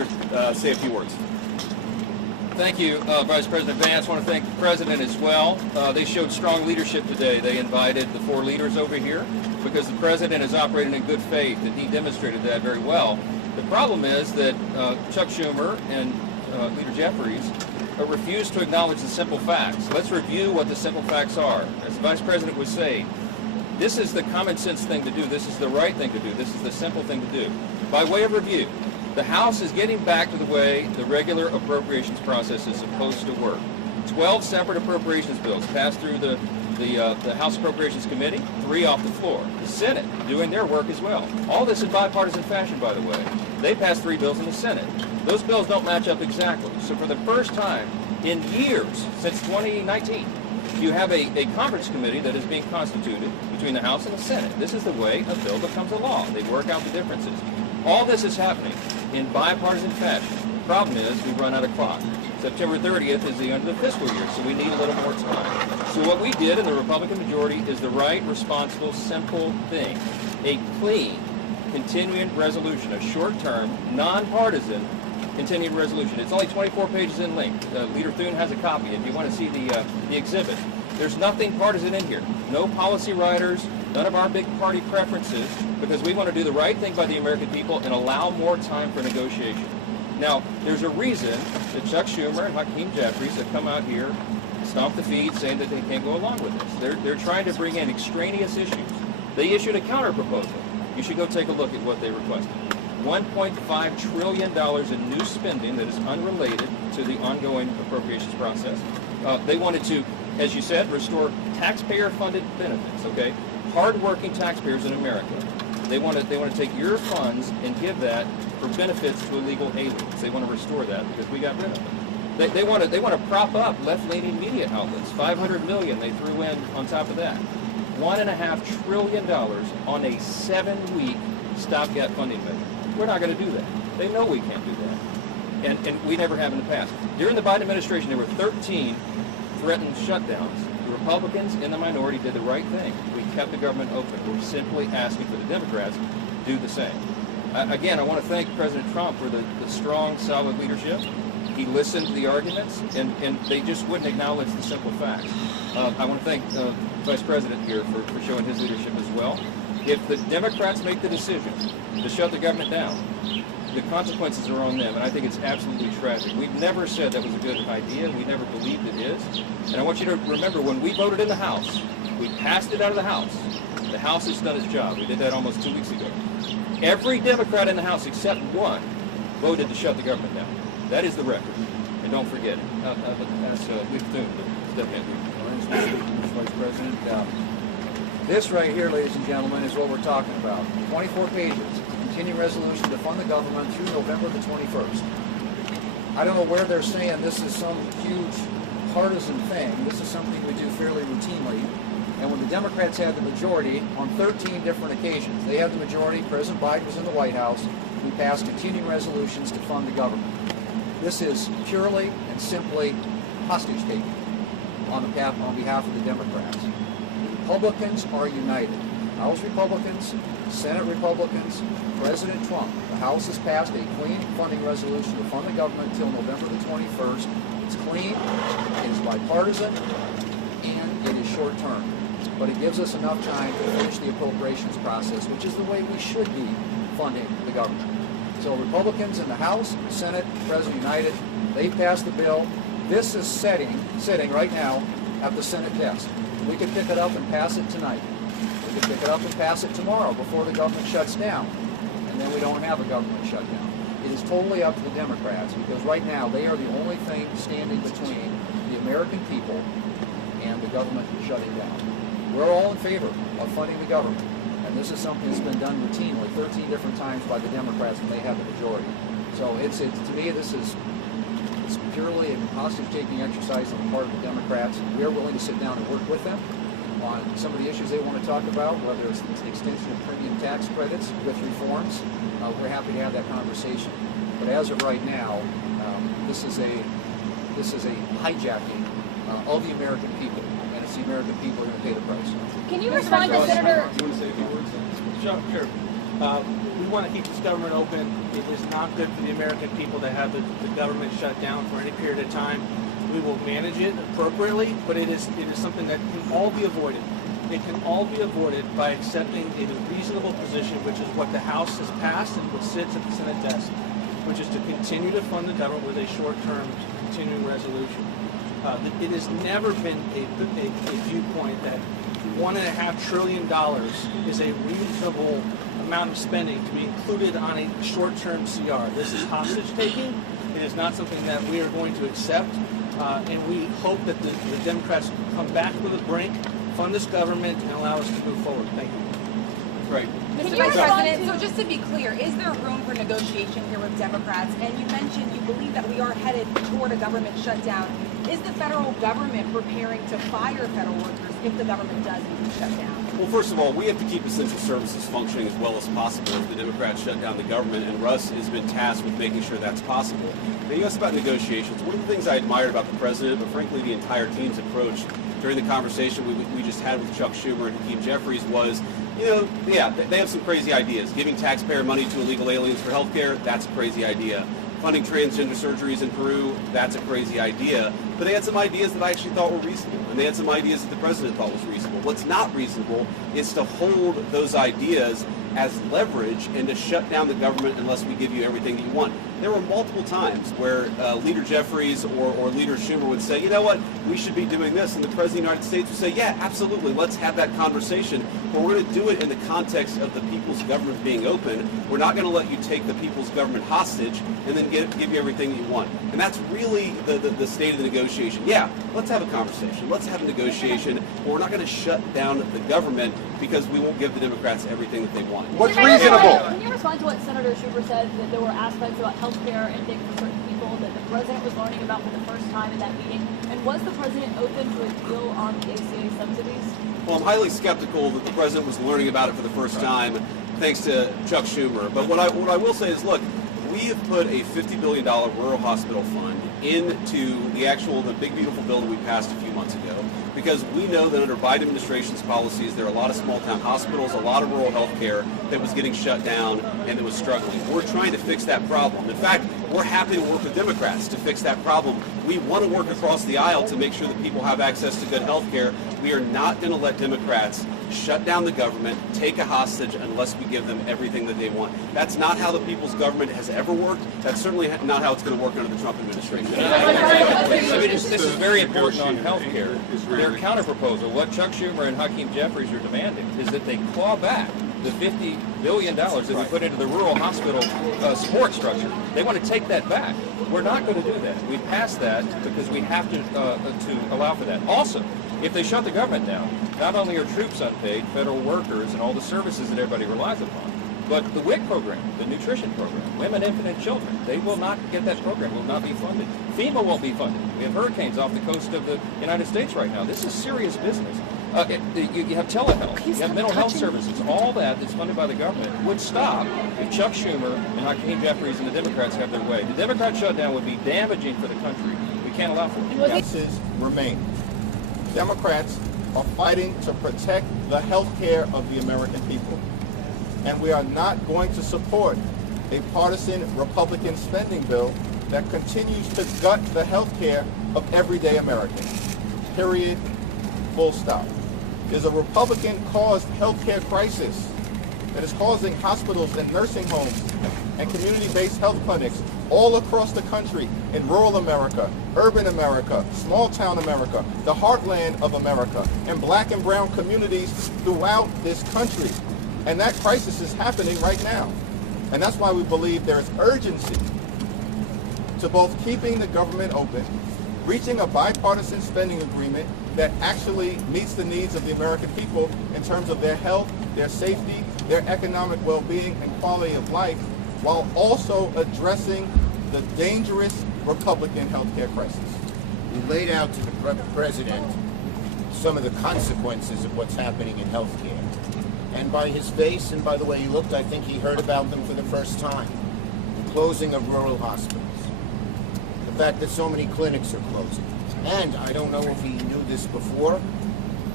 Speaker say a few words. Thank you, Vice President Vance. I want to thank the President as well. They showed strong leadership today. They invited the 4 leaders over here because the President is operating in good faith, and he demonstrated that very well. The problem is that Chuck Schumer and Leader Jeffries refuse to acknowledge the simple facts. Let's review what the simple facts are. As the Vice President was saying, this is the common sense thing to do. This is the right thing to do. This is the simple thing to do. By way of review, the House is getting back to the way the regular appropriations process is supposed to work. 12 separate appropriations bills passed through the House Appropriations Committee, 3 off the floor. The Senate doing their work as well. All this in bipartisan fashion, by the way. They passed 3 bills in the Senate. Those bills don't match up exactly. So for the first time in years, since 2019, you have a conference committee that is being constituted between the House and the Senate. This is the way a bill becomes a law. They work out the differences. All this is happening in bipartisan fashion. The problem is we run out of clock. September 30th is the end of the fiscal year, so we need a little more time. So what we did in the Republican majority is the right, responsible, simple thing. A clean, continuing resolution, a short-term, non-partisan continuing resolution. It's only 24 pages in length. Leader Thune has a copy if you want to see the exhibit. There's nothing partisan in here. No policy writers, none of our big party preferences, because we want to do the right thing by the American people and allow more time for negotiation. Now, there's a reason that Chuck Schumer and Hakeem Jeffries have come out here, stomped the feet, saying that they can't go along with this. They're trying to bring in extraneous issues. They issued a counter proposal. You should go take a look at what they requested. $1.5 trillion in new spending that is unrelated to the ongoing appropriations process. They wanted to, as you said, restore taxpayer-funded benefits, okay? Hard-working taxpayers in America. They want to take your funds and give that for benefits to illegal aliens. They want to restore that because we got rid of them. They want to prop up left-leaning media outlets. $500 million they threw in on top of that. $1.5 trillion on a 7-week stopgap funding measure. We're not going to do that. They know we can't do that. And we never have in the past. During the Biden administration, there were 13 threatened shutdowns. The Republicans in the minority did the right thing. We kept the government open. We're simply asking for the Democrats to do the same. Again, I want to thank President Trump for the strong, solid leadership. He listened to the arguments, and they just wouldn't acknowledge the simple facts. I want to thank the Vice President here for showing his leadership as well. If the Democrats make the decision to shut the government down, the consequences are on them, and I think it's absolutely tragic. We've never said that was a good idea. We never believed it is. And I want you to remember, when we voted in the House, we passed it out of the House. The House has done its job. We did that almost 2 weeks ago. Every Democrat in the House, except one, voted to shut the government down. That is the record. And don't forget it. That's Leader Thune, but step in. Mr. Vice President, this right here, ladies and gentlemen, is what we're talking about. 24 pages, continuing resolution to fund the government through November the 21st. I don't know where they're saying this is some huge partisan thing. This is something we do fairly routinely. And when the Democrats had the majority on 13 different occasions, they had the majority, President Biden was in the White House, we passed continuing resolutions to fund the government. This is purely and simply hostage-taking on behalf of the Democrats. Republicans are united. House Republicans, Senate Republicans, President Trump. The House has passed a clean funding resolution to fund the government until November the 21st. It's clean, it is bipartisan, and it is short-term. But it gives us enough time to finish the appropriations process, which is the way we should be funding the government. So Republicans in the House, Senate, President united, they passed the bill. This is sitting right now at the Senate desk. We could pick it up and pass it tonight. We could pick it up and pass it tomorrow before the government shuts down. And then we don't have a government shutdown. It is totally up to the Democrats, because right now they are the only thing standing between the American people and the government shutting down. We're all in favor of funding the government. And this is something that's been done routinely 13 different times by the Democrats when they have the majority. So to me, this is purely a hostage-taking exercise on the part of the Democrats. We are willing to sit down and work with them on some of the issues they want to talk about, whether it's the extension of premium tax credits with reforms. We're happy to have that conversation. But as of right now, this is a hijacking of the American people, and it's the American people who are going to pay the price. Can you respond to Senator? Do you want to say a few words? Sure. We want to keep this government open. It is not good for the American people to have the government shut down for any period of time. We will manage it appropriately, but it is something that can all be avoided. It can all be avoided by accepting a reasonable position, which is what the House has passed and what sits at the Senate desk, which is to continue to fund the government with a short-term continuing resolution. It has never been a viewpoint that $1.5 trillion is a reasonable amount of spending to be included on a short-term CR. This is hostage-taking. It is not something that we are going to accept, and we hope that the Democrats come back to the brink, fund this government, and allow us to move forward. Thank you. Right. Mr. Vice President, so just to be clear, is there room for negotiation here with Democrats? And you mentioned you believe that we are headed toward a government shutdown. Is the federal government preparing to fire federal workers if the government does indeed shut down? Well, first of all, we have to keep essential services functioning as well as possible if the Democrats shut down the government, and Russ has been tasked with making sure that's possible. Now, you asked about negotiations. One of the things I admired about the president, but frankly the entire team's approach during the conversation we just had with Chuck Schumer and Hakeem Jeffries was, they have some crazy ideas. Giving taxpayer money to illegal aliens for health care, that's a crazy idea. Funding transgender surgeries in Peru, that's a crazy idea. But they had some ideas that I actually thought were reasonable, and they had some ideas that the president thought was reasonable. What's not reasonable is to hold those ideas as leverage and to shut down the government unless we give you everything that you want. There were multiple times where Leader Jeffries or Leader Schumer would say, you know what, we should be doing this, and the President of the United States would say, yeah, absolutely, let's have that conversation, but we're going to do it in the context of the people's government being open. We're not going to let you take the people's government hostage and then give you everything that you want. And that's really the state of the negotiation. Yeah, let's have a conversation, let's have a negotiation, but we're not going to shut down the government because we won't give the Democrats everything that they want. What's reasonable? Can you respond to what Senator Schumer said, that there were aspects about health care and things for certain people that the president was learning about for the first time in that meeting? And was the president open to a deal on the ACA subsidies? Well, I'm highly skeptical that the president was learning about it for the first time, thanks to Chuck Schumer. But what I will say is, look, we have put a $50 billion rural hospital fund into the big beautiful bill that we passed a few months ago, because we know that under Biden administration's policies, there are a lot of small town hospitals, a lot of rural health care that was getting shut down and that was struggling. We're trying to fix that problem. In fact, we're happy to work with Democrats to fix that problem. We want to work across the aisle to make sure that people have access to good health care. We are not going to let Democrats shut down the government, take a hostage unless we give them everything that they want. That's not how the people's government has ever worked. That's certainly not how it's going to work under the Trump administration. This is very important on health care. Their counterproposal, what Chuck Schumer and Hakeem Jeffries are demanding, is that they claw back the $50 billion that we put into the rural hospital support structure. They want to take that back. We're not going to do that. We passed that because we have to allow for that. Also, if they shut the government down, not only are troops unpaid, federal workers, and all the services that everybody relies upon, but the WIC program, the nutrition program, women, infant, and children, they will not get that program, will not be funded. FEMA won't be funded. We have hurricanes off the coast of the United States right now. This is serious business. You have telehealth, you have mental health services, all that's funded by the government would stop if Chuck Schumer and Hakeem Jeffries and the Democrats have their way. The Democrat shutdown would be damaging for the country. We can't allow for it. Differences remain. Democrats are fighting to protect the health care of the American people. And we are not going to support a partisan Republican spending bill that continues to gut the health care of everyday Americans. Period. Full stop. There's a Republican-caused health care crisis that is causing hospitals and nursing homes and community-based health clinics all across the country, in rural America, urban America, small-town America, the heartland of America, and black and brown communities throughout this country. And that crisis is happening right now. And that's why we believe there is urgency to both keeping the government open, reaching a bipartisan spending agreement that actually meets the needs of the American people in terms of their health, their safety, their economic well-being and quality of life, while also addressing the dangerous Republican healthcare crisis. We laid out to the president some of the consequences of what's happening in healthcare. And by his face and by the way he looked, I think he heard about them for the first time. The closing of rural hospitals. The fact that so many clinics are closing. And I don't know if he knew this before,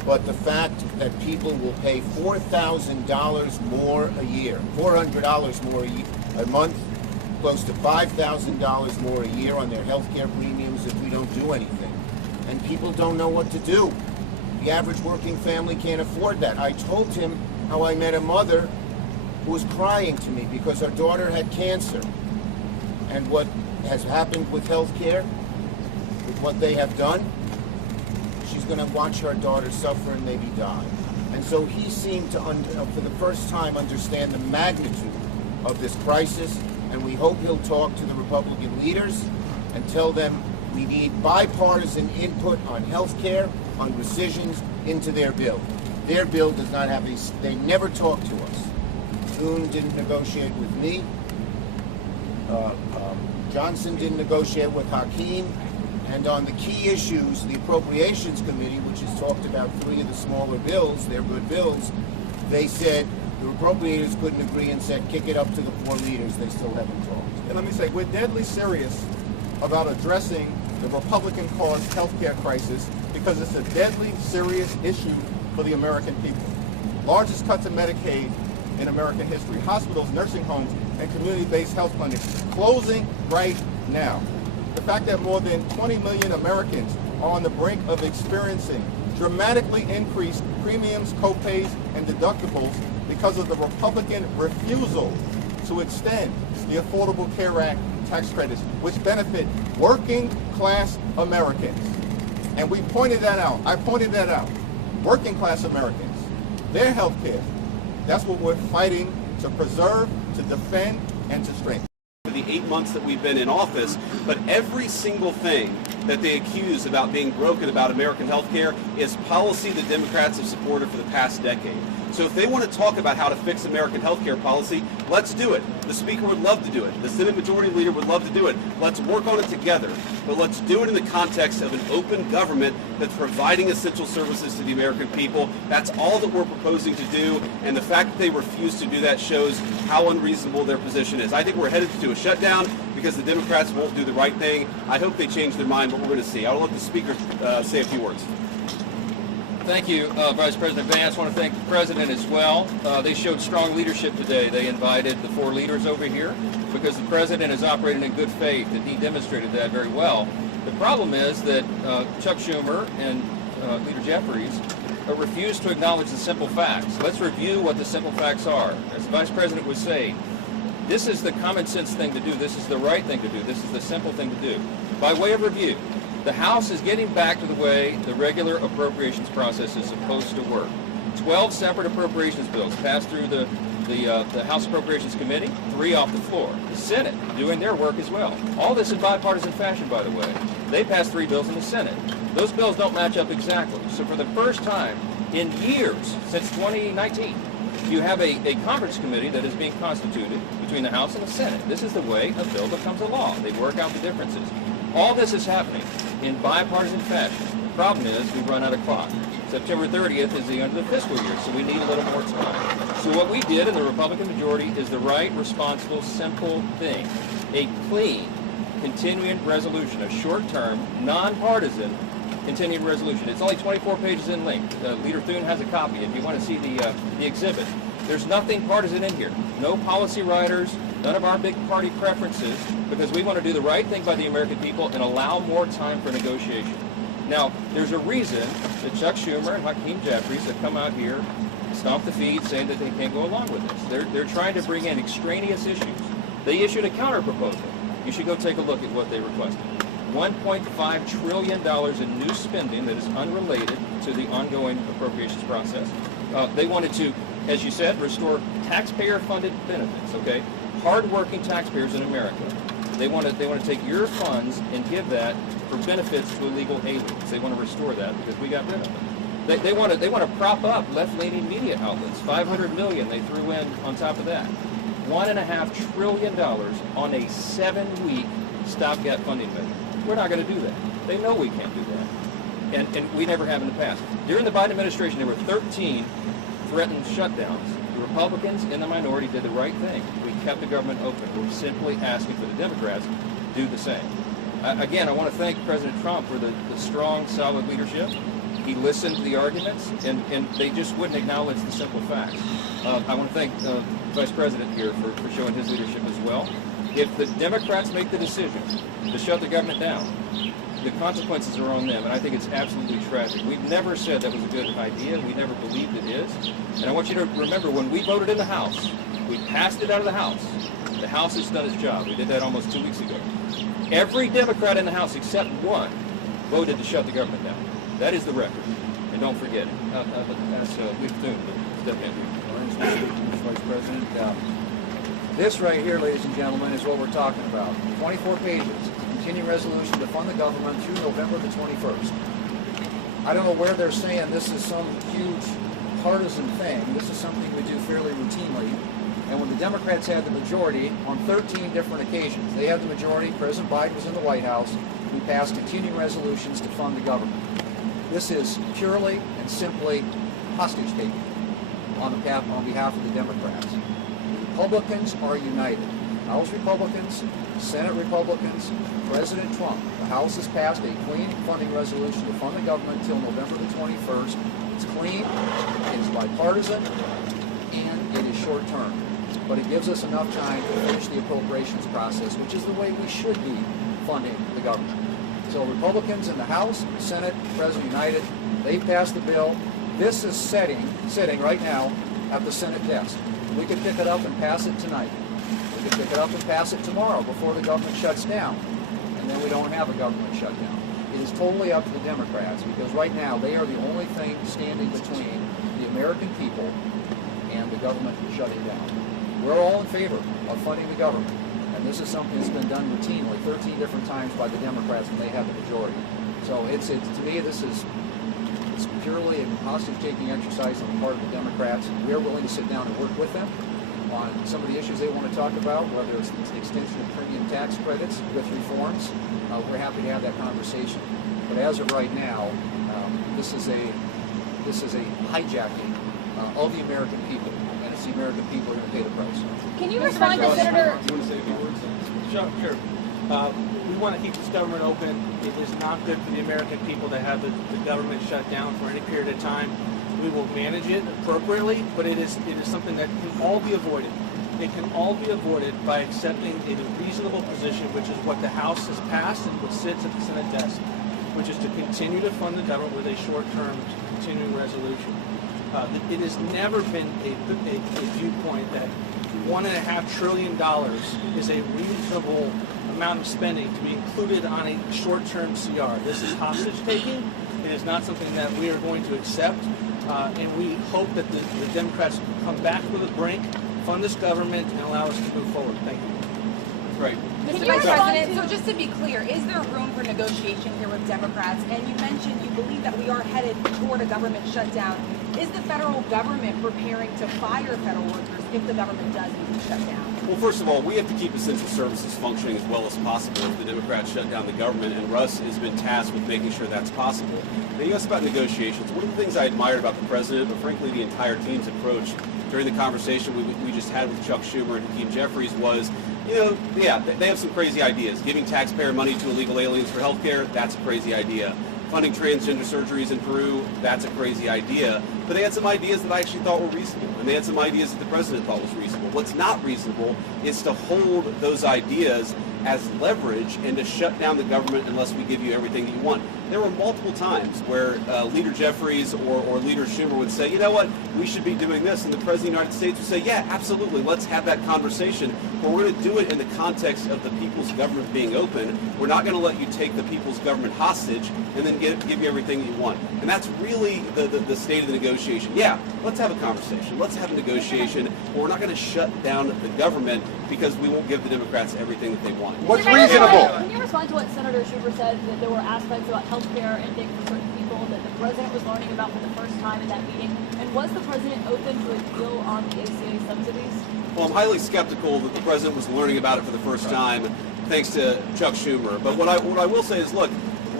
but the fact that people will pay $4,000 more a year, $400 more a month, close to $5,000 more a year on their health care premiums if we don't do anything. And people don't know what to do. The average working family can't afford that. I told him how I met a mother who was crying to me because her daughter had cancer. And what has happened with health care, with what they have done, she's going to watch her daughter suffer and maybe die. And so he seemed to, for the first time, understand the magnitude of this crisis, and we hope he'll talk to the Republican leaders and tell them we need bipartisan input on health care, on rescissions, into their bill. Their bill does not have they never talk to us. Thune didn't negotiate with me. Johnson didn't negotiate with Hakeem. And on the key issues, the Appropriations Committee, which has talked about 3 of the smaller bills, they're good bills, they said the appropriators couldn't agree and said kick it up to the 4 leaders. They still haven't talked. And let me say, we're deadly serious about addressing the Republican-caused health care crisis because it's a deadly serious issue for the American people. Largest cuts in Medicaid in American history. Hospitals, nursing homes, and community-based health clinics closing right now. The fact that more than 20 million Americans are on the brink of experiencing dramatically increased premiums, co-pays, and deductibles because of the Republican refusal to extend the Affordable Care Act tax credits, which benefit working-class Americans. And we pointed that out. I pointed that out. Working-class Americans, their health care, that's what we're fighting to preserve, to defend, and to strengthen. The 8 months that we've been in office, but every single thing that they accuse about being broken about American health care is policy the Democrats have supported for the past decade. So if they want to talk about how to fix American health care policy, let's do it. The Speaker would love to do it. The Senate Majority Leader would love to do it. Let's work on it together. But let's do it in the context of an open government that's providing essential services to the American people. That's all that we're proposing to do. And the fact that they refuse to do that shows how unreasonable their position is. I think we're headed to a shutdown because the Democrats won't do the right thing. I hope they change their mind, but we're going to see. I'll let the Speaker say a few words. Thank you, Vice President Vance. I want to thank the President as well. They showed strong leadership today. They invited the 4 leaders over here because the President is operating in good faith, and he demonstrated that very well. The problem is that Chuck Schumer and Leader Jeffries refuse to acknowledge the simple facts. Let's review what the simple facts are. As the Vice President was saying, this is the common sense thing to do. This is the right thing to do. This is the simple thing to do. By way of review, the House is getting back to the way the regular appropriations process is supposed to work. 12 separate appropriations bills passed through the House Appropriations Committee, 3 off the floor. The Senate doing their work as well. All this in bipartisan fashion, by the way. They passed 3 bills in the Senate. Those bills don't match up exactly. So for the first time in years, since 2019, you have a conference committee that is being constituted between the House and the Senate. This is the way a bill becomes a law. They work out the differences. All this is happening in bipartisan fashion. The problem is we run out of clock. September 30th is the end of the fiscal year, so we need a little more time. So what we did in the Republican majority is the right, responsible, simple thing. A clean, continuing resolution, a short-term, nonpartisan continuing resolution. It's only 24 pages in length. Leader Thune has a copy if you want to see the exhibit. There's nothing partisan in here. No policy writers, none of our big party preferences, because we want to do the right thing by the American people and allow more time for negotiation. Now, there's a reason that Chuck Schumer and Hakeem Jeffries have come out here, stomp the feet, saying that they can't go along with this. They're trying to bring in extraneous issues. They issued a counter-proposal. You should go take a look at what they requested. $1.5 trillion in new spending that is unrelated to the ongoing appropriations process. They wanted to, as you said, restore taxpayer-funded benefits, okay? Hard-working taxpayers in America. They want to take your funds and give that for benefits to illegal aliens. They want to restore that because we got rid of them. They want to prop up left-leaning media outlets. $500 million they threw in on top of that. $1.5 trillion on a 7-week stopgap funding measure. We're not going to do that. They know we can't do that. And we never have in the past. During the Biden administration, there were 13 threatened shutdowns. The Republicans in the minority did the right thing. We kept the government open. We're simply asking for the Democrats to do the same. Again, I want to thank President Trump for the strong, solid leadership. He listened to the arguments, and they just wouldn't acknowledge the simple facts. I want to thank Vice President here for showing his leadership as well. If the Democrats make the decision to shut the government down, the consequences are on them, and I think it's absolutely tragic. We've never said that was a good idea. We never believed it is. And I want you to remember, when we voted in the House, we passed it out of the House. The House has done its job. We did that almost 2 weeks ago. Every Democrat in the House, except one, voted to shut the government down. That is the record. And don't forget it. That's Lee Thune, step in here. Mr. Vice President, this right here, ladies and gentlemen, is what we're talking about. 24 pages. Continuing resolution to fund the government through November the 21st. I don't know where they're saying this is some huge partisan thing. This is something we do fairly routinely. And when the Democrats had the majority on 13 different occasions, they had the majority, President Biden was in the White House, we passed continuing resolutions to fund the government. This is purely and simply hostage-taking on behalf of the Democrats. The Republicans are united. House Republicans, Senate Republicans, President Trump. The House has passed a clean funding resolution to fund the government until November the 21st. It's clean, it is bipartisan, and it is short-term. But it gives us enough time to finish the appropriations process, which is the way we should be funding the government. So Republicans in the House, Senate, President united, they passed the bill. This is sitting right now at the Senate desk. We could pick it up and pass it tonight. We could pick it up and pass it tomorrow before the government shuts down. And then we don't have a government shutdown. It is totally up to the Democrats, because right now they are the only thing standing between the American people and the government shutting down. We're all in favor of funding the government. And this is something that's been done routinely 13 different times by the Democrats when they have the majority. So it's to me, it's purely a hostage-taking exercise on the part of the Democrats. We are willing to sit down and work with them on some of the issues they want to talk about, whether it's the extension of premium tax credits with reforms. We're happy to have that conversation. But as of right now, this is a hijacking of the American people, and it's the American people who are going to pay the price. Can you respond to Senator? Do you want to say a few words? Sure. We want to keep this government open. It is not good for the American people to have the government shut down for any period of time. We will manage it appropriately, but it is something that can all be avoided. It can all be avoided by accepting a reasonable position, which is what the House has passed and what sits at the Senate desk, which is to continue to fund the government with a short-term continuing resolution. It has never been a viewpoint that $1.5 trillion is a reasonable amount of spending to be included on a short-term CR. This is hostage-taking. It is not something that we are going to accept, and we hope that the Democrats come back to the brink, fund this government, and allow us to move forward. Thank you. Great. Mr. Vice President, so just to be clear, is there room for negotiation here with Democrats? And you mentioned you believe that we are headed toward a government shutdown. Is the federal government preparing to fire federal workers if the government does indeed shut down? Well, first of all, we have to keep essential services functioning as well as possible if the Democrats shut down the government, and Russ has been tasked with making sure that's possible. Now, you asked about negotiations. One of the things I admired about the president, but frankly the entire team's approach during the conversation we just had with Chuck Schumer and Hakeem Jeffries was, they have some crazy ideas. Giving taxpayer money to illegal aliens for health care, that's a crazy idea. Funding transgender surgeries in Peru, that's a crazy idea. But they had some ideas that I actually thought were reasonable, and they had some ideas that the president thought was reasonable. What's not reasonable is to hold those ideas as leverage and to shut down the government unless we give you everything that you want. There were multiple times where Leader Jeffries or Leader Schumer would say, you know what, we should be doing this, and the President of the United States would say, yeah, absolutely, let's have that conversation, but we're going to do it in the context of the people's government being open. We're not going to let you take the people's government hostage and then give you everything that you want. And that's really the state of the negotiation. Yeah, let's have a conversation. Let's have a negotiation, but we're not going to shut down the government because we won't give the Democrats everything that they want. What's reasonable? Can you respond to what Senator Schumer said, that there were aspects about health care ending for certain people that the president was learning about for the first time in that meeting? And was the president open to a deal on the ACA subsidies? Well, I'm highly skeptical that the president was learning about it for the first time, thanks to Chuck Schumer. But what I will say is, look,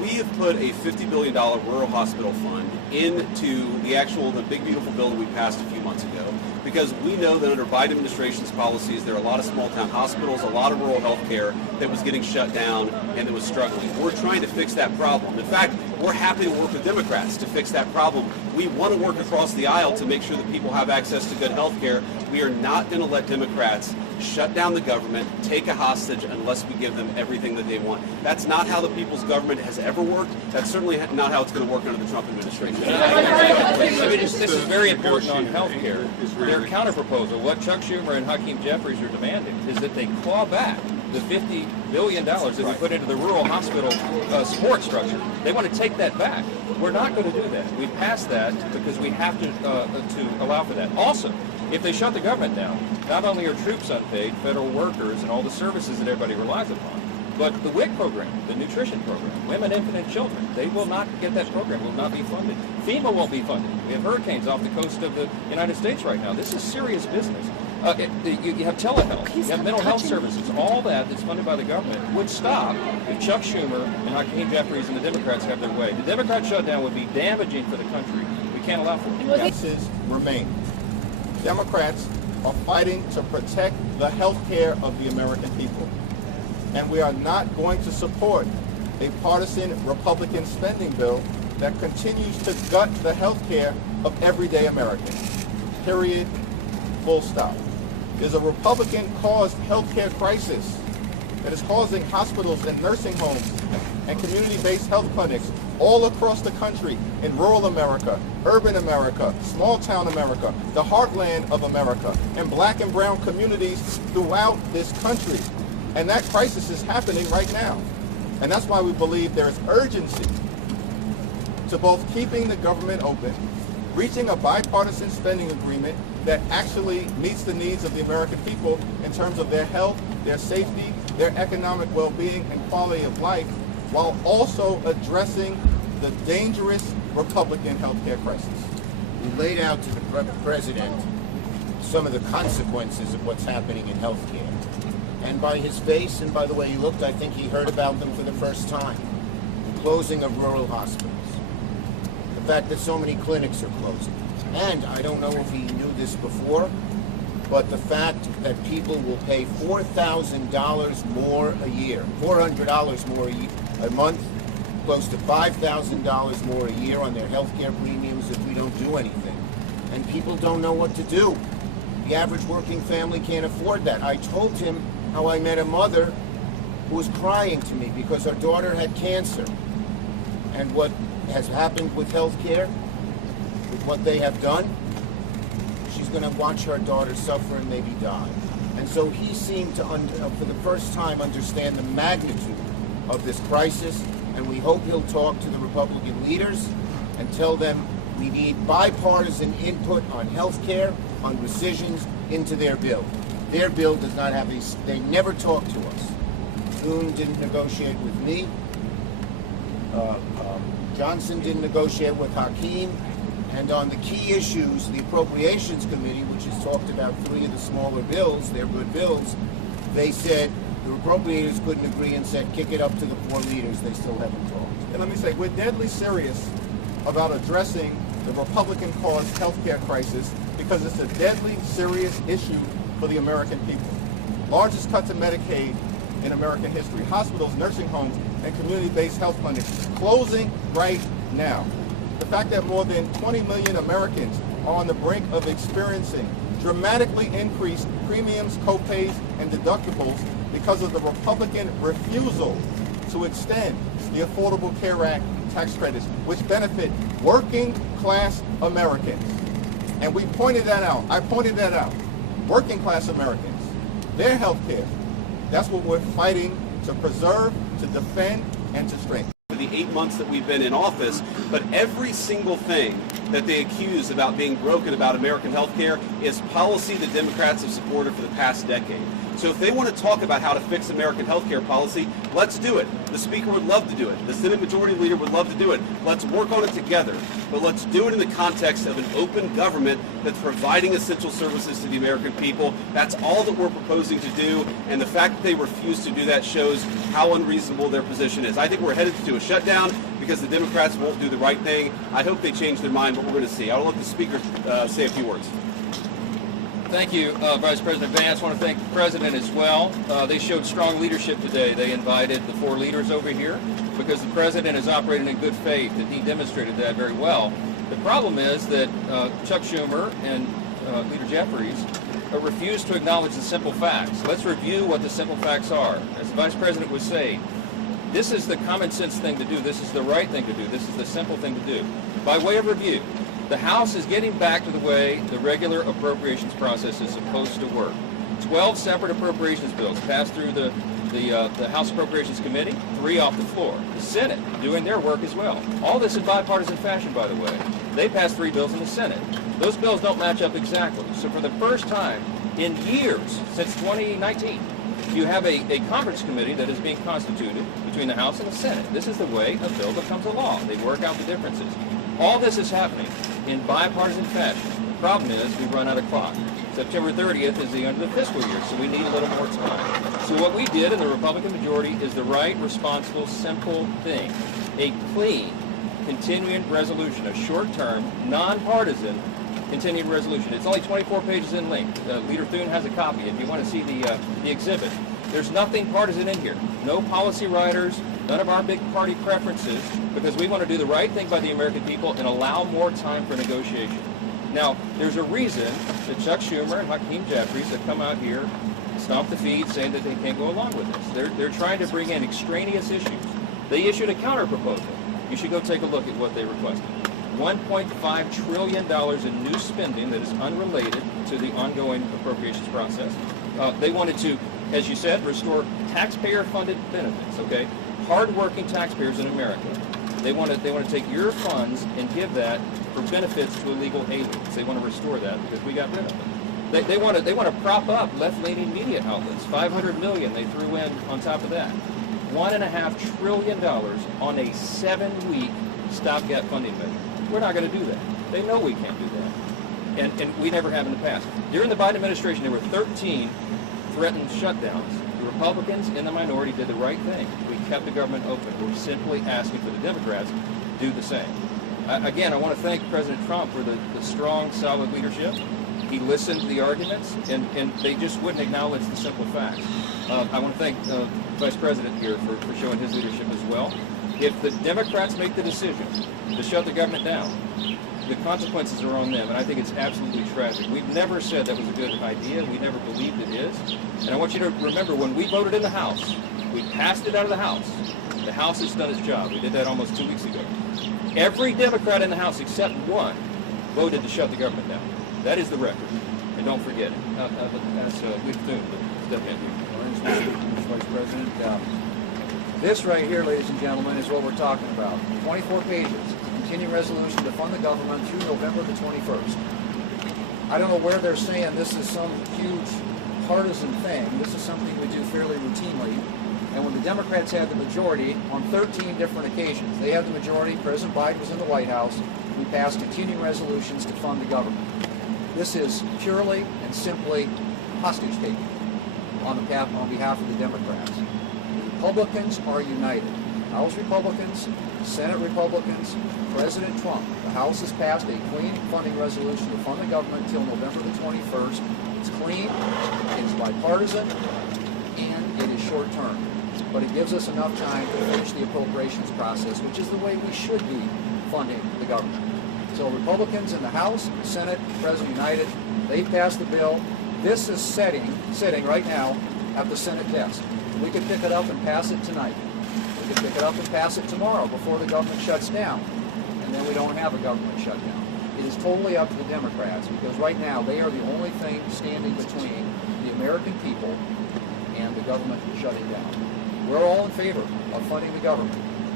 We have put a $50 billion rural hospital fund into the big beautiful bill that we passed a few months ago, because we know that under Biden administration's policies there are a lot of small town hospitals, a lot of rural health care that was getting shut down and that was struggling. We're trying to fix that problem. In fact, we're happy to work with Democrats to fix that problem. We want to work across the aisle to make sure that people have access to good health care. We are not going to let Democrats shut down the government, take a hostage unless we give them everything that they want. That's not how the people's government has ever worked. That's certainly not how it's going to work under the Trump administration. This is very important on health care. Their counterproposal, what Chuck Schumer and Hakeem Jeffries are demanding, is that they claw back the $50 billion that we put into the rural hospital support structure. They want to take that back. We're not going to do that. We passed that because we have to allow for that. Also, if they shut the government down, not only are troops unpaid, federal workers, and all the services that everybody relies upon, but the WIC program, the nutrition program, women, infant, and children, they will not get that program, will not be funded. FEMA won't be funded. We have hurricanes off the coast of the United States right now. This is serious business. You have telehealth, you have mental health services, all that's funded by the government would stop if Chuck Schumer and Hakeem Jeffries and the Democrats have their way. The Democrat shutdown would be damaging for the country. We can't allow for it. Impasses remain. Democrats are fighting to protect the health care of the American people. And we are not going to support a partisan Republican spending bill that continues to gut the health care of everyday Americans. Period. Full stop. There's a Republican-caused health care crisis that is causing hospitals and nursing homes and community-based health clinics all across the country, in rural America, urban America, small-town America, the heartland of America, and black and brown communities throughout this country. And that crisis is happening right now. And that's why we believe there is urgency to both keeping the government open, reaching a bipartisan spending agreement that actually meets the needs of the American people in terms of their health, their safety, their economic well-being and quality of life, while also addressing the dangerous Republican health care crisis. We laid out to the president some of the consequences of what's happening in health care. And by his face and by the way he looked, I think he heard about them for the first time. The closing of rural hospitals. The fact that so many clinics are closing. And I don't know if he knew this before, but the fact that people will pay $4,000 more a year, $400 more a month, close to $5,000 more a year on their health care premiums if we don't do anything. And people don't know what to do. The average working family can't afford that. I told him how I met a mother who was crying to me because her daughter had cancer. And what has happened with health care, with what they have done, she's going to watch her daughter suffer and maybe die. And so he seemed to, for the first time, understand the magnitude of this crisis, and we hope he'll talk to the Republican leaders and tell them we need bipartisan input on health care, on rescissions into their bill. Their bill does not have these, they never talk to us. Thune didn't negotiate with me. Johnson didn't negotiate with Hakeem. And on the key issues, the Appropriations Committee, which has talked about 3 of the smaller bills, they're good bills, they said the appropriators couldn't agree and said kick it up to the 4 leaders. They still haven't talked. And let me say, we're deadly serious about addressing the Republican-caused health care crisis because it's a deadly serious issue for the American people. Largest cut to Medicaid in American history. Hospitals, nursing homes, and community-based health clinics closing right now. The fact that more than 20 million Americans are on the brink of experiencing dramatically increased premiums, co-pays, and deductibles because of the Republican refusal to extend the Affordable Care Act tax credits, which benefit working-class Americans. And we pointed that out. I pointed that out. Working-class Americans, their health care, that's what we're fighting to preserve, to defend, and to strengthen. For the 8 months that we've been in office, but every single thing that they accuse about being broken about American health care is policy the Democrats have supported for the past decade. So if they want to talk about how to fix American health care policy, let's do it. The Speaker would love to do it. The Senate Majority Leader would love to do it. Let's work on it together. But let's do it in the context of an open government that's providing essential services to the American people. That's all that we're proposing to do. And the fact that they refuse to do that shows how unreasonable their position is. I think we're headed to a shutdown because the Democrats won't do the right thing. I hope they change their mind, but we're going to see. I'll let the Speaker say a few words. Thank you, Vice President Vance. I want to thank the President as well. They showed strong leadership today. They invited the four leaders over here because the President is operating in good faith, and he demonstrated that very well. The problem is that Chuck Schumer and Leader Jeffries refuse to acknowledge the simple facts. Let's review what the simple facts are. As the Vice President was saying, this is the common sense thing to do. This is the right thing to do. This is the simple thing to do. By way of review, the House is getting back to the way the regular appropriations process is supposed to work. 12 separate appropriations bills passed through the House Appropriations Committee, 3 off the floor. The Senate doing their work as well. All this in bipartisan fashion, by the way. They passed 3 bills in the Senate. Those bills don't match up exactly. So for the first time in years, since 2019, you have a conference committee that is being constituted between the House and the Senate. This is the way a bill becomes a law. They work out the differences. All this is happening in bipartisan fashion. The problem is we run out of clock. September 30th is the end of the fiscal year, so we need a little more time. So what we did in the Republican majority is the right, responsible, simple thing. A clean, continuing resolution, a short-term, nonpartisan continuing resolution. It's only 24 pages in length. Leader Thune has a copy if you want to see the exhibit. There's nothing partisan in here. No policy writers, none of our big party preferences, because we want to do the right thing by the American people and allow more time for negotiation. Now, there's a reason that Chuck Schumer and Hakeem Jeffries have come out here, stomped the feet, saying that they can't go along with this. They're trying to bring in extraneous issues. They issued a counter proposal. You should go take a look at what they requested. $1.5 trillion in new spending that is unrelated to the ongoing appropriations process. They wanted to, as you said, restore taxpayer-funded benefits, okay? Hard-working taxpayers in America. They want to take your funds and give that for benefits to illegal aliens. They want to restore that because we got rid of them. They want to prop up left-leaning media outlets. $500 million they threw in on top of that. $1.5 trillion on a 7-week stopgap funding measure. We're not going to do that. They know we can't do that. And we never have in the past. During the Biden administration, there were 13 threatened shutdowns. The Republicans in the minority did the right thing. We kept the government open. We're simply asking for the Democrats to do the same. Again, I want to thank President Trump for the strong, solid leadership. He listened to the arguments, and they just wouldn't acknowledge the simple facts. I want to thank Vice President here for showing his leadership as well. If the Democrats make the decision to shut the government down, the consequences are on them, and I think it's absolutely tragic. We've never said that was a good idea. We never believed it is. And I want you to remember, when we voted in the House, we passed it out of the House. The House has done its job. We did that almost 2 weeks ago. Every Democrat in the House, except one, voted to shut the government down. That is the record. And don't forget it. That's Leader Thune, but step in here. Mr. Vice President, this right here, ladies and gentlemen, is what we're talking about. 24 pages. Continuing resolution to fund the government through November the 21st. I don't know where they're saying this is some huge partisan thing. This is something we do fairly routinely. And when the Democrats had the majority on 13 different occasions, they had the majority, President Biden was in the White House, we passed continuing resolutions to fund the government. This is purely and simply hostage taking on behalf of the Democrats. The Republicans are united. House Republicans, Senate Republicans, President Trump. The House has passed a clean funding resolution to fund the government until November the 21st. It's clean, it's bipartisan, and it is short term. But it gives us enough time to finish the appropriations process, which is the way we should be funding the government. So Republicans in the House, Senate, President united, they've passed the bill. This is sitting right now at the Senate desk. We could pick it up and pass it tonight. We could pick it up and pass it tomorrow before the government shuts down. And then we don't have a government shutdown. It is totally up to the Democrats, because right now they are the only thing standing between the American people and the government shutting down. We're all in favor of funding the government, and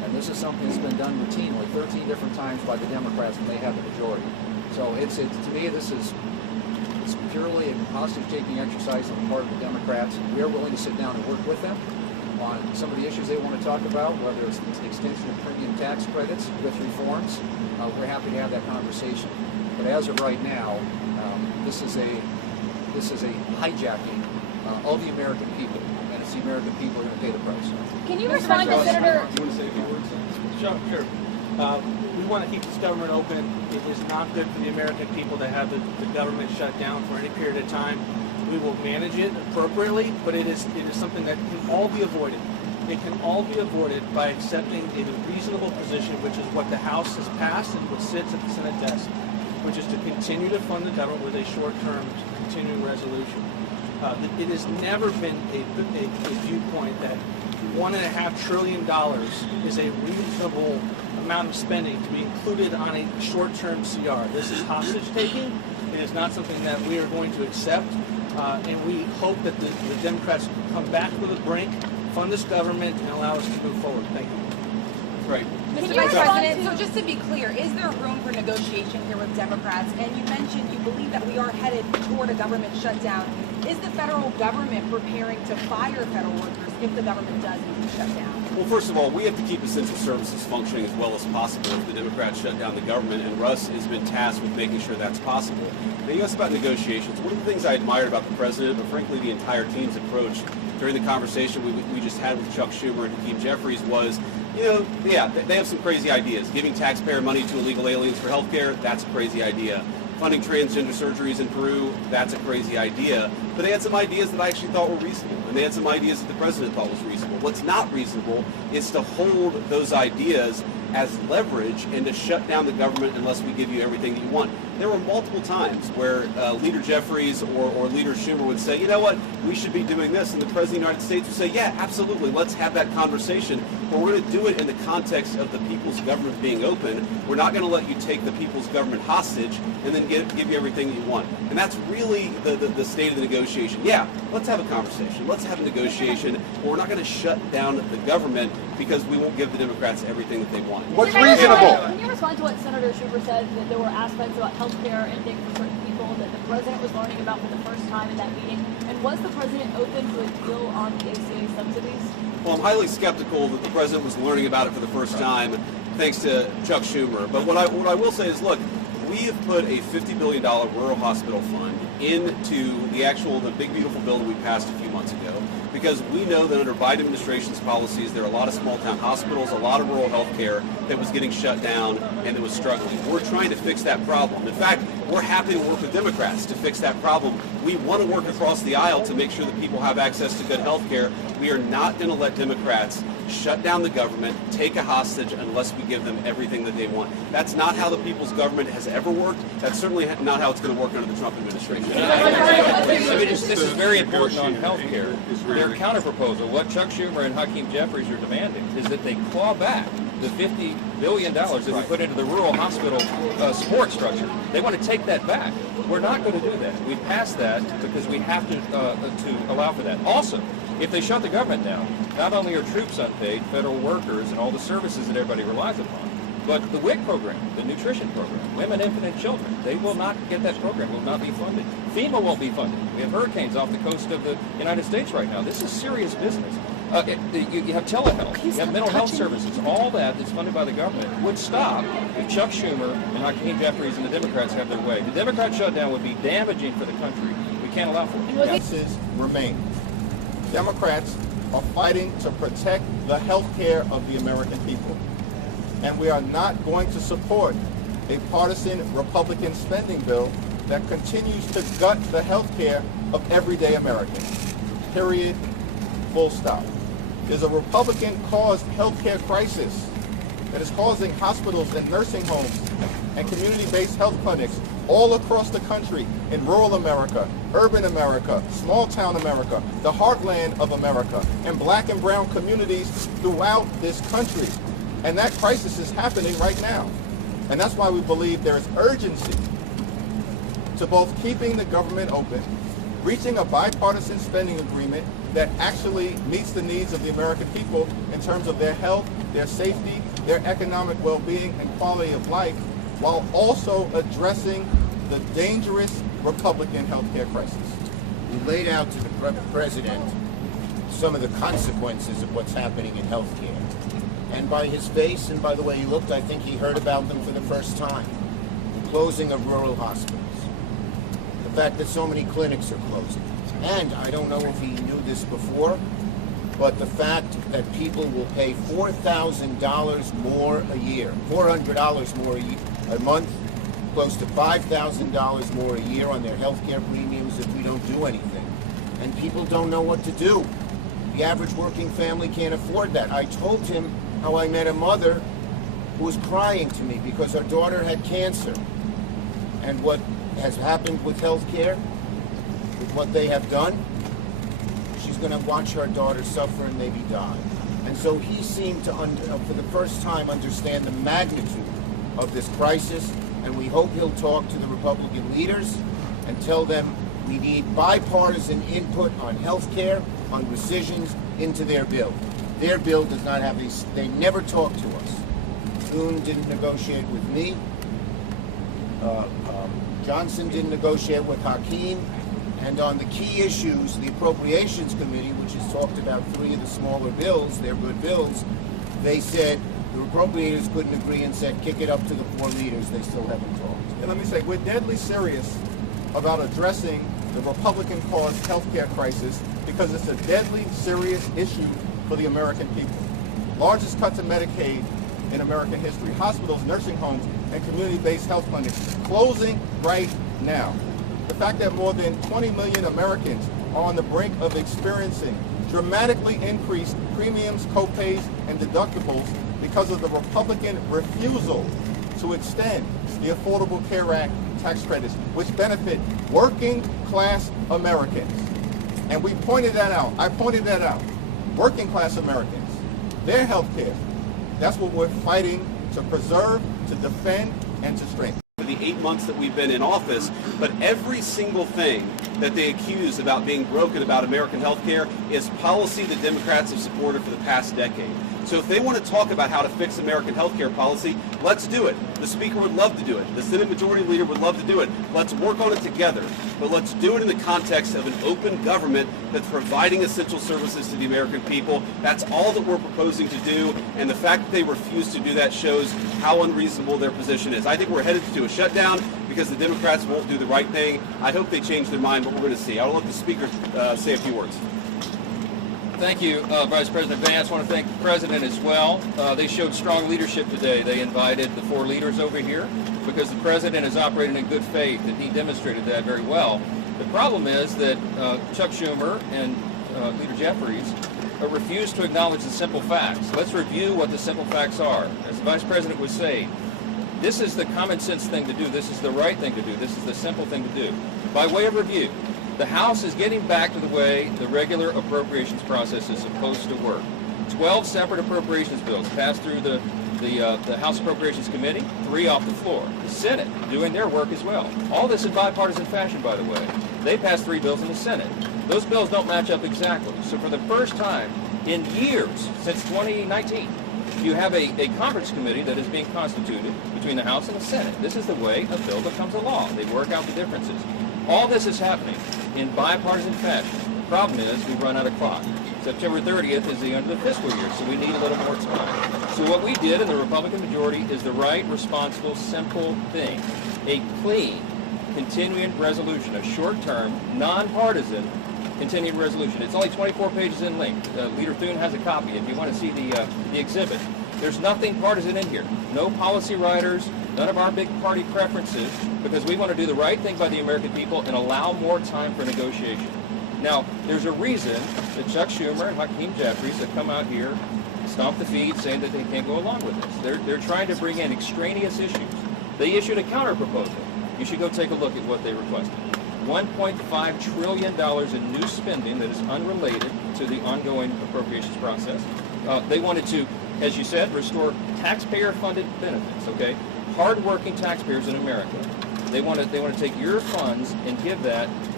And this is something that's been done routinely 13 different times by the Democrats, and they have the majority. So it's to me, it's purely a hostage-taking exercise on the part of the Democrats. We are willing to sit down and work with them on some of the issues they want to talk about, whether it's the extension of premium tax credits with reforms. We're happy to have that conversation. But as of right now, this is a hijacking of the American people, and it's the American people who are going to pay the price. Can you respond to Senator? You want to say a few words? Sure. We want to keep this government open. It is not good for the American people to have the government shut down for any period of time. We will manage it appropriately, but it is something that can all be avoided. It can all be avoided by accepting a reasonable position, which is what the House has passed and what sits at the Senate desk, which is to continue to fund the government with a short-term continuing resolution. It has never been a viewpoint that $1.5 trillion is a reasonable amount of spending to be included on a short-term CR. This is hostage-taking. It is not something that we are going to accept, and we hope that the Democrats come back to the brink, fund this government, and allow us to move forward. Thank you. Right. Mr. Vice President, so just to be clear, is there room for negotiation here with Democrats? And you mentioned you believe that we are headed toward a government shutdown. Is the federal government preparing to fire federal workers if the government does indeed shut down? Well, first of all, we have to keep essential services functioning as well as possible if the Democrats shut down the government, and Russ has been tasked with making sure that's possible. Now, you asked about negotiations. One of the things I admired about the president, but frankly the entire team's approach during the conversation we just had with Chuck Schumer and Hakeem Jeffries was, they have some crazy ideas. Giving taxpayer money to illegal aliens for health care, that's a crazy idea. Funding transgender surgeries in Peru, that's a crazy idea. But they had some ideas that I actually thought were reasonable, and they had some ideas that the president thought was reasonable. What's not reasonable is to hold those ideas as leverage and to shut down the government unless we give you everything that you want. There were multiple times where Leader Jeffries or Leader Schumer would say, you know what, we should be doing this, and the President of the United States would say, yeah, absolutely, let's have that conversation, but we're going to do it in the context of the people's government being open. We're not going to let you take the people's government hostage and then give you everything that you want. And that's really the state of the negotiation. Yeah, let's have a conversation, let's have a negotiation, but we're not going to shut down the government because we won't give the Democrats everything that they want. What's reasonable? Can you respond to what Senator Schumer said, that there were aspects about health care ending for certain people that the president was learning about for the first time in that meeting? And was the president open to a deal on the ACA subsidies? Well, I'm highly skeptical that the president was learning about it for the first time, thanks to Chuck Schumer. But what I will say is, look, we have put a $50 billion rural hospital fund into the big beautiful bill that we passed a few months ago, because we know that under Biden administration's policies, there are a lot of small town hospitals, a lot of rural health care that was getting shut down and that was struggling. We're trying to fix that problem. In fact, we're happy to work with Democrats to fix that problem. We want to work across the aisle to make sure that people have access to good health care. We are not going to let Democrats shut down the government, take a hostage unless we give them everything that they want. That's not how the people's government has ever worked. That's certainly not how it's going to work under the Trump administration. This is very important on health care. Their counterproposal, what Chuck Schumer and Hakeem Jeffries are demanding, is that they claw back the $50 billion that we put into the rural hospital support structure. They want to take that back. We're not going to do that. We passed that because we have to allow for that. Also, if they shut the government down, not only are troops unpaid, federal workers, and all the services that everybody relies upon, but the WIC program, the nutrition program, women, infant, and children, they will not get that program, will not be funded. FEMA won't be funded. We have hurricanes off the coast of the United States right now. This is serious business. You have telehealth, you have mental health services, all that's funded by the government would stop if Chuck Schumer and Hakeem Jeffries and the Democrats have their way. The Democrat shutdown would be damaging for the country. We can't allow for it. Yeses remain. Democrats are fighting to protect the health care of the American people. And we are not going to support a partisan Republican spending bill that continues to gut the health care of everyday Americans. Period. Full stop. There's a Republican-caused health care crisis that is causing hospitals and nursing homes and community-based health clinics all across the country, in rural America, urban America, small-town America, the heartland of America, and black and brown communities throughout this country. And that crisis is happening right now. And that's why we believe there is urgency to both keeping the government open, reaching a bipartisan spending agreement that actually meets the needs of the American people in terms of their health, their safety, their economic well-being and quality of life, while also addressing the dangerous Republican healthcare crisis. We laid out to the president some of the consequences of what's happening in healthcare. And by his face and by the way he looked, I think he heard about them for the first time. The closing of rural hospitals. The fact that so many clinics are closing. And I don't know if he knew this before, but the fact that people will pay $4,000 more a year, $400 more a month, close to $5,000 more a year on their health care premiums if we don't do anything. And people don't know what to do. The average working family can't afford that. I told him how I met a mother who was crying to me because her daughter had cancer. And what has happened with health care, with what they have done, she's going to watch her daughter suffer and maybe die. And so he seemed to, for the first time, understand the magnitude of this crisis, and we hope he'll talk to the Republican leaders and tell them we need bipartisan input on health care, on rescissions into their bill. Their bill does not have these, they never talk to us. Thune didn't negotiate with me. Johnson didn't negotiate with Hakeem. And on the key issues, the Appropriations Committee, which has talked about 3 of the smaller bills, they're good bills, they said the appropriators couldn't agree and said kick it up to the 4 leaders. They still haven't talked. And let me say, we're deadly serious about addressing the Republican-caused healthcare crisis because it's a deadly serious issue for the American people. Largest cut to Medicaid in American history. Hospitals, nursing homes, and community-based health clinics closing right now. The fact that more than 20 million Americans are on the brink of experiencing dramatically increased premiums, co-pays, and deductibles because of the Republican refusal to extend the Affordable Care Act tax credits, which benefit working class Americans. And we pointed that out. I pointed that out. Working class Americans, their health care, that's what we're fighting to preserve, to defend, and to strengthen. The 8 months that we've been in office, but every single thing that they accuse about being broken about American health care is policy that Democrats have supported for the past decade. So if they want to talk about how to fix American health care policy, let's do it. The Speaker would love to do it. The Senate Majority Leader would love to do it. Let's work on it together. But let's do it in the context of an open government that's providing essential services to the American people. That's all that we're proposing to do. And the fact that they refuse to do that shows how unreasonable their position is. I think we're headed to a shutdown because the Democrats won't do the right thing. I hope they change their mind, but we're going to see. I'll let the Speaker say a few words. Thank you, Vice President Vance. I want to thank the President as well. They showed strong leadership today. They invited the 4 leaders over here because the President is operating in good faith, and he demonstrated that very well. The problem is that Chuck Schumer and Leader Jeffries refuse to acknowledge the simple facts. Let's review what the simple facts are. As the Vice President would say, this is the common sense thing to do. This is the right thing to do. This is the simple thing to do. By way of review, the House is getting back to the way the regular appropriations process is supposed to work. 12 separate appropriations bills passed through the House Appropriations Committee, 3 off the floor. The Senate doing their work as well. All this in bipartisan fashion, by the way. They passed 3 bills in the Senate. Those bills don't match up exactly. So for the first time in years, since 2019, you have a conference committee that is being constituted between the House and the Senate. This is the way a bill becomes a law. They work out the differences. All this is happening in bipartisan fashion. The problem is we run out of clock. September 30th is the end of the fiscal year, so we need a little more time. So what we did in the Republican majority is the right, responsible, simple thing. A clean, continuing resolution, a short-term, nonpartisan continuing resolution. It's only 24 pages in length. Leader Thune has a copy if you want to see the exhibit. There's nothing partisan in here. No policy writers, none of our big party preferences, because we want to do the right thing by the American people and allow more time for negotiation. Now, there's a reason that Chuck Schumer and Hakeem Jeffries have come out here, stomp the feet, saying that they can't go along with this. They're trying to bring in extraneous issues. They issued a counter-proposal. You should go take a look at what they requested. $1.5 trillion in new spending that is unrelated to the ongoing appropriations process. They wanted to, as you said, restore taxpayer-funded benefits, okay? Hard-working taxpayers in America. They want to take your funds and give that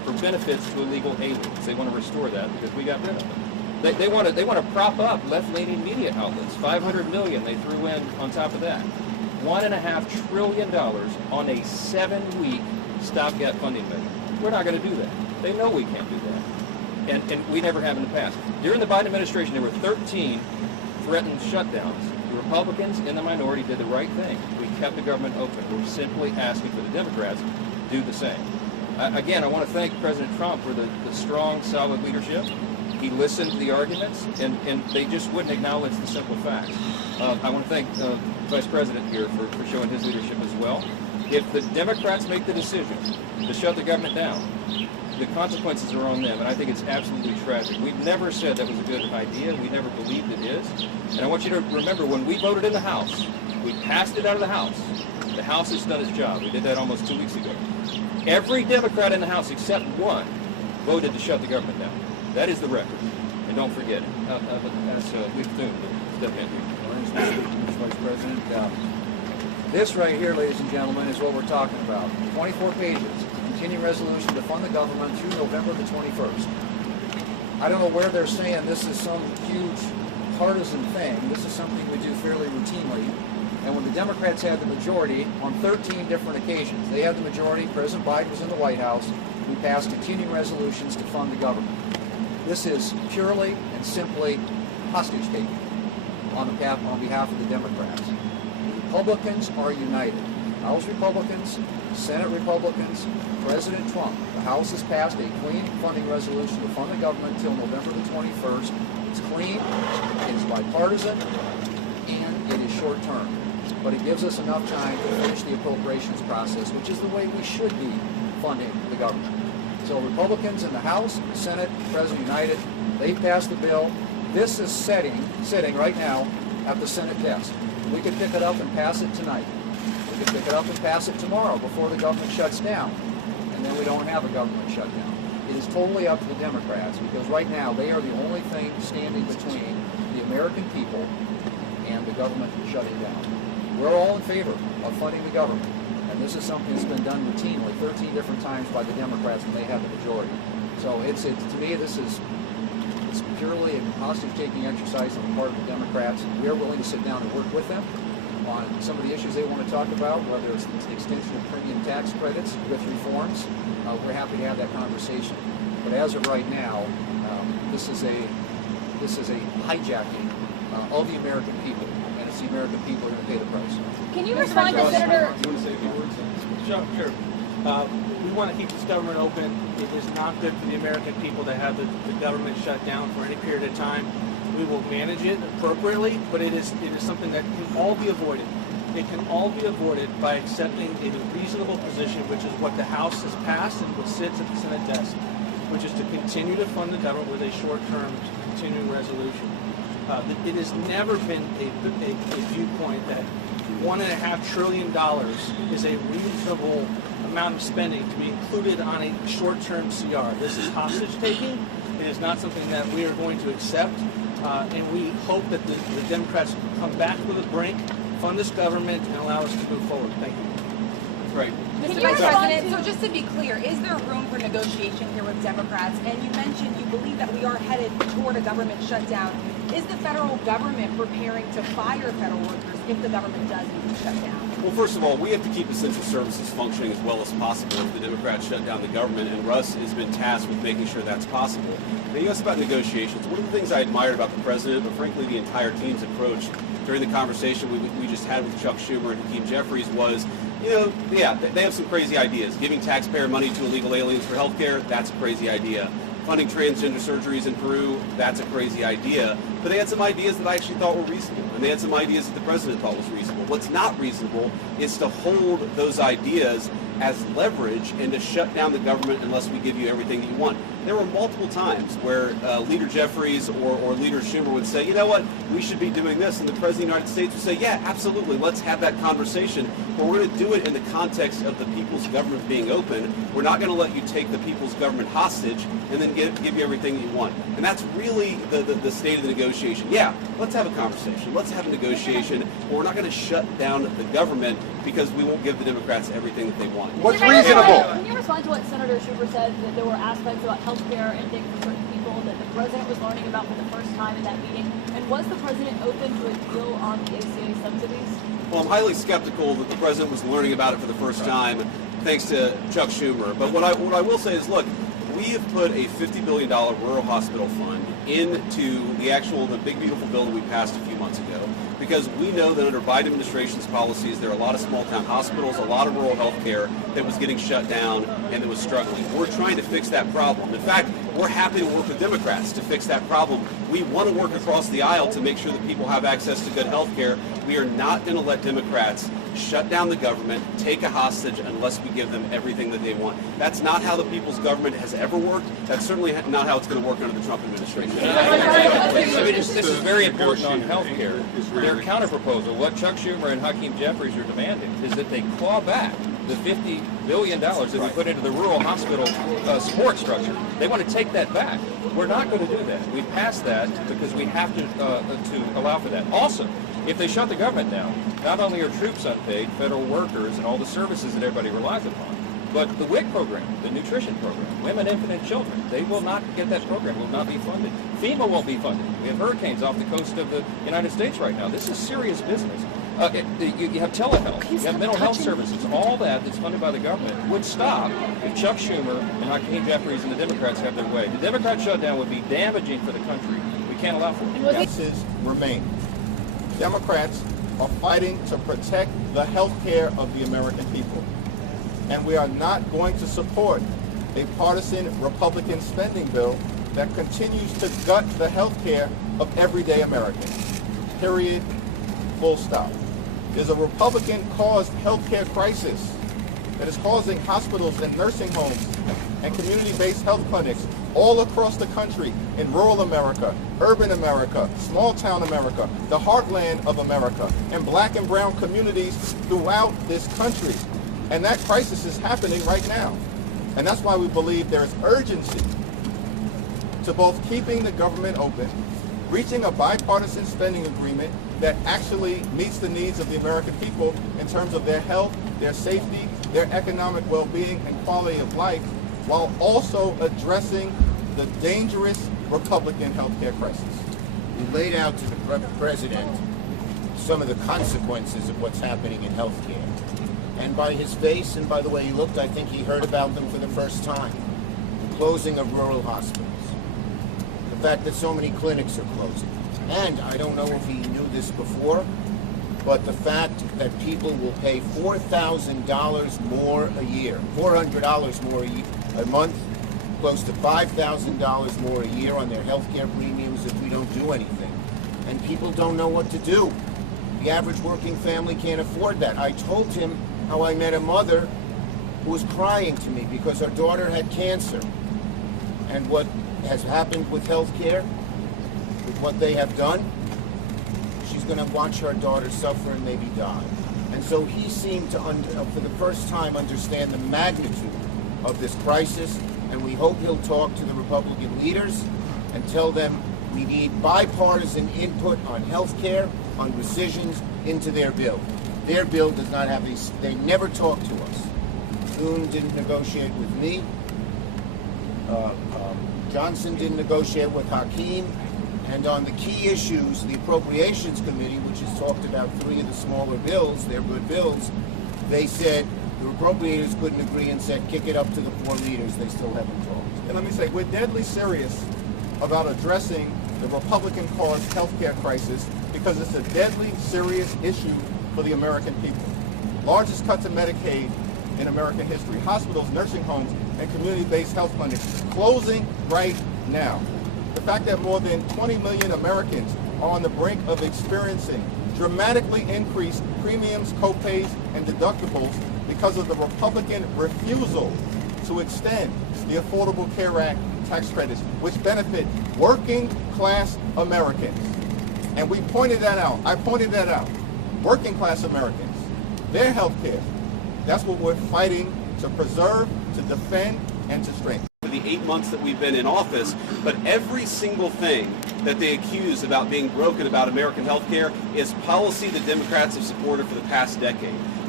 for benefits to illegal aliens. They want to restore that because we got rid of them. They want to prop up left-leaning media outlets. $500 million they threw in on top of that. $1.5 trillion on a 7-week stopgap funding measure. We're not going to do that. They know we can't do that. And we never have in the past. During the Biden administration, there were 13 threatened shutdowns. The Republicans in the minority did the right thing. We kept the government open. We're simply asking for the Democrats to do the same. Again, I want to thank President Trump for the strong, solid leadership. He listened to the arguments, and they just wouldn't acknowledge the simple facts. I want to thank Vice President here for showing his leadership as well. If the Democrats make the decision to shut the government down, the consequences are on them, and I think it's absolutely tragic. We've never said that was a good idea. We never believed it is. And I want you to remember, when we voted in the House, we passed it out of the House. The House has done its job. We did that almost 2 weeks ago. Every Democrat in the House except one voted to shut the government down. That is the record. And don't forget it. That's Lee Thune. Step in here. Mr. Vice President, this right here, ladies and gentlemen, is what we're talking about. 24 pages. Continuing resolution to fund the government through November the 21st. I don't know where they're saying this is some huge partisan thing. This is something we do fairly routinely. And when the Democrats had the majority on 13 different occasions, they had the majority, President Biden was in the White House, we passed continuing resolutions to fund the government. This is purely and simply hostage-taking on behalf of the Democrats. Republicans are united. House Republicans, Senate Republicans, President Trump. The House has passed a clean funding resolution to fund the government until November the 21st. It's clean, it is bipartisan, and it is short-term. But it gives us enough time to finish the appropriations process, which is the way we should be funding the government. So Republicans in the House, Senate, President united, they passed the bill. This is sitting right now at the Senate desk. We could pick it up and pass it tonight. We could pick it up and pass it tomorrow before the government shuts down. And then we don't have a government shutdown. It is totally up to the Democrats, because right now they are the only thing standing between the American people and the government shutting down. We're all in favor of funding the government. And this is something that's been done routinely 13 different times by the Democrats when they have the majority. So to me, it's purely a hostage-taking exercise on the part of the Democrats. We are willing to sit down and work with them on some of the issues they want to talk about, whether it's the extension of premium tax credits with reforms. We're happy to have that conversation. But as of right now, this is a hijacking of the American people, and it's the American people who are going to pay the price. Can you respond to Senator? Do you want to say a few words? Sure. We want to keep this government open. It is not good for the American people to have the government shut down for any period of time. We will manage it appropriately, but it is something that can all be avoided. It can all be avoided by accepting a reasonable position, which is what the House has passed and what sits at the Senate desk, which is to continue to fund the government with a short-term continuing resolution. It has never been a viewpoint that $1.5 trillion is a reasonable amount of spending to be included on a short-term CR. This is hostage-taking. It is not something that we are going to accept, and we hope that the Democrats come back to the brink, fund this government, and allow us to move forward. Thank you. Right. Mr. Vice President, so just to be clear, is there room for negotiation here with Democrats? And you mentioned you believe that we are headed toward a government shutdown. Is the federal government preparing to fire federal workers if the government does need to shut down? Well, first of all, we have to keep essential services functioning as well as possible if the Democrats shut down the government, and Russ has been tasked with making sure that's possible. Now, you asked about negotiations. One of the things I admired about the president, but frankly the entire team's approach during the conversation we just had with Chuck Schumer and Hakeem Jeffries was, they have some crazy ideas. Giving taxpayer money to illegal aliens for health care, that's a crazy idea. Funding transgender surgeries in Peru, that's a crazy idea. But they had some ideas that I actually thought were reasonable, and they had some ideas that the president thought was reasonable. What's not reasonable is to hold those ideas as leverage and to shut down the government unless we give you everything that you want. There were multiple times where Leader Jeffries or Leader Schumer would say, you know what, we should be doing this, and the President of the United States would say, yeah, absolutely, let's have that conversation, but we're going to do it in the context of the people's government being open. We're not going to let you take the people's government hostage and then give you everything that you want. And that's really the state of the negotiation. Yeah, let's have a conversation, let's have a negotiation, but we're not going to shut down the government because we won't give the Democrats everything that they want. want. What's reasonable? Can you respond to what Senator Schumer said, that there were aspects about health care ending for certain people that the president was learning about for the first time in that meeting? And was the president open to a deal on the ACA subsidies? Well, I'm highly skeptical that the president was learning about it for the first time, thanks to Chuck Schumer. But what I will say is, look, we have put a $50 billion rural hospital fund into the big beautiful bill that we passed a few months ago, because we know that under Biden administration's policies, there are a lot of small town hospitals, a lot of rural health care that was getting shut down and that was struggling. We're trying to fix that problem. In fact, we're happy to work with Democrats to fix that problem. We want to work across the aisle to make sure that people have access to good health care. We are not going to let Democrats shut down the government, take a hostage unless we give them everything that they want. That's not how the people's government has ever worked. That's certainly not how it's going to work under the Trump administration. This is very important on health care. Their counterproposal, what Chuck Schumer and Hakeem Jeffries are demanding, is that they claw back the $50 billion that we put into the rural hospital support structure. They want to take that back. We're not going to do that. We passed that because we have to allow for that. Also, if they shut the government down, not only are troops unpaid, federal workers, and all the services that everybody relies upon, but the WIC program, the nutrition program, women, infant, and children, they will not get that program, will not be funded. FEMA won't be funded. We have hurricanes off the coast of the United States right now. This is serious business. You have telehealth, you have mental health services, all that's funded by the government would stop if Chuck Schumer and Hakeem Jeffries and the Democrats have their way. The Democrat shutdown would be damaging for the country. We can't allow for it. Differences remain. Democrats are fighting to protect the health care of the American people. And we are not going to support a partisan Republican spending bill that continues to gut the health care of everyday Americans. Period. Full stop. There's a Republican-caused health care crisis that is causing hospitals and nursing homes and community-based health clinics all across the country, in rural America, urban America, small-town America, the heartland of America, and black and brown communities throughout this country. And that crisis is happening right now. And that's why we believe there's urgency to both keeping the government open, reaching a bipartisan spending agreement that actually meets the needs of the American people in terms of their health, their safety, their economic well-being and quality of life, while also addressing the dangerous Republican health care crisis. We laid out to the president some of the consequences of what's happening in health care. And by his face and by the way he looked, I think he heard about them for the first time. The closing of rural hospitals. The fact that so many clinics are closing. And I don't know if he knew this before, but the fact that people will pay $4,000 more a year, $400 more a month, close to $5,000 more a year on their health care premiums if we don't do anything. And people don't know what to do. The average working family can't afford that. I told him how I met a mother who was crying to me because her daughter had cancer. And what has happened with health care, with what they have done, she's going to watch her daughter suffer and maybe die. And so he seemed to, for the first time, understand the magnitude of this crisis, and we hope he'll talk to the Republican leaders and tell them we need bipartisan input on health care, on rescissions into their bill. Their bill does not have these, they never talk to us. Thune didn't negotiate with me. Johnson didn't negotiate with Hakeem. And on the key issues, the Appropriations Committee, which has talked about 3 of the smaller bills, they're good bills, they said the appropriators couldn't agree and said kick it up to the 4 leaders. They still haven't talked. And let me say, we're deadly serious about addressing the Republican-caused health care crisis because it's a deadly serious issue for the American people. Largest cut to Medicaid in American history. Hospitals, nursing homes, and community-based health clinics closing right now. The fact that more than 20 million Americans are on the brink of experiencing dramatically increased premiums, co-pays, and deductibles because of the Republican refusal to extend the Affordable Care Act tax credits, which benefit working-class Americans. And we pointed that out. I pointed that out. Working-class Americans, their health care, that's what we're fighting to preserve, to defend, and to strengthen. The 8 months that we've been in office, but every single thing that they accuse about being broken about American health care is policy that Democrats have supported for the past decade.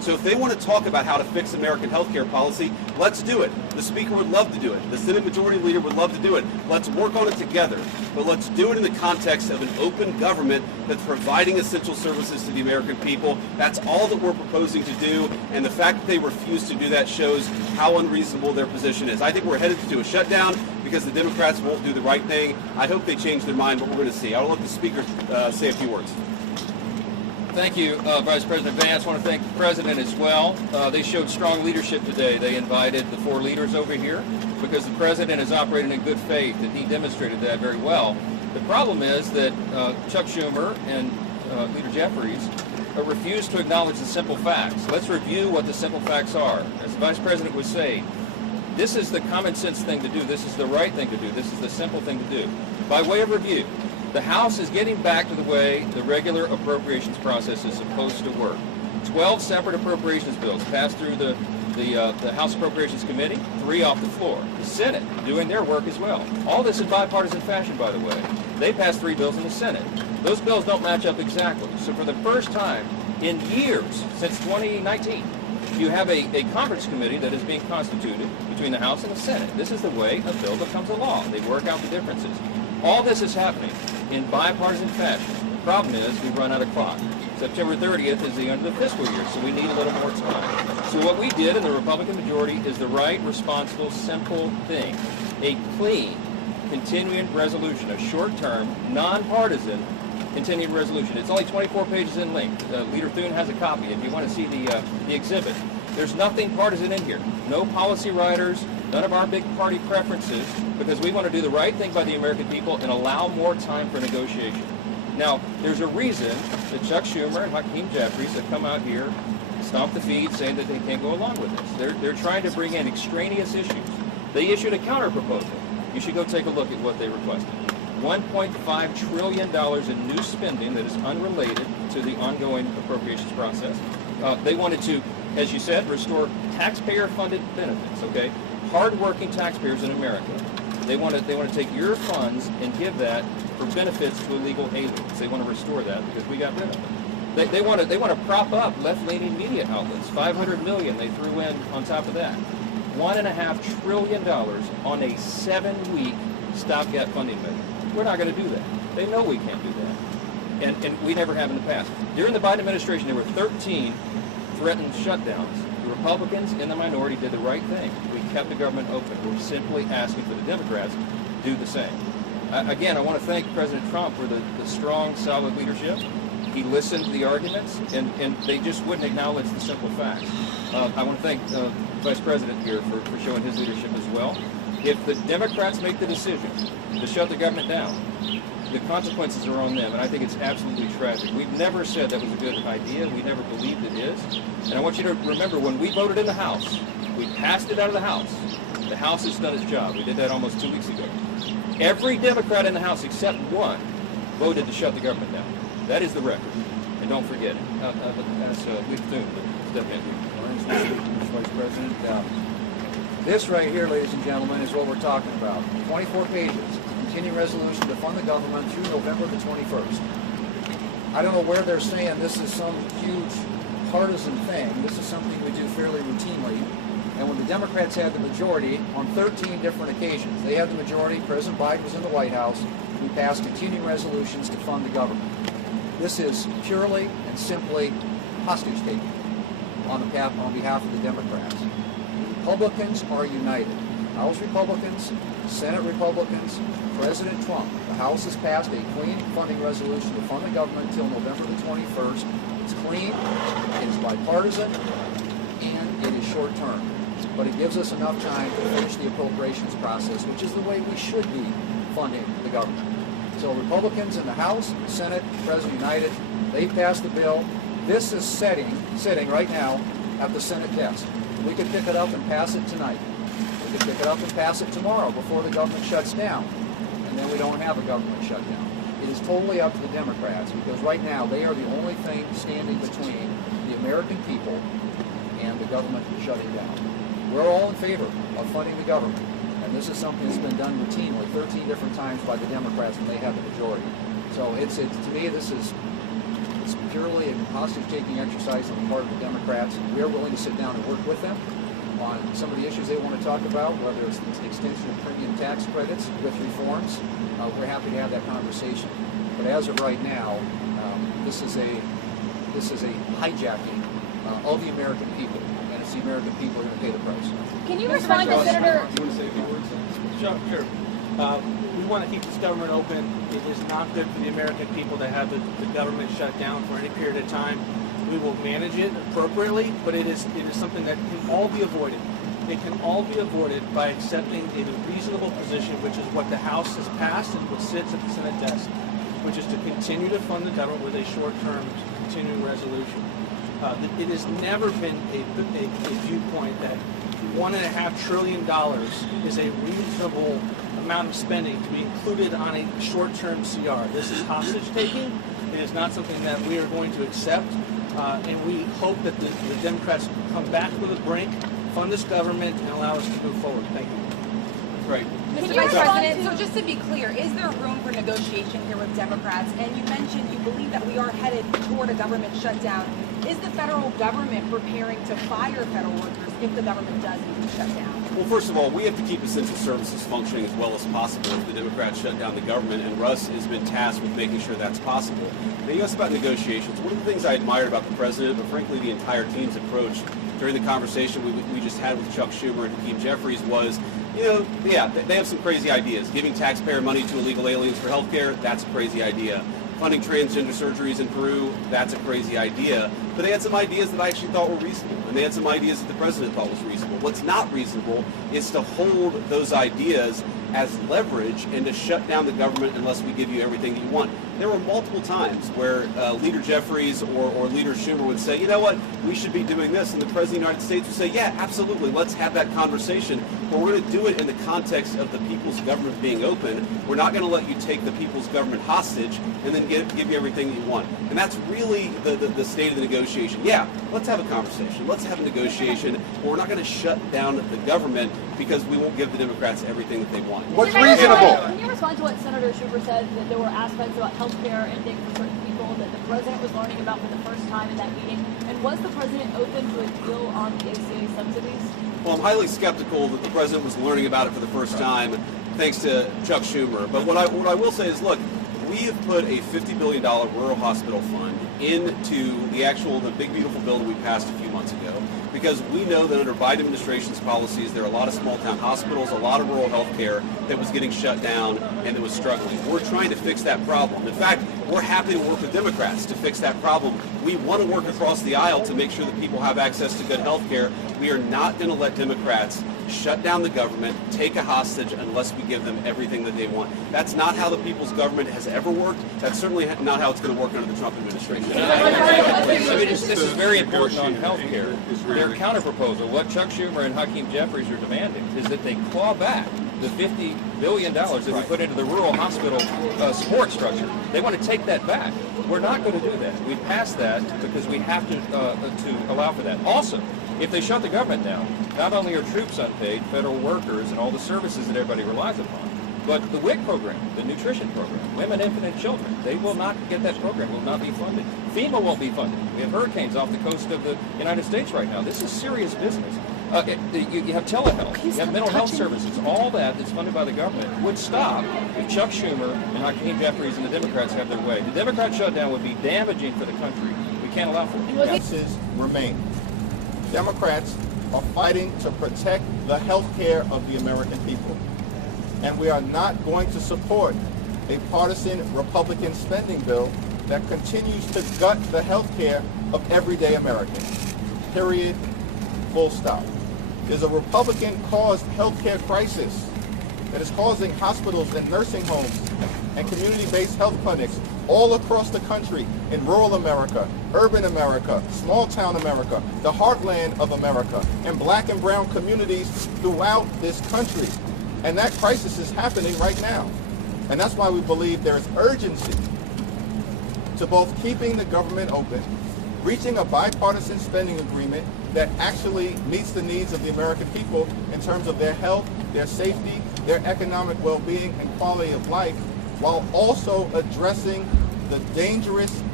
So if they want to talk about how to fix American healthcare policy, let's do it. The Speaker would love to do it. The Senate Majority Leader would love to do it. Let's work on it together. But let's do it in the context of an open government that's providing essential services to the American people. That's all that we're proposing to do. And the fact that they refuse to do that shows how unreasonable their position is. I think we're headed to a shutdown because the Democrats won't do the right thing. I hope they change their mind, but we're going to see. I'll let the Speaker say a few words. Thank you, Vice President Vance. I want to thank the President as well. They showed strong leadership today. They invited the 4 leaders over here because the President is operating in good faith, and he demonstrated that very well. The problem is that Chuck Schumer and Leader Jeffries refuse to acknowledge the simple facts. Let's review what the simple facts are. As the Vice President was saying, this is the common sense thing to do. This is the right thing to do. This is the simple thing to do. By way of review, the House is getting back to the way the regular appropriations process is supposed to work. 12 separate appropriations bills passed through the House Appropriations Committee, 3 off the floor. The Senate doing their work as well. All this in bipartisan fashion, by the way. They passed 3 bills in the Senate. Those bills don't match up exactly. So for the first time in years, since 2019, you have a conference committee that is being constituted between the House and the Senate. This is the way a bill becomes a law. They work out the differences. All this is happening in bipartisan fashion. The problem is we run out of clock. September 30th is the end of the fiscal year, so we need a little more time. So what we did in the Republican majority is the right, responsible, simple thing. A clean, continuing resolution, a short-term, non-partisan continuing resolution. It's only 24 pages in length. Leader Thune has a copy if you want to see the exhibit. There's nothing partisan in here. No policy writers, none of our big party preferences, because we want to do the right thing by the American people and allow more time for negotiation. Now, there's a reason that Chuck Schumer and Hakeem Jeffries have come out here, stomped the feet, saying that they can't go along with this. They're trying to bring in extraneous issues. They issued a counter-proposal. You should go take a look at what they requested. $1.5 trillion in new spending that is unrelated to the ongoing appropriations process. They wanted to, as you said, restore taxpayer-funded benefits, okay? Hard-working taxpayers in America. They want to take your funds and give that for benefits to illegal aliens. They want to restore that because we got rid of them. They want to prop up left-leaning media outlets. $500 million they threw in on top of that. $1.5 trillion on a 7-week stopgap funding measure. We're not going to do that. They know we can't do that. And we never have in the past. During the Biden administration, there were 13 threatened shutdowns. The Republicans in the minority did the right thing. We kept the government open. We're simply asking for the Democrats to do the same. Again, I want to thank President Trump for the strong, solid leadership. He listened to the arguments, and they just wouldn't acknowledge the simple facts. I want to thank the Vice President here for showing his leadership as well. If the Democrats make the decision to shut the government down, the consequences are on them, and I think it's absolutely tragic. We've never said that was a good idea. We never believed it is. And I want you to remember, when we voted in the House, we passed it out of the House. The House has done its job. We did that almost 2 weeks ago. Every Democrat in the House except one voted to shut the government down. That is the record. And don't forget it. That's Leader Thune. Step in. Mr. Vice President, this right here, ladies and gentlemen, is what we're talking about. 24 pages. Continuing resolution to fund the government through November the 21st. I don't know where they're saying this is some huge partisan thing. This is something we do fairly routinely. And when the Democrats had the majority on 13 different occasions, they had the majority, President Biden was in the White House, we passed continuing resolutions to fund the government. This is purely and simply hostage taking on behalf of the Democrats. The Republicans are united. House Republicans, Senate Republicans, President Trump. The House has passed a clean funding resolution to fund the government until November the 21st. It's clean, it is bipartisan, and it is short term. But it gives us enough time to finish the appropriations process, which is the way we should be funding the government. So Republicans in the House, Senate, President united, they passed the bill. This is sitting right now at the Senate desk. We could pick it up and pass it tonight. We could pick it up and pass it tomorrow before the government shuts down. And then we don't have a government shutdown. It is totally up to the Democrats, because right now they are the only thing standing between the American people and the government shutting down. We're all in favor of funding the government, and this is something that's been done routinely 13 different times by the Democrats when they have the majority. So to me, this is It's purely a hostage-taking exercise on the part of the Democrats. We are willing to sit down and work with them on some of the issues they want to talk about, whether it's the extension of premium tax credits with reforms. We're happy to have that conversation. But as of right now, this is a hijacking of the American people, and it's the American people who are going to pay the price. Can you respond to Senator? Do you want to say a few words? Sure. We want to keep this government open. It is not good for the American people to have the government shut down for any period of time. We will manage it appropriately, but it is something that can all be avoided. It can all be avoided by accepting a reasonable position, which is what the House has passed and what sits at the Senate desk, which is to continue to fund the government with a short-term continuing resolution. It has never been a viewpoint that $1.5 trillion is a reasonable amount of spending to be included on a short-term CR. This is hostage-taking. It is not something that we are going to accept, and we hope that the Democrats come back from the brink, fund this government, and allow us to move forward. Thank you. Great. Mr. Vice President, so just to be clear, is there room for negotiation here with Democrats? And you mentioned you believe that we are headed toward a government shutdown. Is the federal government preparing to fire federal workers if the government does need to shut down? Well, first of all, we have to keep essential services functioning as well as possible if the Democrats shut down the government, and Russ has been tasked with making sure that's possible. Now, you asked about negotiations. One of the things I admired about the president, but frankly the entire team's approach during the conversation we just had with Chuck Schumer and Hakeem Jeffries was, they have some crazy ideas. Giving taxpayer money to illegal aliens for health care, that's a crazy idea. Funding transgender surgeries in Peru, that's a crazy idea. But they had some ideas that I actually thought were reasonable, and they had some ideas that the president thought was reasonable. What's not reasonable is to hold those ideas as leverage and to shut down the government unless we give you everything that you want. There were multiple times where Leader Jeffries or Leader Schumer would say, you know what, we should be doing this, and the President of the United States would say, yeah, absolutely, let's have that conversation, but we're going to do it in the context of the people's government being open. We're not going to let you take the people's government hostage and then give you everything that you want. And that's really the state of the negotiation. Yeah, let's have a conversation, let's have a negotiation, but we're not going to shut down the government because we won't give the Democrats everything that they want. What's reasonable? Can you respond to what Senator Schumer said, that there were aspects about health care ending for certain people that the president was learning about for the first time in that meeting? And was the president open to a deal on the ACA subsidies? Well, I'm highly skeptical that the president was learning about it for the first time, thanks to Chuck Schumer. But what I will say is, look, we have put a $50 billion rural hospital fund into the big beautiful bill that we passed a few months ago, because we know that under Biden administration's policies, there are a lot of small town hospitals, a lot of rural health care that was getting shut down and that was struggling. We're trying to fix that problem. In fact, we're happy to work with Democrats to fix that problem. We want to work across the aisle to make sure that people have access to good health care. We are not going to let Democrats shut down the government, take a hostage unless we give them everything that they want. That's not how the people's government has ever worked. That's certainly not how it's going to work under the Trump administration. This is very important on health care. Their counterproposal, what Chuck Schumer and Hakeem Jeffries are demanding, is that they claw back the $50 billion that we put into the rural hospital support structure. They want to take that back. We're not going to do that. We passed that because we have to allow for that. Also, if they shut the government down, not only are troops unpaid, federal workers, and all the services that everybody relies upon, but the WIC program, the nutrition program, Women, Infant, and Children, they will not get that program, will not be funded. FEMA won't be funded. We have hurricanes off the coast of the United States right now. This is serious business. You have telehealth, you have mental health services, all that's funded by the government would stop if Chuck Schumer and Hakeem Jeffries and the Democrats have their way. The Democrat shutdown would be damaging for the country. We can't allow for it. Impasses remain. Democrats are fighting to protect the health care of the American people. And we are not going to support a partisan Republican spending bill that continues to gut the health care of everyday Americans. Period. Full stop. There's a Republican-caused health care crisis that is causing hospitals and nursing homes and community-based health clinics all across the country, in rural America, urban America, small-town America, the heartland of America, and black and brown communities throughout this country. And that crisis is happening right now. And that's why we believe there is urgency to both keeping the government open, reaching a bipartisan spending agreement that actually meets the needs of the American people in terms of their health, their safety, their economic well-being and quality of life, while also addressing the dangerous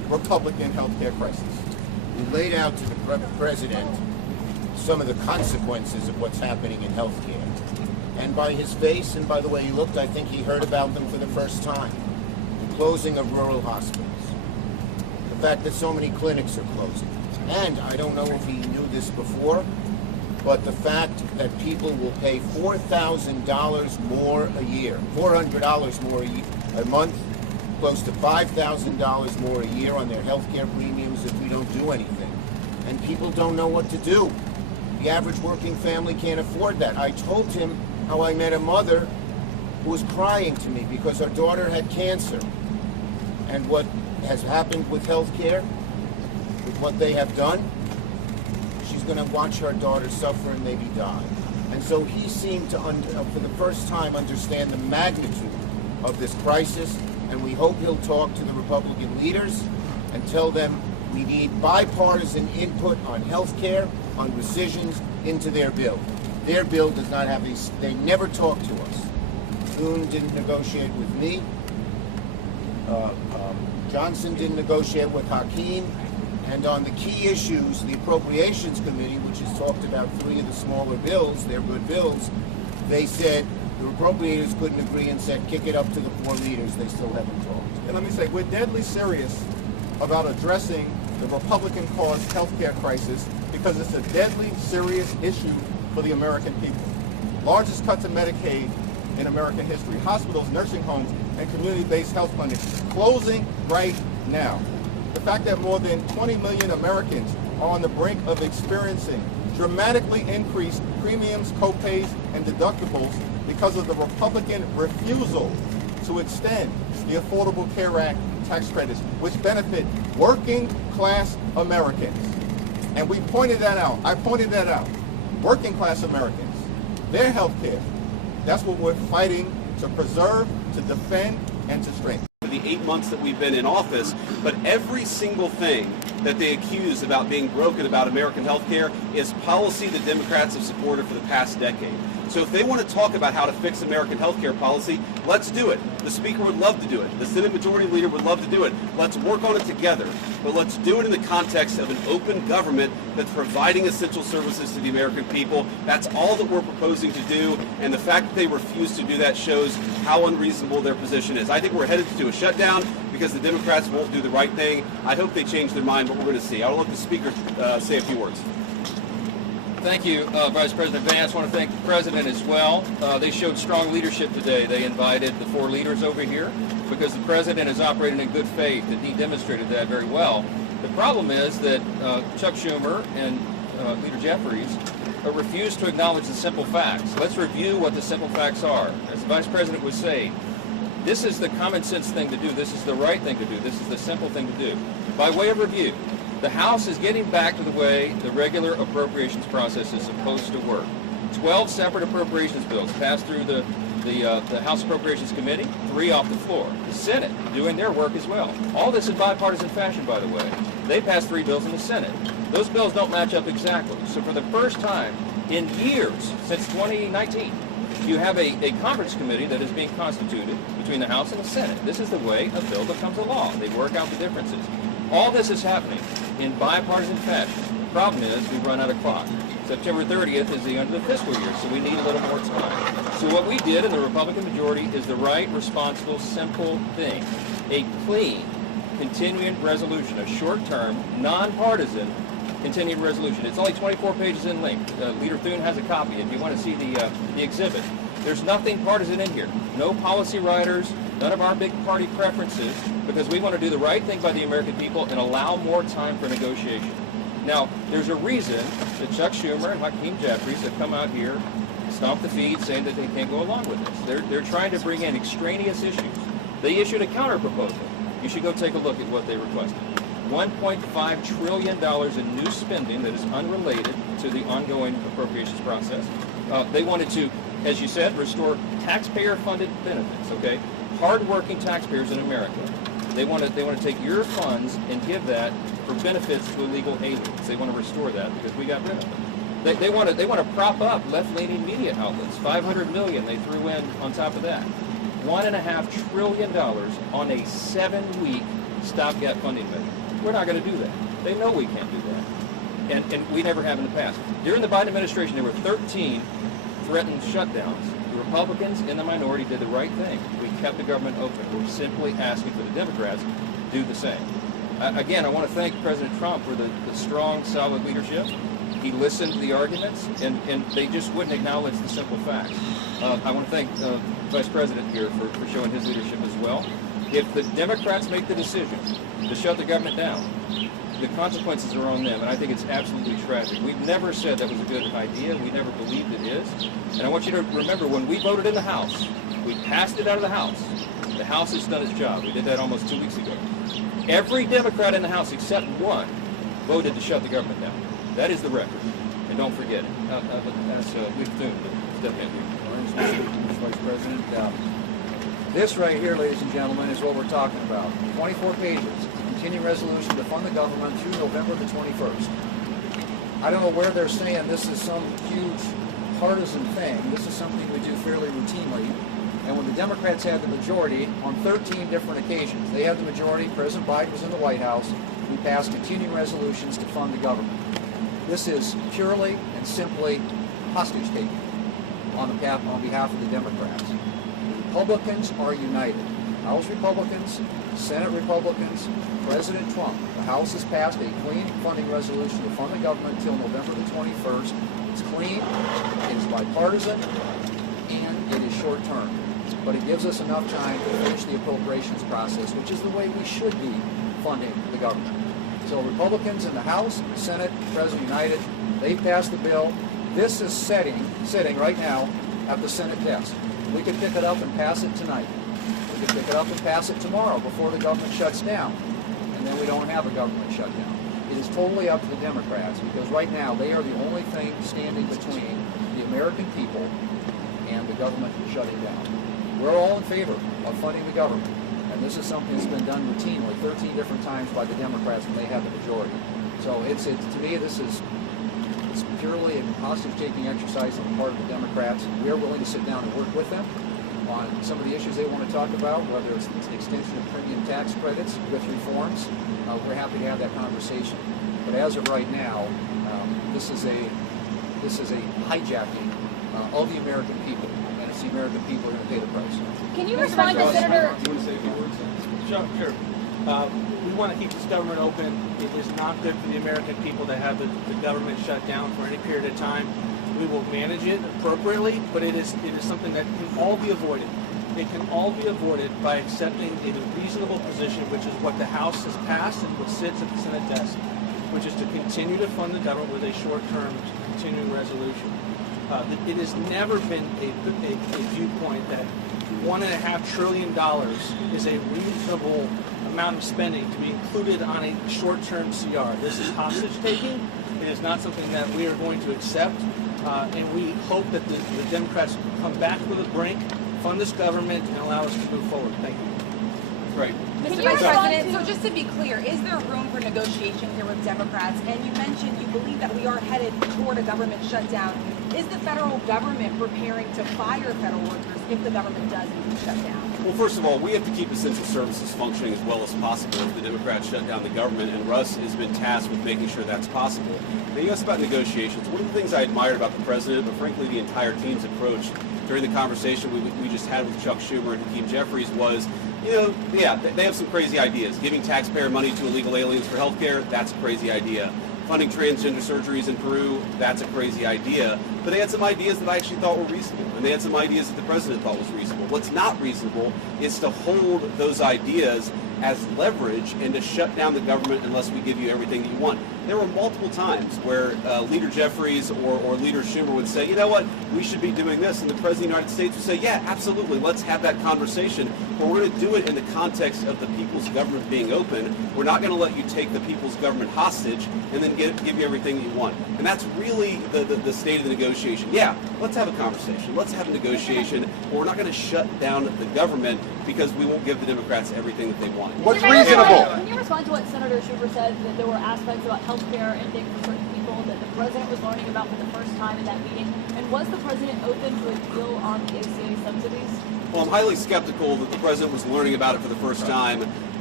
Republican health care crisis. We laid out to the president some of the consequences of what's happening in healthcare. And by his face and by the way he looked, I think he heard about them for the first time. The closing of rural hospitals. The fact that so many clinics are closing. And I don't know if he knew this before, but the fact that people will pay $4,000 more a year, $400 more a month, close to $5,000 more a year on their health care premiums if we don't do anything. And people don't know what to do. The average working family can't afford that. I told him how I met a mother who was crying to me because her daughter had cancer. And what has happened with health care, with what they have done, she's going to watch her daughter suffer and maybe die. And so he seemed to, for the first time, understand the magnitude of this crisis, and we hope he'll talk to the Republican leaders and tell them we need bipartisan input on health care, on rescissions, into their bill. Their bill does not have these, they never talk to us. Thune didn't negotiate with me. Johnson didn't negotiate with Hakeem. And on the key issues, the Appropriations Committee, which has talked about 3 of the smaller bills, they're good bills, they said the appropriators couldn't agree and said kick it up to the 4 leaders. They still haven't talked. And let me say, we're deadly serious about addressing the Republican-caused health care crisis because it's a deadly serious issue for the American people. Largest cut to Medicaid in American history. Hospitals, nursing homes, and community-based health clinics closing right now. The fact that more than 20 million Americans are on the brink of experiencing dramatically increased premiums, co-pays, and deductibles because of the Republican refusal to extend the Affordable Care Act tax credits, which benefit working-class Americans. And we pointed that out. I pointed that out. Working-class Americans, their health care, that's what we're fighting to preserve, to defend, and to strengthen. For the 8 months that we've been in office, but every single thing that they accuse about being broken about American health care is policy the Democrats have supported for the past decade. So if they want to talk about how to fix American health care policy, let's do it. The Speaker would love to do it. The Senate Majority Leader would love to do it. Let's work on it together. But let's do it in the context of an open government that's providing essential services to the American people. That's all that we're proposing to do. And the fact that they refuse to do that shows how unreasonable their position is. I think we're headed to a shutdown because the Democrats won't do the right thing. I hope they change their mind, but we're going to see. I'll let the Speaker say a few words. Thank you, Vice President Vance. I want to thank the President as well. They showed strong leadership today. They invited the 4 leaders over here because the President is operating in good faith, and he demonstrated that very well. The problem is that Chuck Schumer and Leader Jeffries refuse to acknowledge the simple facts. Let's review what the simple facts are. As the Vice President was saying, this is the common sense thing to do. This is the right thing to do. This is the simple thing to do. By way of review, the House is getting back to the way the regular appropriations process is supposed to work. 12 separate appropriations bills passed through the House Appropriations Committee, 3 off the floor. The Senate doing their work as well. All this in bipartisan fashion, by the way. They passed 3 bills in the Senate. Those bills don't match up exactly. So for the first time in years, since 2019, you have a conference committee that is being constituted between the House and the Senate. This is the way a bill becomes a law. They work out the differences. All this is happening in bipartisan fashion. The problem is we've run out of clock. September 30th is the end of the fiscal year, so we need a little more time. So what we did in the Republican majority is the right, responsible, simple thing. A clean, continuing resolution, a short-term, nonpartisan continuing resolution. It's only 24 pages in length. Leader Thune has a copy if you want to see the exhibit. There's nothing partisan in here. No policy writers, none of our big party preferences, because we want to do the right thing by the American people and allow more time for negotiation. Now, there's a reason that Chuck Schumer and Hakeem Jeffries have come out here, stomped the feet, saying that they can't go along with this. They're trying to bring in extraneous issues. They issued a counter-proposal. You should go take a look at what they requested. $1.5 trillion in new spending that is unrelated to the ongoing appropriations process. They wanted to, as you said, restore taxpayer-funded benefits, okay? Hard-working taxpayers in America. They want to take your funds and give that for benefits to illegal aliens. They want to restore that because we got rid of them. They want to prop up left-leaning media outlets. $500 million they threw in on top of that. $1.5 trillion on a 7-week stopgap funding measure. We're not going to do that. They know we can't do that. And we never have in the past. During the Biden administration, there were 13 threatened shutdowns. The Republicans in the minority did the right thing. We kept the government open. We're simply asking for the Democrats to do the same. Again, I want to thank President Trump for the strong, solid leadership. He listened to the arguments, and they just wouldn't acknowledge the simple facts. I want to thank Vice President here for showing his leadership as well. If the Democrats make the decision to shut the government down, the consequences are on them, and I think it's absolutely tragic. We've never said that was a good idea. We never believed it is. And I want you to remember, when we voted in the House, we passed it out of the House. The House has done its job. We did that almost 2 weeks ago. Every Democrat in the House, except one, voted to shut the government down. That is the record. And don't forget it. That's Leif Thune, but definitely. Mr. Vice President, this right here, ladies and gentlemen, is what we're talking about. 24 pages, continuing resolution to fund the government through November the 21st. I don't know where they're saying this is some huge partisan thing. This is something we do fairly routinely. And when the Democrats had the majority on 13 different occasions, they had the majority, President Biden was in the White House, we passed continuing resolutions to fund the government. This is purely and simply hostage-taking on behalf of the Democrats. The Republicans are united. House Republicans, Senate Republicans, President Trump. The House has passed a clean funding resolution to fund the government until November the 21st. It's clean, it is bipartisan, and it is short-term. But it gives us enough time to finish the appropriations process, which is the way we should be funding the government. So Republicans in the House, Senate, President United, they passed the bill. This is sitting right now at the Senate desk. We could pick it up and pass it tonight. We could pick it up and pass it tomorrow before the government shuts down. And then we don't have a government shutdown. It is totally up to the Democrats, because right now they are the only thing standing between the American people and the government shutting down. We're all in favor of funding the government. And this is something that's been done routinely 13 different times by the Democrats when they have the majority. So to me, it's purely a hostage-taking exercise on the part of the Democrats. We are willing to sit down and work with them on some of the issues they want to talk about, whether it's the extension of premium tax credits with reforms. We're happy to have that conversation. But as of right now, this is a hijacking of the American people, and it's the American people who are going to pay the price. Can you respond to Senator? You want to say a few words? Sure. We want to keep this government open. It is not good for the American people to have the government shut down for any period of time. We will manage it appropriately, but it is something that can all be avoided. It can all be avoided by accepting a reasonable position, which is what the House has passed and what sits at the Senate desk, which is to continue to fund the government with a short-term continuing resolution. It has never been a viewpoint that $1.5 trillion is a reasonable amount of spending to be included on a short-term CR. This is hostage-taking. It is not something that we are going to accept, and we hope that the Democrats come back to the brink, fund this government, and allow us to move forward. Thank you. Great. Mr. Vice President, so just to be clear, is there room for negotiation here with Democrats? And you mentioned you believe that we are headed toward a government shutdown. Is the federal government preparing to fire federal workers if the government does shut down? Well, first of all, we have to keep essential services functioning as well as possible if the Democrats shut down the government, and Russ has been tasked with making sure that's possible. Now, you asked about negotiations. One of the things I admired about the president, but frankly the entire team's approach during the conversation we just had with Chuck Schumer and Hakeem Jeffries was, they have some crazy ideas. Giving taxpayer money to illegal aliens for health care, that's a crazy idea. Funding transgender surgeries in Peru, that's a crazy idea. But they had some ideas that I actually thought were reasonable, and they had some ideas that the president thought was reasonable. What's not reasonable is to hold those ideas as leverage and to shut down the government unless we give you everything that you want. There were multiple times where Leader Jeffries or Leader Schumer would say, you know what, we should be doing this, and the President of the United States would say, yeah, absolutely, let's have that conversation, but we're going to do it in the context of the people's government being open. We're not going to let you take the people's government hostage and then give you everything that you want. And that's really the state of the negotiation. Yeah, let's have a conversation, let's have a negotiation, but we're not going to shut down the government because we won't give the Democrats everything that they want. What's reasonable? Can you respond to what Senator Schumer said, that there were aspects about health care and things for certain people that the president was learning about for the first time in that meeting? And was the president open to a deal on the ACA subsidies? Well, I'm highly skeptical that the president was learning about it for the first time.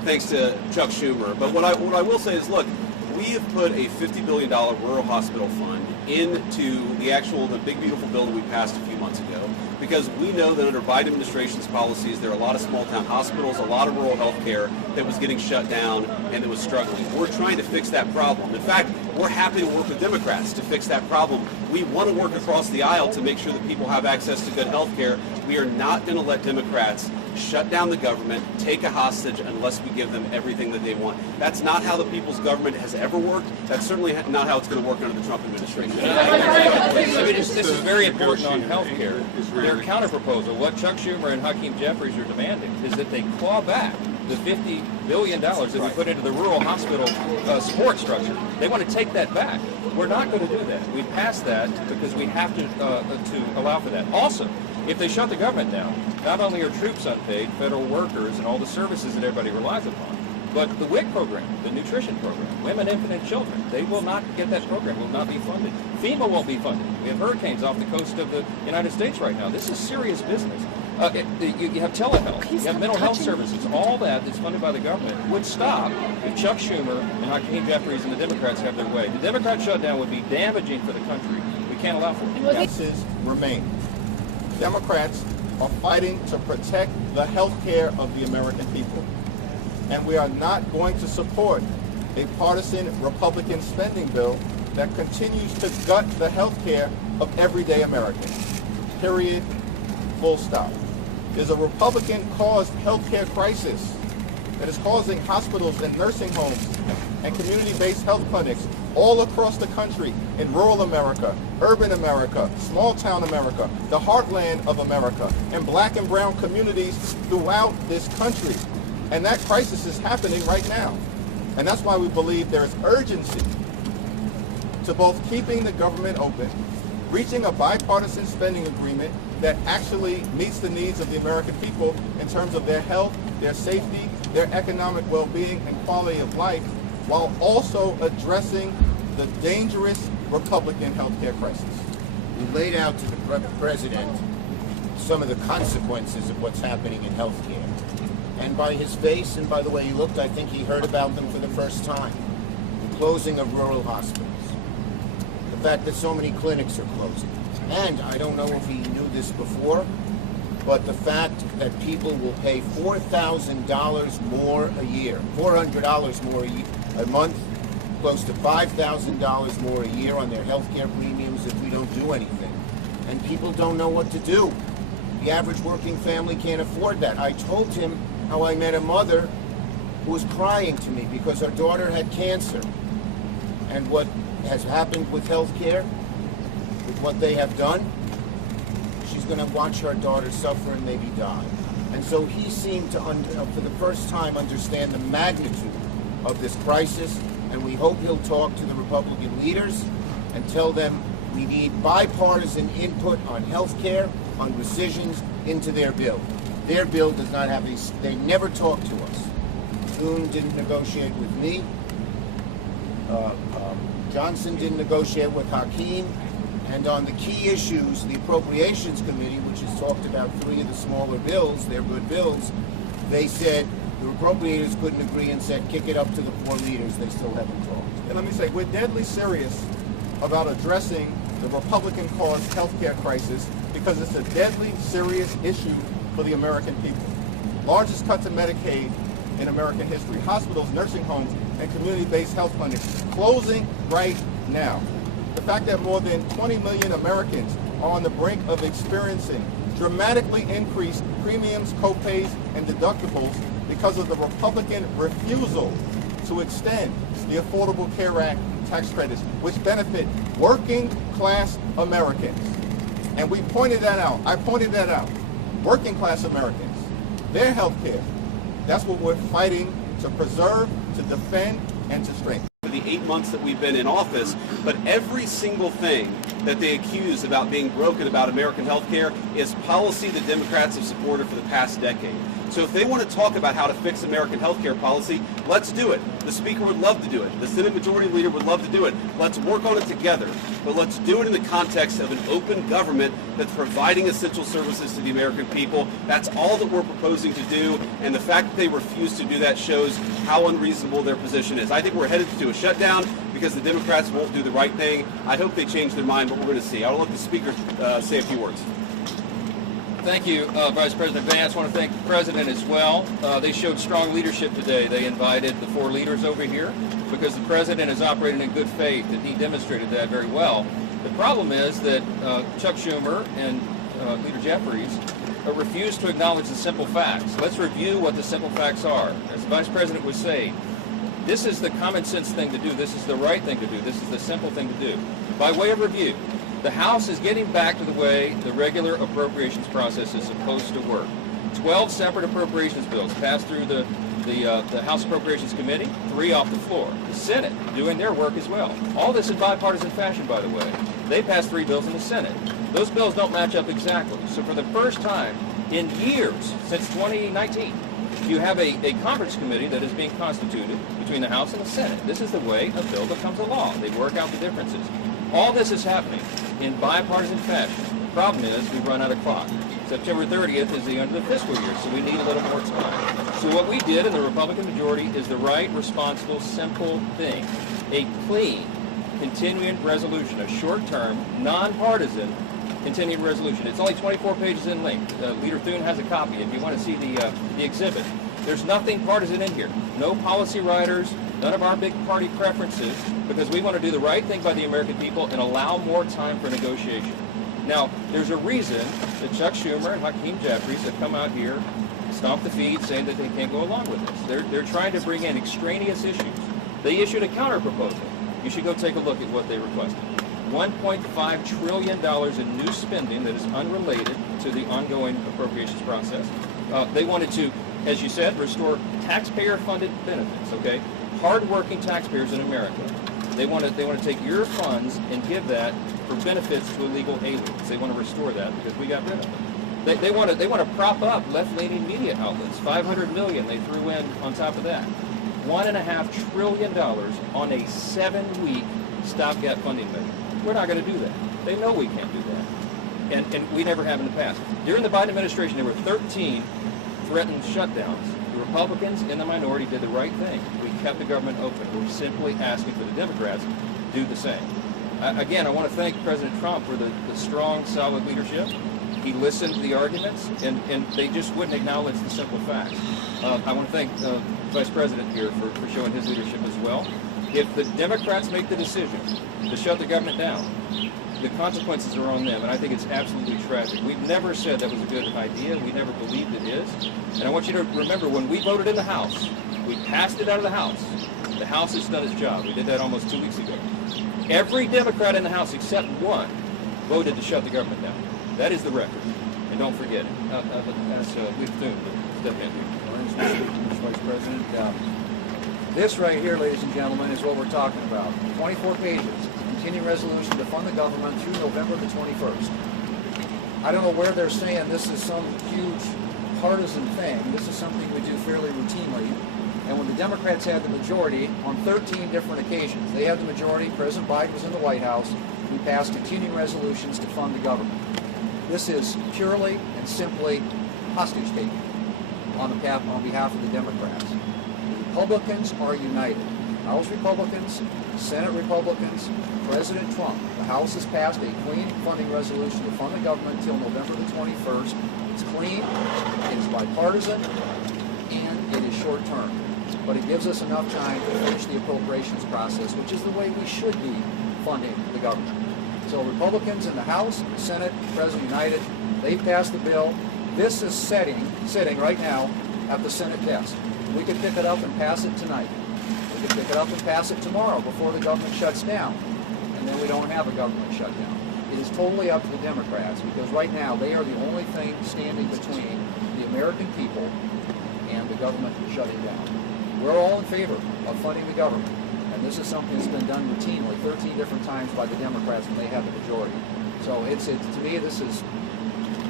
thanks to Chuck Schumer. But what I will say is, look, we have put a $50 billion rural hospital fund into the big beautiful bill that we passed a few months ago, because we know that under Biden administration's policies, there are a lot of small town hospitals, a lot of rural health care that was getting shut down and that was struggling. We're trying to fix that problem. In fact, we're happy to work with Democrats to fix that problem. We want to work across the aisle to make sure that people have access to good health care. We are not going to let Democrats shut down the government, take a hostage unless we give them everything that they want. That's not how the people's government has ever worked. That's certainly not how it's going to work under the Trump administration. This is very important on health care. Their counterproposal, what Chuck Schumer and Hakeem Jeffries are demanding, is that they claw back the $50 billion that we put into the rural hospital support structure. They want to take that back. We're not going to do that. We passed that because we have to allow for that. Also, if they shut the government down, not only are troops unpaid, federal workers, and all the services that everybody relies upon, but the WIC program, the nutrition program, women, infant, and children, they will not get that program, will not be funded. FEMA won't be funded. We have hurricanes off the coast of the United States right now. This is serious business. You have telehealth, you have mental health services, all that's funded by the government would stop if Chuck Schumer and Hakeem Jeffries and the Democrats have their way. The Democrat shutdown would be damaging for the country. We can't allow for it. Differences remain. Democrats are fighting to protect the health care of the American people. And we are not going to support a partisan Republican spending bill that continues to gut the health care of everyday Americans. Period. Full stop. There's a Republican-caused health care crisis that is causing hospitals and nursing homes and community-based health clinics all across the country, in rural America, urban America, small-town America, the heartland of America, and black and brown communities throughout this country. And that crisis is happening right now. And that's why we believe there is urgency to both keeping the government open, reaching a bipartisan spending agreement that actually meets the needs of the American people in terms of their health, their safety, their economic well-being and quality of life, while also addressing the dangerous Republican health care crisis. We laid out to the president some of the consequences of what's happening in health care. And by his face and by the way he looked, I think he heard about them for the first time. The closing of rural hospitals. The fact that so many clinics are closing. And I don't know if he knew this before, but the fact that people will pay $4,000 more a year, $400 more a month, close to $5,000 more a year on their health care premiums if we don't do anything. And people don't know what to do. The average working family can't afford that. I told him how I met a mother who was crying to me because her daughter had cancer. And what has happened with health care, with what they have done, she's going to watch her daughter suffer and maybe die. And so he seemed to, for the first time, understand the magnitude of this crisis, and we hope he'll talk to the Republican leaders and tell them we need bipartisan input on health care, on rescissions into their bill. Their bill does not have these, they never talk to us. Thune didn't negotiate with me. Johnson didn't negotiate with Hakeem. And on the key issues, the Appropriations Committee, which has talked about 3 of the smaller bills, they're good bills, they said the appropriators couldn't agree and said kick it up to the 4 leaders. They still haven't talked. And let me say, we're deadly serious about addressing the Republican-caused health care crisis because it's a deadly serious issue for the American people. Largest cut to Medicaid in American history. Hospitals, nursing homes, and community-based health clinics closing right now. The fact that more than 20 million Americans are on the brink of experiencing dramatically increased premiums, co-pays, and deductibles because of the Republican refusal to extend the Affordable Care Act tax credits, which benefit working class Americans. And we pointed that out. I pointed that out. Working class Americans, their health care, that's what we're fighting to preserve, to defend, and to strengthen. For the 8 months that we've been in office, but every single thing that they accuse about being broken about American health care is policy the Democrats have supported for the past decade. So if they want to talk about how to fix American health care policy, let's do it. The Speaker would love to do it. The Senate Majority Leader would love to do it. Let's work on it together. But let's do it in the context of an open government that's providing essential services to the American people. That's all that we're proposing to do. And the fact that they refuse to do that shows how unreasonable their position is. I think we're headed to a shutdown because the Democrats won't do the right thing. I hope they change their mind, but we're going to see. I'll let the Speaker say a few words. Thank you, Vice President Vance. I want to thank the President as well. They showed strong leadership today. They invited the four leaders over here because the President is operating in good faith, and he demonstrated that very well. The problem is that Chuck Schumer and Leader Jeffries refuse to acknowledge the simple facts. Let's review what the simple facts are. As the Vice President was saying, this is the common sense thing to do. This is the right thing to do. This is the simple thing to do. By way of review, the House is getting back to the way the regular appropriations process is supposed to work. 12 separate appropriations bills passed through the House Appropriations Committee, 3 off the floor. The Senate doing their work as well. All this in bipartisan fashion, by the way. They passed 3 bills in the Senate. Those bills don't match up exactly. So for the first time in years, since 2019, you have a conference committee that is being constituted between the House and the Senate. This is the way a bill becomes a law. They work out the differences. All this is happening in bipartisan fashion. The problem is we run out of clock. September 30th is the end of the fiscal year, so we need a little more time. So what we did in the Republican majority is the right, responsible, simple thing. A clean, continuing resolution, a short-term, nonpartisan continuing resolution. It's only 24 pages in length. Leader Thune has a copy if you want to see the exhibit. There's nothing partisan in here. No policy writers, none of our big party preferences, because we want to do the right thing by the American people and allow more time for negotiation. Now, there's a reason that Chuck Schumer and Hakeem Jeffries have come out here, stomped the feet, saying that they can't go along with this. They're trying to bring in extraneous issues. They issued a counter-proposal. You should go take a look at what they requested. $1.5 trillion in new spending that is unrelated to the ongoing appropriations process. They wanted to, as you said, restore taxpayer-funded benefits, okay? Hard-working taxpayers in America. They want to take your funds and give that for benefits to illegal aliens. They want to restore that because we got rid of them. They want to prop up left-leaning media outlets. $500 million they threw in on top of that. $1.5 trillion on a 7-week stopgap funding measure. We're not going to do that. They know we can't do that. And we never have in the past. During the Biden administration, there were 13 threatened shutdowns. The Republicans in the minority did the right thing. We kept the government open. We're simply asking for the Democrats to do the same. Again, I want to thank President Trump for the strong, solid leadership. He listened to the arguments, and they just wouldn't acknowledge the simple facts. I want to thank the Vice President here for showing his leadership as well. If the Democrats make the decision to shut the government down, the consequences are on them, and I think it's absolutely tragic. We've never said that was a good idea. We never believed it is. And I want you to remember, when we voted in the House, we passed it out of the House. The House has done its job. We did that almost 2 weeks ago. Every Democrat in the House, except one, voted to shut the government down. That is the record. And don't forget it. That's Leader Thune, step in. Mr. Vice President, this right here, ladies and gentlemen, is what we're talking about. 24 pages, continuing resolution to fund the government through November the 21st. I don't know where they're saying this is some huge partisan thing. This is something we do fairly routinely. And when the Democrats had the majority on 13 different occasions, they had the majority, President Biden was in the White House, we passed continuing resolutions to fund the government. This is purely and simply hostage taking on behalf of the Democrats. The Republicans are united. House Republicans, Senate Republicans, President Trump. The House has passed a clean funding resolution to fund the government until November the 21st. It's clean, it is bipartisan, and it is short-term. But it gives us enough time to finish the appropriations process, which is the way we should be funding the government. So Republicans in the House, Senate, President united, they passed the bill. This is sitting right now at the Senate desk. We could pick it up and pass it tonight. We could pick it up and pass it tomorrow before the government shuts down. And then we don't have a government shutdown. It is totally up to the Democrats, because right now they are the only thing standing between the American people and the government shutting down. We're all in favor of funding the government. And this is something that's been done routinely 13 different times by the Democrats when they have the majority. So to me, this is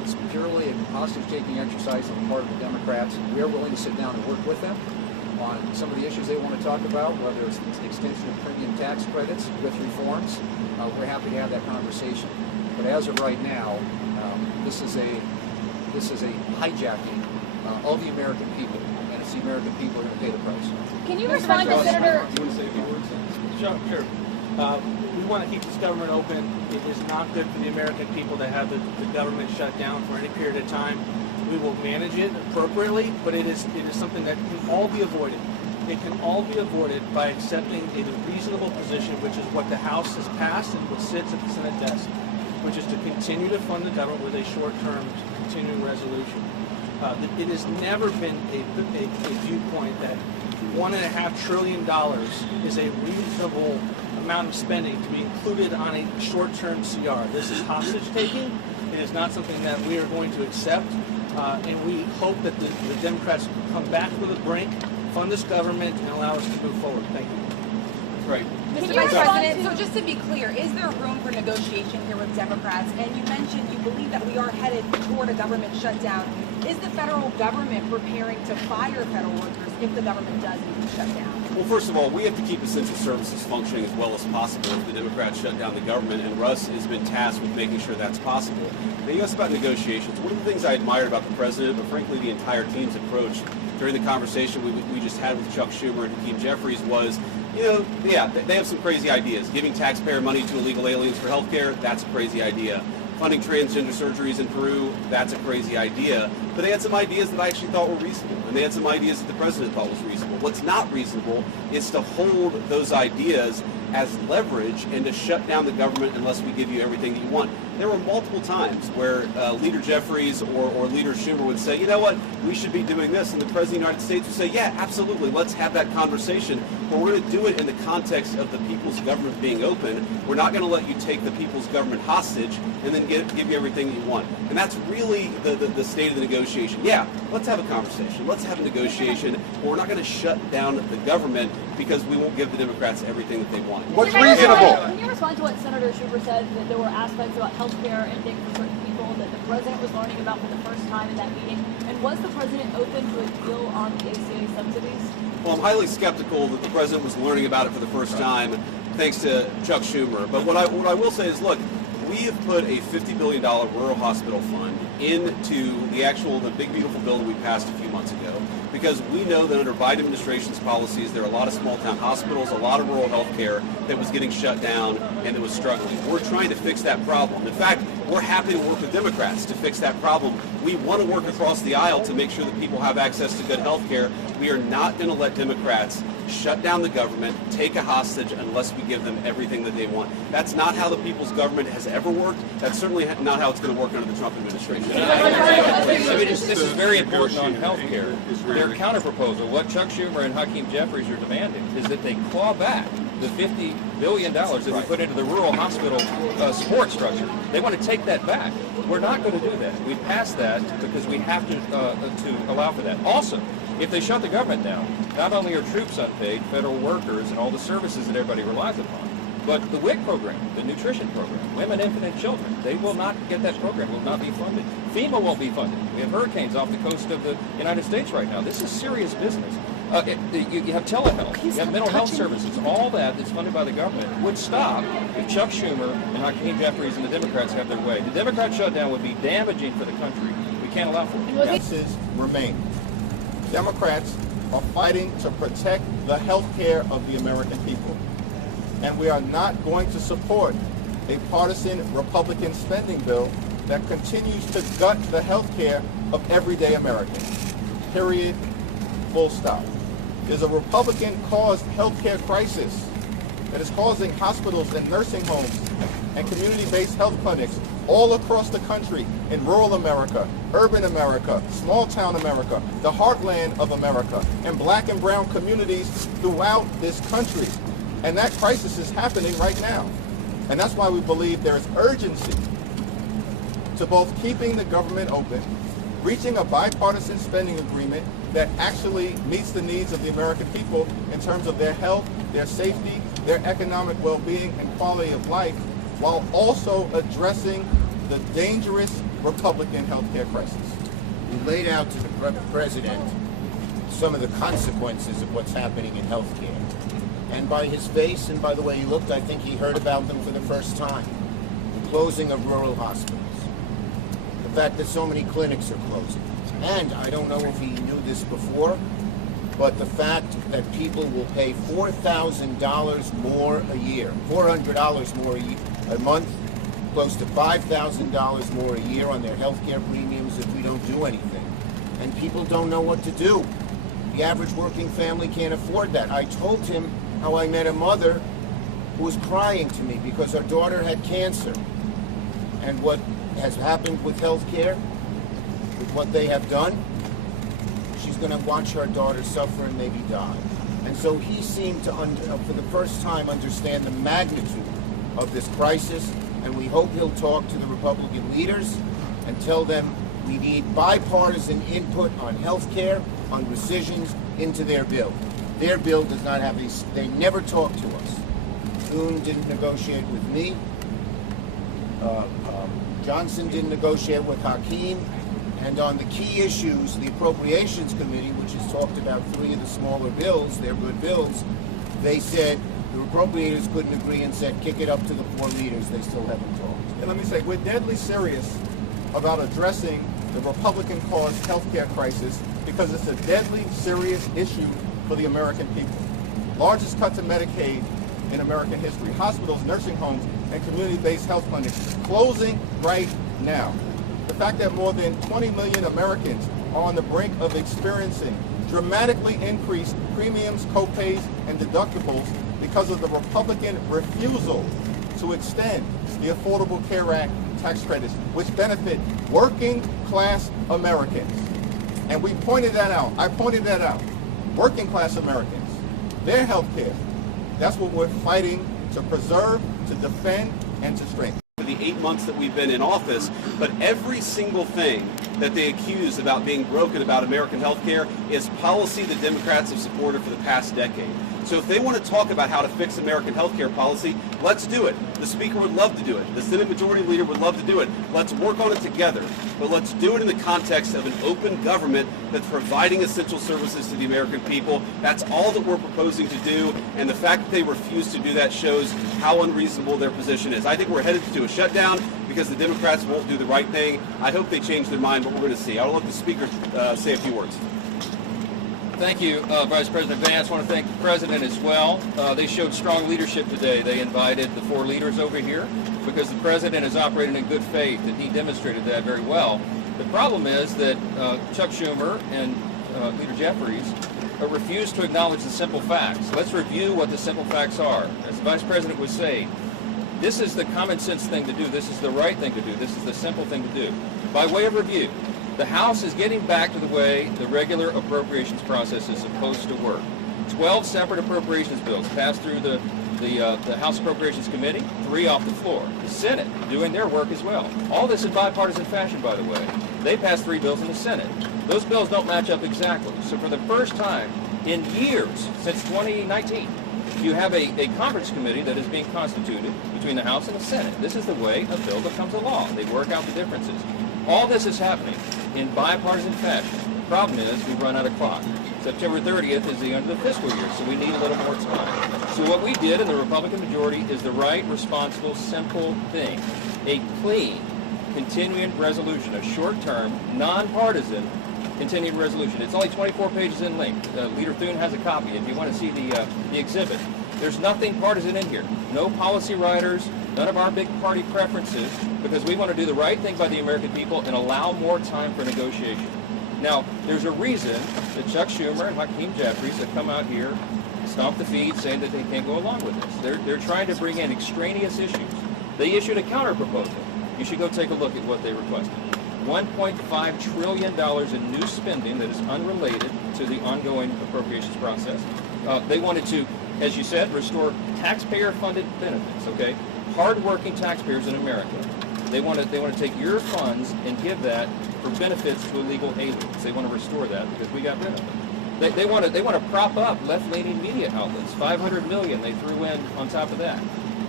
it's purely a hostage-taking exercise on the part of the Democrats. We are willing to sit down and work with them on some of the issues they want to talk about, whether it's the extension of premium tax credits with reforms. We're happy to have that conversation. But as of right now, this is a hijacking of the American people, and it's the American people who are going to pay the price. Can you respond to Senator? Do you want to say a few words? Sure. We want to keep this government open. It is not good for the American people to have the government shut down for any period of time. We will manage it appropriately, but it is something that can all be avoided. It can all be avoided by accepting a reasonable position, which is what the House has passed and what sits at the Senate desk, which is to continue to fund the government with a short-term continuing resolution. It has never been a viewpoint that $1.5 trillion is a reasonable amount of spending to be included on a short-term CR. This is hostage-taking. It is not something that we are going to accept, and we hope that the Democrats come back to the brink, fund this government, and allow us to move forward. Thank you. Right. Mr. Vice President, so just to be clear, is there room for negotiation here with Democrats? And you mentioned you believe that we are headed toward a government shutdown. Is the federal government preparing to fire federal workers if the government does need to shut down? Well, first of all, we have to keep essential services functioning as well as possible if the Democrats shut down the government, and Russ has been tasked with making sure that's possible. Now, you asked about negotiations. One of the things I admired about the president, but frankly the entire team's approach during the conversation we just had with Chuck Schumer and Hakeem Jeffries was, they have some crazy ideas. Giving taxpayer money to illegal aliens for health care, that's a crazy idea. Funding transgender surgeries in Peru, that's a crazy idea. But they had some ideas that I actually thought were reasonable, and they had some ideas that the president thought was reasonable. What's not reasonable is to hold those ideas as leverage and to shut down the government unless we give you everything that you want. There were multiple times where Leader Jeffries or Leader Schumer would say, you know what, we should be doing this, and the President of the United States would say, yeah, absolutely, let's have that conversation, but we're going to do it in the context of the people's government being open. We're not going to let you take the people's government hostage and then give you everything that you want. And that's really the state of the negotiation. Yeah, let's have a conversation, let's have a negotiation, but we're not going to shut down the government because we won't give the Democrats everything that they want. What's reasonable? Can you respond to what Senator Schumer said, that there were aspects about health care ending for certain people that the president was learning about for the first time in that meeting? And was the president open to a deal on the ACA subsidies? Well, I'm highly skeptical that the president was learning about it for the first time, thanks to Chuck Schumer. But what I will say is, look, we have put a $50 billion rural hospital fund into the big beautiful bill that we passed a few months ago, because we know that under Biden administration's policies, there are a lot of small town hospitals, a lot of rural health care that was getting shut down and that was struggling. We're trying to fix that problem. In fact, we're happy to work with Democrats to fix that problem. We want to work across the aisle to make sure that people have access to good health care. We are not going to let Democrats shut down the government, take a hostage unless we give them everything that they want. That's not how the people's government has ever worked. That's certainly not how it's going to work under the Trump administration. This is very important on health care. Their counterproposal, what Chuck Schumer and Hakeem Jeffries are demanding, is that they claw back the $50 billion that we put into the rural hospital support structure. They want to take that back. We're not going to do that. We passed that because we have to allow for that. Also, if they shut the government down, not only are troops unpaid, federal workers, and all the services that everybody relies upon, but the WIC program, the nutrition program, women, infant, and children, they will not get that program, will not be funded. FEMA won't be funded. We have hurricanes off the coast of the United States right now. This is serious business. You have telehealth, you have mental health services, all that's funded by the government would stop if Chuck Schumer and Hakeem Jeffries and the Democrats have their way. The Democrat shutdown would be damaging for the country. We can't allow for it. Differences remain. Democrats are fighting to protect the health care of the American people. And we are not going to support a partisan Republican spending bill that continues to gut the health care of everyday Americans. Period. Full stop. There's a Republican-caused health care crisis that is causing hospitals and nursing homes and community-based health clinics all across the country, in rural America, urban America, small-town America, the heartland of America, and black and brown communities throughout this country. And that crisis is happening right now. And that's why we believe there is urgency to both keeping the government open, reaching a bipartisan spending agreement that actually meets the needs of the American people in terms of their health, their safety, their economic well-being and quality of life, while also addressing the dangerous Republican healthcare crisis. We laid out to the president some of the consequences of what's happening in healthcare. And by his face and by the way he looked, I think he heard about them for the first time. The closing of rural hospitals. The fact that so many clinics are closing. And I don't know if he knew this before, but the fact that people will pay $4,000 more a year, $400 more a month, close to $5,000 more a year on their health care premiums if we don't do anything. And people don't know what to do. The average working family can't afford that. I told him how I met a mother who was crying to me because her daughter had cancer. And what has happened with health care, with what they have done, she's going to watch her daughter suffer and maybe die. And so he seemed to, for the first time, understand the magnitude of this crisis, and we hope he'll talk to the Republican leaders and tell them we need bipartisan input on health care, on rescissions into their bill. Their bill does not have these, they never talk to us. Thune didn't negotiate with me. Johnson didn't negotiate with Hakeem. And on the key issues, the Appropriations Committee, which has talked about 3 of the smaller bills, they're good bills, they said the appropriators couldn't agree and said kick it up to the 4 leaders. They still haven't talked. And let me say, we're deadly serious about addressing the Republican-caused healthcare crisis because it's a deadly serious issue for the American people. Largest cut to Medicaid in American history. Hospitals, nursing homes, and community-based health clinics closing right now. The fact that more than 20 million Americans are on the brink of experiencing dramatically increased premiums, co-pays, and deductibles because of the Republican refusal to extend the Affordable Care Act tax credits, which benefit working-class Americans. And we pointed that out. I pointed that out. Working-class Americans, their health care, that's what we're fighting to preserve, to defend, and to strengthen. The 8 months that we've been in office, but every single thing that they accuse about being broken about American health care is policy the Democrats have supported for the past decade. So if they want to talk about how to fix American health care policy, let's do it. The Speaker would love to do it. The Senate Majority Leader would love to do it. Let's work on it together. But let's do it in the context of an open government that's providing essential services to the American people. That's all that we're proposing to do. And the fact that they refuse to do that shows how unreasonable their position is. I think we're headed to a shutdown because the Democrats won't do the right thing. I hope they change their mind, but we're going to see. I'll let the Speaker say a few words. Thank you, Vice President Vance. I want to thank the President as well. They showed strong leadership today. They invited the 4 leaders over here because the President is operating in good faith, and he demonstrated that very well. The problem is that Chuck Schumer and Leader Jeffries refuse to acknowledge the simple facts. Let's review what the simple facts are. As the Vice President was saying, this is the common sense thing to do. This is the right thing to do. This is the simple thing to do. By way of review, the House is getting back to the way the regular appropriations process is supposed to work. 12 separate appropriations bills passed through the House Appropriations Committee, 3 off the floor. The Senate doing their work as well. All this in bipartisan fashion, by the way. They passed 3 bills in the Senate. Those bills don't match up exactly. So for the first time in years, since 2019, you have a conference committee that is being constituted between the House and the Senate. This is the way a bill becomes a law. They work out the differences. All this is happening in bipartisan fashion. The problem is we run out of clock. September 30th is the end of the fiscal year, so we need a little more time. So what we did in the Republican majority is the right, responsible, simple thing. A clean, continuing resolution, a short-term, nonpartisan continuing resolution. It's only 24 pages in length. Leader Thune has a copy if you want to see the exhibit. There's nothing partisan in here. No policy writers, none of our big party preferences, because we want to do the right thing by the American people and allow more time for negotiation. Now, there's a reason that Chuck Schumer and Hakeem Jeffries have come out here, stomped the feet, saying that they can't go along with this. They're trying to bring in extraneous issues. They issued a counter-proposal. You should go take a look at what they requested. $1.5 trillion in new spending that is unrelated to the ongoing appropriations process. They wanted to, as you said, restore taxpayer-funded benefits, okay? Hard-working taxpayers in America. They want to take your funds and give that for benefits to illegal aliens. They want to restore that because we got rid of them. They want to prop up left-leaning media outlets. $500 million they threw in on top of that.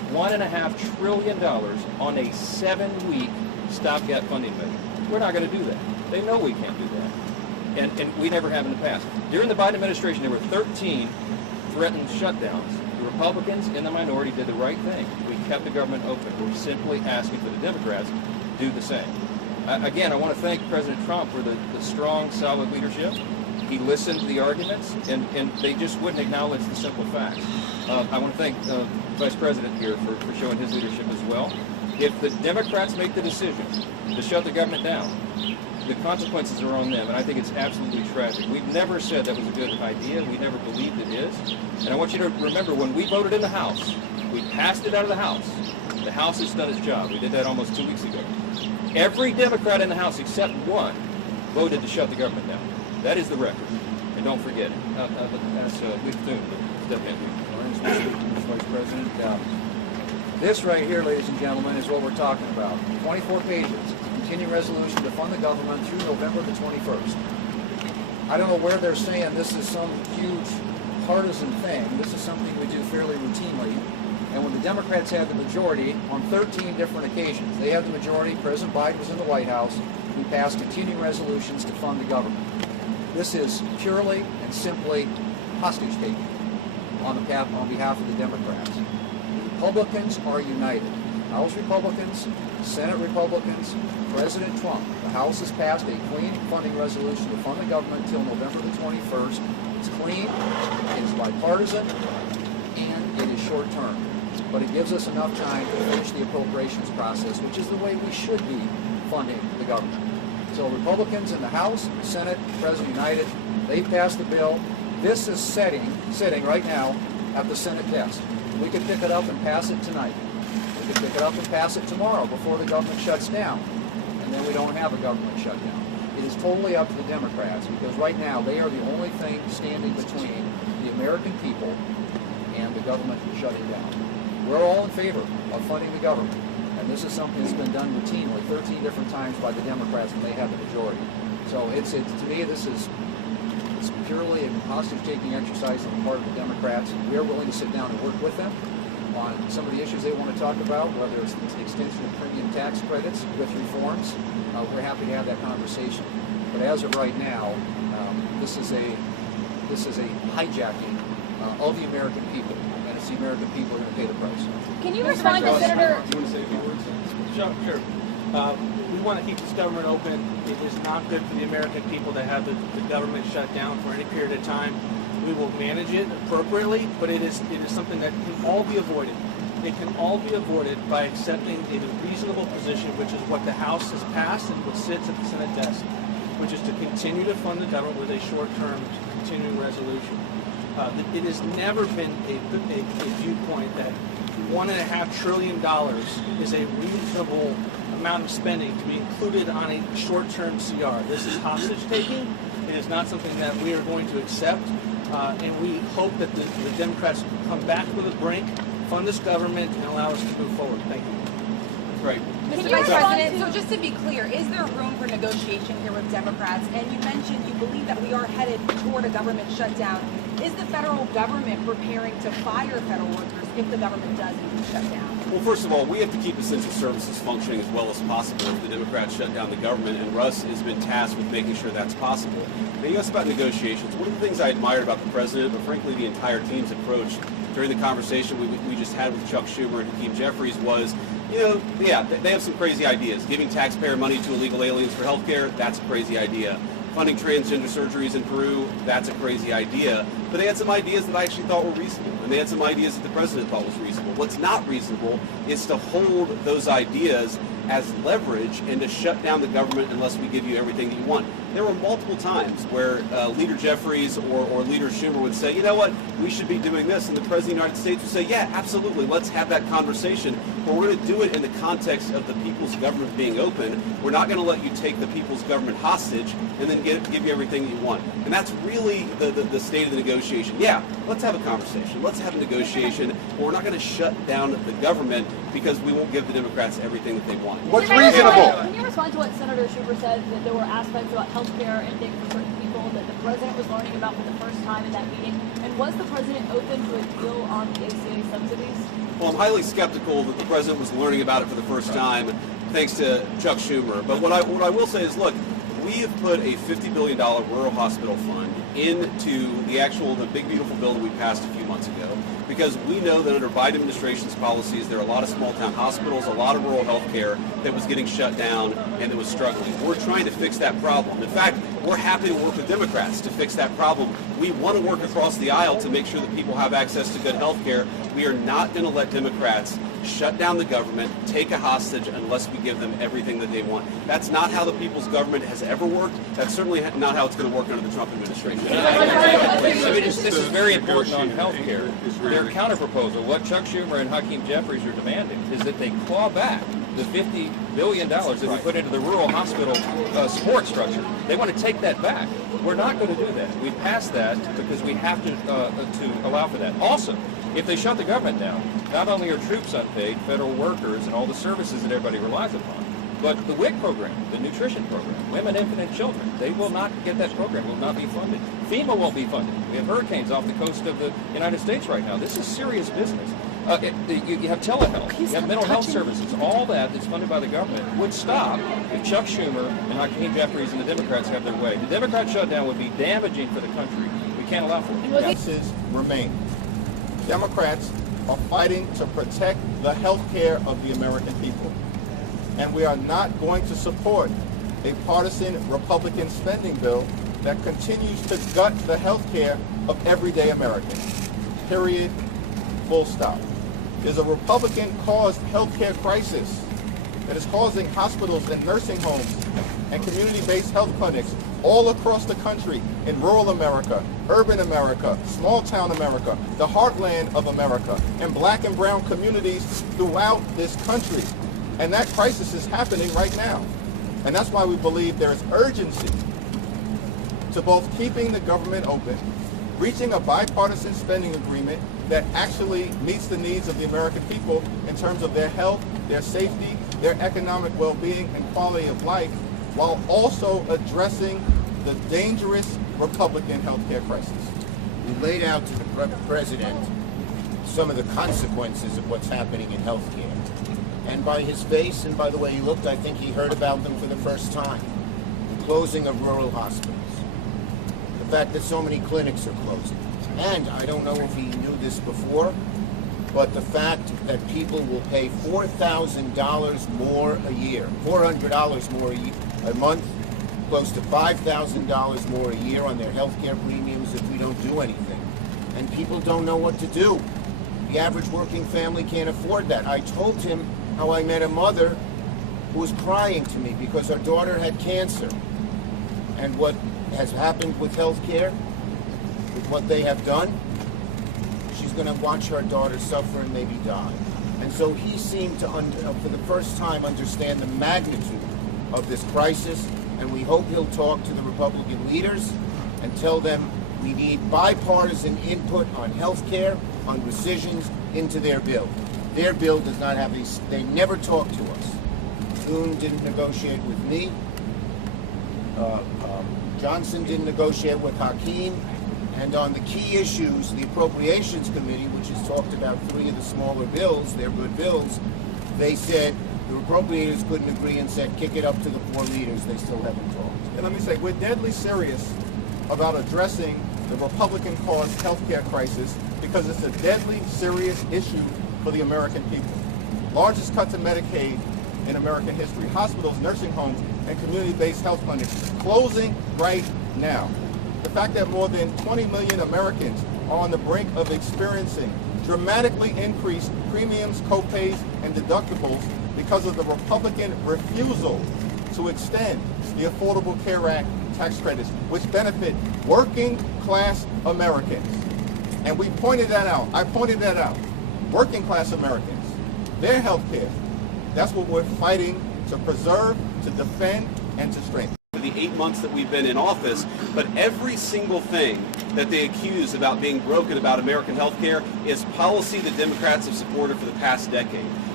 $1.5 trillion on a 7-week stopgap funding measure. We're not going to do that. They know we can't do that. And we never have in the past. During the Biden administration, there were 13 threatened shutdowns. The Republicans in the minority did the right thing. We kept the government open. We're simply asking for the Democrats to do the same. Again, I want to thank President Trump for the strong, solid leadership. He listened to the arguments, and they just wouldn't acknowledge the simple facts. I want to thank Vice President here for showing his leadership as well. If the Democrats make the decision to shut the government down, the consequences are on them, and I think it's absolutely tragic. We've never said that was a good idea. We never believed it is. And I want you to remember, when we voted in the House, we passed it out of the House. The House has done its job. We did that almost 2 weeks ago. Every Democrat in the House except one voted to shut the government down. That is the record. And don't forget it. That's Lee Thune. Step in. Mr. Vice President, this right here, ladies and gentlemen, is what we're talking about. 24 pages. Continuing resolution to fund the government through November the 21st. I don't know where they're saying this is some huge partisan thing. This is something we do fairly routinely. And when the Democrats had the majority on 13 different occasions, they had the majority, President Biden was in the White House, we passed continuing resolutions to fund the government. This is purely and simply hostage-taking on behalf of the Democrats. The Republicans are united. House Republicans, Senate Republicans, President Trump. The House has passed a clean funding resolution to fund the government until November the 21st. It's clean, it is bipartisan, and it is short-term. But it gives us enough time to finish the appropriations process, which is the way we should be funding the government. So Republicans in the House, Senate, President United, they passed the bill. This is sitting right now at the Senate desk. We could pick it up and pass it tonight. We could pick it up and pass it tomorrow before the government shuts down. And then we don't have a government shutdown. It is totally up to the Democrats, because right now they are the only thing standing between the American people and the government shutting down. We're all in favor of funding the government, and this is something that's been done routinely 13 different times by the Democrats when they have the majority. So to me, it's purely a hostage-taking exercise on the part of the Democrats. We are willing to sit down and work with them on some of the issues they want to talk about, whether it's the extension of premium tax credits with reforms. We're happy to have that conversation. But as of right now, this is a hijacking of the American people. The American people are going to pay the price. Can you respond to Senator? Do you want to say a few words? Sure. We want to keep this government open. It is not good for the American people to have the government shut down for any period of time. We will manage it appropriately, but it is something that can all be avoided. It can all be avoided by accepting a reasonable position, which is what the House has passed and what sits at the Senate desk, which is to continue to fund the government with a short-term continuing resolution. It has never been a viewpoint that $1.5 trillion is a reasonable amount of spending to be included on a short-term CR. This is hostage-taking. It is not something that we are going to accept, and we hope that the Democrats come back to the brink, fund this government, and allow us to move forward. Thank you. Great. Mr. Vice President, so just to be clear, is there room for negotiation here with Democrats? And you mentioned you believe that we are headed toward a government shutdown. Is the federal government preparing to fire federal workers if the government does shut down? Well, first of all, we have to keep essential services functioning as well as possible if the Democrats shut down the government, and Russ has been tasked with making sure that's possible. Now, you asked about negotiations. One of the things I admired about the president, but frankly the entire team's approach during the conversation we just had with Chuck Schumer and Hakeem Jeffries was, they have some crazy ideas. Giving taxpayer money to illegal aliens for health care, that's a crazy idea. Funding transgender surgeries in Peru, that's a crazy idea. But they had some ideas that I actually thought were reasonable, and they had some ideas that the president thought was reasonable. What's not reasonable is to hold those ideas as leverage and to shut down the government unless we give you everything that you want. There were multiple times where Leader Jeffries or Leader Schumer would say, you know what, we should be doing this, and the President of the United States would say, yeah, absolutely, let's have that conversation, but we're going to do it in the context of the people's government being open. We're not going to let you take the people's government hostage and then give you everything that you want. And that's really the state of the negotiation. Yeah, let's have a conversation, let's have a negotiation, but we're not going to shut down the government because we won't give the Democrats everything that they want. What's reasonable? Can you respond to what Senator Schumer said, that there were aspects about health care ending for certain people that the president was learning about for the first time in that meeting? And was the president open to a deal on the ACA subsidies? Well, I'm highly skeptical that the president was learning about it for the first time thanks to Chuck Schumer. But what I will say is, look, we have put a $50 billion rural hospital fund into the big beautiful bill that we passed a few months ago, because we know that under Biden administration's policies, there are a lot of small town hospitals, a lot of rural health care that was getting shut down and that was struggling. We're trying to fix that problem. In fact, we're happy to work with Democrats to fix that problem. We want to work across the aisle to make sure that people have access to good health care. We are not going to let Democrats shut down the government, take a hostage unless we give them everything that they want. That's not how the people's government has ever worked. That's certainly not how it's going to work under the Trump administration. This is very important on health care. Their counterproposal, what Chuck Schumer and Hakeem Jeffries are demanding, is that they claw back the $50 billion that we put into the rural hospital support structure. They want to take that back. We're not going to do that. We passed that because we have to allow for that. Also, if they shut the government down, not only are troops unpaid, federal workers, and all the services that everybody relies upon, but the WIC program, the nutrition program, women, infant, and children, they will not get that program, will not be funded. FEMA won't be funded. We have hurricanes off the coast of the United States right now. This is serious business. You have telehealth, you have mental health services, all that that's funded by the government would stop if Chuck Schumer and Hakeem Jeffries and the Democrats have their way. The Democrat shutdown would be damaging for the country. We can't allow for it. Differences remain. Democrats are fighting to protect the health care of the American people. And we are not going to support a partisan Republican spending bill that continues to gut the health care of everyday Americans. Period. Full stop. There's a Republican-caused health care crisis that is causing hospitals and nursing homes and community-based health clinics all across the country, in rural America, urban America, small-town America, the heartland of America, and black and brown communities throughout this country. And that crisis is happening right now. And that's why we believe there is urgency to both keeping the government open, reaching a bipartisan spending agreement that actually meets the needs of the American people in terms of their health, their safety, their economic well-being and quality of life, while also addressing the dangerous Republican health care crisis. We laid out to the president some of the consequences of what's happening in health care. And by his face and by the way he looked, I think he heard about them for the first time. The closing of rural hospitals. The fact that so many clinics are closing. And I don't know if he knew this before, but the fact that people will pay $4,000 more a year, $400 more a month, close to $5,000 more a year on their health care premiums if we don't do anything. And people don't know what to do. The average working family can't afford that. I told him how I met a mother who was crying to me because her daughter had cancer. And what has happened with health care, with what they have done, she's going to watch her daughter suffer and maybe die. And so he seemed to, for the first time, understand the magnitude of this crisis, and we hope he'll talk to the Republican leaders and tell them we need bipartisan input on health care, on rescissions into their bill. Their bill does not have these, they never talk to us. Thune didn't negotiate with me. Johnson didn't negotiate with Hakeem. And on the key issues, the Appropriations Committee, which has talked about 3 of the smaller bills, they're good bills, they said the appropriators couldn't agree and said kick it up to the 4 leaders. They still haven't talked. And let me say, we're deadly serious about addressing the Republican-caused health care crisis because it's a deadly serious issue for the American people. Largest cut to Medicaid in American history. Hospitals, nursing homes, and community-based health clinics closing right now. The fact that more than 20 million Americans are on the brink of experiencing dramatically increased premiums, co-pays, and deductibles because of the Republican refusal to extend the Affordable Care Act tax credits, which benefit working-class Americans. And we pointed that out. I pointed that out. Working-class Americans, their health care, that's what we're fighting to preserve, to defend, and to strengthen. The 8 months that we've been in office, but every single thing that they accuse about being broken about American health care is policy that Democrats have supported for the past decade.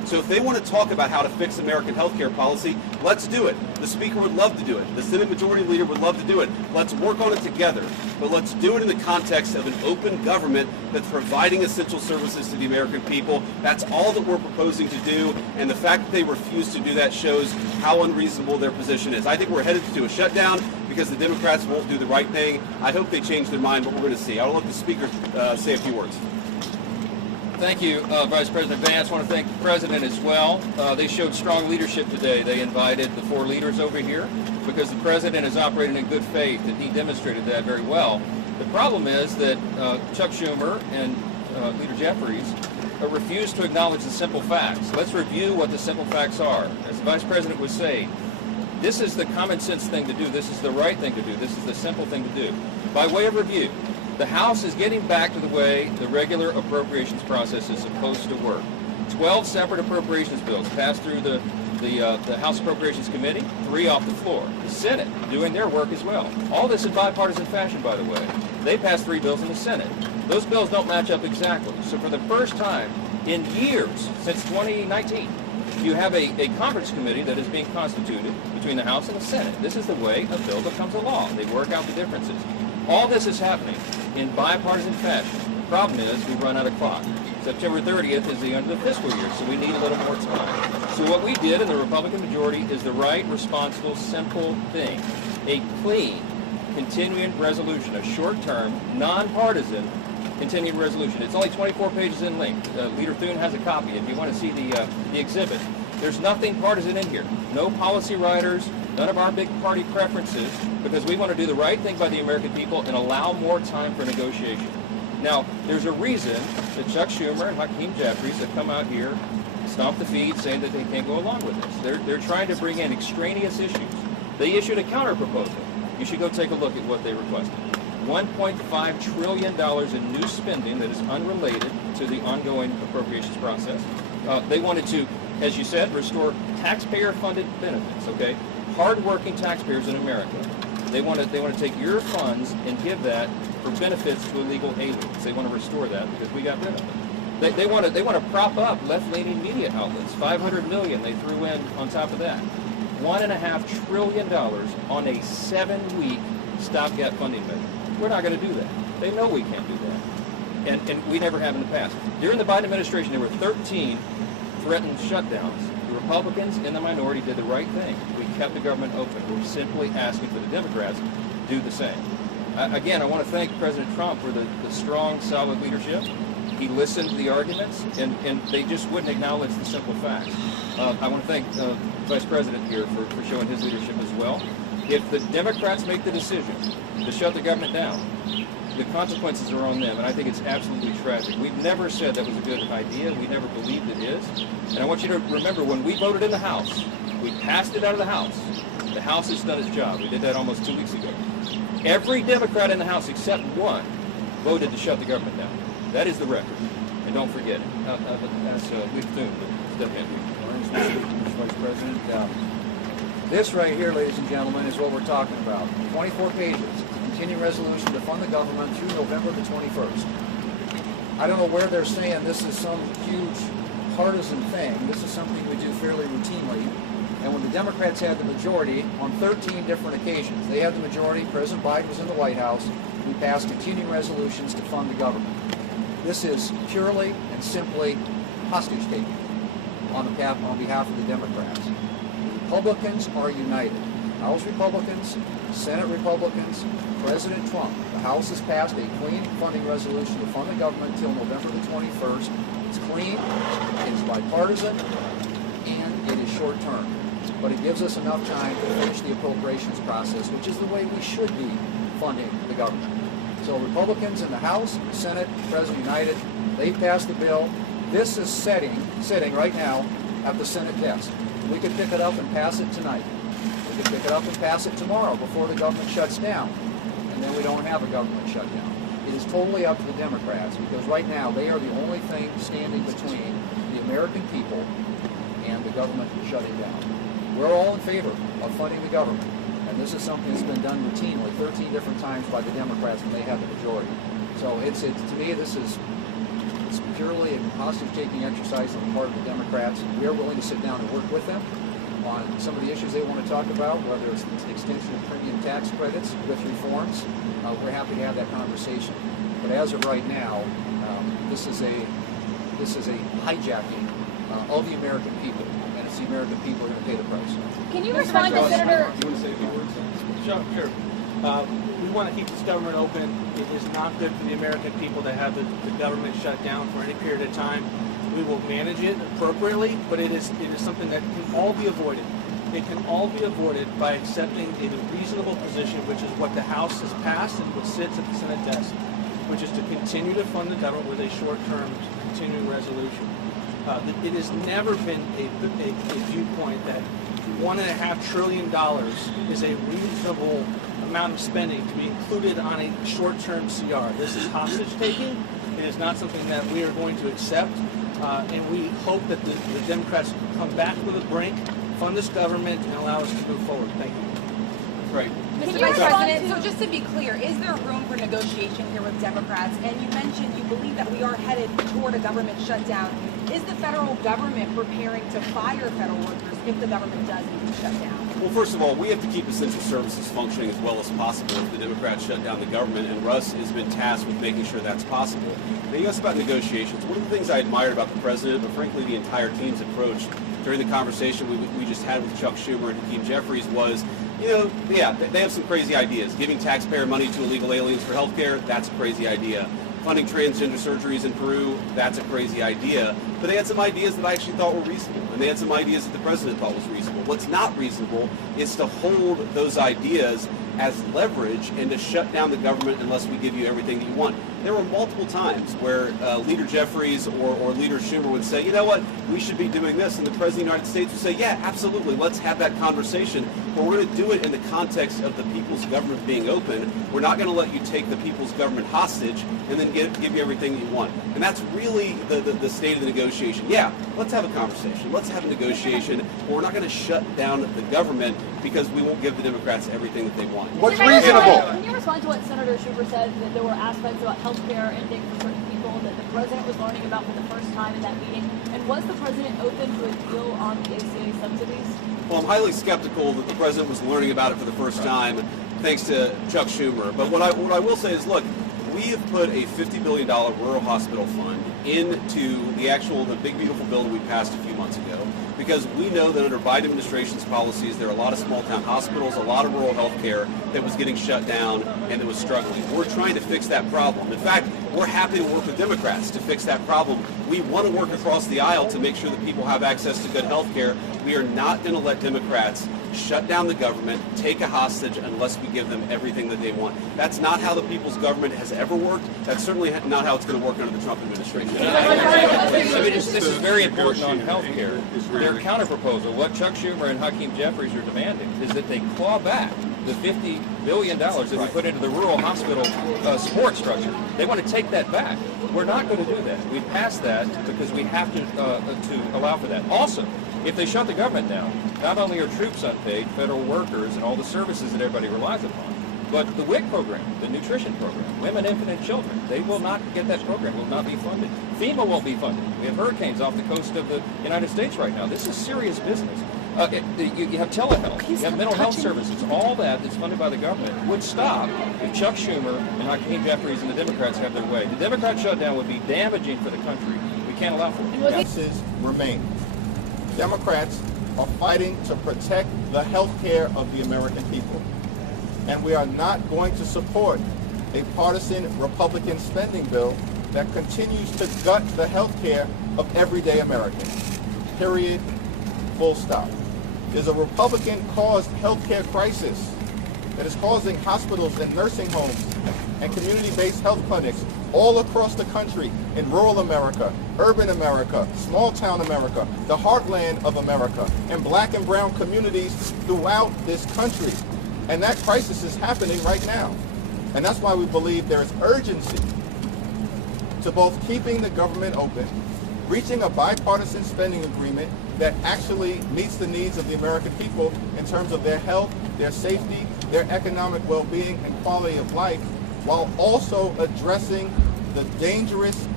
So if they want to talk about how to fix American health care policy, let's do it. The Speaker would love to do it. The Senate Majority Leader would love to do it. Let's work on it together. But let's do it in the context of an open government that's providing essential services to the American people. That's all that we're proposing to do. And the fact that they refuse to do that shows how unreasonable their position is. I think we're headed to a shutdown because the Democrats won't do the right thing. I hope they change their mind, but we're going to see. I'll let the Speaker say a few words. Thank you, Vice President Vance. I want to thank the President as well. They showed strong leadership today. They invited the 4 leaders over here because the President is operating in good faith, and he demonstrated that very well. The problem is that Chuck Schumer and Leader Jeffries refused to acknowledge the simple facts. Let's review what the simple facts are. As the Vice President was saying, this is the common sense thing to do. This is the right thing to do. This is the simple thing to do. By way of review, the House is getting back to the way the regular appropriations process is supposed to work. 12 separate appropriations bills passed through the House Appropriations Committee, 3 off the floor. The Senate doing their work as well. All this in bipartisan fashion, by the way. They passed 3 bills in the Senate. Those bills don't match up exactly. So for the first time in years, since 2019, you have a conference committee that is being constituted between the House and the Senate. This is the way a bill becomes a law. They work out the differences. All this is happening in bipartisan fashion. The problem is we run out of clock. September 30th is the end of the fiscal year, so we need a little more time. So what we did in the Republican majority is the right, responsible, simple thing. A clean, continuing resolution, a short-term, nonpartisan continuing resolution. It's only 24 pages in length. Leader Thune has a copy if you want to see the exhibit. There's nothing partisan in here. No policy writers, none of our big party preferences, because we want to do the right thing by the American people and allow more time for negotiation. Now, there's a reason that Chuck Schumer and Hakeem Jeffries have come out here, stomped the feet, saying that they can't go along with this. They're trying to bring in extraneous issues. They issued a counter proposal. You should go take a look at what they requested. $1.5 trillion in new spending that is unrelated to the ongoing appropriations process. They wanted to, as you said, restore taxpayer-funded benefits, okay? Hard-working taxpayers in America. They want to take your funds and give that for benefits to illegal aliens. They want to restore that because we got rid of it. They want to prop up left-leaning media outlets. $500 million they threw in on top of that. $1.5 trillion on a 7-week stopgap funding measure. We're not going to do that. They know we can't do that. And we never have in the past. During the Biden administration, there were 13 threatened shutdowns. The Republicans in the minority did the right thing. We kept the government open. We're simply asking for the Democrats to do the same. Again, I want to thank President Trump for the strong, solid leadership. He listened to the arguments, and they just wouldn't acknowledge the simple facts. I want to thank the Vice President here for showing his leadership as well. If the Democrats make the decision to shut the government down, the consequences are on them, and I think it's absolutely tragic. We've never said that was a good idea. We never believed it is. And I want you to remember, when we voted in the House, we passed it out of the House. The House has done its job. We did that almost 2 weeks ago. Every Democrat in the House, except one, voted to shut the government down. That is the record. And don't forget it. That's Leader Thune to step in. Mr. Vice President, this right here, ladies and gentlemen, is what we're talking about. 24 pages, continuing resolution to fund the government through November the 21st. I don't know where they're saying this is some huge partisan thing. This is something we do fairly routinely. And when the Democrats had the majority on 13 different occasions, they had the majority, President Biden was in the White House, we passed continuing resolutions to fund the government. This is purely and simply hostage-taking on behalf of the Democrats. Republicans are united. House Republicans, Senate Republicans, President Trump. The House has passed a clean funding resolution to fund the government until November the 21st. It's clean, it's bipartisan, and it is short-term. But it gives us enough time to finish the appropriations process, which is the way we should be funding the government. So Republicans in the House, Senate, President united, they've passed the bill. This is sitting right now at the Senate desk. We could pick it up and pass it tonight. We could pick it up and pass it tomorrow before the government shuts down. And then we don't have a government shutdown. It is totally up to the Democrats, because right now they are the only thing standing between the American people and the government shutting down. We're all in favor of funding the government. And this is something that's been done routinely 13 different times by the Democrats when they have the majority. So to me, this is purely a hostage-taking exercise on the part of the Democrats. We are willing to sit down and work with them on some of the issues they want to talk about, whether it's the extension of premium tax credits with reforms. We're happy to have that conversation. But as of right now, this is a hijacking of the American people, and it's the American people who are going to pay the price. Can you respond to Senator? Do you want to say a few words? Sure. We want to keep this government open. It is not good for the American people to have the government shut down for any period of time. We will manage it appropriately, but it is something that can all be avoided. It can all be avoided by accepting a reasonable position, which is what the House has passed and what sits at the Senate desk, which is to continue to fund the government with a short-term continuing resolution. It has never been a viewpoint that $1.5 trillion is a reasonable amount of spending to be included on a short-term CR. This is hostage-taking. It is not something that we are going to accept, and we hope that the Democrats come back with a brink, fund this government, and allow us to move forward. Thank you. Right. Mr. Vice President, so just to be clear, is there room for negotiation here with Democrats? And you mentioned you believe that we are headed toward a government shutdown. Is the federal government preparing to fire federal workers if the government does need to shut down? Well, first of all, we have to keep essential services functioning as well as possible if the Democrats shut down the government, and Russ has been tasked with making sure that's possible. Now, you asked about negotiations. One of the things I admired about the president, but frankly the entire team's approach during the conversation we just had with Chuck Schumer and Hakeem Jeffries was, they have some crazy ideas. Giving taxpayer money to illegal aliens for health care, that's a crazy idea. Funding transgender surgeries in Peru, that's a crazy idea. But they had some ideas that I actually thought were reasonable, and they had some ideas that the president thought was reasonable. What's not reasonable is to hold those ideas as leverage and to shut down the government unless we give you everything that you want. There were multiple times where Leader Jeffries or Leader Schumer would say, you know what, we should be doing this, and the President of the United States would say, yeah, absolutely, let's have that conversation, but we're going to do it in the context of the people's government being open. We're not going to let you take the people's government hostage and then give you everything that you want. And that's really the state of the negotiation. Yeah, let's have a conversation. Let's have a negotiation, but we're not going to shut down the government because we won't give the Democrats everything that they want. What's reasonable? Can you respond to what Senator Schumer said, that there were aspects about health care ending for certain people that the president was learning about for the first time in that meeting? And was the president open to a deal on the ACA subsidies? Well, I'm highly skeptical that the president was learning about it for the first time, thanks to Chuck Schumer. But what I will say is, look, we have put a $50 billion rural hospital fund into the big beautiful bill that we passed a few months ago, because we know that under Biden administration's policies, there are a lot of small town hospitals, a lot of rural health care that was getting shut down and that was struggling. We're trying to fix that problem. In fact, we're happy to work with Democrats to fix that problem. We want to work across the aisle to make sure that people have access to good health care. We are not going to let Democrats shut down the government, take a hostage unless we give them everything that they want. That's not how the people's government has ever worked. That's certainly not how it's going to work under the Trump administration. This is very important on health care. Their counterproposal, what Chuck Schumer and Hakeem Jeffries are demanding, is that they claw back the $50 billion that we put into the rural hospital support structure. They want to take that back. We're not going to do that. We passed that because we have to allow for that. Also, if they shut the government down, not only are troops unpaid, federal workers, and all the services that everybody relies upon, but the WIC program, the nutrition program, women, infant, and children, they will not get that program, will not be funded. FEMA won't be funded. We have hurricanes off the coast of the United States right now. This is serious business. You have telehealth, you have mental health services, all that's funded by the government would stop if Chuck Schumer and Hakeem Jeffries and the Democrats have their way. The Democrat shutdown would be damaging for the country. We can't allow for it. Differences remain. Democrats are fighting to protect the health care of the American people. And we are not going to support a partisan Republican spending bill that continues to gut the health care of everyday Americans. Period. Full stop. There's a Republican-caused health care crisis that is causing hospitals and nursing homes and community-based health clinics all across the country, in rural America, urban America, small-town America, the heartland of America, and black and brown communities throughout this country. And that crisis is happening right now. And that's why we believe there is urgency to both keeping the government open, reaching a bipartisan spending agreement that actually meets the needs of the American people in terms of their health, their safety, their economic well-being and quality of life, while also addressing the dangerous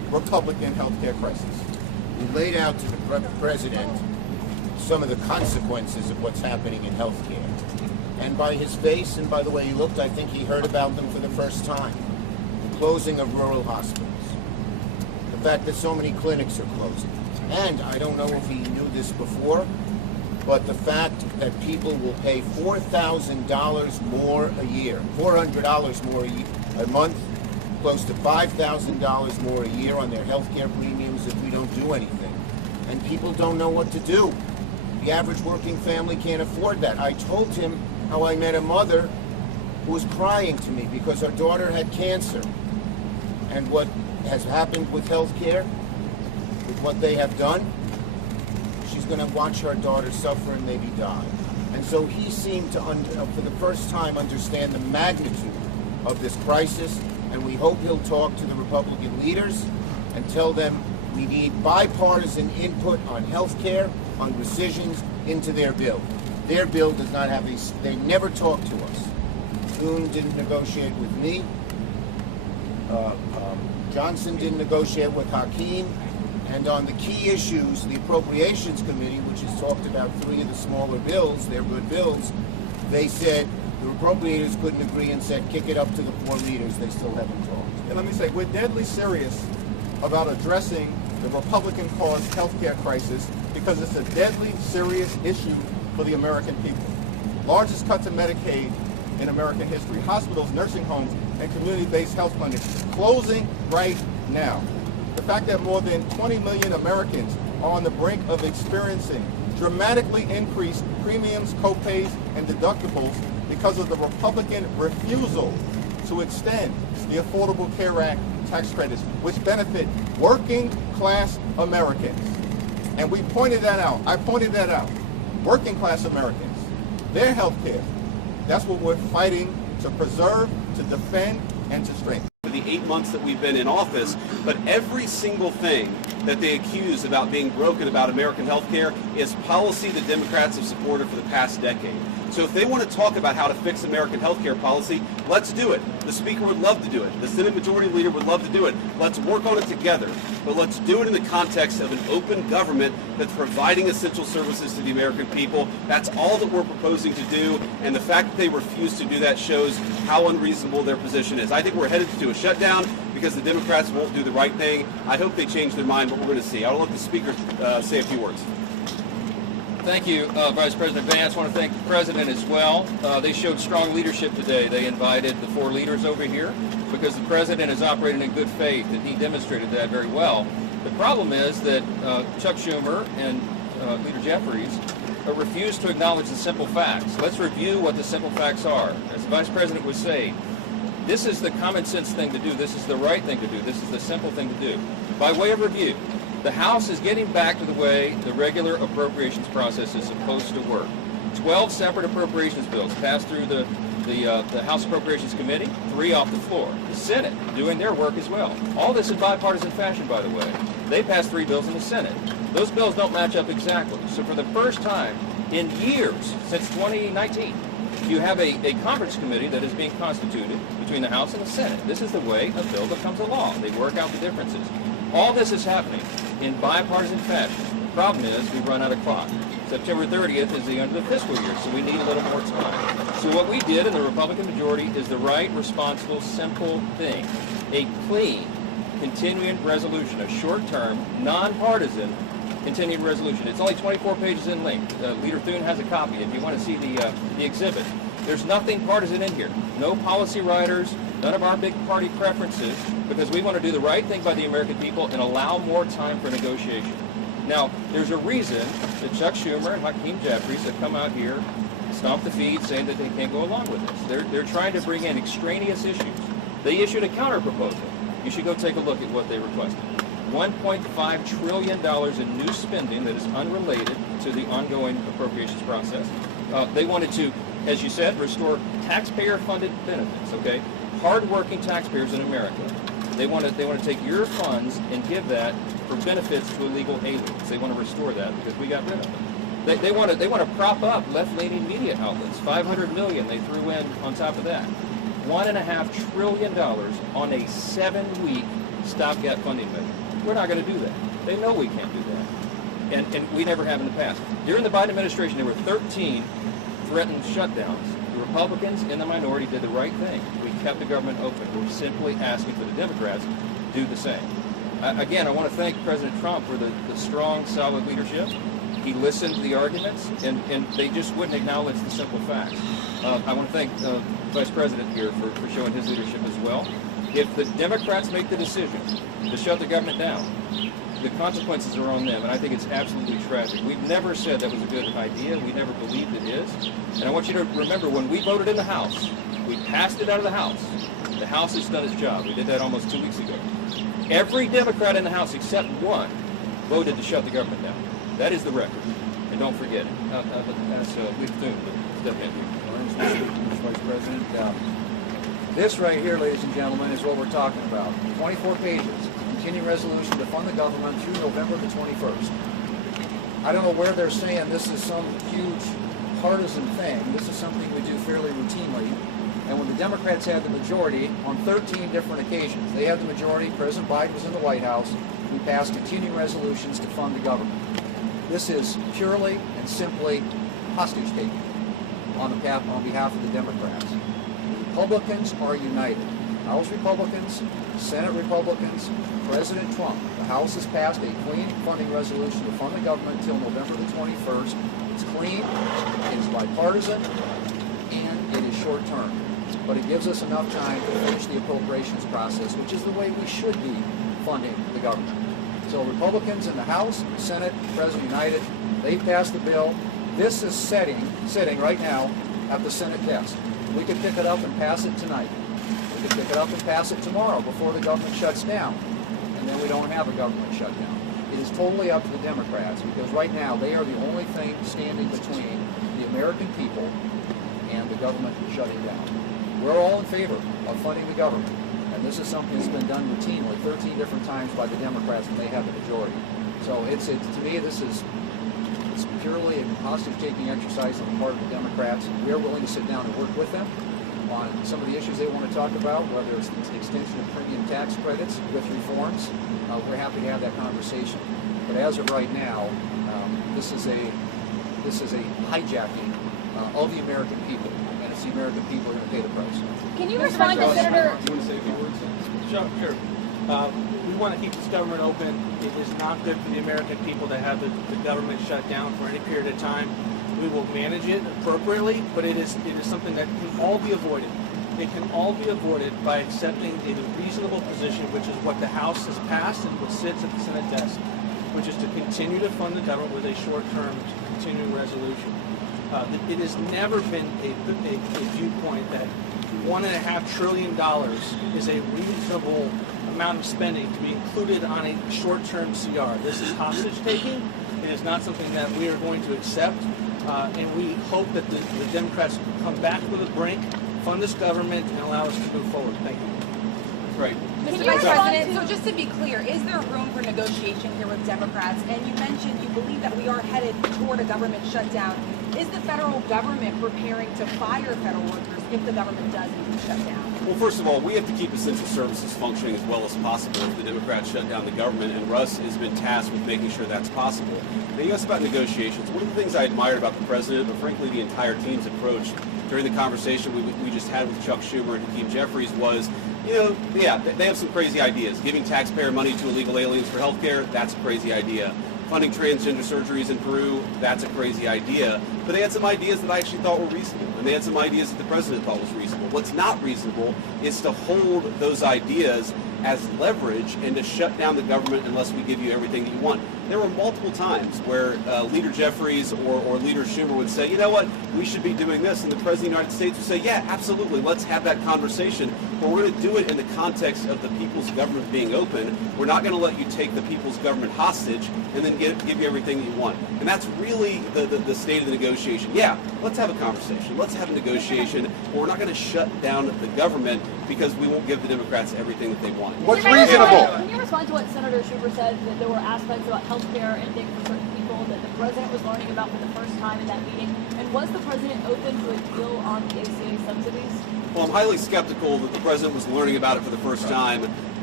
Republican health care crisis. We laid out to the president some of the consequences of what's happening in healthcare. And by his face and by the way he looked, I think he heard about them for the first time. The closing of rural hospitals. The fact that so many clinics are closing. And I don't know if he knew this before, but the fact that people will pay $4,000 more a year, $400 more a month, close to $5,000 more a year on their health care premiums if we don't do anything. And people don't know what to do. The average working family can't afford that. I told him how I met a mother who was crying to me because her daughter had cancer. And what has happened with health care, with what they have done, she's going to watch her daughter suffer and maybe die. And so he seemed to, for the first time, understand the magnitude of this crisis, and we hope he'll talk to the Republican leaders and tell them we need bipartisan input on health care, on rescissions into their bill. Their bill does not have they never talk to us. Thune didn't negotiate with me. Johnson didn't negotiate with Hakeem. And on the key issues, the Appropriations Committee, which has talked about 3 of the smaller bills, they're good bills, they said the appropriators couldn't agree and said kick it up to the 4 leaders. They still haven't talked. And let me say, we're deadly serious about addressing the Republican-caused health care crisis because it's a deadly serious issue for the American people. Largest cut to Medicaid in American history. Hospitals, nursing homes, and community-based health clinics closing right now. The fact that more than 20 million Americans are on the brink of experiencing dramatically increased premiums, co-pays, and deductibles because of the Republican refusal to extend the Affordable Care Act tax credits, which benefit working-class Americans. And we pointed that out. I pointed that out. Working-class Americans, their health care, that's what we're fighting to preserve, to defend, and to strengthen. The 8 months that we've been in office, but every single thing that they accuse about being broken about American health care is policy the Democrats have supported for the past decade. So if they want to talk about how to fix American health care policy, let's do it. The Speaker would love to do it. The Senate Majority Leader would love to do it. Let's work on it together. But let's do it in the context of an open government that's providing essential services to the American people. That's all that we're proposing to do. And the fact that they refuse to do that shows how unreasonable their position is. I think we're headed to a shutdown because the Democrats won't do the right thing. I hope they change their mind, but we're going to see. I'll let the Speaker say a few words. Thank you, Vice President Vance. I want to thank the President as well. They showed strong leadership today. They invited the 4 leaders over here because the President is operating in good faith, and he demonstrated that very well. The problem is that Chuck Schumer and Leader Jeffries refuse to acknowledge the simple facts. Let's review what the simple facts are. As the Vice President was saying, this is the common sense thing to do. This is the right thing to do. This is the simple thing to do. By way of review, the House is getting back to the way the regular appropriations process is supposed to work. 12 separate appropriations bills passed through the House Appropriations Committee, 3 off the floor. The Senate doing their work as well. All this in bipartisan fashion, by the way. They passed 3 bills in the Senate. Those bills don't match up exactly. So for the first time in years, since 2019, you have a conference committee that is being constituted between the House and the Senate. This is the way a bill becomes a law. They work out the differences. All this is happening in bipartisan fashion. The problem is we run out of clock. September 30th is the end of the fiscal year, so we need a little more time. So what we did in the Republican majority is the right, responsible, simple thing. A clean, continuing resolution, a short-term, nonpartisan continuing resolution. It's only 24 pages in length. Leader Thune has a copy if you want to see the exhibit. There's nothing partisan in here. No policy writers, none of our big party preferences, because we want to do the right thing by the American people and allow more time for negotiation. Now, there's a reason that Chuck Schumer and Hakeem Jeffries have come out here, stomped the feet, saying that they can't go along with this. They're trying to bring in extraneous issues. They issued a counter-proposal. You should go take a look at what they requested. $1.5 trillion in new spending that is unrelated to the ongoing appropriations process. They wanted to, as you said, restore taxpayer-funded benefits, okay? Hard-working taxpayers in America. They want to take your funds and give that for benefits to illegal aliens. They want to restore that because we got rid of them. They want to prop up left-leaning media outlets. $500 million they threw in on top of that. $1.5 trillion on a 7-week stopgap funding measure. We're not going to do that. They know we can't do that. And we never have in the past. During the Biden administration, there were 13 threatened shutdowns. The Republicans in the minority did the right thing. We kept the government open. We're simply asking for the Democrats to do the same. Again, I want to thank President Trump for the strong, solid leadership. He listened to the arguments, and they just wouldn't acknowledge the simple facts. I want to thank Vice President here for showing his leadership as well. If the Democrats make the decision to shut the government down, the consequences are on them, and I think it's absolutely tragic. We've never said that was a good idea. We never believed it is. And I want you to remember, when we voted in the House, we passed it out of the House. The House has done its job. We did that almost 2 weeks ago. Every Democrat in the House except one voted to shut the government down. That is the record. And don't forget it. That's Leader Thune. Step in here. Mr. Vice President, this right here, ladies and gentlemen, is what we're talking about. 24 pages. Continuing resolution to fund the government through November the 21st. I don't know where they're saying this is some huge partisan thing. This is something we do fairly routinely. And when the Democrats had the majority on 13 different occasions, they had the majority, President Biden was in the White House, we passed continuing resolutions to fund the government. This is purely and simply hostage-taking on behalf of the Democrats. The Republicans are united. House Republicans, Senate Republicans, President Trump. The House has passed a clean funding resolution to fund the government until November the 21st. It's clean, it is bipartisan, and it is short-term. But it gives us enough time to finish the appropriations process, which is the way we should be funding the government. So Republicans in the House, Senate, President united, they passed the bill. This is sitting right now at the Senate desk. We could pick it up and pass it tonight. We could pick it up and pass it tomorrow before the government shuts down. And then we don't have a government shutdown. It is totally up to the Democrats, because right now they are the only thing standing between the American people and the government shutting down. We're all in favor of funding the government. And this is something that's been done routinely 13 different times by the Democrats when they have the majority. So to me, it's purely a hostage-taking exercise on the part of the Democrats. We are willing to sit down and work with them on some of the issues they want to talk about, whether it's the extension of premium tax credits with reforms. We're happy to have that conversation. But as of right now, this is a hijacking of the American people, and it's the American people who are going to pay the price. Can you respond to Senator? Do you want to say a few words? Sure. We want to keep this government open. It is not good for the American people to have the government shut down for any period of time. We will manage it appropriately, but it is something that can all be avoided. It can all be avoided by accepting a reasonable position, which is what the House has passed and what sits at the Senate desk, which is to continue to fund the government with a short-term continuing resolution. It has never been a viewpoint that $1.5 trillion is a reasonable amount of spending to be included on a short-term CR. This is hostage-taking. It is not something that we are going to accept, and we hope that the Democrats come back to the brink, fund this government, and allow us to move forward. Thank you. Right. Mr. Vice President, so just to be clear, is there room for negotiation here with Democrats? And you mentioned you believe that we are headed toward a government shutdown. Is the federal government preparing to fire federal workers if the government does indeed shut down? Well, first of all, we have to keep essential services functioning as well as possible if the Democrats shut down the government, and Russ has been tasked with making sure that's possible. Now, you asked about negotiations. One of the things I admired about the president, but frankly the entire team's approach during the conversation we just had with Chuck Schumer and Hakeem Jeffries was, they have some crazy ideas. Giving taxpayer money to illegal aliens for health care, that's a crazy idea. Funding transgender surgeries in Peru, that's a crazy idea. But they had some ideas that I actually thought were reasonable, and they had some ideas that the president thought was reasonable. What's not reasonable is to hold those ideas as leverage and to shut down the government unless we give you everything that you want. There were multiple times where Leader Jeffries or Leader Schumer would say, you know what, we should be doing this, and the President of the United States would say, yeah, absolutely, let's have that conversation, but we're going to do it in the context of the people's government being open. We're not going to let you take the people's government hostage and then give you everything you want. And that's really the state of the negotiation. Yeah, let's have a conversation. Let's have a negotiation, but we're not going to shut down the government because we won't give the Democrats everything that they want. What's reasonable? Can you respond to what Senator Schumer said, that there were aspects about health care and things for certain people that the president was learning about for the first time in that meeting? And was the president open to a deal on the ACA subsidies? Well, I'm highly skeptical that the president was learning about it for the first time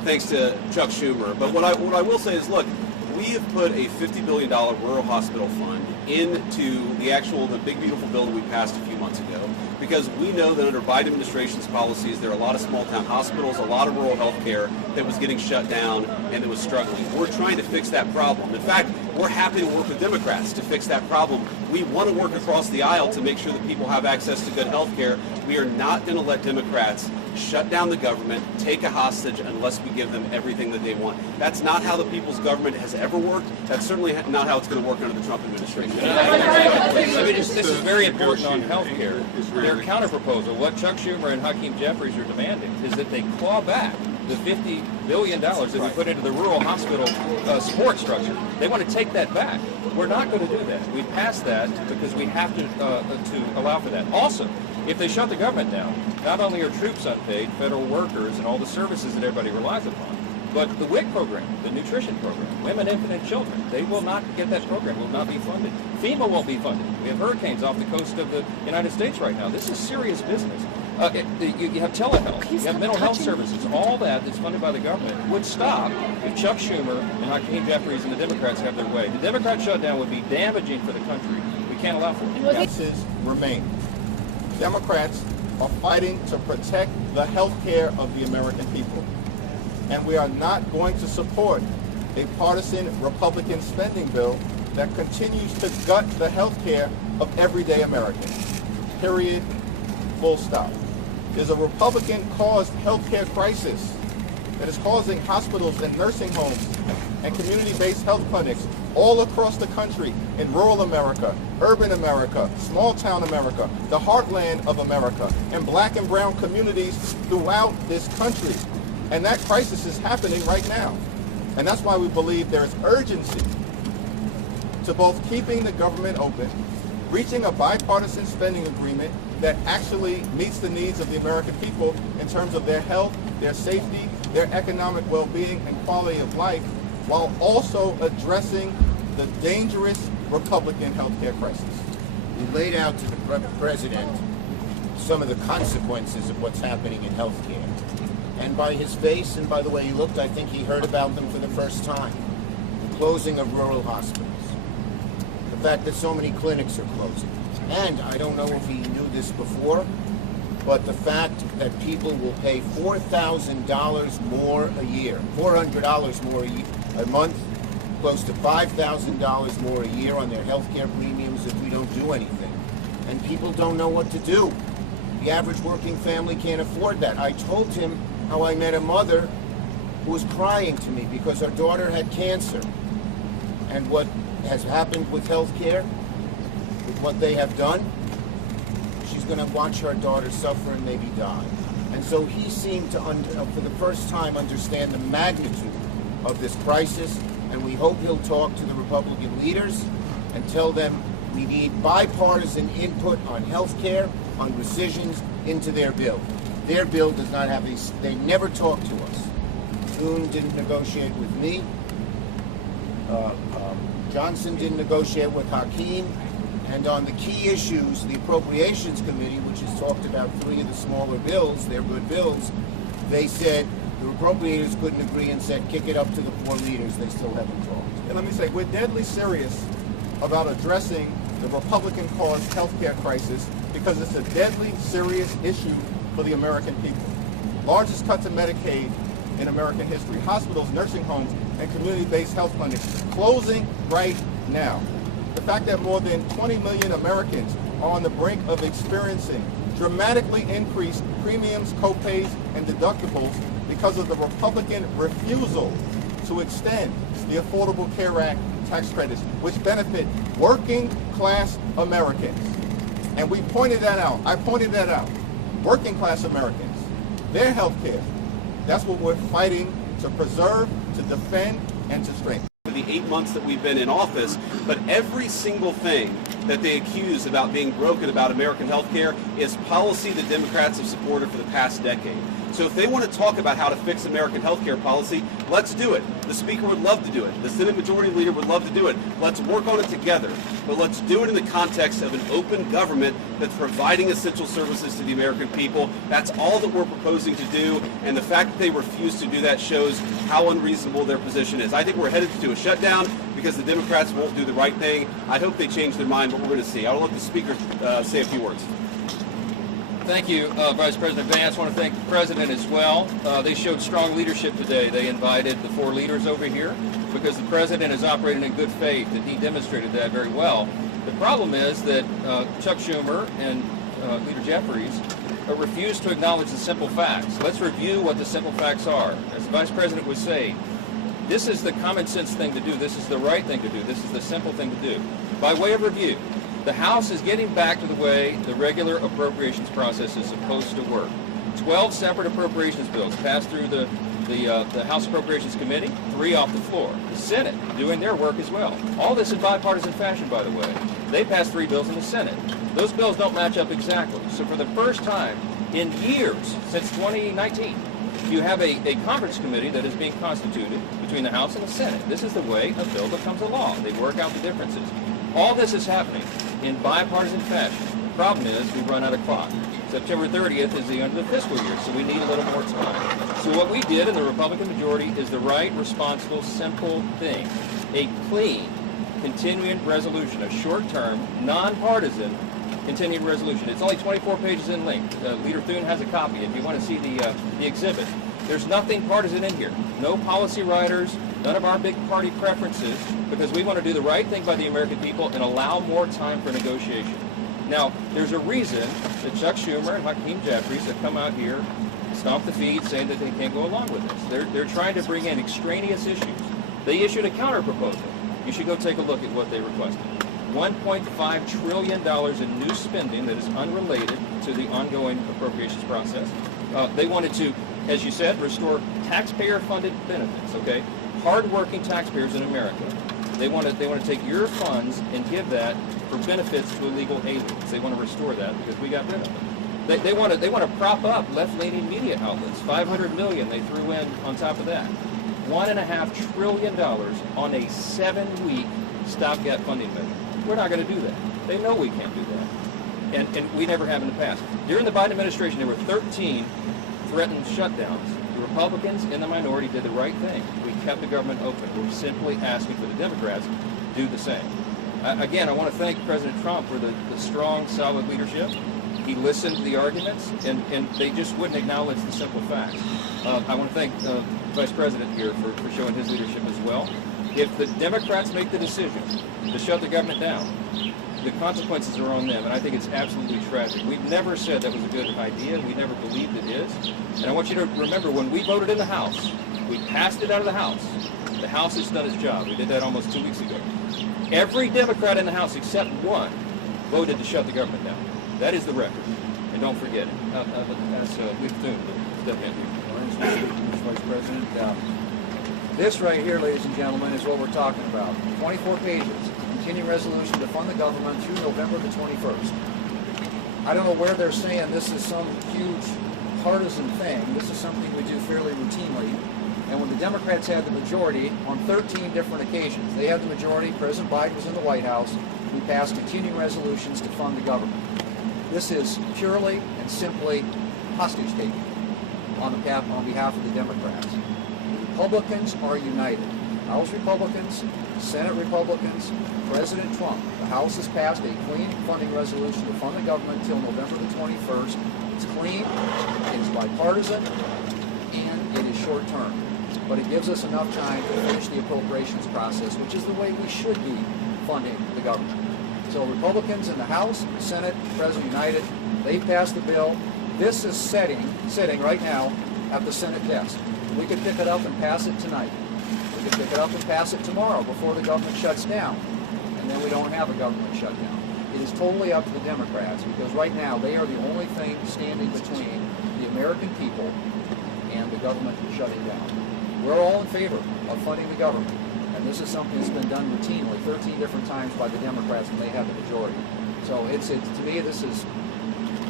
thanks to Chuck Schumer. But what I will say is, look, we have put a $50 billion rural hospital fund into the big beautiful bill that we passed a few months ago, because we know that under Biden administration's policies, there are a lot of small town hospitals, a lot of rural health care that was getting shut down and that was struggling. We're trying to fix that problem. In fact, we're happy to work with Democrats to fix that problem. We want to work across the aisle to make sure that people have access to good health care. We are not going to let Democrats shut down the government, take a hostage unless we give them everything that they want. That's not how the people's government has ever worked. That's certainly not how it's going to work under the Trump administration. This is very important on health care. Their counterproposal, what Chuck Schumer and Hakeem Jeffries are demanding, is that they claw back the $50 billion that we put into the rural hospital support structure. They want to take that back. We're not going to do that. We passed that because we have to allow for that. Also, if they shut the government down, not only are troops unpaid, federal workers, and all the services that everybody relies upon, but the WIC program, the nutrition program, women, infant, and children, they will not get that program, will not be funded. FEMA won't be funded. We have hurricanes off the coast of the United States right now. This is serious business. You have telehealth, you have mental health services, all that's funded by the government would stop if Chuck Schumer and Hakeem Jeffries and the Democrats have their way. The Democrat shutdown would be damaging for the country. We can't allow for it. Differences remain. Democrats are fighting to protect the health care of the American people. And we are not going to support a partisan Republican spending bill that continues to gut the health care of everyday Americans. Period. Full stop. There's a Republican-caused health care crisis that is causing hospitals and nursing homes and community-based health clinics all across the country, in rural America, urban America, small-town America, the heartland of America, and black and brown communities throughout this country. And that crisis is happening right now. And that's why we believe there is urgency to both keeping the government open, reaching a bipartisan spending agreement that actually meets the needs of the American people in terms of their health, their safety, their economic well-being and quality of life, while also addressing the dangerous Republican health care crisis. We laid out to the president some of the consequences of what's happening in health care. And by his face and by the way he looked, I think he heard about them for the first time. The closing of rural hospitals. The fact that so many clinics are closing. And I don't know if he knew this before, but the fact that people will pay $4,000 more a year, $400 more a month, close to $5,000 more a year on their health care premiums if we don't do anything. And people don't know what to do. The average working family can't afford that. I told him how I met a mother who was crying to me because her daughter had cancer. And what has happened with health care, with what they have done, she's going to watch her daughter suffer and maybe die. And so he seemed to, for the first time, understand the magnitude of this crisis, and we hope he'll talk to the Republican leaders and tell them we need bipartisan input on health care, on rescissions into their bill. Their bill does not have these, they never talk to us. Thune didn't negotiate with me. Johnson didn't negotiate with Hakeem. And on the key issues, the Appropriations Committee, which has talked about 3 of the smaller bills, they're good bills, they said the appropriators couldn't agree and said kick it up to the 4 leaders. They still haven't talked. And let me say, we're deadly serious about addressing the Republican-caused health care crisis because it's a deadly serious issue for the American people. Largest cut to Medicaid in American history. Hospitals, nursing homes, and community-based health clinics closing right now. The fact that more than 20 million Americans are on the brink of experiencing dramatically increased premiums, copays, and deductibles because of the Republican refusal to extend the Affordable Care Act tax credits, which benefit working-class Americans. And we pointed that out. I pointed that out. Working-class Americans, their health care, that's what we're fighting to preserve, to defend, and to strengthen. The 8 months that we've been in office, but every single thing that they accuse about being broken about American health care is policy that Democrats have supported for the past decade. So if they want to talk about how to fix American healthcare policy, let's do it. The Speaker would love to do it. The Senate Majority Leader would love to do it. Let's work on it together. But let's do it in the context of an open government that's providing essential services to the American people. That's all that we're proposing to do. And the fact that they refuse to do that shows how unreasonable their position is. I think we're headed to a shutdown because the Democrats won't do the right thing. I hope they change their mind, but we're going to see. I'll let the Speaker say a few words. Thank you, Vice President Vance. I want to thank the President as well. They showed strong leadership today. They invited the 4 leaders over here because the President is operating in good faith, and he demonstrated that very well. The problem is that Chuck Schumer and Leader Jeffries refuse to acknowledge the simple facts. Let's review what the simple facts are. As the Vice President was saying, this is the common sense thing to do. This is the right thing to do. This is the simple thing to do. By way of review, the House is getting back to the way the regular appropriations process is supposed to work. 12 separate appropriations bills passed through the House Appropriations Committee, 3 off the floor. The Senate doing their work as well. All this in bipartisan fashion, by the way. They passed 3 bills in the Senate. Those bills don't match up exactly. So for the first time in years, since 2019, you have a conference committee that is being constituted between the House and the Senate. This is the way a bill becomes a law. They work out the differences. All this is happening in bipartisan fashion. The problem is we run out of clock. September 30th is the end of the fiscal year, so we need a little more time. So what we did in the Republican majority is the right, responsible, simple thing. A clean, continuing resolution, a short-term, nonpartisan continuing resolution. It's only 24 pages in length. Leader Thune has a copy if you want to see the exhibit. There's nothing partisan in here. No policy writers, none of our big party preferences, because we want to do the right thing by the American people and allow more time for negotiation. Now, there's a reason that Chuck Schumer and Hakeem Jeffries have come out here, stomped the feet, saying that they can't go along with this. They're trying to bring in extraneous issues. They issued a counter-proposal. You should go take a look at what they requested. $1.5 trillion in new spending that is unrelated to the ongoing appropriations process. They wanted to, as you said, restore taxpayer-funded benefits, okay? Hard-working taxpayers in America. They want to take your funds and give that for benefits to illegal aliens. They want to restore that because we got rid of them. They want to prop up left-leaning media outlets. $500 million they threw in on top of that. $1.5 trillion on a 7-week stopgap funding measure. We're not going to do that. They know we can't do that. And we never have in the past. During the Biden administration, there were 13 threatened shutdowns. The Republicans in the minority did the right thing. We kept the government open. We're simply asking for the Democrats to do the same. Again, I want to thank President Trump for the strong, solid leadership. He listened to the arguments, and they just wouldn't acknowledge the simple facts. I want to thank Vice President here for showing his leadership as well. If the Democrats make the decision to shut the government down, the consequences are on them, and I think it's absolutely tragic. We've never said that was a good idea. We never believed it is. And I want you to remember, when we voted in the House, we passed it out of the House. The House has done its job. We did that almost 2 weeks ago. Every Democrat in the House except one voted to shut the government down. That is the record. And don't forget it. That's Leader Thune. Step in. Mr. Vice President, this right here, ladies and gentlemen, is what we're talking about. 24 pages. Continuing resolution to fund the government through November the 21st. I don't know where they're saying this is some huge partisan thing. This is something we do fairly routinely. And when the Democrats had the majority on 13 different occasions, they had the majority, President Biden was in the White House, we passed continuing resolutions to fund the government. This is purely and simply hostage taking on behalf of the Democrats. The Republicans are united. House Republicans, Senate Republicans, President Trump. The House has passed a clean funding resolution to fund the government until November the 21st. It's clean, it's bipartisan, and it is short term. But it gives us enough time to finish the appropriations process, which is the way we should be funding the government. So Republicans in the House, Senate, President united, they passed the bill. This is sitting right now at the Senate desk. We could pick it up and pass it tonight. We could pick it up and pass it tomorrow before the government shuts down. And then we don't have a government shutdown. It is totally up to the Democrats, because right now they are the only thing standing between the American people and the government shutting down. We're all in favor of funding the government, and this is something that's been done routinely 13 different times by the Democrats when they have the majority. So to me, this is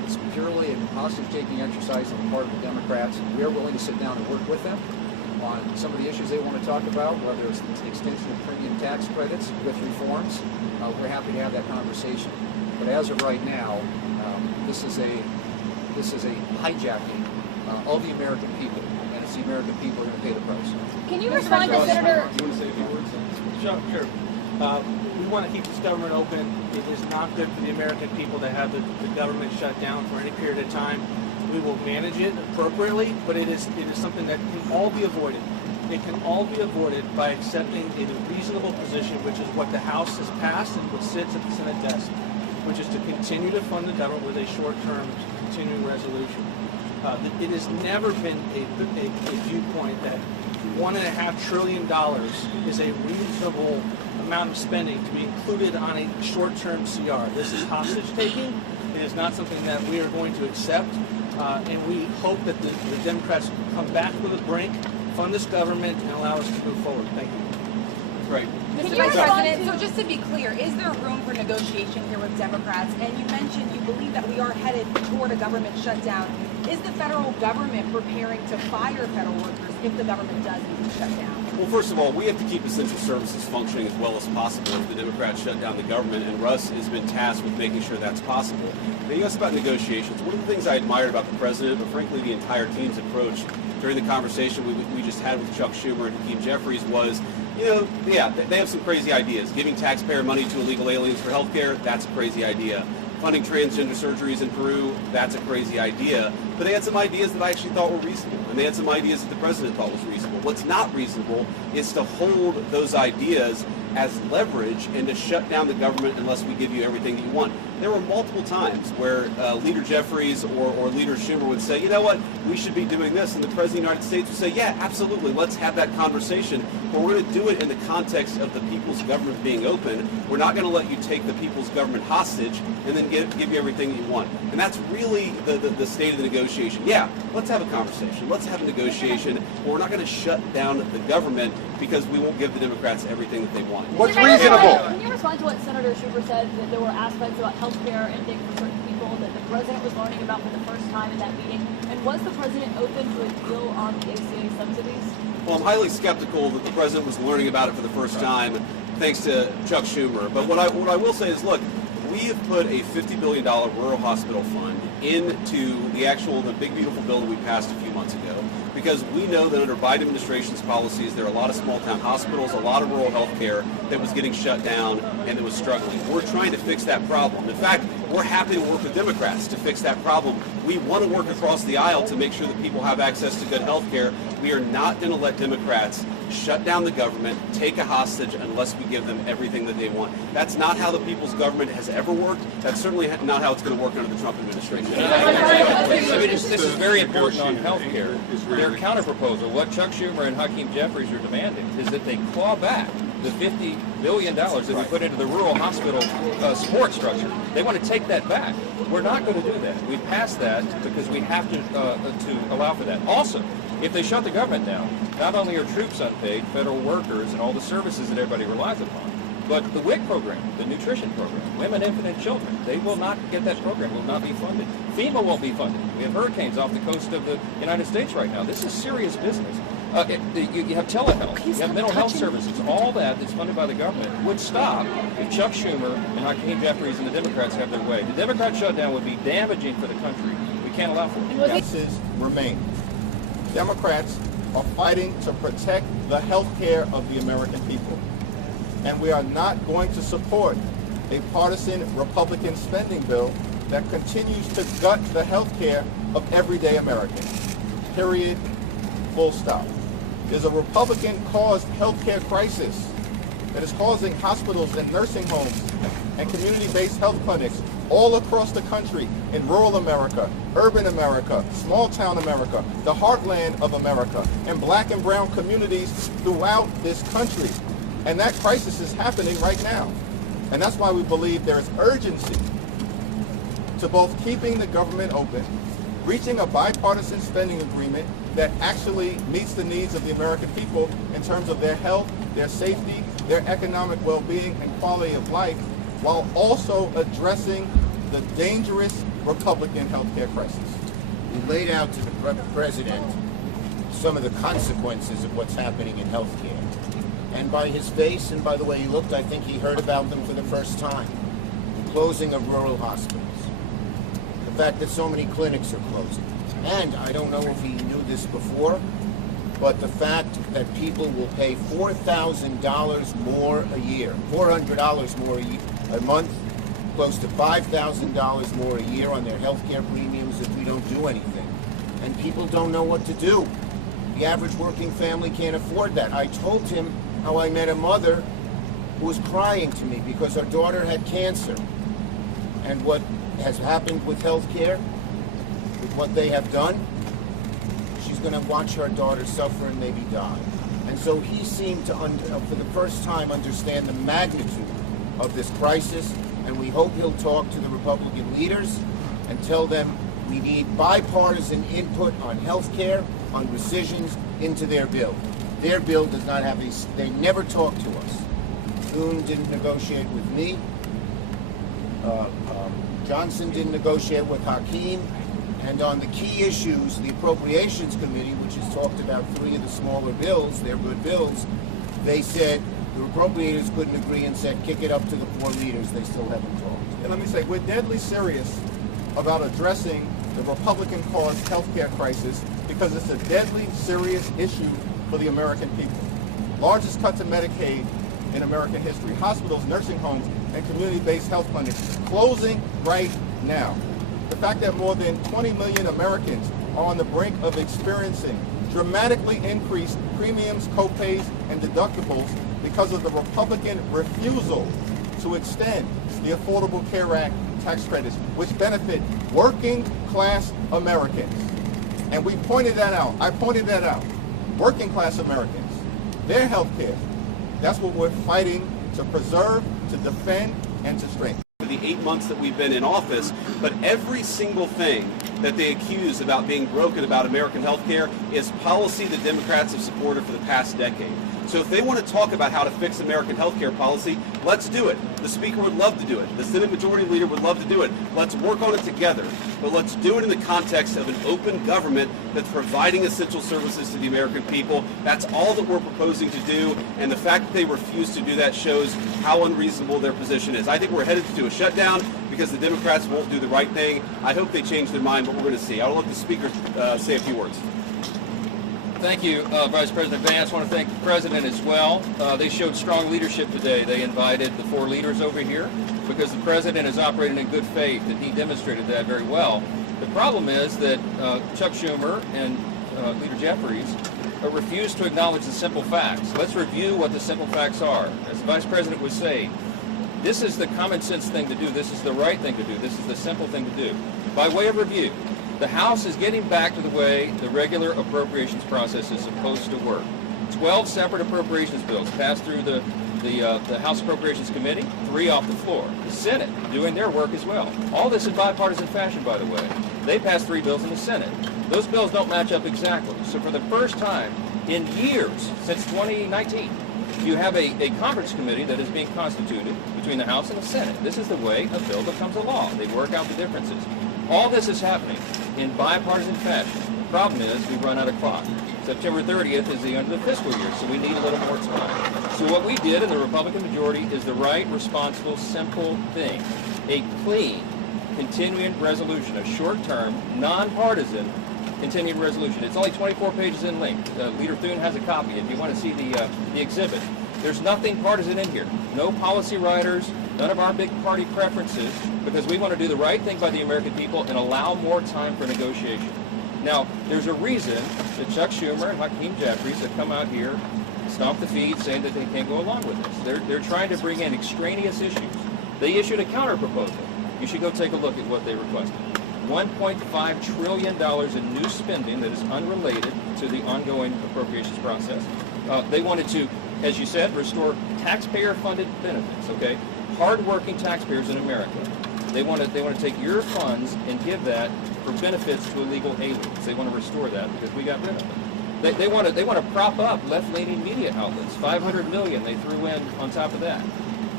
It's purely a hostage-taking exercise on the part of the Democrats. We are willing to sit down and work with them on some of the issues they want to talk about, whether it's the extension of premium tax credits with reforms. We're happy to have that conversation. But as of right now, this is a hijacking of the American people, and it's the American people who are going to pay the price. Can you respond to Senator? Do you want to say a few words? Sure. We want to keep this government open. It is not good for the American people to have the government shut down for any period of time. We will manage it appropriately, but it is something that can all be avoided. It can all be avoided by accepting a reasonable position, which is what the House has passed and what sits at the Senate desk, which is to continue to fund the government with a short-term continuing resolution. It has never been a viewpoint that $1.5 trillion is a reasonable amount of spending to be included on a short-term CR. This is hostage-taking. It is not something that we are going to accept, and we hope that the Democrats come back from the brink, fund this government, and allow us to move forward. Thank you. Great. Mr. Vice President, so just to be clear, is there room for negotiation here with Democrats? And you mentioned you believe that we are headed toward a government shutdown. Is the federal government preparing to fire federal workers if the government does need to shut down? Well, first of all, we have to keep essential services functioning as well as possible if the Democrats shut down the government, and Russ has been tasked with making sure that's possible. Now, you asked about negotiations. One of the things I admired about the president, but frankly the entire team's approach during the conversation we just had with Chuck Schumer and Hakeem Jeffries was, they have some crazy ideas. Giving taxpayer money to illegal aliens for health care, that's a crazy idea. Funding transgender surgeries in Peru, that's a crazy idea. But they had some ideas that I actually thought were reasonable, and they had some ideas that the president thought was reasonable. What's not reasonable is to hold those ideas as leverage and to shut down the government unless we give you everything that you want. There were multiple times where Leader Jeffries or Leader Schumer would say, you know what, we should be doing this, and the President of the United States would say, yeah, absolutely, let's have that conversation, but we're going to do it in the context of the people's government being open. We're not going to let you take the people's government hostage and then give you everything that you want. And that's really the state of the negotiation. Yeah, let's have a conversation, let's have a negotiation, but we're not going to shut down the government because we won't give the Democrats everything that they want. What's reasonable? Can you respond to what Senator Schumer said, that there were aspects about health care ending for certain people that the president was learning about for the first time in that meeting? And was the president open to a deal on the ACA subsidies? Well, I'm highly skeptical that the president was learning about it for the first time, thanks to Chuck Schumer. But what I will say is, look, we have put a $50 billion rural hospital fund into the big beautiful bill that we passed a few months ago, because we know that under Biden administration's policies, there are a lot of small town hospitals, a lot of rural health care that was getting shut down and that was struggling. We're trying to fix that problem. In fact, we're happy to work with Democrats to fix that problem. We want to work across the aisle to make sure that people have access to good health care. We are not going to let Democrats shut down the government, take a hostage unless we give them everything that they want. That's not how the people's government has ever worked. That's certainly not how it's going to work under the Trump administration. This is very important on health care. Their counterproposal, what Chuck Schumer and Hakeem Jeffries are demanding, is that they claw back the $50 billion that we put into the rural hospital support structure. They want to take that back. We're not going to do that. We passed that because we have to allow for that. Also, if they shut the government down, not only are troops unpaid, federal workers, and all the services that everybody relies upon, but the WIC program, the nutrition program, women, infant, and children, they will not get that program, will not be funded. FEMA won't be funded. We have hurricanes off the coast of the United States right now. This is serious business. You have telehealth, you have mental health services, all that's funded by the government would stop if Chuck Schumer and Hakeem Jeffries and the Democrats have their way. The Democrat shutdown would be damaging for the country. We can't allow for it. Differences remain. Democrats are fighting to protect the health care of the American people. And we are not going to support a partisan Republican spending bill that continues to gut the health care of everyday Americans. Period. Full stop. There's a Republican-caused health care crisis that is causing hospitals and nursing homes and community-based health clinics all across the country, in rural America, urban America, small-town America, the heartland of America, and black and brown communities throughout this country. And that crisis is happening right now. And that's why we believe there is urgency to both keeping the government open, reaching a bipartisan spending agreement that actually meets the needs of the American people in terms of their health, their safety, their economic well-being and quality of life, while also addressing the dangerous Republican healthcare crisis. We laid out to the president some of the consequences of what's happening in healthcare. And by his face and by the way he looked, I think he heard about them for the first time. The closing of rural hospitals. The fact that so many clinics are closing. And I don't know if he knew this before, but the fact that people will pay $4,000 more a year, $400 more a month, close to $5,000 more a year on their health care premiums if we don't do anything. And people don't know what to do. The average working family can't afford that. I told him how I met a mother who was crying to me because her daughter had cancer. And what has happened with health care, with what they have done, she's going to watch her daughter suffer and maybe die. And so he seemed to, for the first time, understand the magnitude of this crisis, and we hope he'll talk to the Republican leaders and tell them we need bipartisan input on health care, on rescissions, into their bill. Their bill does not have these, they never talk to us. Thune didn't negotiate with me. Johnson didn't negotiate with Hakeem. And on the key issues, the Appropriations Committee, which has talked about 3 of the smaller bills, they're good bills, they said the appropriators couldn't agree and said kick it up to the 4 leaders. They still haven't talked. And let me say, we're deadly serious about addressing the Republican-caused healthcare crisis because it's a deadly serious issue for the American people. Largest cut to Medicaid in American history. Hospitals, nursing homes, and community-based health clinics closing right now. The fact that more than 20 million Americans are on the brink of experiencing dramatically increased premiums, co-pays, and deductibles because of the Republican refusal to extend the Affordable Care Act tax credits, which benefit working class Americans. And we pointed that out. I pointed that out. Working class Americans, their health care, that's what we're fighting to preserve, to defend, and to strengthen. The 8 months that we've been in office, but every single thing that they accuse about being broken about American health care is policy the Democrats have supported for the past decade. So if they want to talk about how to fix American health care policy, let's do it. The Speaker would love to do it. The Senate Majority Leader would love to do it. Let's work on it together. But let's do it in the context of an open government that's providing essential services to the American people. That's all that we're proposing to do. And the fact that they refuse to do that shows how unreasonable their position is. I think we're headed to a shutdown because the Democrats won't do the right thing. I hope they change their mind, but we're going to see. I'll let the Speaker say a few words. Thank you, Vice President Vance. I want to thank the President as well. They showed strong leadership today. They invited the 4 leaders over here because the President is operating in good faith, and he demonstrated that very well. The problem is that Chuck Schumer and Leader Jeffries refuse to acknowledge the simple facts. Let's review what the simple facts are. As the Vice President was saying, this is the common sense thing to do. This is the right thing to do. This is the simple thing to do. By way of review, the House is getting back to the way the regular appropriations process is supposed to work. 12 separate appropriations bills passed through the House Appropriations Committee, 3 off the floor. The Senate doing their work as well. All this in bipartisan fashion, by the way. They passed 3 bills in the Senate. Those bills don't match up exactly. So for the first time in years, since 2019, you have a conference committee that is being constituted between the House and the Senate. This is the way a bill becomes a law. They work out the differences. All this is happening in bipartisan fashion. The problem is we run out of clock. September 30th is the end of the fiscal year, so we need a little more time. So what we did in the Republican majority is the right, responsible, simple thing. A clean, continuing resolution, a short-term, nonpartisan continuing resolution. It's only 24 pages in length. Leader Thune has a copy if you want to see the exhibit. There's nothing partisan in here. No policy writers, none of our big party preferences, because we want to do the right thing by the American people and allow more time for negotiation. Now, there's a reason that Chuck Schumer and Hakeem Jeffries have come out here, stomped the feet, saying that they can't go along with this. They're trying to bring in extraneous issues. They issued a counter-proposal. You should go take a look at what they requested. $1.5 trillion in new spending that is unrelated to the ongoing appropriations process. They wanted to, as you said, restore taxpayer-funded benefits, okay? Hard-working taxpayers in America. They want to take your funds and give that for benefits to illegal aliens. They want to restore that because we got rid of it. They want to prop up left-leaning media outlets. $500 million they threw in on top of that.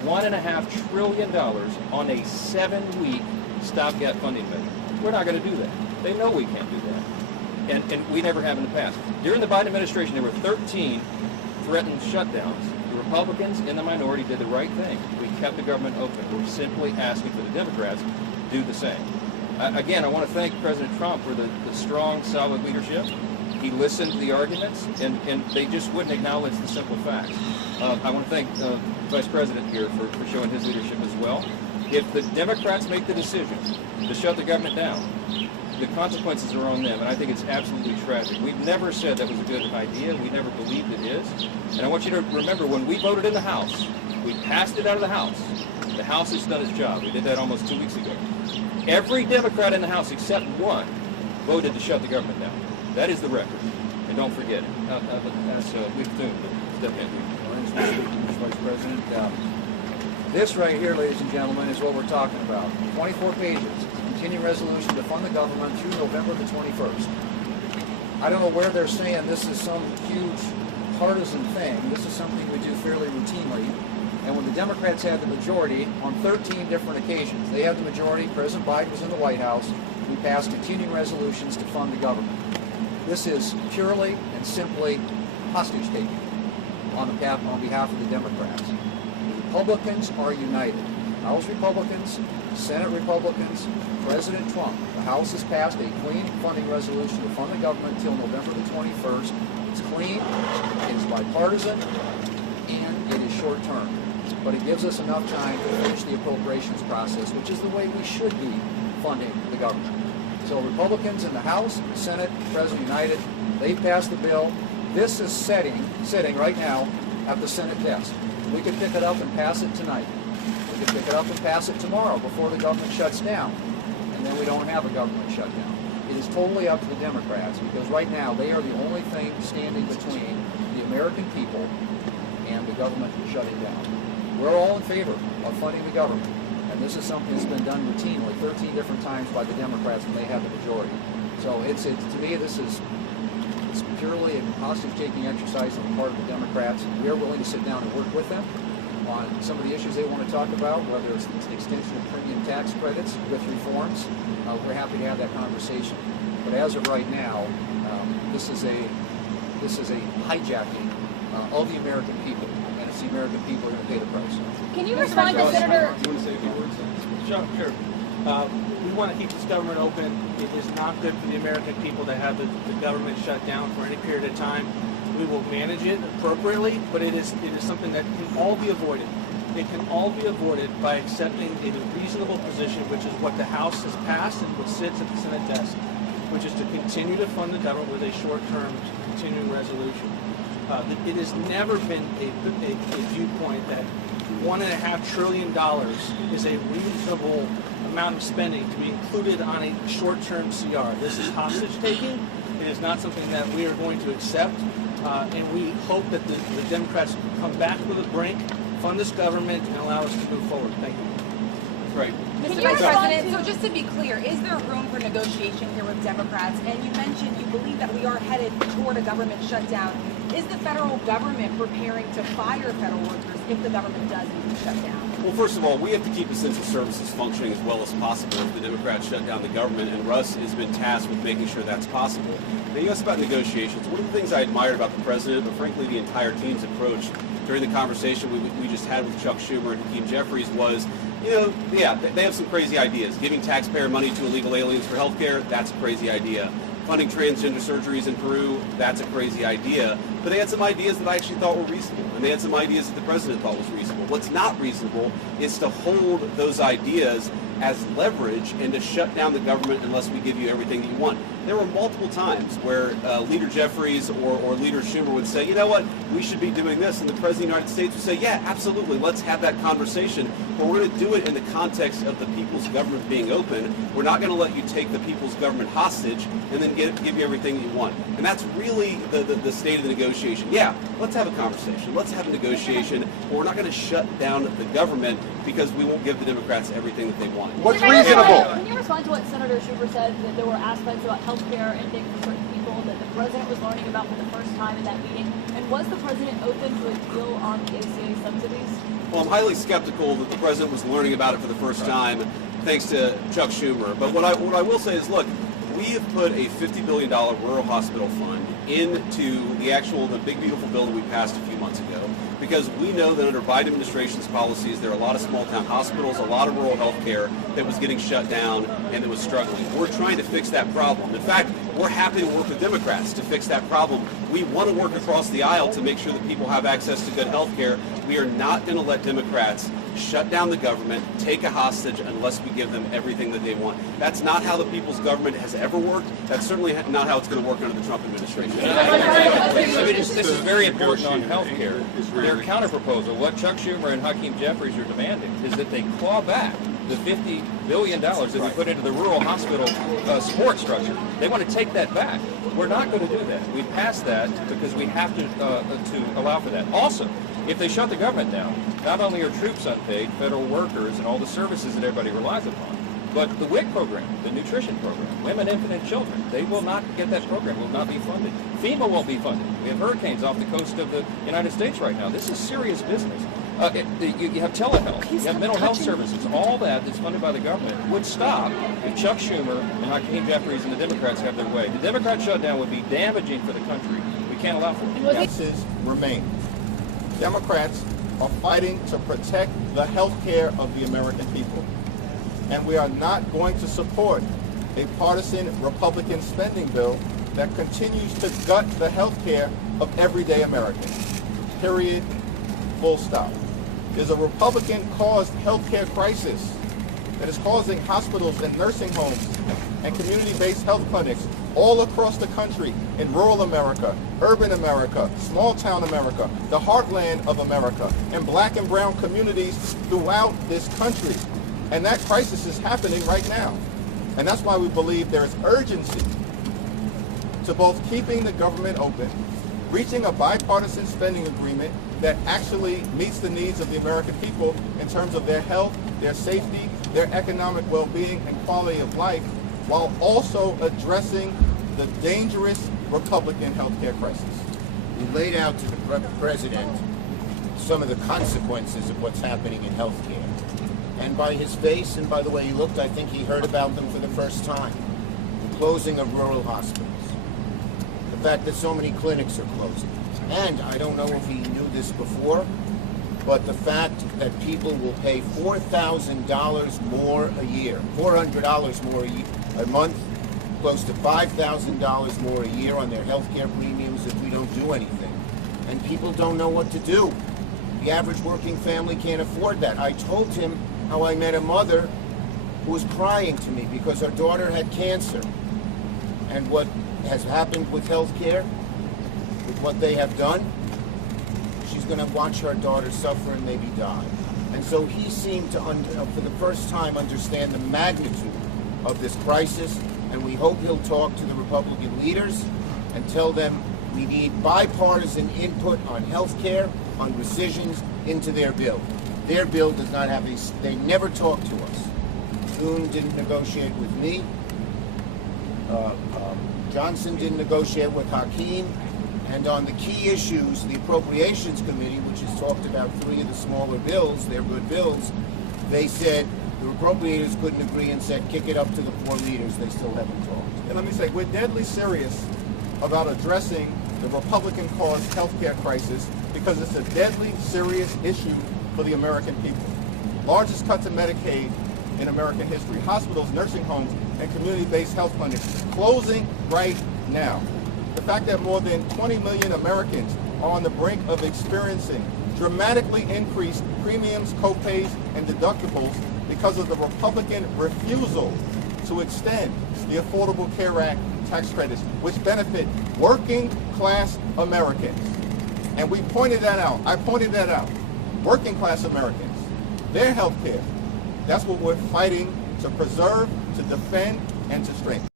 $1.5 trillion on a 7-week stopgap funding measure. We're not going to do that. They know we can't do that. And we never have in the past. During the Biden administration, there were 13 threatened shutdowns. The Republicans in the minority did the right thing. We kept the government open. We're simply asking for the Democrats to do the same. Again, I want to thank President Trump for the strong, solid leadership. He listened to the arguments, and they just wouldn't acknowledge the simple facts. I want to thank the Vice President here for showing his leadership as well. If the Democrats make the decision to shut the government down, the consequences are on them, and I think it's absolutely tragic. We've never said that was a good idea. We never believed it is. And I want you to remember, when we voted in the House, we passed it out of the House. The House has done its job. We did that almost 2 weeks ago. Every Democrat in the House, except one, voted to shut the government down. That is the record. And don't forget it. That's Leif Thune. Step in. Mr. Vice President, this right here, ladies and gentlemen, is what we're talking about. 24 pages. Continuing resolution to fund the government through November the 21st. I don't know where they're saying this is some huge partisan thing. This is something we do fairly routinely. And when the Democrats had the majority on 13 different occasions, they had the majority, President Biden was in the White House, we passed continuing resolutions to fund the government. This is purely and simply hostage-taking on behalf of the Democrats. The Republicans are united. House Republicans, Senate Republicans, President Trump. The House has passed a clean funding resolution to fund the government until November the 21st. It's clean, it is bipartisan, and it is short-term. But it gives us enough time to finish the appropriations process, which is the way we should be funding the government. So Republicans in the House, the Senate, President united, they've passed the bill. This is sitting right now at the Senate desk. We could pick it up and pass it tonight. We could pick it up and pass it tomorrow before the government shuts down. And then we don't have a government shutdown. It is totally up to the Democrats, because right now they are the only thing standing between the American people and the government shutting down. We're all in favor of funding the government. And this is something that's been done routinely 13 different times by the Democrats when they have the majority. So to me, it's purely a hostage-taking exercise on the part of the Democrats. We are willing to sit down and work with them on some of the issues they want to talk about, whether it's the extension of premium tax credits with reforms. We're happy to have that conversation. But as of right now, this is a hijacking of the American people, and it's the American people who are going to pay the price. Can you respond to Senator? Do you want to say a few words? Sure. We want to keep this government open. It is not good for the American people to have the government shut down for any period of time. We will manage it appropriately, but it is something that can all be avoided. It can all be avoided by accepting a reasonable position, which is what the House has passed and what sits at the Senate desk, which is to continue to fund the government with a short-term continuing resolution. It has never been a viewpoint that $1.5 trillion is a reasonable amount of spending to be included on a short-term CR. This is hostage-taking. It is not something that we are going to accept, and we hope that the Democrats come back to the brink, fund this government, and allow us to move forward. Thank you. Right. Mr. Vice President, so just to be clear, is there room for negotiation here with Democrats? And you mentioned you believe that we are headed toward a government shutdown. Is the federal government preparing to fire federal workers if the government does need to shut down? Well, first of all, we have to keep essential services functioning as well as possible if the Democrats shut down the government, and Russ has been tasked with making sure that's possible. Now, you asked about negotiations. One of the things I admired about the president, but frankly the entire team's approach during the conversation we just had with Chuck Schumer and Hakeem Jeffries was, they have some crazy ideas. Giving taxpayer money to illegal aliens for health care, that's a crazy idea. Funding transgender surgeries in Peru, that's a crazy idea. But they had some ideas that I actually thought were reasonable, and they had some ideas that the president thought was reasonable. What's not reasonable is to hold those ideas as leverage and to shut down the government unless we give you everything that you want. There were multiple times where Leader Jeffries or Leader Schumer would say, you know what, we should be doing this, and the President of the United States would say, yeah, absolutely, let's have that conversation, but we're going to do it in the context of the people's government being open. We're not going to let you take the people's government hostage and then give you everything you want. And that's really the state of the negotiation. Yeah, let's have a conversation, let's have a negotiation, but we're not going to shut down the government because we won't give the Democrats everything that they want. What's reasonable? Can you respond to what Senator Schumer said, that there were aspects about health care ending for certain people that the president was learning about for the first time in that meeting? And was the president open to a deal on the ACA subsidies? Well, I'm highly skeptical that the president was learning about it for the first time thanks to Chuck Schumer. But what I will say is, look, we have put a $50 billion rural hospital fund into the big beautiful bill that we passed a few months ago, because we know that under Biden administration's policies, there are a lot of small town hospitals, a lot of rural health care that was getting shut down and that was struggling. We're trying to fix that problem. In fact, we're happy to work with Democrats to fix that problem. We want to work across the aisle to make sure that people have access to good health care. We are not going to let Democrats shut down the government, take a hostage unless we give them everything that they want. That's not how the people's government has ever worked. That's certainly not how it's going to work under the Trump administration. This is very important on health care. Their counterproposal, what Chuck Schumer and Hakeem Jeffries are demanding, is that they claw back the $50 billion that we put into the rural hospital support structure. They want to take that back. We're not going to do that. We passed that because we have to allow for that. Also, if they shut the government down, not only are troops unpaid, federal workers, and all the services that everybody relies upon, but the WIC program, the nutrition program, women, infant, and children, they will not get that program, will not be funded. FEMA won't be funded. We have hurricanes off the coast of the United States right now. This is serious business. You have telehealth, you have mental health services, all that's funded by the government would stop if Chuck Schumer and Hakeem Jeffries and the Democrats have their way. The Democrat shutdown would be damaging for the country. We can't allow for it. Differences remain. Democrats are fighting to protect the health care of the American people. And we are not going to support a partisan Republican spending bill that continues to gut the health care of everyday Americans. Period. Full stop. There's a Republican-caused health care crisis that is causing hospitals and nursing homes and community-based health clinics all across the country, in rural America, urban America, small-town America, the heartland of America, and black and brown communities throughout this country. And that crisis is happening right now. And that's why we believe there is urgency to both keeping the government open, reaching a bipartisan spending agreement that actually meets the needs of the American people in terms of their health, their safety, their economic well-being, and quality of life, while also addressing the dangerous Republican healthcare crisis. We laid out to the president some of the consequences of what's happening in healthcare. And by his face and by the way he looked, I think he heard about them for the first time. The closing of rural hospitals. The fact that so many clinics are closing. And I don't know if he knew this before, but the fact that people will pay $4,000 more a year, $400 more a month, close to $5,000 more a year on their health care premiums if we don't do anything. And people don't know what to do. The average working family can't afford that. I told him how I met a mother who was crying to me because her daughter had cancer. And what has happened with health care, with what they have done, she's going to watch her daughter suffer and maybe die. And so he seemed to, for the first time, understand the magnitude of this crisis, and we hope he'll talk to the Republican leaders and tell them we need bipartisan input on health care, on rescissions into their bill. Their bill does not have they never talk to us. Thune didn't negotiate with me. Johnson didn't negotiate with Hakeem. And on the key issues, the Appropriations Committee, which has talked about 3 of the smaller bills, they're good bills, they said the appropriators couldn't agree and said kick it up to the 4 leaders. They still haven't talked. And let me say, we're deadly serious about addressing the Republican-caused health care crisis because it's a deadly serious issue for the American people. Largest cut to Medicaid in American history. Hospitals, nursing homes, and community-based health clinics closing right now. The fact that more than 20 million Americans are on the brink of experiencing dramatically increased premiums, co-pays, and deductibles because of the Republican refusal to extend the Affordable Care Act tax credits, which benefit working-class Americans. And we pointed that out. I pointed that out. Working-class Americans, their health care, that's what we're fighting to preserve, to defend, and to strengthen.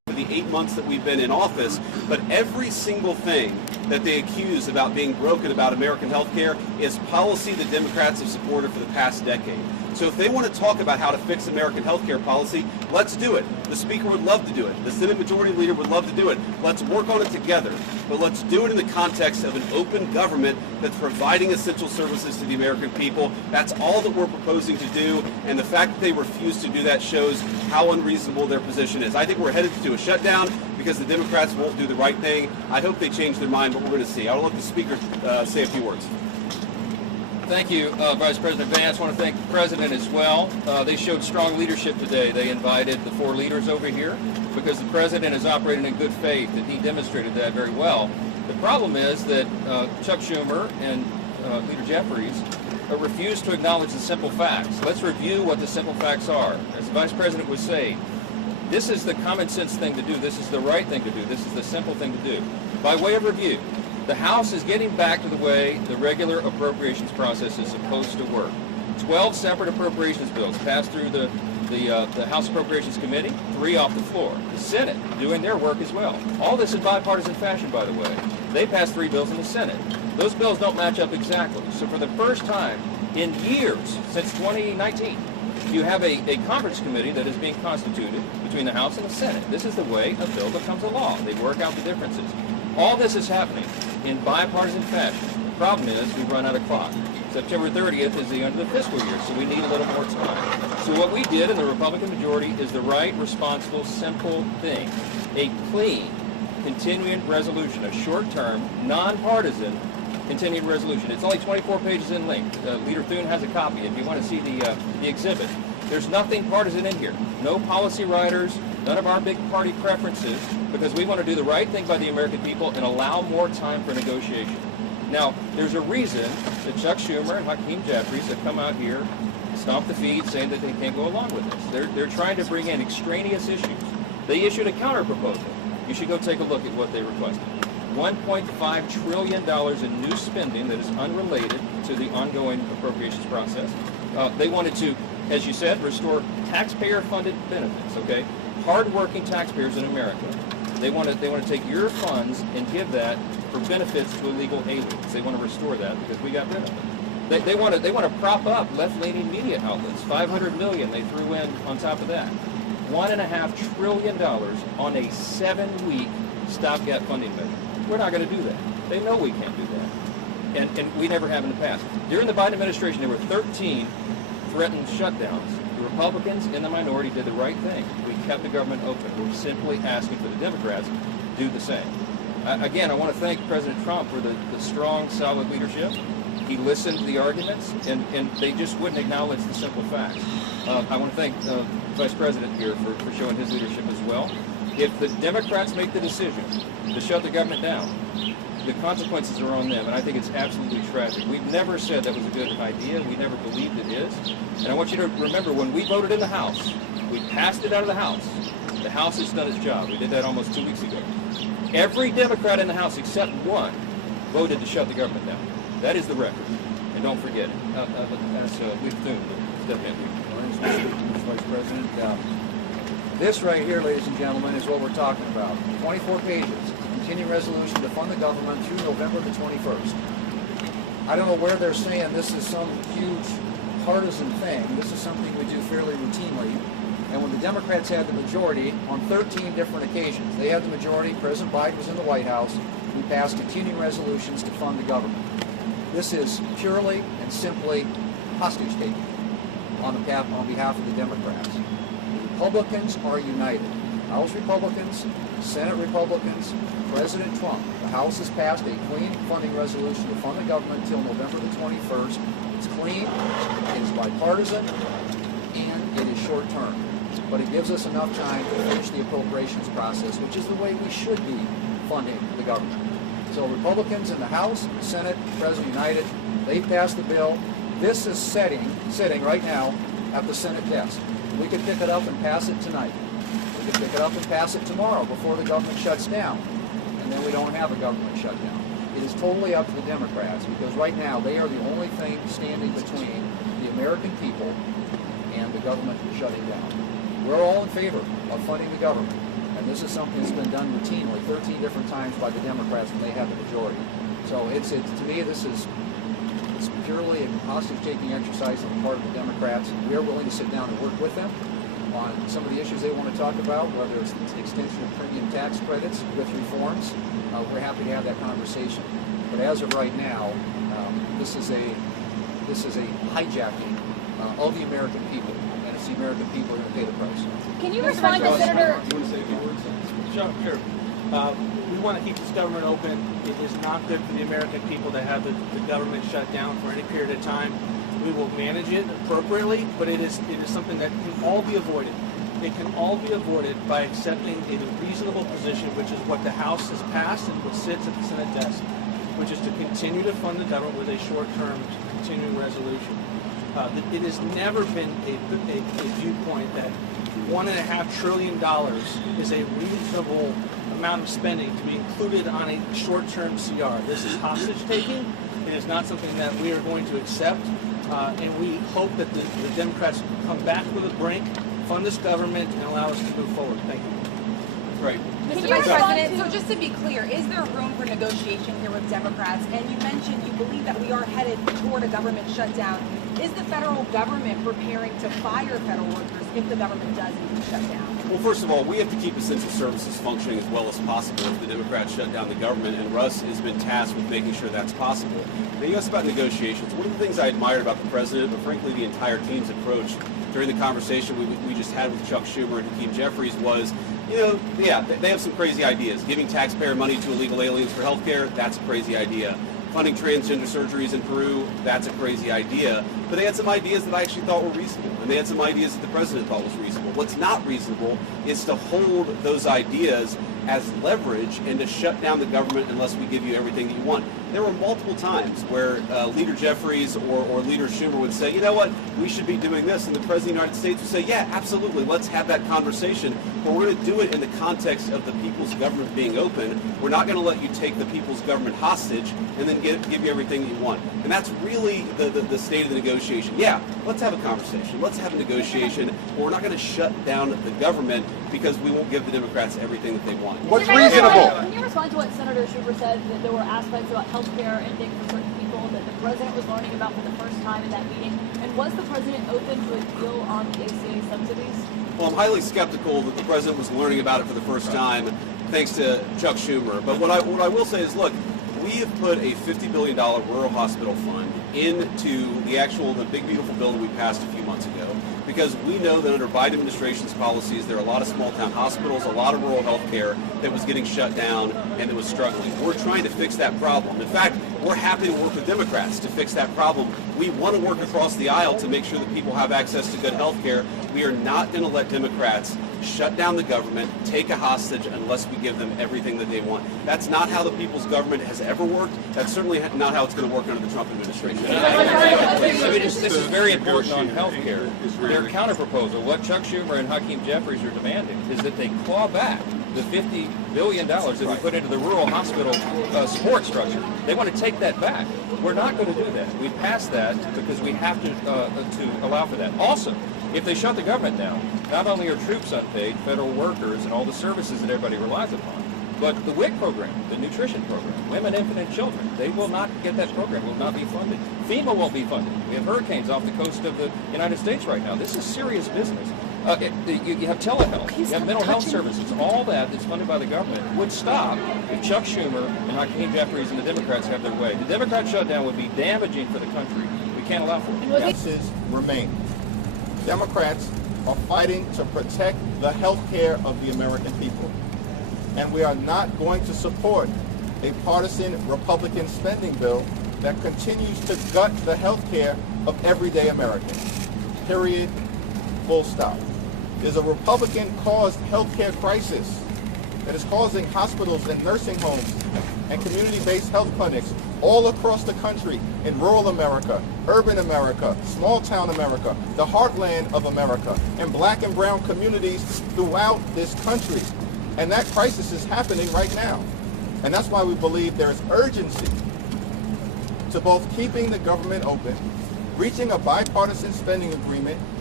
for the 8 months that we've been in office, but every single thing that they accuse about being broken about American health care is policy the Democrats have supported for the past decade. So if they want to talk about how to fix American health care policy, let's do it. The Speaker would love to do it. The Senate Majority Leader would love to do it. Let's work on it together. But let's do it in the context of an open government that's providing essential services to the American people. That's all that we're proposing to do. And the fact that they refuse to do that shows how unreasonable their position is. I think we're headed to a shutdown because the Democrats won't do the right thing. I hope they change their mind, but we're going to see. I'll let the Speaker say a few words. Thank you, Vice President Vance. I want to thank the President as well. They showed strong leadership today. They invited the 4 leaders over here because the President is operating in good faith, and he demonstrated that very well. The problem is that Chuck Schumer and Leader Jeffries refuse to acknowledge the simple facts. Let's review what the simple facts are. As the Vice President was saying, this is the common sense thing to do. This is the right thing to do. This is the simple thing to do. By way of review, the House is getting back to the way the regular appropriations process is supposed to work. 12 separate appropriations bills passed through the House Appropriations Committee, 3 off the floor. The Senate doing their work as well. All this in bipartisan fashion, by the way. They passed 3 bills in the Senate. Those bills don't match up exactly. So for the first time in years, since 2019, you have a conference committee that is being constituted between the House and the Senate. This is the way a bill becomes a law. They work out the differences. All this is happening in bipartisan fashion. The problem is we run out of clock. September 30th is the end of the fiscal year, so we need a little more time. So what we did in the Republican majority is the right, responsible, simple thing. A clean, continuing resolution, a short-term, nonpartisan continuing resolution. It's only 24 pages in length. Leader Thune has a copy if you want to see the exhibit. There's nothing partisan in here. No policy writers, none of our big party preferences, because we want to do the right thing by the American people and allow more time for negotiation. Now, there's a reason that Chuck Schumer and Hakeem Jeffries have come out here, stomped the feet, saying that they can't go along with this. They're trying to bring in extraneous issues. They issued a counter-proposal. You should go take a look at what they requested. $1.5 trillion in new spending that is unrelated to the ongoing appropriations process. They wanted to, as you said, restore taxpayer-funded benefits, okay? Hard-working taxpayers in America. They want to take your funds and give that for benefits to illegal aliens. They want to restore that because we got rid of it. They want to prop up left-leaning media outlets. $500 million they threw in on top of that. $1.5 trillion on a 7-week stopgap funding measure. We're not going to do that. They know we can't do that. And we never have in the past. During the Biden administration, there were 13 threatened shutdowns. The Republicans in the minority did the right thing. We kept the government open. We're simply asking for the Democrats to do the same. Again, I want to thank President Trump for the strong, solid leadership. He listened to the arguments, and they just wouldn't acknowledge the simple facts. I want to thank Vice President here for showing his leadership as well. If the Democrats make the decision to shut the government down, the consequences are on them, and I think it's absolutely tragic. We've never said that was a good idea. We never believed it is. And I want you to remember, when we voted in the House, we passed it out of the House. The House has done its job. We did that almost 2 weeks ago. Every Democrat in the House except one voted to shut the government down. That is the record. And don't forget it. That's Leader Thune. Step in. Mr. Vice President, this right here, ladies and gentlemen, is what we're talking about. 24 pages. Continuing resolution to fund the government through November the 21st. I don't know where they're saying this is some huge partisan thing. This is something we do fairly routinely. And when the Democrats had the majority on 13 different occasions, they had the majority, President Biden was in the White House, we passed continuing resolutions to fund the government. This is purely and simply hostage taking on behalf of the Democrats. The Republicans are united. House Republicans, Senate Republicans, President Trump. The House has passed a clean funding resolution to fund the government until November the 21st. It's clean, it is bipartisan, and it is short-term. But it gives us enough time to finish the appropriations process, which is the way we should be funding the government. So Republicans in the House, Senate, President united, they passed the bill. This is sitting right now at the Senate desk. We could pick it up and pass it tonight. We could pick it up and pass it tomorrow before the government shuts down. And then we don't have a government shutdown. It is totally up to the Democrats, because right now they are the only thing standing between the American people and the government shutting down. We're all in favor of funding the government. And this is something that's been done routinely 13 different times by the Democrats when they have the majority. So to me, it's purely a hostage-taking exercise on the part of the Democrats. We are willing to sit down and work with them on some of the issues they want to talk about, whether it's the extension of premium tax credits with reforms. We're happy to have that conversation. But as of right now, this is a hijacking of the American people, and it's the American people who are going to pay the price. Can you respond to Senator? Do you want to say a few words? Sure. We want to keep this government open. It is not good for the American people to have the government shut down for any period of time. We will manage it appropriately, but it is something that can all be avoided. It can all be avoided by accepting a reasonable position, which is what the House has passed and what sits at the Senate desk, which is to continue to fund the government with a short-term continuing resolution. It has never been a viewpoint that $1.5 trillion is a reasonable amount of spending to be included on a short-term CR. This is hostage-taking. It is not something that we are going to accept, and we hope that the Democrats come back with a brink, fund this government, and allow us to move forward. Thank you. Right. Mr. Vice President, so just to be clear, is there room for negotiation here with Democrats? And you mentioned you believe that we are headed toward a government shutdown. Is the federal government preparing to fire federal workers if the government does indeed shut down? Well, first of all, we have to keep essential services functioning as well as possible if the Democrats shut down the government, and Russ has been tasked with making sure that's possible. Now, you asked about negotiations. One of the things I admired about the president, but frankly the entire team's approach during the conversation we just had with Chuck Schumer and Hakeem Jeffries was, they have some crazy ideas. Giving taxpayer money to illegal aliens for health care, that's a crazy idea. Funding transgender surgeries in Peru, that's a crazy idea. But they had some ideas that I actually thought were reasonable, and they had some ideas that the president thought was reasonable. What's not reasonable is to hold those ideas as leverage and to shut down the government unless we give you everything that you want. There were multiple times where Leader Jeffries or Leader Schumer would say, you know what, we should be doing this, and the President of the United States would say, yeah, absolutely, let's have that conversation, but we're going to do it in the context of the people's government being open. We're not going to let you take the people's government hostage and then give you everything that you want. And that's really the state of the negotiation. Yeah, let's have a conversation, let's have a negotiation, but we're not going to shut down the government because we won't give the Democrats everything that they want. What's reasonable? Can you respond to what Senator Schumer said, that there were aspects about health care ending for certain people that the president was learning about for the first time in that meeting? And was the president open to a deal on the ACA subsidies? Well, I'm highly skeptical that the president was learning about it for the first time, thanks to Chuck Schumer. But what I will say is, look, we have put a $50 billion rural hospital fund into the big beautiful bill that we passed a few months ago, because we know that under Biden administration's policies, there are a lot of small town hospitals, a lot of rural health care that was getting shut down and that was struggling. We're trying to fix that problem. In fact, we're happy to work with Democrats to fix that problem. We want to work across the aisle to make sure that people have access to good health care. We are not going to let Democrats shut down the government, take a hostage unless we give them everything that they want. That's not how the people's government has ever worked. That's certainly not how it's going to work under the Trump administration. This is very important on health care. Their counterproposal, what Chuck Schumer and Hakeem Jeffries are demanding, is that they claw back the $50 billion that we put into the rural hospital support structure. They want to take that back. We're not going to do that. We passed that because we have to allow for that. Also, if they shut the government down, not only are troops unpaid, federal workers, and all the services that everybody relies upon, but the WIC program, the nutrition program, women, infant, and children, they will not get that program, will not be funded. FEMA won't be funded. We have hurricanes off the coast of the United States right now. This is serious business. You have telehealth, you have mental health services, all that's funded by the government would stop if Chuck Schumer and Hakeem Jeffries and the Democrats have their way. The Democrat shutdown would be damaging for the country. We can't allow for it. Differences remain. Democrats are fighting to protect the health care of the American people. And we are not going to support a partisan Republican spending bill that continues to gut the health care of everyday Americans. Period. Full stop. There's a Republican-caused health care crisis that is causing hospitals and nursing homes and community-based health clinics all across the country, in rural America, urban America, small-town America, the heartland of America, and black and brown communities throughout this country. And that crisis is happening right now. And that's why we believe there is urgency to both keeping the government open, reaching a bipartisan spending agreement,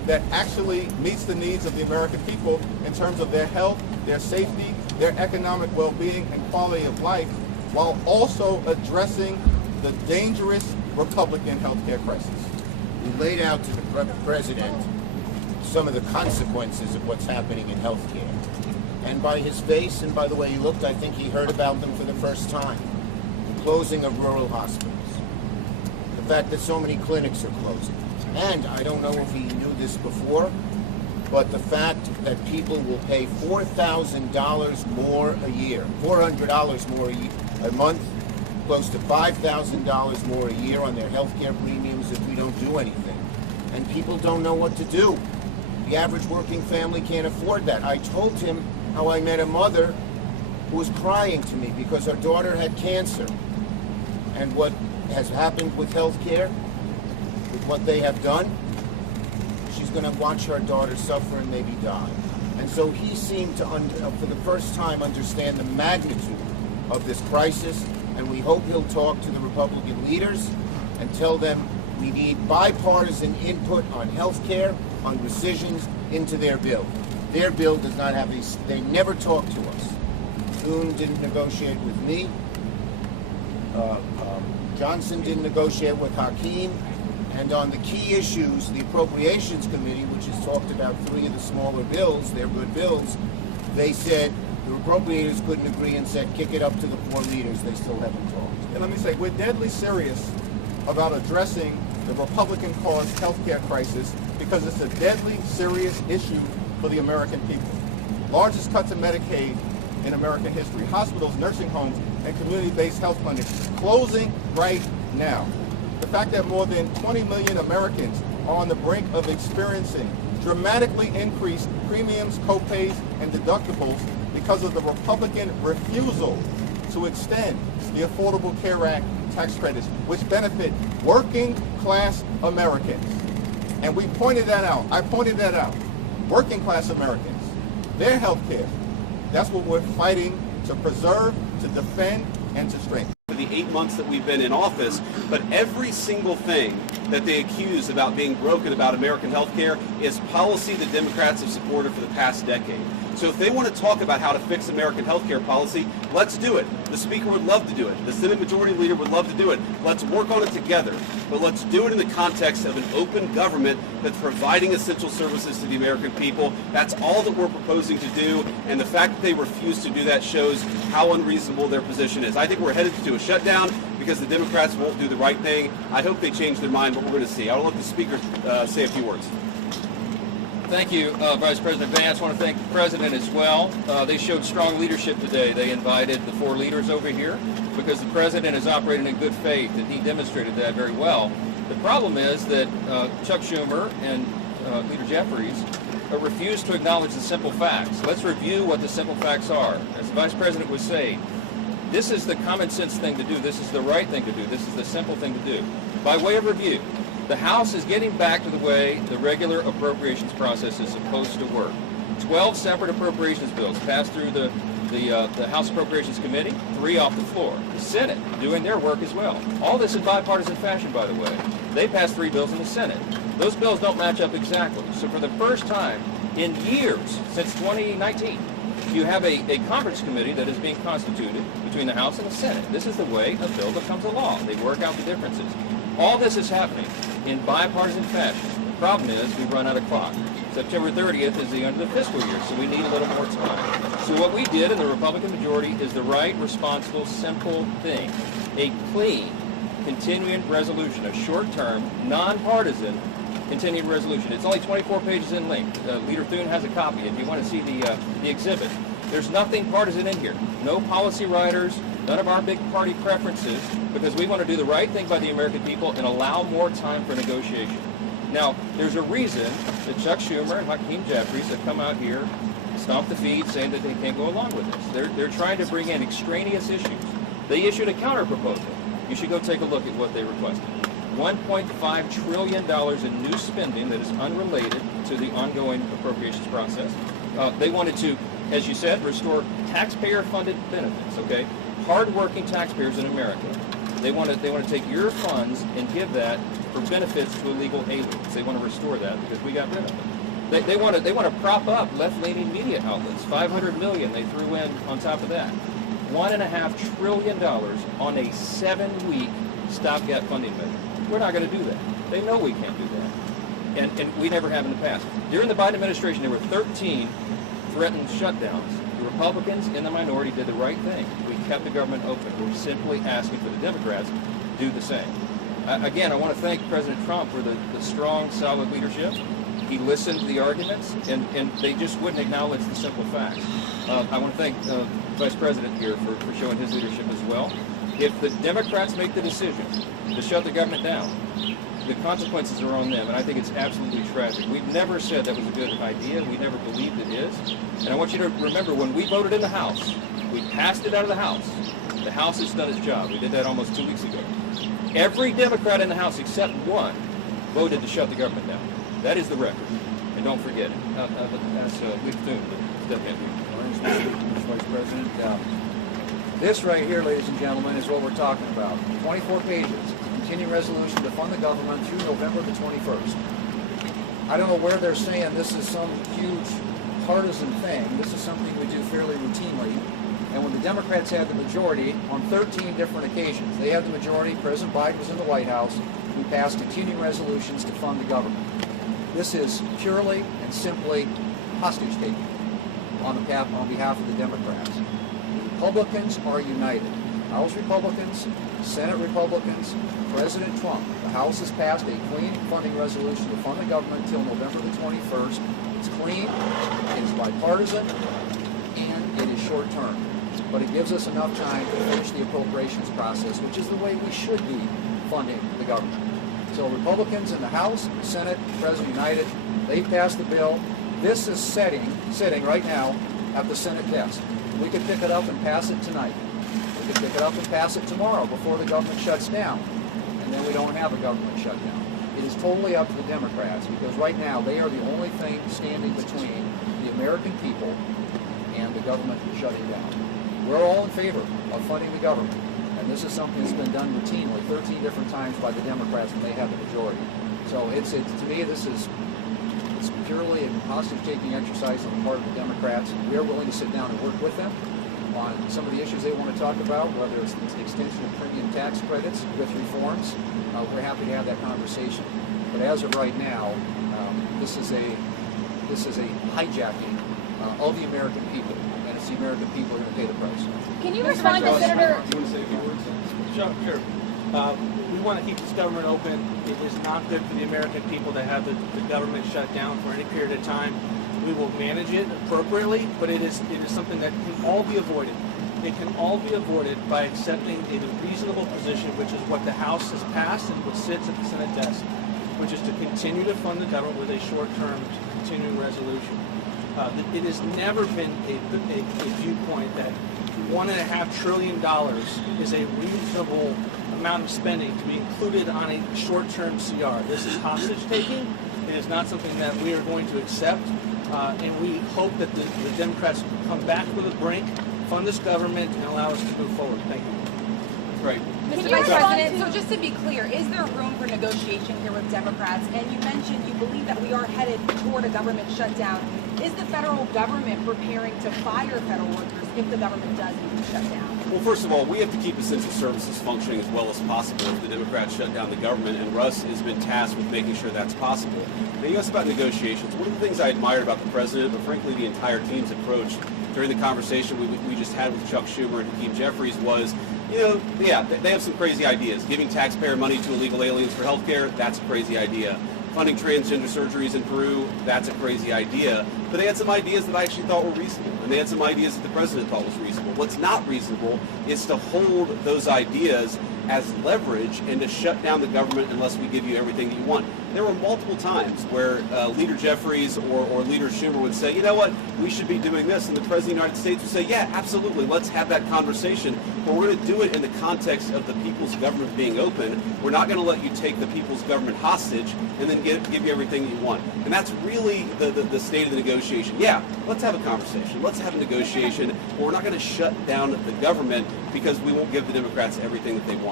that actually meets the needs of the American people in terms of their health, their safety, their economic well-being and quality of life, while also addressing the dangerous Republican healthcare crisis. We laid out to the president some of the consequences of what's happening in healthcare. And by his face and by the way he looked, I think he heard about them for the first time. The closing of rural hospitals. The fact that so many clinics are closing. And I don't know if he knew this before, but the fact that people will pay $4,000 more a year, $400 more a month, close to $5,000 more a year on their health care premiums if we don't do anything. And people don't know what to do. The average working family can't afford that. I told him how I met a mother who was crying to me because her daughter had cancer. And what has happened with health care, with what they have done, she's going to watch her daughter suffer and maybe die. And so he seemed to, for the first time, understand the magnitude of this crisis, and we hope he'll talk to the Republican leaders and tell them we need bipartisan input on health care, on rescissions into their bill. Their bill does not have these, they never talk to us. Thune didn't negotiate with me. Johnson didn't negotiate with Hakeem. And on the key issues, the Appropriations Committee, which has talked about 3 of the smaller bills, they're good bills, they said the appropriators couldn't agree and said kick it up to the 4 leaders. They still haven't talked. And let me say, we're deadly serious about addressing the Republican-caused healthcare crisis because it's a deadly serious issue for the American people. Largest cuts in Medicaid in American history. Hospitals, nursing homes, and community-based health clinics closing right now. The fact that more than 20 million Americans are on the brink of experiencing dramatically increased premiums, co-pays, and deductibles because of the Republican refusal to extend the Affordable Care Act tax credits, which benefit working class Americans. And we pointed that out. I pointed that out. Working class Americans, their health care, that's what we're fighting to preserve, to defend, and to strengthen. For the 8 months that we've been in office, but every single thing that they accuse about being broken about American health care is policy the Democrats have supported for the past decade. So if they want to talk about how to fix American health care policy, let's do it. The Speaker would love to do it. The Senate Majority Leader would love to do it. Let's work on it together. But let's do it in the context of an open government that's providing essential services to the American people. That's all that we're proposing to do. And the fact that they refuse to do that shows how unreasonable their position is. I think we're headed to a shutdown because the Democrats won't do the right thing. I hope they change their mind, but we're going to see. I'll let the Speaker say a few words. Thank you, Vice President Vance. I want to thank the President as well. They showed strong leadership today. They invited the 4 leaders over here because the President is operating in good faith, and he demonstrated that very well. The problem is that Chuck Schumer and Leader Jeffries refuse to acknowledge the simple facts. Let's review what the simple facts are. As the Vice President was saying, this is the common sense thing to do. This is the right thing to do. This is the simple thing to do. By way of review, the House is getting back to the way the regular appropriations process is supposed to work. 12 separate appropriations bills passed through the House Appropriations Committee, 3 off the floor. The Senate doing their work as well. All this in bipartisan fashion, by the way. They passed 3 bills in the Senate. Those bills don't match up exactly. So for the first time in years, since 2019, you have a conference committee that is being constituted between the House and the Senate. This is the way a bill becomes a law. They work out the differences. All this is happening in bipartisan fashion. The problem is we run out of clock. September 30th is the end of the fiscal year, so we need a little more time. So what we did in the Republican majority is the right, responsible, simple thing. A clean, continuing resolution, a short-term, nonpartisan continuing resolution. It's only 24 pages in length. Leader Thune has a copy if you want to see the exhibit. There's nothing partisan in here. No policy writers, none of our big party preferences, because we want to do the right thing by the American people and allow more time for negotiation. Now, there's a reason that Chuck Schumer and Hakeem Jeffries have come out here, stomped the feet, saying that they can't go along with this. They're trying to bring in extraneous issues. They issued a counter-proposal. You should go take a look at what they requested. $1.5 trillion in new spending that is unrelated to the ongoing appropriations process. They wanted to, as you said, restore taxpayer-funded benefits, okay? Hard-working taxpayers in America They want to take your funds and give that for benefits to illegal aliens. They want to restore that because we got rid of it. They want to prop up left-leaning media outlets. $500 million they threw in on top of that. $1.5 trillion on a 7-week stopgap funding measure. We're not going to do that. They know we can't do that. And we never have in the past. During the Biden administration, there were 13 threatened shutdowns. The Republicans in the minority did the right thing. We kept the government open. We're simply asking for the Democrats to do the same. Again, I want to thank President Trump for the strong, solid leadership. He listened to the arguments, and they just wouldn't acknowledge the simple facts. I want to thank Vice President here for showing his leadership as well. If the Democrats make the decision to shut the government down, the consequences are on them, and I think it's absolutely tragic. We've never said that was a good idea. We never believed it is. And I want you to remember, when we voted in the House, we passed it out of the House. The House has done its job. We did that almost 2 weeks ago. Every Democrat in the House except one voted to shut the government down. That is the record. And don't forget it. That's Lee Thune, step in here. Mr. Vice President, this right here, ladies and gentlemen, is what we're talking about. 24 pages. Continuing resolution to fund the government through November the 21st. I don't know where they're saying this is some huge partisan thing. This is something we do fairly routinely. And when the Democrats had the majority on 13 different occasions, they had the majority, President Biden was in the White House, we passed continuing resolutions to fund the government. This is purely and simply hostage-taking on behalf of the Democrats. The Republicans are united. House Republicans, Senate Republicans, President Trump. The House has passed a clean funding resolution to fund the government until November the 21st. It's clean, it is bipartisan, and it is short-term. But it gives us enough time to finish the appropriations process, which is the way we should be funding the government. So Republicans in the House, Senate, President united, they passed the bill. This is sitting right now at the Senate desk. We could pick it up and pass it tonight. We could pick it up and pass it tomorrow before the government shuts down. And then we don't have a government shutdown. It is totally up to the Democrats because right now they are the only thing standing between the American people and the government shutting down. We're all in favor of funding the government. And this is something that's been done routinely 13 different times by the Democrats when they have the majority. So it's to me, it's purely a hostage-taking exercise on the part of the Democrats. We are willing to sit down and work with them on some of the issues they want to talk about, whether it's the extension of premium tax credits with reforms. We're happy to have that conversation. But as of right now, this is a hijacking of the American people, and it's the American people who are going to pay the price. Can you respond to Senator? Do you want to say a few words? Sure. We want to keep this government open. It is not good for the American people to have the government shut down for any period of time. We will manage it appropriately, but it is something that can all be avoided. It can all be avoided by accepting a reasonable position, which is what the House has passed and what sits at the Senate desk, which is to continue to fund the government with a short-term continuing resolution. It has never been a viewpoint that $1.5 trillion is a reasonable amount of spending to be included on a short-term CR. This is hostage-taking. It is not something that we are going to accept, and we hope that the Democrats come back from the brink, fund this government, and allow us to move forward. Thank you. Great. Mr. Vice President, so just to be clear, is there room for negotiation here with Democrats? And you mentioned you believe that we are headed toward a government shutdown. Is the federal government preparing to fire federal workers if the government does need to shut down? Well, first of all, we have to keep essential services functioning as well as possible if the Democrats shut down the government, and Russ has been tasked with making sure that's possible. Now, you asked about negotiations. One of the things I admired about the president, but frankly the entire team's approach during the conversation we just had with Chuck Schumer and Hakeem Jeffries was, they have some crazy ideas. Giving taxpayer money to illegal aliens for health care, that's a crazy idea. Funding transgender surgeries in Peru, that's a crazy idea. But they had some ideas that I actually thought were reasonable, and they had some ideas that the president thought was reasonable. What's not reasonable is to hold those ideas as leverage and to shut down the government unless we give you everything that you want. There were multiple times where Leader Jeffries or Leader Schumer would say, you know what, we should be doing this, and the President of the United States would say, yeah, absolutely, let's have that conversation, but we're going to do it in the context of the people's government being open. We're not going to let you take the people's government hostage and then give you everything that you want. And that's really the state of the negotiation. Yeah, let's have a conversation, let's have a negotiation, but we're not going to shut down the government because we won't give the Democrats everything that they want.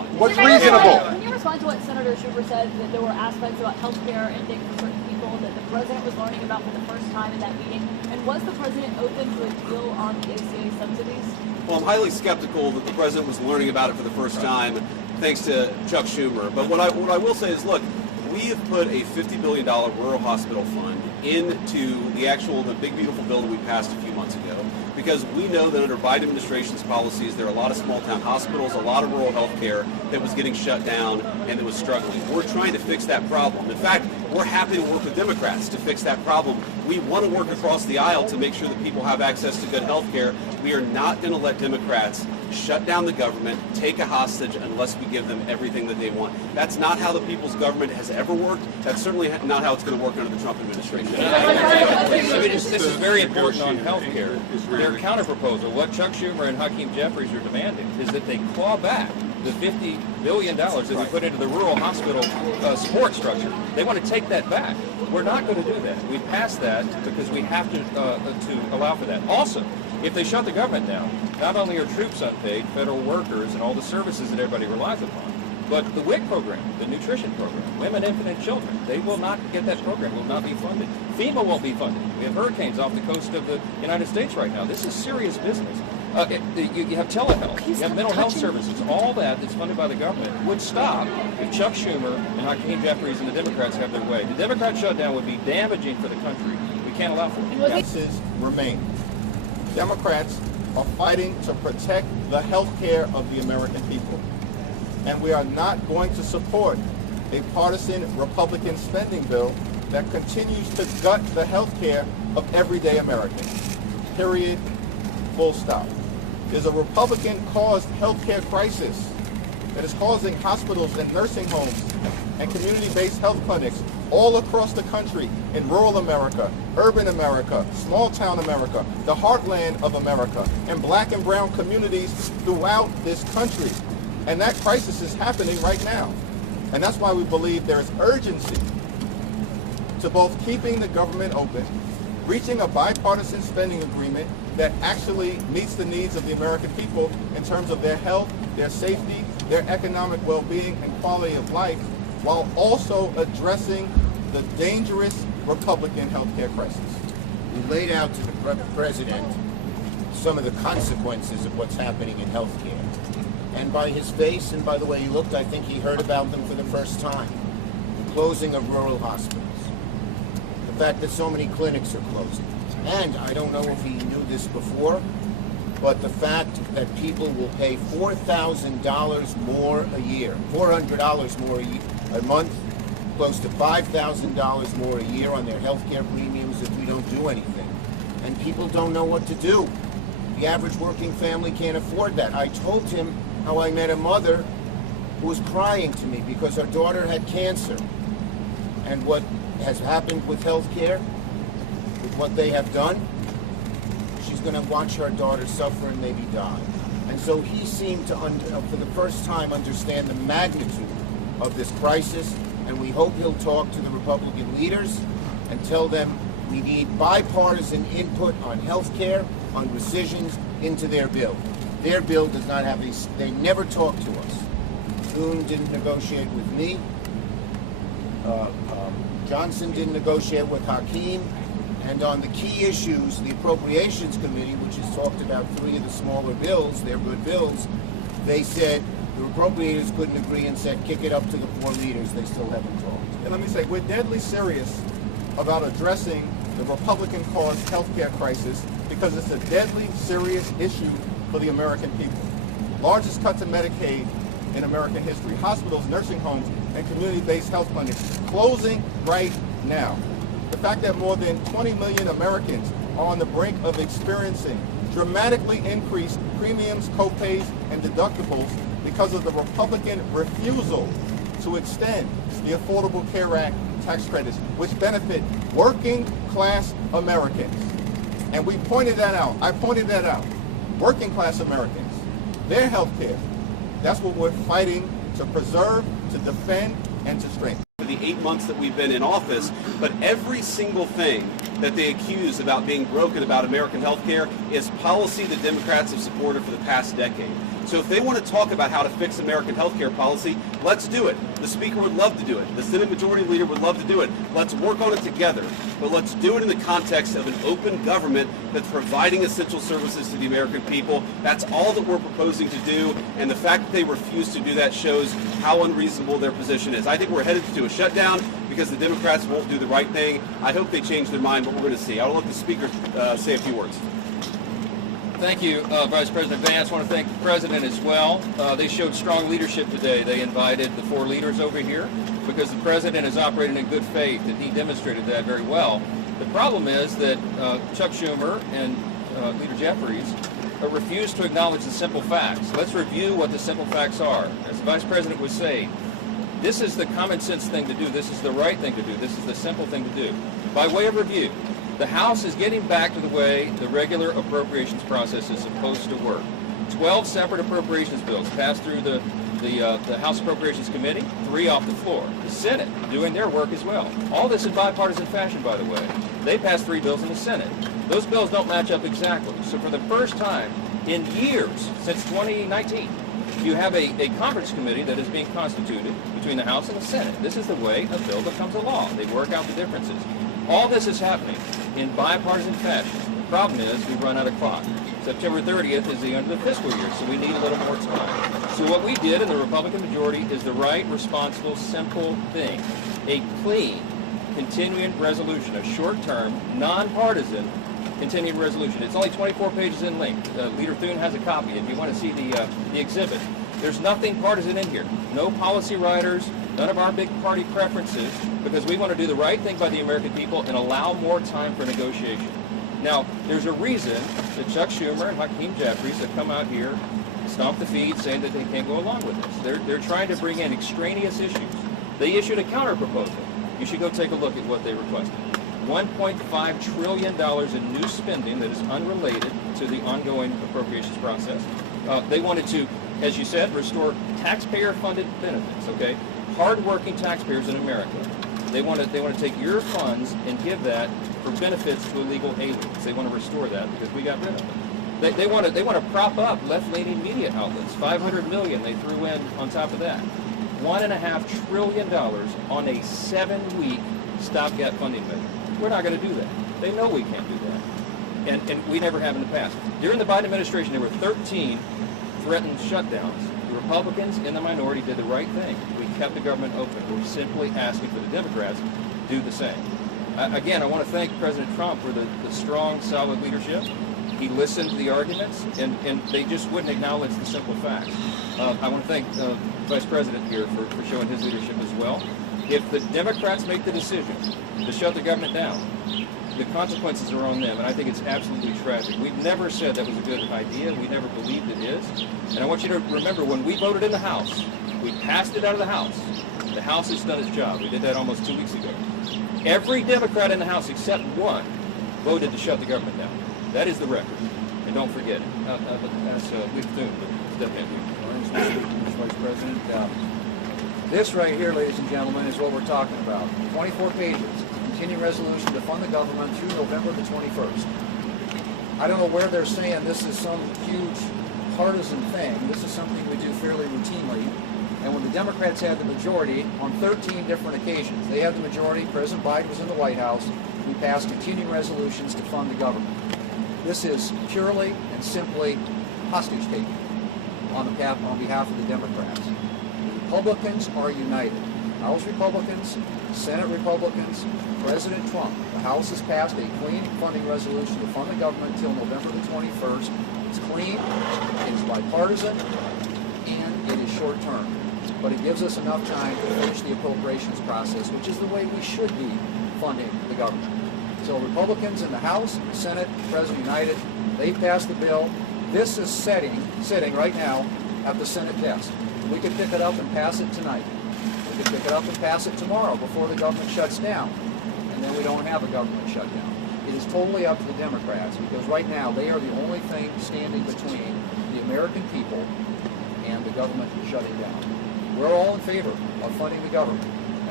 what's reasonable. Can you respond to what Senator Schumer said, that there were aspects about health care ending for certain people that the president was learning about for the first time in that meeting? And was the president open to a deal on the ACA subsidies? Well, I'm highly skeptical that the president was learning about it for the first time, thanks to Chuck Schumer. But what I will say is, look, we have put a $50 billion rural hospital fund into the big beautiful bill that we passed a few months ago, because we know that under Biden administration's policies, there are a lot of small town hospitals, a lot of rural health care that was getting shut down and that was struggling. We're trying to fix that problem. In fact, we're happy to work with Democrats to fix that problem. We want to work across the aisle to make sure that people have access to good health care. We are not going to let Democrats shut down the government, take a hostage, unless we give them everything that they want. That's not how the people's government has ever worked. That's certainly not how it's going to work under the Trump administration. This is very important on health care. Their counterproposal, what Chuck Schumer and Hakeem Jeffries are demanding, is that they claw back the $50 billion that we put into the rural hospital support structure. They want to take that back. We're not going to do that. We passed that because we have to allow for that. Also, if they shut the government down, not only are troops unpaid, federal workers, and all the services that everybody relies upon, but the WIC program, the nutrition program, women, infant, and children, they will not get that program, will not be funded. FEMA won't be funded. We have hurricanes off the coast of the United States right now. This is serious business. You have telehealth, you have mental health services, all that's funded by the government would stop if Chuck Schumer and Hakeem Jeffries and the Democrats have their way. The Democrat shutdown would be damaging for the country. We can't allow for it. Impasses remain. Democrats are fighting to protect the health care of the American people. And we are not going to support a partisan Republican spending bill that continues to gut the health care of everyday Americans. Period. Full stop. There's a Republican-caused health care crisis that is causing hospitals and nursing homes and community-based health clinics all across the country, in rural America, urban America, small-town America, the heartland of America, and black and brown communities throughout this country. And that crisis is happening right now. And that's why we believe there is urgency to both keeping the government open, reaching a bipartisan spending agreement that actually meets the needs of the American people in terms of their health, their safety, their economic well-being and quality of life, while also addressing the dangerous Republican health care crisis. We laid out to the president some of the consequences of what's happening in health care. And by his face and by the way he looked, I think he heard about them for the first time. The closing of rural hospitals. The fact that so many clinics are closing. And I don't know if he knew this before, but the fact that people will pay $4,000 more a year, $400 more a month, close to $5,000 more a year on their health care premiums if we don't do anything. And people don't know what to do. The average working family can't afford that. I told him how I met a mother who was crying to me because her daughter had cancer. And what has happened with health care, with what they have done, she's going to watch her daughter suffer and maybe die. And so he seemed to, for the first time, understand the magnitude of this crisis, and we hope he'll talk to the Republican leaders and tell them we need bipartisan input on health care, on rescissions, into their bill. Their bill does not have these, they never talk to us. Thune didn't negotiate with me. Johnson didn't negotiate with Hakeem. And on the key issues, the Appropriations Committee, which has talked about 3 of the smaller bills, they're good bills, they said the appropriators couldn't agree and said kick it up to the 4 leaders. They still haven't talked. And let me say, we're deadly serious about addressing the Republican-caused health care crisis because it's a deadly serious issue for the American people. Largest cut to Medicaid in American history. Hospitals, nursing homes, and community-based health clinics closing right now. The fact that more than 20 million Americans are on the brink of experiencing dramatically increased premiums, co-pays, and deductibles because of the Republican refusal to extend the Affordable Care Act tax credits, which benefit working-class Americans. And we pointed that out. I pointed that out. Working-class Americans, their health care, that's what we're fighting to preserve, to defend, and to strengthen. For the 8 months that we've been in office, but every single thing that they accuse about being broken about American health care is policy the Democrats have supported for the past decade. So if they want to talk about how to fix American health care policy, let's do it. The Speaker would love to do it. The Senate Majority Leader would love to do it. Let's work on it together. But let's do it in the context of an open government that's providing essential services to the American people. That's all that we're proposing to do. And the fact that they refuse to do that shows how unreasonable their position is. I think we're headed to a shutdown because the Democrats won't do the right thing. I hope they change their mind, but we're going to see. I'll let the Speaker say a few words. Thank you, Vice President Vance. I want to thank the President as well. They showed strong leadership today. They invited the 4 leaders over here because the President is operating in good faith, and he demonstrated that very well. The problem is that Chuck Schumer and Leader Jeffries refuse to acknowledge the simple facts. Let's review what the simple facts are. As the Vice President was saying, this is the common sense thing to do. This is the right thing to do. This is the simple thing to do. By way of review, the House is getting back to the way the regular appropriations process is supposed to work. 12 separate appropriations bills passed through the House Appropriations Committee, 3 off the floor. The Senate doing their work as well. All this in bipartisan fashion, by the way. They passed 3 bills in the Senate. Those bills don't match up exactly. So for the first time in years, since 2019, you have a conference committee that is being constituted between the House and the Senate. This is the way a bill becomes a law. They work out the differences. All this is happening in bipartisan fashion. The problem is we run out of clock. September 30th is the end of the fiscal year, so we need a little more time. So what we did in the Republican majority is the right, responsible, simple thing. A clean, continuing resolution, a short-term, nonpartisan continuing resolution. It's only 24 pages in length. Leader Thune has a copy if you want to see the exhibit. There's nothing partisan in here. No policy writers, none of our big party preferences, because we want to do the right thing by the American people and allow more time for negotiation. Now, there's a reason that Chuck Schumer and Hakeem Jeffries have come out here, stomped the feet, saying that they can't go along with this. They're trying to bring in extraneous issues. They issued a counter proposal. You should go take a look at what they requested. $1.5 trillion in new spending that is unrelated to the ongoing appropriations process. They wanted to, as you said, restore taxpayer-funded benefits, okay? Hard-working taxpayers in America. They want to take your funds and give that for benefits to illegal aliens. They want to restore that because we got rid of them. They want to prop up left-leaning media outlets. $500 million they threw in on top of that. $1.5 trillion on a 7-week stopgap funding measure. We're not going to do that. They know we can't do that. And we never have in the past. During the Biden administration, there were 13 threatened shutdowns. The Republicans in the minority did the right thing. We kept the government open. We're simply asking for the Democrats to do the same. Again, I want to thank President Trump for the strong, solid leadership. He listened to the arguments, and they just wouldn't acknowledge the simple facts. I want to thank Vice President here for showing his leadership as well. If the Democrats make the decision to shut the government down, the consequences are on them, and I think it's absolutely tragic. We've never said that was a good idea. We never believed it is. And I want you to remember, when we voted in the House, we passed it out of the House. The House has done its job. We did that almost 2 weeks ago. Every Democrat in the House, except one, voted to shut the government down. That is the record. And don't forget it. That's Leader Thune, but step in. Mr. Vice President, this right here, ladies and gentlemen, is what we're talking about. 24 pages, continuing resolution to fund the government through November the 21st. I don't know where they're saying this is some huge partisan thing. This is something we do fairly routinely. And when the Democrats had the majority on 13 different occasions, they had the majority, President Biden was in the White House, we passed continuing resolutions to fund the government. This is purely and simply hostage taking on behalf of the Democrats. The Republicans are united. House Republicans, Senate Republicans, President Trump. The House has passed a clean funding resolution to fund the government until November the 21st. It's clean, it is bipartisan, and it is short term. But it gives us enough time to finish the appropriations process, which is the way we should be funding the government. So Republicans in the House, Senate, President united, they passed the bill. This is sitting right now at the Senate desk. We could pick it up and pass it tonight. We could pick it up and pass it tomorrow before the government shuts down. And then we don't have a government shutdown. It is totally up to the Democrats, because right now they are the only thing standing between the American people and the government shutting down. We're all in favor of funding the government, and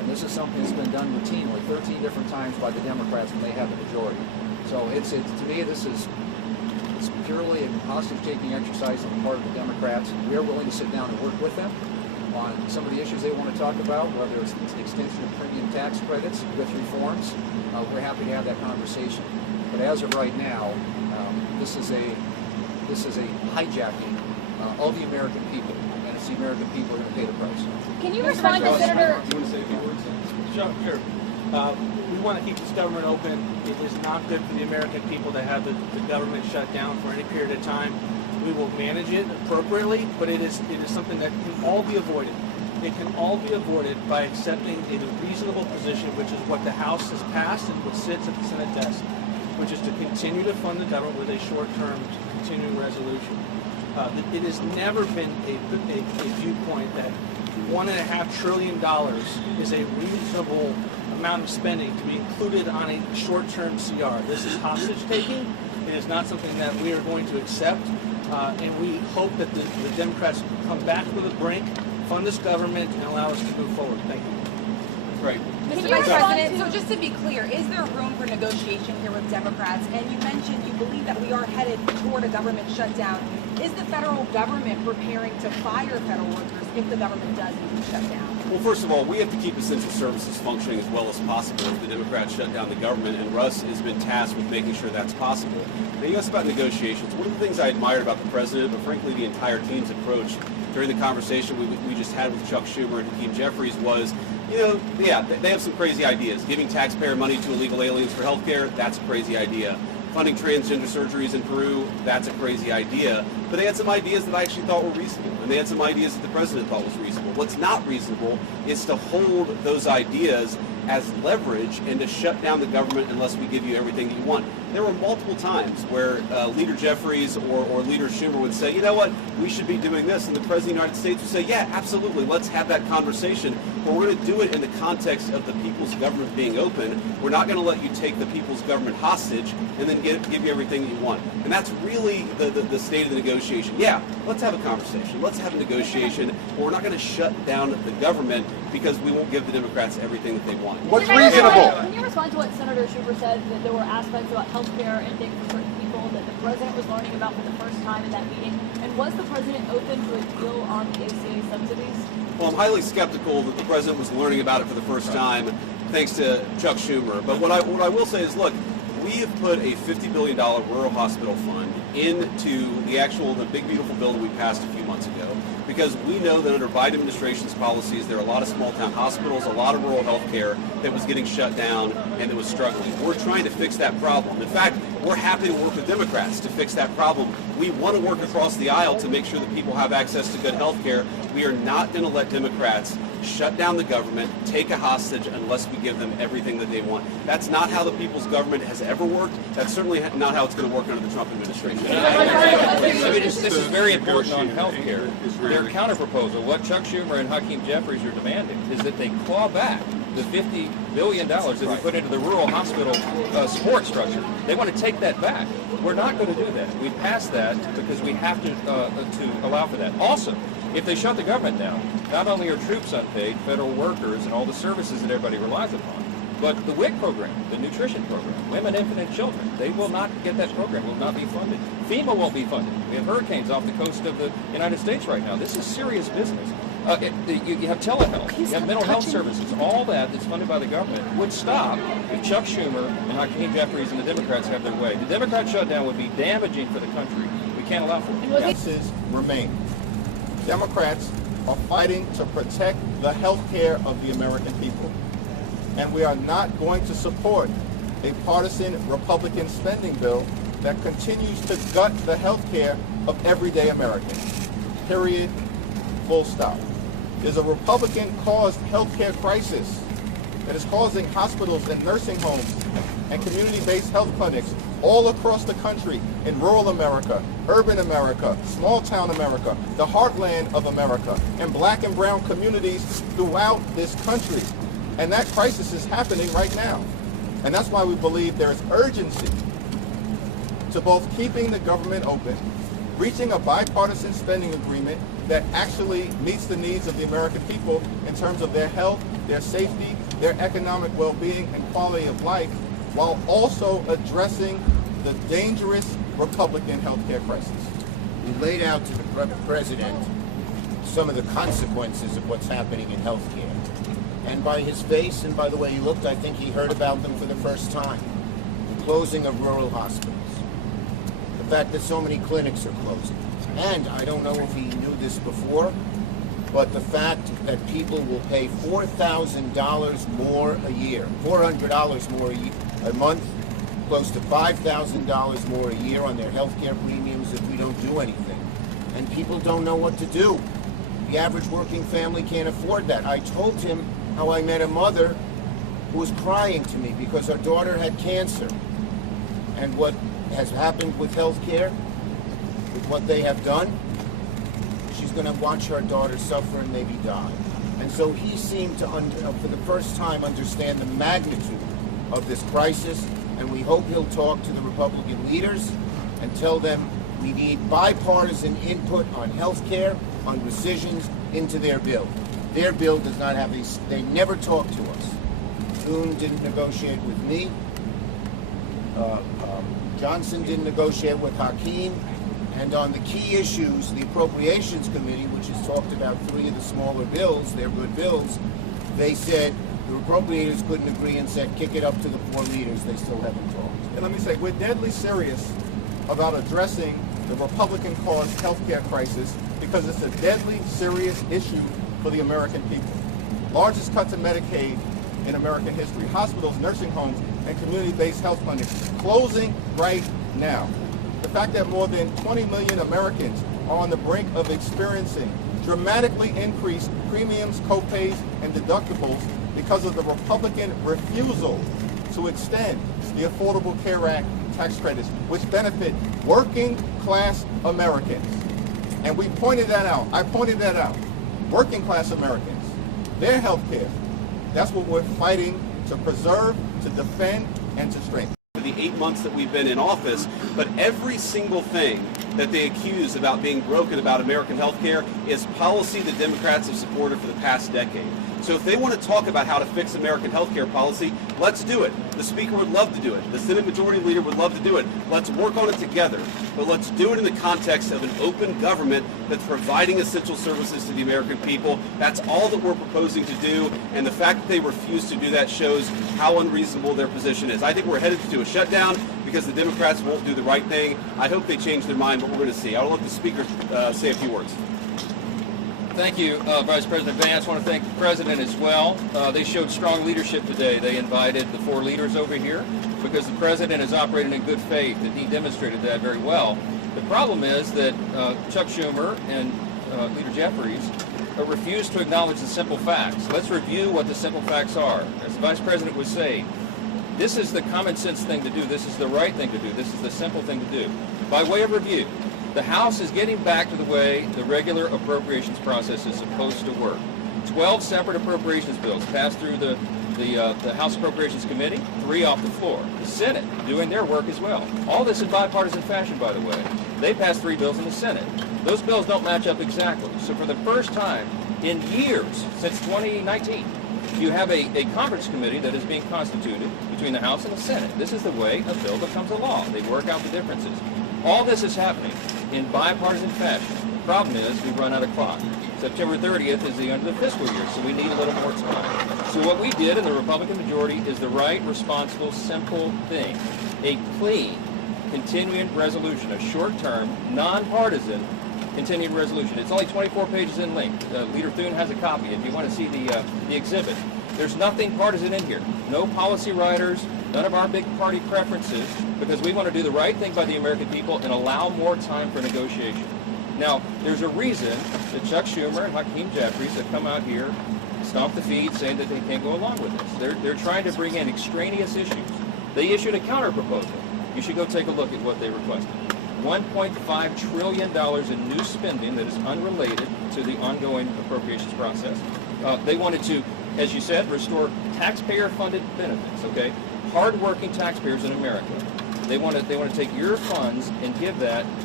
And this is something that's been done routinely 13 different times by the Democrats when they have the majority. So to me, it's purely a hostage-taking exercise on the part of the Democrats. We are willing to sit down and work with them on some of the issues they want to talk about, whether it's the extension of premium tax credits with reforms. We're happy to have that conversation. But as of right now, this is a hijacking of the American people, and it's the American people who are going to pay the price. Can you respond to Senator? You want to say a few words? Sure. We want to keep this government open. It is not good for the American people to have the government shut down for any period of time. We will manage it appropriately, but it is something that can all be avoided. It can all be avoided by accepting a reasonable position, which is what the House has passed and what sits at the Senate desk, which is to continue to fund the government with a short-term continuing resolution. It has never been a viewpoint that $1.5 trillion is a reasonable amount of spending to be included on a short-term CR. This is hostage-taking. It is not something that we are going to accept, and we hope that the Democrats come back to the brink, fund this government, and allow us to move forward. Thank you. Right. Mr. Vice President, so just to be clear, is there room for negotiation here with Democrats? And you mentioned you believe that we are headed toward a government shutdown. Is the federal government preparing to fire federal workers if the government does shut down? Well, first of all, we have to keep essential services functioning as well as possible if the Democrats shut down the government, and Russ has been tasked with making sure that's possible. Now, you asked about negotiations. One of the things I admired about the president, but frankly the entire team's approach during the conversation we just had with Chuck Schumer and Hakeem Jeffries was, they have some crazy ideas. Giving taxpayer money to illegal aliens for health care, that's a crazy idea. Funding transgender surgeries in Peru, that's a crazy idea. But they had some ideas that I actually thought were reasonable, and they had some ideas that the president thought was reasonable. What's not reasonable is to hold those ideas as leverage and to shut down the government unless we give you everything that you want. There were multiple times where Leader Jeffries or Leader Schumer would say, you know what, we should be doing this, and the President of the United States would say, yeah, absolutely, let's have that conversation, but we're going to do it in the context of the people's government being open. We're not going to let you take the people's government hostage and then give you everything that you want. And that's really the state of the negotiation. Yeah, let's have a conversation, let's have a negotiation, but we're not going to shut down the government because we won't give the Democrats everything that they want. What's reasonable? Can you respond to what Senator Schumer said, that there were aspects about health care ending for certain people that the president was learning about for the first time in that meeting? And was the president open to a deal on the ACA subsidies? Well, I'm highly skeptical that the president was learning about it for the first time, thanks to Chuck Schumer. But what I will say is, look, we have put a $50 billion rural hospital fund into the big beautiful bill that we passed a few months ago, because we know that under Biden administration's policies, there are a lot of small town hospitals, a lot of rural health care that was getting shut down and that was struggling. We're trying to fix that problem. In fact, we're happy to work with Democrats to fix that problem. We want to work across the aisle to make sure that people have access to good health care. We are not going to let Democrats shut down the government, take a hostage unless we give them everything that they want. That's not how the people's government has ever worked. That's certainly not how it's going to work under the Trump administration. This is very important on health care. Their counterproposal, what Chuck Schumer and Hakeem Jeffries are demanding, is that they claw back the $50 billion that we put into the rural hospital support structure. They want to take that back. We're not going to do that. We passed that because we have to allow for that. Also, if they shut the government down, not only are troops unpaid, federal workers, and all the services that everybody relies upon, but the WIC program, the nutrition program, Women, Infant, and Children, they will not get that program, will not be funded. FEMA won't be funded. We have hurricanes off the coast of the United States right now. This is serious business. You have telehealth, you have mental health services, all that's funded by the government would stop if Chuck Schumer and Hakeem Jeffries and the Democrats have their way. The Democrat shutdown would be damaging for the country. We can't allow for it. Differences remain. Democrats are fighting to protect the health care of the American people. And we are not going to support a partisan Republican spending bill that continues to gut the health care of everyday Americans. Period. Full stop. There's a Republican-caused health care crisis that is causing hospitals and nursing homes and community-based health clinics all across the country, in rural America, urban America, small-town America, the heartland of America, and black and brown communities throughout this country. And that crisis is happening right now. And that's why we believe there is urgency to both keeping the government open reaching a bipartisan spending agreement that actually meets the needs of the American people in terms of their health, their safety, their economic well-being and quality of life, while also addressing the dangerous Republican healthcare crisis. We laid out to the president some of the consequences of what's happening in healthcare. And by his face and by the way he looked, I think he heard about them for the first time. The closing of rural hospitals. The fact that so many clinics are closing. And I don't know if he knew this before, but the fact that people will pay $4,000 more a year, $400 more a month, close to $5,000 more a year on their healthcare premiums if we don't do anything. And people don't know what to do. The average working family can't afford that. I told him how I met a mother who was crying to me because her daughter had cancer. And what has happened with healthcare, with what they have done, she's going to watch her daughter suffer and maybe die. And so he seemed to, for the first time, understand the magnitude of this crisis. And we hope he'll talk to the Republican leaders and tell them we need bipartisan input on health care, on rescissions into their bill. Their bill does not have these, they never talk to us. Thune didn't negotiate with me. Johnson didn't negotiate with Hakeem. And on the key issues, the Appropriations Committee, which has talked about 3 of the smaller bills, they're good bills, they said the appropriators couldn't agree and said kick it up to the 4 leaders. They still haven't talked. And let me say, we're deadly serious about addressing the Republican-caused healthcare crisis because it's a deadly serious issue for the American people. Largest cut to Medicaid in American history. Hospitals, nursing homes, and community-based health clinics closing right now. The fact that more than 20 million Americans are on the brink of experiencing dramatically increased premiums, co-pays, and deductibles because of the Republican refusal to extend the Affordable Care Act tax credits, which benefit working class Americans. And we pointed that out. I pointed that out. Working class Americans, their health care, that's what we're fighting to preserve, to defend, and to strengthen. The 8 months that we've been in office, but every single thing that they accuse about being broken about American health care is policy the Democrats have supported for the past decade. So if they want to talk about how to fix American health care policy, let's do it. The Speaker would love to do it. The Senate Majority Leader would love to do it. Let's work on it together. But let's do it in the context of an open government that's providing essential services to the American people. That's all that we're proposing to do. And the fact that they refuse to do that shows how unreasonable their position is. I think we're headed to a shutdown because the Democrats won't do the right thing. I hope they change their mind, but we're going to see. I'll let the Speaker say a few words. Thank you, Vice President Vance. I want to thank the President as well. They showed strong leadership today. They invited the 4 leaders over here because the President is operating in good faith, and he demonstrated that very well. The problem is that Chuck Schumer and Leader Jeffries refuse to acknowledge the simple facts. Let's review what the simple facts are. As the Vice President was saying, this is the common sense thing to do. This is the right thing to do. This is the simple thing to do. By way of review, the House is getting back to the way the regular appropriations process is supposed to work. 12 separate appropriations bills passed through the House Appropriations Committee, 3 off the floor. The Senate doing their work as well. All this in bipartisan fashion, by the way. They passed 3 bills in the Senate. Those bills don't match up exactly. So for the first time in years, since 2019, you have a conference committee that is being constituted between the House and the Senate. This is the way a bill becomes a law. They work out the differences. All this is happening in bipartisan fashion. The problem is we run out of clock. September 30th is the end of the fiscal year, so we need a little more time. So what we did in the Republican majority is the right, responsible, simple thing. A clean, continuing resolution, a short-term, nonpartisan continuing resolution. It's only 24 pages in length. Leader Thune has a copy if you want to see the exhibit. There's nothing partisan in here. No policy writers, none of our big party preferences, because we want to do the right thing by the American people and allow more time for negotiation. Now, there's a reason that Chuck Schumer and Hakeem Jeffries have come out here, stomped the feet, saying that they can't go along with this. They're trying to bring in extraneous issues. They issued a counter-proposal. You should go take a look at what they requested. $1.5 trillion in new spending that is unrelated to the ongoing appropriations process. They wanted to, as you said, restore taxpayer-funded benefits, okay? Hard-working taxpayers in America. They want to take your funds and give that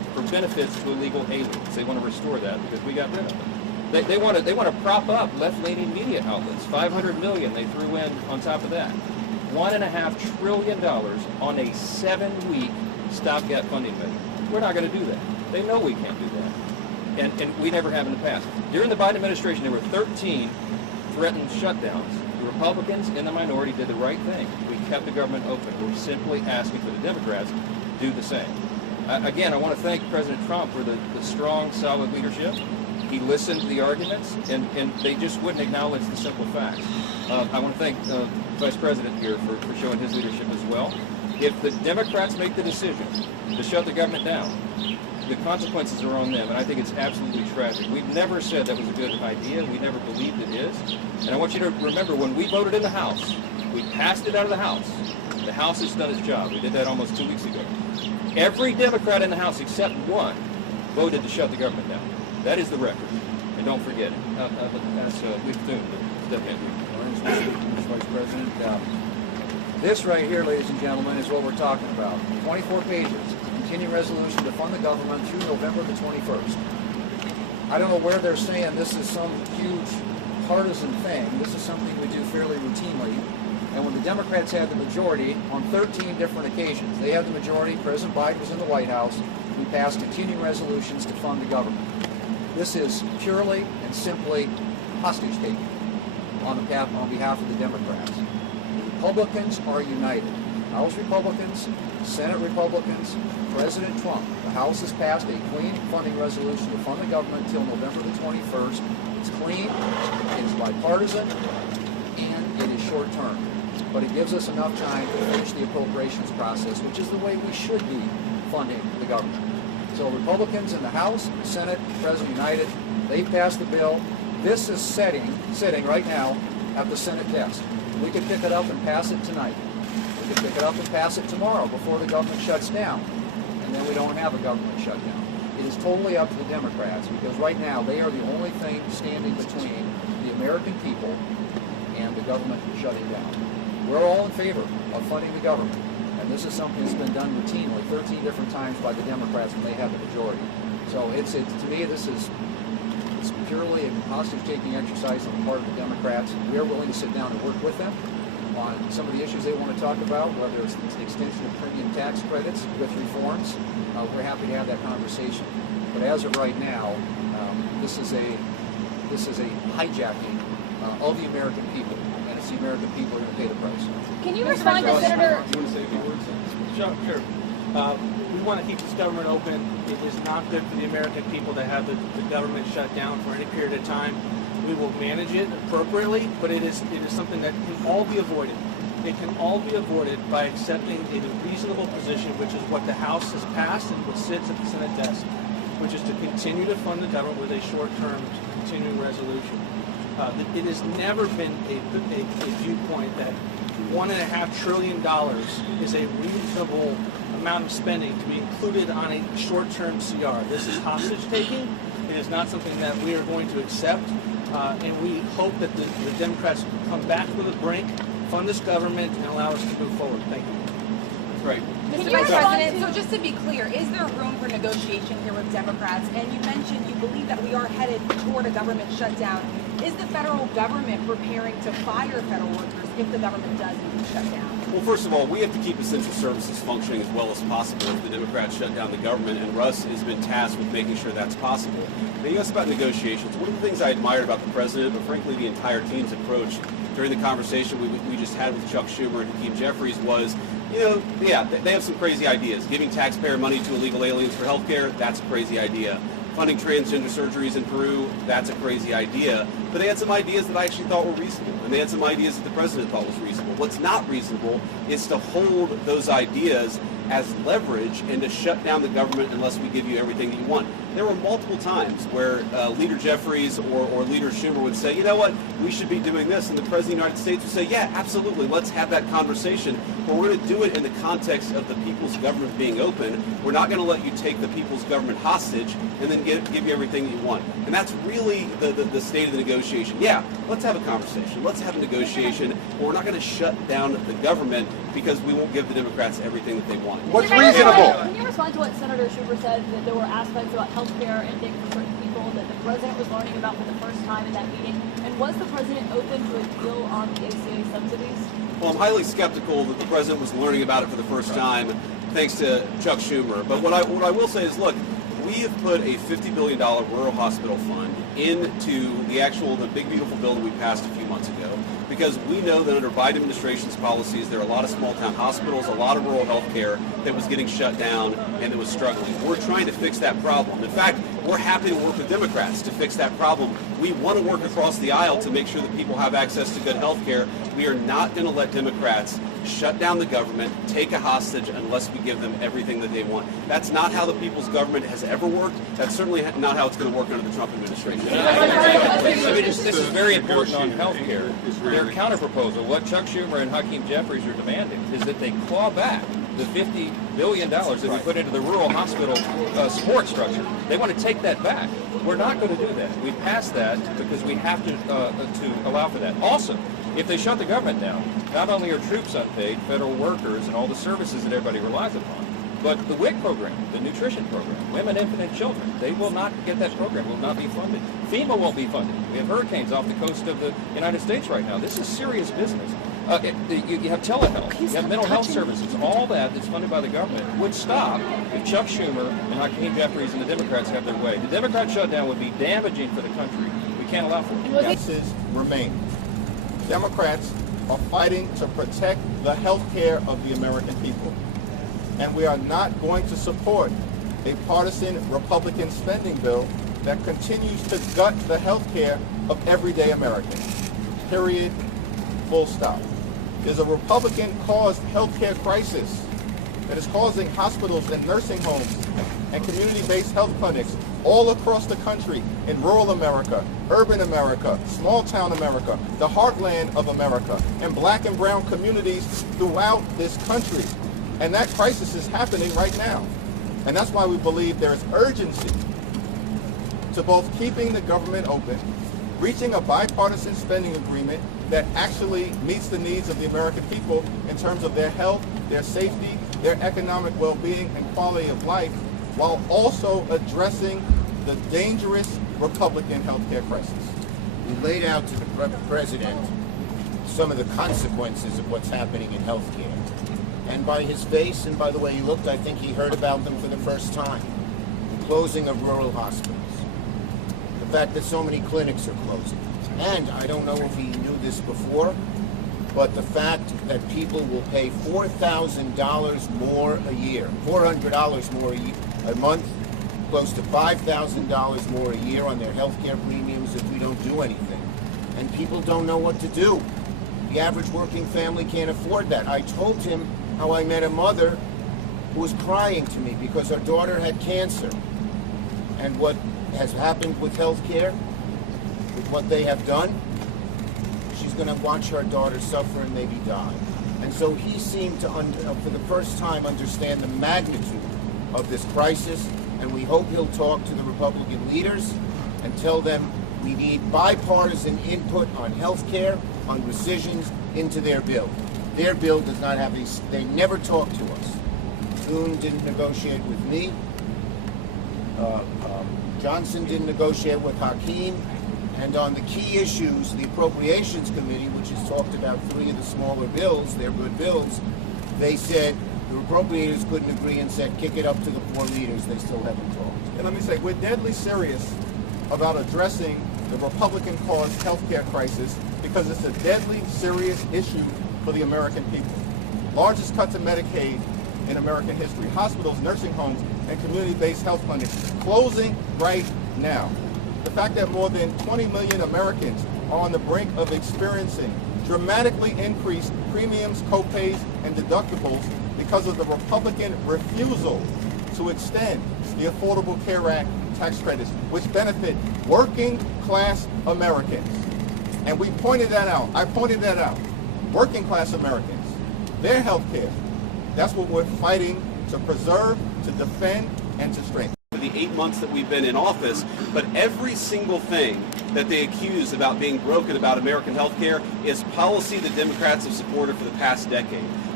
for benefits to illegal aliens. They want to restore that because we got rid of them. They want to prop up left-leaning media outlets. $500 million they threw in on top of that. $1.5 trillion on a 7-week stopgap funding measure. We're not going to do that. They know we can't do that. And we never have in the past. During the Biden administration, there were 13 threatened shutdowns. The Republicans in the minority did the right thing. We kept the government open. We're simply asking for the Democrats to do the same. Again, I want to thank President Trump for the strong, solid leadership. He listened to the arguments, and they just wouldn't acknowledge the simple facts. I want to thank Vice President here for showing his leadership as well. If the Democrats make the decision to shut the government down, the consequences are on them, and I think it's absolutely tragic. We've never said that was a good idea. We never believed it is. And I want you to remember, when we voted in the House, we passed it out of the House. The House has done its job. We did that almost 2 weeks ago. Every Democrat in the House except one voted to shut the government down. That is the record. And don't forget it. That's Lee Thune, step in. Mr. Vice President, this right here, ladies and gentlemen, is what we're talking about. 24 pages. Continuing resolution to fund the government through November the 21st. I don't know where they're saying this is some huge partisan thing. This is something we do fairly routinely. And when the Democrats had the majority on 13 different occasions, they had the majority, President Biden was in the White House, we passed continuing resolutions to fund the government. This is purely and simply hostage-taking on behalf of the Democrats. The Republicans are united. House Republicans, Senate Republicans, President Trump. The House has passed a clean funding resolution to fund the government until November the 21st. It's clean, it's bipartisan, and it is short-term. But it gives us enough time to finish the appropriations process, which is the way we should be funding the government. So Republicans in the House, Senate, President united, they passed the bill. This is sitting right now at the Senate desk. We could pick it up and pass it tonight. We could pick it up and pass it tomorrow before the government shuts down. And then we don't have a government shutdown. It is totally up to the Democrats because right now they are the only thing standing between the American people and the government shutting down. We're all in favor of funding the government. And this is something that's been done routinely 13 different times by the Democrats when they have the majority. So it's to me, it's purely a hostage-taking exercise on the part of the Democrats. We are willing to sit down and work with them on some of the issues they want to talk about, whether it's the extension of premium tax credits with reforms. We're happy to have that conversation. But as of right now, this is a hijacking of the American people, and it's the American people who are going to pay the price. Can you respond to Senator? Do you want to say a few words? Sure. We want to keep this government open. It is not good for the American people to have the government shut down for any period of time. We will manage it appropriately, but it is something that can all be avoided. It can all be avoided by accepting a reasonable position, which is what the House has passed and what sits at the Senate desk, which is to continue to fund the government with a short-term continuing resolution. It has never been a viewpoint that $1.5 trillion is a reasonable amount of spending to be included on a short-term CR. This is hostage-taking. It is not something that we are going to accept, and we hope that the Democrats come back from the brink, fund this government, and allow us to move forward. Thank you. Great. Mr. Vice President, so just to be clear, is there room for negotiation here with Democrats? And you mentioned you believe that we are headed toward a government shutdown. Is the federal government preparing to fire federal workers if the government does indeed shut down? Well, first of all, we have to keep essential services functioning as well as possible if the Democrats shut down the government, and Russ has been tasked with making sure that's possible. Now, you asked about negotiations. One of the things I admired about the president, but frankly the entire team's approach during the conversation we just had with Chuck Schumer and Hakeem Jeffries was, they have some crazy ideas. Giving taxpayer money to illegal aliens for health care, that's a crazy idea. Funding transgender surgeries in Peru, that's a crazy idea. But they had some ideas that I actually thought were reasonable, and they had some ideas that the president thought was reasonable. What's not reasonable is to hold those ideas as leverage and to shut down the government unless we give you everything that you want. There were multiple times where Leader Jeffries or Leader Schumer would say, you know what, we should be doing this, and the President of the United States would say, yeah, absolutely, let's have that conversation, but we're going to do it in the context of the people's government being open. We're not going to let you take the people's government hostage and then give you everything that you want. And that's really the state of the negotiation. Yeah, let's have a conversation, let's have a negotiation, but we're not going to shut down the government because we won't give the Democrats everything that they want. what's Can reasonable. you respond to what Senator Schumer said, that there were aspects about health care ending for certain people that the president was learning about for the first time in that meeting? And was the president open to a deal on the ACA subsidies? Well, I'm highly skeptical that the president was learning about it for the first time, thanks to Chuck Schumer. But what I will say is, look, we have put a $50 billion rural hospital fund into the big beautiful bill that we passed a few months ago, because we know that under Biden administration's policies, there are a lot of small town hospitals, a lot of rural health care that was getting shut down and that was struggling. We're trying to fix that problem. In fact, we're happy to work with Democrats to fix that problem. We want to work across the aisle to make sure that people have access to good health care. We are not going to let Democrats shut down the government, take a hostage unless we give them everything that they want. That's not how the people's government has ever worked. That's certainly not how it's going to work under the Trump administration. This is very important on health care. Their counterproposal, what Chuck Schumer and Hakeem Jeffries are demanding, is that they claw back the $50 billion that we put into the rural hospital support structure. They want to take that back. We're not going to do that. We passed that because we have to allow for that. Also, if they shut the government down, not only are troops unpaid, federal workers, and all the services that everybody relies upon, but the WIC program, the nutrition program, women, infant, and children, they will not get that program, will not be funded. FEMA won't be funded. We have hurricanes off the coast of the United States right now. This is serious business. You have telehealth, you have mental health services, all that that's funded by the government would stop if Chuck Schumer and Hakeem Jeffries and the Democrats have their way. The Democrat shutdown would be damaging for the country. We can't allow for it. Yeses remain. Democrats are fighting to protect the health care of the American people. And we are not going to support a partisan Republican spending bill that continues to gut the health care of everyday Americans. Period. Full stop. There's a Republican-caused health care crisis that is causing hospitals and nursing homes and community-based health clinics all across the country, in rural America, urban America, small-town America, the heartland of America, and black and brown communities throughout this country. And that crisis is happening right now. And that's why we believe there is urgency to both keeping the government open, reaching a bipartisan spending agreement that actually meets the needs of the American people in terms of their health, their safety, their economic well-being and quality of life, while also addressing the dangerous Republican health care crisis. We laid out to the president some of the consequences of what's happening in health care. And by his face and by the way he looked, I think he heard about them for the first time. The closing of rural hospitals. The fact that so many clinics are closing. And I don't know if he knew this before, but the fact that people will pay $4,000 more a year, $400 more a month, close to $5,000 more a year on their health care premiums if we don't do anything. And people don't know what to do. The average working family can't afford that. I told him how I met a mother who was crying to me because her daughter had cancer. And what has happened with health care, with what they have done, she's going to watch her daughter suffer and maybe die. And so he seemed to, for the first time, understand the magnitude of this crisis, and we hope he'll talk to the Republican leaders and tell them we need bipartisan input on health care, on rescissions into their bill. Their bill does not have these, they never talk to us. Thune didn't negotiate with me. Johnson didn't negotiate with Hakeem. And on the key issues, the Appropriations Committee, which has talked about 3 of the smaller bills, they're good bills, they said the appropriators couldn't agree and said kick it up to the 4 leaders. They still haven't talked. And let me say, we're deadly serious about addressing the Republican-caused health care crisis because it's a deadly serious issue for the American people. Largest cut to Medicaid in American history. Hospitals, nursing homes, and community-based health clinics closing right now. The fact that more than 20 million Americans are on the brink of experiencing dramatically increased premiums, co-pays, and deductibles because of the Republican refusal to extend the Affordable Care Act tax credits, which benefit working-class Americans. And we pointed that out. I pointed that out. Working-class Americans, their health care, that's what we're fighting to preserve, to defend, and to strengthen. The 8 months that we've been in office, but every single thing that they accuse about being broken about American health care is policy the Democrats have supported for the past decade.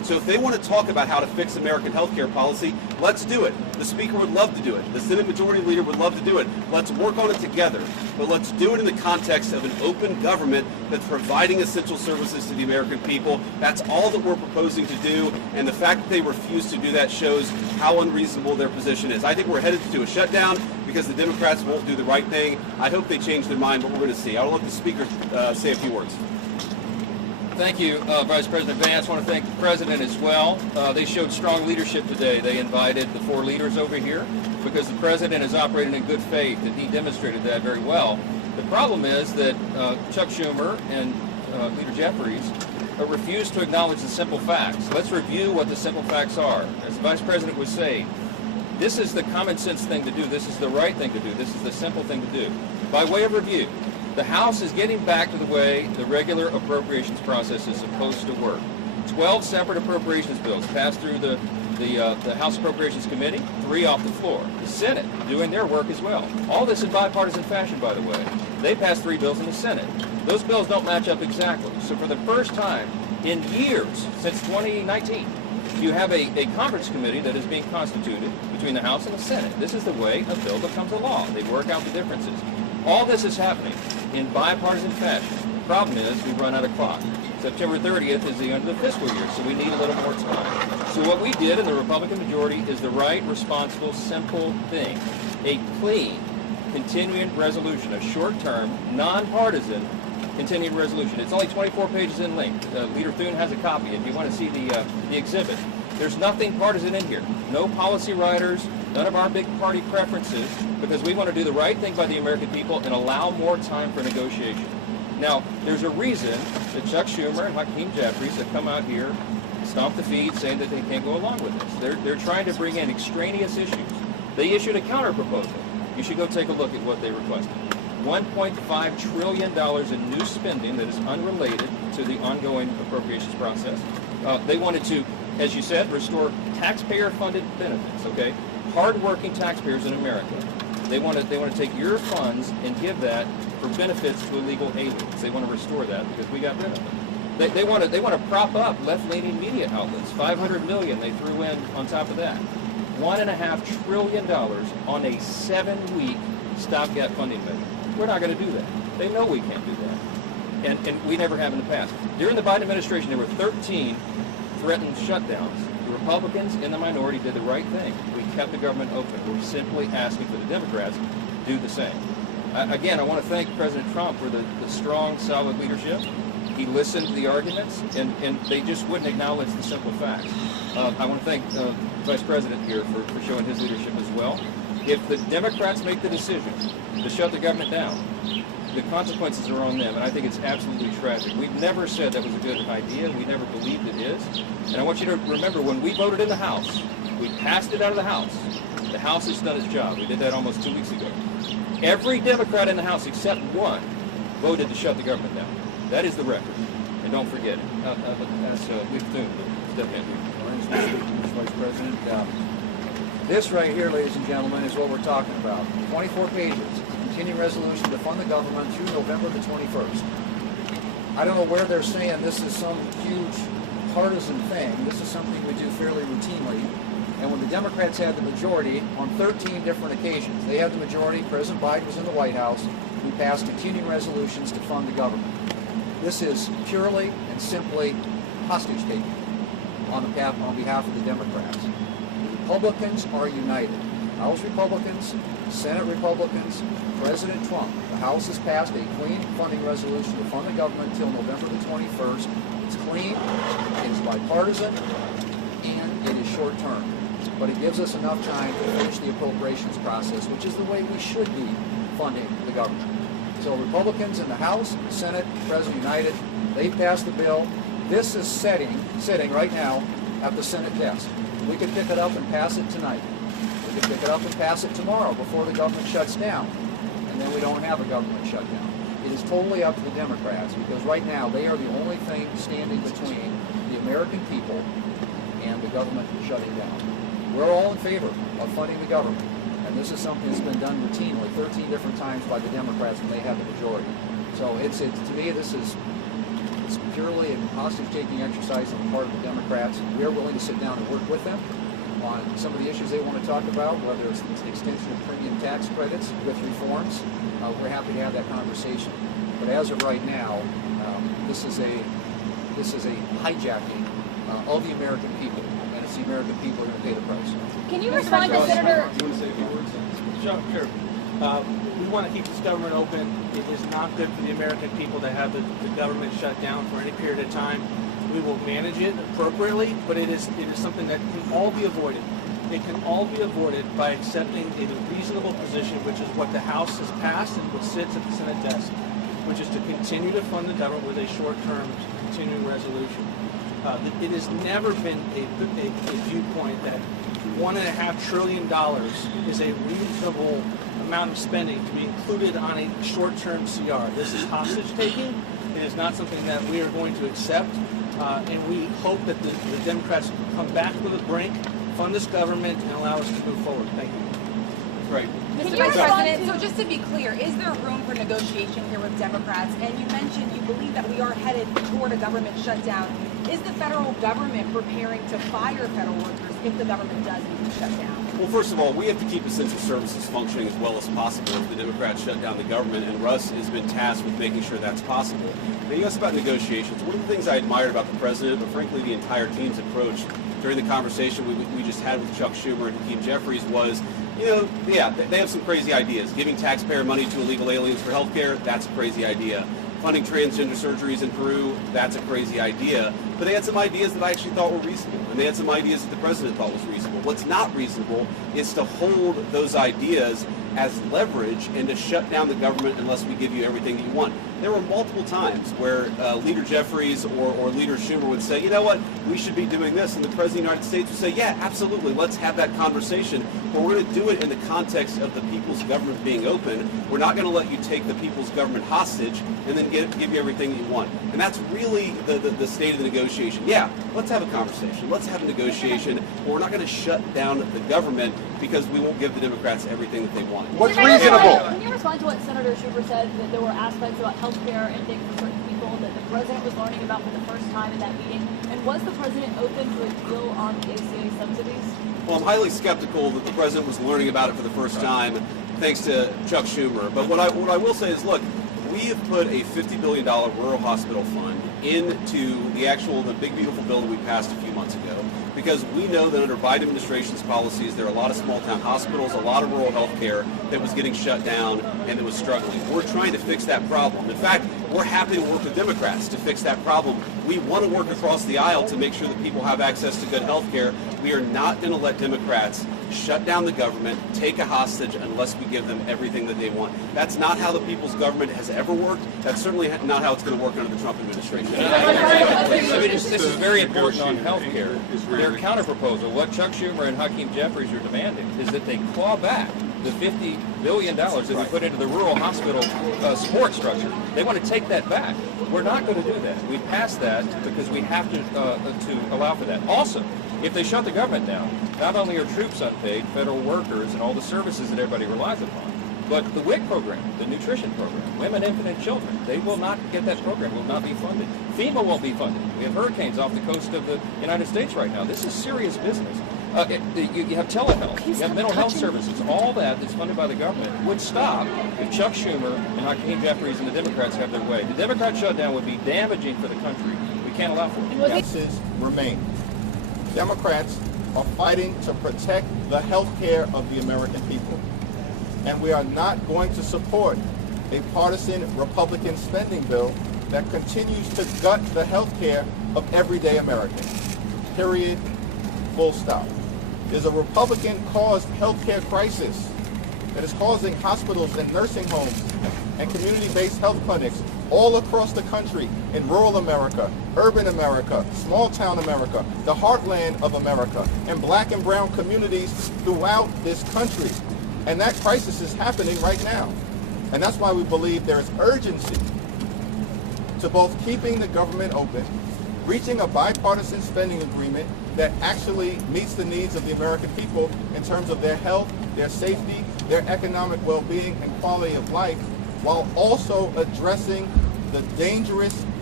So if they want to talk about how to fix American healthcare policy, let's do it. The Speaker would love to do it. The Senate Majority Leader would love to do it. Let's work on it together. But let's do it in the context of an open government that's providing essential services to the American people. That's all that we're proposing to do. And the fact that they refuse to do that shows how unreasonable their position is. I think we're headed to a shutdown because the Democrats won't do the right thing. I hope they change their mind, but we're going to see. I'll let the Speaker say a few words. Thank you, Vice President Vance. I want to thank the President as well. They showed strong leadership today. They invited the 4 leaders over here because the President is operating in good faith, and he demonstrated that very well. The problem is that Chuck Schumer and Leader Jeffries refuse to acknowledge the simple facts. Let's review what the simple facts are. As the Vice President was saying, this is the common sense thing to do. This is the right thing to do. This is the simple thing to do. By way of review, the House is getting back to the way the regular appropriations process is supposed to work. 12 separate appropriations bills passed through the House Appropriations Committee, 3 off the floor. The Senate doing their work as well. All this in bipartisan fashion, by the way. They passed 3 bills in the Senate. Those bills don't match up exactly. So for the first time in years, since 2019, you have a conference committee that is being constituted between the House and the Senate. This is the way a bill becomes a law. They work out the differences. All this is happening in bipartisan fashion. The problem is we run out of clock. September 30th is the end of the fiscal year, so we need a little more time. So what we did in the Republican majority is the right, responsible, simple thing. A clean, continuing resolution, a short-term, nonpartisan continuing resolution. It's only 24 pages in length. Leader Thune has a copy if you want to see the exhibit. There's nothing partisan in here. No policy writers, none of our big party preferences, because we want to do the right thing by the American people and allow more time for negotiation. Now, there's a reason that Chuck Schumer and Hakeem Jeffries have come out here, stomped the feet, saying that they can't go along with this. They're trying to bring in extraneous issues. They issued a counter-proposal. You should go take a look at what they requested. $1.5 trillion in new spending that is unrelated to the ongoing appropriations process. They wanted to, as you said, restore taxpayer-funded benefits, okay? Hard-working taxpayers in America. They want to take your funds and give that for benefits to illegal aliens. They want to restore that because we got rid of them. They want to prop up left-leaning media outlets. $500 million they threw in on top of that. $1.5 trillion on a 7-week stopgap funding measure. We're not going to do that. They know we can't do that. And we never have in the past. During the Biden administration, there were 13 threatened shutdowns. The Republicans in the minority did the right thing. We kept the government open. We're simply asking for the Democrats to do the same. Again, I want to thank President Trump for the strong, solid leadership. He listened to the arguments, and they just wouldn't acknowledge the simple facts. I want to thank Vice President here for showing his leadership as well. If the Democrats make the decision to shut the government down, the consequences are on them, and I think it's absolutely tragic. We've never said that was a good idea. We never believed it is. And I want you to remember, when we voted in the House, we passed it out of the House. The House has done its job. We did that almost 2 weeks ago. Every Democrat in the House, except one, voted to shut the government down. That is the record. And don't forget it. That's Leader Thune to step in. Mr. Vice President, this right here, ladies and gentlemen, is what we're talking about. 24 pages. Continuing resolution to fund the government through November the 21st. I don't know where they're saying this is some huge partisan thing. This is something we do fairly routinely. And when the Democrats had the majority on 13 different occasions, they had the majority, President Biden was in the White House, we passed continuing resolutions to fund the government. This is purely and simply hostage taking on behalf of the Democrats. The Republicans are united. House Republicans, Senate Republicans, President Trump. The House has passed a clean funding resolution to fund the government until November the 21st. It's clean, it's bipartisan, and it is short term. But it gives us enough time to finish the appropriations process, which is the way we should be funding the government. So Republicans in the House, Senate, President united, they passed the bill. This is sitting right now at the Senate desk. We could pick it up and pass it tonight. We could pick it up and pass it tomorrow before the government shuts down. And then we don't have a government shutdown. It is totally up to the Democrats, because right now they are the only thing standing between the American people and the government shutting down. We're all in favor of funding the government. And this is something that's been done routinely 13 different times by the Democrats when they have the majority. So to me, this is It's purely a hostage-taking exercise on the part of the Democrats. We are willing to sit down and work with them on some of the issues they want to talk about, whether it's the extension of premium tax credits with reforms. We're happy to have that conversation. But as of right now, this is a hijacking of the American people, and it's the American people who are going to pay the price. Can you respond to Senator? Do you want to say a few words? Sure. We want to keep this government open. It is not good for the American people to have the government shut down for any period of time. We will manage it appropriately, but it is something that can all be avoided. It can all be avoided by accepting a reasonable position, which is what the House has passed and what sits at the Senate desk, which is to continue to fund the government with a short-term continuing resolution. It has never been a viewpoint that $1.5 trillion is a reasonable amount of spending to be included on a short-term CR. This is hostage-taking. It is not something that we are going to accept, and we hope that the Democrats come back to the brink, fund this government, and allow us to move forward. Thank you. Right. Mr. Vice President, so just to be clear, is there room for negotiation here with Democrats? And you mentioned you believe that we are headed toward a government shutdown. Is the federal government preparing to fire federal workers if the government does need to shut down? Well, first of all, we have to keep essential services functioning as well as possible if the Democrats shut down the government, and Russ has been tasked with making sure that's possible. Now, you asked about negotiations. One of the things I admired about the president, but frankly the entire team's approach during the conversation we just had with Chuck Schumer and Hakeem Jeffries was, they have some crazy ideas. Giving taxpayer money to illegal aliens for health care, that's a crazy idea. Funding transgender surgeries in Peru, that's a crazy idea. But they had some ideas that I actually thought were reasonable, and they had some ideas that the president thought was reasonable. What's not reasonable is to hold those ideas as leverage and to shut down the government unless we give you everything that you want. There were multiple times where Leader Jeffries or Leader Schumer would say, you know what, we should be doing this, and the President of the United States would say, yeah, absolutely, let's have that conversation, but we're going to do it in the context of the people's government being open. We're not going to let you take the people's government hostage and then give you everything that you want. And that's really the state of the negotiation. Yeah, let's have a conversation, let's have a negotiation, but we're not going to shut down the government because we won't give the Democrats everything that they want. What's reasonable? Can you respond to what Senator Schumer said, that there were aspects about health care ending for certain people that the president was learning about for the first time in that meeting? And was the president open to a deal on the ACA subsidies? Well, I'm highly skeptical that the president was learning about it for the first time thanks to Chuck Schumer. But what I will say is, look, we have put a $50 billion rural hospital fund into the big beautiful bill that we passed a few months ago, because we know that under Biden administration's policies, there are a lot of small town hospitals, a lot of rural health care that was getting shut down and that was struggling. We're trying to fix that problem. In fact, we're happy to work with Democrats to fix that problem. We want to work across the aisle to make sure that people have access to good health care. We are not going to let Democrats shut down the government, take a hostage unless we give them everything that they want. That's not how the people's government has ever worked. That's certainly not how it's going to work under the Trump administration. This is very important on health care. Their counterproposal, what Chuck Schumer and Hakeem Jeffries are demanding, is that they claw back the $50 billion that we put into the rural hospital support structure. They want to take that back. We're not going to do that. We passed that because we have to allow for that. Also, if they shut the government down, not only are troops unpaid, federal workers, and all the services that everybody relies upon, but the WIC program, the nutrition program, Women, Infant, and Children, they will not get that program, will not be funded. FEMA won't be funded. We have hurricanes off the coast of the United States right now. This is serious business. You have telehealth, you have mental health services, all that's funded by the government would stop if Chuck Schumer and Hakeem Jeffries and the Democrats have their way. The Democrat shutdown would be damaging for the country. We can't allow for it. Differences remain. Democrats are fighting to protect the health care of the American people. And we are not going to support a partisan Republican spending bill that continues to gut the health care of everyday Americans. Period. Full stop. There's a Republican-caused health care crisis that is causing hospitals and nursing homes and community-based health clinics all across the country, in rural America, urban America, small-town America, the heartland of America, and black and brown communities throughout this country. And that crisis is happening right now. And that's why we believe there is urgency to both keeping the government open, reaching a bipartisan spending agreement that actually meets the needs of the American people in terms of their health, their safety, their economic well-being and quality of life, while also addressing the dangerous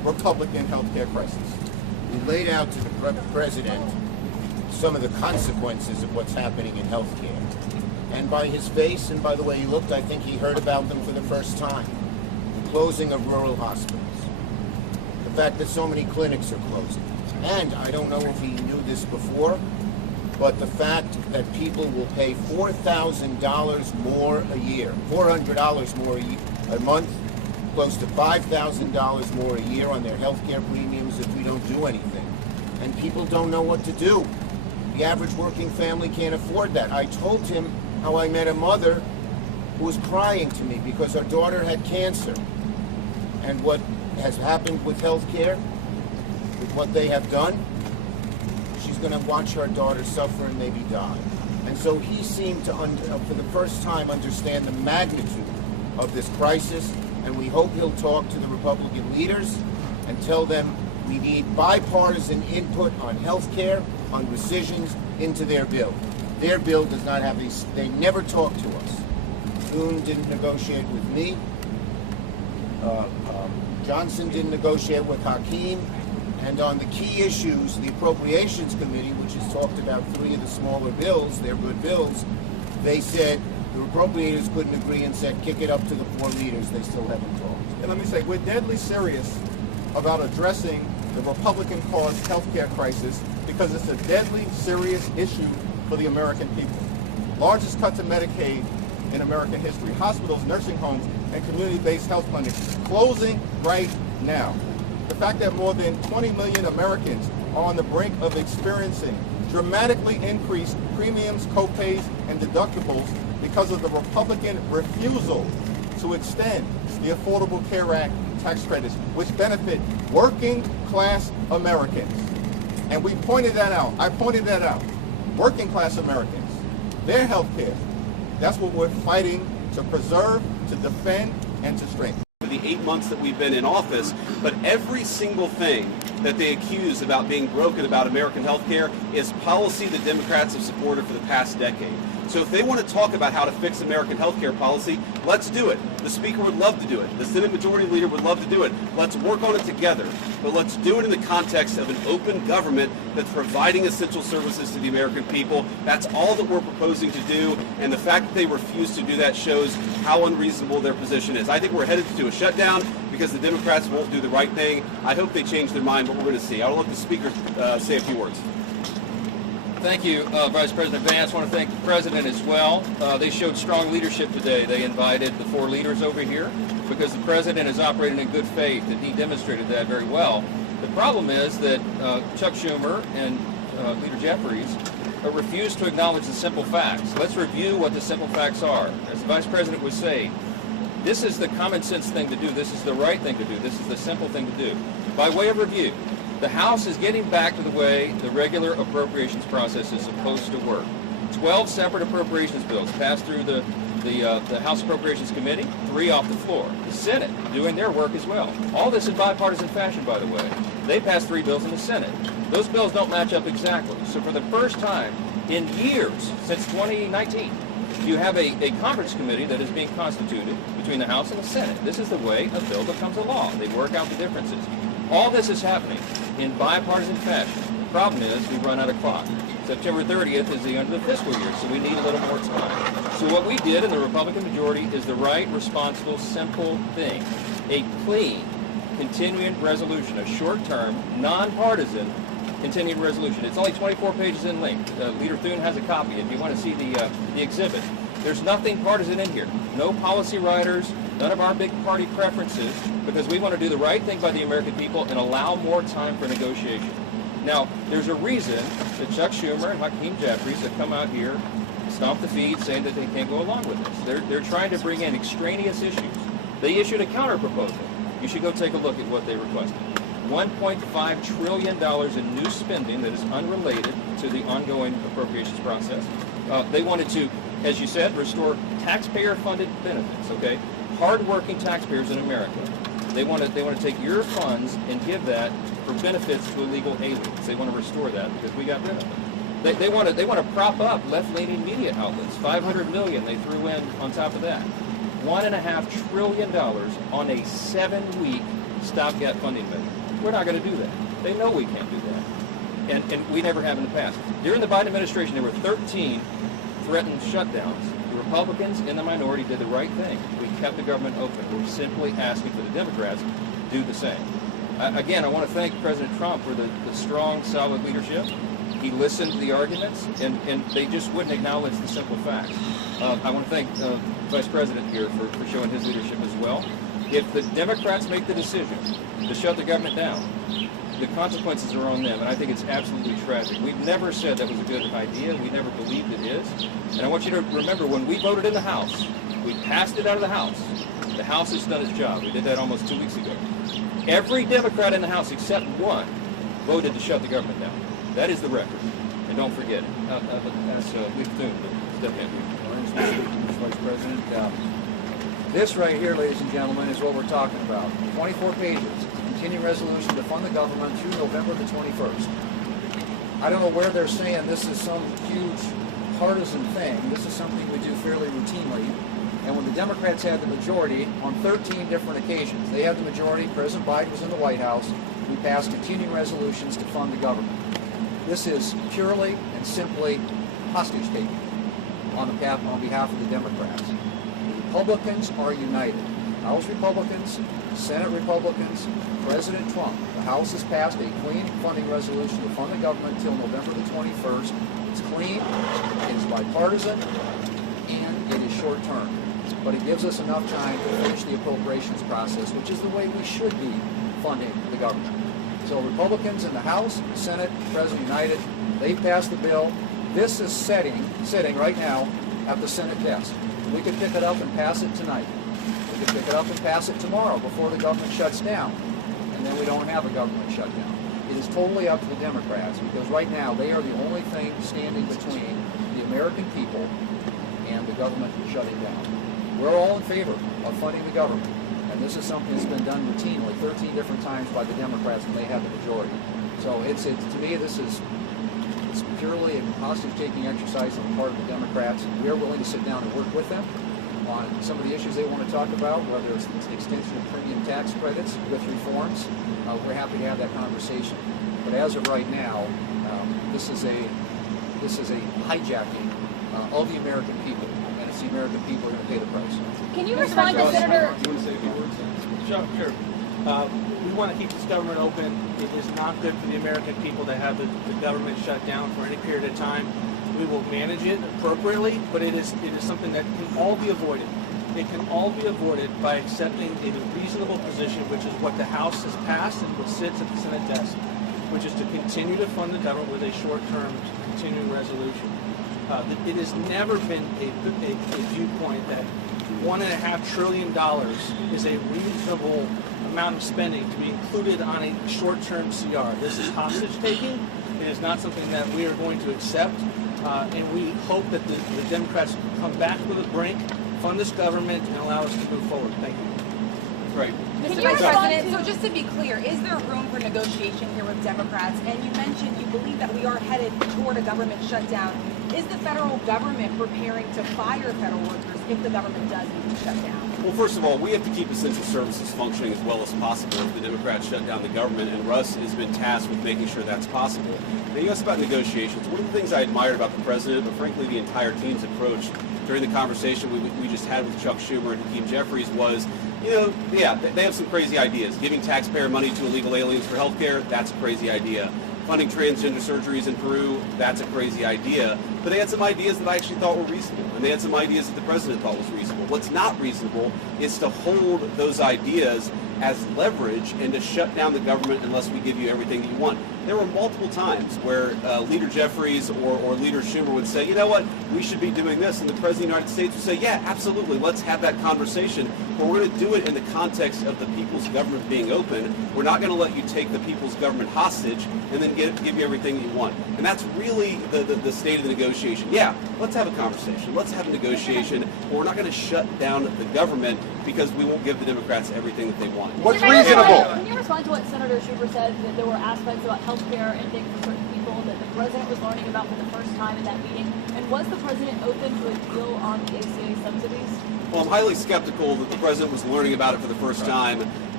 Republican health care crisis. We laid out to the president some of the consequences of what's happening in healthcare. And by his face and by the way he looked, I think he heard about them for the first time. The closing of rural hospitals. The fact that so many clinics are closing. And I don't know if he knew this before, but the fact that people will pay $4,000 more a year, $400 more a month, close to $5,000 more a year on their health care premiums if we don't do anything. And people don't know what to do. The average working family can't afford that. I told him how I met a mother who was crying to me because her daughter had cancer. And what has happened with health care, with what they have done, she's going to watch her daughter suffer and maybe die. And so he seemed to, for the first time, understand the magnitude of this crisis, and we hope he'll talk to the Republican leaders and tell them we need bipartisan input on health care, on rescissions, into their bill. Their bill does not have these, they never talk to us. Thune didn't negotiate with me. Johnson didn't negotiate with Hakeem. And on the key issues, the Appropriations Committee, which has talked about 3 of the smaller bills, they're good bills, they said the appropriators couldn't agree and said kick it up to the 4 leaders. They still haven't talked. And let me say, we're deadly serious about addressing the Republican-caused health care crisis because it's a deadly serious issue for the American people. Largest cut to Medicaid in American history. Hospitals, nursing homes, and community-based health clinics closing right now. The fact that more than 20 million Americans are on the brink of experiencing dramatically increased premiums, co-pays, and deductibles because of the Republican refusal to extend the Affordable Care Act tax credits, which benefit working class Americans. And we pointed that out. I pointed that out. Working class Americans, their health care, that's what we're fighting to preserve, to defend, and to strengthen. The 8 months that we've been in office, but every single thing that they accuse about being broken about American health care is policy the Democrats have supported for the past decade. So if they want to talk about how to fix American health care policy, let's do it. The Speaker would love to do it. The Senate Majority Leader would love to do it. Let's work on it together. But let's do it in the context of an open government that's providing essential services to the American people. That's all that we're proposing to do. And the fact that they refuse to do that shows how unreasonable their position is. I think we're headed to a shutdown because the Democrats won't do the right thing. I hope they change their mind, but we're going to see. I'll let the Speaker say a few words. Thank you, Vice President Vance. I want to thank the President as well. They showed strong leadership today. They invited the 4 leaders over here because the President is operating in good faith, and he demonstrated that very well. The problem is that Chuck Schumer and Leader Jeffries refuse to acknowledge the simple facts. Let's review what the simple facts are. As the Vice President was saying, this is the common sense thing to do. This is the right thing to do. This is the simple thing to do. By way of review, the House is getting back to the way the regular appropriations process is supposed to work. 12 separate appropriations bills passed through the House Appropriations Committee, 3 off the floor. The Senate doing their work as well. All this in bipartisan fashion, by the way. They passed 3 bills in the Senate. Those bills don't match up exactly. So for the first time in years, since 2019, you have a conference committee that is being constituted between the House and the Senate. This is the way a bill becomes a law. They work out the differences. All this is happening in bipartisan fashion. The problem is we run out of clock. September 30th is the end of the fiscal year, so we need a little more time. So what we did in the Republican majority is the right, responsible, simple thing. A clean, continuing resolution, a short-term, nonpartisan continuing resolution. It's only 24 pages in length. Leader Thune has a copy if you want to see the exhibit. There's nothing partisan in here. No policy writers, none of our big party preferences, because we want to do the right thing by the American people and allow more time for negotiation. Now, there's a reason that Chuck Schumer and Hakeem Jeffries have come out here, stomp the feet, saying that they can't go along with this. They're trying to bring in extraneous issues. They issued a counter-proposal. You should go take a look at what they requested. $1.5 trillion in new spending that is unrelated to the ongoing appropriations process. They wanted to, as you said, restore taxpayer-funded benefits, okay? Hard-working taxpayers in America. They want to take your funds and give that for benefits to illegal aliens. They want to restore that because we got rid of them. They want to prop up left-leaning media outlets. $500 million they threw in on top of that. $1.5 trillion on a 7-week stopgap funding measure. We're not going to do that. They know we can't do that. And we never have in the past. During the Biden administration, there were 13 threatened shutdowns. The Republicans in the minority did the right thing. We kept the government open. We're simply asking for the Democrats to do the same. Again, I want to thank President Trump for the strong, solid leadership. He listened to the arguments, and they just wouldn't acknowledge the simple facts. I want to thank Vice President here for showing his leadership as well. If the Democrats make the decision to shut the government down, the consequences are on them, and I think it's absolutely tragic. We've never said that was a good idea. We never believed it is. And I want you to remember, when we voted in the House, we passed it out of the House. The House has done its job. We did that almost 2 weeks ago. Every Democrat in the House except one voted to shut the government down. That is the record. And don't forget it. That's Lee Thune to step in. Mr. Vice President, this right here, ladies and gentlemen, is what we're talking about. 24 pages, continuing resolution to fund the government through November the 21st. I don't know where they're saying this is some huge partisan thing. This is something we do fairly routinely. And when the Democrats had the majority on 13 different occasions, they had the majority, President Biden was in the White House, we passed continuing resolutions to fund the government. This is purely and simply hostage-taking on behalf of the Democrats. The Republicans are united. House Republicans, Senate Republicans, President Trump. The House has passed a clean funding resolution to fund the government until November the 21st. It's clean, it is bipartisan, and it is short-term. But it gives us enough time to finish the appropriations process, which is the way we should be funding the government. So Republicans in the House, Senate, President united, they passed the bill. This is sitting right now at the Senate desk. We could pick it up and pass it tonight. We could pick it up and pass it tomorrow before the government shuts down. And then we don't have a government shutdown. It is totally up to the Democrats, because right now they are the only thing standing between the American people and the government shutting down. We're all in favor of funding the government. And this is something that's been done routinely 13 different times by the Democrats when they have the majority. So to me, it's purely a hostage-taking exercise on the part of the Democrats. We are willing to sit down and work with them on some of the issues they want to talk about, whether it's the extension of premium tax credits with reforms. We're happy to have that conversation. But as of right now, this is a hijacking of the American people, and it's the American people who are going to pay the price. Can you respond to Senator? Do you want to say a few words? Sure. We want to keep this government open. It is not good for the American people to have the government shut down for any period of time. We will manage it appropriately, but it is something that can all be avoided. It can all be avoided by accepting a reasonable position, which is what the House has passed and what sits at the Senate desk, which is to continue to fund the government with a short-term continuing resolution. It has never been a viewpoint that $1.5 trillion is a reasonable amount of spending to be included on a short-term CR. This is hostage-taking. It is not something that we are going to accept, and we hope that the Democrats come back to the brink, fund this government, and allow us to move forward. Thank you. Right. Mr. Vice President, so just to be clear, is there room for negotiation here with Democrats? And you mentioned you believe that we are headed toward a government shutdown. Is the federal government preparing to fire federal workers if the government does need to shut down? Well, first of all, we have to keep essential services functioning as well as possible if the Democrats shut down the government, and Russ has been tasked with making sure that's possible. Now, you asked about negotiations. One of the things I admired about the president, but frankly the entire team's approach during the conversation we just had with Chuck Schumer and Hakeem Jeffries was, they have some crazy ideas. Giving taxpayer money to illegal aliens for health care, that's a crazy idea. Funding transgender surgeries in Peru, that's a crazy idea. But they had some ideas that I actually thought were reasonable, and they had some ideas that the president thought was reasonable. What's not reasonable is to hold those ideas as leverage and to shut down the government unless we give you everything that you want. There were multiple times where Leader Jeffries or Leader Schumer would say, you know what, we should be doing this, and the President of the United States would say, yeah, absolutely, let's have that conversation, but we're going to do it in the context of the people's government being open. We're not going to let you take the people's government hostage and then give you everything you want. And that's really the state of the negotiation. Yeah, let's have a conversation, let's have a negotiation, but we're not going to shut down the government because we won't give the Democrats everything that they want. What's reasonable? Can you respond to what Senator Schumer said, that there were aspects about health care ending for certain people that the president was learning about for the first time in that meeting? And was the president open to a deal on the ACA subsidies? Well, I'm highly skeptical that the president was learning about it for the first time.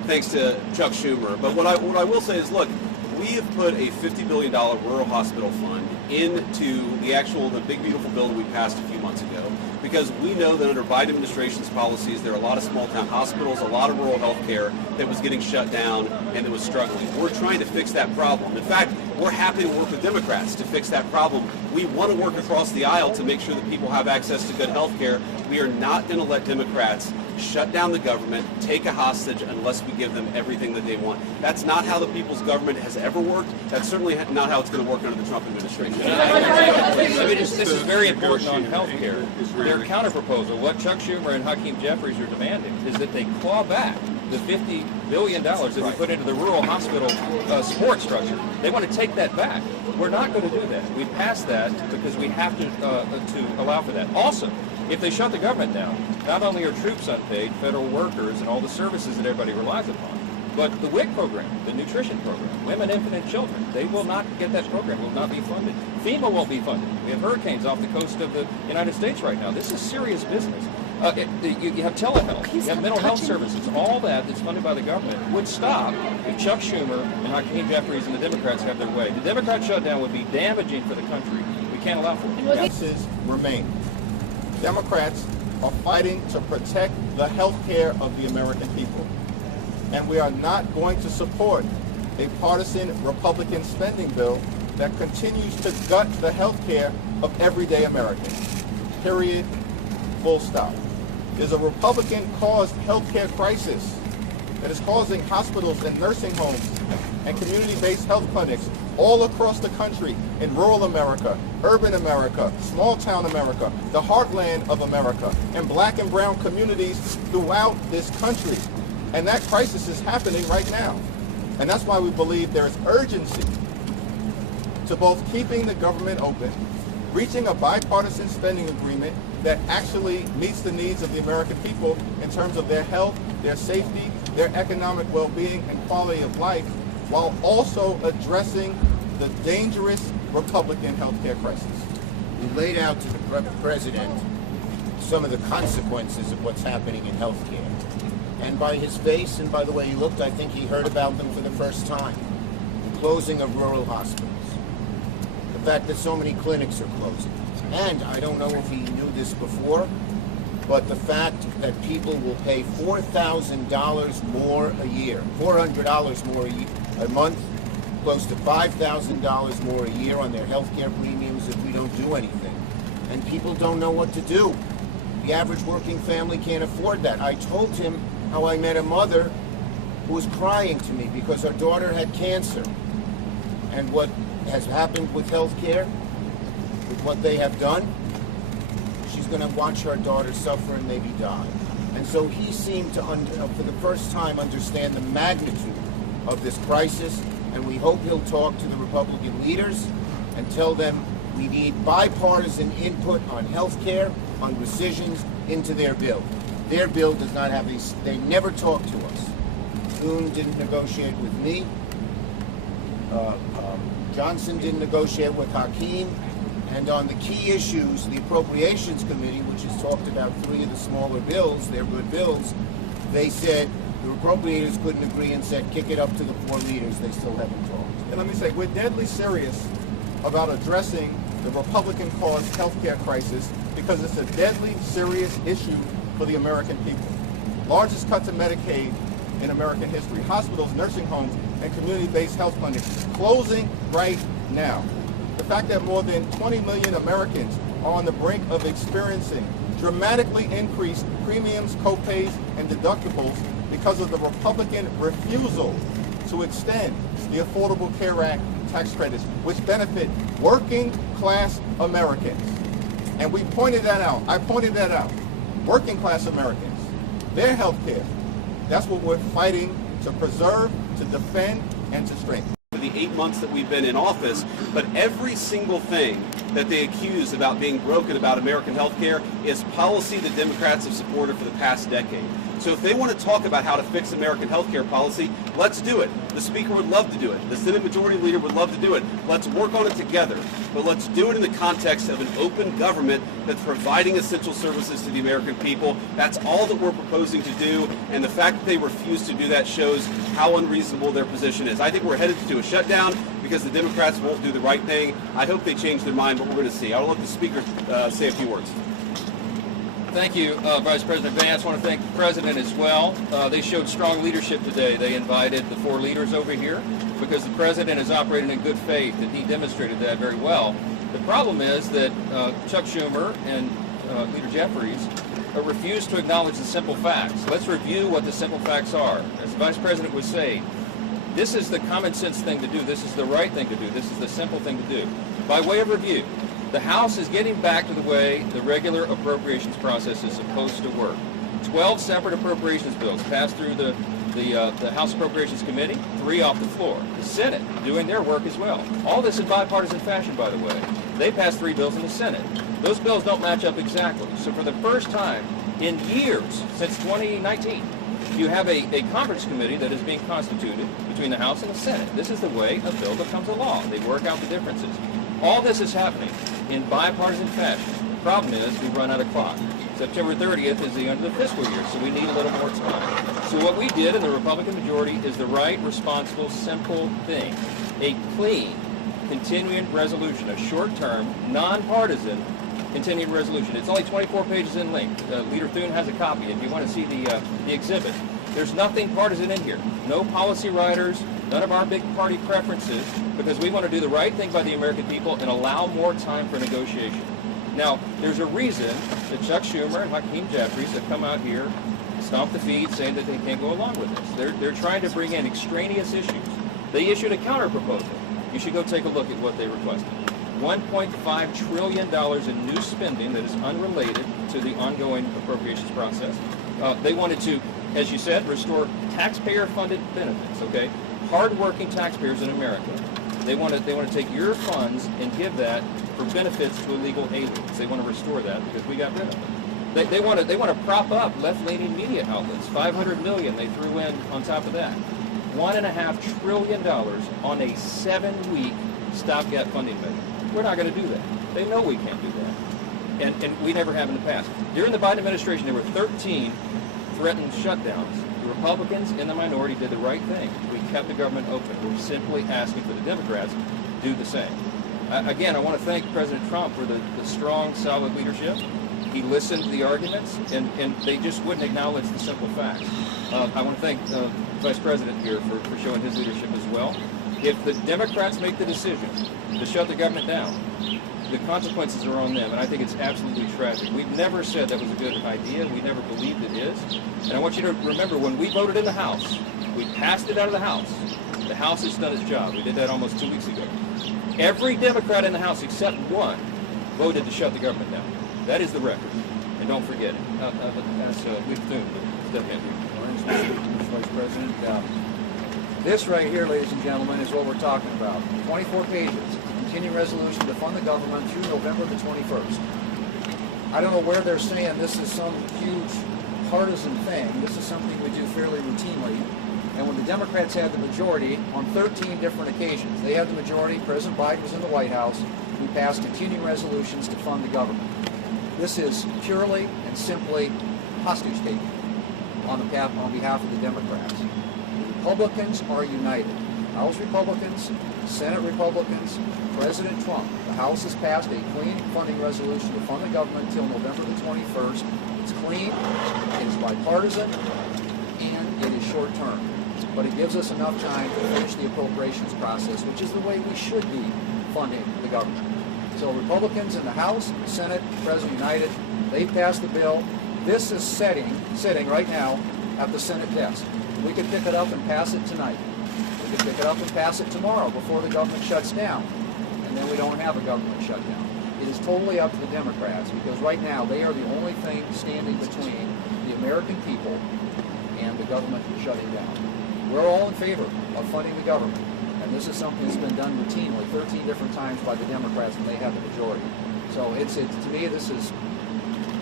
thanks to Chuck Schumer. But what I will say is, look, we have put a $50 billion rural hospital fund into the big beautiful bill that we passed a few months ago, because we know that under Biden administration's policies, there are a lot of small town hospitals, a lot of rural health care that was getting shut down and that was struggling. We're trying to fix that problem. In fact, we're happy to work with Democrats to fix that problem. We want to work across the aisle to make sure that people have access to good health care. We are not going to let Democrats shut down the government, take a hostage unless we give them everything that they want. That's not how the people's government has ever worked. That's certainly not how it's going to work under the Trump administration. This is very important on health care. Their counterproposal, what Chuck Schumer and Hakeem Jeffries are demanding, is that they claw back the $50 billion that we put into the rural hospital support structure. They want to take that back. We're not going to do that. We passed that because we have to allow for that. Also, if they shut the government down, not only are troops unpaid, federal workers, and all the services that everybody relies upon, but the WIC program, the nutrition program, women, infant, and children, they will not get that program, will not be funded. FEMA won't be funded. We have hurricanes off the coast of the United States right now. This is serious business. You have telehealth, you have mental health services, all that's funded by the government would stop if Chuck Schumer and Hakeem Jeffries and the Democrats have their way. The Democrat shutdown would be damaging for the country. We can't allow for it. Differences remain. Democrats are fighting to protect the health care of the American people. And we are not going to support a partisan Republican spending bill that continues to gut the health care of everyday Americans. Period. Full stop. There's a Republican-caused health care crisis that is causing hospitals and nursing homes and community-based health clinics all across the country, in rural America, urban America, small-town America, the heartland of America, and black and brown communities throughout this country. And that crisis is happening right now. And that's why we believe there is urgency to both keeping the government open, reaching a bipartisan spending agreement that actually meets the needs of the American people in terms of their health, their safety, their economic well-being and quality of life, while also addressing the dangerous Republican health care crisis. We laid out to the president some of the consequences of what's happening in health care. And by his face and by the way he looked, I think he heard about them for the first time. The closing of rural hospitals. The fact that so many clinics are closing. And I don't know if he knew this before, but the fact that people will pay $4,000 more a year, $400 more a month, close to $5,000 more a year on their health care premiums if we don't do anything. And people don't know what to do. The average working family can't afford that. I told him how I met a mother who was crying to me because her daughter had cancer. And what has happened with health care, with what they have done, she's going to watch her daughter suffer and maybe die. And so he seemed to, for the first time, understand the magnitude of this crisis, and we hope he'll talk to the Republican leaders and tell them we need bipartisan input on health care, on rescissions into their bill. Their bill does not have these, they never talk to us. Thune didn't negotiate with me. Johnson didn't negotiate with Hakeem. And on the key issues, the Appropriations Committee, which has talked about 3 of the smaller bills, they're good bills, they said the appropriators couldn't agree and said kick it up to the 4 leaders. They still haven't talked. And let me say, we're deadly serious about addressing the Republican-caused health care crisis because it's a deadly serious issue for the American people. Largest cut to Medicaid in American history. Hospitals, nursing homes, and community-based health clinics closing right now. The fact that more than 20 million Americans are on the brink of experiencing dramatically increased premiums, copays, and deductibles because of the Republican refusal to extend the Affordable Care Act tax credits, which benefit working class Americans. And we pointed that out. I pointed that out. Working class Americans, their health care, that's what we're fighting to preserve, to defend, and to strengthen. The 8 months that we've been in office, but every single thing that they accuse about being broken about American health care is policy that Democrats have supported for the past decade. So if they want to talk about how to fix American health care policy, let's do it. The Speaker would love to do it. The Senate Majority Leader would love to do it. Let's work on it together. But let's do it in the context of an open government that's providing essential services to the American people. That's all that we're proposing to do. And the fact that they refuse to do that shows how unreasonable their position is. I think we're headed to a shutdown because the Democrats won't do the right thing. I hope they change their mind, but we're going to see. I'll let the Speaker say a few words. Thank you, Vice President Vance. I want to thank the President as well. They showed strong leadership today. They invited the four leaders over here because the President is operating in good faith, and he demonstrated that very well. The problem is that Chuck Schumer and Leader Jeffries refuse to acknowledge the simple facts. Let's review what the simple facts are. As the Vice President was saying, this is the common sense thing to do. This is the right thing to do. This is the simple thing to do. By way of review, the House is getting back to the way the regular appropriations process is supposed to work. 12 separate appropriations bills passed through the House Appropriations Committee, 3 off the floor. The Senate doing their work as well. All this in bipartisan fashion, by the way. They passed 3 bills in the Senate. Those bills don't match up exactly. So for the first time in years, since 2019, you have a conference committee that is being constituted between the House and the Senate. This is the way a bill becomes a law. They work out the differences. All this is happening in bipartisan fashion. The problem is we run out of clock. September 30th is the end of the fiscal year, so we need a little more time. So what we did in the Republican majority is the right, responsible, simple thing. A clean, continuing resolution, a short-term, nonpartisan continuing resolution. It's only 24 pages in length. Leader Thune has a copy if you want to see the exhibit. There's nothing partisan in here. No policy writers, none of our big party preferences, because we want to do the right thing by the American people and allow more time for negotiation. Now, there's a reason that Chuck Schumer and Hakeem Jeffries have come out here, stomped the feet, saying that they can't go along with this. They're trying to bring in extraneous issues. They issued a counter-proposal. You should go take a look at what they requested. $1.5 trillion in new spending that is unrelated to the ongoing appropriations process. They wanted to, as you said, restore taxpayer-funded benefits, okay? Hard-working taxpayers in America. They want to take your funds and give that for benefits to illegal aliens. They want to restore that because we got rid of them. They want to prop up left-leaning media outlets. $500 million they threw in on top of that. $1.5 trillion on a 7-week stopgap funding measure. We're not going to do that. They know we can't do that. And we never have in the past. During the Biden administration, there were 13 threatened shutdowns. The Republicans in the minority did the right thing. We kept the government open. We're simply asking for the Democrats to do the same. Again, I want to thank President Trump for the strong, solid leadership. He listened to the arguments, and they just wouldn't acknowledge the simple facts. I want to thank Vice President here for showing his leadership as well. If the Democrats make the decision to shut the government down, the consequences are on them, and I think it's absolutely tragic. We've never said that was a good idea. We never believed it is. And I want you to remember, when we voted in the House, we passed it out of the House. The House has done its job. We did that almost 2 weeks ago. Every Democrat in the House except one voted to shut the government down. That is the record. And don't forget it. That's Leader Thune. Step in. Mr. Vice President, this right here, ladies and gentlemen, is what we're talking about. 24 pages. Continuing resolution to fund the government through November the 21st. I don't know where they're saying this is some huge partisan thing. This is something we do fairly routinely. And when the Democrats had the majority on 13 different occasions, they had the majority, President Biden was in the White House, we passed continuing resolutions to fund the government. This is purely and simply hostage taking on behalf of the Democrats. The Republicans are united. House Republicans, Senate Republicans, President Trump. The House has passed a clean funding resolution to fund the government until November the 21st. It's clean, it is bipartisan, and it is short term. But it gives us enough time to finish the appropriations process, which is the way we should be funding the government. So Republicans in the House, Senate, President united, they passed the bill. This is sitting right now at the Senate desk. We could pick it up and pass it tonight. We could pick it up and pass it tomorrow before the government shuts down. And then we don't have a government shutdown. It is totally up to the Democrats, because right now they are the only thing standing between the American people and the government shutting down. We're all in favor of funding the government. And this is something that's been done routinely 13 different times by the Democrats when they have the majority. So to me, this is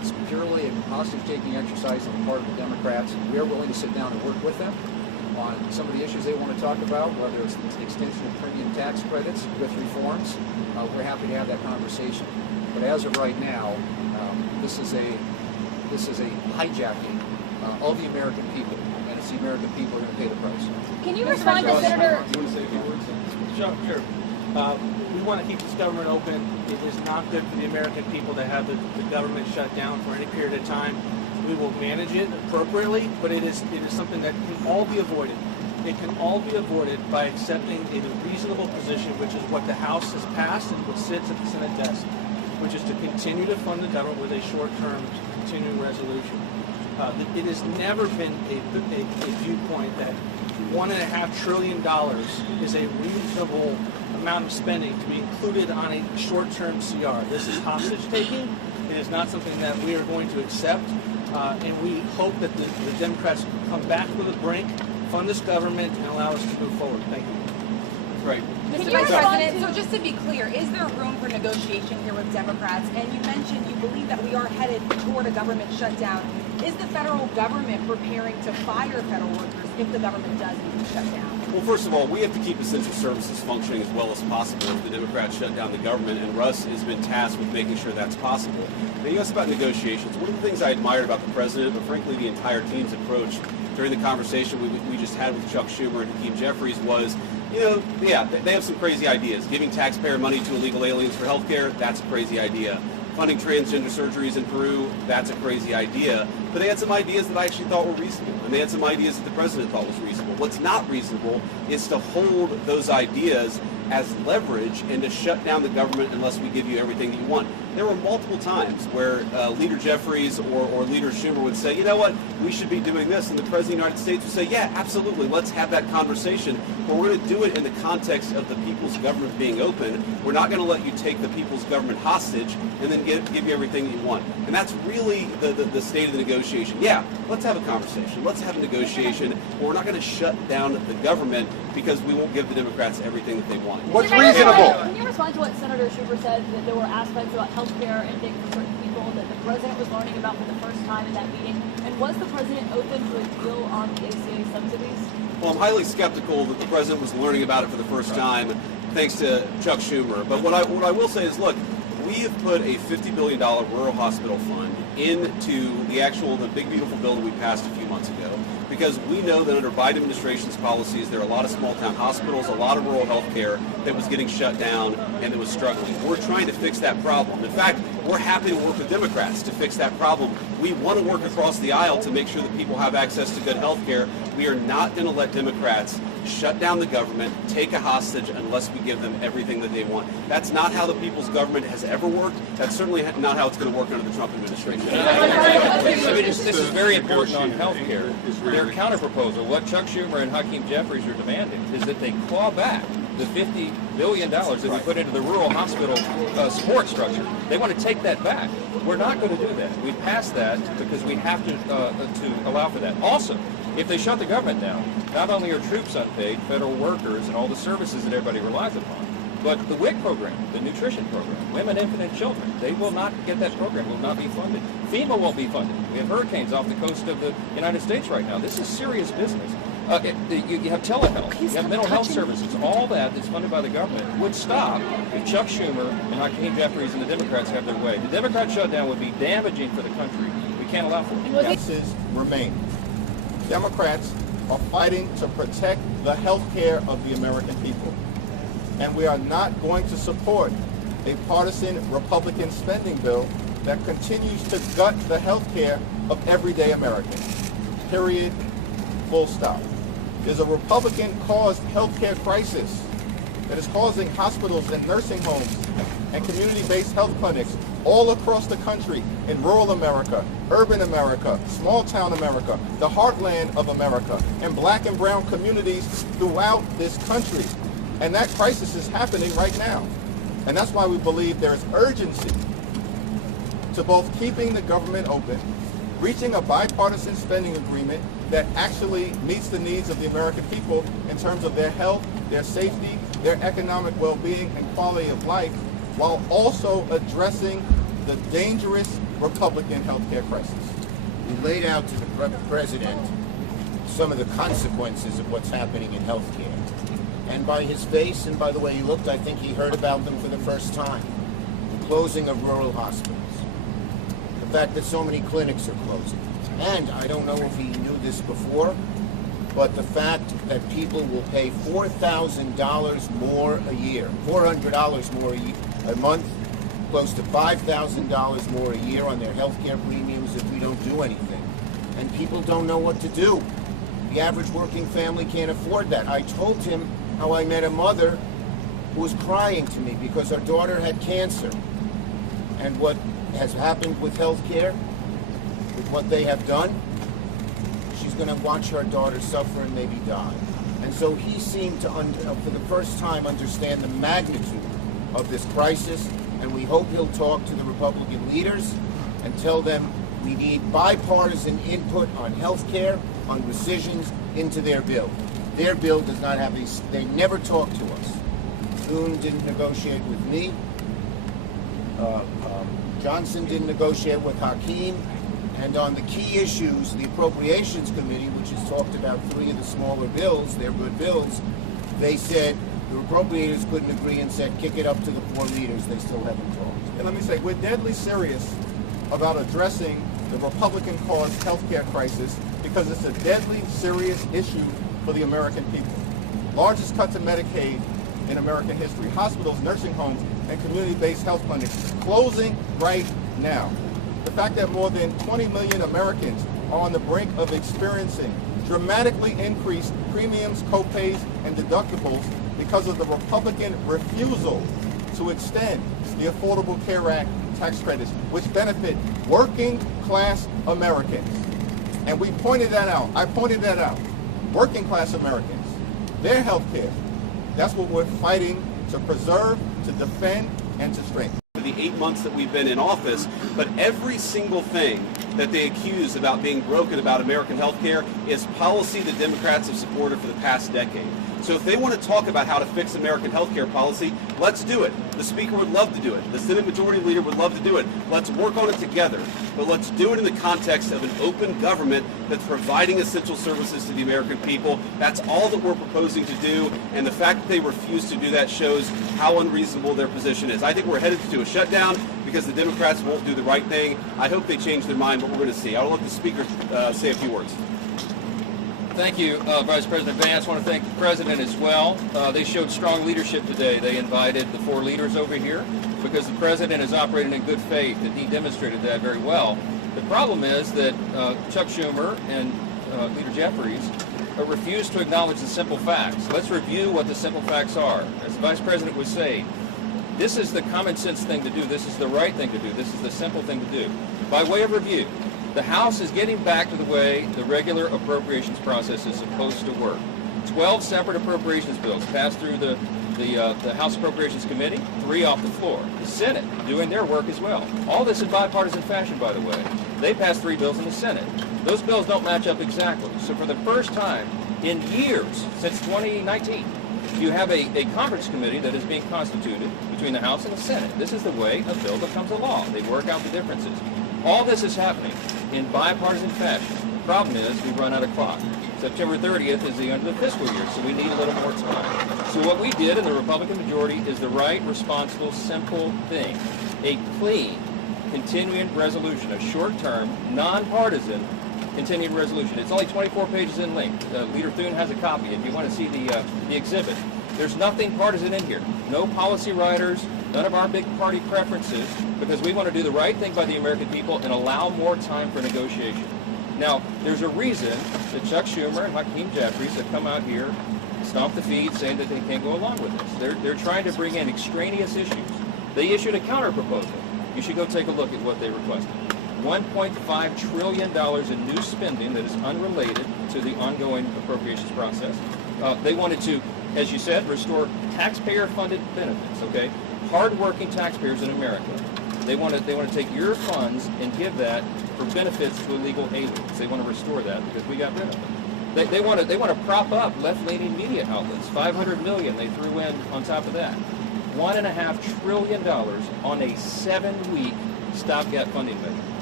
It's purely a hostage-taking exercise on the part of the Democrats. We are willing to sit down and work with them on some of the issues they want to talk about, whether it's the extension of premium tax credits with reforms. We're happy to have that conversation. But as of right now, this is a hijacking of the American people, and it's the American people who are going to pay the price. Can you respond to Senator? You want to say a few words? Sure. We want to keep this government open. It is not good for the American people to have the government shut down for any period of time. We will manage it appropriately, but it is something that can all be avoided. It can all be avoided by accepting a reasonable position, which is what the House has passed and what sits at the Senate desk, which is to continue to fund the government with a short-term continuing resolution. It has never been a viewpoint that $1.5 trillion is a reasonable amount of spending to be included on a short-term CR. This is hostage-taking. It is not something that we are going to accept, and we hope that the Democrats come back to the brink, fund this government, and allow us to move forward. Thank you. Right. Mr. Vice President, so just to be clear, is there room for negotiation here with Democrats? And you mentioned you believe that we are headed toward a government shutdown. Is the federal government preparing to fire federal workers if the government does need to shut down? Well, first of all, we have to keep essential services functioning as well as possible if the Democrats shut down the government, and Russ has been tasked with making sure that's possible. Now, you asked about negotiations. One of the things I admired about the president, but frankly the entire team's approach during the conversation we just had with Chuck Schumer and Hakeem Jeffries was, they have some crazy ideas. Giving taxpayer money to illegal aliens for health care, that's a crazy idea. Funding transgender surgeries in Peru, that's a crazy idea. But they had some ideas that I actually thought were reasonable, and they had some ideas that the president thought was reasonable. What's not reasonable is to hold those ideas as leverage and to shut down the government unless we give you everything that you want. There were multiple times where Leader Jeffries or Leader Schumer would say, you know what, we should be doing this, and the President of the United States would say, yeah, absolutely, let's have that conversation, but we're going to do it in the context of the people's government being open. We're not going to let you take the people's government hostage and then give you everything that you want. And that's really the state of the negotiation. Yeah, let's have a conversation, let's have a negotiation, but we're not going to shut down the government because we won't give the Democrats everything that they want. What's reasonable? Can you respond to what Senator Schumer said, that there were aspects about health care ending for certain people that the president was learning about for the first time in that meeting? And was the president open to a deal on the ACA subsidies? Well, I'm highly skeptical that the president was learning about it for the first time, thanks to Chuck Schumer. But what I will say is, look, we have put a $50 billion rural hospital fund into the big beautiful bill that we passed a few months ago, because we know that under Biden administration's policies, there are a lot of small town hospitals, a lot of rural health care that was getting shut down and that was struggling. We're trying to fix that problem. In fact, we're happy to work with Democrats to fix that problem. We want to work across the aisle to make sure that people have access to good health care. We are not going to let Democrats shut down the government, take a hostage unless we give them everything that they want. That's not how the people's government has ever worked. That's certainly not how it's going to work under the Trump administration. This is very important on health care. Their counterproposal, what Chuck Schumer and Hakeem Jeffries are demanding, is that they claw back the $50 billion that we put into the rural hospital support structure. They want to take that back. We're not going to do that. We passed that because we have to allow for that. Also, if they shut the government down, not only are troops unpaid, federal workers, and all the services that everybody relies upon, but the WIC program, the nutrition program, women, infant, and children, they will not get that program, will not be funded. FEMA won't be funded. We have hurricanes off the coast of the United States right now. This is serious business. You have telehealth, you have mental health services, all that that's funded by the government would stop if Chuck Schumer and Hakeem Jeffries and the Democrats have their way. The Democrat shutdown would be damaging for the country. We can't allow for it. Differences remain. Democrats are fighting to protect the health care of the American people. And we are not going to support a partisan Republican spending bill that continues to gut the health care of everyday Americans. Period. Full stop. There's a Republican-caused health care crisis that is causing hospitals and nursing homes and community-based health clinics all across the country, in rural America, urban America, small-town America, the heartland of America, and black and brown communities throughout this country. And that crisis is happening right now. And that's why we believe there's urgency to both keeping the government open, reaching a bipartisan spending agreement that actually meets the needs of the American people in terms of their health, their safety, their economic well-being and quality of life, while also addressing the dangerous Republican health care crisis. We laid out to the president some of the consequences of what's happening in healthcare. And by his face and by the way he looked, I think he heard about them for the first time. The closing of rural hospitals. The fact that so many clinics are closing. And I don't know if he knew this before, but the fact that people will pay $4,000 more a year, $400 more a month, close to $5,000 more a year on their health care premiums if we don't do anything. And people don't know what to do. The average working family can't afford that. I told him how I met a mother who was crying to me because her daughter had cancer. And what has happened with health care, with what they have done, she's going to watch her daughter suffer and maybe die. And so he seemed to, for the first time, understand the magnitude of this crisis, and we hope he'll talk to the Republican leaders and tell them we need bipartisan input on health care, on rescissions into their bill. Their bill does not have these, they never talk to us. Thune didn't negotiate with me. Johnson didn't negotiate with Hakeem. And on the key issues, the Appropriations Committee, which has talked about 3 of the smaller bills, they're good bills, they said the appropriators couldn't agree and said kick it up to the 4 leaders. They still haven't talked. And let me say, we're deadly serious about addressing the Republican-caused healthcare crisis because it's a deadly serious issue for the American people. Largest cuts in Medicaid in American history. Hospitals, nursing homes, and community-based health clinics closing right now. The fact that more than 20 million Americans are on the brink of experiencing dramatically increased premiums, co-pays, and deductibles because of the Republican refusal to extend the Affordable Care Act tax credits, which benefit working class Americans. And we pointed that out. I pointed that out. Working class Americans, their health care, that's what we're fighting to preserve, to defend, and to strengthen. For the 8 months that we've been in office, but every single thing that they accuse about being broken about American health care is policy the Democrats have supported for the past decade. So if they want to talk about how to fix American health care policy, let's do it. The Speaker would love to do it. The Senate Majority Leader would love to do it. Let's work on it together. But let's do it in the context of an open government that's providing essential services to the American people. That's all that we're proposing to do. And the fact that they refuse to do that shows how unreasonable their position is. I think we're headed to a shutdown because the Democrats won't do the right thing. I hope they change their mind, but we're going to see. I'll let the Speaker say a few words. Thank you, Vice President Vance. I want to thank the President as well. They showed strong leadership today. They invited the 4 leaders over here because the President is operating in good faith, and he demonstrated that very well. The problem is that Chuck Schumer and Leader Jeffries refuse to acknowledge the simple facts. Let's review what the simple facts are. As the Vice President was saying, this is the common sense thing to do. This is the right thing to do. This is the simple thing to do. By way of review, the House is getting back to the way the regular appropriations process is supposed to work. 12 separate appropriations bills passed through the House Appropriations Committee, 3 off the floor. The Senate doing their work as well. All this in bipartisan fashion, by the way. They passed 3 bills in the Senate. Those bills don't match up exactly. So for the first time in years, since 2019, you have a conference committee that is being constituted between the House and the Senate. This is the way a bill becomes a law. They work out the differences. All this is happening in bipartisan fashion. The problem is we've run out of clock. September 30th is the end of the fiscal year, so we need a little more time. So what we did in the Republican majority is the right, responsible, simple thing. A clean, continuing resolution, a short-term, nonpartisan continuing resolution. It's only 24 pages in length. Leader Thune has a copy if you want to see the exhibit. There's nothing partisan in here. No policy writers, none of our big party preferences, because we want to do the right thing by the American people and allow more time for negotiation. Now, there's a reason that Chuck Schumer and Hakeem Jeffries have come out here, stomped the feet, saying that they can't go along with this. They're trying to bring in extraneous issues. They issued a counter-proposal. You should go take a look at what they requested. $1.5 trillion in new spending that is unrelated to the ongoing appropriations process. They wanted to, as you said, restore taxpayer-funded benefits, okay? Hard-working taxpayers in America. They want to take your funds and give that for benefits to illegal aliens. They want to restore that because we got rid of them. They want to prop up left-leaning media outlets. $500 million they threw in on top of that. $1.5 trillion on a 7-week stopgap funding measure.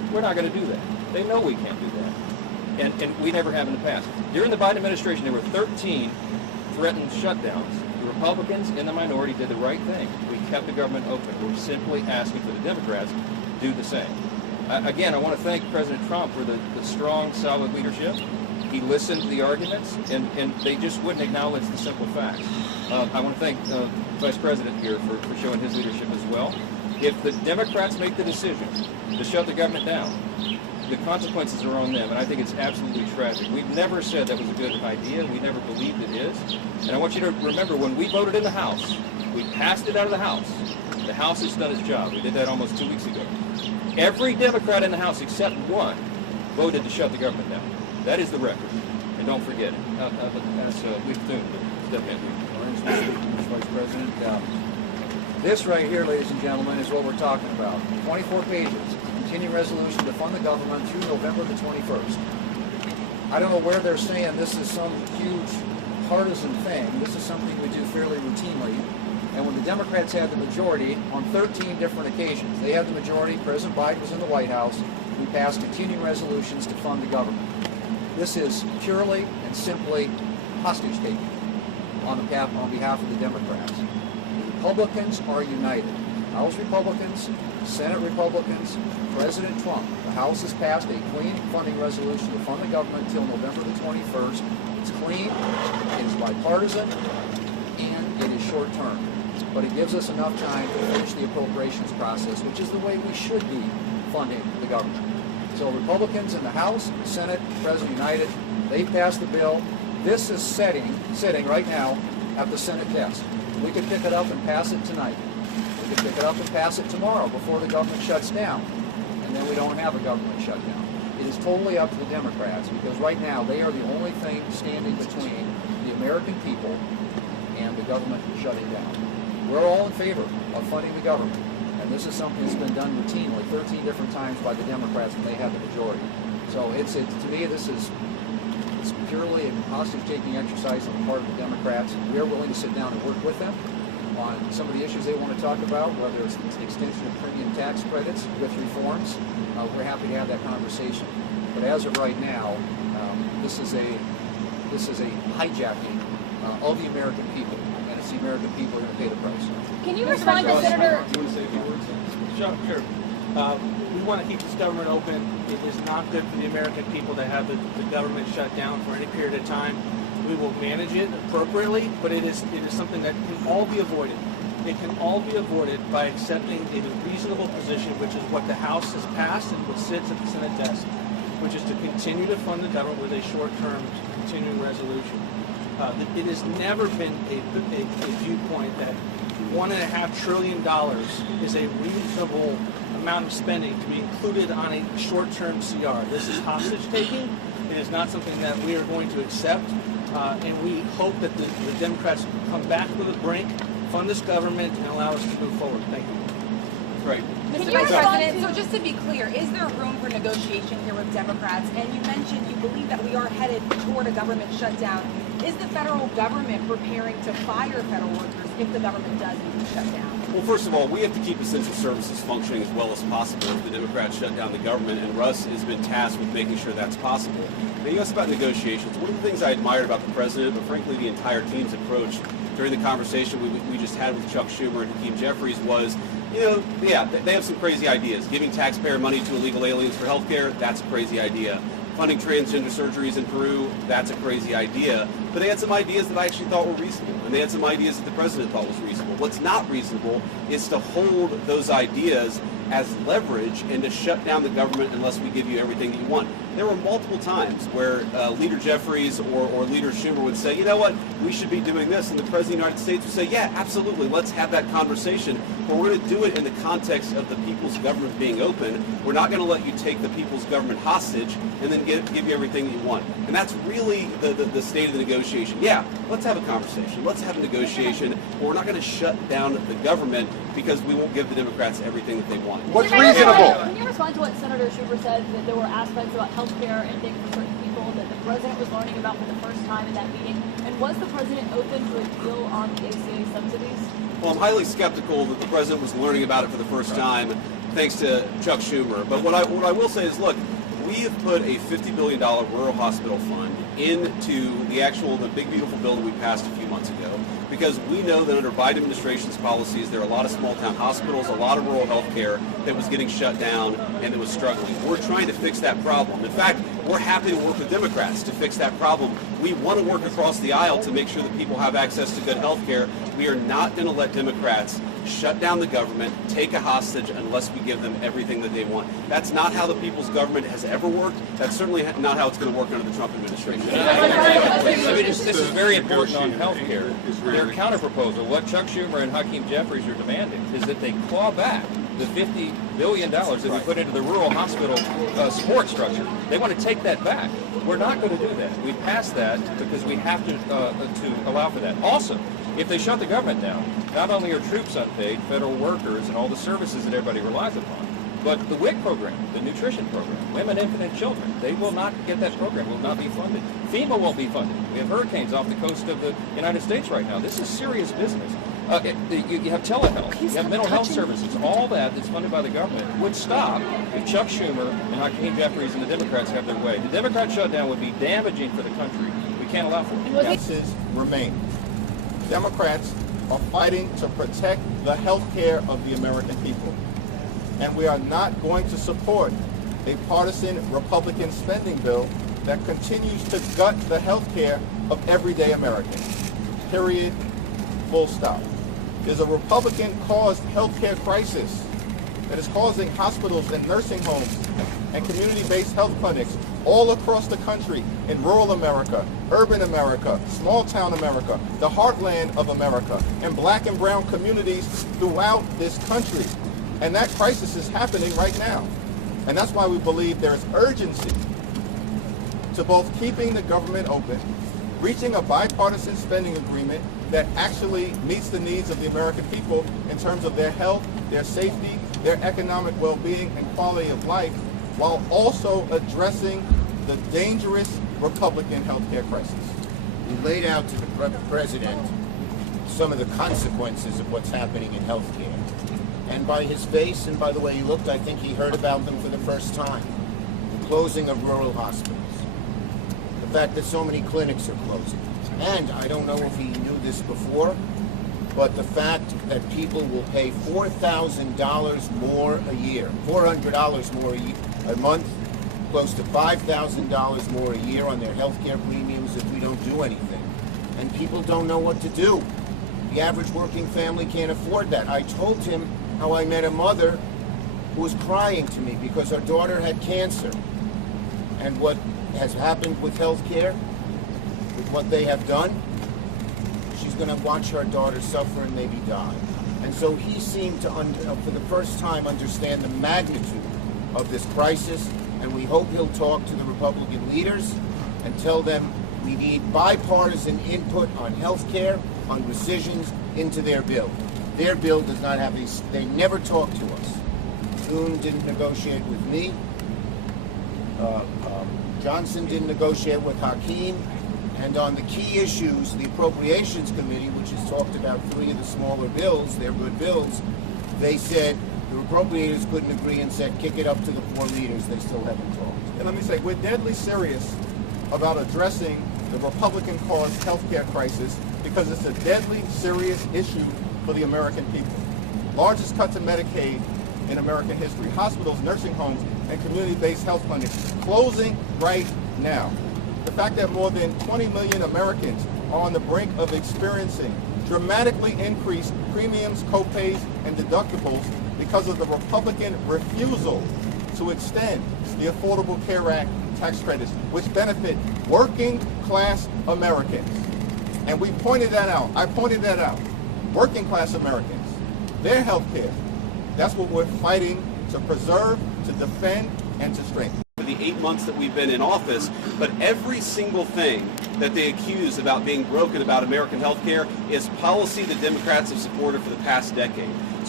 We're not going to do that. They know we can't do that. And we never have in the past. During the Biden administration, there were 13 threatened shutdowns. The Republicans in the minority did the right thing. We kept the government open. We're simply asking for the Democrats to do the same. Again, I want to thank President Trump for the strong, solid leadership. He listened to the arguments, and they just wouldn't acknowledge the simple facts. I want to thank Vice President here for showing his leadership as well. If the Democrats make the decision to shut the government down, the consequences are on them, and I think it's absolutely tragic. We've never said that was a good idea. We never believed it is. And I want you to remember, when we voted in the House, we passed it out of the House. The House has done its job. We did that almost 2 weeks ago. Every Democrat in the House except one voted to shut the government down. That is the record. And don't forget it. That's Leif Thune. Step in. Mr. Vice President, this right here, ladies and gentlemen, is what we're talking about. 24 pages. Continuing resolution to fund the government through November the 21st. I don't know where they're saying this is some huge partisan thing. This is something we do fairly routinely. And when the Democrats had the majority on 13 different occasions, they had the majority, President Biden was in the White House, we passed continuing resolutions to fund the government. This is purely and simply hostage-taking on behalf of the Democrats. The Republicans are united. House Republicans, Senate Republicans, President Trump. The House has passed a clean funding resolution to fund the government until November the 21st. It's clean, it is bipartisan, and it is short-term. But it gives us enough time to finish the appropriations process, which is the way we should be funding the government. So Republicans in the House, Senate, President united, they passed the bill. This is sitting right now at the Senate desk. We could pick it up and pass it tonight. We could pick it up and pass it tomorrow before the government shuts down. And then we don't have a government shutdown. It is totally up to the Democrats, because right now they are the only thing standing between the American people and the government shutting down. We're all in favor of funding the government, and this is something that's been done routinely 13 different times by the Democrats when they have the majority. So to me, it's purely a hostage-taking exercise on the part of the Democrats. We are willing to sit down and work with them on some of the issues they want to talk about, whether it's the extension of premium tax credits with reforms. We're happy to have that conversation. But as of right now, this is a hijacking of the American people. The American people are going to pay the price. Can you respond to Senator? Do you want to say a few words? Sure. We want to keep this government open. It is not good for the American people to have the government shut down for any period of time. We will manage it appropriately, but it is something that can all be avoided. It can all be avoided by accepting a reasonable position, which is what the House has passed and what sits at the Senate desk, which is to continue to fund the government with a short-term continuing resolution. It has never been a viewpoint that $1.5 trillion is a reasonable amount of spending to be included on a short-term CR. This is hostage-taking. It is not something that we are going to accept, and we hope that the Democrats come back to the brink, fund this government, and allow us to move forward. Thank you. Great. Mr. Vice President, so just to be clear, is there room for negotiation here with Democrats? And you mentioned you believe that we are headed toward a government shutdown. Is the federal government preparing to fire federal workers if the government does indeed shut down? Well, first of all, we have to keep essential services functioning as well as possible if the Democrats shut down the government, and Russ has been tasked with making sure that's possible. Now, you asked about negotiations. One of the things I admired about the president, but frankly the entire team's approach during the conversation we just had with Chuck Schumer and Hakeem Jeffries was, they have some crazy ideas. Giving taxpayer money to illegal aliens for health care, that's a crazy idea. Funding transgender surgeries in Peru, that's a crazy idea. But they had some ideas that I actually thought were reasonable, and they had some ideas that the president thought was reasonable. What's not reasonable is to hold those ideas as leverage and to shut down the government unless we give you everything that you want. There were multiple times where Leader Jeffries or Leader Schumer would say, you know what, we should be doing this, and the President of the United States would say, yeah, absolutely, let's have that conversation, but we're going to do it in the context of the people's government being open. We're not going to let you take the people's government hostage and then give you everything that you want. And that's really the state of the negotiation. Yeah, let's have a conversation, let's have a negotiation, but we're not going to shut down the government because we won't give the Democrats everything that they want. What's reasonable? Can you respond to what Senator Schumer said, that there were aspects about health care ending for certain people that the president was learning about for the first time in that meeting? And was the president open to a deal on the ACA subsidies? Well, I'm highly skeptical that the president was learning about it for the first time thanks to Chuck Schumer. But what I will say is, look, we have put a $50 billion rural hospital fund into the big beautiful bill that we passed a few months ago, because we know that under Biden administration's policies, there are a lot of small town hospitals, a lot of rural health care that was getting shut down and that was struggling. We're trying to fix that problem. In fact, we're happy to work with Democrats to fix that problem. We want to work across the aisle to make sure that people have access to good health care. We are not going to let Democrats shut down the government, take a hostage unless we give them everything that they want. That's not how the people's government has ever worked. That's certainly not how it's going to work under the Trump administration. This is very important on health care. Their counterproposal, what Chuck Schumer and Hakeem Jeffries are demanding, is that they claw back the $50 billion that we put into the rural hospital support structure. They want to take that back. We're not going to do that. We passed that because we have to allow for that. Also, if they shut the government down, not only are troops unpaid, federal workers, and all the services that everybody relies upon, but the WIC program, the nutrition program, women, infant, and children, they will not get that program, will not be funded. FEMA won't be funded. We have hurricanes off the coast of the United States right now. This is serious business. You have telehealth, you have mental health services, all that's funded by the government would stop if Chuck Schumer and Hakeem Jeffries and the Democrats have their way. The Democrat shutdown would be damaging for the country. We can't allow for it. Differences remain. Democrats are fighting to protect the health care of the American people. And we are not going to support a partisan Republican spending bill that continues to gut the health care of everyday Americans. Period. Full stop. There's a Republican-caused health care crisis that is causing hospitals and nursing homes and community-based health clinics all across the country, in rural America, urban America, small-town America, the heartland of America, and black and brown communities throughout this country. And that crisis is happening right now. And that's why we believe there is urgency to both keeping the government open, reaching a bipartisan spending agreement that actually meets the needs of the American people in terms of their health, their safety, their economic well-being and quality of life, while also addressing the dangerous Republican health care crisis. We laid out to the president some of the consequences of what's happening in health care. And by his face and by the way he looked, I think he heard about them for the first time. The closing of rural hospitals. The fact that so many clinics are closing. And I don't know if he knew this before, but the fact that people will pay $4,000 more a year, $400 more a month, close to $5,000 more a year on their health care premiums if we don't do anything. And people don't know what to do. The average working family can't afford that. I told him how I met a mother who was crying to me because her daughter had cancer. And what has happened with health care, with what they have done, she's going to watch her daughter suffer and maybe die. And so he seemed to, for the first time, understand the magnitude of this crisis, and we hope he'll talk to the Republican leaders and tell them we need bipartisan input on health care, on rescissions, into their bill. Their bill does not have these, they never talk to us. Thune didn't negotiate with me. Johnson didn't negotiate with Hakeem. And on the key issues, the Appropriations Committee, which has talked about 3 of the smaller bills, they're good bills, they said the appropriators couldn't agree and said kick it up to the 4 leaders. They still haven't talked. And let me say, we're deadly serious about addressing the Republican-caused health care crisis because it's a deadly serious issue for the American people. Largest cut to Medicaid in American history. Hospitals, nursing homes, and community-based health clinics closing right now. The fact that more than 20 million Americans are on the brink of experiencing dramatically increased premiums, copays, and deductibles because of the Republican refusal to extend the Affordable Care Act tax credits, which benefit working class Americans. And we pointed that out. I pointed that out. Working class Americans, their health care, that's what we're fighting to preserve, to defend, and to strengthen. The 8 months that we've been in office, but every single thing that they accuse about being broken about American health care is policy the Democrats have supported for the past decade.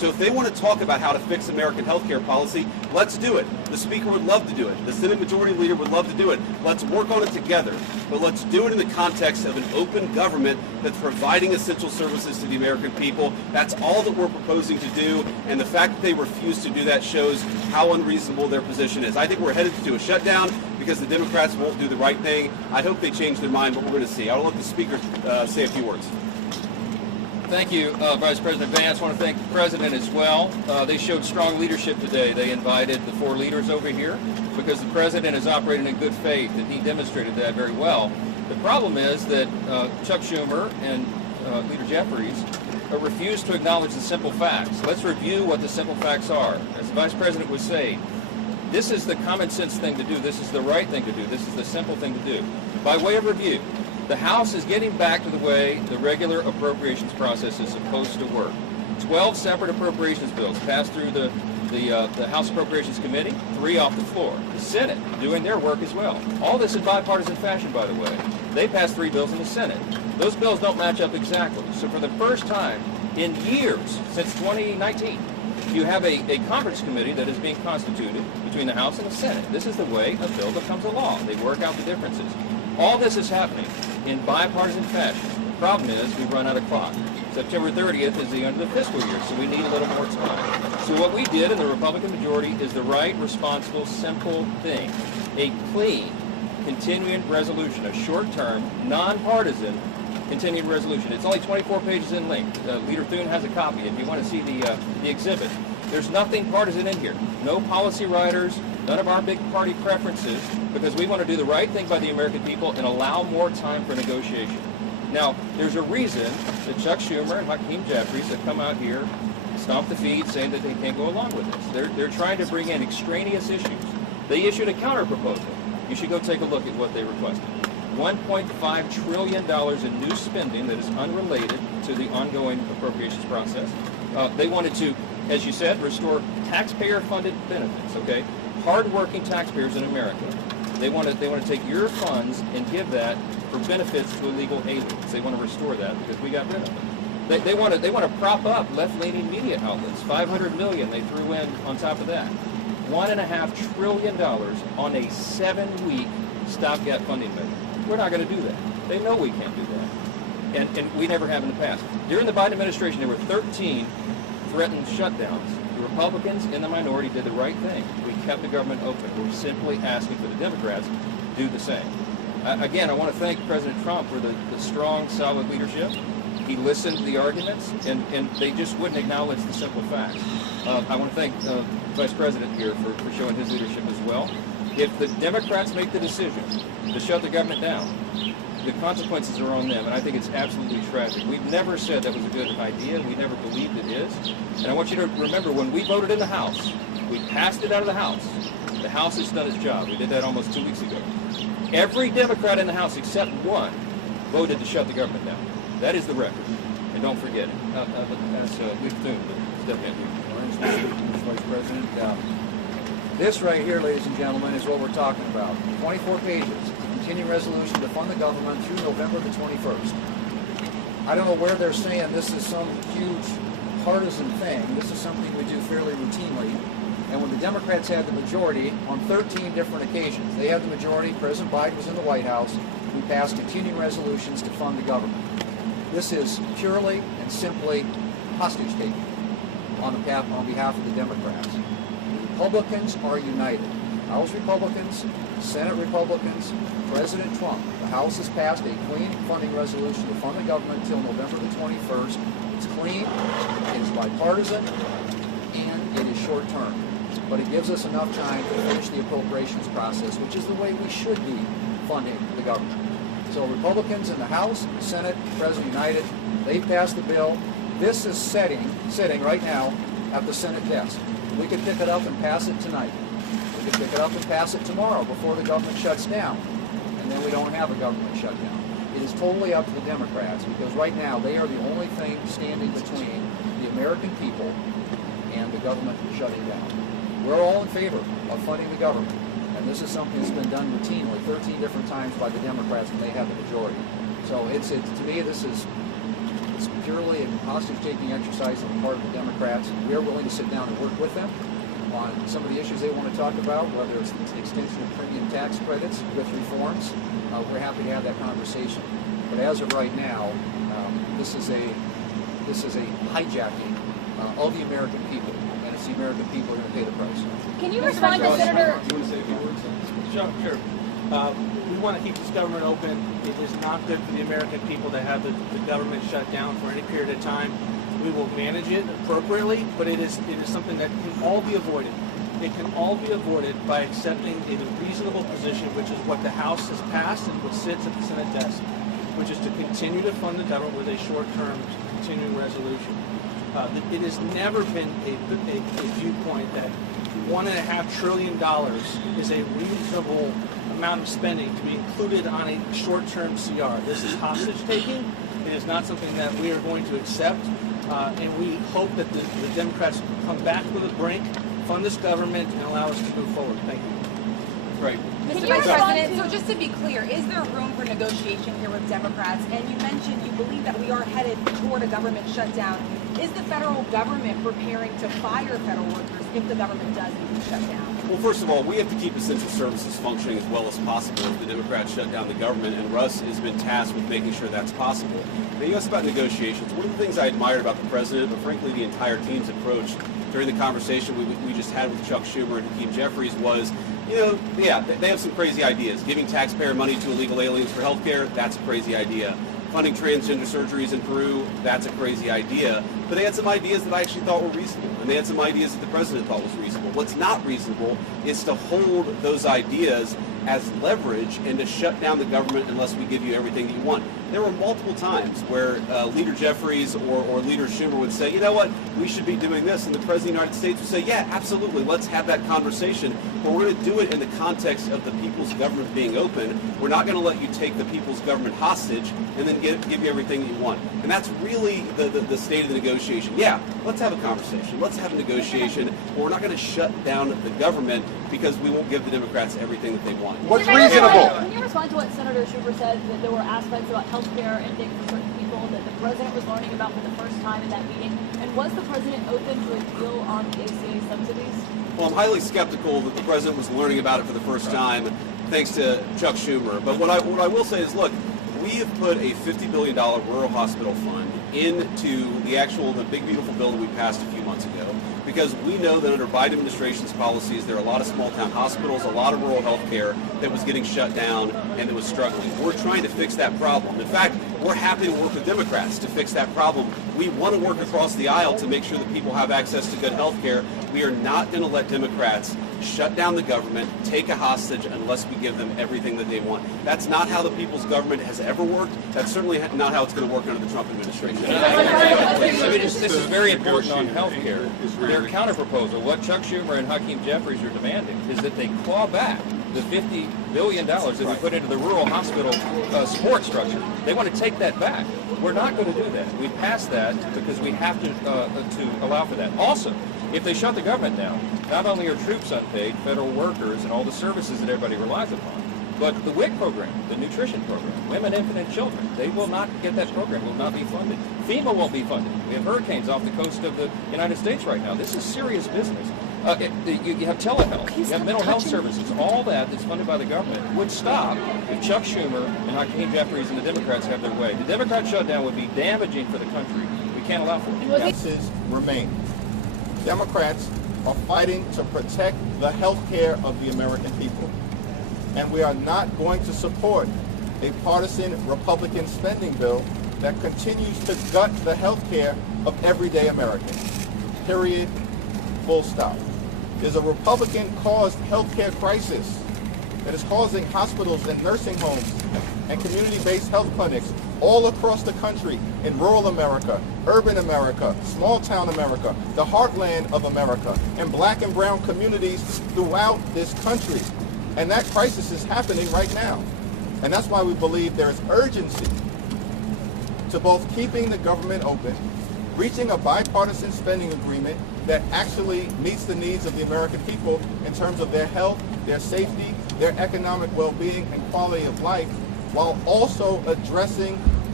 So if they want to talk about how to fix American health care policy, let's do it. The Speaker would love to do it. The Senate Majority Leader would love to do it. Let's work on it together. But let's do it in the context of an open government that's providing essential services to the American people. That's all that we're proposing to do. And the fact that they refuse to do that shows how unreasonable their position is. I think we're headed to a shutdown because the Democrats won't do the right thing. I hope they change their mind, but we're going to see. I'll let the Speaker say a few words. Thank you, Vice President Vance. I want to thank the President as well. They showed strong leadership today. They invited the four leaders over here because the President is operating in good faith, and he demonstrated that very well. The problem is that Chuck Schumer and Leader Jeffries refuse to acknowledge the simple facts. Let's review what the simple facts are. As the Vice President was saying, this is the common sense thing to do. This is the right thing to do. This is the simple thing to do. By way of review, the House is getting back to the way the regular appropriations process is supposed to work. 12 separate appropriations bills passed through the House Appropriations Committee, 3 off the floor. The Senate doing their work as well. All this in bipartisan fashion, by the way. They passed 3 bills in the Senate. Those bills don't match up exactly. So for the first time in years, since 2019, you have a conference committee that is being constituted between the House and the Senate. This is the way a bill becomes a law. They work out the differences. All this is happening in bipartisan fashion. The problem is we run out of clock. September 30th is the end of the fiscal year, so we need a little more time. So what we did in the Republican majority is the right, responsible, simple thing. A clean, continuing resolution, a short-term, nonpartisan continuing resolution. It's only 24 pages in length. Leader Thune has a copy if you want to see the exhibit. There's nothing partisan in here. No policy writers, none of our big party preferences, because we want to do the right thing by the American people and allow more time for negotiation. Now, there's a reason that Chuck Schumer and Hakeem Jeffries have come out here, stomp the feet, saying that they can't go along with this. They're trying to bring in extraneous issues. They issued a counter-proposal. You should go take a look at what they requested. $1.5 trillion in new spending that is unrelated to the ongoing appropriations process. They wanted to, as you said, restore taxpayer-funded benefits, okay? Hard-working taxpayers in America. They want to take your funds and give that for benefits to illegal aliens. They want to restore that because we got rid of it. They want to prop up left-leaning media outlets. $500 million they threw in on top of that. $1.5 trillion on a 7-week stopgap funding measure. We're not going to do that. They know we can't do that. And we never have in the past. During the Biden administration, there were 13 threatened shutdowns. The Republicans in the minority did the right thing. We kept the government open. We're simply asking for the Democrats to do the same. Again, I want to thank President Trump for the strong, solid leadership. He listened to the arguments, and they just wouldn't acknowledge the simple facts. I want to thank the Vice President here for showing his leadership as well. If the Democrats make the decision to shut the government down, the consequences are on them, and I think it's absolutely tragic. We've never said that was a good idea. We never believed it is. And I want you to remember, when we voted in the House, we passed it out of the House. The House has done its job. We did that almost 2 weeks ago. Every Democrat in the House, except one, voted to shut the government down. That is the record. And don't forget it. That's Leader Thune, but step in. Mr. Vice President, this right here, ladies and gentlemen, is what we're talking about. 24 pages. Continuing resolution to fund the government through November the 21st. I don't know where they're saying this is some huge partisan thing. This is something we do fairly routinely. And when the Democrats had the majority on 13 different occasions, they had the majority, President Biden was in the White House, we passed continuing resolutions to fund the government. This is purely and simply hostage taking on behalf of the Democrats. Republicans are united. House Republicans, Senate Republicans, President Trump. The House has passed a clean funding resolution to fund the government until November the 21st. It's clean, it's bipartisan, and it is short-term. But it gives us enough time to finish the appropriations process, which is the way we should be funding the government. So Republicans in the House, Senate, President united, they've passed the bill. This is sitting right now at the Senate desk. We could pick it up and pass it tonight. We could pick it up and pass it tomorrow before the government shuts down. And then we don't have a government shutdown. It is totally up to the Democrats, because right now they are the only thing standing between the American people and the government shutting down. We're all in favor of funding the government. And this is something that's been done routinely 13 different times by the Democrats, and they have the majority. So it's to me, this is pure purely a hostage-taking exercise on the part of the Democrats. We are willing to sit down and work with them on some of the issues they want to talk about, whether it's the extension of premium tax credits with reforms. We're happy to have that conversation. But as of right now, this is a hijacking of the American people, and it's the American people who are going to pay the price. Can you respond to Senator? Do you want to say a few words? Sure. We want to keep this government open. It is not good for the American people to have the government shut down for any period of time. We will manage it appropriately, but it is something that can all be avoided. It can all be avoided by accepting a reasonable position, which is what the House has passed and what sits at the Senate desk, which is to continue to fund the government with a short-term continuing resolution. It has never been a viewpoint that $1.5 trillion is a reasonable amount of spending to be included on a short-term CR. This is hostage-taking. It is not something that we are going to accept, and we hope that the Democrats come back to the brink, fund this government, and allow us to move forward. Thank you. Right. Mr. Vice President, so just to be clear, is there room for negotiation here with Democrats? And you mentioned you believe that we are headed toward a government shutdown. Is the federal government preparing to fire federal workers if the government does indeed shut down? Well, first of all, we have to keep essential services functioning as well as possible if the Democrats shut down the government, and Russ has been tasked with making sure that's possible. Now, you asked about negotiations. One of the things I admired about the president, but frankly the entire team's approach during the conversation we just had with Chuck Schumer and Hakeem Jeffries was, they have some crazy ideas. Giving taxpayer money to illegal aliens for health care, that's a crazy idea. Funding transgender surgeries in Peru, that's a crazy idea. But they had some ideas that I actually thought were reasonable, and they had some ideas that the president thought was reasonable. What's not reasonable is to hold those ideas as leverage and to shut down the government unless we give you everything that you want. There were multiple times where Leader Jeffries or Leader Schumer would say, you know what, we should be doing this, and the President of the United States would say, yeah, absolutely, let's have that conversation, but we're going to do it in the context of the people's government being open. We're not going to let you take the people's government hostage and then give you everything that you want. And that's really the state of the negotiation. Yeah, let's have a conversation, let's have a negotiation, but we're not going to shut down the government because we won't give the Democrats everything that they want. What's reasonable? Can you respond to what Senator Schumer said, that there were aspects about health care ending for certain people that the president was learning about for the first time in that meeting? And was the president open to a deal on the ACA subsidies? Well, I'm highly skeptical that the president was learning about it for the first time, thanks to Chuck Schumer. But what I will say is, look, we have put a $50 billion rural hospital fund into the big beautiful bill that we passed a few months ago, because we know that under Biden administration's policies, there are a lot of small town hospitals, a lot of rural health care that was getting shut down and that was struggling. We're trying to fix that problem. In fact, we're happy to work with Democrats to fix that problem. We want to work across the aisle to make sure that people have access to good health care. We are not going to let Democrats shut down the government, take a hostage unless we give them everything that they want. That's not how the people's government has ever worked. That's certainly not how it's going to work under the Trump administration. This is very important on health care. Their counterproposal, what Chuck Schumer and Hakeem Jeffries are demanding, is that they claw back the $50 billion that we put into the rural hospital support structure. They want to take that back. We're not going to do that. We passed that because we have to allow for that. Also, if they shut the government down, not only are troops unpaid, federal workers, and all the services that everybody relies upon, but the WIC program, the nutrition program, women, infant, and children, they will not get that program, will not be funded. FEMA won't be funded. We have hurricanes off the coast of the United States right now. This is serious business. You have telehealth, you have mental health services, all that's funded by the government would stop if Chuck Schumer and Hakeem Jeffries and the Democrats have their way. The Democrat shutdown would be damaging for the country. We can't allow for it. Differences remain. Democrats are fighting to protect the health care of the American people. And we are not going to support a partisan Republican spending bill that continues to gut the health care of everyday Americans. Period. Full stop. There's a Republican-caused health care crisis that is causing hospitals and nursing homes and community-based health clinics all across the country, in rural America, urban America, small-town America, the heartland of America, and black and brown communities throughout this country. And that crisis is happening right now. And that's why we believe there is urgency to both keeping the government open, reaching a bipartisan spending agreement that actually meets the needs of the American people in terms of their health, their safety, their economic well-being and quality of life, while also addressing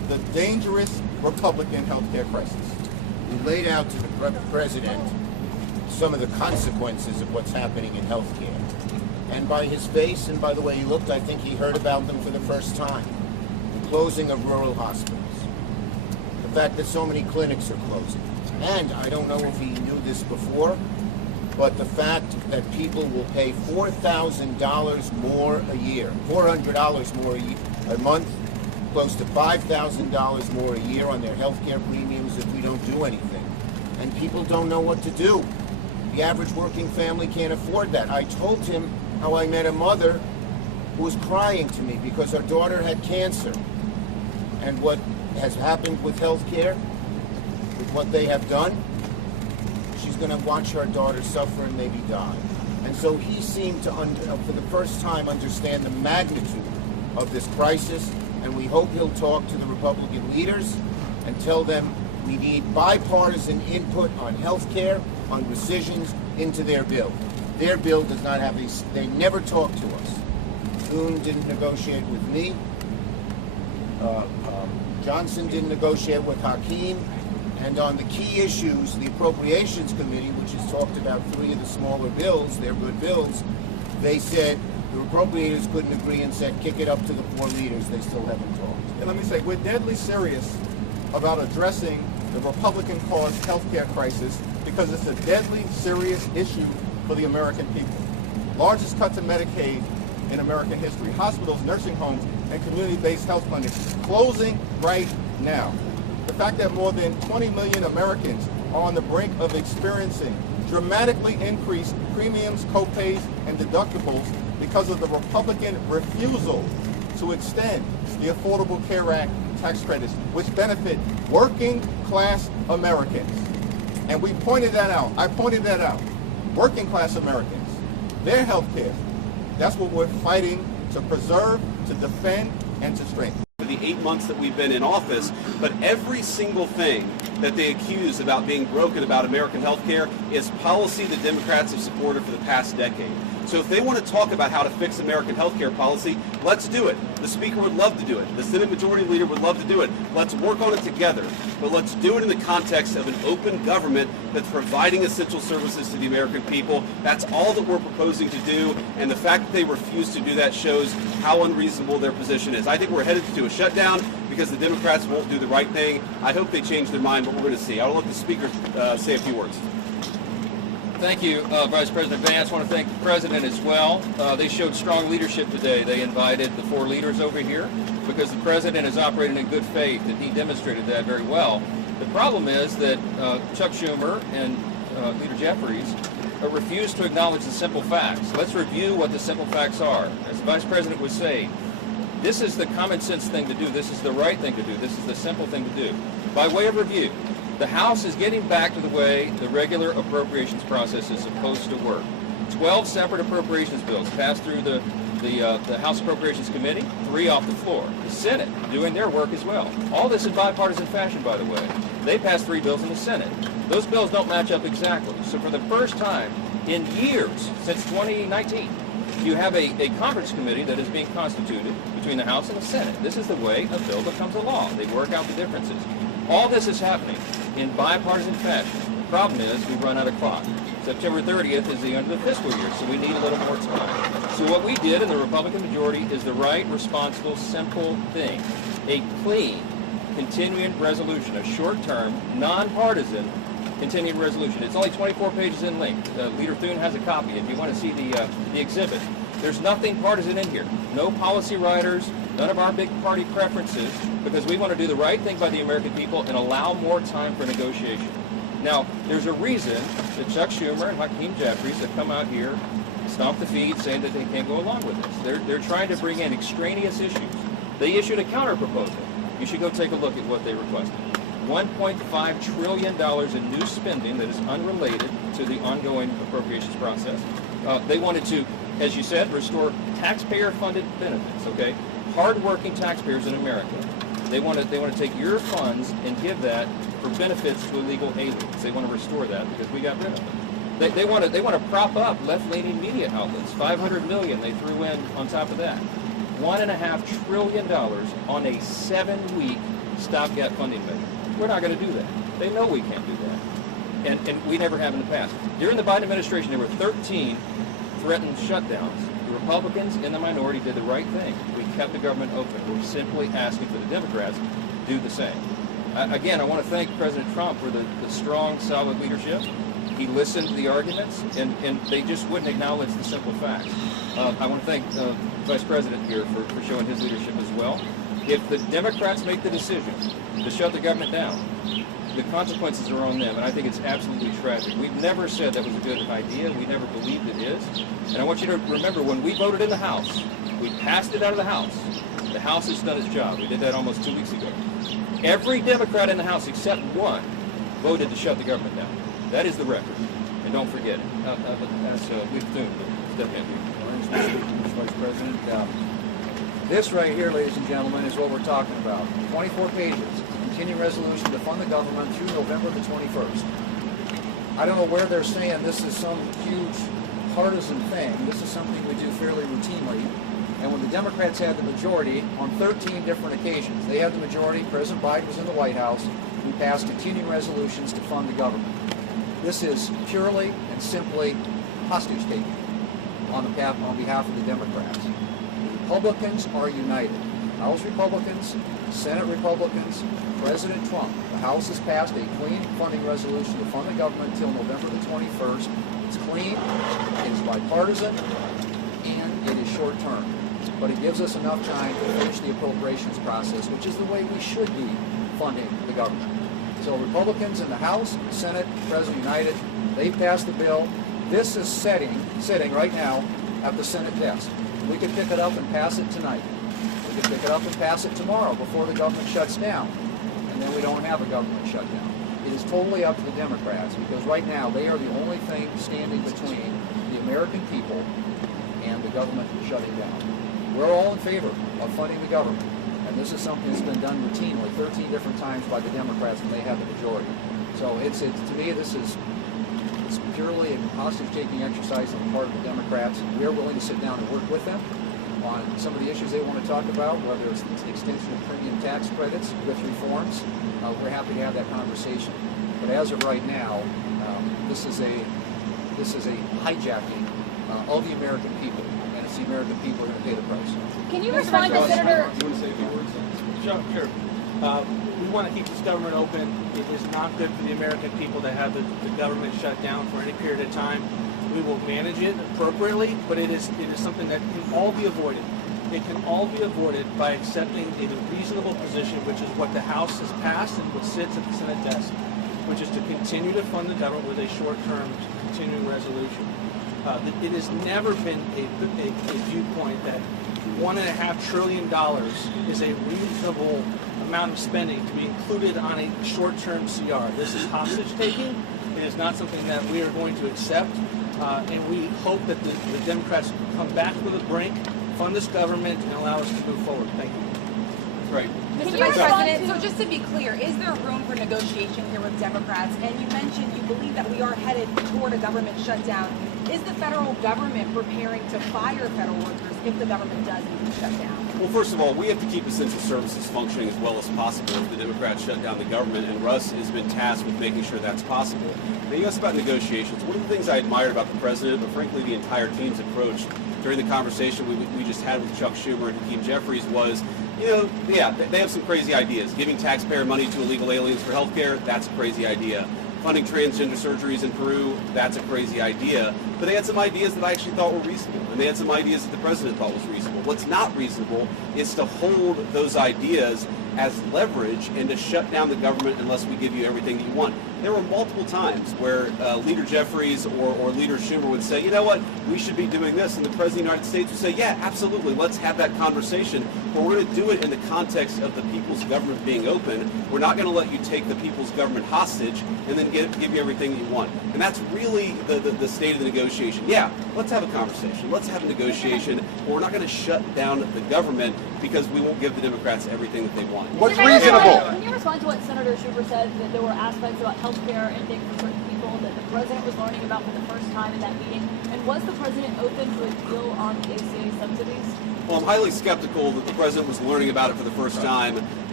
the dangerous Republican healthcare crisis. We laid out to the president some of the consequences of what's happening in healthcare. And by his face and by the way he looked, I think he heard about them for the first time. The closing of rural hospitals. The fact that so many clinics are closing. And I don't know if he knew this before, but the fact that people will pay $4,000 more a year, $400 more a month, close to $5,000 more a year on their health care premiums if we don't do anything. And people don't know what to do. The average working family can't afford that. I told him how I met a mother who was crying to me because her daughter had cancer. And what has happened with health care, with what they have done, she's going to watch her daughter suffer and maybe die. And so he seemed to, for the first time, understand the magnitude of this crisis, and we hope he'll talk to the Republican leaders and tell them we need bipartisan input on health care, on rescissions into their bill. Their bill does not have these, they never talk to us. Thune didn't negotiate with me. Johnson didn't negotiate with Hakeem. And on the key issues, the Appropriations Committee, which has talked about 3 of the smaller bills, they're good bills, they said the appropriators couldn't agree and said kick it up to the 4 leaders. They still haven't talked. And let me say, we're deadly serious about addressing the Republican-caused healthcare crisis because it's a deadly serious issue for the American people. Largest cut to Medicaid in American history. Hospitals, nursing homes, and community-based health clinics closing right now. The fact that more than 20 million Americans are on the brink of experiencing dramatically increased premiums, co-pays, and deductibles because of the Republican refusal to extend the Affordable Care Act tax credits, which benefit working-class Americans. And we pointed that out. I pointed that out. Working-class Americans, their health care, that's what we're fighting to preserve, to defend, and to strengthen. For the 8 months that we've been in office, but every single thing that they accuse about being broken about American health care is policy the Democrats have supported for the past decade. So if they want to talk about how to fix American health care policy, let's do it. The Speaker would love to do it. The Senate Majority Leader would love to do it. Let's work on it together. But let's do it in the context of an open government that's providing essential services to the American people. That's all that we're proposing to do. And the fact that they refuse to do that shows how unreasonable their position is. I think we're headed to a shutdown because the Democrats won't do the right thing. I hope they change their mind, but we're going to see. I'll let the Speaker say a few words. Thank you, Vice President Vance. I want to thank the President as well. They showed strong leadership today. They invited the 4 leaders over here because the President is operating in good faith, and he demonstrated that very well. The problem is that Chuck Schumer and Leader Jeffries refuse to acknowledge the simple facts. Let's review what the simple facts are. As the Vice President was saying, this is the common sense thing to do. This is the right thing to do. This is the simple thing to do. By way of review, the House is getting back to the way the regular appropriations process is supposed to work. 12 separate appropriations bills passed through the House Appropriations Committee, 3 off the floor. The Senate doing their work as well. All this in bipartisan fashion, by the way. They passed 3 bills in the Senate. Those bills don't match up exactly. So for the first time in years, since 2019, you have a conference committee that is being constituted between the House and the Senate. This is the way a bill becomes a law. They work out the differences. All this is happening in bipartisan fashion. The problem is we run out of clock. September 30th is the end of the fiscal year, so we need a little more time. So what we did in the Republican majority is the right, responsible, simple thing. A clean, continuing resolution, a short-term, nonpartisan continuing resolution. It's only 24 pages in length. Leader Thune has a copy if you want to see the exhibit. There's nothing partisan in here. No policy writers, none of our big party preferences, because we want to do the right thing by the American people and allow more time for negotiation. Now, there's a reason that Chuck Schumer and Hakeem Jeffries have come out here, stomp the feet, saying that they can't go along with this. They're trying to bring in extraneous issues. They issued a counter-proposal. You should go take a look at what they requested. $1.5 trillion in new spending that is unrelated to the ongoing appropriations process. They wanted to, as you said, restore taxpayer-funded benefits, okay? Hard-working taxpayers in America. They want to take your funds and give that for benefits to illegal aliens. They want to restore that because we got rid of them. They want to prop up left-leaning media outlets. $500 million they threw in on top of that. $1.5 trillion on a 7-week stopgap funding measure. We're not going to do that. They know we can't do that. And we never have in the past. During the Biden administration, there were 13 threatened shutdowns. The Republicans in the minority did the right thing. We kept the government open. We're simply asking for the Democrats to do the same. Again, I want to thank President Trump for the strong, solid leadership. He listened to the arguments, and they just wouldn't acknowledge the simple facts. I want to thank Vice President here for showing his leadership as well. If the Democrats make the decision to shut the government down, the consequences are on them, and I think it's absolutely tragic. We've never said that was a good idea. We never believed it is. And I want you to remember, when we voted in the House, we passed it out of the House. The House has done its job. We did that almost 2 weeks ago. Every Democrat in the House except one voted to shut the government down. That is the record. And don't forget it. That's we've doomed. Step in. Mr. Vice President, this right here, ladies and gentlemen, is what we're talking about. 24 pages. Continuing resolution to fund the government through November the 21st. I don't know where they're saying this is some huge partisan thing. This is something we do fairly routinely. And when the Democrats had the majority on 13 different occasions, they had the majority, President Biden was in the White House, we passed continuing resolutions to fund the government. This is purely and simply hostage-taking on behalf of the Democrats. The Republicans are united. House Republicans, Senate Republicans, President Trump. The House has passed a clean funding resolution to fund the government until November the 21st. It's clean, it is bipartisan, and it is short-term. But it gives us enough time to finish the appropriations process, which is the way we should be funding the government. So Republicans in the House, Senate, President united, they passed the bill. This is sitting right now at the Senate desk. We could pick it up and pass it tonight. We could pick it up and pass it tomorrow before the government shuts down. And then we don't have a government shutdown. It is totally up to the Democrats, because right now they are the only thing standing between the American people and the government shutting down. We're all in favor of funding the government, and this is something that's been done routinely 13 different times by the Democrats when they have the majority. So it's to me, it's purely a hostage-taking exercise on the part of the Democrats. We are willing to sit down and work with them on some of the issues they want to talk about, whether it's the extension of premium tax credits with reforms. We're happy to have that conversation. But as of right now, this is a hijacking of the American people. The American people are going to pay the price. Can you respond to Senator? Do you want to say a few words? Sure. We want to keep this government open. It is not good for the American people to have the government shut down for any period of time. We will manage it appropriately, but it is something that can all be avoided. It can all be avoided by accepting a reasonable position, which is what the House has passed and what sits at the Senate desk, which is to continue to fund the government with a short-term continuing resolution. It has never been a viewpoint that $1.5 trillion is a reasonable amount of spending to be included on a short-term CR. This is hostage-taking. It is not something that we are going to accept, and we hope that the Democrats come back to the brink, fund this government, and allow us to move forward. Thank you. Right. Mr. Vice President, so just to be clear, is there room for negotiation here with Democrats? And you mentioned you believe that we are headed toward a government shutdown. Is the federal government preparing to fire federal workers if the government does need to shut down? Well, first of all, we have to keep essential services functioning as well as possible if the Democrats shut down the government, and Russ has been tasked with making sure that's possible. Now, you asked about negotiations. One of the things I admired about the president, but frankly the entire team's approach during the conversation we just had with Chuck Schumer and Hakeem Jeffries was, they have some crazy ideas. Giving taxpayer money to illegal aliens for health care, that's a crazy idea. Funding transgender surgeries in Peru, that's a crazy idea. But they had some ideas that I actually thought were reasonable, and they had some ideas that the president thought was reasonable. What's not reasonable is to hold those ideas as leverage and to shut down the government unless we give you everything that you want. There were multiple times where Leader Jeffries or Leader Schumer would say, you know what, we should be doing this, and the President of the United States would say, yeah, absolutely, let's have that conversation, but we're going to do it in the context of the people's government being open. We're not going to let you take the people's government hostage and then give you everything that you want. And that's really the state of the negotiation. Yeah, let's have a conversation, let's have a negotiation, but we're not going to shut down the government because we won't give the Democrats everything that they want. What's reasonable? Can you respond to what Senator Schumer said, that there were aspects about health care ending for certain people that the president was learning about for the first time in that meeting? And was the president open to a deal on the ACA subsidies? Well, I'm highly skeptical that the president was learning about it for the first time.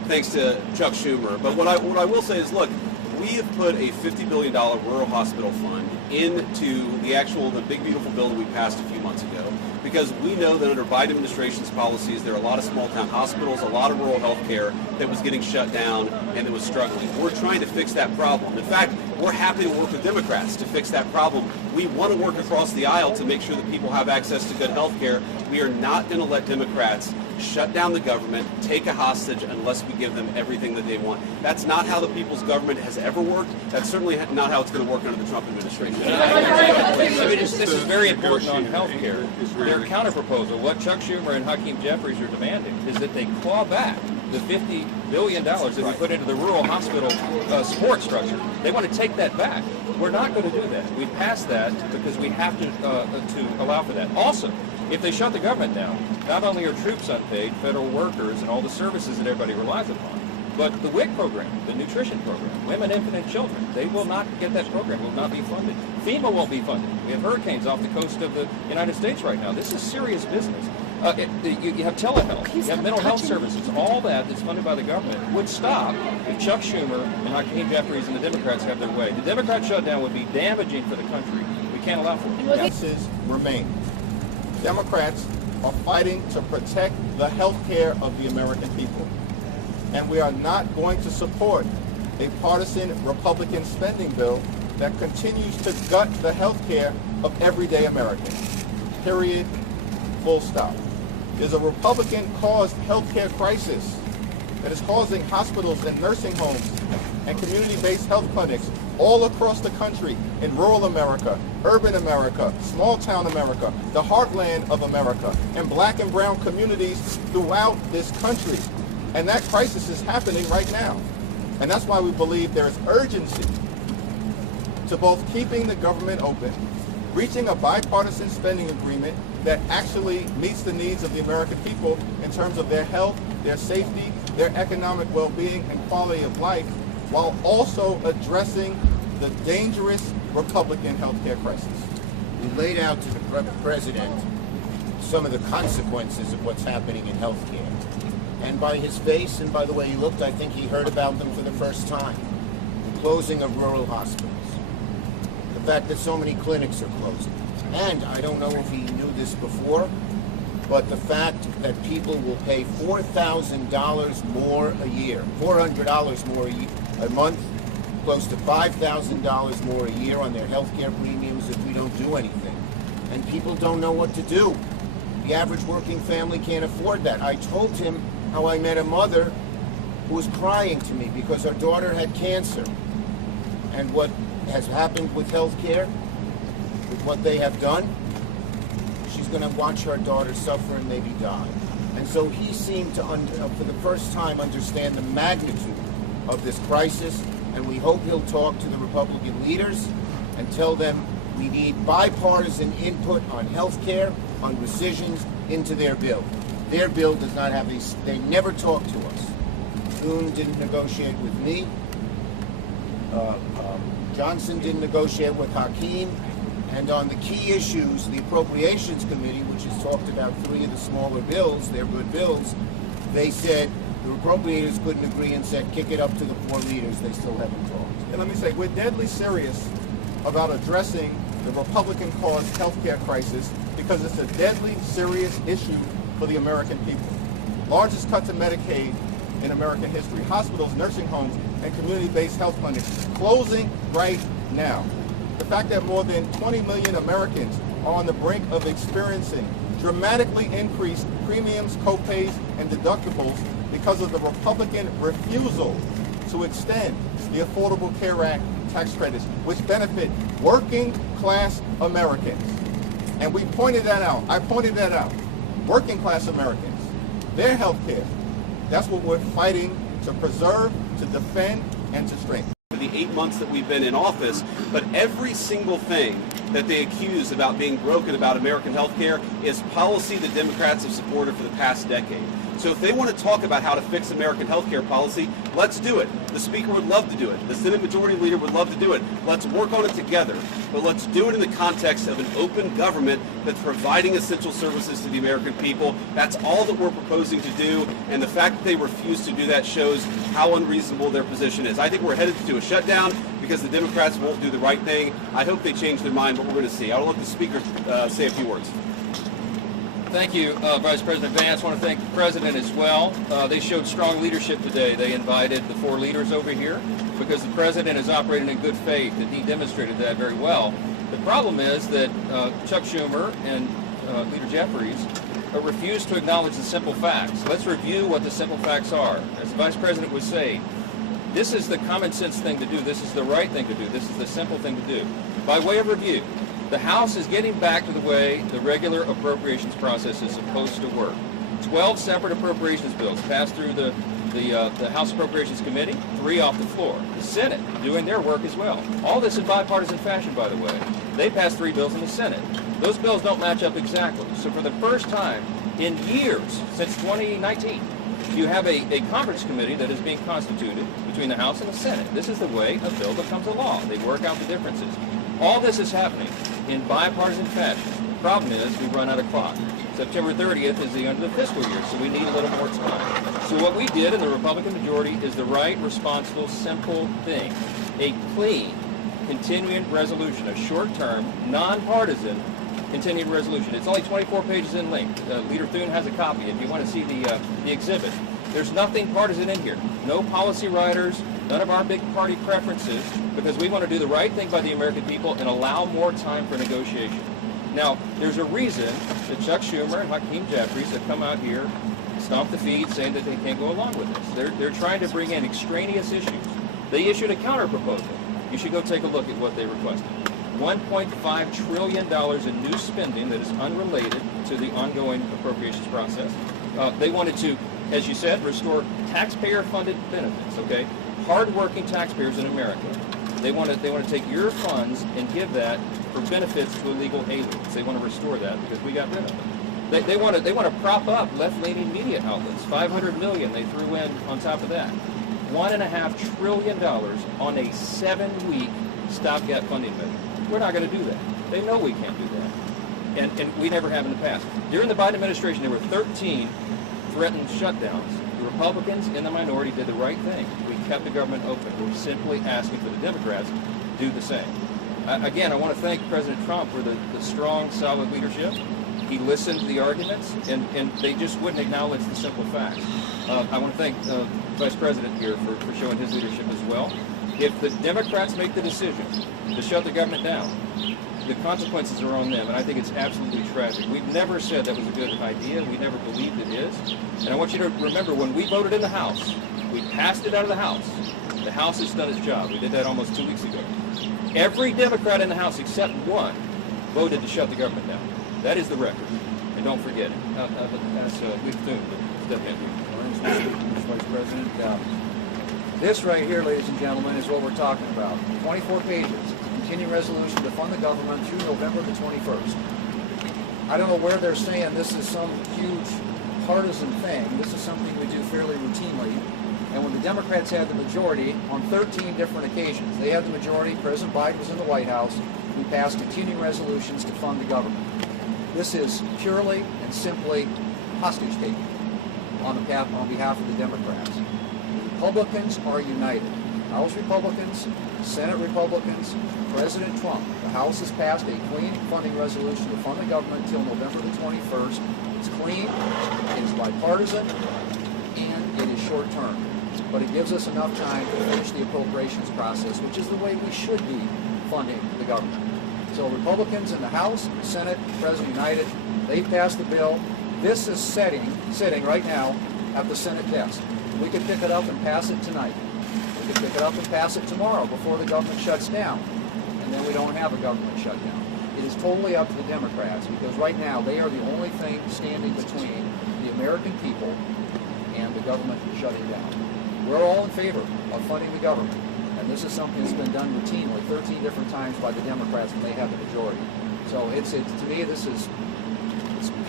thanks to Chuck Schumer. But what I will say is, look, we have put a $50 billion rural hospital fund into the big beautiful bill that we passed a few months ago, because we know that under Biden administration's policies, there are a lot of small town hospitals, a lot of rural health care that was getting shut down and that was struggling. We're trying to fix that problem. In fact, we're happy to work with Democrats to fix that problem. We want to work across the aisle to make sure that people have access to good health care. We are not going to let Democrats shut down the government, take a hostage, unless we give them everything that they want. That's not how the people's government has ever worked. That's certainly not how it's going to work under the Trump administration. This is very important on health care. Their counterproposal, what Chuck Schumer and Hakeem Jeffries are demanding, is that they claw back the $50 billion that we put into the rural hospital support structure. They want to take that back. We're not going to do that. We passed that because we have to allow for that. Also, if they shut the government down, not only are troops unpaid, federal workers, and all the services that everybody relies upon, but the WIC program, the nutrition program, women, infant, and children, they will not get that program, will not be funded. FEMA won't be funded. We have hurricanes off the coast of the United States right now. This is serious business. You have telehealth, you have mental health services, all that's funded by the government would stop if Chuck Schumer and Hakeem Jeffries and the Democrats have their way. The Democrat shutdown would be damaging for the country. We can't allow for it. Differences remain. Democrats are fighting to protect the health care of the American people. And we are not going to support a partisan Republican spending bill that continues to gut the health care of everyday Americans. Period. Full stop. There's a Republican-caused health care crisis that is causing hospitals and nursing homes and community-based health clinics all across the country, in rural America, urban America, small-town America, the heartland of America, and black and brown communities throughout this country. And that crisis is happening right now. And that's why we believe there's urgency to both keeping the government open, reaching a bipartisan spending agreement that actually meets the needs of the American people in terms of their health, their safety, their economic well-being and quality of life, while also addressing the dangerous Republican health care crisis. We laid out to the president some of the consequences of what's happening in health care. And by his face and by the way he looked, I think he heard about them for the first time. The closing of rural hospitals. The fact that so many clinics are closing. And I don't know if he knew this before, but the fact that people will pay $4,000 more a year, $400 more a month, close to $5,000 more a year on their health care premiums if we don't do anything. And people don't know what to do. The average working family can't afford that. I told him how I met a mother who was crying to me because her daughter had cancer. And what has happened with health care, with what they have done, she's going to watch her daughter suffer and maybe die. And so he seemed to, for the first time, understand the magnitude of this crisis, and we hope he'll talk to the Republican leaders and tell them we need bipartisan input on health care, on rescissions, into their bill. Their bill does not have these, they never talk to us. Thune didn't negotiate with me. Johnson didn't negotiate with Hakeem. And on the key issues, the Appropriations Committee, which has talked about 3 of the smaller bills, they're good bills, they said the appropriators couldn't agree and said kick it up to the 4 leaders. They still haven't talked. And let me say, we're deadly serious about addressing the Republican-caused health care crisis because it's a deadly serious issue for the American people. Largest cut to Medicaid in American history. Hospitals, nursing homes, and community-based health clinics closing right now. The fact that more than 20 million Americans are on the brink of experiencing dramatically increased premiums, copays, and deductibles because of the Republican refusal to extend the Affordable Care Act tax credits, which benefit working class Americans. And we pointed that out. I pointed that out. Working class Americans, their health care, that's what we're fighting to preserve, to defend, and to strengthen. The 8 months that we've been in office, but every single thing that they accuse about being broken about American health care is policy that Democrats have supported for the past decade. So if they want to talk about how to fix American health care policy, let's do it. The Speaker would love to do it. The Senate Majority Leader would love to do it. Let's work on it together. But let's do it in the context of an open government that's providing essential services to the American people. That's all that we're proposing to do. And the fact that they refuse to do that shows how unreasonable their position is. I think we're headed to a shutdown because the Democrats won't do the right thing. I hope they change their mind, but we're going to see. I'll let the Speaker say a few words. Thank you, Vice President Vance. I want to thank the President as well. They showed strong leadership today. They invited the 4 leaders over here because the President is operating in good faith, and he demonstrated that very well. The problem is that Chuck Schumer and Leader Jeffries refuse to acknowledge the simple facts. Let's review what the simple facts are. As the Vice President was saying, this is the common sense thing to do. This is the right thing to do. This is the simple thing to do. By way of review, the House is getting back to the way the regular appropriations process is supposed to work. 12 separate appropriations bills passed through the House Appropriations Committee, 3 off the floor. The Senate doing their work as well. All this in bipartisan fashion, by the way. They passed 3 bills in the Senate. Those bills don't match up exactly. So for the first time in years, since 2019, you have a conference committee that is being constituted between the House and the Senate. This is the way a bill becomes a law. They work out the differences. All this is happening in bipartisan fashion. The problem is we run out of clock. September 30th is the end of the fiscal year, so we need a little more time. So what we did in the Republican majority is the right, responsible, simple thing. A clean, continuing resolution, a short-term, nonpartisan continuing resolution. It's only 24 pages in length. Leader Thune has a copy if you want to see the exhibit. There's nothing partisan in here. No policy writers, none of our big party preferences, because we want to do the right thing by the American people and allow more time for negotiation. Now, there's a reason that Chuck Schumer and Hakeem Jeffries have come out here, stomped the feet, saying that they can't go along with this. They're trying to bring in extraneous issues. They issued a counter proposal. You should go take a look at what they requested. $1.5 trillion in new spending that is unrelated to the ongoing appropriations process. They wanted to, as you said, restore taxpayer-funded benefits, okay? Hard-working taxpayers in America. They want to take your funds and give that for benefits to illegal aliens. They want to restore that because we got rid of them. They want to prop up left-leaning media outlets. $500 million they threw in on top of that. $1.5 trillion on a 7-week stopgap funding measure. We're not going to do that. They know we can't do that. And we never have in the past. During the Biden administration, there were 13 threatened shutdowns. The Republicans in the minority did the right thing. We kept the government open. We're simply asking for the Democrats to do the same. Again, I want to thank President Trump for the strong, solid leadership. He listened to the arguments, and they just wouldn't acknowledge the simple facts. I want to thank the Vice President here for showing his leadership as well. If the Democrats make the decision to shut the government down, the consequences are on them, and I think it's absolutely tragic. We've never said that was a good idea. We never believed it is. And I want you to remember, when we voted in the House, we passed it out of the House. The House has done its job. We did that almost 2 weeks ago. Every Democrat in the House, except one, voted to shut the government down. That is the record. And don't forget it. That's Leader Thune to step in. Mr. Vice President, this right here, ladies and gentlemen, is what we're talking about. 24 pages, continuing resolution to fund the government through November the 21st. I don't know where they're saying this is some huge partisan thing. This is something we do fairly routinely. And when the Democrats had the majority on 13 different occasions, they had the majority, President Biden was in the White House, we passed continuing resolutions to fund the government. This is purely and simply hostage-taking on behalf of the Democrats. Republicans are united. House Republicans, Senate Republicans, President Trump. The House has passed a clean funding resolution to fund the government until November the 21st. It's clean, it's bipartisan, and it is short-term. But it gives us enough time to finish the appropriations process, which is the way we should be funding the government. So Republicans in the House, Senate, President united, they passed the bill. This is sitting right now at the Senate desk. We could pick it up and pass it tonight. We could pick it up and pass it tomorrow before the government shuts down. And then we don't have a government shutdown. It is totally up to the Democrats, because right now they are the only thing standing between the American people and the government shutting down. We're all in favor of funding the government. And this is something that's been done routinely 13 different times by the Democrats when they have the majority. So it's to me, this is pure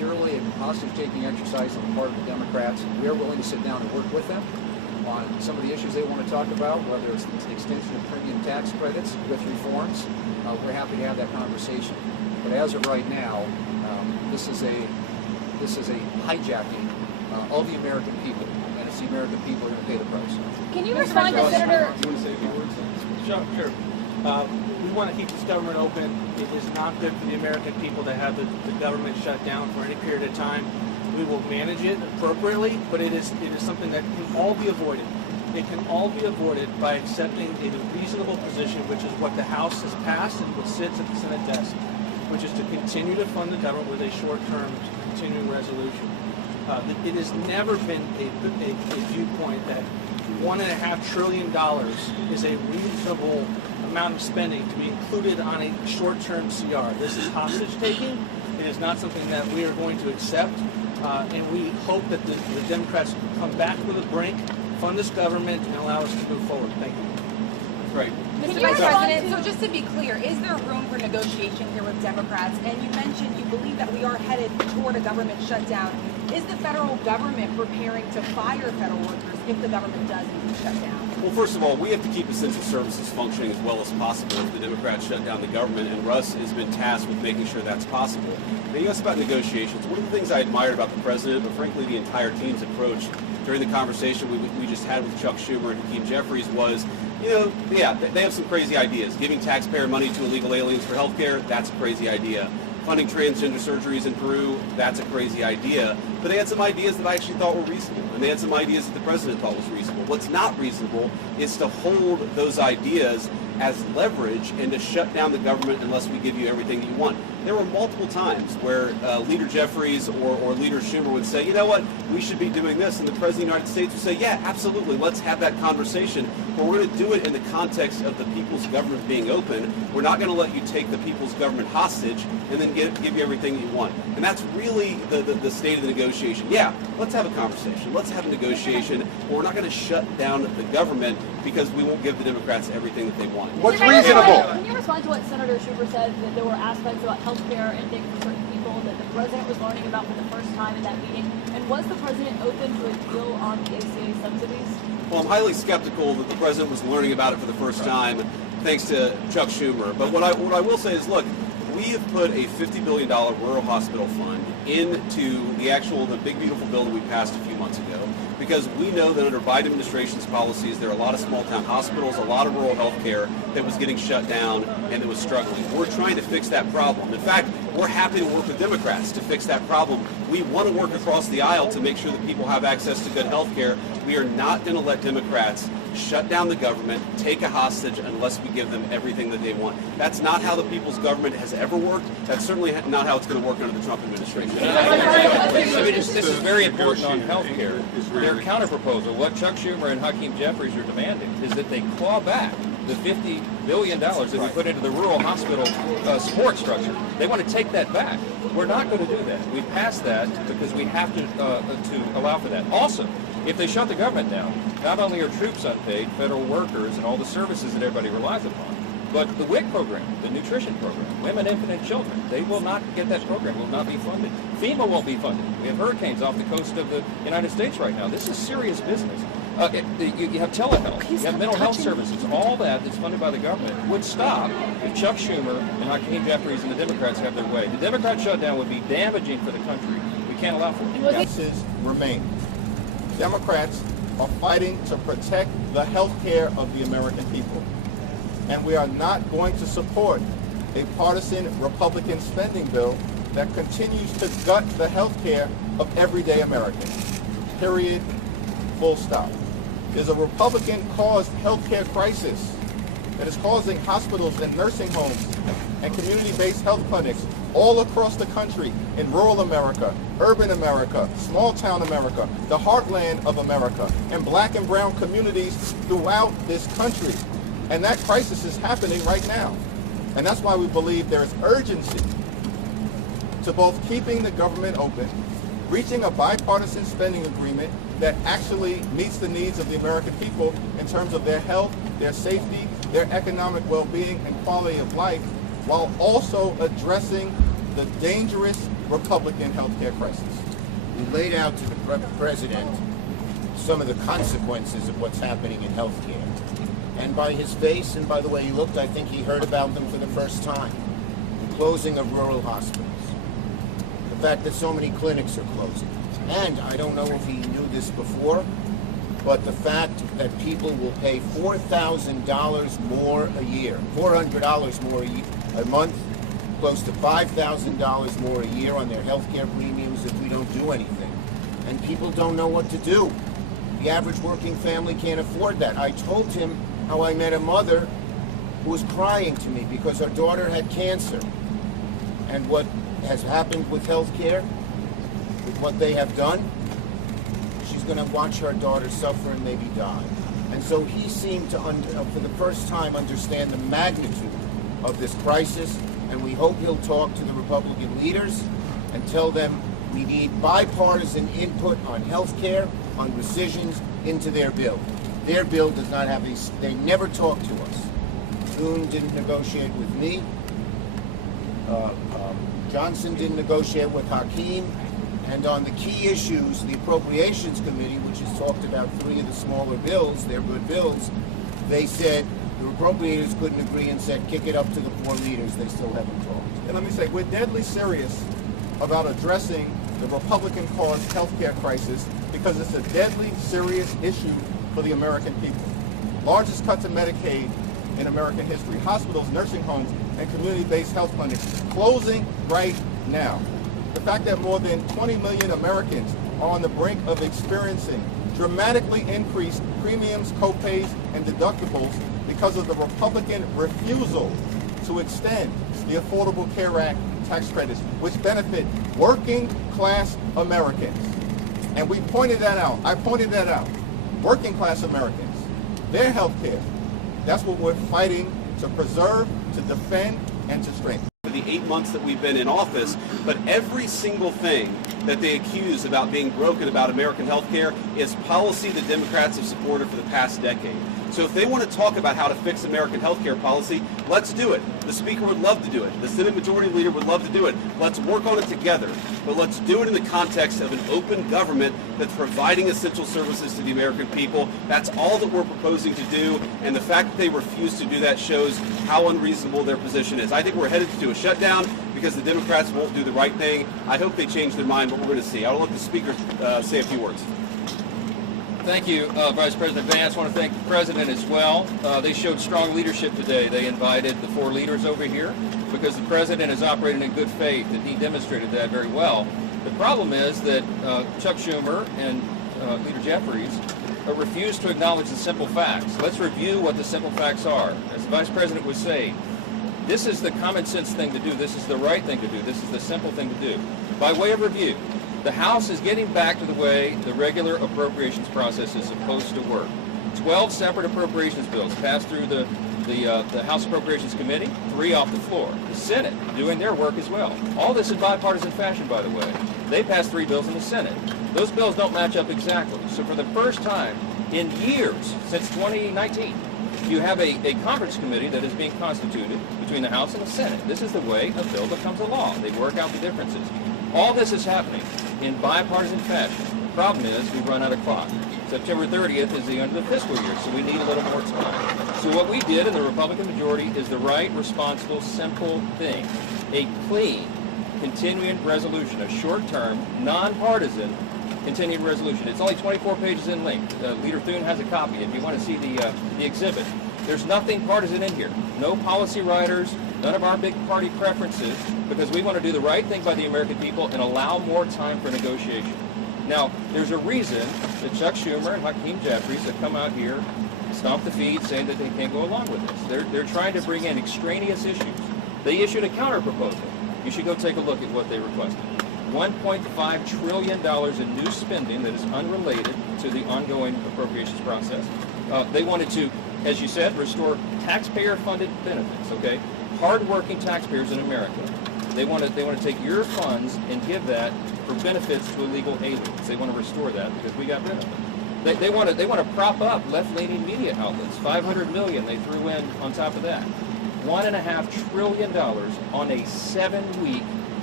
purely a hostage-taking exercise on the part of the Democrats. We are willing to sit down and work with them on some of the issues they want to talk about, whether it's the extension of premium tax credits with reforms. We're happy to have that conversation. But as of right now, this is a hijacking of the American people, and it's the American people who are going to pay the price. Can you respond to Senator? Do you want to say a few words? Sure. We want to keep this government open. It is not good for the American people to have the government shut down for any period of time. We will manage it appropriately, but it is something that can all be avoided. It can all be avoided by accepting a reasonable position, which is what the House has passed and what sits at the Senate desk, which is to continue to fund the government with a short-term continuing resolution. It has never been a viewpoint that $1.5 trillion is a reasonable amount of spending to be included on a short-term CR. This is hostage-taking. It is not something that we are going to accept, and we hope that the Democrats will come back to the brink, fund this government, and allow us to move forward. Thank you. Right. Mr. Vice President, so just to be clear, is there room for negotiation here with Democrats? And you mentioned you believe that we are headed toward a government shutdown. Is the federal government preparing to fire federal workers if the government does indeed shut down? Well, first of all, we have to keep essential services functioning as well as possible if the Democrats shut down the government, and Russ has been tasked with making sure that's possible. Now, you asked about negotiations. One of the things I admired about the president, but frankly the entire team's approach during the conversation we just had with Chuck Schumer and Hakeem Jeffries was, they have some crazy ideas. Giving taxpayer money to illegal aliens for health care, that's a crazy idea. Funding transgender surgeries in Peru, that's a crazy idea. But they had some ideas that I actually thought were reasonable, and they had some ideas that the president thought was reasonable. What's not reasonable is to hold those ideas as leverage and to shut down the government unless we give you everything that you want. There were multiple times where Leader Jeffries or Leader Schumer would say, you know what, we should be doing this, and the President of the United States would say, yeah, absolutely, let's have that conversation, but we're going to do it in the context of the people's government being open. We're not going to let you take the people's government hostage and then give you everything you want. And that's really the state of the negotiation. Yeah, let's have a conversation. Let's have a negotiation, but we're not going to shut down the government because we won't give the Democrats everything that they want. What's reasonable? Can you respond to what Senator Schumer said, that there were aspects about health care ending for certain people that the president was learning about for the first time in that meeting? And was the president open to a deal on the ACA subsidies? Well, I'm highly skeptical that the president was learning about it for the first time, thanks to Chuck Schumer. But what I will say is, look, we have put a $50 billion rural hospital fund into the big beautiful bill that we passed a few months ago, because we know that under Biden administration's policies, there are a lot of small town hospitals, a lot of rural health care that was getting shut down and that was struggling. We're trying to fix that problem. In fact, we're happy to work with Democrats to fix that problem. We want to work across the aisle to make sure that people have access to good health care. We are not going to let Democrats shut down the government, take a hostage unless we give them everything that they want. That's not how the people's government has ever worked. That's certainly not how it's going to work under the Trump administration. This is very important on health care. Their counterproposal, what Chuck Schumer and Hakeem Jeffries are demanding, is that they claw back the $50 billion that we put into the rural hospital support structure. They want to take that back. We're not going to do that. We passed that because we have to allow for that. Also, if they shut the government down, not only are troops unpaid, federal workers, and all the services that everybody relies upon, but the WIC program, the nutrition program, Women, Infant, and Children, they will not get that program, will not be funded. FEMA won't be funded. We have hurricanes off the coast of the United States right now. This is serious business. You have telehealth, you have mental health services, all that's funded by the government would stop if Chuck Schumer and Hakeem Jeffries and the Democrats have their way. The Democrat shutdown would be damaging for the country. We can't allow for it. Differences remain. Democrats are fighting to protect the health care of the American people. And we are not going to support a partisan Republican spending bill that continues to gut the health care of everyday Americans. Period. Full stop. There's a Republican-caused health care crisis that is causing hospitals and nursing homes and community-based health clinics all across the country, in rural America, urban America, small-town America, the heartland of America, and black and brown communities throughout this country. And that crisis is happening right now. And that's why we believe there is urgency to both keeping the government open, reaching a bipartisan spending agreement that actually meets the needs of the American people in terms of their health, their safety, their economic well-being and quality of life, while also addressing the dangerous Republican health care crisis. We laid out to the president some of the consequences of what's happening in healthcare. And by his face and by the way he looked, I think he heard about them for the first time. The closing of rural hospitals. The fact that so many clinics are closing. And I don't know if he knew this before, but the fact that people will pay $4,000 more a year, $400 more a month, close to $5,000 more a year on their health care premiums if we don't do anything. And people don't know what to do. The average working family can't afford that. I told him how I met a mother who was crying to me because her daughter had cancer. And what has happened with health care, with what they have done, she's going to watch her daughter suffer and maybe die. And so he seemed to, for the first time, understand the magnitude of this crisis, and we hope he'll talk to the Republican leaders and tell them we need bipartisan input on health care, on rescissions, into their bill. Their bill does not have these, they never talk to us. Thune didn't negotiate with me. Johnson didn't negotiate with Hakeem. And on the key issues, the Appropriations Committee, which has talked about 3 of the smaller bills, they're good bills, they said the appropriators couldn't agree and said kick it up to the 4 leaders. They still haven't talked. And let me say, we're deadly serious about addressing the Republican-caused health care crisis because it's a deadly serious issue for the American people. Largest cuts in Medicaid in American history. Hospitals, nursing homes, and community-based health clinics closing right now. The fact that more than 20 million Americans are on the brink of experiencing dramatically increased premiums, co-pays, and deductibles because of the Republican refusal to extend the Affordable Care Act tax credits, which benefit working-class Americans. And we pointed that out. I pointed that out. Working-class Americans, their health care, that's what we're fighting to preserve, to defend, and to strengthen. For the 8 months that we've been in office, but every single thing that they accuse about being broken about American health care is policy the Democrats have supported for the past decade. So if they want to talk about how to fix American health care policy, let's do it. The Speaker would love to do it. The Senate Majority Leader would love to do it. Let's work on it together. But let's do it in the context of an open government that's providing essential services to the American people. That's all that we're proposing to do. And the fact that they refuse to do that shows how unreasonable their position is. I think we're headed to a shutdown because the Democrats won't do the right thing. I hope they change their mind, but we're going to see. I'll let the Speaker say a few words. Thank you, Vice President Vance. I want to thank the President as well. They showed strong leadership today. They invited the 4 leaders over here because the President is operating in good faith, and he demonstrated that very well. The problem is that Chuck Schumer and Leader Jeffries refuse to acknowledge the simple facts. Let's review what the simple facts are. As the Vice President would say, this is the common sense thing to do. This is the right thing to do. This is the simple thing to do. By way of review, the House is getting back to the way the regular appropriations process is supposed to work. 12 separate appropriations bills passed through the House Appropriations Committee, 3 off the floor. The Senate doing their work as well. All this in bipartisan fashion, by the way. They passed 3 bills in the Senate. Those bills don't match up exactly. So for the first time in years, since 2019, you have a conference committee that is being constituted between the House and the Senate. This is the way a bill becomes a law. They work out the differences. All this is happening in bipartisan fashion. The problem is we run out of clock. September 30th is the end of the fiscal year, so we need a little more time. So what we did in the Republican majority is the right, responsible, simple thing. A clean, continuing resolution, a short-term, non-partisan continuing resolution. It's only 24 pages in length. Leader Thune has a copy if you want to see the exhibit. There's nothing partisan in here. No policy writers, none of our big party preferences, because we want to do the right thing by the American people and allow more time for negotiation. Now, there's a reason that Chuck Schumer and Hakeem Jeffries have come out here, stomp the feet, saying that they can't go along with this. They're trying to bring in extraneous issues. They issued a counter-proposal. You should go take a look at what they requested. $1.5 trillion in new spending that is unrelated to the ongoing appropriations process. They wanted to, as you said, restore taxpayer-funded benefits, okay? Hard-working taxpayers in America. They want to take your funds and give that for benefits to illegal aliens. They want to restore that because we got rid of it. They want to prop up left-leaning media outlets. $500 million they threw in on top of that. $1.5 trillion on a 7-week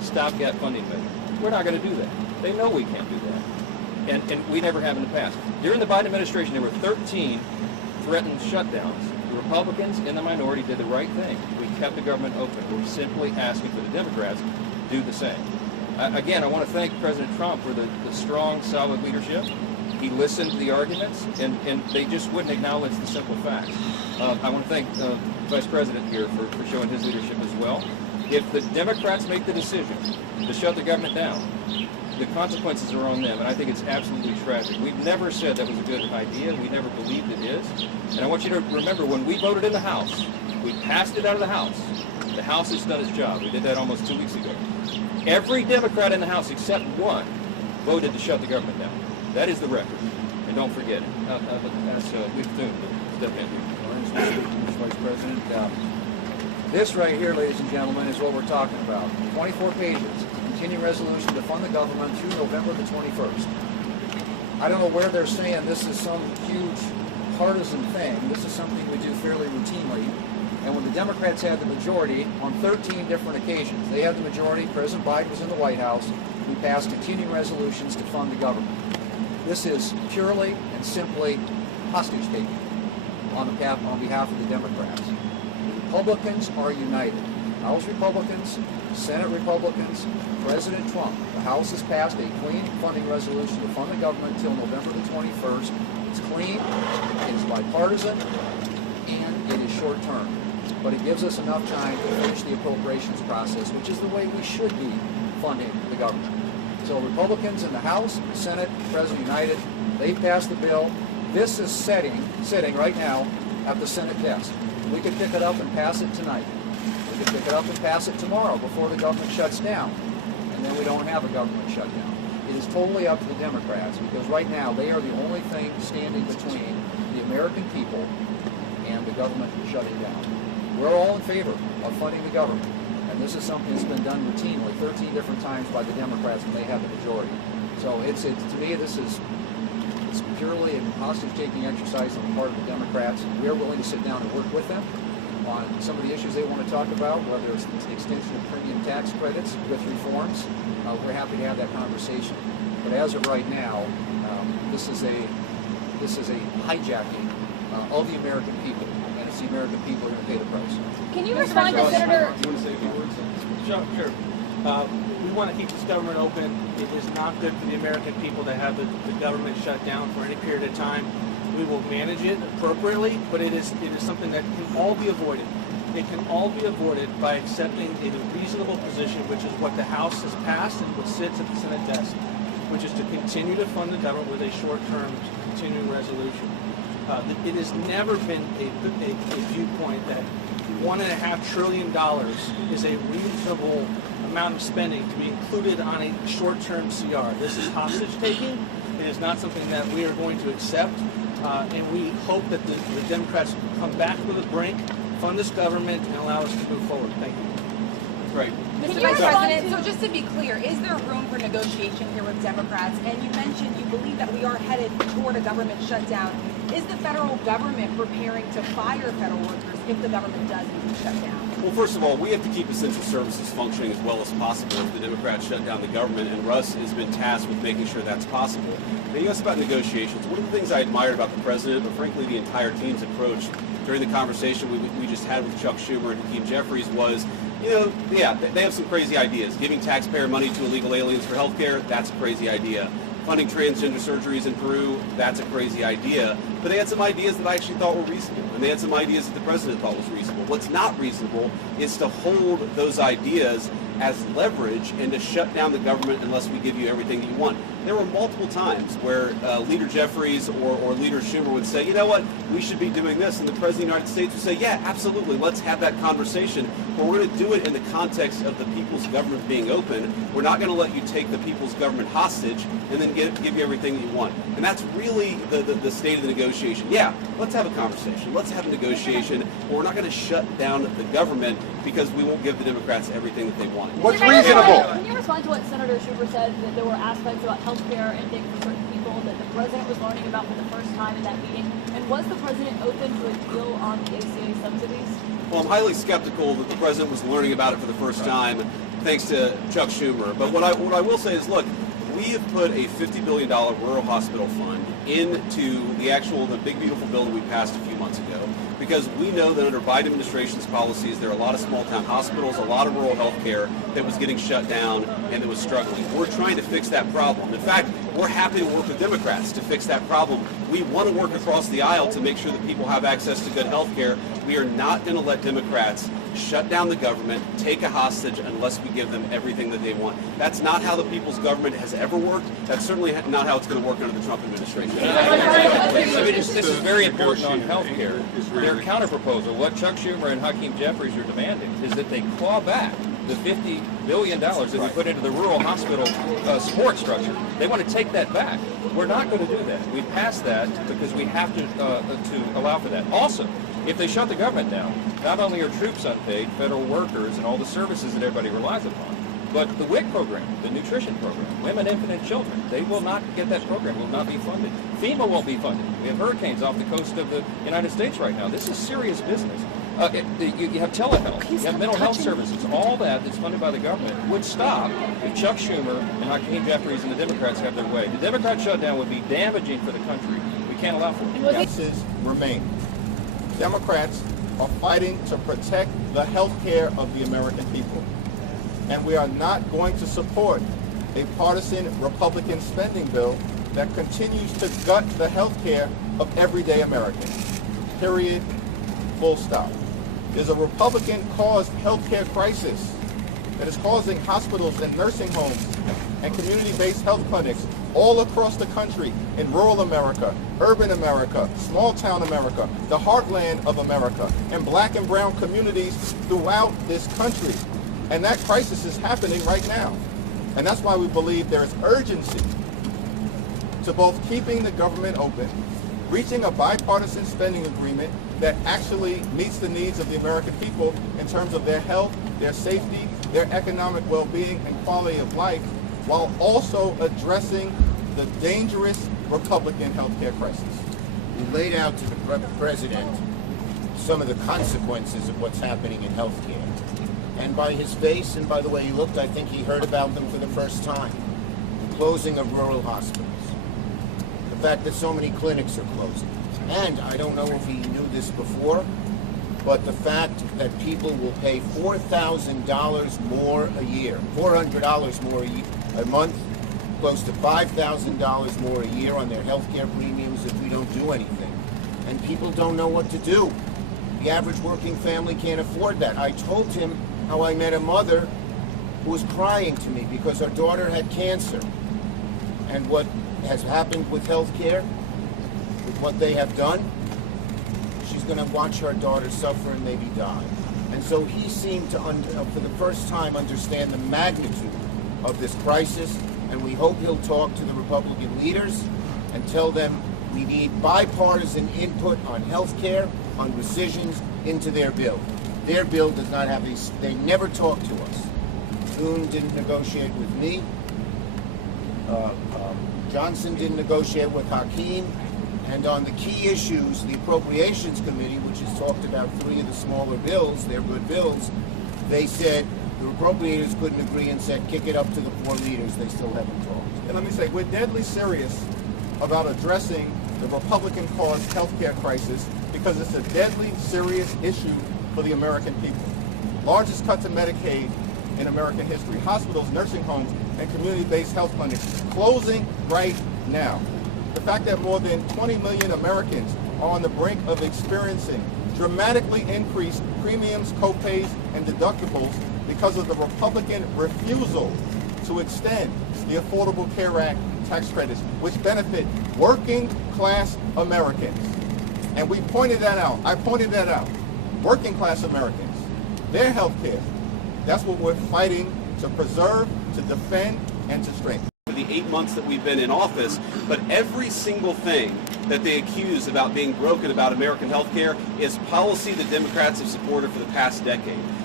stopgap funding measure. We're not going to do that. They know we can't do that. And we never have in the past. During the Biden administration, there were 13 threatened shutdowns. The Republicans in the minority did the right thing. We kept the government open. We're simply asking for the Democrats to do the same. Again, I want to thank President Trump for the strong, solid leadership. He listened to the arguments, and they just wouldn't acknowledge the simple facts. I want to thank Vice President here for showing his leadership as well. If the Democrats make the decision to shut the government down, the consequences are on them, and I think it's absolutely tragic. We've never said that was a good idea. We never believed it is. And I want you to remember, when we voted in the House, we passed it out of the House. The House has done its job. We did that almost 2 weeks ago. Every Democrat in the House except one voted to shut the government down. That is the record. And don't forget it. We've doomed it. Step in. Mr. Vice President, this right here, ladies and gentlemen, is what we're talking about. 24 pages, continuing resolution to fund the government through November the 21st. I don't know where they're saying this is some huge partisan thing. This is something we do fairly routinely. And when the Democrats had the majority on 13 different occasions, they had the majority, President Biden was in the White House, we passed continuing resolutions to fund the government. This is purely and simply hostage-taking on behalf of the Democrats. The Republicans are united. House Republicans, Senate Republicans, President Trump. The House has passed a clean funding resolution to fund the government until November the 21st. It's clean, it is bipartisan, and it is short-term. But it gives us enough time to finish the appropriations process, which is the way we should be funding the government. So Republicans in the House, Senate, President united, they passed the bill. This is sitting right now at the Senate desk. We could pick it up and pass it tonight. We could pick it up and pass it tomorrow before the government shuts down. And then we don't have a government shutdown. It is totally up to the Democrats, because right now they are the only thing standing between the American people and the government shutting down. We're all in favor of funding the government. And this is something that's been done routinely 13 different times by the Democrats when they have the majority. So to me, it's purely a hostage-taking exercise on the part of the Democrats. We are willing to sit down and work with them on some of the issues they want to talk about, whether it's the extension of premium tax credits with reforms. We're happy to have that conversation. But as of right now, this is a hijacking of the American people, and it's the American people who are going to pay the price. Can you respond to Senator? Do you want to say a few words? Sure. We want to keep this government open. It is not good for the American people to have the government shut down for any period of time. We will manage it appropriately, but it is something that can all be avoided. It can all be avoided by accepting a reasonable position, which is what the House has passed and what sits at the Senate desk, which is to continue to fund the government with a short-term continuing resolution. It has never been a viewpoint that $1.5 trillion is a reasonable amount of spending to be included on a short-term CR. This is hostage-taking. It is not something that we are going to accept, and we hope that the Democrats come back to the brink, fund this government, and allow us to move forward. Thank you. Right. Mr. Vice President, so just to be clear, is there room for negotiation here with Democrats? And you mentioned you believe that we are headed toward a government shutdown. Is the federal government preparing to fire federal workers if the government does indeed shut down? Well, first of all, we have to keep essential services functioning as well as possible if the Democrats shut down the government, and Russ has been tasked with making sure that's possible. Now, you asked about negotiations. One of the things I admired about the president, but frankly the entire team's approach during the conversation we just had with Chuck Schumer and Hakeem Jeffries was, they have some crazy ideas. Giving taxpayer money to illegal aliens for health care, that's a crazy idea. Funding transgender surgeries in Peru, that's a crazy idea. But they had some ideas that I actually thought were reasonable, and they had some ideas that the president thought was reasonable. What's not reasonable is to hold those ideas as leverage and to shut down the government unless we give you everything that you want. There were multiple times where Leader Jeffries or Leader Schumer would say, you know what, we should be doing this, and the President of the United States would say, yeah, absolutely, let's have that conversation, but we're going to do it in the context of the people's government being open. We're not going to let you take the people's government hostage and then give you everything that you want. And that's really the state of the negotiation. Yeah, let's have a conversation, let's have a negotiation, but we're not going to shut down the government because we won't give the Democrats everything that they want. What's reasonable? Can you respond to what Senator Schumer said, that there were aspects about health care ending for certain people that the president was learning about for the first time in that meeting? And was the president open to a deal on the ACA subsidies? Well, I'm highly skeptical that the president was learning about it for the first time. thanks to Chuck Schumer. But what I will say is, look, we have put a $50 billion rural hospital fund into the big beautiful bill that we passed a few months ago, because we know that under Biden administration's policies, there are a lot of small town hospitals, a lot of rural health care that was getting shut down and that was struggling. We're trying to fix that problem. In fact, we're happy to work with Democrats to fix that problem. We want to work across the aisle to make sure that people have access to good health care. We are not going to let Democrats shut down the government, take a hostage unless we give them everything that they want. That's not how the people's government has ever worked. That's certainly not how it's going to work under the Trump administration. This is very important on health care. Their counterproposal, what Chuck Schumer and Hakeem Jeffries are demanding, is that they claw back the $50 billion that we put into the rural hospital support structure. They want to take that back. We're not going to do that. We passed that because we have to allow for that. Also, if they shut the government down, not only are troops unpaid, federal workers, and all the services that everybody relies upon, but the WIC program, the nutrition program, women, infant, and children, they will not get that program, will not be funded. FEMA won't be funded. We have hurricanes off the coast of the United States right now. This is serious business. You have telehealth, you have mental health services, all that's funded by the government would stop if Chuck Schumer and Hakeem Jeffries and the Democrats have their way. The Democrat shutdown would be damaging for the country. We can't allow for it. Impasses remain. Democrats are fighting to protect the health care of the American people. And we are not going to support a partisan Republican spending bill that continues to gut the health care of everyday Americans. Period. Full stop. There's a Republican-caused health care crisis that is causing hospitals and nursing homes and community-based health clinics all across the country, in rural America, urban America, small-town America, the heartland of America, and black and brown communities throughout this country. And that crisis is happening right now. And that's why we believe there is urgency to both keeping the government open, reaching a bipartisan spending agreement that actually meets the needs of the American people in terms of their health, their safety, their economic well-being and quality of life, while also addressing the dangerous Republican health care crisis. We laid out to the president some of the consequences of what's happening in health care. And by his face and by the way he looked, I think he heard about them for the first time. The closing of rural hospitals. The fact that so many clinics are closing. And I don't know if he knew this before, but the fact that people will pay $4,000 more a year, $400 more a month, close to $5,000 more a year on their health care premiums if we don't do anything. And people don't know what to do. The average working family can't afford that. I told him how I met a mother who was crying to me because her daughter had cancer. And what has happened with health care, with what they have done, she's going to watch her daughter suffer and maybe die. And so he seemed to, for the first time, understand the magnitude of this crisis, and we hope he'll talk to the Republican leaders and tell them we need bipartisan input on health care, on rescissions into their bill. Their bill does not have these, they never talk to us. Thune didn't negotiate with me. Johnson didn't negotiate with Hakeem. And on the key issues, the Appropriations Committee, which has talked about 3 of the smaller bills, they're good bills, they said the appropriators couldn't agree and said kick it up to the 4 leaders. They still haven't talked. And let me say, we're deadly serious about addressing the Republican-caused health care crisis because it's a deadly serious issue for the American people. Largest cut to Medicaid in American history. Hospitals, nursing homes, and community-based health clinics closing right now. The fact that more than 20 million Americans are on the brink of experiencing dramatically increased premiums, copays, and deductibles because of the Republican refusal to extend the Affordable Care Act tax credits, which benefit working-class Americans. And we pointed that out. I pointed that out. Working-class Americans, their health care, that's what we're fighting to preserve, to defend, and to strengthen. For the 8 months that we've been in office, but every single thing that they accuse about being broken about American health care is policy that Democrats have supported for the past decade.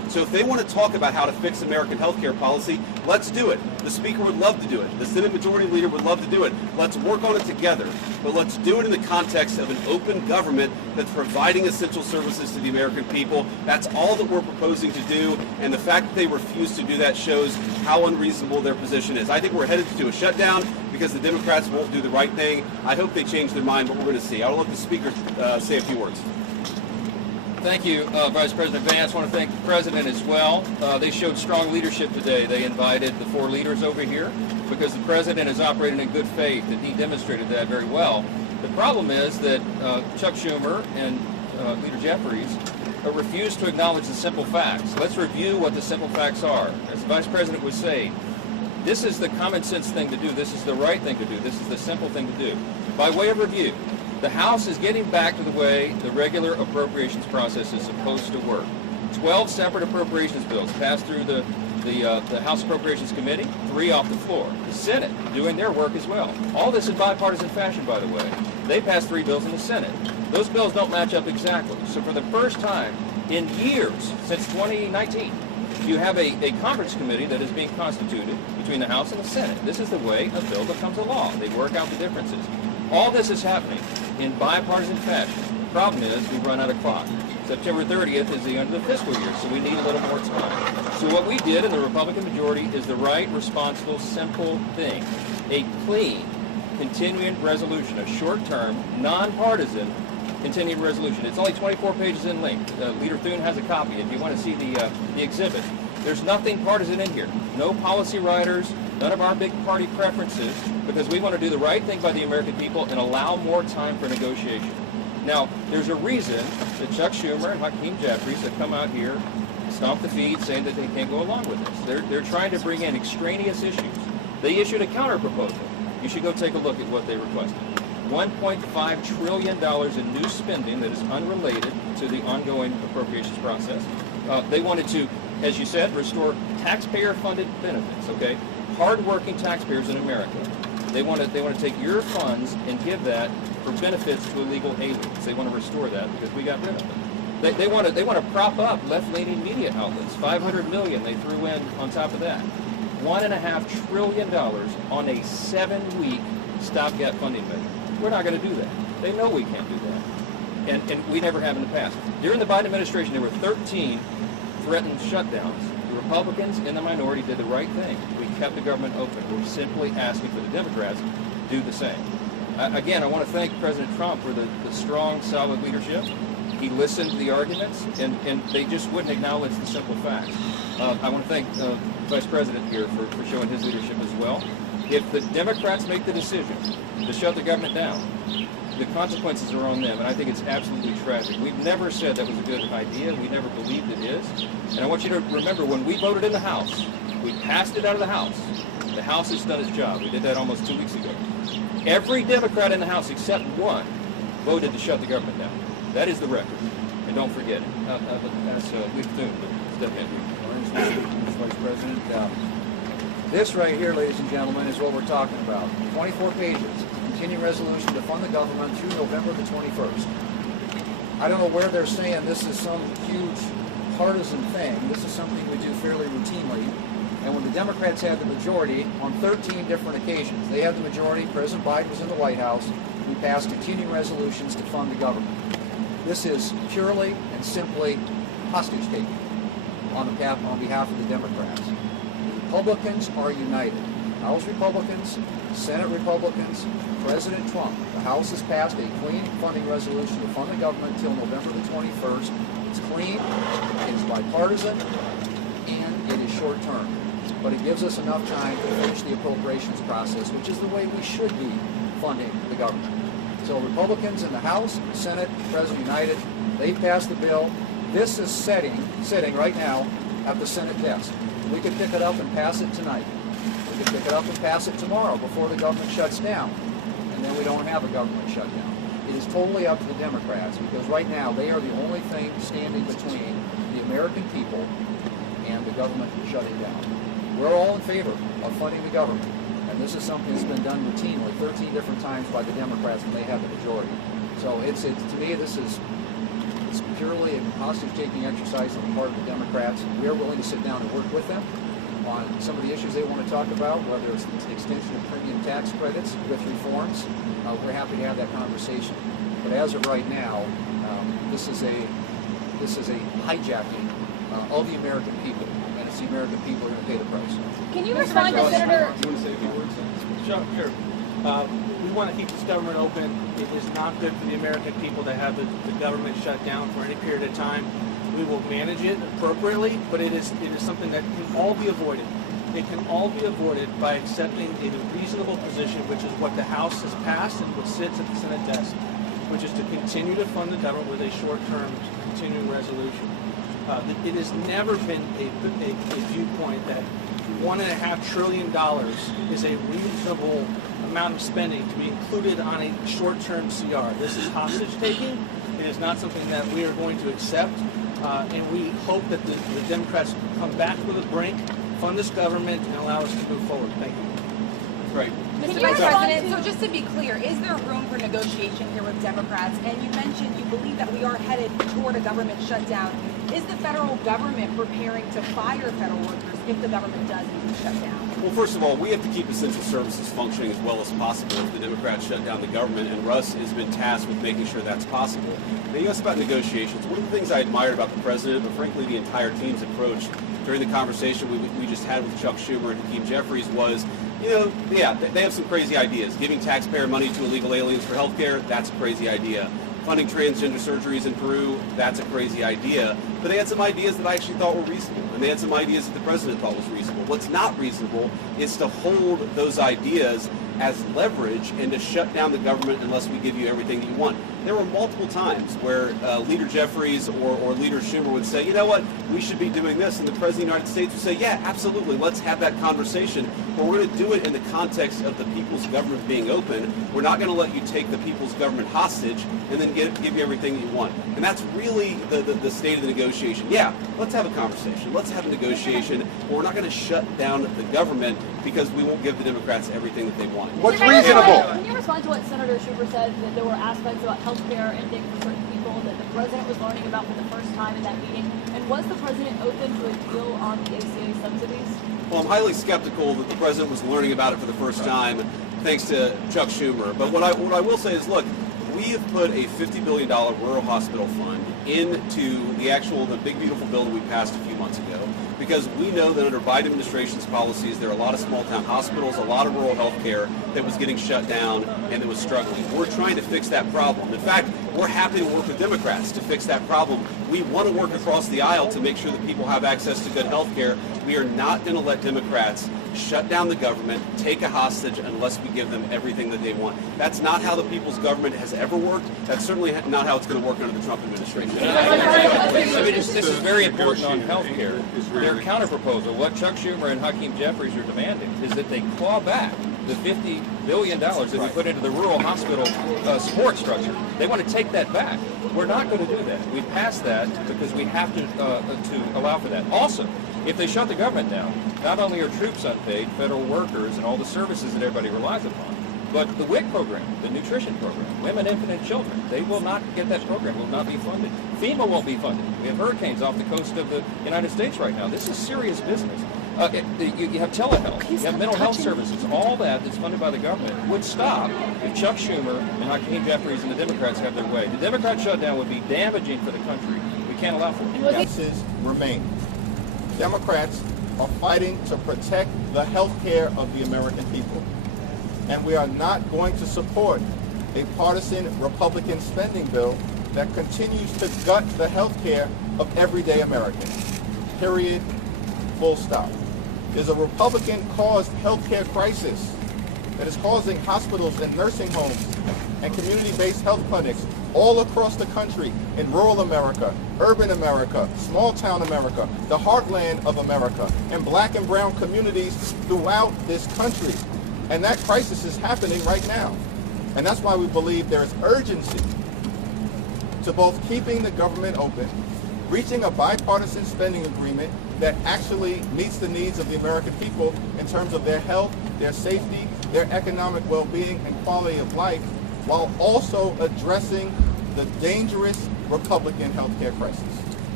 So if they want to talk about how to fix American healthcare policy, let's do it. The Speaker would love to do it. The Senate Majority Leader would love to do it. Let's work on it together. But let's do it in the context of an open government that's providing essential services to the American people. That's all that we're proposing to do. And the fact that they refuse to do that shows how unreasonable their position is. I think we're headed to a shutdown because the Democrats won't do the right thing. I hope they change their mind, but we're going to see. I'll let the Speaker say a few words. Thank you, Vice President Vance. I want to thank the President as well. They showed strong leadership today. They invited the 4 leaders over here because the President is operating in good faith, and he demonstrated that very well. The problem is that Chuck Schumer and Leader Jeffries refuse to acknowledge the simple facts. Let's review what the simple facts are. As the Vice President was saying, this is the common sense thing to do. This is the right thing to do. This is the simple thing to do. By way of review, the House is getting back to the way the regular appropriations process is supposed to work. 12 separate appropriations bills passed through the House Appropriations Committee, 3 off the floor. The Senate doing their work as well. All this in bipartisan fashion, by the way. They passed 3 bills in the Senate. Those bills don't match up exactly. So for the first time in years, since 2019, you have a conference committee that is being constituted between the House and the Senate. This is the way a bill becomes a law. They work out the differences. All this is happening in bipartisan fashion. The problem is we run out of clock. September 30th is the end of the fiscal year, so we need a little more time. So what we did in the Republican majority is the right, responsible, simple thing. A clean, continuing resolution, a short-term, nonpartisan continuing resolution. It's only 24 pages in length. Leader Thune has a copy if you want to see the exhibit. There's nothing partisan in here. No policy writers, none of our big party preferences, because we want to do the right thing by the American people and allow more time for negotiation. Now, there's a reason that Chuck Schumer and Hakeem Jeffries have come out here, stomped the feet, saying that they can't go along with this. They're trying to bring in extraneous issues. They issued a counter proposal. You should go take a look at what they requested. $1.5 trillion in new spending that is unrelated to the ongoing appropriations process. They wanted to, as you said, restore taxpayer-funded benefits, okay? Hard-working taxpayers in America. They want to take your funds and give that for benefits to illegal aliens. They want to restore that because we got rid of them. They want to prop up left-leaning media outlets. $500 million they threw in on top of that. $1.5 trillion on a 7-week stopgap funding measure. We're not going to do that. They know we can't do that. And we never have in the past. During the Biden administration, there were 13 threatened shutdowns. The Republicans in the minority did the right thing. We kept the government open. We're simply asking for the Democrats to do the same. Again, I want to thank President Trump for the strong, solid leadership. He listened to the arguments, and they just wouldn't acknowledge the simple facts. I want to thank Vice President here for showing his leadership as well. If the Democrats make the decision to shut the government down, the consequences are on them, and I think it's absolutely tragic. We've never said that was a good idea. We never believed it is. And I want you to remember, when we voted in the House, we passed it out of the House. The House has done its job. We did that almost 2 weeks ago. Every Democrat in the House, except one, voted to shut the government down. That is the record. And don't forget it. That's Leader Thune. Step in. Mr. Vice President, this right here, ladies and gentlemen, is what we're talking about. 24 pages. Continuing resolution to fund the government through November the 21st. I don't know where they're saying this is some huge partisan thing. This is something we do fairly routinely. And when the Democrats had the majority on 13 different occasions, they had the majority, President Biden was in the White House, we passed continuing resolutions to fund the government. This is purely and simply hostage taking on behalf of the Democrats. The Republicans are united. House Republicans, Senate Republicans, President Trump. The House has passed a clean funding resolution to fund the government until November the 21st. It's clean, it is bipartisan, and it is short term. But it gives us enough time to finish the appropriations process, which is the way we should be funding the government. So Republicans in the House, Senate, President United, they passed the bill. This is sitting right now at the Senate desk. We could pick it up and pass it tonight. We could pick it up and pass it tomorrow before the government shuts down. And then we don't have a government shutdown. It is totally up to the Democrats, because right now they are the only thing standing between the American people and the government shutting down. We're all in favor of funding the government, and this is something that's been done routinely 13 different times by the Democrats when they have the majority. So to me, it's purely and hostage-taking exercise on the part of the Democrats. We are willing to sit down and work with them on some of the issues they want to talk about, whether it's the extension of premium tax credits with reforms. We're happy to have that conversation. But as of right now, this is a hijacking of the American people, and it's the American people who are going to pay the price. Can you respond to Senator? Do you want to say a few words? Sure. We want to keep this government open. It is not good for the American people to have the government shut down for any period of time. We will manage it appropriately, but it is something that can all be avoided. It can all be avoided by accepting a reasonable position, which is what the House has passed and what sits at the Senate desk, which is to continue to fund the government with a short-term continuing resolution. It has never been a viewpoint that $1.5 trillion is a reasonable amount of spending to be included on a short-term CR. This is hostage-taking. It is not something that we are going to accept, and we hope that the Democrats come back to the brink, fund this government, and allow us to move forward. Thank you. Great. Mr. Vice President, so just to be clear, is there room for negotiation here with Democrats? And you mentioned you believe that we are headed toward a government shutdown. Is the federal government preparing to fire federal workers if the government does need to shut down? Well, first of all, we have to keep essential services functioning as well as possible if the Democrats shut down the government, and Russ has been tasked with making sure that's possible. Now, you asked about negotiations. One of the things I admired about the president, but frankly the entire team's approach during the conversation we just had with Chuck Schumer and Hakeem Jeffries was, they have some crazy ideas. Giving taxpayer money to illegal aliens for health care, that's a crazy idea. Funding transgender surgeries in Peru, that's a crazy idea. But they had some ideas that I actually thought were reasonable, and they had some ideas that the president thought was reasonable. What's not reasonable is to hold those ideas as leverage and to shut down the government unless we give you everything that you want. There were multiple times where Leader Jeffries or Leader Schumer would say, you know what, we should be doing this, and the President of the United States would say, yeah, absolutely, let's have that conversation, but we're going to do it in the context of the people's government being open. We're not going to let you take the people's government hostage and then give you everything that you want. And that's really the state of the negotiation. Yeah, let's have a conversation, let's have a negotiation, but we're not going to shut down the government because we won't give the Democrats everything that they want. What's reasonable? Can you respond to what Senator Schumer said, that there were aspects about health care ending for certain people that the president was learning about for the first time in that meeting? And was the president open to a deal on the ACA subsidies? Well, I'm highly skeptical that the president was learning about it for the first time, thanks to Chuck Schumer. But what I will say is, look, we have put a $50 billion rural hospital fund into the big beautiful bill that we passed a few months ago, because we know that under Biden administration's policies, there are a lot of small town hospitals, a lot of rural health care that was getting shut down and that was struggling. We're trying to fix that problem. In fact, we're happy to work with Democrats to fix that problem. We want to work across the aisle to make sure that people have access to good health care. We are not going to let Democrats shut down the government, take a hostage unless we give them everything that they want. That's not how the people's government has ever worked. That's certainly not how it's going to work under the Trump administration. This is very important on health care. Their counterproposal, what Chuck Schumer and Hakeem Jeffries are demanding, is that they claw back the $50 billion that we put into the rural hospital support structure. They want to take that back. We're not going to do that. We passed that because we have to allow for that. Also, if they shut the government down, not only are troops unpaid, federal workers, and all the services that everybody relies upon, but the WIC program, the nutrition program, Women, Infant, and Children, they will not get that program, will not be funded. FEMA won't be funded. We have hurricanes off the coast of the United States right now. This is serious business. You have telehealth, you have mental health services, all that's funded by the government would stop if Chuck Schumer and Hakeem Jeffries and the Democrats have their way. The Democrat shutdown would be damaging for the country. We can't allow for it. Differences remain. Democrats are fighting to protect the health care of the American people. And we are not going to support a partisan Republican spending bill that continues to gut the health care of everyday Americans. Period. Full stop. There's a Republican-caused health care crisis that is causing hospitals and nursing homes and community-based health clinics all across the country, in rural America, urban America, small-town America, the heartland of America, and black and brown communities throughout this country. And that crisis is happening right now. And that's why we believe there is urgency to both keeping the government open, reaching a bipartisan spending agreement that actually meets the needs of the American people in terms of their health, their safety, their economic well-being and quality of life, while also addressing the dangerous Republican healthcare crisis.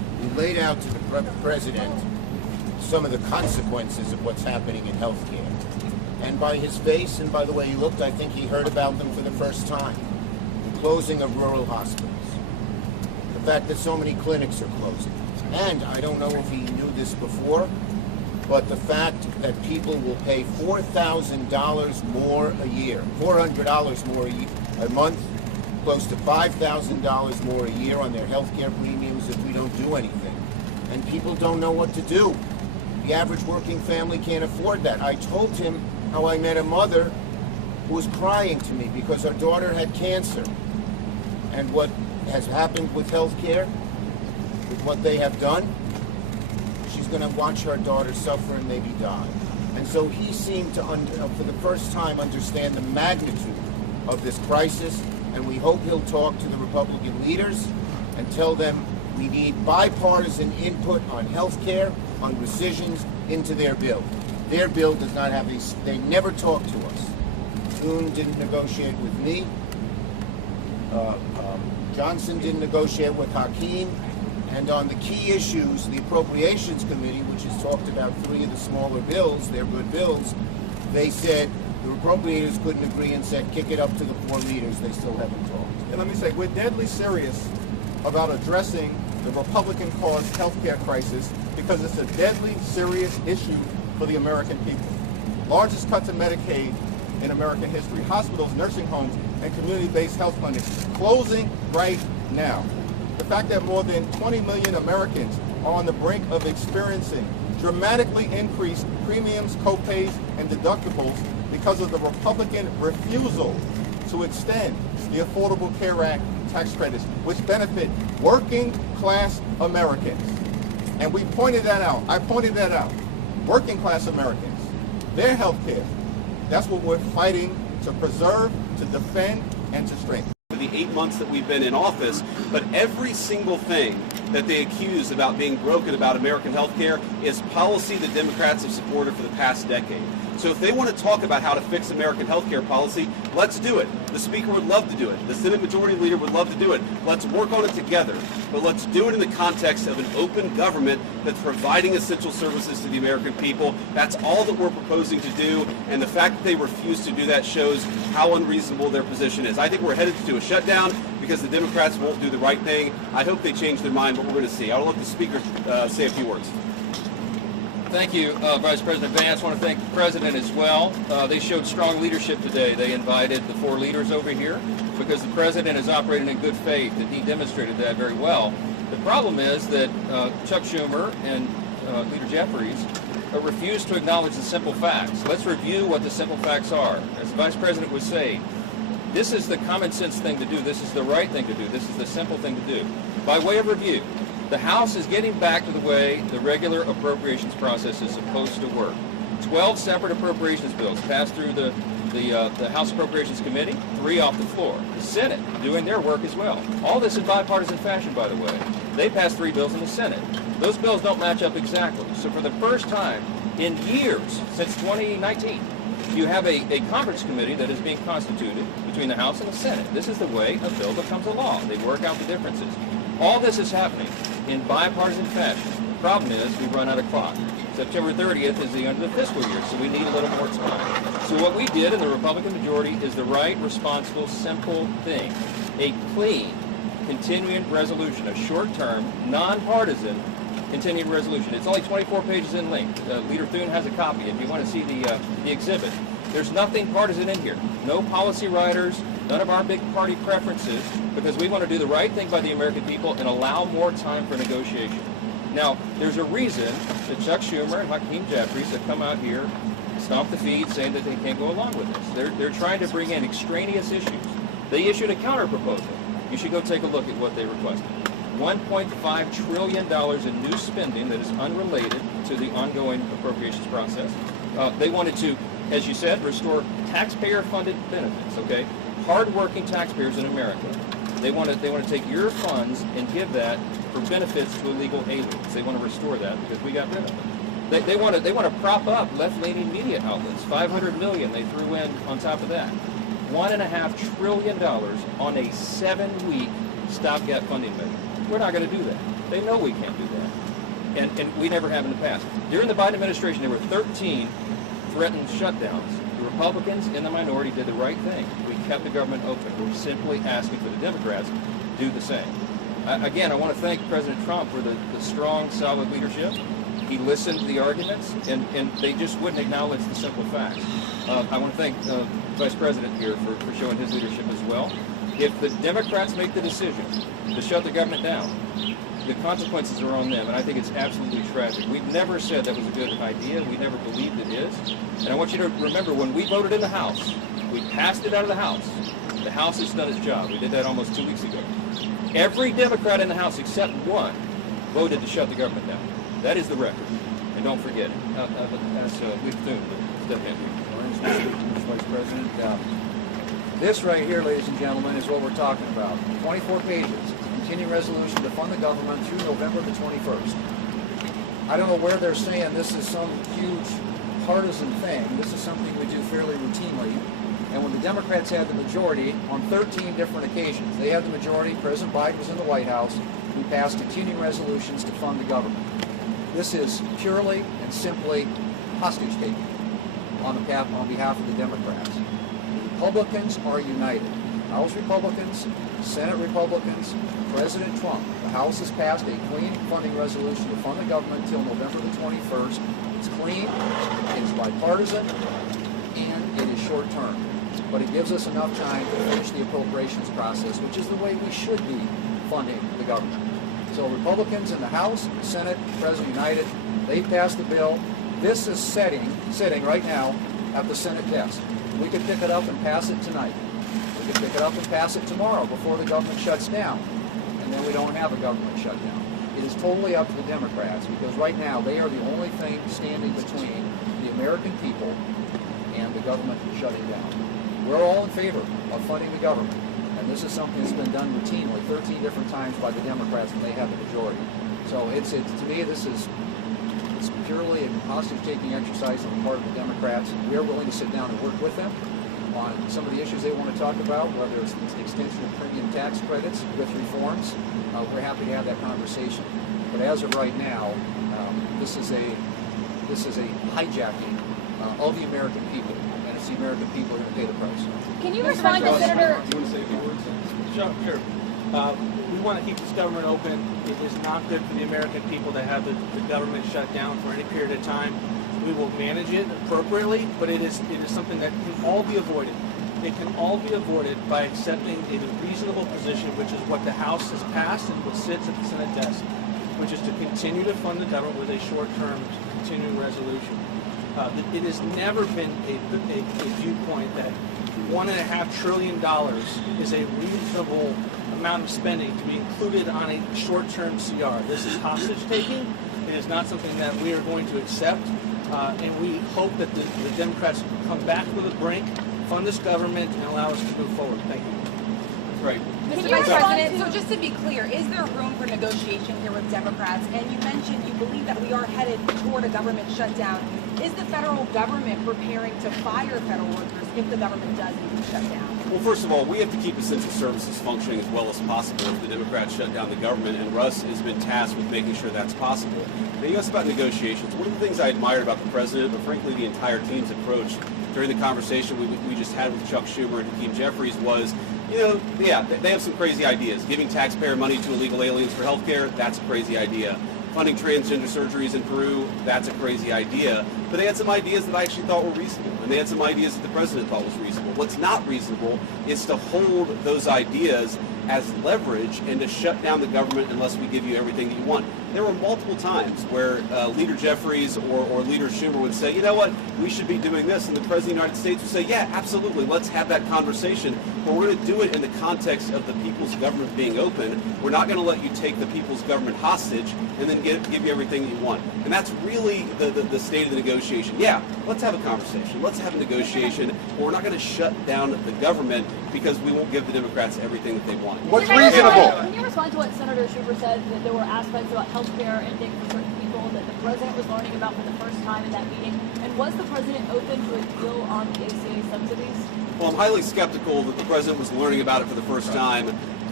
We laid out to the president some of the consequences of what's happening in healthcare. And by his face and by the way he looked, I think he heard about them for the first time. The closing of rural hospitals. The fact that so many clinics are closing. And I don't know if he knew this before, but the fact that people will pay $4,000 more a year, $400 more a month, close to $5,000 more a year on their health care premiums if we don't do anything. And people don't know what to do. The average working family can't afford that. I told him how I met a mother who was crying to me because her daughter had cancer. And what has happened with health care, with what they have done, she's going to watch her daughter suffer and maybe die. And so he seemed to, for the first time, understand the magnitude of this crisis, and we hope he'll talk to the Republican leaders and tell them we need bipartisan input on health care, on rescissions, into their bill. Their bill does not have these, they never talk to us. Thune didn't negotiate with me. Johnson didn't negotiate with Hakeem. And on the key issues, the Appropriations Committee, which has talked about 3 of the smaller bills, they're good bills, they said the appropriators couldn't agree and said kick it up to the 4 leaders. They still haven't talked. And let me say, we're deadly serious about addressing the Republican-caused healthcare crisis because it's a deadly serious issue for the American people. Largest cut to Medicaid in American history. Hospitals, nursing homes, and community-based health clinics closing right now. The fact that more than 20 million Americans are on the brink of experiencing dramatically increased premiums, co-pays, and deductibles because of the Republican refusal to extend the Affordable Care Act tax credits, which benefit working class Americans. And we pointed that out. I pointed that out. Working class Americans, their health care, that's what we're fighting to preserve, to defend, and to strengthen. The 8 months that we've been in office, but every single thing that they accuse about being broken about American health care is policy the Democrats have supported for the past decade. So if they want to talk about how to fix American health care policy, let's do it. The Speaker would love to do it. The Senate Majority Leader would love to do it. Let's work on it together. But let's do it in the context of an open government that's providing essential services to the American people. That's all that we're proposing to do. And the fact that they refuse to do that shows how unreasonable their position is. I think we're headed to a shutdown because the Democrats won't do the right thing. I hope they change their mind, but we're going to see. I'll let the Speaker say a few words. Thank you, Vice President Vance. I want to thank the President as well. They showed strong leadership today. They invited the 4 leaders over here because the President is operating in good faith, and he demonstrated that very well. The problem is that Chuck Schumer and Leader Jeffries refuse to acknowledge the simple facts. Let's review what the simple facts are. As the Vice President was saying, this is the common sense thing to do. This is the right thing to do. This is the simple thing to do. By way of review, the House is getting back to the way the regular appropriations process is supposed to work. 12 separate appropriations bills passed through the House Appropriations Committee, 3 off the floor. The Senate doing their work as well. All this in bipartisan fashion, by the way. They passed 3 bills in the Senate. Those bills don't match up exactly. So for the first time in years, since 2019, you have a conference committee that is being constituted between the House and the Senate. This is the way a bill becomes a law. They work out the differences. All this is happening in bipartisan fashion. The problem is we run out of clock. September 30th is the end of the fiscal year, so we need a little more time. So what we did in the Republican majority is the right, responsible, simple thing. A clean, continuing resolution, a short-term, nonpartisan continuing resolution. It's only 24 pages in length. Leader Thune has a copy if you want to see the exhibit. There's nothing partisan in here. No policy writers, none of our big party preferences, because we want to do the right thing by the American people and allow more time for negotiation. Now, there's a reason that Chuck Schumer and Hakeem Jeffries have come out here, stomped the feet, saying that they can't go along with this. They're trying to bring in extraneous issues. They issued a counter-proposal. You should go take a look at what they requested. $1.5 trillion in new spending that is unrelated to the ongoing appropriations process. They wanted to, as you said, restore taxpayer-funded benefits, okay? Hard-working taxpayers in America. They want to take your funds and give that for benefits to illegal aliens. They want to restore that because we got rid of them. They want to prop up left-leaning media outlets. $500 million they threw in on top of that. $1.5 trillion on a 7-week stopgap funding measure. We're not going to do that. They know we can't do that. And we never have in the past. During the Biden administration, there were 13 threatened shutdowns. The Republicans in the minority did the right thing. We kept the government open. We're simply asking for the Democrats to do the same. Again, I want to thank President Trump for the strong, solid leadership. He listened to the arguments, and they just wouldn't acknowledge the simple facts. I want to thank Vice President here for showing his leadership as well. If the Democrats make the decision to shut the government down, the consequences are on them, and I think it's absolutely tragic. We've never said that was a good idea. We never believed it is. And I want you to remember, when we voted in the House, we passed it out of the House. The House has done its job. We did that almost 2 weeks ago. Every Democrat in the House except one voted to shut the government down. That is the record. And don't forget it. That's Lee Thune, step in. Mr. Vice President, this right here, ladies and gentlemen, is what we're talking about. 24 pages. Continuing resolution to fund the government through November the 21st. I don't know where they're saying this is some huge partisan thing. This is something we do fairly routinely. And when the Democrats had the majority on 13 different occasions, they had the majority, President Biden was in the White House, we passed continuing resolutions to fund the government. This is purely and simply hostage-taking on behalf of the Democrats. The Republicans are united. House Republicans, Senate Republicans, President Trump. The House has passed a clean funding resolution to fund the government until November the 21st. It's clean, it's bipartisan, and it is short-term. But it gives us enough time to finish the appropriations process, which is the way we should be funding the government. So Republicans in the House, the Senate, President united, they passed the bill. This is sitting right now at the Senate desk. We could pick it up and pass it tonight. We could pick it up and pass it tomorrow before the government shuts down. And then we don't have a government shutdown. It is totally up to the Democrats, because right now they are the only thing standing between the American people and the government shutting down. We're all in favor of funding the government. And this is something that's been done routinely 13 different times by the Democrats when they have the majority. So to me, it's purely a hostage-taking exercise on the part of the Democrats. We are willing to sit down and work with them on some of the issues they want to talk about, whether it's the extension of premium tax credits with reforms. We're happy to have that conversation. But as of right now, this is a hijacking of the American people, and it's the American people who are going to pay the price. Can you respond to Senator? Do you want to say a few words? Sure. We want to keep this government open. It is not good for the American people to have the government shut down for any period of time. We will manage it appropriately, but it is something that can all be avoided. It can all be avoided by accepting a reasonable position, which is what the House has passed and what sits at the Senate desk, which is to continue to fund the government with a short-term continuing resolution. It has never been a viewpoint that $1.5 trillion is a reasonable amount of spending to be included on a short-term CR. This is hostage-taking. It is not something that we are going to accept, and we hope that the Democrats come back to the brink, fund this government, and allow us to move forward. Thank you. That's right. Mr. Vice President, so just to be clear, is there room for negotiation here with Democrats? And you mentioned you believe that we are headed toward a government shutdown. Is the federal government preparing to fire federal workers if the government does indeed shut down? Well, first of all, we have to keep essential services functioning as well as possible if the Democrats shut down the government, and Russ has been tasked with making sure that's possible. Now, you asked about negotiations. One of the things I admired about the president, but frankly the entire team's approach during the conversation we just had with Chuck Schumer and Hakeem Jeffries was, they have some crazy ideas. Giving taxpayer money to illegal aliens for health care, that's a crazy idea. Funding transgender surgeries in Peru, that's a crazy idea. But they had some ideas that I actually thought were reasonable, and they had some ideas that the president thought was reasonable. What's not reasonable is to hold those ideas as leverage and to shut down the government unless we give you everything that you want. There were multiple times where Leader Jeffries or Leader Schumer would say, you know what, we should be doing this, and the President of the United States would say, yeah, absolutely, let's have that conversation, but we're going to do it in the context of the people's government being open. We're not going to let you take the people's government hostage and then give you everything you want. And that's really the state of the negotiation. Yeah, let's have a conversation. Let's have a negotiation, but we're not going to shut down the government because we won't give the Democrats everything that they want. What's reasonable? Can you respond to what Senator Schumer said, that there were aspects about health care ending for certain people that the president was learning about for the first time in that meeting? And was the president open to a deal on the ACA subsidies? Well, I'm highly skeptical that the president was learning about it for the first time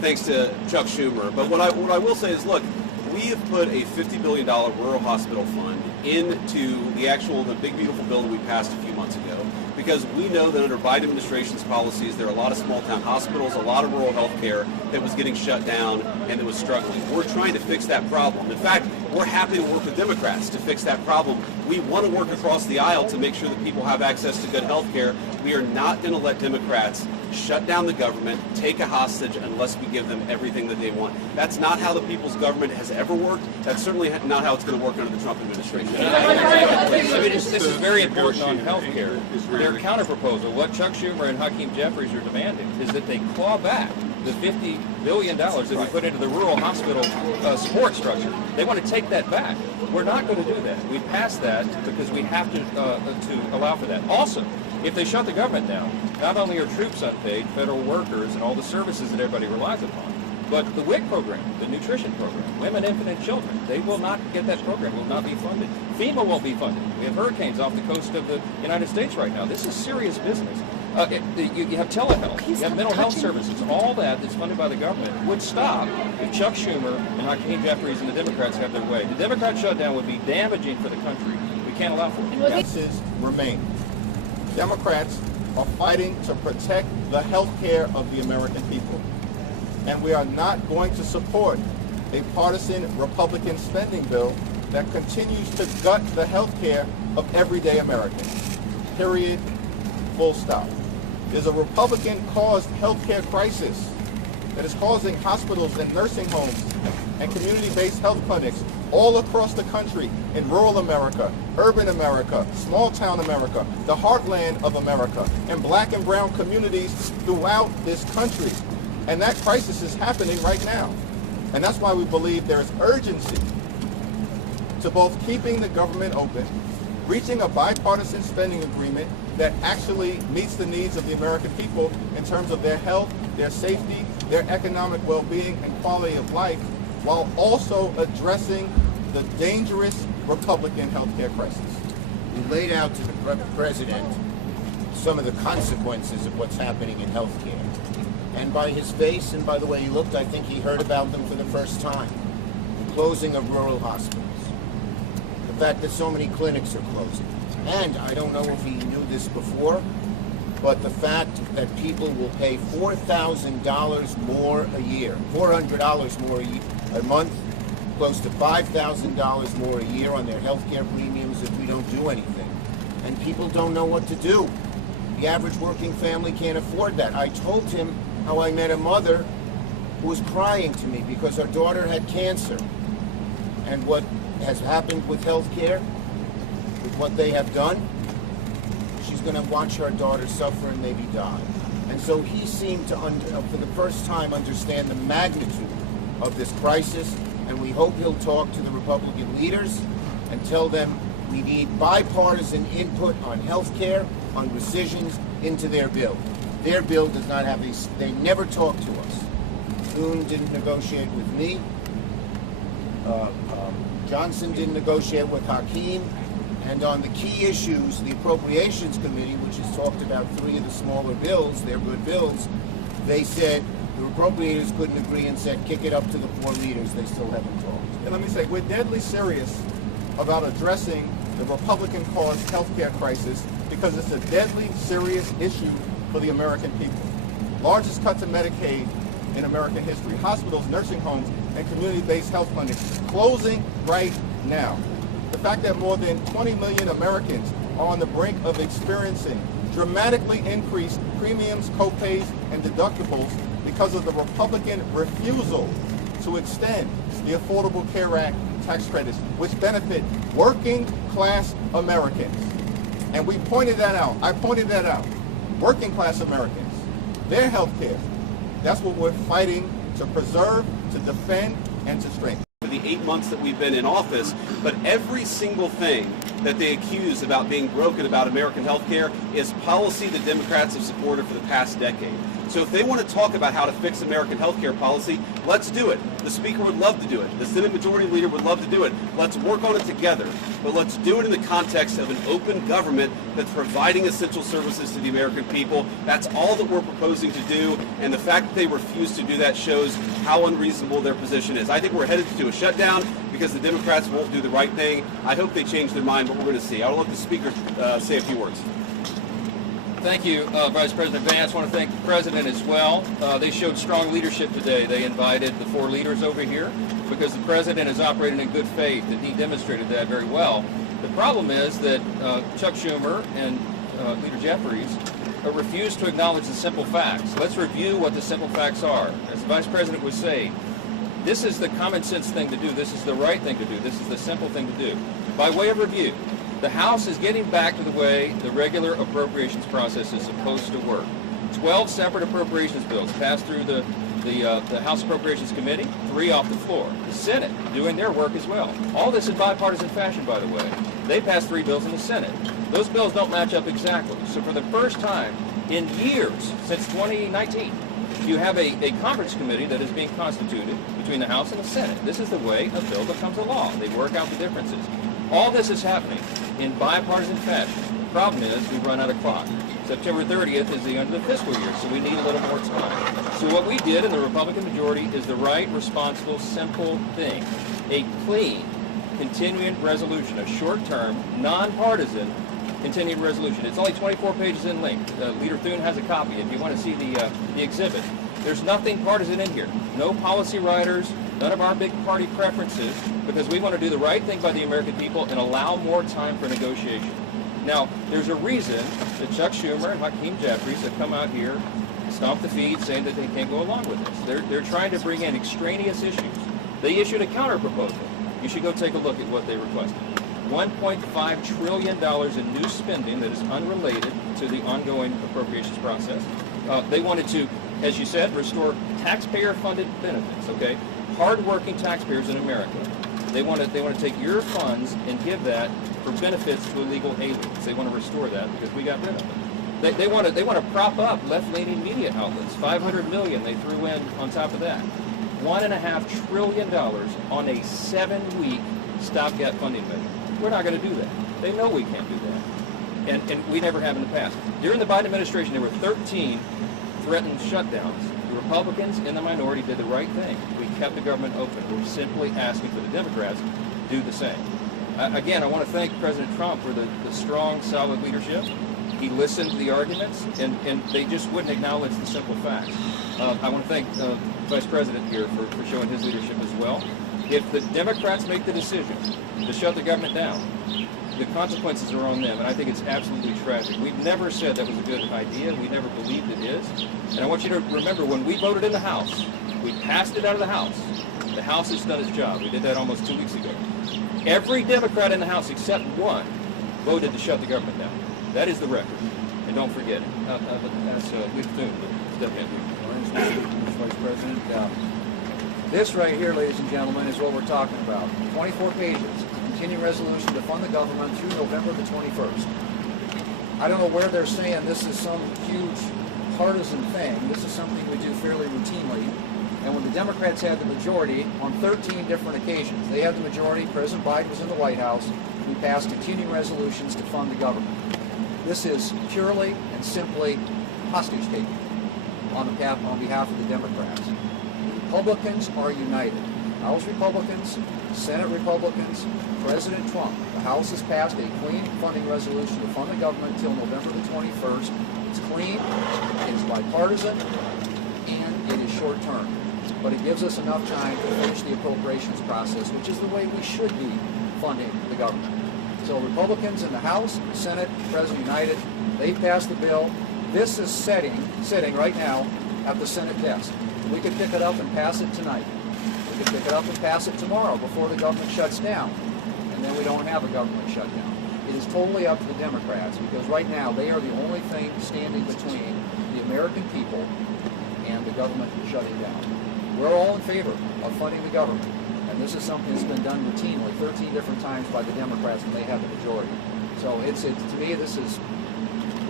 thanks to Chuck Schumer. But what I will say is, look, we have put a $50 billion rural hospital fund into the big beautiful bill that we passed a few months ago, because we know that under Biden administration's policies, there are a lot of small town hospitals, a lot of rural health care that was getting shut down and that was struggling. We're trying to fix that problem. In fact, we're happy to work with Democrats to fix that problem. We want to work across the aisle to make sure that people have access to good health care. We are not going to let Democrats shut down the government, take a hostage unless we give them everything that they want. That's not how the people's government has ever worked. That's certainly not how it's going to work under the Trump administration. This is very important on health care. Their counterproposal, what Chuck Schumer and Hakeem Jeffries are demanding, is that they claw back the $50 billion that we put into the rural hospital support structure. They want to take that back. We're not going to do that. We passed that because we have to allow for that. Also, if they shut the government down, not only are troops unpaid, federal workers, and all the services that everybody relies upon, but the WIC program, the nutrition program, women, infant, and children, they will not get that program, will not be funded. FEMA won't be funded. We have hurricanes off the coast of the United States right now. This is serious business. You have telehealth, you have mental health services, all that's funded by the government would stop if Chuck Schumer and Hakeem Jeffries and the Democrats have their way. The Democrat shutdown would be damaging for the country. We can't allow for it. Differences remain. Democrats are fighting to protect the health care of the American people. And we are not going to support a partisan Republican spending bill that continues to gut the health care of everyday Americans. Period. Full stop. There's a Republican-caused health care crisis that is causing hospitals and nursing homes and community-based health clinics all across the country, in rural America, urban America, small-town America, the heartland of America, and black and brown communities throughout this country. And that crisis is happening right now. And that's why we believe there is urgency to both keeping the government open, reaching a bipartisan spending agreement that actually meets the needs of the American people in terms of their health, their safety, their economic well-being, and quality of life, while also addressing the dangerous Republican healthcare crisis. We laid out to the president some of the consequences of what's happening in healthcare. And by his face and by the way he looked, I think he heard about them for the first time. The closing of rural hospitals. The fact that so many clinics are closing. And I don't know if he knew this before, but the fact that people will pay $4,000 more a year, $400 more a month, close to $5,000 more a year on their health care premiums if we don't do anything. And people don't know what to do. The average working family can't afford that. I told him how I met a mother who was crying to me because her daughter had cancer. And what has happened with health care, with what they have done, she's going to watch her daughter suffer and maybe die. And so he seemed to, for the first time, understand the magnitude of this crisis, and we hope he'll talk to the Republican leaders and tell them we need bipartisan input on health care, on rescissions into their bill. Their bill does not have these, they never talk to us. Thune didn't negotiate with me. Johnson didn't negotiate with Hakeem. And on the key issues, the Appropriations Committee, which has talked about 3 of the smaller bills, they're good bills, they said the appropriators couldn't agree and said kick it up to the 4 leaders. They still haven't talked. And let me say, we're deadly serious about addressing the Republican-caused healthcare crisis because it's a deadly serious issue for the American people. Largest cut to Medicaid in American history. Hospitals, nursing homes, and community-based health clinics closing right now. The fact that more than 20 million Americans are on the brink of experiencing dramatically increased premiums, copays, and deductibles because of the Republican refusal to extend the Affordable Care Act tax credits, which benefit working class Americans. And we pointed that out. I pointed that out. Working class Americans, their health care, that's what we're fighting to preserve, to defend, and to strengthen. For the 8 months that we've been in office, but every single thing that they accuse about being broken about American health care is policy the Democrats have supported for the past decade. So if they want to talk about how to fix American healthcare policy, let's do it. The Speaker would love to do it. The Senate Majority Leader would love to do it. Let's work on it together. But let's do it in the context of an open government that's providing essential services to the American people. That's all that we're proposing to do. And the fact that they refuse to do that shows how unreasonable their position is. I think we're headed to a shutdown because the Democrats won't do the right thing. I hope they change their mind, but we're going to see. I'll let the Speaker say a few words. Thank you, Vice President Vance. I want to thank the President as well. They showed strong leadership today. They invited the 4 leaders over here because the President is operating in good faith, and he demonstrated that very well. The problem is that Chuck Schumer and Leader Jeffries refuse to acknowledge the simple facts. Let's review what the simple facts are. As the Vice President was saying, this is the common sense thing to do. This is the right thing to do. This is the simple thing to do. By way of review, the House is getting back to the way the regular appropriations process is supposed to work. 12 separate appropriations bills passed through the House Appropriations Committee, 3 off the floor. The Senate doing their work as well. All this in bipartisan fashion, by the way. They passed 3 bills in the Senate. Those bills don't match up exactly. So for the first time in years, since 2019, you have a conference committee that is being constituted between the House and the Senate. This is the way a bill becomes a law. They work out the differences. All this is happening in bipartisan fashion. The problem is we run out of clock. September 30th is the end of the fiscal year, so we need a little more time. So what we did in the Republican majority is the right, responsible, simple thing. A clean, continuing resolution, a short-term, nonpartisan continuing resolution. It's only 24 pages in length. Leader Thune has a copy if you want to see the exhibit. There's nothing partisan in here. No policy writers, none of our big party preferences, because we want to do the right thing by the American people and allow more time for negotiation. Now, there's a reason that Chuck Schumer and Hakeem Jeffries have come out here, stomped the feet, saying that they can't go along with this. They're trying to bring in extraneous issues. They issued a counter proposal. You should go take a look at what they requested. $1.5 trillion in new spending that is unrelated to the ongoing appropriations process. They wanted to, as you said, restore taxpayer-funded benefits, okay? Hard-working taxpayers in America. They want to take your funds and give that for benefits to illegal aliens. They want to restore that because we got rid of it. They want to prop up left-leaning media outlets. $500 million they threw in on top of that. $1.5 trillion on a 7-week stopgap funding measure. We're not going to do that. They know we can't do that. And we never have in the past. During the Biden administration, there were 13 threatened shutdowns. The Republicans in the minority did the right thing. We kept the government open. We're simply asking for the Democrats to do the same. Again, I want to thank President Trump for the strong, solid leadership. He listened to the arguments, and they just wouldn't acknowledge the simple facts. I want to thank Vice President here for showing his leadership as well. If the Democrats make the decision to shut the government down, the consequences are on them, and I think it's absolutely tragic. We've never said that was a good idea. We never believed it is. And I want you to remember, when we voted in the House, we passed it out of the House. The House has done its job. We did that almost 2 weeks ago. Every Democrat in the House except one voted to shut the government down. That is the record. And don't forget it. That's Leader Thune. Step in. Mr. Vice President, this right here, ladies and gentlemen, is what we're talking about. 24 pages. Continuing resolution to fund the government through November the 21st. I don't know where they're saying this is some huge partisan thing. This is something we do fairly routinely. And when the Democrats had the majority on 13 different occasions, they had the majority, President Biden was in the White House, we passed continuing resolutions to fund the government. This is purely and simply hostage taking on behalf of the Democrats. The Republicans are united. House Republicans, Senate Republicans, President Trump. The House has passed a clean funding resolution to fund the government until November the 21st. It's clean, it is bipartisan, and it is short term. But it gives us enough time to finish the appropriations process, which is the way we should be funding the government. So Republicans in the House, Senate, President United, they passed the bill. This is sitting right now at the Senate desk. We could pick it up and pass it tonight. We could pick it up and pass it tomorrow before the government shuts down. And then we don't have a government shutdown. It is totally up to the Democrats, because right now they are the only thing standing between the American people and the government shutting down. We're all in favor of funding the government. And this is something that's been done routinely 13 different times by the Democrats when they have the majority. So to me, this is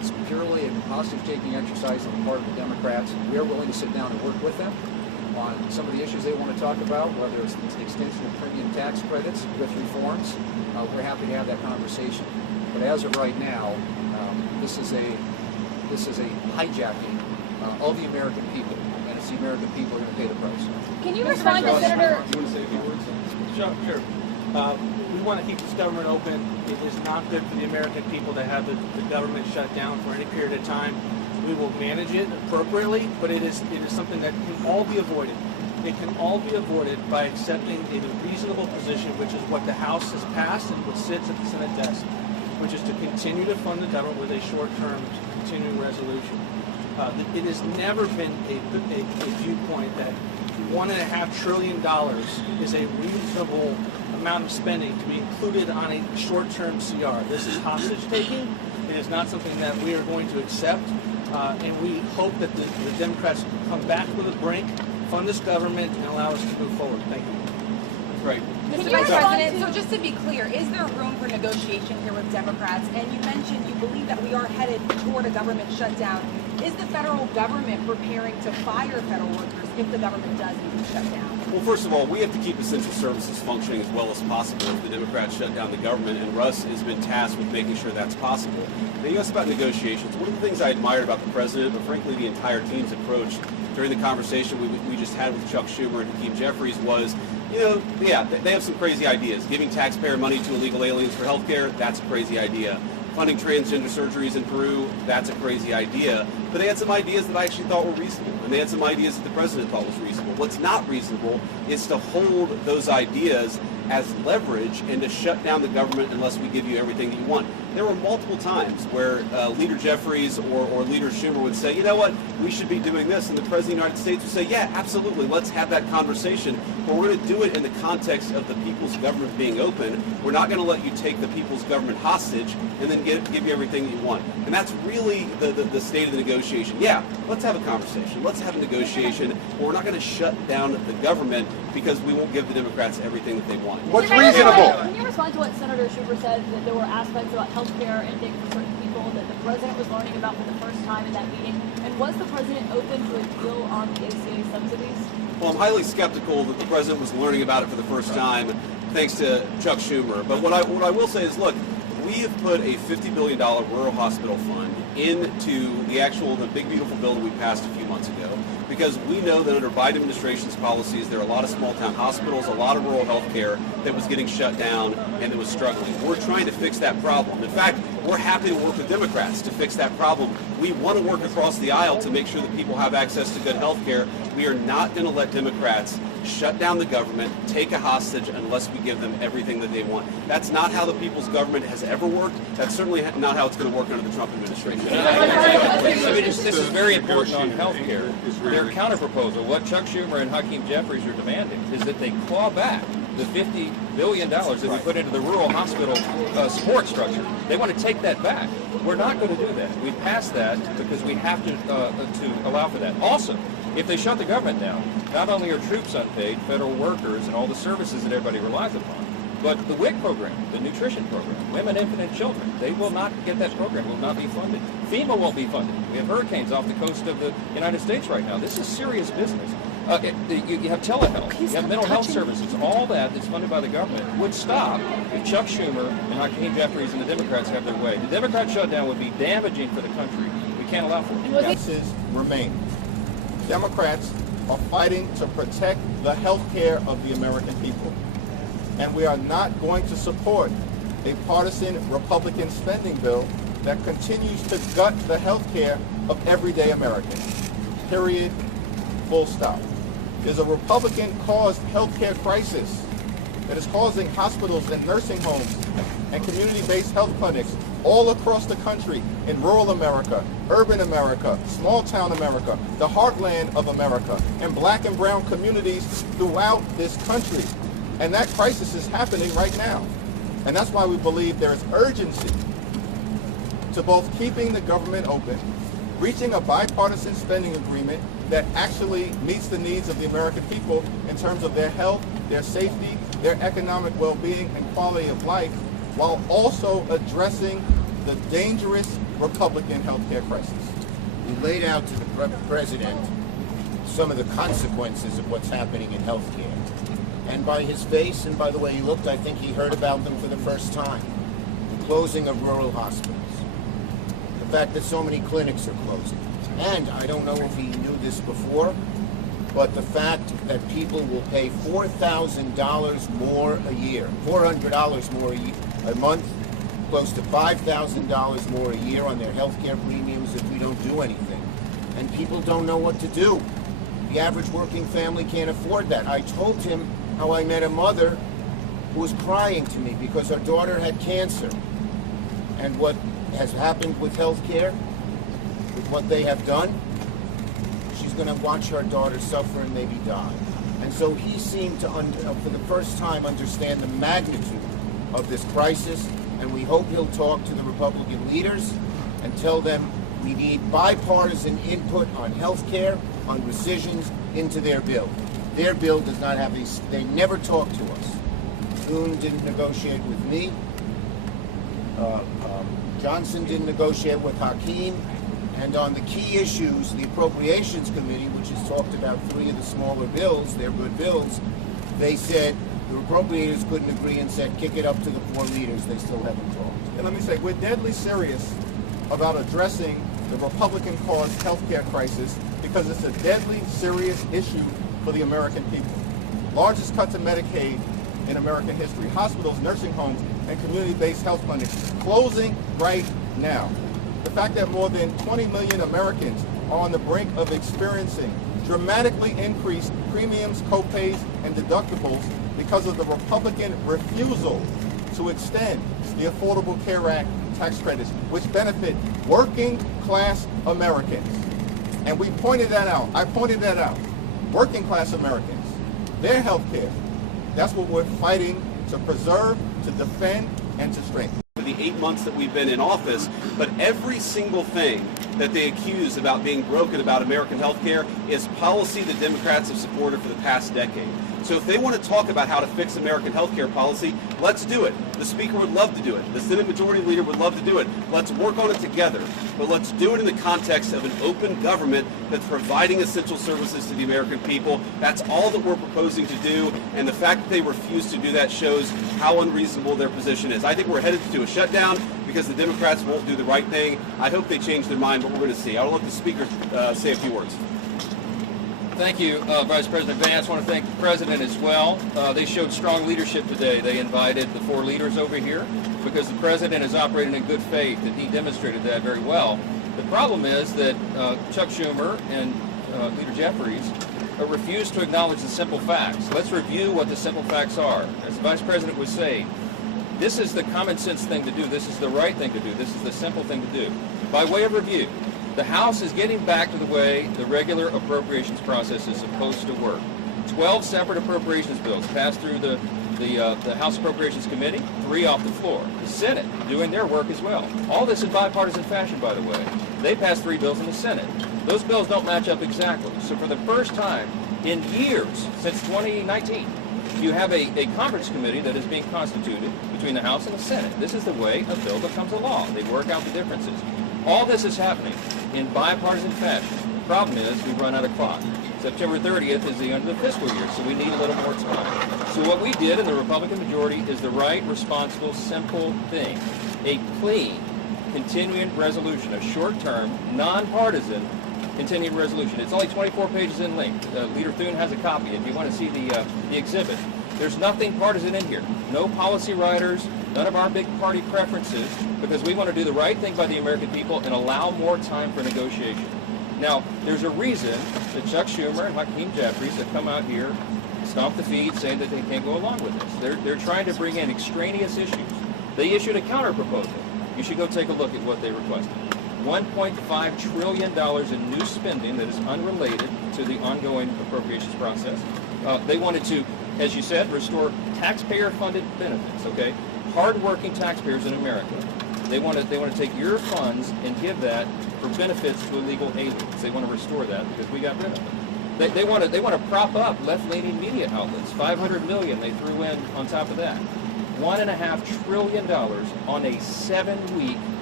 It's purely a hostage-taking exercise on the part of the Democrats. We are willing to sit down and work with them on some of the issues they want to talk about, whether it's the extension of premium tax credits with reforms. We're happy to have that conversation. But as of right now, this is a hijacking of the American people, and it's the American people who are going to pay the price. Can you respond to Senator? Do you want to say a few words? Sure. We want to keep this government open. It is not good for the American people to have the government shut down for any period of time. We will manage it appropriately, but it is something that can all be avoided. It can all be avoided by accepting a reasonable position, which is what the House has passed and what sits at the Senate desk, which is to continue to fund the government with a short-term continuing resolution. It has never been a viewpoint that $1.5 trillion is a reasonable amount of spending to be included on a short-term CR. This is hostage-taking. It is not something that we are going to accept, and we hope that the Democrats come back with a brink, fund this government, and allow us to move forward. Thank you. Right. Mr. Vice President, so just to be clear, is there room for negotiation here with Democrats? And you mentioned you believe that we are headed toward a government shutdown. Is the federal government preparing to fire federal workers if the government does indeed shut down? Well, first of all, we have to keep essential services functioning as well as possible if the Democrats shut down the government, and Russ has been tasked with making sure that's possible. Now, you asked about negotiations. One of the things I admired about the president, but frankly the entire team's approach during the conversation we just had with Chuck Schumer and Hakeem Jeffries was, they have some crazy ideas. Giving taxpayer money to illegal aliens for health care, that's a crazy idea. Funding transgender surgeries in Peru, that's a crazy idea. But they had some ideas that I actually thought were reasonable, and they had some ideas that the president thought was reasonable. What's not reasonable is to hold those ideas as leverage and to shut down the government unless we give you everything that you want. There were multiple times where Leader Jeffries or Leader Schumer would say, you know what, we should be doing this, and the President of the United States would say, yeah, absolutely, let's have that conversation, but we're going to do it in the context of the people's government being open. We're not going to let you take the people's government hostage and then give you everything that you want. And that's really the state of the negotiation. Yeah, let's have a conversation. Let's have a negotiation, but we're not going to shut down the government because we won't give the Democrats everything that they want. What's reasonable? Can you respond to what Senator Schumer said, that there were aspects about health care ending for certain people that the president was learning about for the first time in that meeting? And was the president open to a deal on the ACA subsidies? Well, I'm highly skeptical that the president was learning about it for the first time, thanks to Chuck Schumer. But what I will say is, look, we have put a $50 billion rural hospital fund into the big beautiful bill that we passed a few months ago, because we know that under Biden administration's policies, there are a lot of small town hospitals, a lot of rural health care that was getting shut down and that was struggling. We're trying to fix that problem. In fact, we're happy to work with Democrats to fix that problem. We want to work across the aisle to make sure that people have access to good health care. We are not going to let Democrats shut down the government, take a hostage unless we give them everything that they want. That's not how the people's government has ever worked. That's certainly not how it's going to work under the Trump administration. This is very important on health care. Their counterproposal, what Chuck Schumer and Hakeem Jeffries are demanding, is that they claw back the $50 billion that we put into the rural hospital support structure. They want to take that back. We're not going to do that. We passed that because we have to allow for that. Also, if they shut the government down, not only are troops unpaid, federal workers, and all the services that everybody relies upon, but the WIC program, the nutrition program, women, infant, and children, they will not get that program, will not be funded. FEMA won't be funded. We have hurricanes off the coast of the United States right now. This is serious business. You have telehealth, you have mental health services, all that that's funded by the government would stop if Chuck Schumer and Hakeem Jeffries and the Democrats have their way. The Democrat shutdown would be damaging for the country. We can't allow for it. Impasses remain. Democrats are fighting to protect the health care of the American people. And we are not going to support a partisan Republican spending bill that continues to gut the health care of everyday Americans. Period. Full stop. There's a Republican-caused health care crisis that is causing hospitals and nursing homes and community-based health clinics all across the country, in rural America, urban America, small-town America, the heartland of America, and black and brown communities throughout this country. And that crisis is happening right now. And that's why we believe there is urgency to both keeping the government open, reaching a bipartisan spending agreement that actually meets the needs of the American people in terms of their health, their safety, their economic well-being and quality of life, while also addressing the dangerous Republican health care crisis. We laid out to the president some of the consequences of what's happening in healthcare. And by his face and by the way he looked, I think he heard about them for the first time. The closing of rural hospitals. The fact that so many clinics are closing. And I don't know if he knew this before, but the fact that people will pay $4,000 more a year, $400 more a month, close to $5,000 more a year on their health care premiums if we don't do anything. And people don't know what to do. The average working family can't afford that. I told him how I met a mother who was crying to me because her daughter had cancer. And what has happened with health care, with what they have done, she's going to watch her daughter suffer and maybe die. And so he seemed to, for the first time, understand the magnitude of this crisis, and we hope he'll talk to the Republican leaders and tell them we need bipartisan input on health care, on rescissions into their bill. Their bill does not have these, they never talk to us. Thune didn't negotiate with me. Johnson didn't negotiate with Hakeem. And on the key issues, the Appropriations Committee, which has talked about 3 of the smaller bills, they're good bills, they said the appropriators couldn't agree and said kick it up to the 4 leaders. They still haven't talked. And let me say, we're deadly serious about addressing the Republican-caused health care crisis because it's a deadly serious issue for the American people. Largest cut to Medicaid in American history. Hospitals, nursing homes, and community-based health clinics closing right now. The fact that more than 20 million Americans are on the brink of experiencing dramatically increased premiums, copays, and deductibles because of the Republican refusal to extend the Affordable Care Act tax credits, which benefit working class Americans. And we pointed that out. I pointed that out. Working class Americans, their health care, that's what we're fighting to preserve, to defend, and to strengthen. For the 8 months that we've been in office, but every single thing that they accuse about being broken about American health care is policy the Democrats have supported for the past decade. So if they want to talk about how to fix American health care policy, let's do it. The Speaker would love to do it. The Senate Majority Leader would love to do it. Let's work on it together. But let's do it in the context of an open government that's providing essential services to the American people. That's all that we're proposing to do. And the fact that they refuse to do that shows how unreasonable their position is. I think we're headed to a shutdown because the Democrats won't do the right thing. I hope they change their mind, but we're going to see. I'll let the Speaker say a few words. Thank you, Vice President Vance. I want to thank the President as well. They showed strong leadership today. They invited the 4 leaders over here because the President is operating in good faith, and he demonstrated that very well. The problem is that Chuck Schumer and Leader Jeffries refuse to acknowledge the simple facts. Let's review what the simple facts are. As the Vice President was saying, this is the common sense thing to do. This is the right thing to do. This is the simple thing to do. By way of review, the House is getting back to the way the regular appropriations process is supposed to work. 12 separate appropriations bills passed through the House Appropriations Committee, 3 off the floor. The Senate doing their work as well. All this in bipartisan fashion, by the way. They passed 3 bills in the Senate. Those bills don't match up exactly. So for the first time in years, since 2019, you have a conference committee that is being constituted between the House and the Senate. This is the way a bill becomes a law. They work out the differences. All this is happening in bipartisan fashion. The problem is we run out of clock. September 30th is the end of the fiscal year, so we need a little more time. So what we did in the Republican majority is the right, responsible, simple thing. A plea, continuing resolution, a short-term, nonpartisan continuing resolution. It's only 24 pages in length. Leader Thune has a copy if you want to see the exhibit. There's nothing partisan in here. No policy writers, none of our big party preferences, because we want to do the right thing by the American people and allow more time for negotiation. Now, there's a reason that Chuck Schumer and Hakeem Jeffries have come out here, stomped the feet, saying that they can't go along with this. They're trying to bring in extraneous issues. They issued a counter-proposal. You should go take a look at what they requested. $1.5 trillion in new spending that is unrelated to the ongoing appropriations process. They wanted to, as you said, restore taxpayer-funded benefits, okay? Hard-working taxpayers in America. They want to take your funds and give that for benefits to illegal aliens. They want to restore that because we got rid of them. They want to prop up left-leaning media outlets. $500 million they threw in on top of that. $1.5 trillion on a 7-week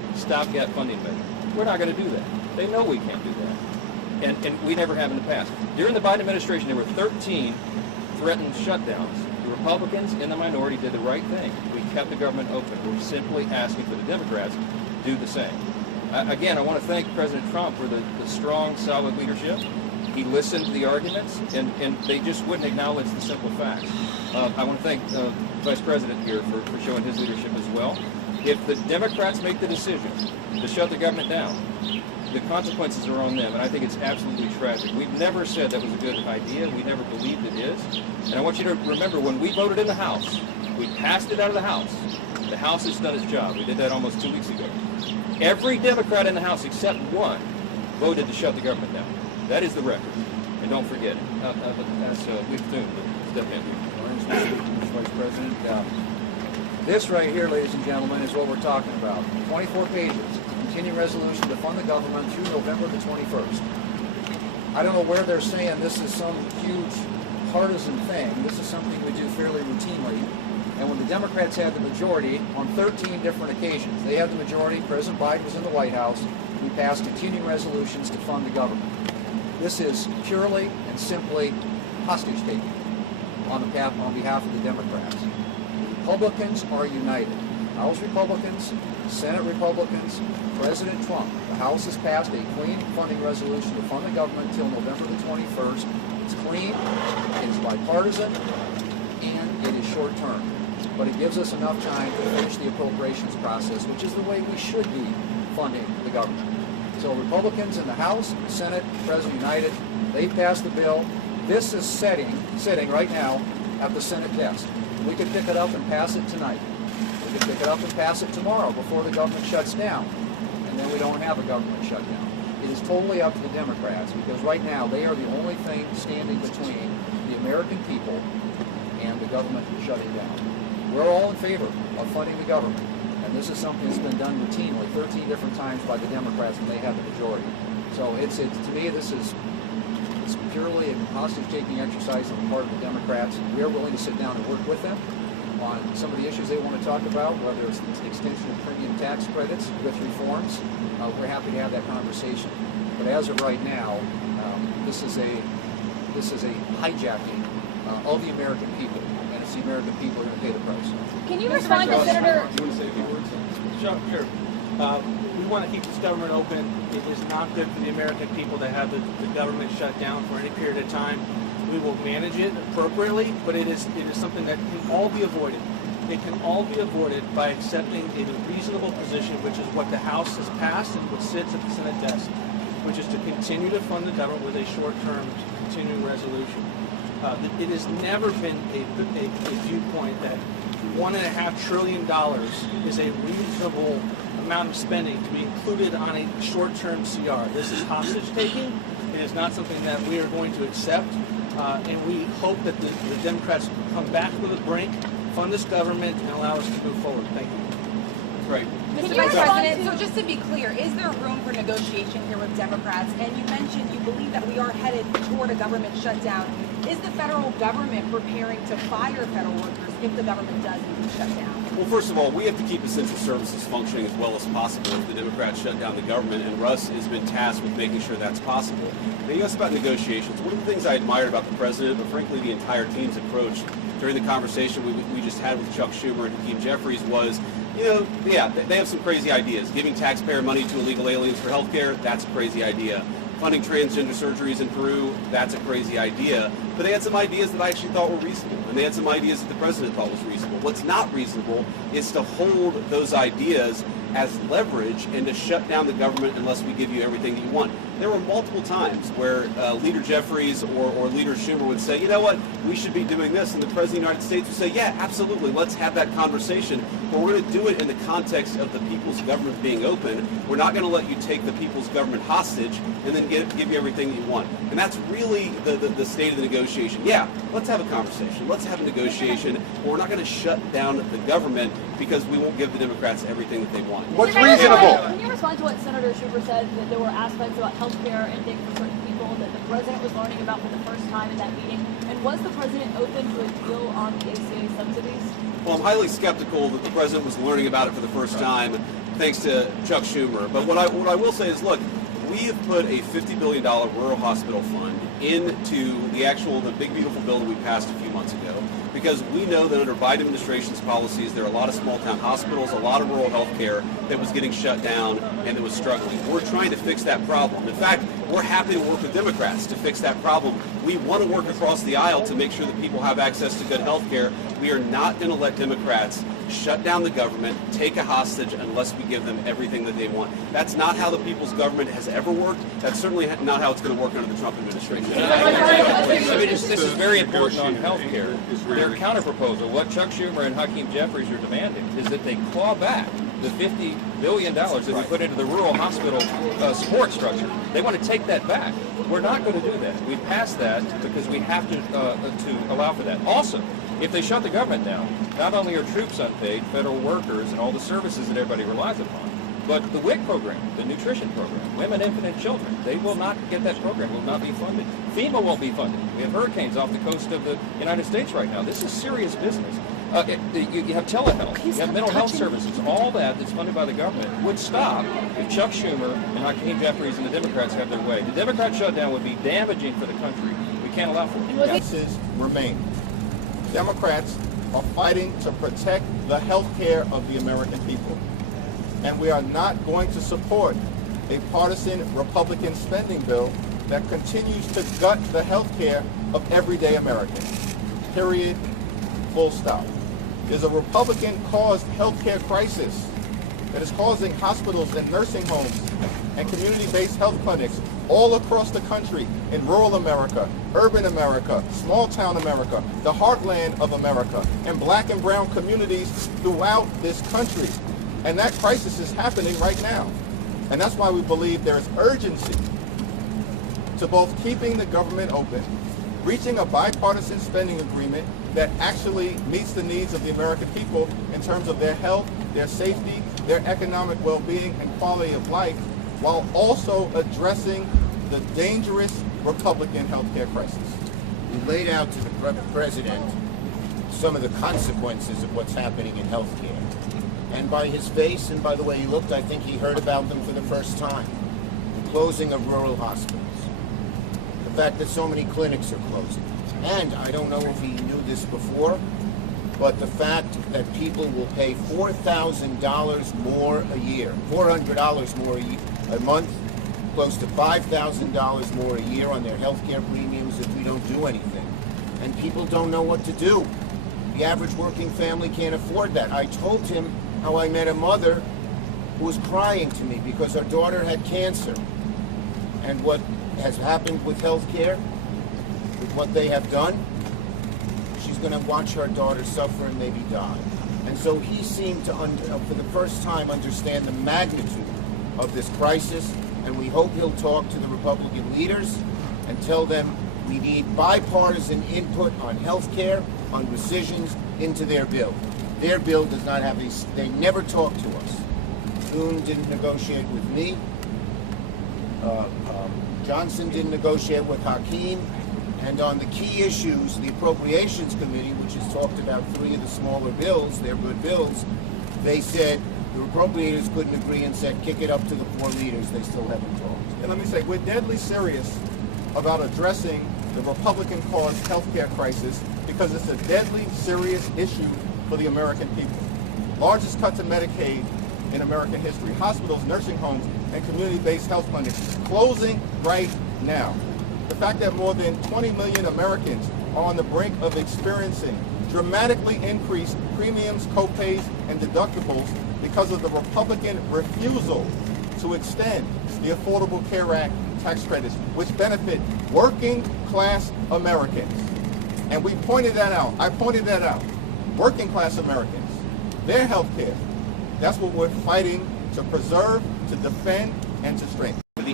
stopgap funding measure. We're not going to do that. They know we can't do that. And we never have in the past. During the Biden administration, there were 13 threatened shutdowns. The Republicans in the minority did the right thing. We kept the government open. We're simply asking for the Democrats to do the same. Again, I want to thank President Trump for the strong, solid leadership. He listened to the arguments, and they just wouldn't acknowledge the simple facts. I want to thank the Vice President here for showing his leadership as well. If the Democrats make the decision to shut the government down, the consequences are on them, and I think it's absolutely tragic. We've never said that was a good idea. We never believed it is. And I want you to remember, when we voted in the House, we passed it out of the House. The House has done its job. We did that almost 2 weeks ago. Every Democrat in the House, except one, voted to shut the government down. That is the record. And don't forget it. That's Leif Thune, step in. Mr. Vice President, this right here, ladies and gentlemen, is what we're talking about. 24 pages, continuing resolution to fund the government through November the 21st. I don't know where they're saying this is some huge partisan thing. This is something we do fairly routinely. And when the Democrats had the majority on 13 different occasions, they had the majority, President Biden was in the White House, we passed continuing resolutions to fund the government. This is purely and simply hostage-taking on behalf of the Democrats. Republicans are united. House Republicans, Senate Republicans, President Trump. The House has passed a clean funding resolution to fund the government until November the 21st. It's clean, it is bipartisan, and it is short-term. But it gives us enough time to finish the appropriations process, which is the way we should be funding the government. So Republicans in the House, Senate, President united, they passed the bill. This is sitting right now at the Senate desk. We could pick it up and pass it tonight. We could pick it up and pass it tomorrow before the government shuts down. And then we don't have a government shutdown. It is totally up to the Democrats, because right now they are the only thing standing between the American people and the government shutting down. We're all in favor of funding the government. And this is something that's been done routinely 13 different times by the Democrats, and they have the majority. So to me, it's purely a hostage-taking exercise on the part of the Democrats. We are willing to sit down and work with them on some of the issues they want to talk about, whether it's the extension of premium tax credits with reforms. We're happy to have that conversation. But as of right now, this is a hijacking of the American people, and it's the American people who are going to pay the price. Can you respond to Senator? Do you want to say a few words? Sure. We want to keep this government open. It is not good for the American people to have the government shut down for any period of time. We will manage it appropriately, but it is something that can all be avoided. It can all be avoided by accepting a reasonable position, which is what the House has passed and what sits at the Senate desk, which is to continue to fund the government with a short-term continuing resolution. It has never been a viewpoint that $1.5 trillion is a reasonable amount of spending to be included on a short-term CR. This is hostage-taking. It is not something that we are going to accept, and we hope that the Democrats come back to the brink, fund this government, and allow us to move forward. Thank you. Right. Mr. Vice President, so just to be clear, is there room for negotiation here with Democrats? And you mentioned you believe that we are headed toward a government shutdown. Is the federal government preparing to fire federal workers if the government does indeed shut down? Well, first of all, we have to keep essential services functioning as well as possible if the Democrats shut down the government, and Russ has been tasked with making sure that's possible. Now, you asked about negotiations. One of the things I admired about the president, but frankly the entire team's approach during the conversation we just had with Chuck Schumer and Hakeem Jeffries was, they have some crazy ideas. Giving taxpayer money to illegal aliens for health care, that's a crazy idea. Funding transgender surgeries in Peru, that's a crazy idea. But they had some ideas that I actually thought were reasonable, and they had some ideas that the president thought was reasonable. What's not reasonable is to hold those ideas as leverage and to shut down the government unless we give you everything that you want. There were multiple times where Leader Jeffries or Leader Schumer would say, you know what, we should be doing this, and the President of the United States would say, yeah, absolutely, let's have that conversation, but we're going to do it in the context of the people's government being open. We're not going to let you take the people's government hostage and then give you everything you want. And that's really the state of the negotiation. Yeah, let's have a conversation. Let's have a negotiation, but we're not going to shut down the government because we won't give the Democrats everything that they want. What's reasonable? Can you respond to what Senator Schumer said, that there were aspects about health care ending for certain people that the president was learning about for the first time in that meeting? And was the president open to a deal on the ACA subsidies? Well, I'm highly skeptical that the president was learning about it for the first time thanks to Chuck Schumer. But what I will say is, look, we have put a $50 billion rural hospital fund into the big beautiful bill that we passed a few months ago, because we know that under Biden administration's policies, there are a lot of small town hospitals, a lot of rural health care that was getting shut down and that was struggling. We're trying to fix that problem. In fact, we're happy to work with Democrats to fix that problem. We want to work across the aisle to make sure that people have access to good health care. We are not going to let Democrats shut down the government, take a hostage unless we give them everything that they want. That's not how the people's government has ever worked. That's certainly not how it's going to work under the Trump administration. This is very important on health care. Their counterproposal, what Chuck Schumer and Hakeem Jeffries are demanding, is that they claw back the $50 billion that we put into the rural hospital support structure. They want to take that back. We're not going to do that. We passed that because we have to allow for that. Also, if they shut the government down, not only are troops unpaid, federal workers, and all the services that everybody relies upon, but the WIC program, the nutrition program, women, infant, and children, they will not get that program, will not be funded. FEMA won't be funded. We have hurricanes off the coast of the United States right now. This is serious business. You have telehealth, you have mental health services, all that's funded by the government would stop if Chuck Schumer and Hakeem Jeffries and the Democrats have their way. The Democrat shutdown would be damaging for the country. We can't allow for it. Differences remain. Democrats are fighting to protect the health care of the American people. And we are not going to support a partisan Republican spending bill that continues to gut the health care of everyday Americans. Period. Full stop. There's a Republican-caused health care crisis that is causing hospitals and nursing homes and community-based health clinics all across the country, in rural America, urban America, small-town America, the heartland of America, and black and brown communities throughout this country. And that crisis is happening right now. And that's why we believe there is urgency to both keeping the government open, reaching a bipartisan spending agreement that actually meets the needs of the American people in terms of their health, their safety, their economic well-being, and quality of life, while also addressing the dangerous Republican healthcare crisis. We laid out to the president some of the consequences of what's happening in healthcare. And by his face and by the way he looked, I think he heard about them for the first time. The closing of rural hospitals. The fact that so many clinics are closing. And I don't know if he knew this before, but the fact that people will pay $4,000 more a year, $400 more a month, close to $5,000 more a year on their health care premiums if we don't do anything. And people don't know what to do. The average working family can't afford that. I told him how I met a mother who was crying to me because her daughter had cancer. And what has happened with health care, with what they have done, she's going to watch her daughter suffer and maybe die. And so he seemed to, for the first time, understand the magnitude of this crisis, and we hope he'll talk to the Republican leaders and tell them we need bipartisan input on health care, on rescissions into their bill. Their bill does not have they never talk to us. Thune didn't negotiate with me. Johnson didn't negotiate with Hakeem. And on the key issues, the Appropriations Committee, which has talked about 3 of the smaller bills, they're good bills, they said the appropriators couldn't agree and said kick it up to the 4 leaders. They still haven't talked. And let me say, we're deadly serious about addressing the Republican-caused healthcare crisis because it's a deadly serious issue for the American people. Largest cut to Medicaid in American history. Hospitals, nursing homes, and community-based health clinics closing right now. The fact that more than 20 million Americans are on the brink of experiencing dramatically increased premiums, co-pays, and deductibles because of the Republican refusal to extend the Affordable Care Act tax credits, which benefit working-class Americans. And we pointed that out. I pointed that out. Working-class Americans, their health care, that's what we're fighting to preserve, to defend, and to strengthen. The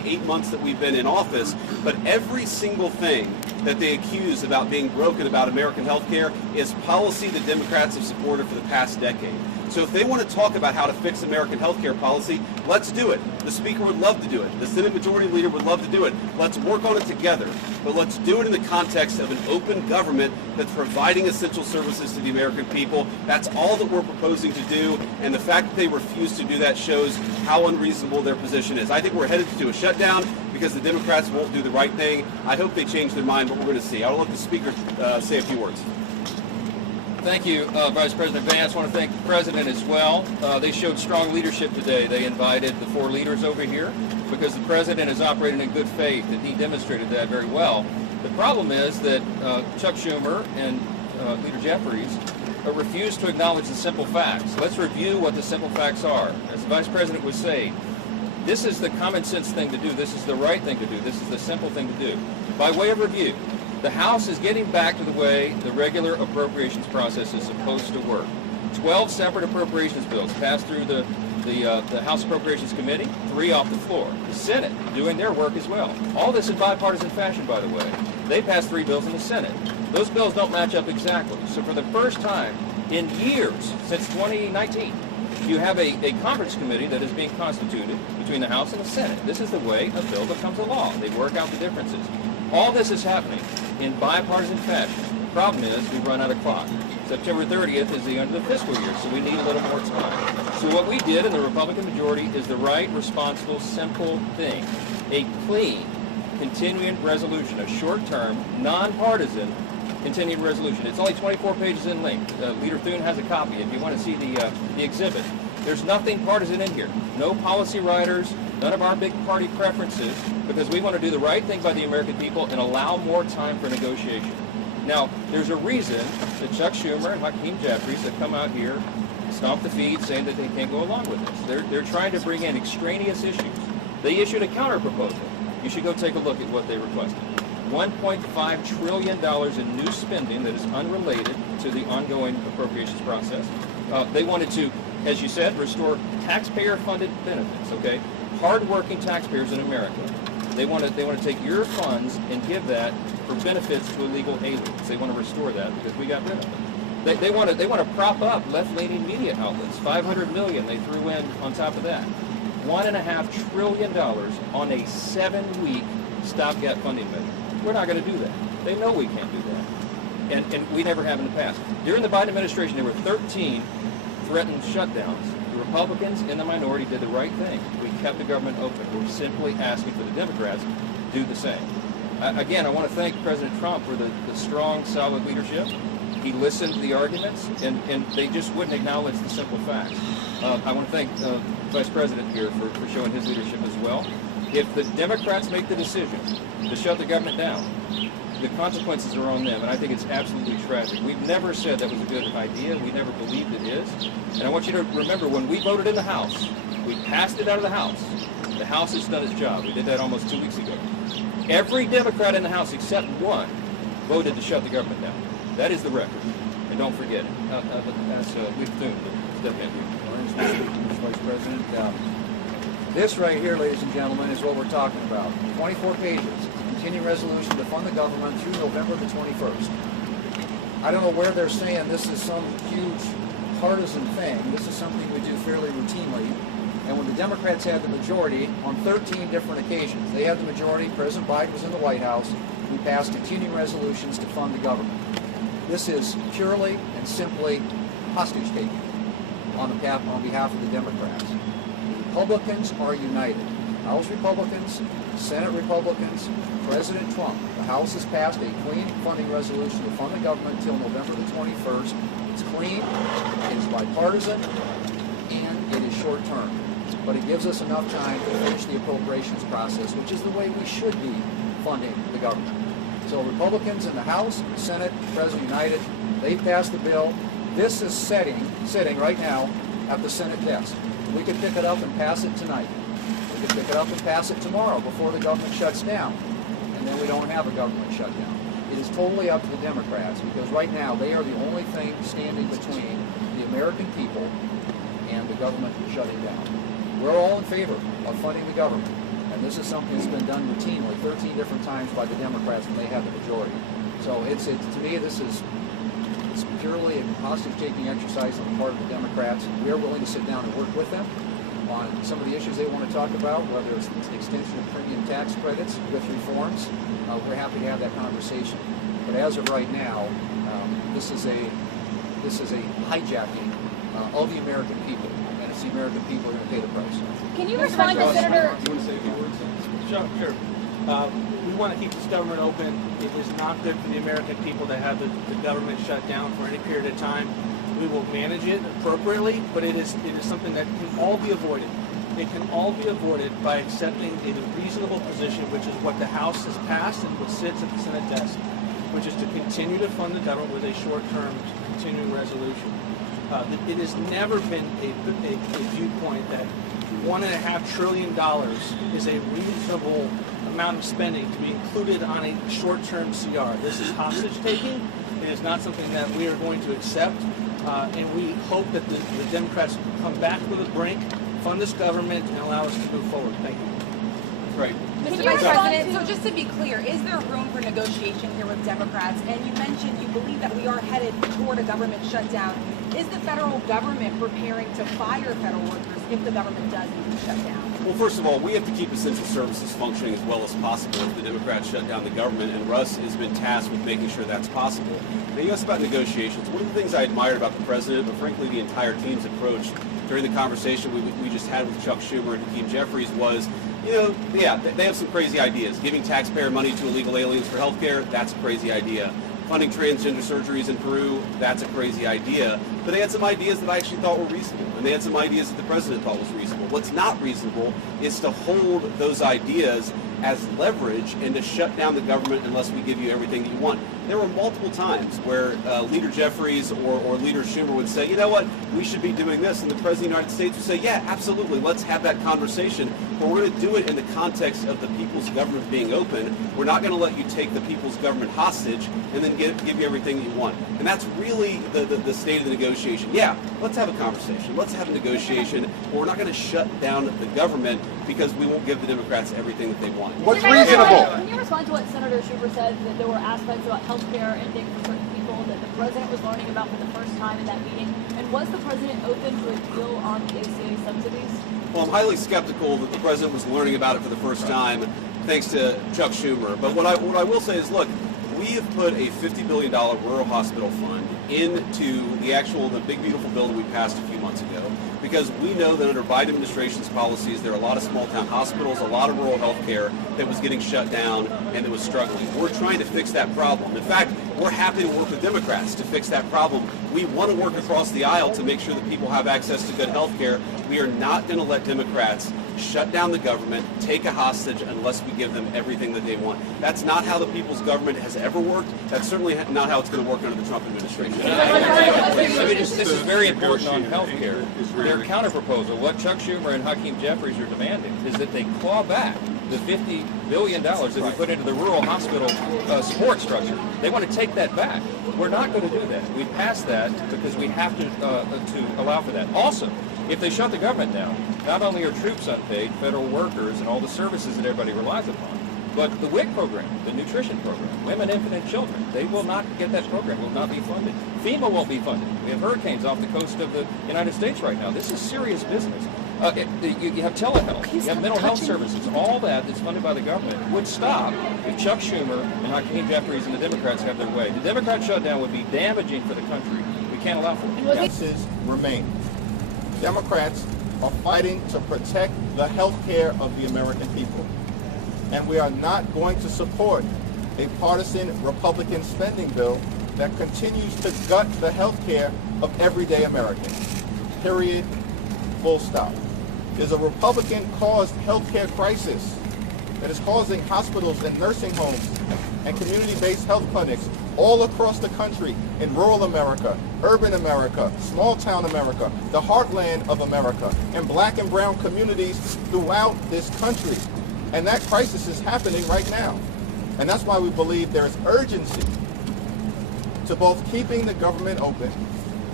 the 8 months that we've been in office, but every single thing that they accuse about being broken about American health care is policy the Democrats have supported for the past decade. So if they want to talk about how to fix American health care policy, let's do it. The Speaker would love to do it. The Senate Majority Leader would love to do it. Let's work on it together. But let's do it in the context of an open government that's providing essential services to the American people. That's all that we're proposing to do. And the fact that they refuse to do that shows how unreasonable their position is. I think we're headed to a shutdown because the Democrats won't do the right thing. I hope they change their mind, but we're going to see. I'll let the Speaker say a few words. Thank you, Vice President Vance. I want to thank the President as well. They showed strong leadership today. They invited the 4 leaders over here because the President is operating in good faith, and he demonstrated that very well. The problem is that Chuck Schumer and Leader Jeffries refuse to acknowledge the simple facts. Let's review what the simple facts are. As the Vice President was saying, this is the common sense thing to do. This is the right thing to do. This is the simple thing to do. By way of review, the House is getting back to the way the regular appropriations process is supposed to work. 12 separate appropriations bills passed through the House Appropriations Committee, 3 off the floor. The Senate doing their work as well. All this in bipartisan fashion, by the way. They passed 3 bills in the Senate. Those bills don't match up exactly. So for the first time in years, since 2019, you have a conference committee that is being constituted between the House and the Senate. This is the way a bill becomes a law. They work out the differences. All this is happening in bipartisan fashion. The problem is we run out of clock. September 30th is the end of the fiscal year, so we need a little more time. So what we did in the Republican majority is the right, responsible, simple thing. A clean, continuing resolution, a short-term, nonpartisan continuing resolution. It's only 24 pages in length. Leader Thune has a copy if you want to see the exhibit. There's nothing partisan in here. No policy writers, none of our big party preferences, because we want to do the right thing by the American people and allow more time for negotiation. Now, there's a reason that Chuck Schumer and Hakeem Jeffries have come out here, stomp the feet, saying that they can't go along with this. They're trying to bring in extraneous issues. They issued a counter proposal. You should go take a look at what they requested. $1.5 trillion in new spending that is unrelated to the ongoing appropriations process. They wanted to, as you said, restore taxpayer-funded benefits, okay? Hard-working taxpayers in America. They want to take your funds and give that for benefits to illegal aliens. They want to restore that because we got rid of them. They want to prop up left-leaning media outlets. $500 million they threw in on top of that. $1.5 trillion on a 7-week stopgap funding measure. We're not going to do that. They know we can't do that. And we never have in the past. During the Biden administration, there were 13 threatened shutdowns. The Republicans in the minority did the right thing. We kept the government open. We're simply asking for the Democrats to do the same. Again, I want to thank President Trump for the strong, solid leadership. He listened to the arguments, and they just wouldn't acknowledge the simple facts. I want to thank Vice President here for showing his leadership as well. If the Democrats make the decision to shut the government down, the consequences are on them, and I think it's absolutely tragic. We've never said that was a good idea. We never believed it is. And I want you to remember, when we voted in the House, we passed it out of the House. The House has done its job. We did that almost 2 weeks ago. Every Democrat in the House, except one, voted to shut the government down. That is the record. And don't forget it. That's Leader Thune to step in here. Mr. Vice President, this right here, ladies and gentlemen, is what we're talking about. 24 pages. Continuing resolution to fund the government through November the 21st. I don't know where they're saying this is some huge partisan thing. This is something we do fairly routinely. And when the Democrats had the majority on 13 different occasions, they had the majority, President Biden was in the White House, we passed continuing resolutions to fund the government. This is purely and simply hostage taking on behalf of the Democrats. The Republicans are united. House Republicans, Senate Republicans, President Trump. The House has passed a clean funding resolution to fund the government until November the 21st. It's clean, it is bipartisan, and it is short-term. But it gives us enough time to finish the appropriations process, which is the way we should be funding the government. So Republicans in the House, Senate, President United, they passed the bill. This is sitting right now at the Senate desk. We could pick it up and pass it tonight. We could pick it up and pass it tomorrow before the government shuts down. And then we don't have a government shutdown. It is totally up to the Democrats, because right now they are the only thing standing between the American people and the government shutting down. We're all in favor of funding the government. And this is something that's been done routinely 13 different times by the Democrats when they have the majority. So to me, it's purely a hostage-taking exercise on the part of the Democrats. We are willing to sit down and work with them on some of the issues they want to talk about, whether it's the extension of premium tax credits with reforms. We're happy to have that conversation. But as of right now, this is a hijacking of the American people, and it's the American people who are going to pay the price. Can you respond to Senator? Do you want to say a few words? Sure. We want to keep this government open. It is not good for the American people to have the government shut down for any period of time. We will manage it appropriately, but it is something that can all be avoided. It can all be avoided by accepting a reasonable position, which is what the House has passed and what sits at the Senate desk, which is to continue to fund the government with a short-term continuing resolution. It has never been a viewpoint that $1.5 trillion is a reasonable amount of spending to be included on a short-term CR. This is hostage-taking. It is not something that we are going to accept, and we hope that the Democrats come back with a brink, fund this government, and allow us to move forward. Thank you. Right. Mr. Vice President, so just to be clear, is there room for negotiation here with Democrats? And you mentioned you believe that we are headed toward a government shutdown. Is the federal government preparing to fire federal workers if the government does need to shut down? Well, first of all, we have to keep essential services functioning as well as possible if the Democrats shut down the government, and Russ has been tasked with making sure that's possible. Now, you asked about negotiations. One of the things I admired about the president, but frankly the entire team's approach during the conversation we just had with Chuck Schumer and Hakeem Jeffries was, they have some crazy ideas. Giving taxpayer money to illegal aliens for health care, that's a crazy idea. Funding transgender surgeries in Peru, that's a crazy idea. But they had some ideas that I actually thought were reasonable, and they had some ideas that the president thought was reasonable. What's not reasonable is to hold those ideas as leverage and to shut down the government unless we give you everything that you want. There were multiple times where Leader Jeffries or Leader Schumer would say, you know what, we should be doing this, and the President of the United States would say, yeah, absolutely, let's have that conversation, but we're going to do it in the context of the people's government being open. We're not going to let you take the people's government hostage and then give you everything that you want. And that's really the state of the negotiation. Yeah, let's have a conversation, let's have a negotiation, but we're not going to shut down the government because we won't give the Democrats everything that they want. What's reasonable? Can you respond to what Senator Schumer said, that there were aspects about health care ending for certain people that the president was learning about for the first time in that meeting? And was the president open to a deal on the ACA subsidies? Well, I'm highly skeptical that the president was learning about it for the first time, thanks to Chuck Schumer. But what I will say is, look, we have put a $50 billion rural hospital fund into the big beautiful bill that we passed a few months ago, because we know that under Biden administration's policies, there are a lot of small town hospitals, a lot of rural health care that was getting shut down and that was struggling. We're trying to fix that problem. In fact, we're happy to work with Democrats to fix that problem. We want to work across the aisle to make sure that people have access to good health care. We are not going to let Democrats shut down the government, take a hostage unless we give them everything that they want. That's not how the people's government has ever worked. That's certainly not how it's going to work under the Trump administration. This is very important on health care. Their counterproposal, what Chuck Schumer and Hakeem Jeffries are demanding, is that they claw back the $50 billion that we put into the rural hospital support structure. They want to take that back. We're not going to do that. We passed that because we have to allow for that. Also, if they shut the government down, not only are troops unpaid, federal workers, and all the services that everybody relies upon, but the WIC program, the nutrition program, women, infant, and children, they will not get that program, will not be funded. FEMA won't be funded. We have hurricanes off the coast of the United States right now. This is serious business. You have telehealth, you have mental health services, all that that's funded by the government would stop if Chuck Schumer and Hakeem Jeffries and the Democrats have their way. The Democrat shutdown would be damaging for the country. We can't allow for it. Differences remain. Democrats are fighting to protect the health care of the American people. And we are not going to support a partisan Republican spending bill that continues to gut the health care of everyday Americans. Period. Full stop. There's a Republican-caused health care crisis that is causing hospitals and nursing homes and community-based health clinics all across the country, in rural America, urban America, small-town America, the heartland of America, and black and brown communities throughout this country. And that crisis is happening right now. And that's why we believe there's urgency to both keeping the government open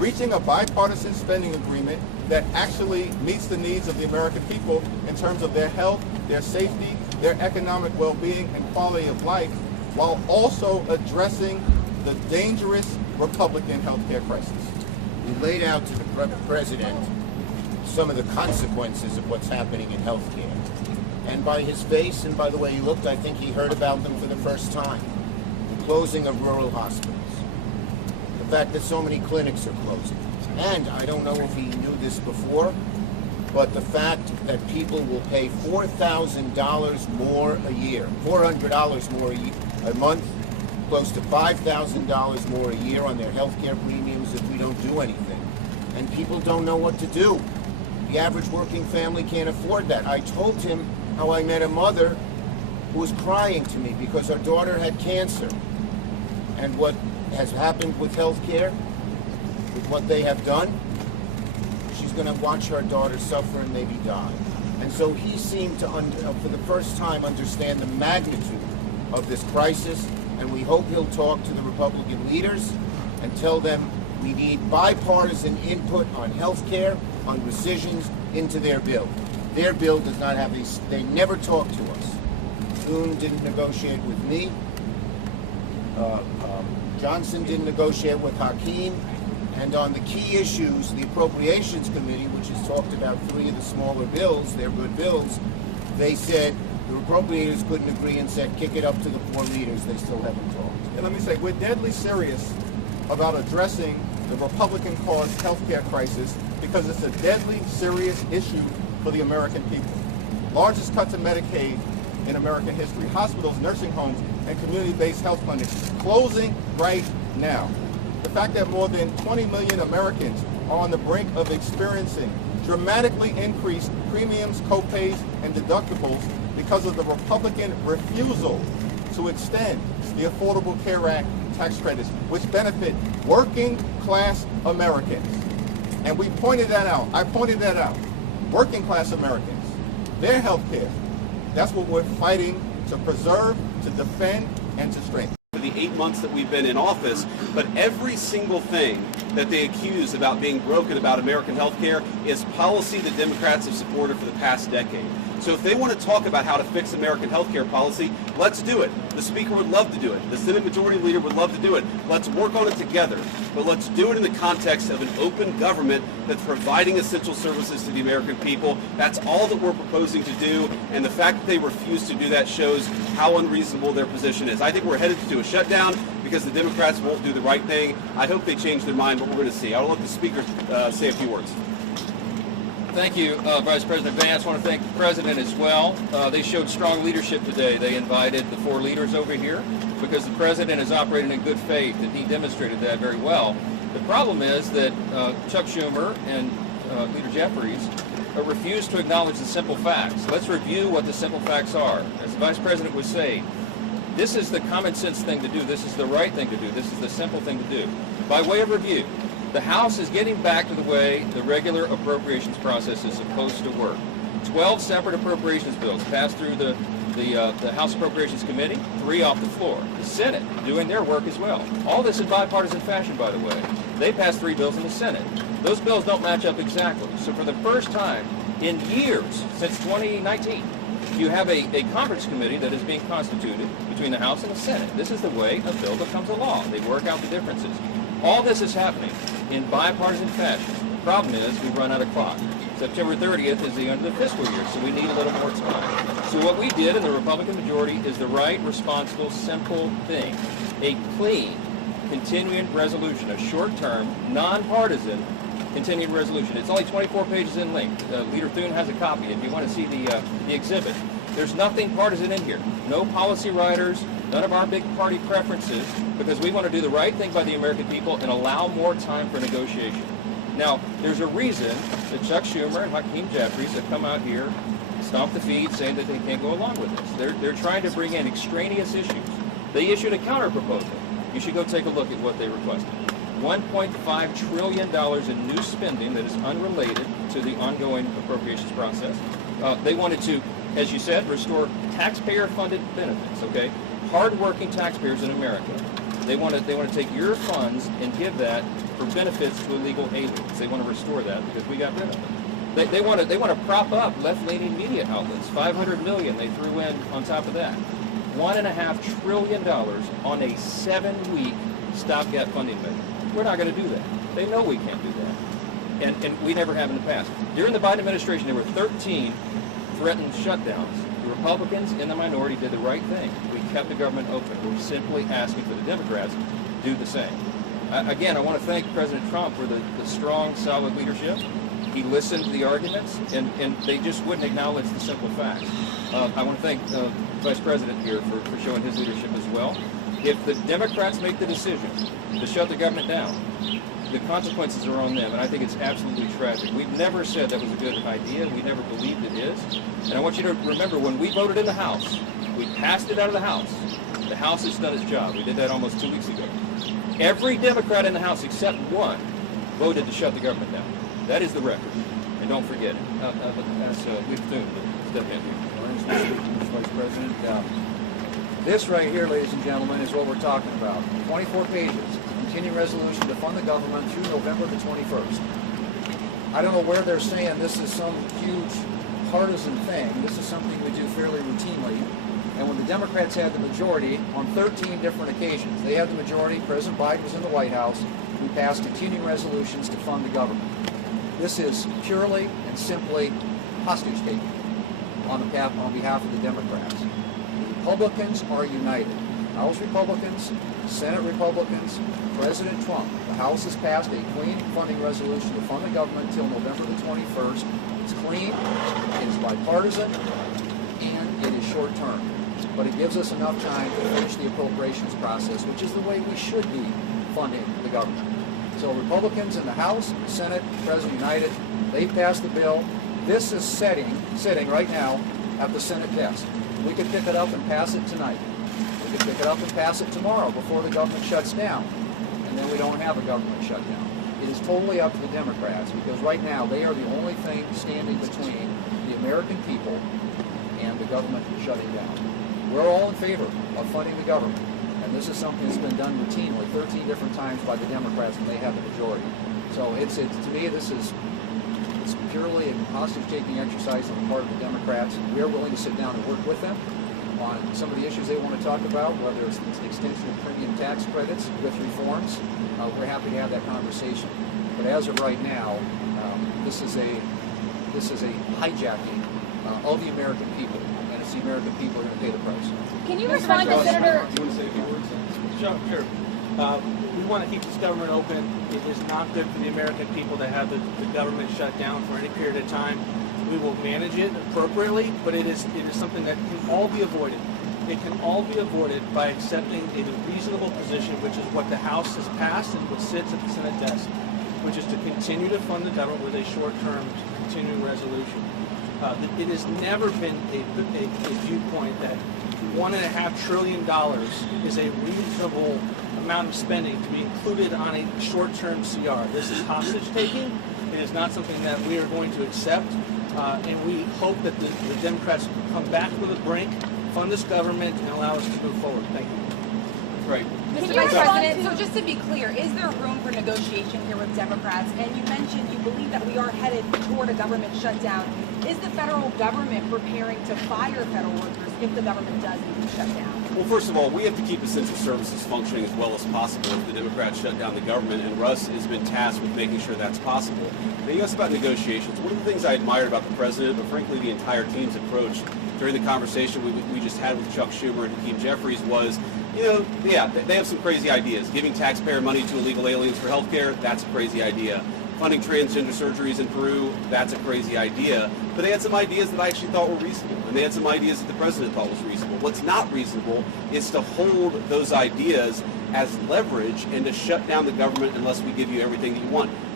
reaching a bipartisan spending agreement that actually meets the needs of the American people in terms of their health, their safety, their economic well-being and quality of life, while also addressing the dangerous Republican healthcare crisis. We laid out to the president some of the consequences of what's happening in healthcare. And by his face and by the way he looked, I think he heard about them for the first time. The closing of rural hospitals. The fact that so many clinics are closing. And I don't know if he knew this before, but the fact that people will pay $4,000 more a year, $400 more a month, close to $5,000 more a year on their health care premiums if we don't do anything. And people don't know what to do. The average working family can't afford that. I told him how I met a mother who was crying to me because her daughter had cancer. And what has happened with health care, with what they have done, she's going to watch her daughter suffer and maybe die. And so he seemed to, for the first time, understand the magnitude of this crisis, and we hope he'll talk to the Republican leaders and tell them we need bipartisan input on health care, on rescissions into their bill. Their bill does not have these, they never talk to us. Thune didn't negotiate with me. Johnson didn't negotiate with Hakeem. And on the key issues, the Appropriations Committee, which has talked about 3 of the smaller bills, they're good bills, they said the appropriators couldn't agree and said kick it up to the 4 leaders. They still haven't talked. And let me say, we're deadly serious about addressing the Republican-caused healthcare crisis because it's a deadly serious issue for the American people. Largest cut to Medicaid in American history. Hospitals, nursing homes, and community-based health clinics closing right now. The fact that more than 20 million Americans are on the brink of experiencing dramatically increased premiums, co-pays, and deductibles because of the Republican refusal to extend the Affordable Care Act tax credits, which benefit working class Americans. And we pointed that out. I pointed that out. Working class Americans, their health care, that's what we're fighting to preserve, to defend, and to strengthen. For the 8 months that we've been in office, but every single thing that they accuse about being broken about American health care is policy the Democrats have supported for the past decade. So if they want to talk about how to fix American health care policy, let's do it. The Speaker would love to do it. The Senate Majority Leader would love to do it. Let's work on it together. But let's do it in the context of an open government that's providing essential services to the American people. That's all that we're proposing to do. And the fact that they refuse to do that shows how unreasonable their position is. I think we're headed to a shutdown because the Democrats won't do the right thing. I hope they change their mind, but we're going to see. I'll let the Speaker say a few words. Thank you, Vice President Vance. I want to thank the President as well. They showed strong leadership today. They invited the 4 leaders over here because the President is operating in good faith, and he demonstrated that very well. The problem is that Chuck Schumer and Leader Jeffries refuse to acknowledge the simple facts. Let's review what the simple facts are. As the Vice President was saying, this is the common sense thing to do. This is the right thing to do. This is the simple thing to do. By way of review, the House is getting back to the way the regular appropriations process is supposed to work. 12 separate appropriations bills passed through the House Appropriations Committee, 3 off the floor. The Senate doing their work as well. All this in bipartisan fashion, by the way. They passed 3 bills in the Senate. Those bills don't match up exactly. So for the first time in years, since 2019, you have a conference committee that is being constituted between the House and the Senate. This is the way a bill becomes a law. They work out the differences. All this is happening in bipartisan fashion. The problem is we run out of clock. September 30th is the end of the fiscal year, so we need a little more time. So what we did in the Republican majority is the right, responsible, simple thing. A clean, continuing resolution, a short-term, nonpartisan continuing resolution. It's only 24 pages in length. Leader Thune has a copy if you want to see the exhibit. There's nothing partisan in here. No policy writers, none of our big party preferences, because we want to do the right thing by the American people and allow more time for negotiation. Now, there's a reason that Chuck Schumer and Hakeem Jeffries have come out here, stomped the feet, saying that they can't go along with this. They're trying to bring in extraneous issues. They issued a counter-proposal. You should go take a look at what they requested. $1.5 trillion in new spending that is unrelated to the ongoing appropriations process. They wanted to, as you said, restore taxpayer-funded benefits, okay? Hard-working taxpayers in America They want to take your funds and give that for benefits to illegal aliens. They want to restore that because we got rid of it. They want to prop up left-leaning media outlets. $500 million they threw in on top of that. $1.5 trillion on a 7-week stopgap funding measure. We're not going to do that. They know we can't do that. And we never have in the past. During the Biden administration, there were 13 threatened shutdowns. The Republicans in the minority did the right thing. We kept the government open. We're simply asking for the Democrats to do the same. Again, I want to thank President Trump for the strong, solid leadership. He listened to the arguments, and they just wouldn't acknowledge the simple facts. I want to thank Vice President here for showing his leadership as well. If the Democrats make the decision to shut the government down, the consequences are on them, and I think it's absolutely tragic. We've never said that was a good idea. We never believed it is. And I want you to remember, when we voted in the House, we passed it out of the House. The House has done its job. We did that almost 2 weeks ago. Every Democrat in the House except one voted to shut the government down. That is the record. And don't forget it. That's Leif Thune, step in here. Mr. Vice President, this right here, ladies and gentlemen, is what we're talking about. 24 pages, continuing resolution to fund the government through November the 21st. I don't know where they're saying this is some huge partisan thing. This is something we do fairly routinely. And when the Democrats had the majority on 13 different occasions, they had the majority, President Biden was in the White House, we passed continuing resolutions to fund the government. This is purely and simply hostage-taking on behalf of the Democrats. The Republicans are united. House Republicans, Senate Republicans, President Trump. The House has passed a clean funding resolution to fund the government until November the 21st. It's clean, it is bipartisan, and it is short-term. But it gives us enough time to finish the appropriations process, which is the way we should be funding the government. So Republicans in the House, Senate, President united, they passed the bill. This is sitting right now at the Senate desk. We could pick it up and pass it tonight. We could pick it up and pass it tomorrow before the government shuts down. And then we don't have a government shutdown. It is totally up to the Democrats, because right now they are the only thing standing between the American people and the government shutting down. We're all in favor of funding the government. And this is something that's been done routinely 13 different times by the Democrats when they have the majority. So it's to me, it's purely a hostage-taking exercise on the part of the Democrats. We are willing to sit down and work with them on some of the issues they want to talk about, whether it's the extension of premium tax credits with reforms. We're happy to have that conversation. But as of right now, this is a hijacking of the American people, and it's the American people who are going to pay the price. Can you respond to Senator? Do you want to say a few words? Sure. We want to keep this government open. It is not good for the American people to have the government shut down for any period of time. We will manage it appropriately, but it is something that can all be avoided. It can all be avoided by accepting a reasonable position, which is what the House has passed and what sits at the Senate desk, which is to continue to fund the government with a short-term continuing resolution. It has never been a viewpoint that $1.5 trillion is a reasonable amount of spending to be included on a short-term CR. This is hostage-taking. It is not something that we are going to accept, and we hope that the Democrats come back with a brink, fund this government, and allow us to move forward. Thank you. Right. Mr. Vice President, so just to be clear, is there room for negotiation here with Democrats? And you mentioned you believe that we are headed toward a government shutdown. Is the federal government preparing to fire federal workers if the government does need to shut down? Well, first of all, we have to keep essential services functioning as well as possible if the Democrats shut down the government, and Russ has been tasked with making sure that's possible. Now, you asked about negotiations. One of the things I admired about the president, but frankly the entire team's approach during the conversation we just had with Chuck Schumer and Hakeem Jeffries was, they have some crazy ideas. Giving taxpayer money to illegal aliens for health care, that's a crazy idea. Funding transgender surgeries in Peru, that's a crazy idea. But they had some ideas that I actually thought were reasonable, and they had some ideas that the president thought was reasonable. What's not reasonable is to hold those ideas as leverage and to shut down the government unless we give you everything that you want.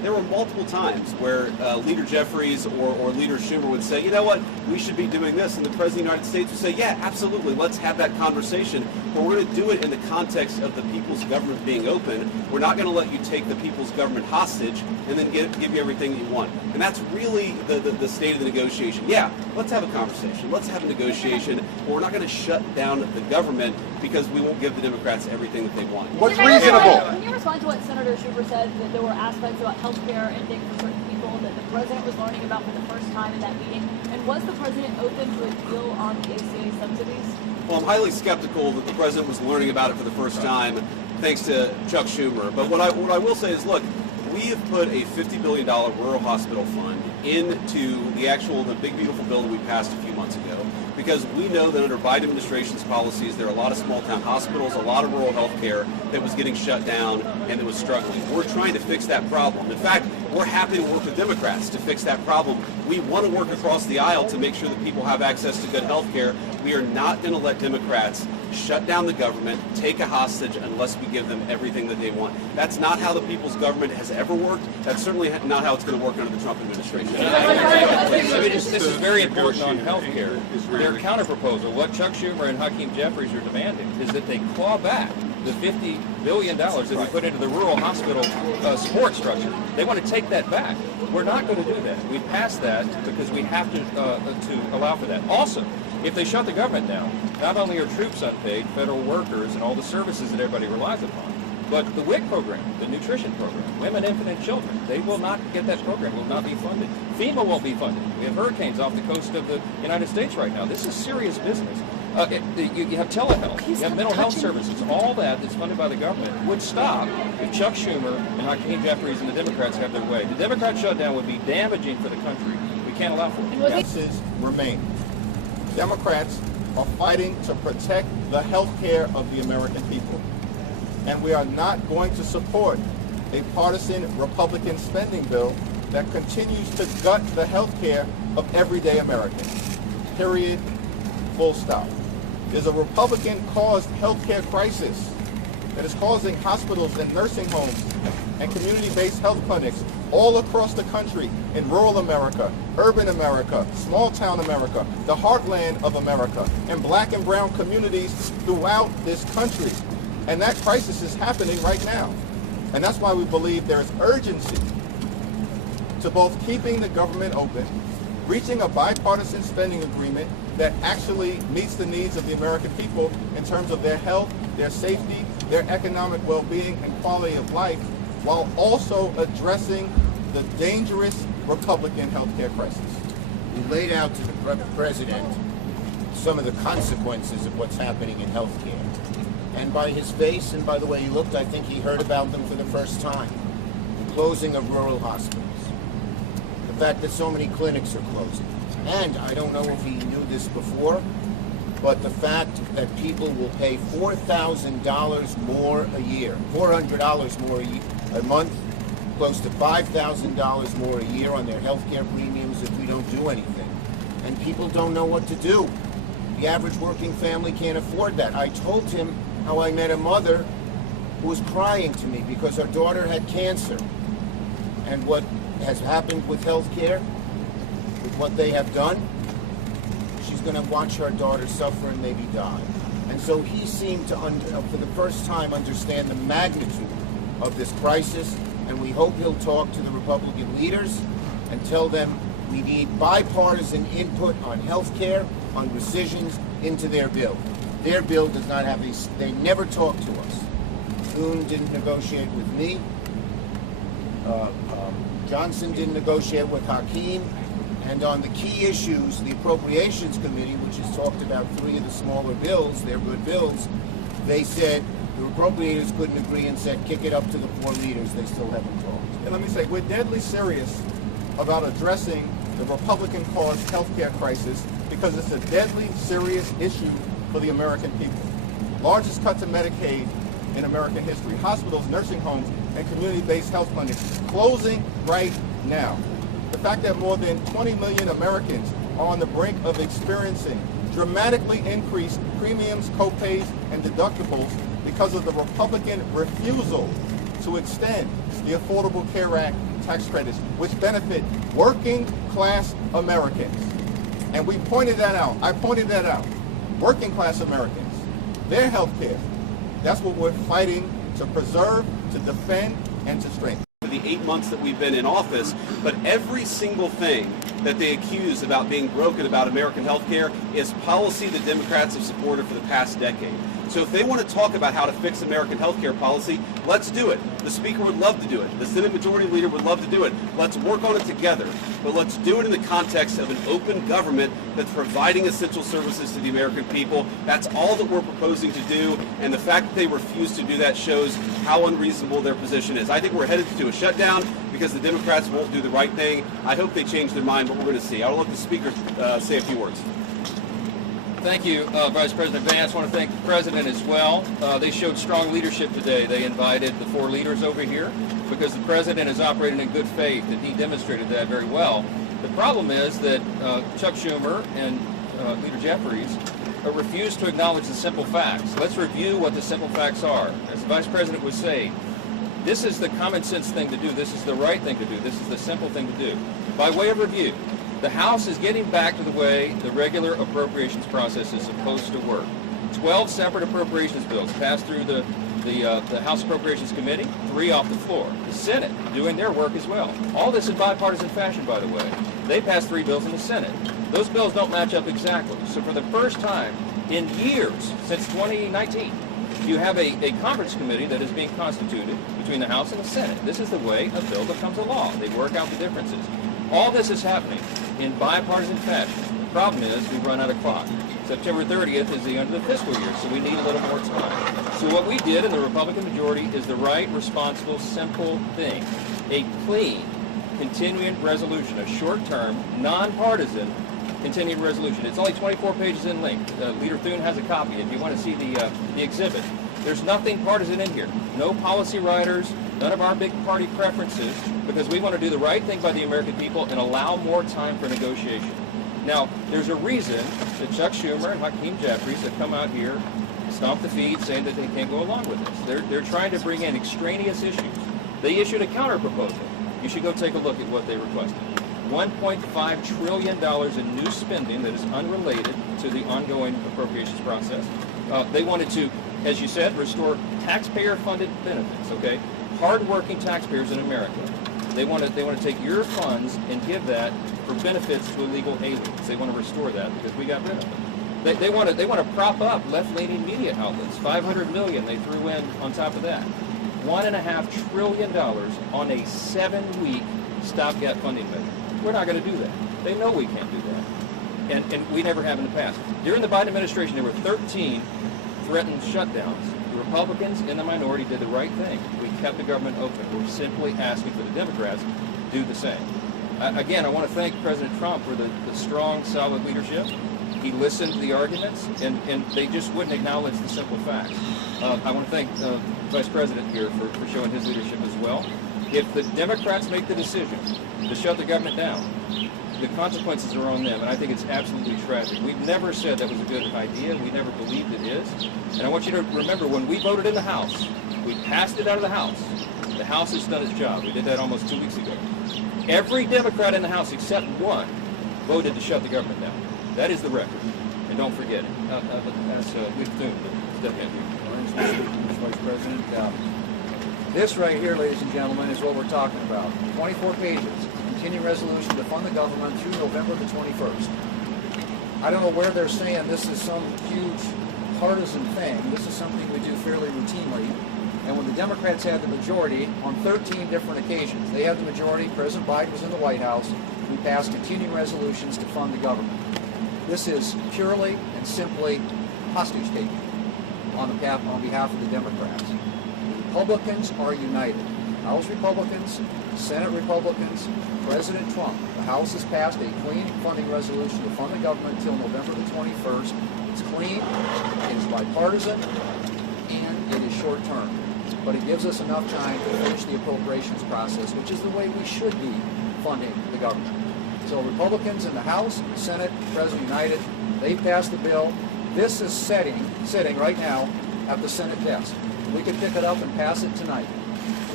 there were multiple times where Leader Jeffries or Leader Schumer would say, you know what, we should be doing this, and the President of the United States would say, yeah, absolutely, let's have that conversation, but we're going to do it in the context of the people's government being open. We're not going to let you take the people's government hostage and then give you everything that you want. And that's really the state of the negotiation. Yeah, let's have a conversation, let's have a negotiation, but we're not going to shut down the government because we won't give the Democrats everything that they want. What's reasonable? Can you respond to what Senator Schumer said, that there were aspects about health care ending for certain people that the president was learning about for the first time in that meeting? And was the president open to a deal on the ACA subsidies? Well, I'm highly skeptical that the president was learning about it for the first time thanks to Chuck Schumer. But what I will say is, look, we have put a $50 billion rural hospital fund into the big beautiful bill that we passed a few months ago, because we know that under Biden administration's policies, there are a lot of small town hospitals, a lot of rural health care that was getting shut down and that was struggling. We're trying to fix that problem. In fact, we're happy to work with Democrats to fix that problem. We want to work across the aisle to make sure that people have access to good health care. We are not going to let Democrats shut down the government, take a hostage unless we give them everything that they want. That's not how the people's government has ever worked. That's certainly not how it's going to work under the Trump administration. This is very important on health care. Their counterproposal, what Chuck Schumer and Hakeem Jeffries are demanding, is that they claw back the $50 billion that we put into the rural hospital support structure. They want to take that back. We're not going to do that. We passed that because we have to allow for that. Also, if they shut the government down, not only are troops unpaid, federal workers, and all the services that everybody relies upon, but the WIC program, the nutrition program, women, infant, and children, they will not get that program, will not be funded. FEMA won't be funded. We have hurricanes off the coast of the United States right now. This is serious business. You have telehealth, you have mental health services, all that's funded by the government would stop if Chuck Schumer and Hakeem Jeffries and the Democrats have their way. The Democrat shutdown would be damaging for the country. We can't allow for it. Differences remain. Democrats are fighting to protect the health care of the American people. And we are not going to support a partisan Republican spending bill that continues to gut the health care of everyday Americans. Period. Full stop. There's a Republican-caused health care crisis that is causing hospitals and nursing homes and community-based health clinics all across the country, in rural America, urban America, small-town America, the heartland of America, and black and brown communities throughout this country. And that crisis is happening right now. And that's why we believe there is urgency to both keeping the government open, reaching a bipartisan spending agreement that actually meets the needs of the American people in terms of their health, their safety, their economic well-being and quality of life, while also addressing the dangerous Republican health care crisis. We laid out to the president some of the consequences of what's happening in health care. And by his face and by the way he looked, I think he heard about them for the first time. The closing of rural hospitals. The fact that so many clinics are closing. And I don't know if he knew this before, but the fact that people will pay $4,000 more a year, $400 more a month, close to $5,000 more a year on their health care premiums if we don't do anything. And people don't know what to do. The average working family can't afford that. I told him how I met a mother who was crying to me because her daughter had cancer. And what has happened with health care, with what they have done, she's going to watch her daughter suffer and maybe die. And so he seemed to, for the first time, understand the magnitude of this crisis, and we hope he'll talk to the Republican leaders and tell them we need bipartisan input on health care, on rescissions into their bill. Their bill does not have these, they never talk to us. Thune didn't negotiate with me. Johnson didn't negotiate with Hakeem. And on the key issues, the Appropriations Committee, which has talked about 3 of the smaller bills, they're good bills, they said the appropriators couldn't agree and said kick it up to the 4 leaders. They still haven't talked. And let me say, we're deadly serious about addressing the Republican-caused health care crisis because it's a deadly serious issue for the American people. Largest cut to Medicaid in American history. Hospitals, nursing homes, and community-based health clinics closing right now. The fact that more than 20 million Americans are on the brink of experiencing dramatically increased premiums, co-pays, and deductibles because of the Republican refusal to extend the Affordable Care Act tax credits, which benefit working class Americans. And we pointed that out. I pointed that out. Working class Americans, their health care, that's what we're fighting to preserve, to defend, and to strengthen. The 8 months that we've been in office, but every single thing that they accuse about being broken about American health care is policy the Democrats have supported for the past decade. So if they want to talk about how to fix American health care policy, let's do it. The Speaker would love to do it. The Senate Majority Leader would love to do it. Let's work on it together. But let's do it in the context of an open government that's providing essential services to the American people. That's all that we're proposing to do. And the fact that they refuse to do that shows how unreasonable their position is. I think we're headed to a shutdown because the Democrats won't do the right thing. I hope they change their mind, but we're going to see. I'll let the Speaker say a few words. Thank you, Vice President Vance. I want to thank the President as well. They showed strong leadership today. They invited the 4 leaders over here because the President is operating in good faith, and he demonstrated that very well. The problem is that Chuck Schumer and Leader Jeffries refuse to acknowledge the simple facts. Let's review what the simple facts are. As the Vice President was saying, this is the common sense thing to do. This is the right thing to do. This is the simple thing to do. By way of review, the House is getting back to the way the regular appropriations process is supposed to work. 12 separate appropriations bills passed through the House Appropriations Committee, 3 off the floor. The Senate doing their work as well. All this in bipartisan fashion, by the way. They passed 3 bills in the Senate. Those bills don't match up exactly. So for the first time in years, since 2019, you have a conference committee that is being constituted between the House and the Senate. This is the way a bill becomes a law. They work out the differences. All this is happening in bipartisan fashion. The problem is we run out of clock. September 30th is the end of the fiscal year, so we need a little more time. So what we did in the Republican majority is the right, responsible, simple thing. A clean, continuing resolution, a short-term, nonpartisan continuing resolution. It's only 24 pages in length. Leader Thune has a copy if you want to see the exhibit. There's nothing partisan in here. No policy writers, none of our big party preferences, because we want to do the right thing by the American people and allow more time for negotiation. Now, there's a reason that Chuck Schumer and Hakeem Jeffries have come out here, stomped the feet, saying that they can't go along with this. They're trying to bring in extraneous issues. They issued a counter proposal. You should go take a look at what they requested. $1.5 trillion in new spending that is unrelated to the ongoing appropriations process. They wanted to, as you said, restore taxpayer-funded benefits, okay? Hard-working taxpayers in America. They want to take your funds and give that for benefits to illegal aliens. They want to restore that because we got rid of them. They want to prop up left-leaning media outlets. $500 million they threw in on top of that. $1.5 trillion on a 7-week stopgap funding measure. We're not going to do that. They know we can't do that. And we never have in the past. During the Biden administration, there were 13 threatened shutdowns. The Republicans in the minority did the right thing. We kept the government open. We're simply asking for the Democrats to do the same. Again, I want to thank President Trump for the strong, solid leadership. He listened to the arguments, and they just wouldn't acknowledge the simple facts. I want to thank Vice President here for showing his leadership as well. If the Democrats make the decision to shut the government down, the consequences are on them, and I think it's absolutely tragic. We've never said that was a good idea. We never believed it is. And I want you to remember, when we voted in the House, we passed it out of the House. The House has done its job. We did that almost 2 weeks ago. Every Democrat in the House, except one, voted to shut the government down. That is the record. And don't forget it. That's Leader Thune to step in here. Mr. Vice President, this right here, ladies and gentlemen, is what we're talking about. 24 pages. Continuing resolution to fund the government through November the 21st. I don't know where they're saying this is some huge partisan thing. This is something we do fairly routinely. And when the Democrats had the majority on 13 different occasions, they had the majority, President Biden was in the White House, we passed continuing resolutions to fund the government. This is purely and simply hostage taking on behalf of the Democrats. The Republicans are united. House Republicans, Senate Republicans, President Trump. The House has passed a clean funding resolution to fund the government until November the 21st. It's clean, it is bipartisan, and it is short-term. But it gives us enough time to finish the appropriations process, which is the way we should be funding the government. So Republicans in the House, Senate, President united, they passed the bill. This is sitting right now at the Senate desk. We could pick it up and pass it tonight.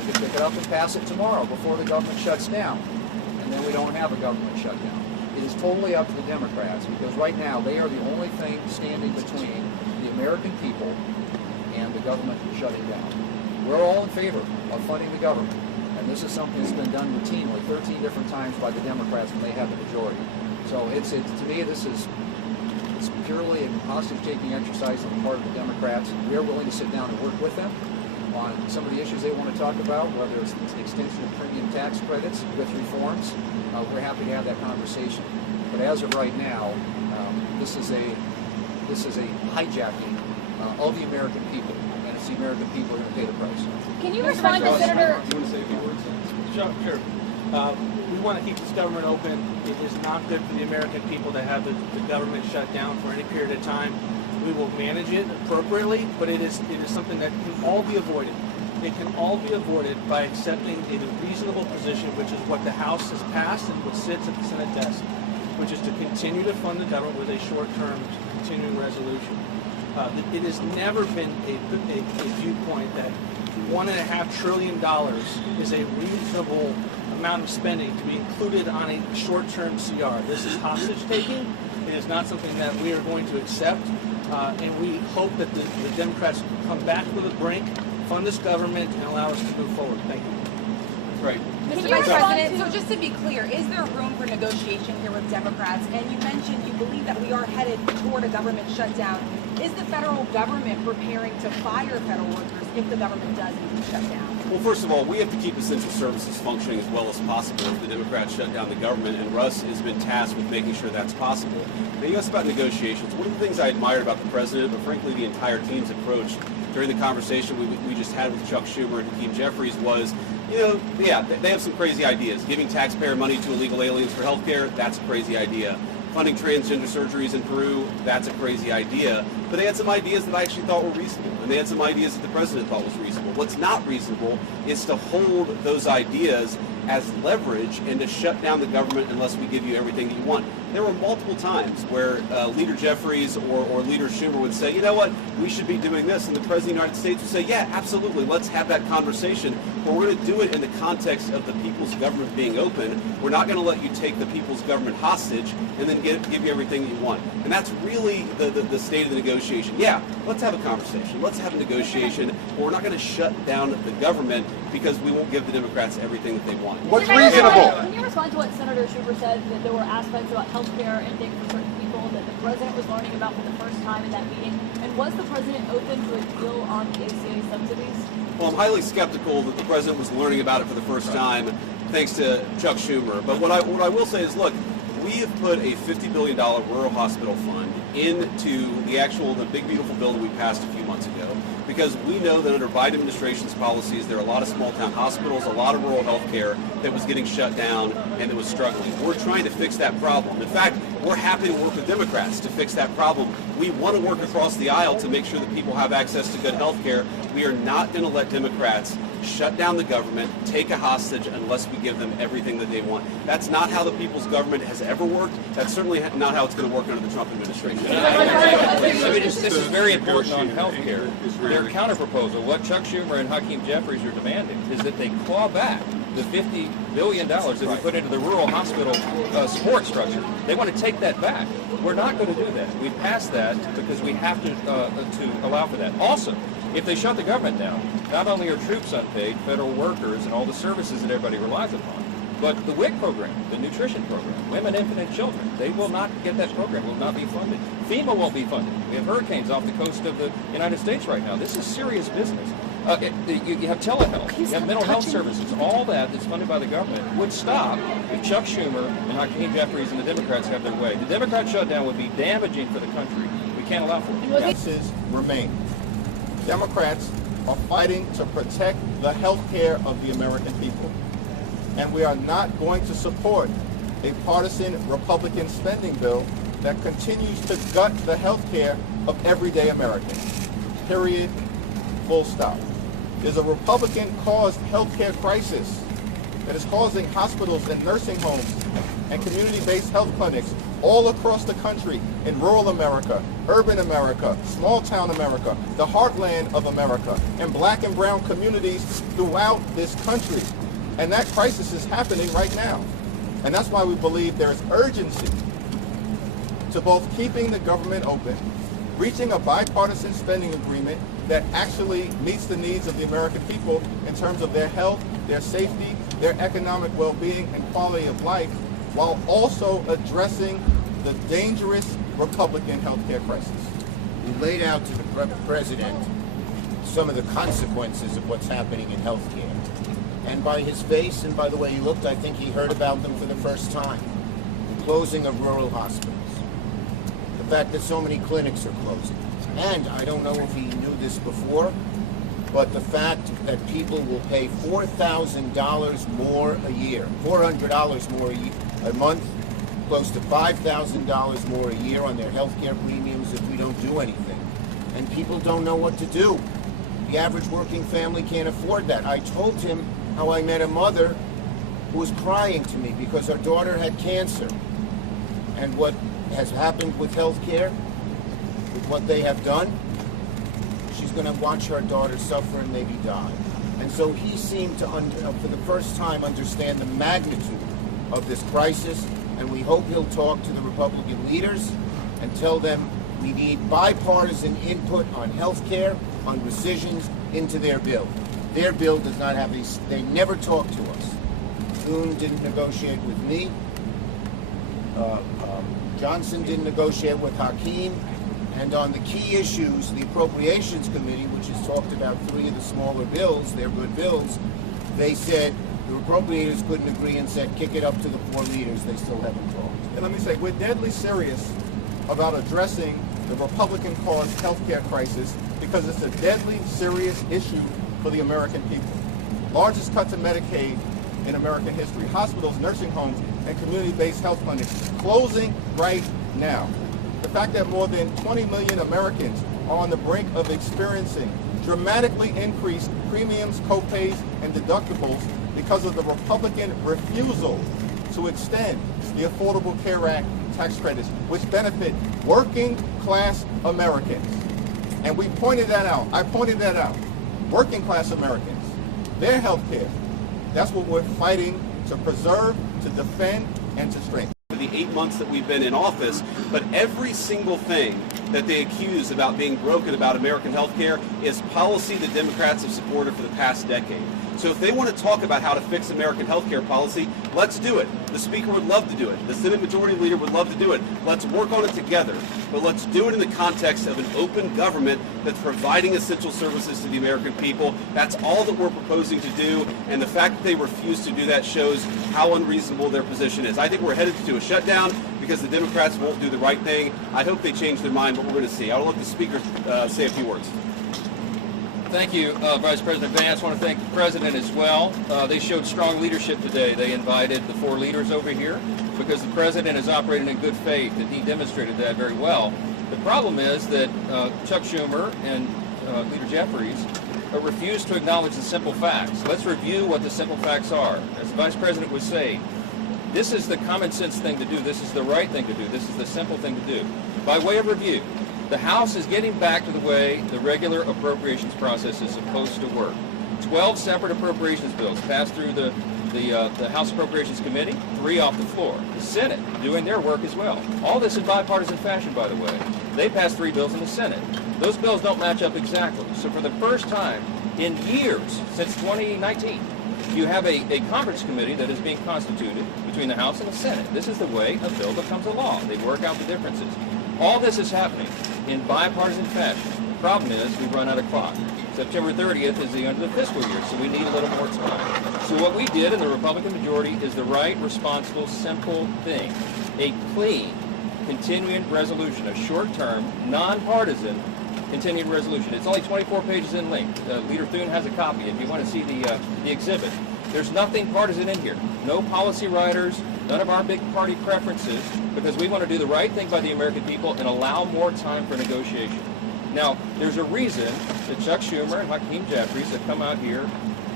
We could pick it up and pass it tomorrow before the government shuts down, and then we don't have a government shutdown. It is totally up to the Democrats, because right now they are the only thing standing between the American people and the government shutting down. We're all in favor of funding the government, and this is something that's been done routinely 13 different times by the Democrats when they have the majority. So to me, it's purely a hostage-taking exercise on the part of the Democrats. We are willing to sit down and work with them on some of the issues they want to talk about, whether it's the extension of premium tax credits with reforms. We're happy to have that conversation. But as of right now, this is a hijacking of the American people, and it's the American people who are going to pay the price. Can you respond to Senator? Do you want to say a few words? Sure. We want to keep this government open. It is not good for the American people to have the government shut down for any period of time. We will manage it appropriately, but it is something that can all be avoided. It can all be avoided by accepting a reasonable position, which is what the House has passed and what sits at the Senate desk, which is to continue to fund the government with a short-term continuing resolution. It has never been a viewpoint that $1.5 trillion is a reasonable amount of spending to be included on a short-term CR. This is hostage-taking. It is not something that we are going to accept, and we hope that the Democrats come back to the brink, fund this government, and allow us to move forward. Thank you. Right. Mr. Vice President, so just to be clear, is there room for negotiation here with Democrats? And you mentioned you believe that we are headed toward a government shutdown. Is the federal government preparing to fire federal workers if the government does indeed shut down? Well, first of all, we have to keep essential services functioning as well as possible if the Democrats shut down the government, and Russ has been tasked with making sure that's possible. Now, you asked about negotiations. One of the things I admired about the president, but frankly the entire team's approach during the conversation we just had with Chuck Schumer and Hakeem Jeffries was, they have some crazy ideas. Giving taxpayer money to illegal aliens for health care, that's a crazy idea. Funding transgender surgeries in Peru, that's a crazy idea. But they had some ideas that I actually thought were reasonable, and they had some ideas that the president thought was reasonable. What's not reasonable is to hold those ideas as leverage and to shut down the government unless we give you everything that you want. There were multiple times where Leader Jeffries or Leader Schumer would say, you know what, we should be doing this, and the President of the United States would say, yeah, absolutely, let's have that conversation, but we're going to do it in the context of the people's government being open. We're not going to let you take the people's government hostage and then give you everything you want. And that's really the state of the negotiation. Yeah, let's have a conversation, let's have a negotiation, but we're not going to shut down the government because we won't give the Democrats everything that they want. What's reasonable? Can you respond to what Senator Schumer said, that there were aspects about health care ending for certain people that the president was learning about for the first time in that meeting? And was the president open to a deal on the ACA subsidies? Well, I'm highly skeptical that the president was learning about it for the first time, thanks to Chuck Schumer. But what I will say is, look, we have put a $50 billion rural hospital fund into the big beautiful bill that we passed a few months ago, because we know that under Biden administration's policies, there are a lot of small town hospitals, a lot of rural health care that was getting shut down and that was struggling. We're trying to fix that problem. In fact, we're happy to work with Democrats to fix that problem. We want to work across the aisle to make sure that people have access to good health care. We are not going to let Democrats shut down the government, take a hostage unless we give them everything that they want. That's not how the people's government has ever worked. That's certainly not how it's going to work under the Trump administration. This is very important on health care. Their counterproposal, what Chuck Schumer and Hakeem Jeffries are demanding, is that they claw back the $50 billion that we put into the rural hospital support structure. They want to take that back. We're not going to do that. We passed that because we have to allow for that. Also, if they shut the government down, not only are troops unpaid, federal workers, and all the services that everybody relies upon, but the WIC program, the nutrition program, Women, Infant, and Children, they will not get that program, will not be funded. FEMA won't be funded. We have hurricanes off the coast of the United States right now. This is serious business. You have telehealth, you have mental health services, all that's funded by the government would stop if Chuck Schumer and Hakeem Jeffries and the Democrats have their way. The Democrat shutdown would be damaging for the country. We can't allow for it. Impasses remain. Democrats are fighting to protect the health care of the American people. And we are not going to support a partisan Republican spending bill that continues to gut the health care of everyday Americans. Period. Full stop. There's a Republican-caused health care crisis that is causing hospitals and nursing homes and community-based health clinics all across the country, in rural America, urban America, small-town America, the heartland of America, and black and brown communities throughout this country. And that crisis is happening right now. And that's why we believe there is urgency to both keeping the government open, reaching a bipartisan spending agreement that actually meets the needs of the American people in terms of their health, their safety, their economic well-being, and quality of life, while also addressing the dangerous Republican healthcare crisis. We laid out to the president some of the consequences of what's happening in healthcare. And by his face and by the way he looked, I think he heard about them for the first time. The closing of rural hospitals. The fact that so many clinics are closing. And I don't know if he knew this before, but the fact that people will pay $4,000 more a year, $400 more a month, close to $5,000 more a year on their health care premiums if we don't do anything. And people don't know what to do. The average working family can't afford that. I told him how I met a mother who was crying to me because her daughter had cancer. And what has happened with health care, with what they have done, she's going to watch her daughter suffer and maybe die. And so he seemed to, for the first time, understand the magnitude of this crisis, and we hope he'll talk to the Republican leaders and tell them we need bipartisan input on health care, on rescissions into their bill. Their bill does not have these, they never talk to us. Thune didn't negotiate with me. Johnson didn't negotiate with Hakeem. And on the key issues, the Appropriations Committee, which has talked about 3 of the smaller bills, they're good bills, they said the appropriators couldn't agree and said kick it up to the 4 leaders. They still haven't talked. And let me say, we're deadly serious about addressing the Republican-caused healthcare crisis because it's a deadly serious issue for the American people. Largest cut to Medicaid in American history. Hospitals, nursing homes, and community-based health clinics closing right now. The fact that more than 20 million Americans are on the brink of experiencing dramatically increased premiums, copays, and deductibles because of the Republican refusal to extend the Affordable Care Act tax credits, which benefit working class Americans. And we pointed that out. I pointed that out. Working class Americans, their health care, that's what we're fighting to preserve, to defend, and to strengthen. The 8 months that we've been in office, but every single thing that they accuse about being broken about American health care is policy the Democrats have supported for the past decade. So if they want to talk about how to fix American health care policy, let's do it. The Speaker would love to do it. The Senate Majority Leader would love to do it. Let's work on it together. But let's do it in the context of an open government that's providing essential services to the American people. That's all that we're proposing to do. And the fact that they refuse to do that shows how unreasonable their position is. I think we're headed to a shutdown because the Democrats won't do the right thing. I hope they change their mind, but we're going to see. I'll let the Speaker say a few words. Thank you, Vice President Vance. I want to thank the President as well. They showed strong leadership today. They invited the 4 leaders over here because the President is operating in good faith, and he demonstrated that very well. The problem is that Chuck Schumer and Leader Jeffries refuse to acknowledge the simple facts. Let's review what the simple facts are. As the Vice President was saying, this is the common sense thing to do. This is the right thing to do. This is the simple thing to do. By way of review, the House is getting back to the way the regular appropriations process is supposed to work. 12 separate appropriations bills passed through the House Appropriations Committee, 3 off the floor. The Senate doing their work as well. All this in bipartisan fashion, by the way. They passed 3 bills in the Senate. Those bills don't match up exactly. So for the first time in years, since 2019, you have a conference committee that is being constituted between the House and the Senate. This is the way a bill becomes a law. They work out the differences. All this is happening in bipartisan fashion. The problem is we've run out of clock. September 30th is the end of the fiscal year, so we need a little more time. So what we did in the Republican majority is the right, responsible, simple thing. A clean, continuing resolution, a short-term, nonpartisan continuing resolution. It's only 24 pages in length. Leader Thune has a copy if you want to see the exhibit. There's nothing partisan in here. No policy writers, none of our big party preferences, because we want to do the right thing by the American people and allow more time for negotiation. Now, there's a reason that Chuck Schumer and Hakeem Jeffries have come out here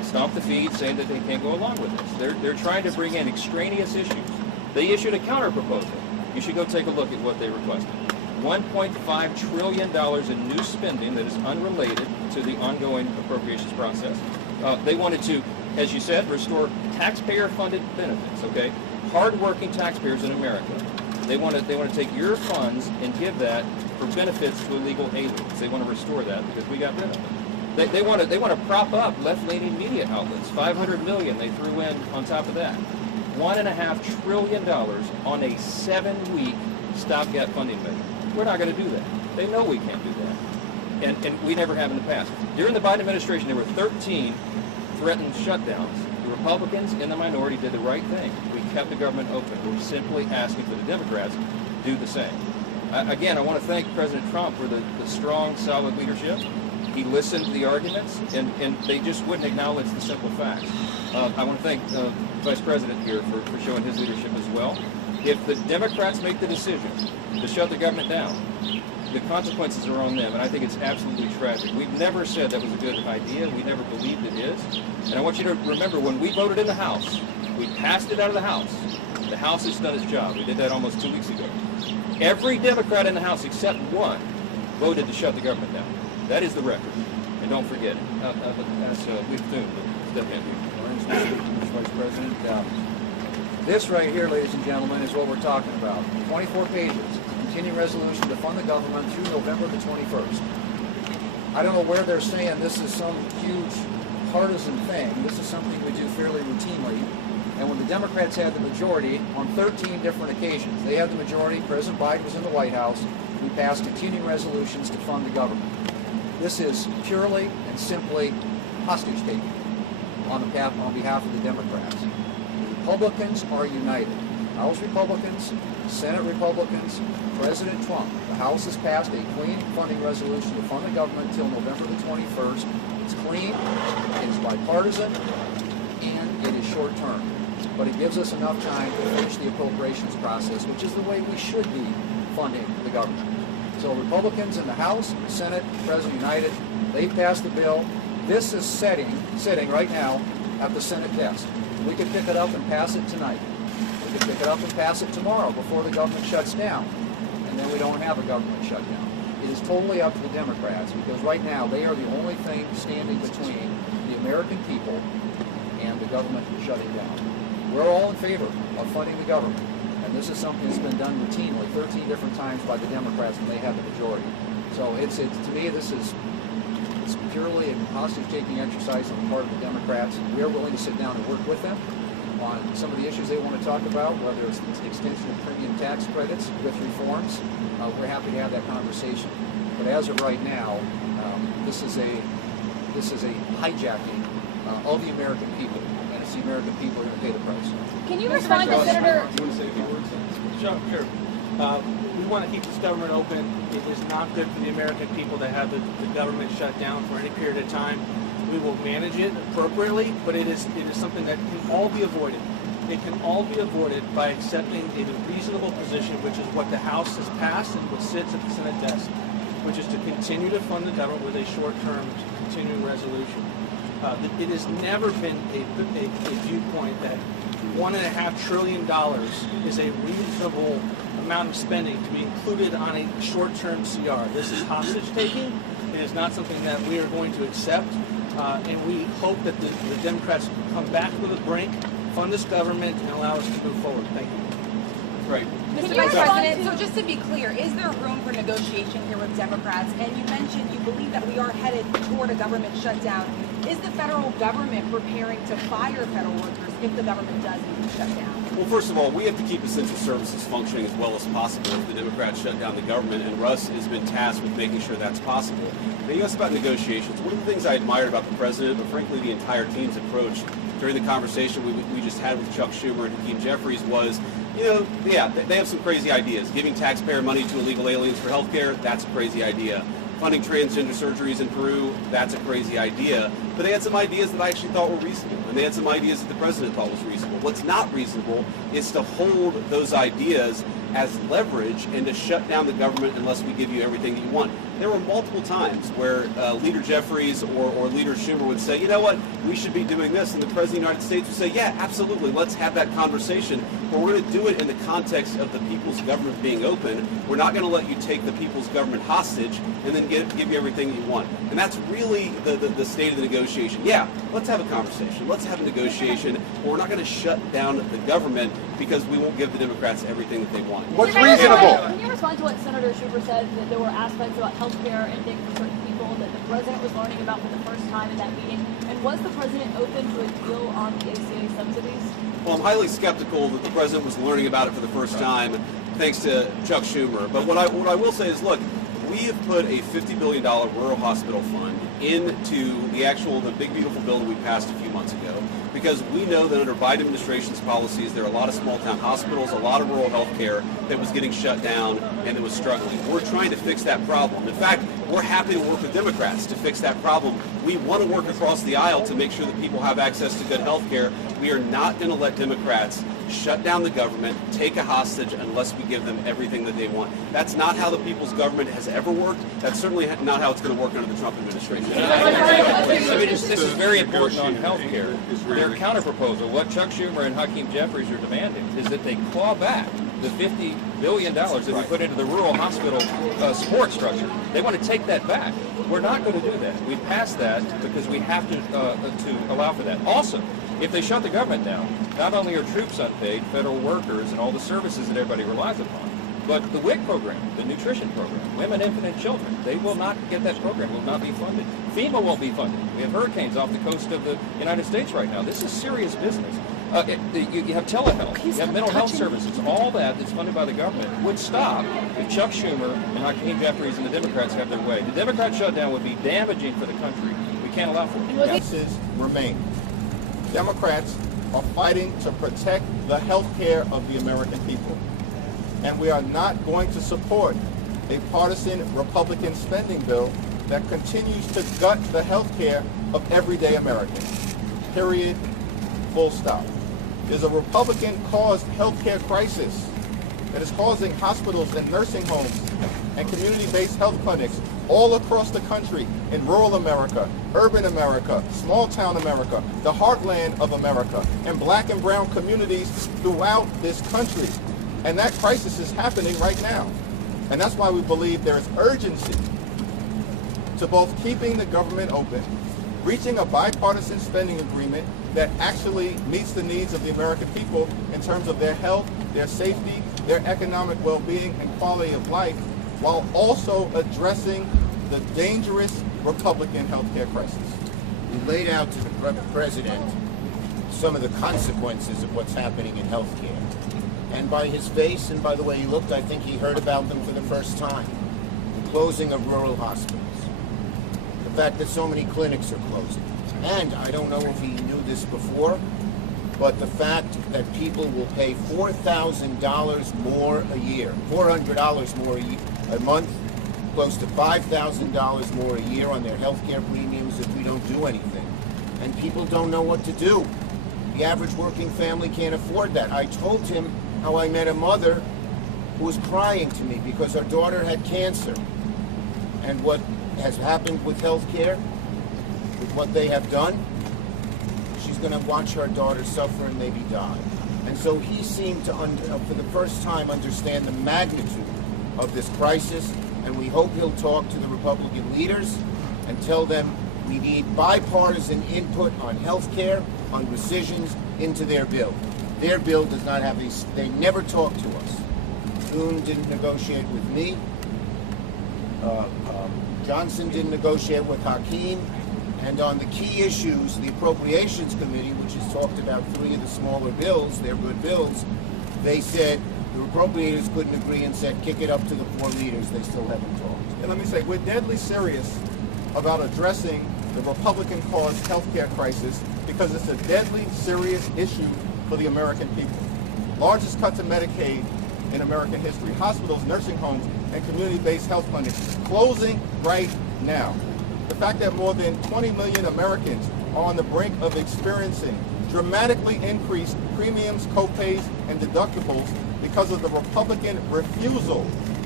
stomp the feet saying that they can't go along with this. They're trying to bring in extraneous issues. They issued a counter proposal. You should go take a look at what they requested. $1.5 trillion in new spending that is unrelated to the ongoing appropriations process. They wanted to, as you said, restore taxpayer-funded benefits, okay? Hard-working taxpayers in America. They want to take your funds and give that for benefits to illegal aliens. They want to restore that because we got rid of it. They want to prop up left-leaning media outlets. $500 million they threw in on top of that. $1.5 trillion on a 7-week stopgap funding measure. We're not going to do that. They know we can't do that. And we never have in the past. During the Biden administration, there were 13 threatened shutdowns. The Republicans in the minority did the right thing. We kept the government open. We're simply asking for the Democrats to do the same. Again, I want to thank President Trump for the strong, solid leadership. He listened to the arguments, and they just wouldn't acknowledge the simple facts. I want to thank Vice President here for showing his leadership as well. If the Democrats make the decision to shut the government down, the consequences are on them, and I think it's absolutely tragic. We've never said that was a good idea. We never believed it is. And I want you to remember, when we voted in the House, we passed it out of the House. The House has done its job. We did that almost 2 weeks ago. Every Democrat in the House, except one, voted to shut the government down. That is the record. And don't forget it. That's Leif Thune. Step in. Mr. Vice President, this right here, ladies and gentlemen, is what we're talking about. 24 pages, continuing resolution to fund the government through November the 21st. I don't know where they're saying this is some huge partisan thing. This is something we do fairly routinely. And when the Democrats had the majority on 13 different occasions, they had the majority, President Biden was in the White House, we passed continuing resolutions to fund the government. This is purely and simply hostage-taking on behalf of the Democrats. Republicans are united. House Republicans, Senate Republicans, President Trump. The House has passed a clean funding resolution to fund the government until November the 21st. It's clean, it is bipartisan, and it is short-term. But it gives us enough time to finish the appropriations process, which is the way we should be funding the government. So Republicans in the House, the Senate, President united, they passed the bill. This is sitting right now at the Senate desk. We could pick it up and pass it tonight. We could pick it up and pass it tomorrow before the government shuts down. And then we don't have a government shutdown. It is totally up to the Democrats because right now they are the only thing standing between the American people and the government shutting down. We're all in favor of funding the government. And this is something that's been done routinely 13 different times by the Democrats when they have the majority. So to me, it's purely a hostage-taking exercise on the part of the Democrats. We are willing to sit down and work with them on some of the issues they want to talk about, whether it's the extension of premium tax credits with reforms. We're happy to have that conversation. But as of right now, this is a hijacking of the American people, and it's the American people who are going to pay the price. Can you respond to Senator? Do you want to say a few words? Sure. We want to keep this government open. It is not good for the American people to have the government shut down for any period of time. We will manage it appropriately, but it is something that can all be avoided. It can all be avoided by accepting a reasonable position, which is what the House has passed and what sits at the Senate desk, which is to continue to fund the government with a short-term continuing resolution. It has never been a viewpoint that $1.5 trillion is a reasonable amount of spending to be included on a short-term CR. This is hostage-taking. It is not something that we are going to accept, and we hope that the Democrats come back to the brink, fund this government, and allow us to move forward. Thank you. Right. Mr. Vice President, so just to be clear, is there room for negotiation here with Democrats? And you mentioned you believe that we are headed toward a government shutdown. Is the federal government preparing to fire federal workers if the government does need to shut down? Well, first of all, we have to keep essential services functioning as well as possible if the Democrats shut down the government, and Russ has been tasked with making sure that's possible. Now, you asked about negotiations. One of the things I admired about the president, but frankly the entire team's approach during the conversation we just had with Chuck Schumer and Hakeem Jeffries was, they have some crazy ideas. Giving taxpayer money to illegal aliens for health care, that's a crazy idea. Funding transgender surgeries in Peru, that's a crazy idea. But they had some ideas that I actually thought were reasonable, and they had some ideas that the president thought was reasonable. What's not reasonable is to hold those ideas as leverage and to shut down the government unless we give you everything that you want. there were multiple times where Leader Jeffries or Leader Schumer would say, you know what, we should be doing this, and the President of the United States would say, yeah, absolutely, let's have that conversation, but we're going to do it in the context of the people's government being open. We're not going to let you take the people's government hostage and then give you everything you want. And that's really the state of the negotiation. Yeah, let's have a conversation, let's have a negotiation, but we're not going to shut down the government because we won't give the Democrats everything that they want. What's reasonable? Can you respond to what Senator Schumer said, that there were aspects about health care ending for certain people that the president was learning about for the first time in that meeting? And was the president open to a deal on the ACA subsidies? Well, I'm highly skeptical that the president was learning about it for the first time, thanks to Chuck Schumer. But what I will say is, look, we have put a $50 billion rural hospital fund into the big beautiful bill that we passed a few months ago, because we know that under Biden administration's policies, there are a lot of small town hospitals, a lot of rural health care that was getting shut down and that was struggling. We're trying to fix that problem. In fact, we're happy to work with Democrats to fix that problem. We want to work across the aisle to make sure that people have access to good health care. We are not going to let Democrats shut down the government, take a hostage, unless we give them everything that they want. That's not how the people's government has ever worked. That's certainly not how it's going to work under the Trump administration. I mean, this is very important on health care. Their counterproposal, what Chuck Schumer and Hakeem Jeffries are demanding, is that they claw back the $50 billion that we put into the rural hospital support structure. They want to take that back. We're not going to do that. We passed that because we have to allow for that. Also, if they shut the government down, not only are troops unpaid, federal workers, and all the services that everybody relies upon, but the WIC program, the nutrition program, women, infant, and children, they will not get that program, will not be funded. FEMA won't be funded. We have hurricanes off the coast of the United States right now. This is serious business. You have telehealth, you have mental health services, all that's funded by the government would stop if Chuck Schumer and Hakeem Jeffries and the Democrats have their way. The Democrat shutdown would be damaging for the country. We can't allow for it. Differences remain. Democrats are fighting to protect the health care of the American people. And we are not going to support a partisan Republican spending bill that continues to gut the health care of everyday Americans. Period. Full stop. There's a Republican-caused health care crisis that is causing hospitals and nursing homes and community-based health clinics all across the country, in rural America, urban America, small-town America, the heartland of America, and black and brown communities throughout this country. And that crisis is happening right now. And that's why we believe there is urgency to both keeping the government open, reaching a bipartisan spending agreement that actually meets the needs of the American people in terms of their health, their safety, their economic well-being and quality of life, while also addressing the dangerous Republican health care crisis. We laid out to the president some of the consequences of what's happening in health care. And by his face and by the way he looked, I think he heard about them for the first time. The closing of rural hospitals. The fact that so many clinics are closing. And I don't know if he knew this before, but the fact that people will pay $4,000 more a year, $400 more a month, close to $5,000 more a year on their health care premiums if we don't do anything. And people don't know what to do. The average working family can't afford that. I told him how I met a mother who was crying to me because her daughter had cancer. And what has happened with health care, with what they have done, she's going to watch her daughter suffer and maybe die. And so he seemed to, for the first time, understand the magnitude of this crisis, and we hope he'll talk to the Republican leaders and tell them we need bipartisan input on health care, on rescissions into their bill. Their bill does not have these, they never talk to us. Thune didn't negotiate with me. Johnson didn't negotiate with Hakeem. And on the key issues, the Appropriations Committee, which has talked about 3 of the smaller bills, they're good bills, they said the appropriators couldn't agree and said kick it up to the 4 leaders. They still haven't talked. And let me say, we're deadly serious about addressing the Republican-caused health care crisis because it's a deadly serious issue for the American people. Largest cut to Medicaid in American history. Hospitals, nursing homes, and community-based health clinics closing right now. The fact that more than 20 million Americans are on the brink of experiencing dramatically increased premiums, co-pays, and deductibles because of the Republican refusal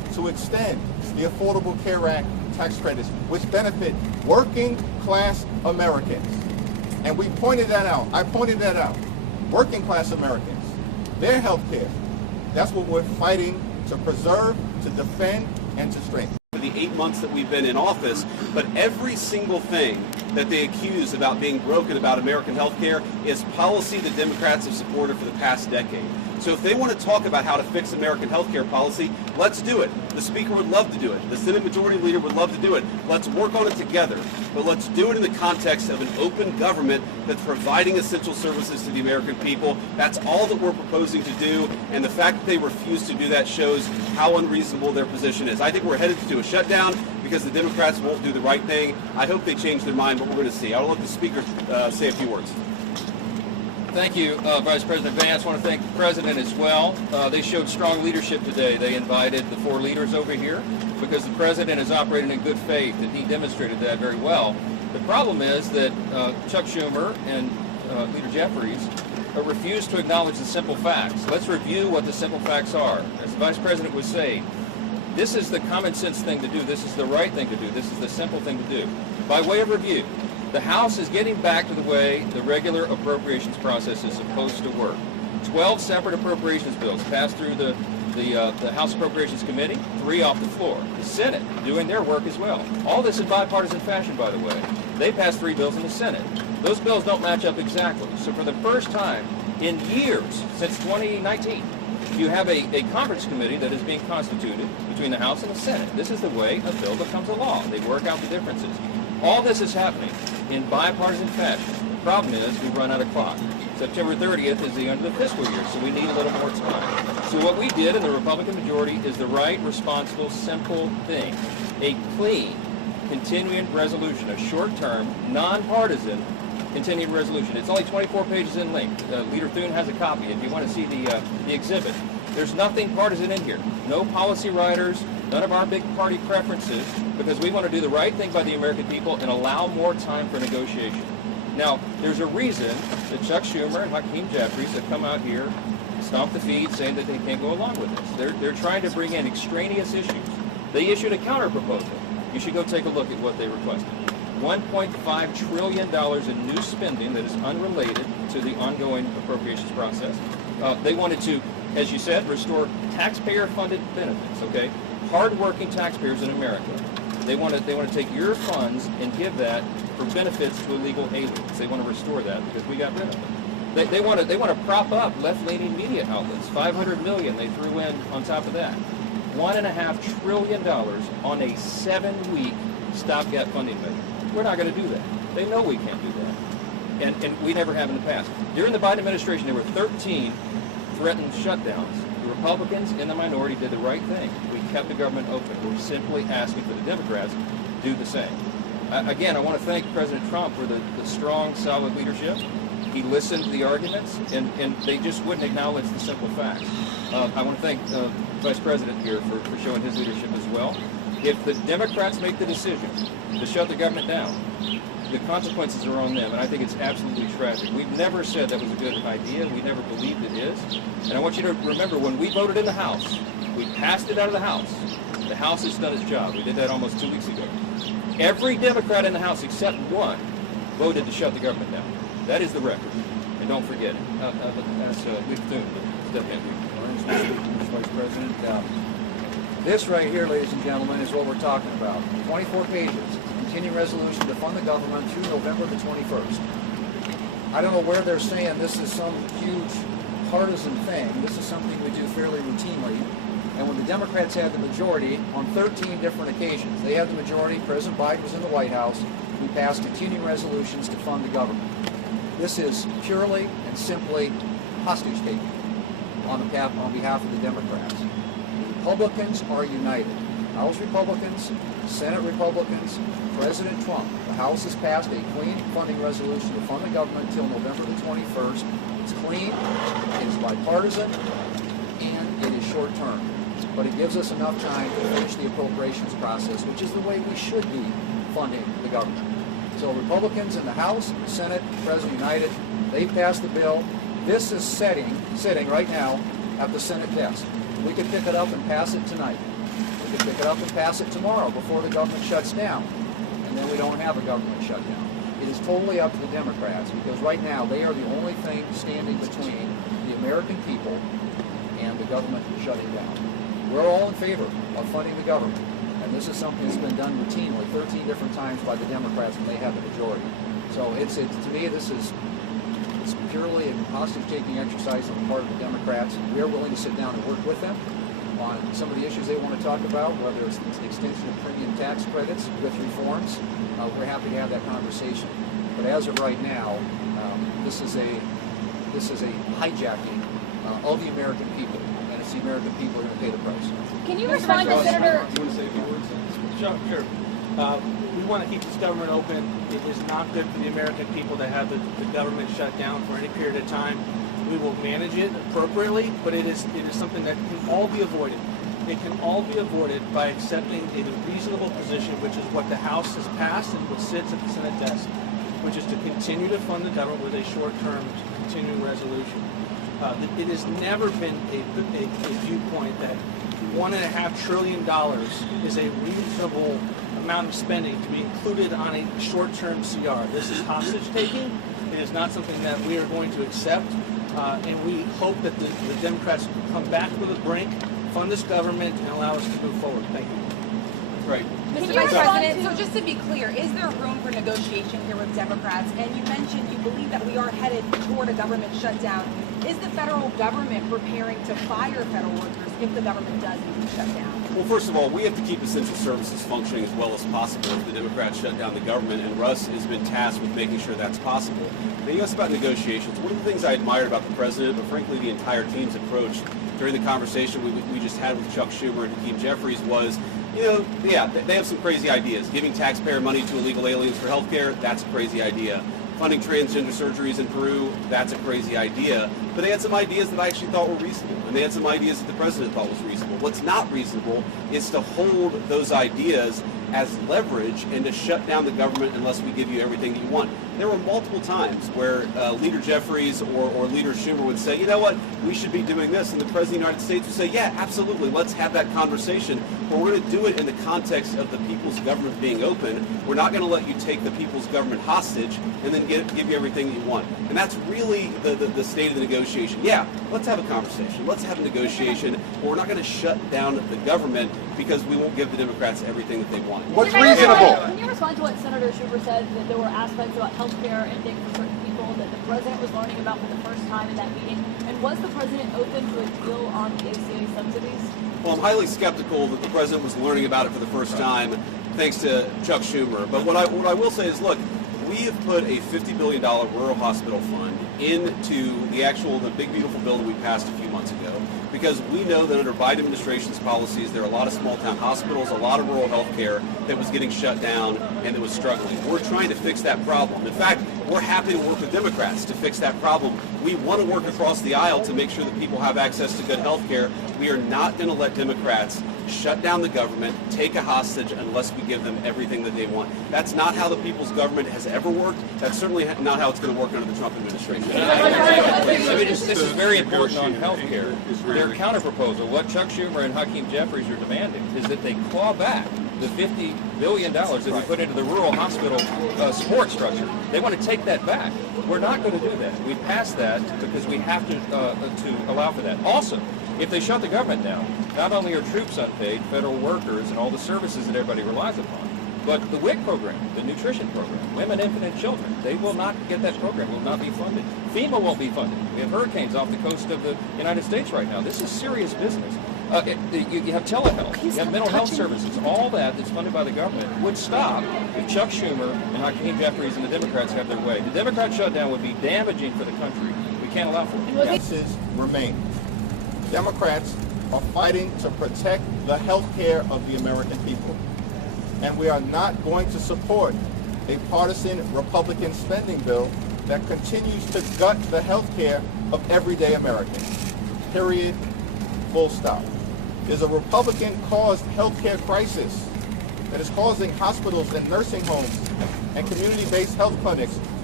to extend the Affordable Care Act tax credits, which benefit working class Americans. And we pointed that out. I pointed that out. Working class Americans, their health care, that's what we're fighting to preserve, to defend, and to strengthen. For the 8 months that we've been in office, but every single thing that they accuse about being broken about American health care is policy the Democrats have supported for the past decade. So if they want to talk about how to fix American health care policy, let's do it. The Speaker would love to do it. The Senate Majority Leader would love to do it. Let's work on it together. But let's do it in the context of an open government that's providing essential services to the American people. That's all that we're proposing to do. And the fact that they refuse to do that shows how unreasonable their position is. I think we're headed to a shutdown because the Democrats won't do the right thing. I hope they change their mind, but we're going to see. I'll let the Speaker say a few words. Thank you, Vice President Vance. I want to thank the President as well. They showed strong leadership today. They invited the 4 leaders over here because the President is operating in good faith, and he demonstrated that very well. The problem is that Chuck Schumer and Leader Jeffries refuse to acknowledge the simple facts. Let's review what the simple facts are. As the Vice President was saying, this is the common sense thing to do. This is the right thing to do. This is the simple thing to do. By way of review, the House is getting back to the way the regular appropriations process is supposed to work. 12 separate appropriations bills passed through the House Appropriations Committee, 3 off the floor. The Senate doing their work as well. All this in bipartisan fashion, by the way. They passed 3 bills in the Senate. Those bills don't match up exactly. So for the first time in years, since 2019, you have a conference committee that is being constituted between the House and the Senate. This is the way a bill becomes a law. They work out the differences. All this is happening in bipartisan fashion. The problem is we run out of clock. September 30th is the end of the fiscal year, so we need a little more time. So what we did in the Republican majority is the right, responsible, simple thing. A clean, continuing resolution, a short-term, nonpartisan continuing resolution. It's only 24 pages in length. Leader Thune has a copy if you want to see the exhibit. There's nothing partisan in here. No policy writers, none of our big party preferences, because we want to do the right thing by the American people and allow more time for negotiation. Now, there's a reason that Chuck Schumer and Hakeem Jeffries have come out here, stomped the feet, saying that they can't go along with this. They're trying to bring in extraneous issues. They issued a counter proposal. You should go take a look at what they requested. $1.5 trillion in new spending that is unrelated to the ongoing appropriations process. They wanted to, as you said, restore taxpayer-funded benefits, okay? Hard-working taxpayers in America. They want to take your funds and give that for benefits to illegal aliens. They want to restore that because we got rid of them. They want to prop up left-leaning media outlets. $500 million they threw in on top of that. $1.5 trillion on a 7-week stopgap funding measure. We're not going to do that. They know we can't do that. And we never have in the past. During the Biden administration, there were 13 threatened shutdowns. The Republicans in the minority did the right thing. We kept the government open. We're simply asking for the Democrats to do the same. Again, I want to thank President Trump for the strong, solid leadership. He listened to the arguments, and they just wouldn't acknowledge the simple facts. I want to thank Vice President here for showing his leadership as well. If the Democrats make the decision to shut the government down, the consequences are on them, and I think it's absolutely tragic. We've never said that was a good idea. We never believed it is. And I want you to remember, when we voted in the House, we passed it out of the House. The House has done its job. We did that almost 2 weeks ago. Every Democrat in the House, except one, voted to shut the government down. That is the record. And don't forget it. That's Leader Thune, but step in. Mr. Vice President, this right here, ladies and gentlemen, is what we're talking about. 24 pages, continuing resolution to fund the government through November the 21st. I don't know where they're saying this is some huge partisan thing. This is something we do fairly routinely. And when the Democrats had the majority on 13 different occasions, they had the majority, President Biden was in the White House, we passed continuing resolutions to fund the government. This is purely and simply hostage-taking on behalf of the Democrats. Republicans are united. House Republicans, Senate Republicans, President Trump. The House has passed a clean funding resolution to fund the government until November the 21st. It's clean, it is bipartisan, and it is short-term. But it gives us enough time to finish the appropriations process, which is the way we should be funding the government. So Republicans in the House, Senate, President united, they've passed the bill. This is sitting right now at the Senate desk. We could pick it up and pass it tonight. We can pick it up and pass it tomorrow before the government shuts down, and then we don't have a government shutdown. It is totally up to the Democrats, because right now they are the only thing standing between the American people and the government shutting down. We're all in favor of funding the government, and this is something that's been done routinely 13 different times by the Democrats when they have the majority. So to me, it's purely a hostage-taking exercise on the part of the Democrats. We are willing to sit down and work with them on some of the issues they want to talk about, whether it's the extension of premium tax credits with reforms. We're happy to have that conversation. But as of right now, this is a hijacking of the American people, and it's the American people who are going to pay the price. Can you respond to Senator? Do you want to say a few words? Sure. We want to keep this government open. It is not good for the American people to have the government shut down for any period of time. We will manage it appropriately, but it is something that can all be avoided. It can all be avoided by accepting a reasonable position, which is what the House has passed and what sits at the Senate desk, which is to continue to fund the government with a short-term continuing resolution. It has never been a viewpoint that $1.5 trillion is a reasonable amount of spending to be included on a short-term CR. This is hostage-taking. It is not something that we are going to accept, and we hope that the Democrats come back to the brink, fund this government, and allow us to move forward. Thank you. Right. Mr. Vice President, so just to be clear, is there room for negotiation here with Democrats? And you mentioned you believe that we are headed toward a government shutdown. Is the federal government preparing to fire federal workers if the government does indeed shut down? Well, first of all, we have to keep essential services functioning as well as possible if the Democrats shut down the government, and Russ has been tasked with making sure that's possible. Now, you asked about negotiations. One of the things I admired about the president, but frankly the entire team's approach during the conversation we just had with Chuck Schumer and Hakeem Jeffries was, they have some crazy ideas. Giving taxpayer money to illegal aliens for health care, that's a crazy idea. Funding transgender surgeries in Peru, that's a crazy idea. But they had some ideas that I actually thought were reasonable, and they had some ideas that the president thought was reasonable. What's not reasonable is to hold those ideas as leverage and to shut down the government unless we give you everything that you want. There were multiple times where Leader Jeffries or Leader Schumer would say, you know what, we should be doing this, and the President of the United States would say, yeah, absolutely, let's have that conversation, but we're going to do it in the context of the people's government being open. We're not going to let you take the people's government hostage and then give you everything that you want. And that's really the state of the negotiation. Yeah, let's have a conversation, let's have a negotiation, but we're not going to shut down the government because we won't give the Democrats everything that they want. What's reasonable? Can you respond to what Senator Schumer said, that there were aspects about health care ending for certain people that the president was learning about for the first time in that meeting? And was the president open to a deal on the ACA subsidies? Well, I'm highly skeptical that the president was learning about it for the first time, thanks to Chuck Schumer. But what I will say is, look, we have put a $50 billion rural hospital fund into the big beautiful bill that we passed a few months ago, because we know that under Biden administration's policies, there are a lot of small town hospitals, a lot of rural health care that was getting shut down and that was struggling. We're trying to fix that problem. In fact, we're happy to work with Democrats to fix that problem. We want to work across the aisle to make sure that people have access to good health care. We are not going to let Democrats shut down the government, take a hostage unless we give them everything that they want. That's not how the people's government has ever worked. That's certainly not how it's going to work under the Trump administration. This is very important on health care. Their counterproposal, what Chuck Schumer and Hakeem Jeffries are demanding, is that they claw back the $50 billion that we put into the rural hospital support structure. They want to take that back. We're not going to do that. We passed that because we have to allow for that. Also, if they shut the government down, not only are troops unpaid, federal workers, and all the services that everybody relies upon, but the WIC program, the nutrition program, women, infant, and children, they will not get that program, will not be funded. FEMA won't be funded. We have hurricanes off the coast of the United States right now. This is serious business. You have telehealth, you have mental health services, all that's funded by the government would stop if Chuck Schumer and Hakeem Jeffries and the Democrats have their way. The Democrat shutdown would be damaging for the country. We can't allow for it. Yeses remain. Democrats are fighting to protect the health care of the American people. And we are not going to support a partisan Republican spending bill that continues to gut the health care of everyday Americans. Period. Full stop. There's a Republican-caused health care crisis that is causing hospitals and nursing homes and community-based health clinics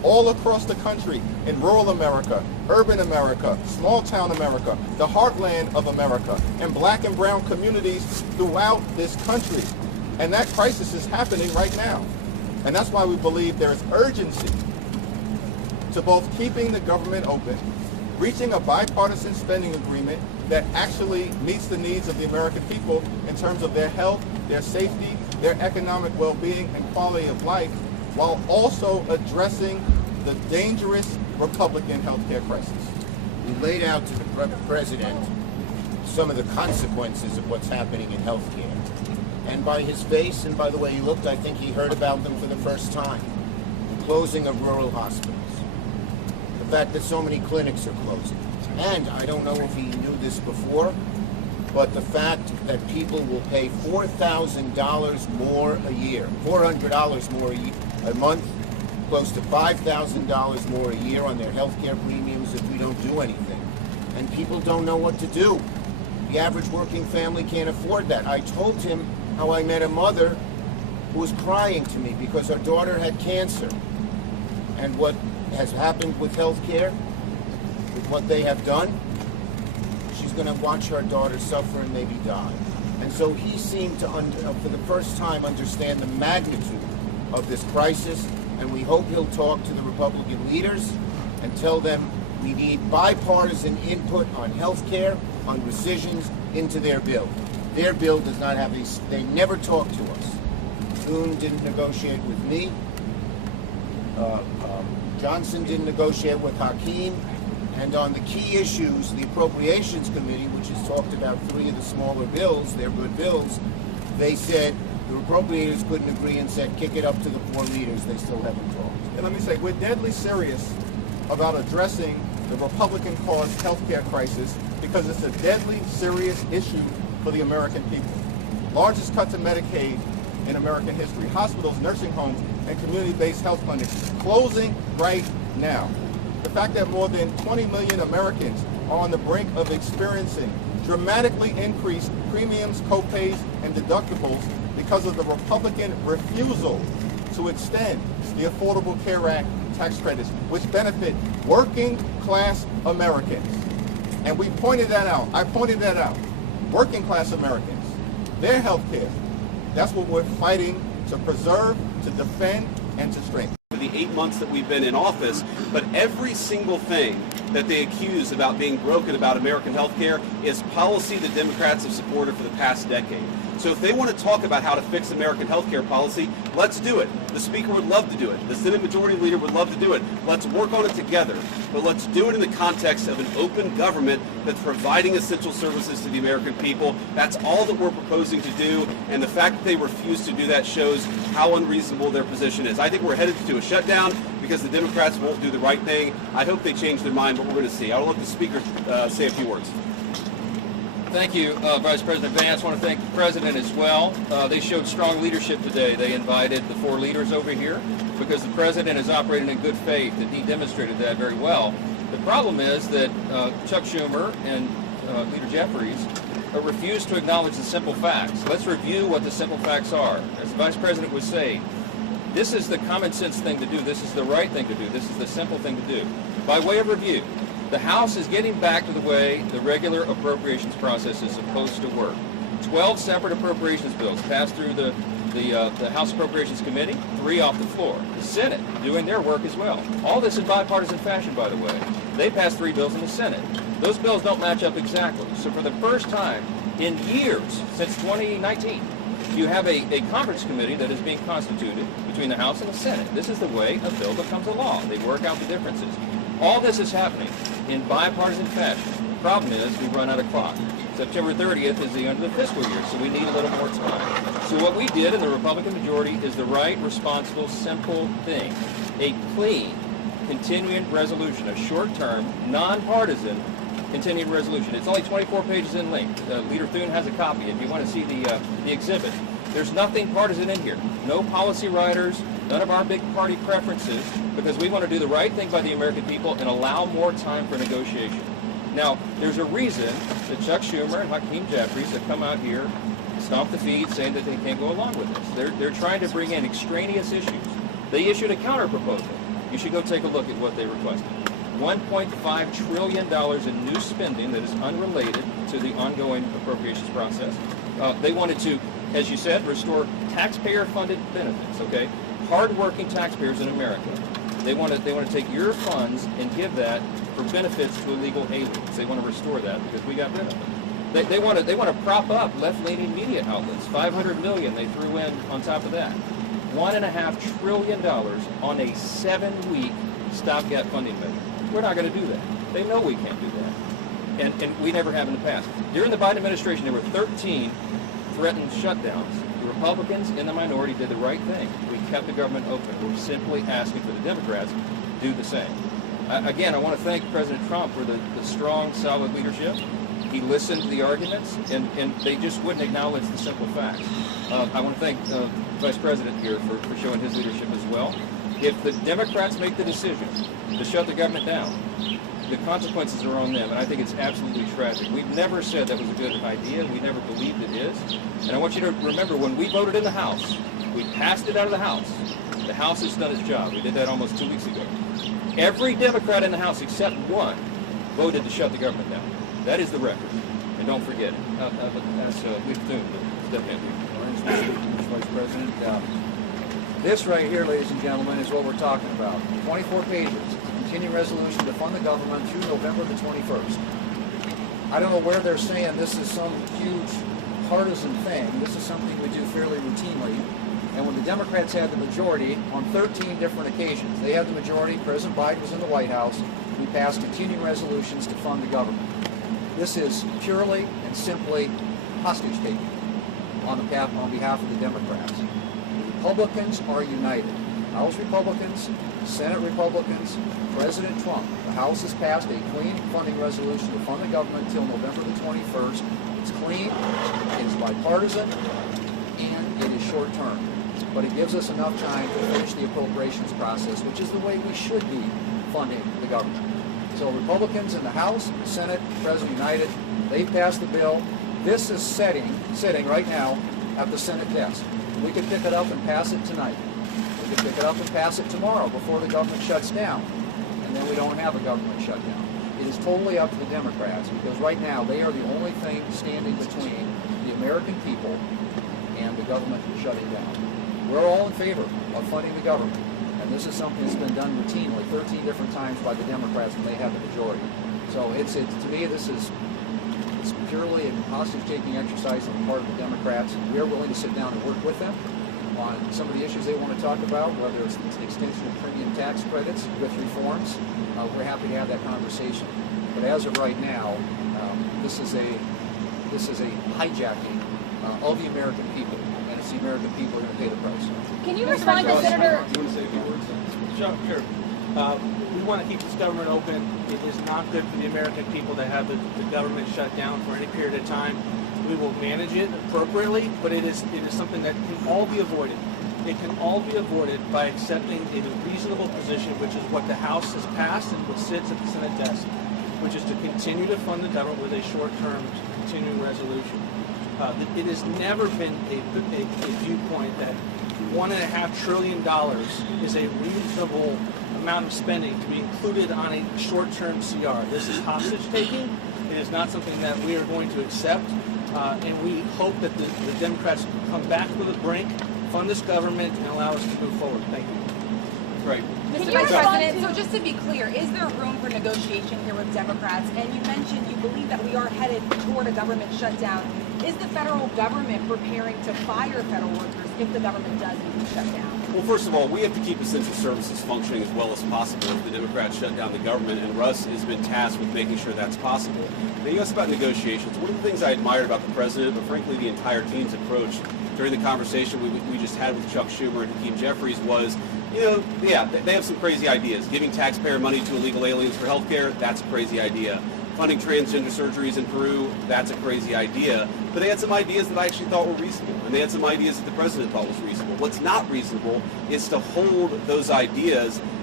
all across the country, in rural America, urban America, small town America, the heartland of America, and black and brown communities throughout this country. And that crisis is happening right now. And that's why we believe there is urgency to both keeping the government open, reaching a bipartisan spending agreement that actually meets the needs of the American people in terms of their health, their safety, their economic well-being and quality of life, while also addressing the dangerous Republican healthcare crisis. We laid out to the president some of the consequences of what's happening in healthcare. And by his face and by the way he looked, I think he heard about them for the first time. The closing of rural hospitals. The fact that so many clinics are closing. And I don't know if he knew this before, but the fact that people will pay $4,000 more a year, $400 more a month, close to $5,000 more a year on their health care premiums if we don't do anything. And people don't know what to do. The average working family can't afford that. I told him how I met a mother who was crying to me because her daughter had cancer. And what has happened with health care, with what they have done, she's going to watch her daughter suffer and maybe die. And so he seemed to, for the first time, understand the magnitude of this crisis, and we hope he'll talk to the Republican leaders and tell them we need bipartisan input on health care, on rescissions into their bill. Their bill does not have these, they never talk to us. Thune didn't negotiate with me. Johnson didn't negotiate with Hakeem. And on the key issues, the Appropriations Committee, which has talked about 3 of the smaller bills, they're good bills, they said the appropriators couldn't agree and said kick it up to the 4 leaders. They still haven't talked. And let me say, we're deadly serious about addressing the Republican-caused healthcare crisis because it's a deadly serious issue for the American people. Largest cut to Medicaid in American history. Hospitals, nursing homes, and community-based health clinics closing right now. The fact that more than 20 million Americans are on the brink of experiencing dramatically increased premiums, co-pays, and deductibles because of the Republican refusal to extend the Affordable Care Act tax credits, which benefit working class Americans. And we pointed that out. I pointed that out. Working class Americans, their health care, that's what we're fighting to preserve, to defend, and to strengthen. The 8 months that we've been in office, but every single thing that they accuse about being broken about American health care is policy the Democrats have supported for the past decade. So if they want to talk about how to fix American health care policy, let's do it. The Speaker would love to do it. The Senate Majority Leader would love to do it. Let's work on it together. But let's do it in the context of an open government that's providing essential services to the American people. That's all that we're proposing to do. And the fact that they refuse to do that shows how unreasonable their position is. I think we're headed to a shutdown because the Democrats won't do the right thing. I hope they change their mind, but we're going to see. I'll let the Speaker say a few words. Thank you, Vice President Vance. I want to thank the President as well. They showed strong leadership today. They invited the 4 leaders over here because the President is operating in good faith, and he demonstrated that very well. The problem is that Chuck Schumer and Leader Jeffries refuse to acknowledge the simple facts. Let's review what the simple facts are. As the Vice President was saying, this is the common sense thing to do. This is the right thing to do. This is the simple thing to do. By way of review, the House is getting back to the way the regular appropriations process is supposed to work. 12 separate appropriations bills passed through the House Appropriations Committee, 3 off the floor. The Senate doing their work as well. All this in bipartisan fashion, by the way. They passed 3 bills in the Senate. Those bills don't match up exactly. So for the first time in years, since 2019, you have a conference committee that is being constituted between the House and the Senate. This is the way a bill becomes a law. They work out the differences. All this is happening in bipartisan fashion. The problem is we run out of clock. September 30th is the end of the fiscal year, so we need a little more time. So what we did in the Republican majority is the right, responsible, simple thing. A clean, continuing resolution, a short-term, nonpartisan continuing resolution. It's only 24 pages in length. Leader Thune has a copy if you want to see the exhibit. There's nothing partisan in here. No policy writers, none of our big party preferences, because we want to do the right thing by the American people and allow more time for negotiation. Now, there's a reason that Chuck Schumer and Hakeem Jeffries have come out here, stomp the feet, saying that they can't go along with this. They're trying to bring in extraneous issues. They issued a counter proposal. you should go take a look at what they requested. $1.5 trillion in new spending that is unrelated to the ongoing appropriations process. They wanted to, as you said, restore taxpayer-funded benefits, okay? Hard-working taxpayers in America. They want to take your funds and give that for benefits to illegal aliens. They want to restore that because we got rid of it. They want to prop up left-leaning media outlets. $500 million they threw in on top of that. $1.5 trillion on a 7-week stopgap funding measure. We're not going to do that. They know we can't do that. And we never have in the past. During the Biden administration, there were 13 threatened shutdowns. The Republicans in the minority did the right thing. We kept the government open. We're simply asking for the Democrats to do the same. Again, I want to thank President Trump for the strong, solid leadership. He listened to the arguments, and they just wouldn't acknowledge the simple facts. I want to thank the Vice President here for showing his leadership as well. If the Democrats make the decision to shut the government down, the consequences are on them, and I think it's absolutely tragic. We've never said that was a good idea. We never believed it is. And I want you to remember, when we voted in the House, we passed it out of the House. The House has done its job. We did that almost 2 weeks ago. Every Democrat in the House, except one, voted to shut the government down. That is the record. And don't forget it. That's Leif Thune, the step in. Mr. Vice President, this right here, ladies and gentlemen, is what we're talking about. 24 pages, continuing resolution to fund the government through November the 21st. I don't know where they're saying this is some huge partisan thing. This is something we do fairly routinely. And when the Democrats had the majority on 13 different occasions, they had the majority, President Biden was in the White House, we passed continuing resolutions to fund the government. This is purely and simply hostage-taking on behalf of the Democrats. The Republicans are united. House Republicans, Senate Republicans, President Trump. The House has passed a clean funding resolution to fund the government until November the 21st. It's clean, it is bipartisan, and it is short-term. But it gives us enough time to finish the appropriations process, which is the way we should be funding the government. So Republicans in the House, Senate, President united, they passed the bill. This is sitting right now at the Senate desk. We could pick it up and pass it tonight. We could pick it up and pass it tomorrow before the government shuts down. And then we don't have a government shutdown. It is totally up to the Democrats, because right now they are the only thing standing between the American people and the government shutting down. We're all in favor of funding the government. And this is something that's been done routinely 13 different times by the Democrats when they have the majority. So to me, it's purely a hostage-taking exercise on the part of the Democrats. We are willing to sit down and work with them on some of the issues they want to talk about, whether it's the extension of premium tax credits with reforms. We're happy to have that conversation. But as of right now, this is a hijacking of the American people, and it's the American people who are going to pay the price. Can you respond to Senator? Do you want to say a few words? Sure. We want to keep this government open. It is not good for the American people to have the government shut down for any period of time. We will manage it appropriately, but it is something that can all be avoided. It can all be avoided by accepting a reasonable position, which is what the House has passed and what sits at the Senate desk, which is to continue to fund the government with a short-term continuing resolution. It has never been a viewpoint that $1.5 trillion is a reasonable amount of spending to be included on a short-term CR. This is hostage-taking. It is not something that we are going to accept, and we hope that the Democrats come back to the brink, fund this government, and allow us to move forward. Thank you. Right. Mr. Vice President, so just to be clear, is there room for negotiation here with Democrats? And you mentioned you believe that we are headed toward a government shutdown. Is the federal government preparing to fire federal workers if the government does indeed shut down? Well, first of all, we have to keep essential services functioning as well as possible if the Democrats shut down the government, and Russ has been tasked with making sure that's possible. Now, you asked about negotiations. One of the things I admired about the president, but frankly the entire team's approach during the conversation we just had with Chuck Schumer and Hakeem Jeffries was, they have some crazy ideas. Giving taxpayer money to illegal aliens for health care, that's a crazy idea. Funding transgender surgeries in Peru, that's a crazy idea. But they had some ideas that I actually thought were reasonable, and they had some ideas that the president thought was reasonable. What's not reasonable is to hold those ideas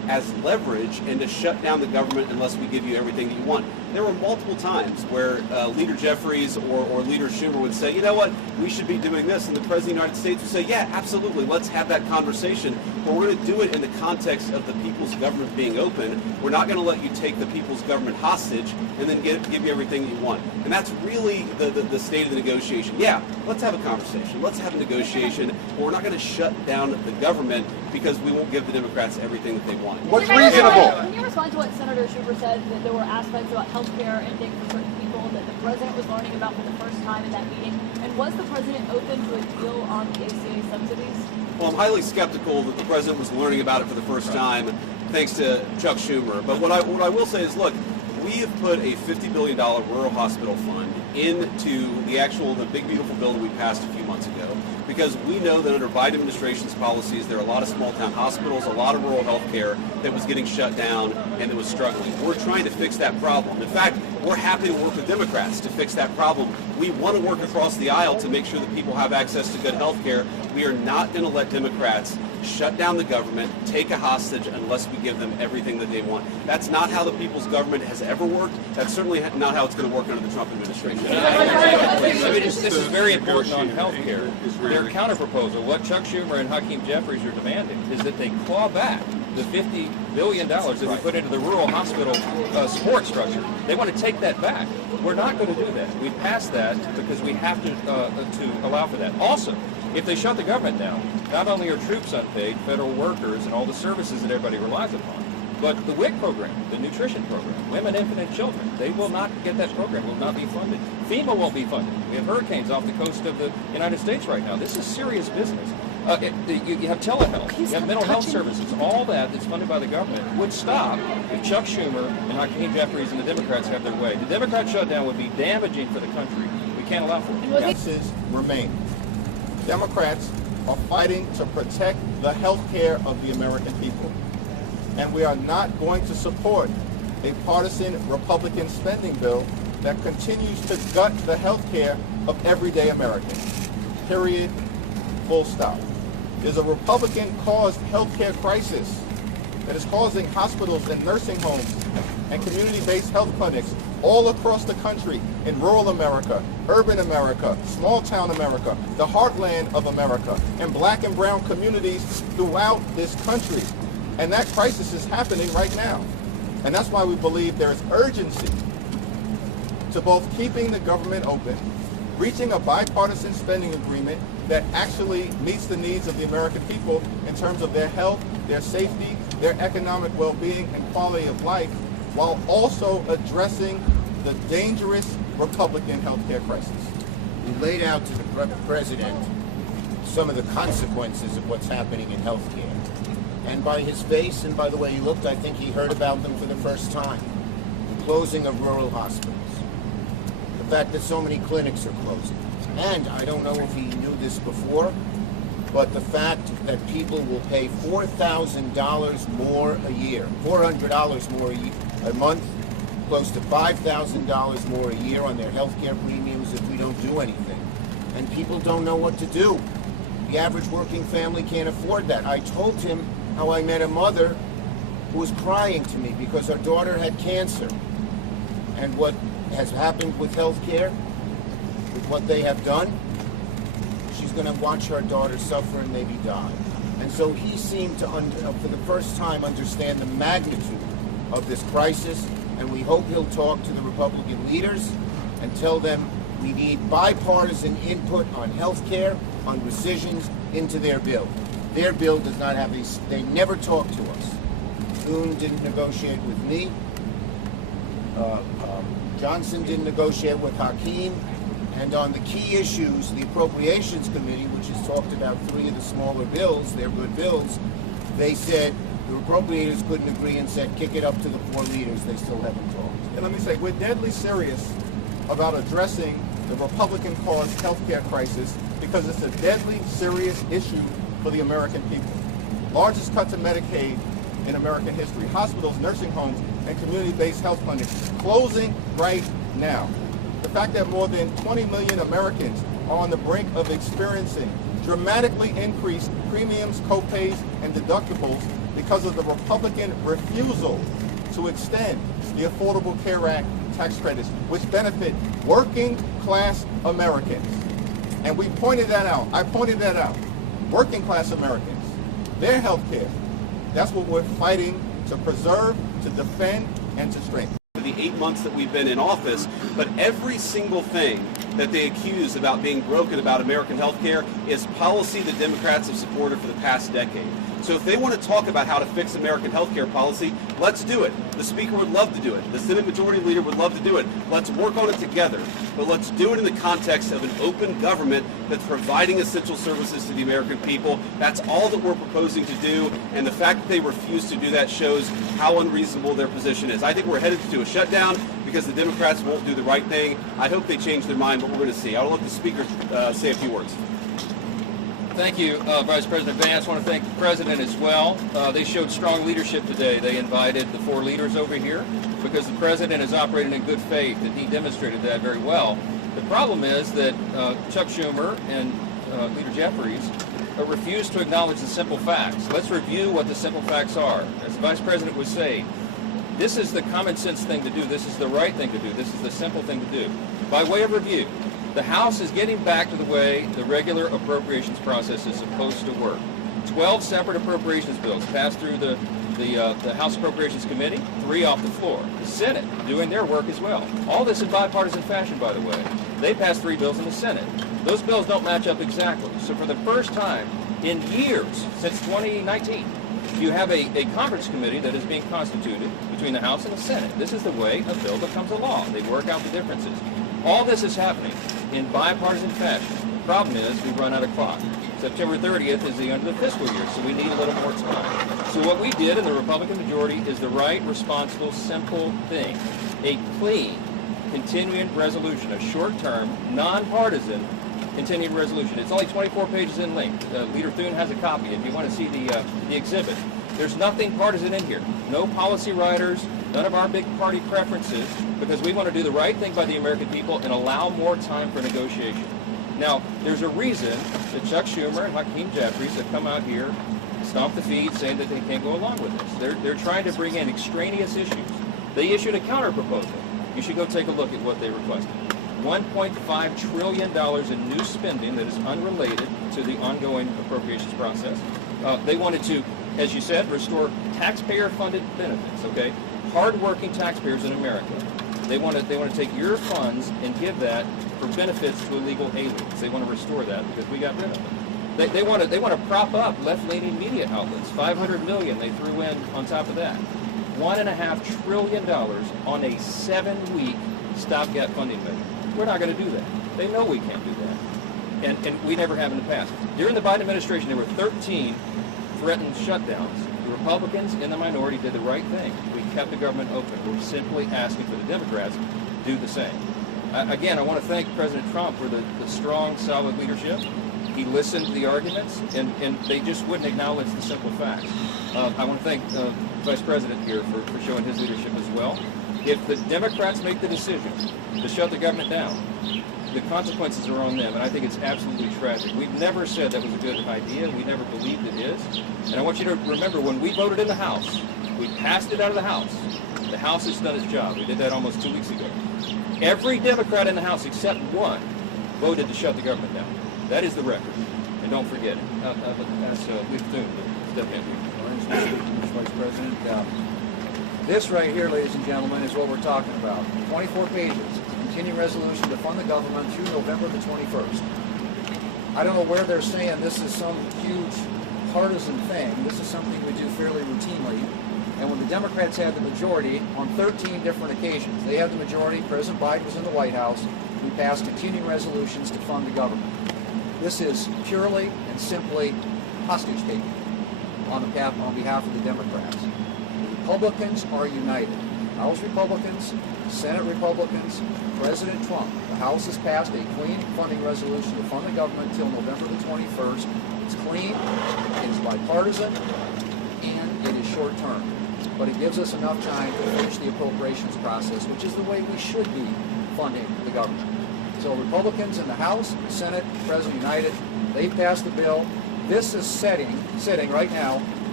as leverage and to shut down the government unless we give you everything that you want. There were multiple times where Leader Jeffries or Leader Schumer would say, you know what, we should be doing this, and the President of the United States would say, yeah, absolutely, let's have that conversation, but we're going to do it in the context of the people's government being open. We're not going to let you take the people's government hostage and then give you everything you want. And that's really the state of the negotiation. Yeah, let's have a conversation, let's have a negotiation, but we're not going to shut down the government because we won't give the Democrats everything that they want. What's reasonable? Can you respond to what Senator Schumer said, that there were aspects about health care ending for certain people that the president was learning about for the first time in that meeting? And was the president open to a deal on the ACA subsidies? Well, I'm highly skeptical that the president was learning about it for the first time, thanks to Chuck Schumer. But what I will say is, look, we have put a $50 billion rural hospital fund into the big beautiful bill that we passed a few months ago, because we know that under Biden administration's policies, there are a lot of small town hospitals, a lot of rural health care that was getting shut down and that was struggling. We're trying to fix that problem. In fact, we're happy to work with Democrats to fix that problem. We want to work across the aisle to make sure that people have access to good health care. We are not going to let Democrats shut down the government, take a hostage unless we give them everything that they want. That's not how the people's government has ever worked. That's certainly not how it's going to work under the Trump administration. This is very important on health care. Their counterproposal, what Chuck Schumer and Hakeem Jeffries are demanding, is that they claw back the $50 billion that we put into the rural hospital support structure. They want to take that back. We're not going to do that. We passed that because we have to allow for that. Also, if they shut the government down, not only are troops unpaid, federal workers, and all the services that everybody relies upon, but the WIC program, the nutrition program, women, infant, and children, they will not get that program, will not be funded. FEMA won't be funded. We have hurricanes off the coast of the United States right now. This is serious business. You have telehealth, you have mental health services, all that's funded by the government would stop if Chuck Schumer and Hakeem Jeffries and the Democrats have their way. The Democrat shutdown would be damaging for the country. We can't allow for it. Differences remain. Democrats are fighting to protect the health care of the American people. And we are not going to support a partisan Republican spending bill that continues to gut the health care of everyday Americans. Period. Full stop. There's a Republican-caused health care crisis that is causing hospitals and nursing homes and community-based health clinics all across the country, in rural America, urban America, small-town America, the heartland of America, and black and brown communities throughout this country. And that crisis is happening right now. And that's why we believe there is urgency to both keeping the government open, reaching a bipartisan spending agreement that actually meets the needs of the American people in terms of their health, their safety, their economic well-being, and quality of life, while also addressing the dangerous Republican healthcare crisis. We laid out to the president some of the consequences of what's happening in healthcare. And by his face and by the way he looked, I think he heard about them for the first time. The closing of rural hospitals. The fact that so many clinics are closing. And I don't know if he knew this before, but the fact that people will pay $4,000 more a year, $400 more a month, close to $5,000 more a year on their health care premiums if we don't do anything. And people don't know what to do. The average working family can't afford that. I told him how I met a mother who was crying to me because her daughter had cancer. And what has happened with health care, with what they have done, she's going to watch her daughter suffer and maybe die. And so he seemed to, for the first time, understand the magnitude of this crisis, and we hope he'll talk to the Republican leaders and tell them we need bipartisan input on health care, on rescissions into their bill. Their bill does not have these, they never talk to us. Thune didn't negotiate with me. Johnson didn't negotiate with Hakeem. And on the key issues, the Appropriations Committee, which has talked about 3 of the smaller bills, they're good bills, they said the appropriators couldn't agree and said kick it up to the 4 leaders. They still haven't talked. And let me say, we're deadly serious about addressing the Republican-caused healthcare crisis because it's a deadly serious issue for the American people. Largest cut to Medicaid in American history. Hospitals, nursing homes, and community-based health clinics closing right now. The fact that more than 20 million Americans are on the brink of experiencing dramatically increased premiums, co-pays, and deductibles because of the Republican refusal to extend the Affordable Care Act tax credits, which benefit working class Americans. And we pointed that out. I pointed that out. Working class Americans, their health care, that's what we're fighting to preserve, to defend, and to strengthen. For the 8 months that we've been in office, but every single thing that they accuse about being broken about American health care is policy the Democrats have supported for the past decade. So if they want to talk about how to fix American health care policy, let's do it. The Speaker would love to do it. The Senate Majority Leader would love to do it. Let's work on it together. But let's do it in the context of an open government that's providing essential services to the American people. That's all that we're proposing to do. And the fact that they refuse to do that shows how unreasonable their position is. I think we're headed to a shutdown because the Democrats won't do the right thing. I hope they change their mind, but we're going to see. I'll let the Speaker say a few words. Thank you, Vice President Vance. I want to thank the President as well. They showed strong leadership today. They invited the 4 leaders over here because the President is operating in good faith, and he demonstrated that very well. The problem is that Chuck Schumer and Leader Jeffries refuse to acknowledge the simple facts. Let's review what the simple facts are. As the Vice President was saying, this is the common sense thing to do. This is the right thing to do. This is the simple thing to do. By way of review, the House is getting back to the way the regular appropriations process is supposed to work. 12 separate appropriations bills passed through the House Appropriations Committee, 3 off the floor. The Senate doing their work as well. All this in bipartisan fashion, by the way. They passed 3 bills in the Senate. Those bills don't match up exactly. So for the first time in years, since 2019, you have a conference committee that is being constituted between the House and the Senate. This is the way a bill becomes a law. They work out the differences. All this is happening in bipartisan fashion. The problem is we've run out of clock. September 30th is the end of the fiscal year, so we need a little more time. So what we did in the Republican majority is the right, responsible, simple thing. A clean, continuing resolution, a short-term, nonpartisan continuing resolution. It's only 24 pages in length. Leader Thune has a copy if you want to see the exhibit. There's nothing partisan in here. No policy writers, none of our big party preferences, because we want to do the right thing by the American people and allow more time for negotiation. Now, there's a reason that Chuck Schumer and Hakeem Jeffries have come out here, stomped the feet, saying that they can't go along with this. They're trying to bring in extraneous issues. They issued a counter-proposal. You should go take a look at what they requested. $1.5 trillion in new spending that is unrelated to the ongoing appropriations process. They wanted to, as you said, restore taxpayer-funded benefits, okay? Hard-working taxpayers in America. They want to take your funds and give that for benefits to illegal aliens. They want to restore that because we got rid of them. They want to prop up left-leaning media outlets. $500 million they threw in on top of that. $1.5 trillion on a 7-week stopgap funding measure. We're not going to do that. They know we can't do that. And we never have in the past. During the Biden administration, there were 13 threatened shutdowns. The Republicans in the minority did the right thing. We kept the government open. We're simply asking for the Democrats to do the same. Again, I want to thank President Trump for the strong, solid leadership. He listened to the arguments, and they just wouldn't acknowledge the simple facts. I want to thank Vice President here for showing his leadership as well. If the Democrats make the decision to shut the government down, the consequences are on them, and I think it's absolutely tragic. We've never said that was a good idea. We never believed it is. And I want you to remember, when we voted in the House, we passed it out of the House. The House has done its job. We did that almost 2 weeks ago. Every Democrat in the House, except one, voted to shut the government down. That is the record. And don't forget it. That's Leader Thune to step in. Mr. Vice President, this right here, ladies and gentlemen, is what we're talking about. 24 pages, continuing resolution to fund the government through November the 21st. I don't know where they're saying this is some huge partisan thing. This is something we do fairly routinely. And when the Democrats had the majority on 13 different occasions, they had the majority, President Biden was in the White House, we passed continuing resolutions to fund the government. This is purely and simply hostage-taking on behalf of the Democrats. The Republicans are united. House Republicans, Senate Republicans, President Trump. The House has passed a clean funding resolution to fund the government until November the 21st. It's clean, it is bipartisan, and it is short-term. But it gives us enough time to finish the appropriations process, which is the way we should be funding the government. So Republicans in the House, Senate, President united, they've passed the bill. This is sitting right now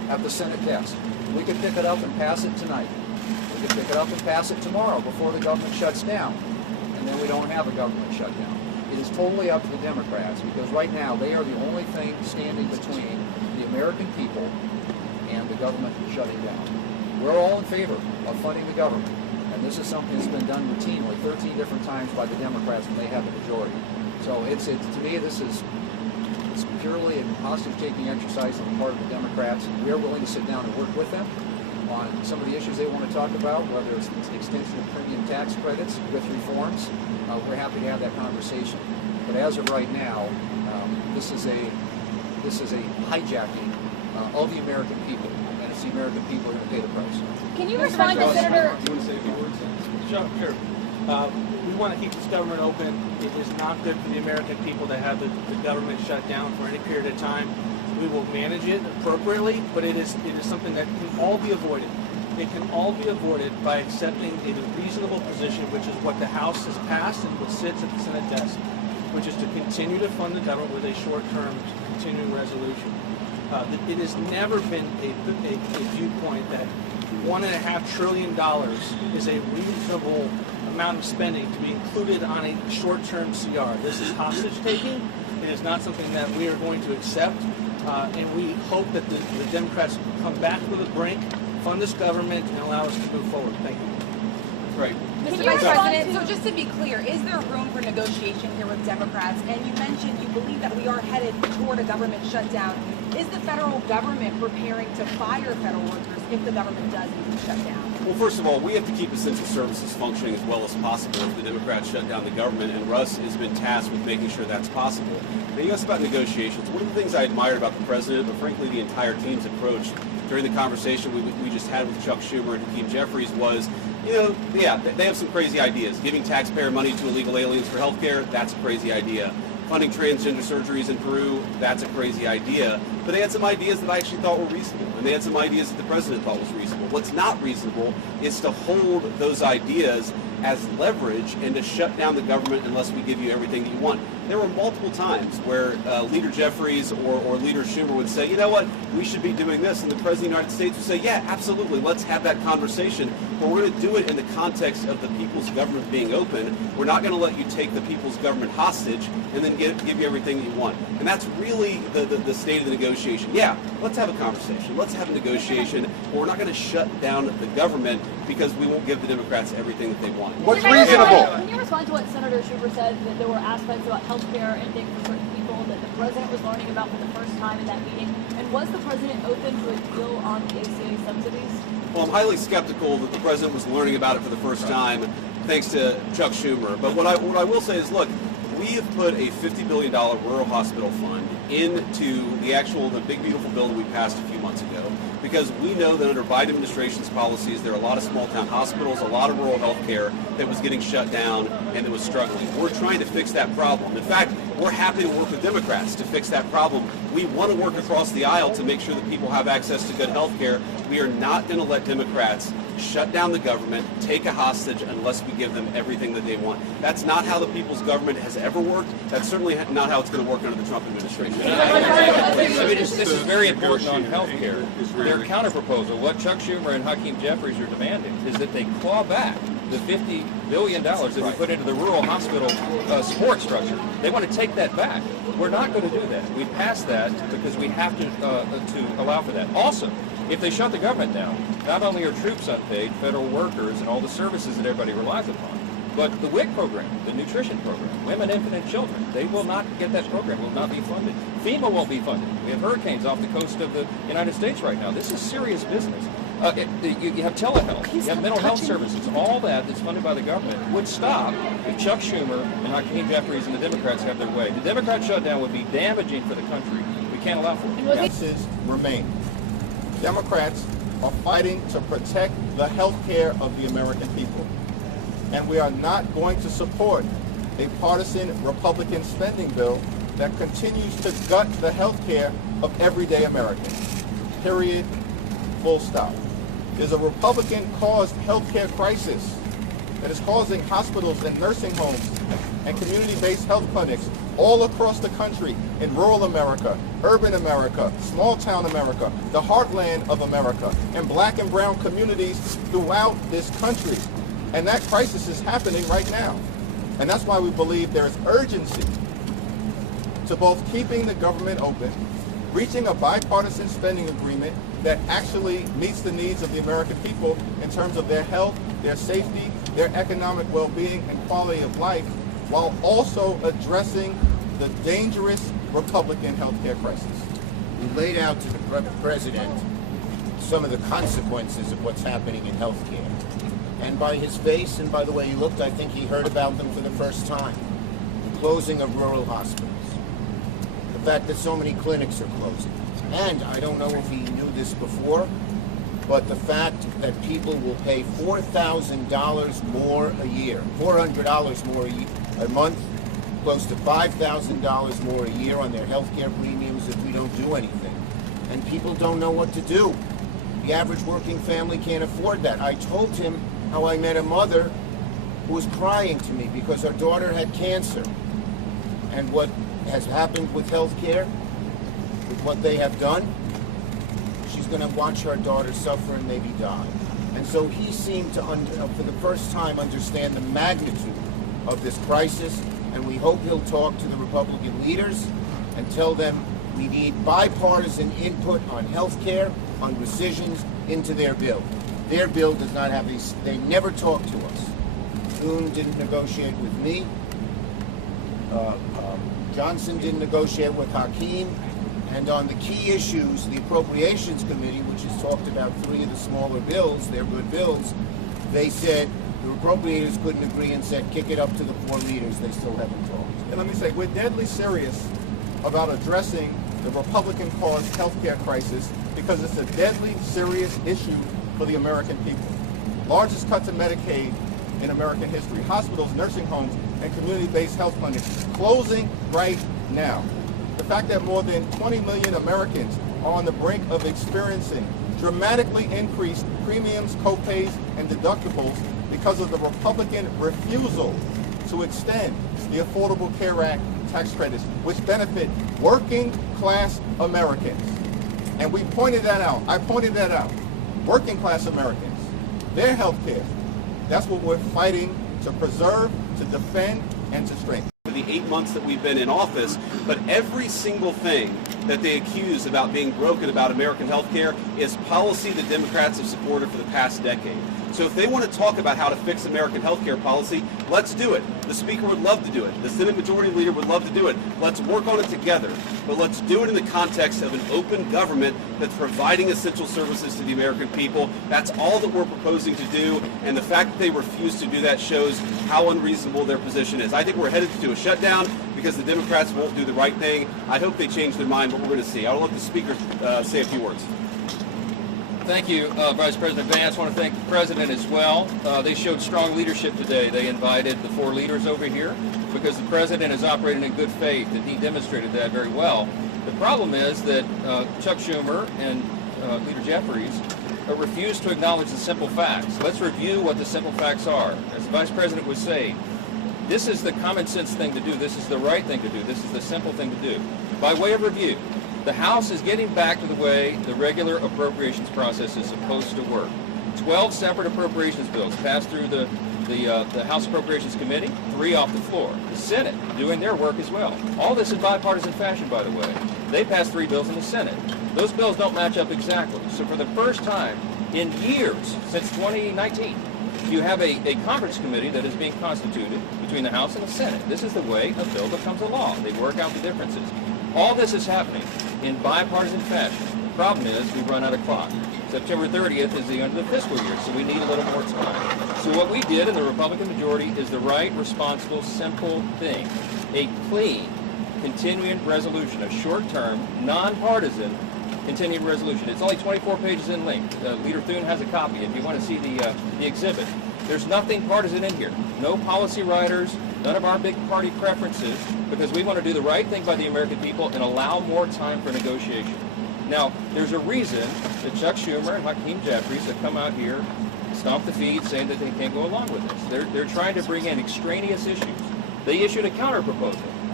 at the Senate desk. We could pick it up and pass it tonight. We could pick it up and pass it tomorrow before the government shuts down. And then we don't have a government shutdown. It is totally up to the Democrats because right now they are the only thing standing between the American people and the government shutting down. We're all in favor of funding the government. And this is something that's been done routinely 13 different times by the Democrats when they have the majority. So to me, it's purely a hostage-taking exercise on the part of the Democrats. We are willing to sit down and work with them on some of the issues they want to talk about, whether it's the extension of premium tax credits with reforms. We're happy to have that conversation. But as of right now, this is a hijacking of the American people, and it's the American people who are going to pay the price. Can you respond to Senator? You want to say a few words? Sure. We want to keep this government open. It is not good for the American people to have the government shut down for any period of time. We will manage it appropriately, but it is something that can all be avoided. It can all be avoided by accepting a reasonable position, which is what the House has passed and what sits at the Senate desk, which is to continue to fund the government with a short-term continuing resolution. It has never been a viewpoint that $1.5 trillion is a reasonable amount of spending to be included on a short-term CR. This is hostage-taking. It is not something that we are going to accept, and we hope that the Democrats come back to the brink, fund this government, and allow us to move forward. Thank you. Right. Mr. Vice President, so just to be clear, is there room for negotiation here with Democrats? And you mentioned you believe that we are headed toward a government shutdown. Is the federal government preparing to fire federal workers if the government does shut down? Well, first of all, we have to keep essential services functioning as well as possible if the Democrats shut down the government, and Russ has been tasked with making sure that's possible. Now, you asked about negotiations. One of the things I admired about the president, but frankly the entire team's approach during the conversation we just had with Chuck Schumer and Hakeem Jeffries was, they have some crazy ideas. Giving taxpayer money to illegal aliens for health care, that's a crazy idea. Funding transgender surgeries in Peru, that's a crazy idea. But they had some ideas that I actually thought were reasonable, and they had some ideas that the president thought was reasonable. What's not reasonable is to hold those ideas as leverage and to shut down the government unless we give you everything that you want. There were multiple times where Leader Jeffries or Leader Schumer would say, you know what, we should be doing this, and the President of the United States would say, yeah, absolutely, let's have that conversation, but we're going to do it in the context of the people's government being open. We're not going to let you take the people's government hostage and then give you everything that you want. And that's really the state of the negotiation. Yeah, let's have a conversation, let's have a negotiation, but we're not going to shut down the government because we won't give the Democrats everything that they want. What's reasonable? Can you respond to what Senator Schumer said, that there were aspects about health care and things for certain people that the president was learning about for the first time in that meeting? And was the president open to a deal on the ACA subsidies? Well, I'm highly skeptical that the president was learning about it for the first time thanks to Chuck Schumer. But what I will say is, look, we have put a $50 billion rural hospital fund into the big beautiful bill that we passed a few months ago, because we know that under Biden administration's policies, there are a lot of small town hospitals, a lot of rural health care that was getting shut down and that was struggling. We're trying to fix that problem. In fact, we're happy to work with Democrats to fix that problem. We want to work across the aisle to make sure that people have access to good health care. We are not going to let Democrats shut down the government, take a hostage unless we give them everything that they want. That's not how the people's government has ever worked. That's certainly not how it's going to work under the Trump administration. This is very important on health care. Their counterproposal, what Chuck Schumer and Hakeem Jeffries are demanding, is that they claw back the $50 billion that we put into the rural hospital support structure. They want to take that back. We're not going to do that. We passed that because we have to allow for that. Also, if they shut the government down, not only are troops unpaid, federal workers, and all the services that everybody relies upon, but the WIC program, the nutrition program, women, infant, and children, they will not get that program, will not be funded. FEMA won't be funded. We have hurricanes off the coast of the United States right now. This is serious business. You have telehealth, you have mental health services, all that's funded by the government would stop if Chuck Schumer and Hakeem Jeffries and the Democrats have their way. The Democrat shutdown would be damaging for the country. We can't allow for it. Differences remain. Democrats are fighting to protect the health care of the American people. And we are not going to support a partisan Republican spending bill that continues to gut the health care of everyday Americans. Period. Full stop. There's a Republican-caused health care crisis that is causing hospitals and nursing homes and community-based health clinics all across the country, in rural America, urban America, small town America, the heartland of America, and black and brown communities throughout this country. And that crisis is happening right now. And that's why we believe there is urgency to both keeping the government open, reaching a bipartisan spending agreement that actually meets the needs of the American people in terms of their health, their safety, their economic well-being and quality of life, while also addressing the dangerous Republican healthcare crisis. We laid out to the president some of the consequences of what's happening in healthcare. And by his face and by the way he looked, I think he heard about them for the first time. The closing of rural hospitals. The fact that so many clinics are closing. And I don't know if he knew this before, but the fact that people will pay $4,000 more a year, $400 more a month, close to $5,000 more a year on their health care premiums if we don't do anything. And people don't know what to do. The average working family can't afford that. I told him how I met a mother who was crying to me because her daughter had cancer. And what has happened with health care, with what they have done, she's going to watch her daughter suffer and maybe die. And so he seemed to, for the first time, understand the magnitude of this crisis, and we hope he'll talk to the Republican leaders and tell them we need bipartisan input on health care, on rescissions into their bill. Their bill does not have these, they never talk to us. Thune didn't negotiate with me. Johnson didn't negotiate with Hakeem. And on the key issues, the Appropriations Committee, which has talked about 3 of the smaller bills, they're good bills, they said the appropriators couldn't agree and said kick it up to the 4 leaders. They still haven't talked. And let me say, we're deadly serious about addressing the Republican-caused healthcare crisis because it's a deadly serious issue for the American people. Largest cut to Medicaid in American history. Hospitals, nursing homes, and community-based health clinics closing right now. The fact that more than 20 million Americans are on the brink of experiencing dramatically increased premiums, co-pays, and deductibles because of the Republican refusal to extend the Affordable Care Act tax credits, which benefit working class Americans. And we pointed that out. I pointed that out. Working class Americans, their health care, that's what we're fighting to preserve, to defend, and to strengthen. For the 8 months that we've been in office, but every single thing that they accuse about being broken about American health care is policy the Democrats have supported for the past decade. So if they want to talk about how to fix American health care policy, let's do it. The Speaker would love to do it. The Senate Majority Leader would love to do it. Let's work on it together. But let's do it in the context of an open government that's providing essential services to the American people. That's all that we're proposing to do. And the fact that they refuse to do that shows how unreasonable their position is. I think we're headed to a shutdown because the Democrats won't do the right thing. I hope they change their mind, but we're going to see. I'll let the Speaker say a few words. Thank you, Vice President Vance. I want to thank the President as well. They showed strong leadership today. They invited the 4 leaders over here because the President is operating in good faith, and he demonstrated that very well. The problem is that Chuck Schumer and Leader Jeffries refuse to acknowledge the simple facts. Let's review what the simple facts are. As the Vice President was saying, this is the common sense thing to do. This is the right thing to do. This is the simple thing to do. By way of review, the House is getting back to the way the regular appropriations process is supposed to work. 12 separate appropriations bills passed through the House Appropriations Committee, 3 off the floor. The Senate doing their work as well. All this in bipartisan fashion, by the way. They passed 3 bills in the Senate. Those bills don't match up exactly. So for the first time in years, since 2019, you have a conference committee that is being constituted between the House and the Senate. This is the way a bill becomes a law. They work out the differences. All this is happening in bipartisan fashion. The problem is we run out of clock. September 30th is the end of the fiscal year, so we need a little more time. So what we did in the Republican majority is the right, responsible, simple thing. A plea continuing resolution, a short-term, nonpartisan continuing resolution. It's only 24 pages in length. Leader Thune has a copy if you want to see the exhibit. There's nothing partisan in here. No policy writers, none of our big party preferences, because we want to do the right thing by the American people and allow more time for negotiation. Now, there's a reason that Chuck Schumer and Hakeem Jeffries have come out here, stomped the feet, saying that they can't go along with this. They're trying to bring in extraneous issues. They issued a counter proposal.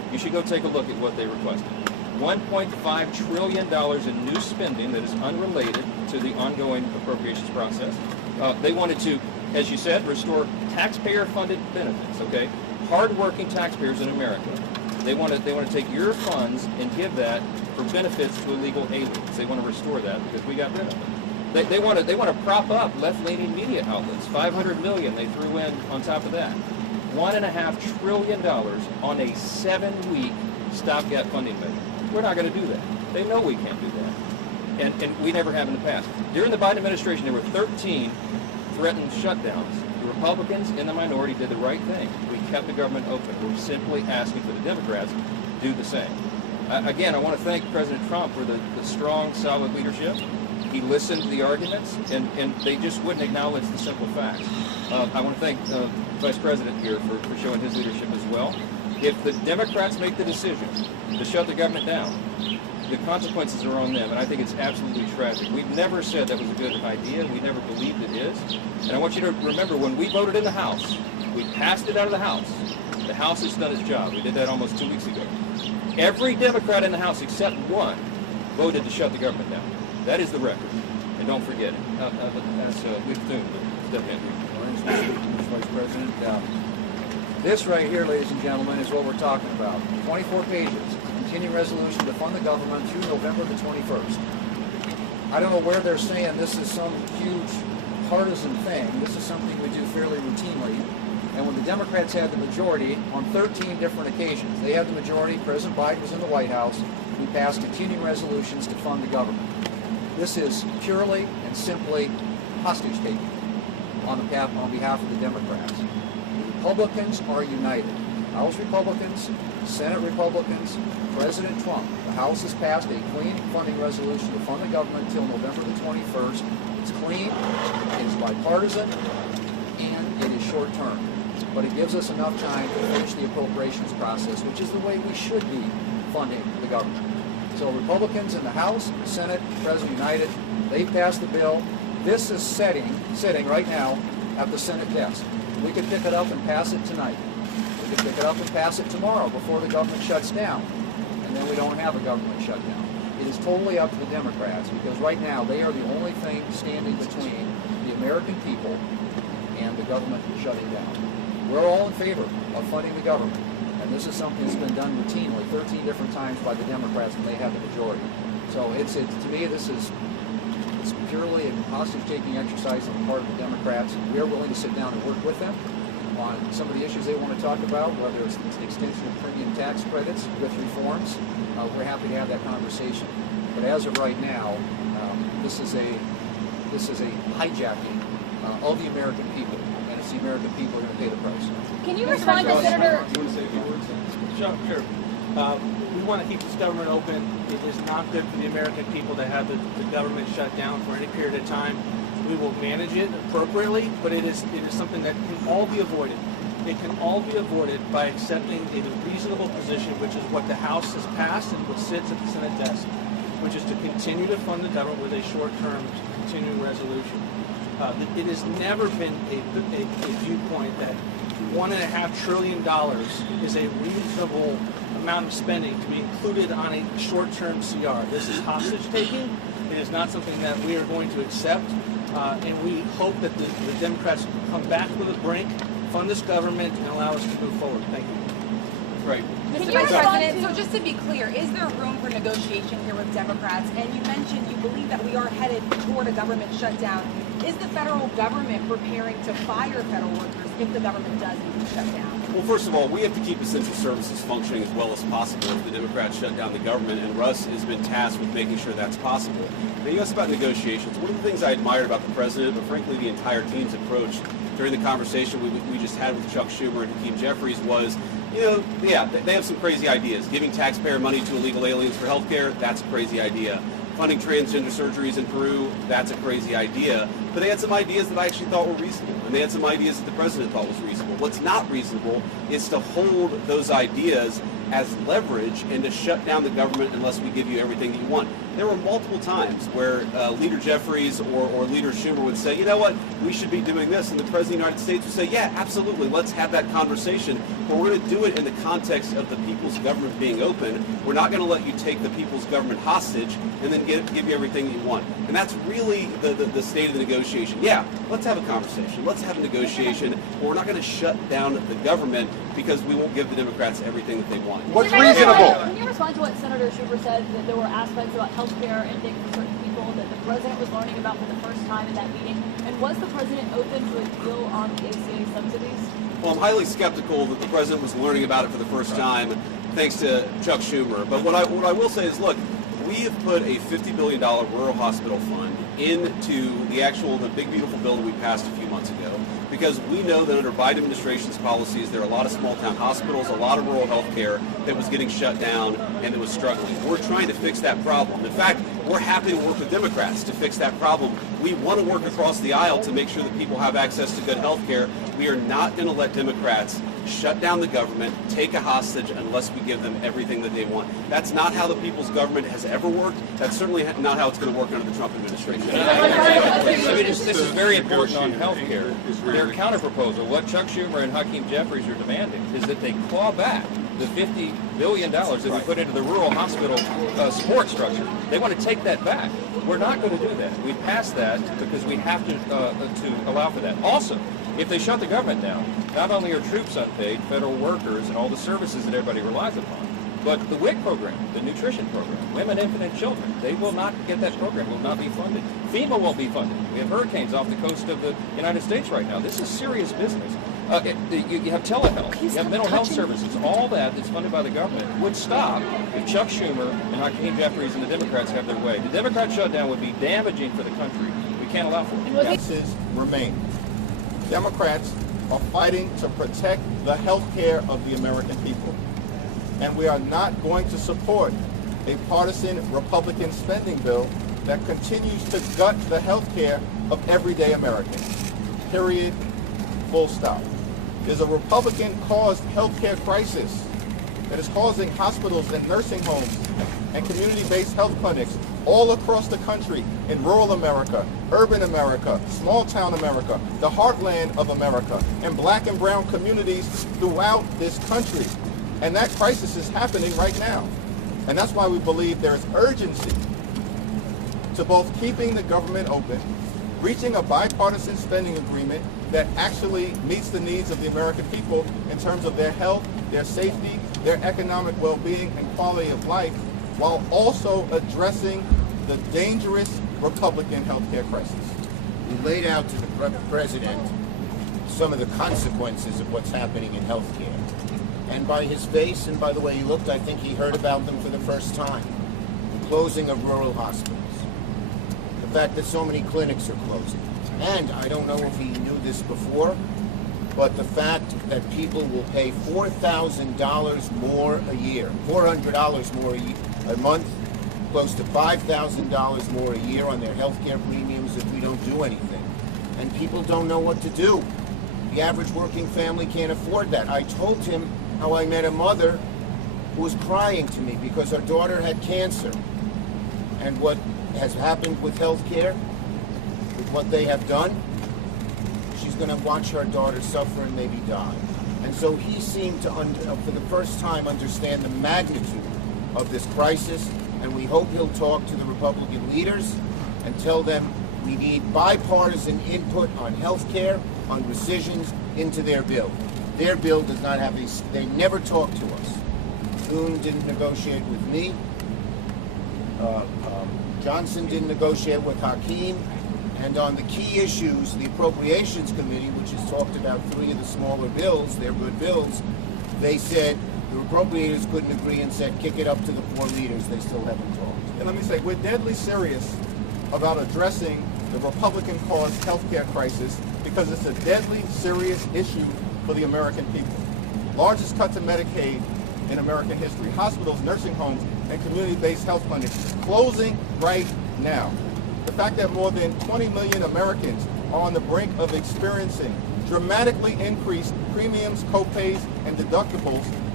you should go take a look at what they requested. $1.5 trillion in new spending that is unrelated to the ongoing appropriations process. They wanted to, as you said, restore taxpayer-funded benefits, okay? Hard-working taxpayers in America. They want to take your funds and give that for benefits to illegal aliens. They want to restore that because we got rid of it. They want to prop up left-leaning media outlets. $500 million they threw in on top of that. $1.5 trillion on a 7-week stopgap funding measure. We're not going to do that. They know we can't do that. And we never have in the past. During the Biden administration, there were 13 threatened shutdowns. The Republicans in the minority did the right thing. We kept the government open. We're simply asking for the Democrats to do the same. Again, I want to thank President Trump for the strong, solid leadership. He listened to the arguments, and they just wouldn't acknowledge the simple facts. I want to thank the Vice President here for showing his leadership as well. If the Democrats make the decision to shut the government down, the consequences are on them, and I think it's absolutely tragic. We've never said that was a good idea. We never believed it is. And I want you to remember, when we voted in the House, we passed it out of the House. The House has done its job. We did that almost 2 weeks ago. Every Democrat in the House, except one, voted to shut the government down. That is the record. And don't forget it. That's Leif Thune, step in. Mr. Vice President, this right here, ladies and gentlemen, is what we're talking about. 24 pages, continuing resolution to fund the government through November the 21st. I don't know where they're saying this is some huge partisan thing. This is something we do fairly routinely. And when the Democrats had the majority on 13 different occasions, they had the majority, President Biden was in the White House, we passed continuing resolutions to fund the government. This is purely and simply hostage-taking on behalf of the Democrats. The Republicans are united. House Republicans, Senate Republicans, President Trump. The House has passed a clean funding resolution to fund the government until November the 21st. It's clean, it is bipartisan, and it is short-term. But it gives us enough time to finish the appropriations process, which is the way we should be funding the government. So Republicans in the House, Senate, President united, they passed the bill. This is sitting right now at the Senate desk. We could pick it up and pass it tonight. We could pick it up and pass it tomorrow before the government shuts down. And then we don't have a government shutdown. It is totally up to the Democrats, because right now they are the only thing standing between the American people and the government shutting down. We're all in favor of funding the government. And this is something that's been done routinely 13 different times by the Democrats when they have the majority. So to me, it's purely a hostage-taking exercise on the part of the Democrats. We are willing to sit down and work with them on some of the issues they want to talk about, whether it's the extension of premium tax credits with reforms. We're happy to have that conversation. But as of right now, this is a hijacking of the American people, and it's the American people who are going to pay the price. Can you respond to Senator? You want to say a few words? Sure. We want to keep this government open. It is not good for the American people to have the government shut down for any period of time. We will manage it appropriately, but it is something that can all be avoided. It can all be avoided by accepting a reasonable position, which is what the House has passed and what sits at the Senate desk, which is to continue to fund the government with a short-term continuing resolution. It has never been a viewpoint that $1.5 trillion is a reasonable amount of spending to be included on a short-term CR. This is hostage-taking. It is not something that we are going to accept, and we hope that the Democrats come back to the brink, fund this government, and allow us to move forward. Thank you. Right. Mr. Vice President, so just to be clear, is there room for negotiation here with Democrats? And you mentioned you believe that we are headed toward a government shutdown. Is the federal government preparing to fire federal workers if the government does indeed shut down? Well, first of all, we have to keep essential services functioning as well as possible if the Democrats shut down the government, and Russ has been tasked with making sure that's possible. Now, you asked about negotiations. One of the things I admired about the president, but frankly the entire team's approach during the conversation we just had with Chuck Schumer and Hakeem Jeffries was, they have some crazy ideas. Giving taxpayer money to illegal aliens for health care, that's a crazy idea. Funding transgender surgeries in Peru, that's a crazy idea. But they had some ideas that I actually thought were reasonable, and they had some ideas that the president thought was reasonable. What's not reasonable is to hold those ideas as leverage and to shut down the government unless we give you everything that you want. There were multiple times where Leader Jeffries or Leader Schumer would say, you know what, we should be doing this, and the President of the United States would say, yeah, absolutely, let's have that conversation, but we're going to do it in the context of the people's government being open. We're not going to let you take the people's government hostage and then give you everything that you want. And that's really the state of the negotiation. Yeah, let's have a conversation, let's have a negotiation, but we're not going to shut down the government because we won't give the Democrats everything that they want. What's reasonable? Can you respond to what Senator Schumer said, that there were aspects about health care ending for certain people that the president was learning about for the first time in that meeting? And was the president open to a deal on the ACA subsidies? Well, I'm highly skeptical that the president was learning about it for the first time, thanks to Chuck Schumer. But what I will say is, look, we have put a $50 billion rural hospital fund into the big beautiful bill that we passed a few months ago, because we know that under Biden administration's policies, there are a lot of small town hospitals, a lot of rural health care that was getting shut down and that was struggling. We're trying to fix that problem. In fact, we're happy to work with Democrats to fix that problem. We want to work across the aisle to make sure that people have access to good health care. We are not going to let Democrats shut down the government, take a hostage unless we give them everything that they want. That's not how the people's government has ever worked. That's certainly not how it's going to work under the Trump administration. This is very important on health care. Their counterproposal, what Chuck Schumer and Hakeem Jeffries are demanding, is that they claw back the $50 billion that we put into the rural hospital support structure. They want to take that back. We're not going to do that. We passed that because we have to allow for that. Also, if they shut the government down, not only are troops unpaid, federal workers, and all the services that everybody relies upon, but the WIC program, the nutrition program, Women, Infant, and Children, they will not get that program, will not be funded. FEMA won't be funded. We have hurricanes off the coast of the United States right now. This is serious business. You have telehealth, you have mental health services, all that's funded by the government would stop if Chuck Schumer and Hakeem Jeffries and the Democrats have their way. The Democrat shutdown would be damaging for the country. We can't allow for it. Differences remain. Democrats are fighting to protect the health care of the American people. And we are not going to support a partisan Republican spending bill that continues to gut the health care of everyday Americans. Period. Full stop. There's a Republican-caused health care crisis that is causing hospitals and nursing homes and community-based health clinics all across the country, in rural America, urban America, small-town America, the heartland of America, and black and brown communities throughout this country. And that crisis is happening right now. And that's why we believe there is urgency to both keeping the government open, reaching a bipartisan spending agreement that actually meets the needs of the American people in terms of their health, their safety, their economic well-being and quality of life, while also addressing the dangerous Republican healthcare crisis. We laid out to the president some of the consequences of what's happening in healthcare. And by his face and by the way he looked, I think he heard about them for the first time. The closing of rural hospitals. The fact that so many clinics are closing. And I don't know if he knew this before, but the fact that people will pay $4,000 more a year, $400 more a month, close to $5,000 more a year on their health care premiums if we don't do anything. And people don't know what to do. The average working family can't afford that. I told him how I met a mother who was crying to me because her daughter had cancer. And what has happened with health care, with what they have done, she's going to watch her daughter suffer and maybe die. And so he seemed to, for the first time, understand the magnitude of this crisis, and we hope he'll talk to the Republican leaders and tell them we need bipartisan input on health care, on rescissions into their bill. Their bill does not have they never talk to us. Thune didn't negotiate with me. Johnson didn't negotiate with Hakeem. And on the key issues, the Appropriations Committee, which has talked about 3 of the smaller bills, they're good bills, they said the appropriators couldn't agree and said kick it up to the 4 leaders. They still haven't talked. And let me say, we're deadly serious about addressing the Republican-caused healthcare crisis because it's a deadly serious issue for the American people. Largest cut to Medicaid in American history. Hospitals, nursing homes, and community-based health clinics closing right now. The fact that more than 20 million Americans are on the brink of experiencing dramatically increased premiums, copays, and deductibles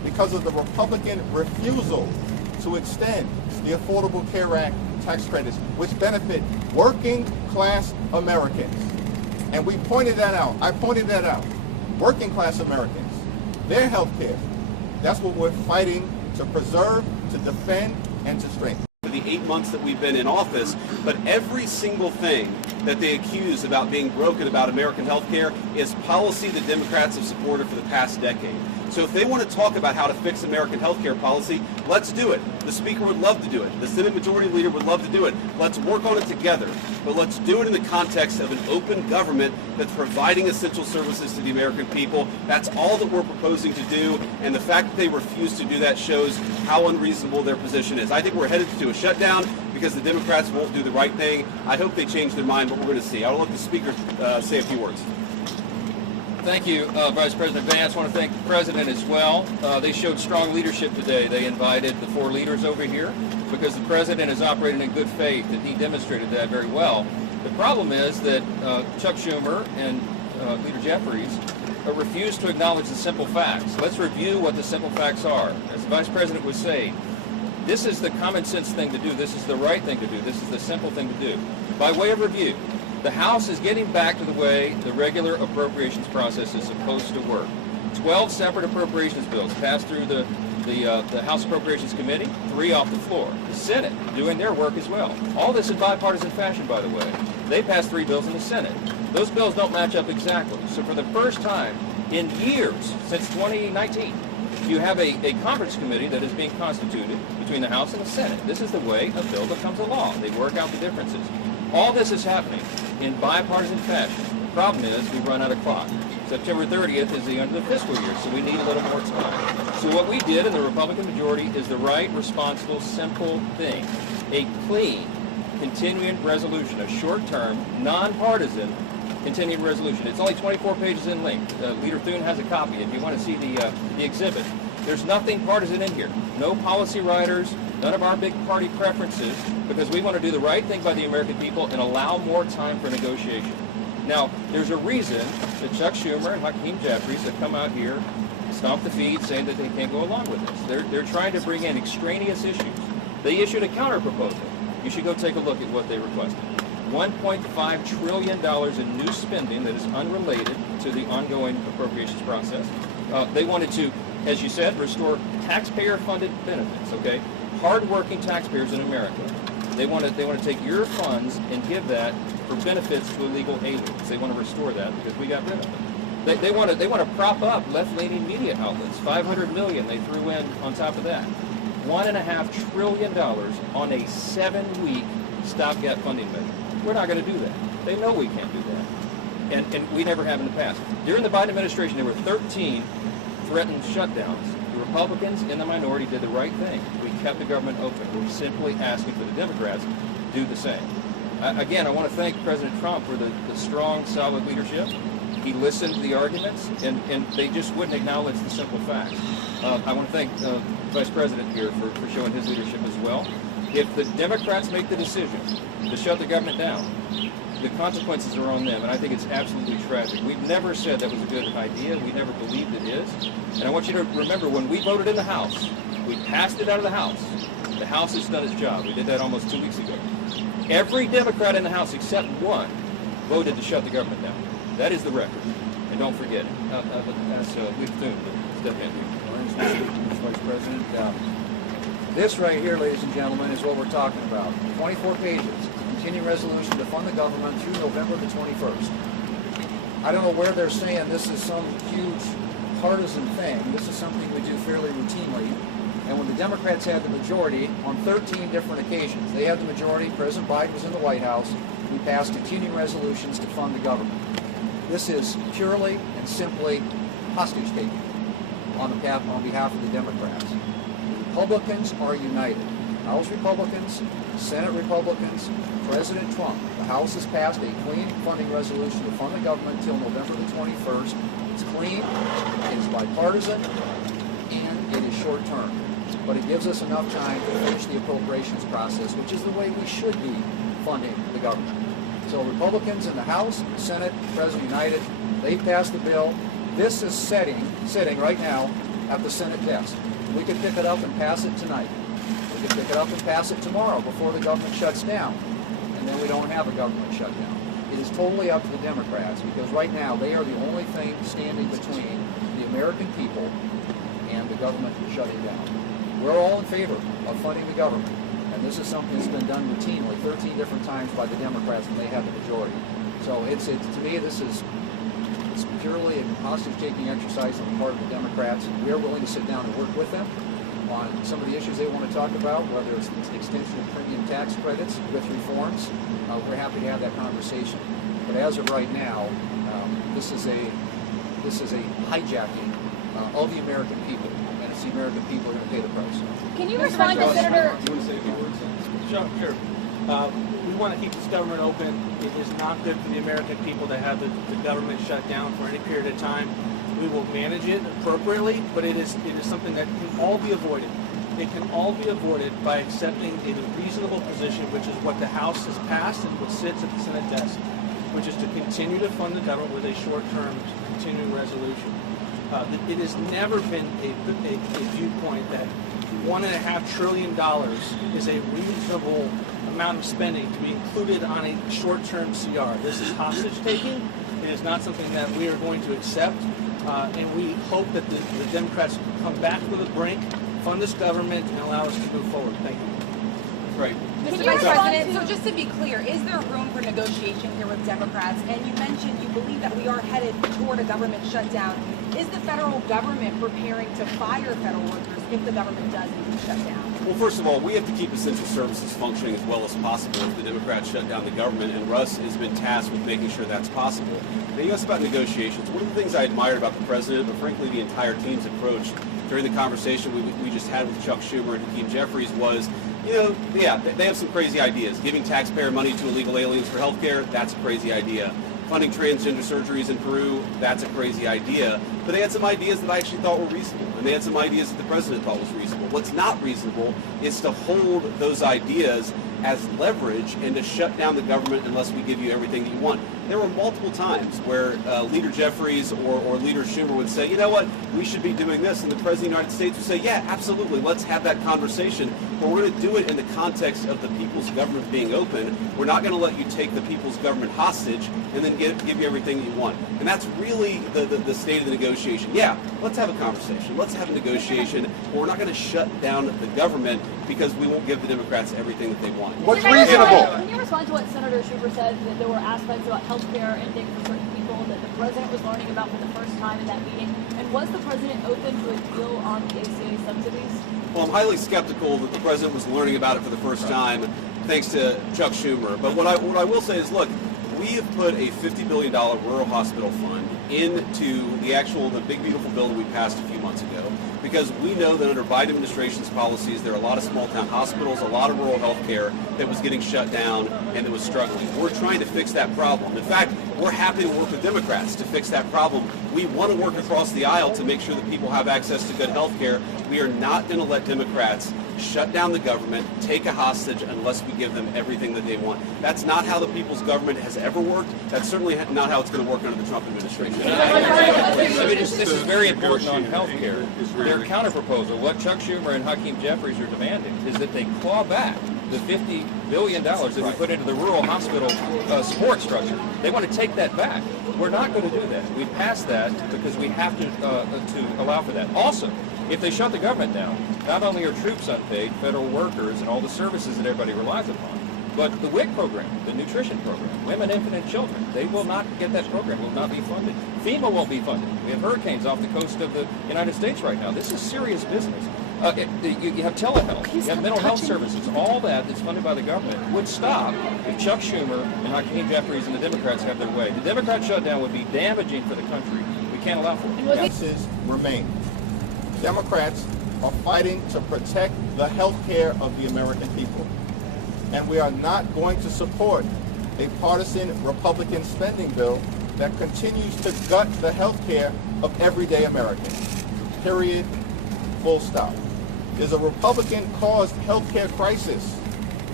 because of the Republican refusal to extend the Affordable Care Act tax credits, which benefit working class Americans. And we pointed that out. I pointed that out. Working class Americans, their health care, that's what we're fighting to preserve, to defend, and to strengthen. For the 8 months that we've been in office, but every single thing that they accuse about being broken about American health care is policy the Democrats have supported for the past decade. So if they want to talk about how to fix American health care policy, let's do it. The Speaker would love to do it. The Senate Majority Leader would love to do it. Let's work on it together. But let's do it in the context of an open government that's providing essential services to the American people. That's all that we're proposing to do. And the fact that they refuse to do that shows how unreasonable their position is. I think we're headed to a shutdown because the Democrats won't do the right thing. I hope they change their mind, but we're going to see. I'll let the Speaker say a few words. Thank you, Vice President Vance. I want to thank the President as well. They showed strong leadership today. They invited the 4 leaders over here because the President is operating in good faith, and he demonstrated that very well. The problem is that Chuck Schumer and Leader Jeffries refuse to acknowledge the simple facts. Let's review what the simple facts are. As the Vice President was saying, this is the common sense thing to do. This is the right thing to do. This is the simple thing to do. By way of review, the House is getting back to the way the regular appropriations process is supposed to work. 12 separate appropriations bills passed through the House Appropriations Committee, 3 off the floor. The Senate doing their work as well. All this in bipartisan fashion, by the way. They passed 3 bills in the Senate. Those bills don't match up exactly. So for the first time in years, since 2019, you have a conference committee that is being constituted between the House and the Senate. This is the way a bill becomes a law. They work out the differences. All this is happening in bipartisan fashion. The problem is we run out of clock. September 30th is the end of the fiscal year, so we need a little more time. So what we did in the Republican majority is the right, responsible, simple thing. A clean, continuing resolution, a short-term, nonpartisan continuing resolution. It's only 24 pages in length. Leader Thune has a copy if you want to see the exhibit. There's nothing partisan in here. No policy writers, none of our big party preferences, because we want to do the right thing by the American people and allow more time for negotiation. Now, there's a reason that Chuck Schumer and Hakeem Jeffries have come out here, stomped the feet, saying that they can't go along with this. They're trying to bring in extraneous issues. They issued a counter-proposal. You should go take a look at what they requested. $1.5 trillion in new spending that is unrelated to the ongoing appropriations process. They wanted to, as you said, restore taxpayer-funded benefits, okay? Hard-working taxpayers in America. They want to take your funds and give that for benefits to illegal aliens. They want to restore that because we got rid of them. They want to prop up left-leaning media outlets. $500 million they threw in on top of that. $1.5 trillion on a 7-week stopgap funding measure. We're not going to do that. They know we can't do that. And we never have in the past. During the Biden administration, there were 13 threatened shutdowns. The Republicans in the minority did the right thing. We kept the government open. We're simply asking for the Democrats to do the same. Again, I want to thank President Trump for the strong, solid leadership. He listened to the arguments, and they just wouldn't acknowledge the simple facts. I want to thank the Vice President here for showing his leadership as well. If the Democrats make the decision to shut the government down, the consequences are on them, and I think it's absolutely tragic. We've never said that was a good idea. We never believed it is. And I want you to remember, when we voted in the House, we passed it out of the House. The House has done its job. We did that almost 2 weeks ago. Every Democrat in the House, except one, voted to shut the government down. That is the record. And don't forget it. That's Leader Thune to step in. Mr. Vice President, this right here, ladies and gentlemen, is what we're talking about. 24 pages. Continuing resolution to fund the government through November the 21st. I don't know where they're saying this is some huge partisan thing. This is something we do fairly routinely. And when the Democrats had the majority on 13 different occasions, they had the majority, President Biden was in the White House, we passed continuing resolutions to fund the government. This is purely and simply hostage taking on behalf of the Democrats. Republicans are united. House Republicans, Senate Republicans, President Trump. The House has passed a clean funding resolution to fund the government until November the 21st. It's clean, it is bipartisan, and it is short term. But it gives us enough time to finish the appropriations process, which is the way we should be funding the government. So Republicans in the House, Senate, President united, they passed the bill. This is sitting right now at the Senate desk. We could pick it up and pass it tonight. We could pick it up and pass it tomorrow before the government shuts down, and then we don't have a government shutdown. It is totally up to the Democrats, because right now they are the only thing standing between the American people and the government shutting down. We're all in favor of funding the government, and this is something that's been done routinely 13 different times by the Democrats, and they have the majority. So to me, it's purely a hostage-taking exercise on the part of the Democrats. We are willing to sit down and work with them on some of the issues they want to talk about, whether it's the extension of premium tax credits with reforms. We're happy to have that conversation. But as of right now, this is a hijacking of the American people, and it's the American people who are going to pay the price. Can you respond to Senator? You want to say a few words? Sure. We want to keep this government open. It is not good for the American people to have the government shut down for any period of time. We will manage it appropriately, but it is something that can all be avoided. It can all be avoided by accepting a reasonable position, which is what the House has passed and what sits at the Senate desk, which is to continue to fund the government with a short-term continuing resolution. It has never been a viewpoint that $1.5 trillion is a reasonable amount of spending to be included on a short-term CR. This is hostage-taking. It is not something that we are going to accept, and we hope that the Democrats come back from the brink, fund this government, and allow us to move forward. Thank you. Right. Mr. Vice President, so just to be clear, is there room for negotiation here with Democrats? And you mentioned you believe that we are headed toward a government shutdown. Is the federal government preparing to fire federal workers if the government does indeed shut down? Well, first of all, we have to keep essential services functioning as well as possible if the Democrats shut down the government, and Russ has been tasked with making sure that's possible. Now, you asked about negotiations. One of the things I admired about the president, but frankly the entire team's approach during the conversation we just had with Chuck Schumer and Hakeem Jeffries was, they have some crazy ideas. Giving taxpayer money to illegal aliens for health care, that's a crazy idea. Funding transgender surgeries in Peru, that's a crazy idea. But they had some ideas that I actually thought were reasonable, and they had some ideas that the president thought was reasonable. What's not reasonable is to hold those ideas as leverage and to shut down the government unless we give you everything that you want. There were multiple times where Leader Jeffries or Leader Schumer would say, you know what, we should be doing this, and the President of the United States would say, yeah, absolutely, let's have that conversation, but we're going to do it in the context of the people's government being open. We're not going to let you take the people's government hostage and then give you everything that you want. And that's really the state of the negotiation. Yeah, let's have a conversation, let's have a negotiation, but we're not going to shut down the government because we won't give the Democrats everything that they want. What's reasonable? Can you respond to what Senator Schumer said, that there were aspects about health care ending for certain people that the president was learning about for the first time in that meeting? And was the president open to a deal on the ACA subsidies? Well, I'm highly skeptical that the president was learning about it for the first time, thanks to Chuck Schumer. But what I will say is, look, we have put a $50 billion rural hospital fund into the big beautiful bill that we passed a few months ago, because we know that under Biden administration's policies, there are a lot of small town hospitals, a lot of rural health care that was getting shut down and that was struggling. We're trying to fix that problem. In fact, we're happy to work with Democrats to fix that problem. We want to work across the aisle to make sure that people have access to good health care. We are not going to let Democrats shut down the government, take a hostage unless we give them everything that they want. That's not how the people's government has ever worked. That's certainly not how it's going to work under the Trump administration. This is very important on health care. Their counterproposal, what Chuck Schumer and Hakeem Jeffries are demanding, is that they claw back the $50 billion that we put into the rural hospital support structure. They want to take that back. We're not going to do that. We passed that because we have to allow for that. Also, if they shut the government down, not only are troops unpaid, federal workers, and all the services that everybody relies upon, but the WIC program, the nutrition program, women, infant, and children, they will not get that program, will not be funded. FEMA won't be funded. We have hurricanes off the coast of the United States right now. This is serious business. You have telehealth, you have mental health services, all that's funded by the government would stop if Chuck Schumer and Hakeem Jeffries and the Democrats have their way. The Democrat shutdown would be damaging for the country. We can't allow for it. Differences remain. Democrats are fighting to protect the health care of the American people. And we are not going to support a partisan Republican spending bill that continues to gut the health care of everyday Americans. Period. Full stop. There's a Republican-caused health care crisis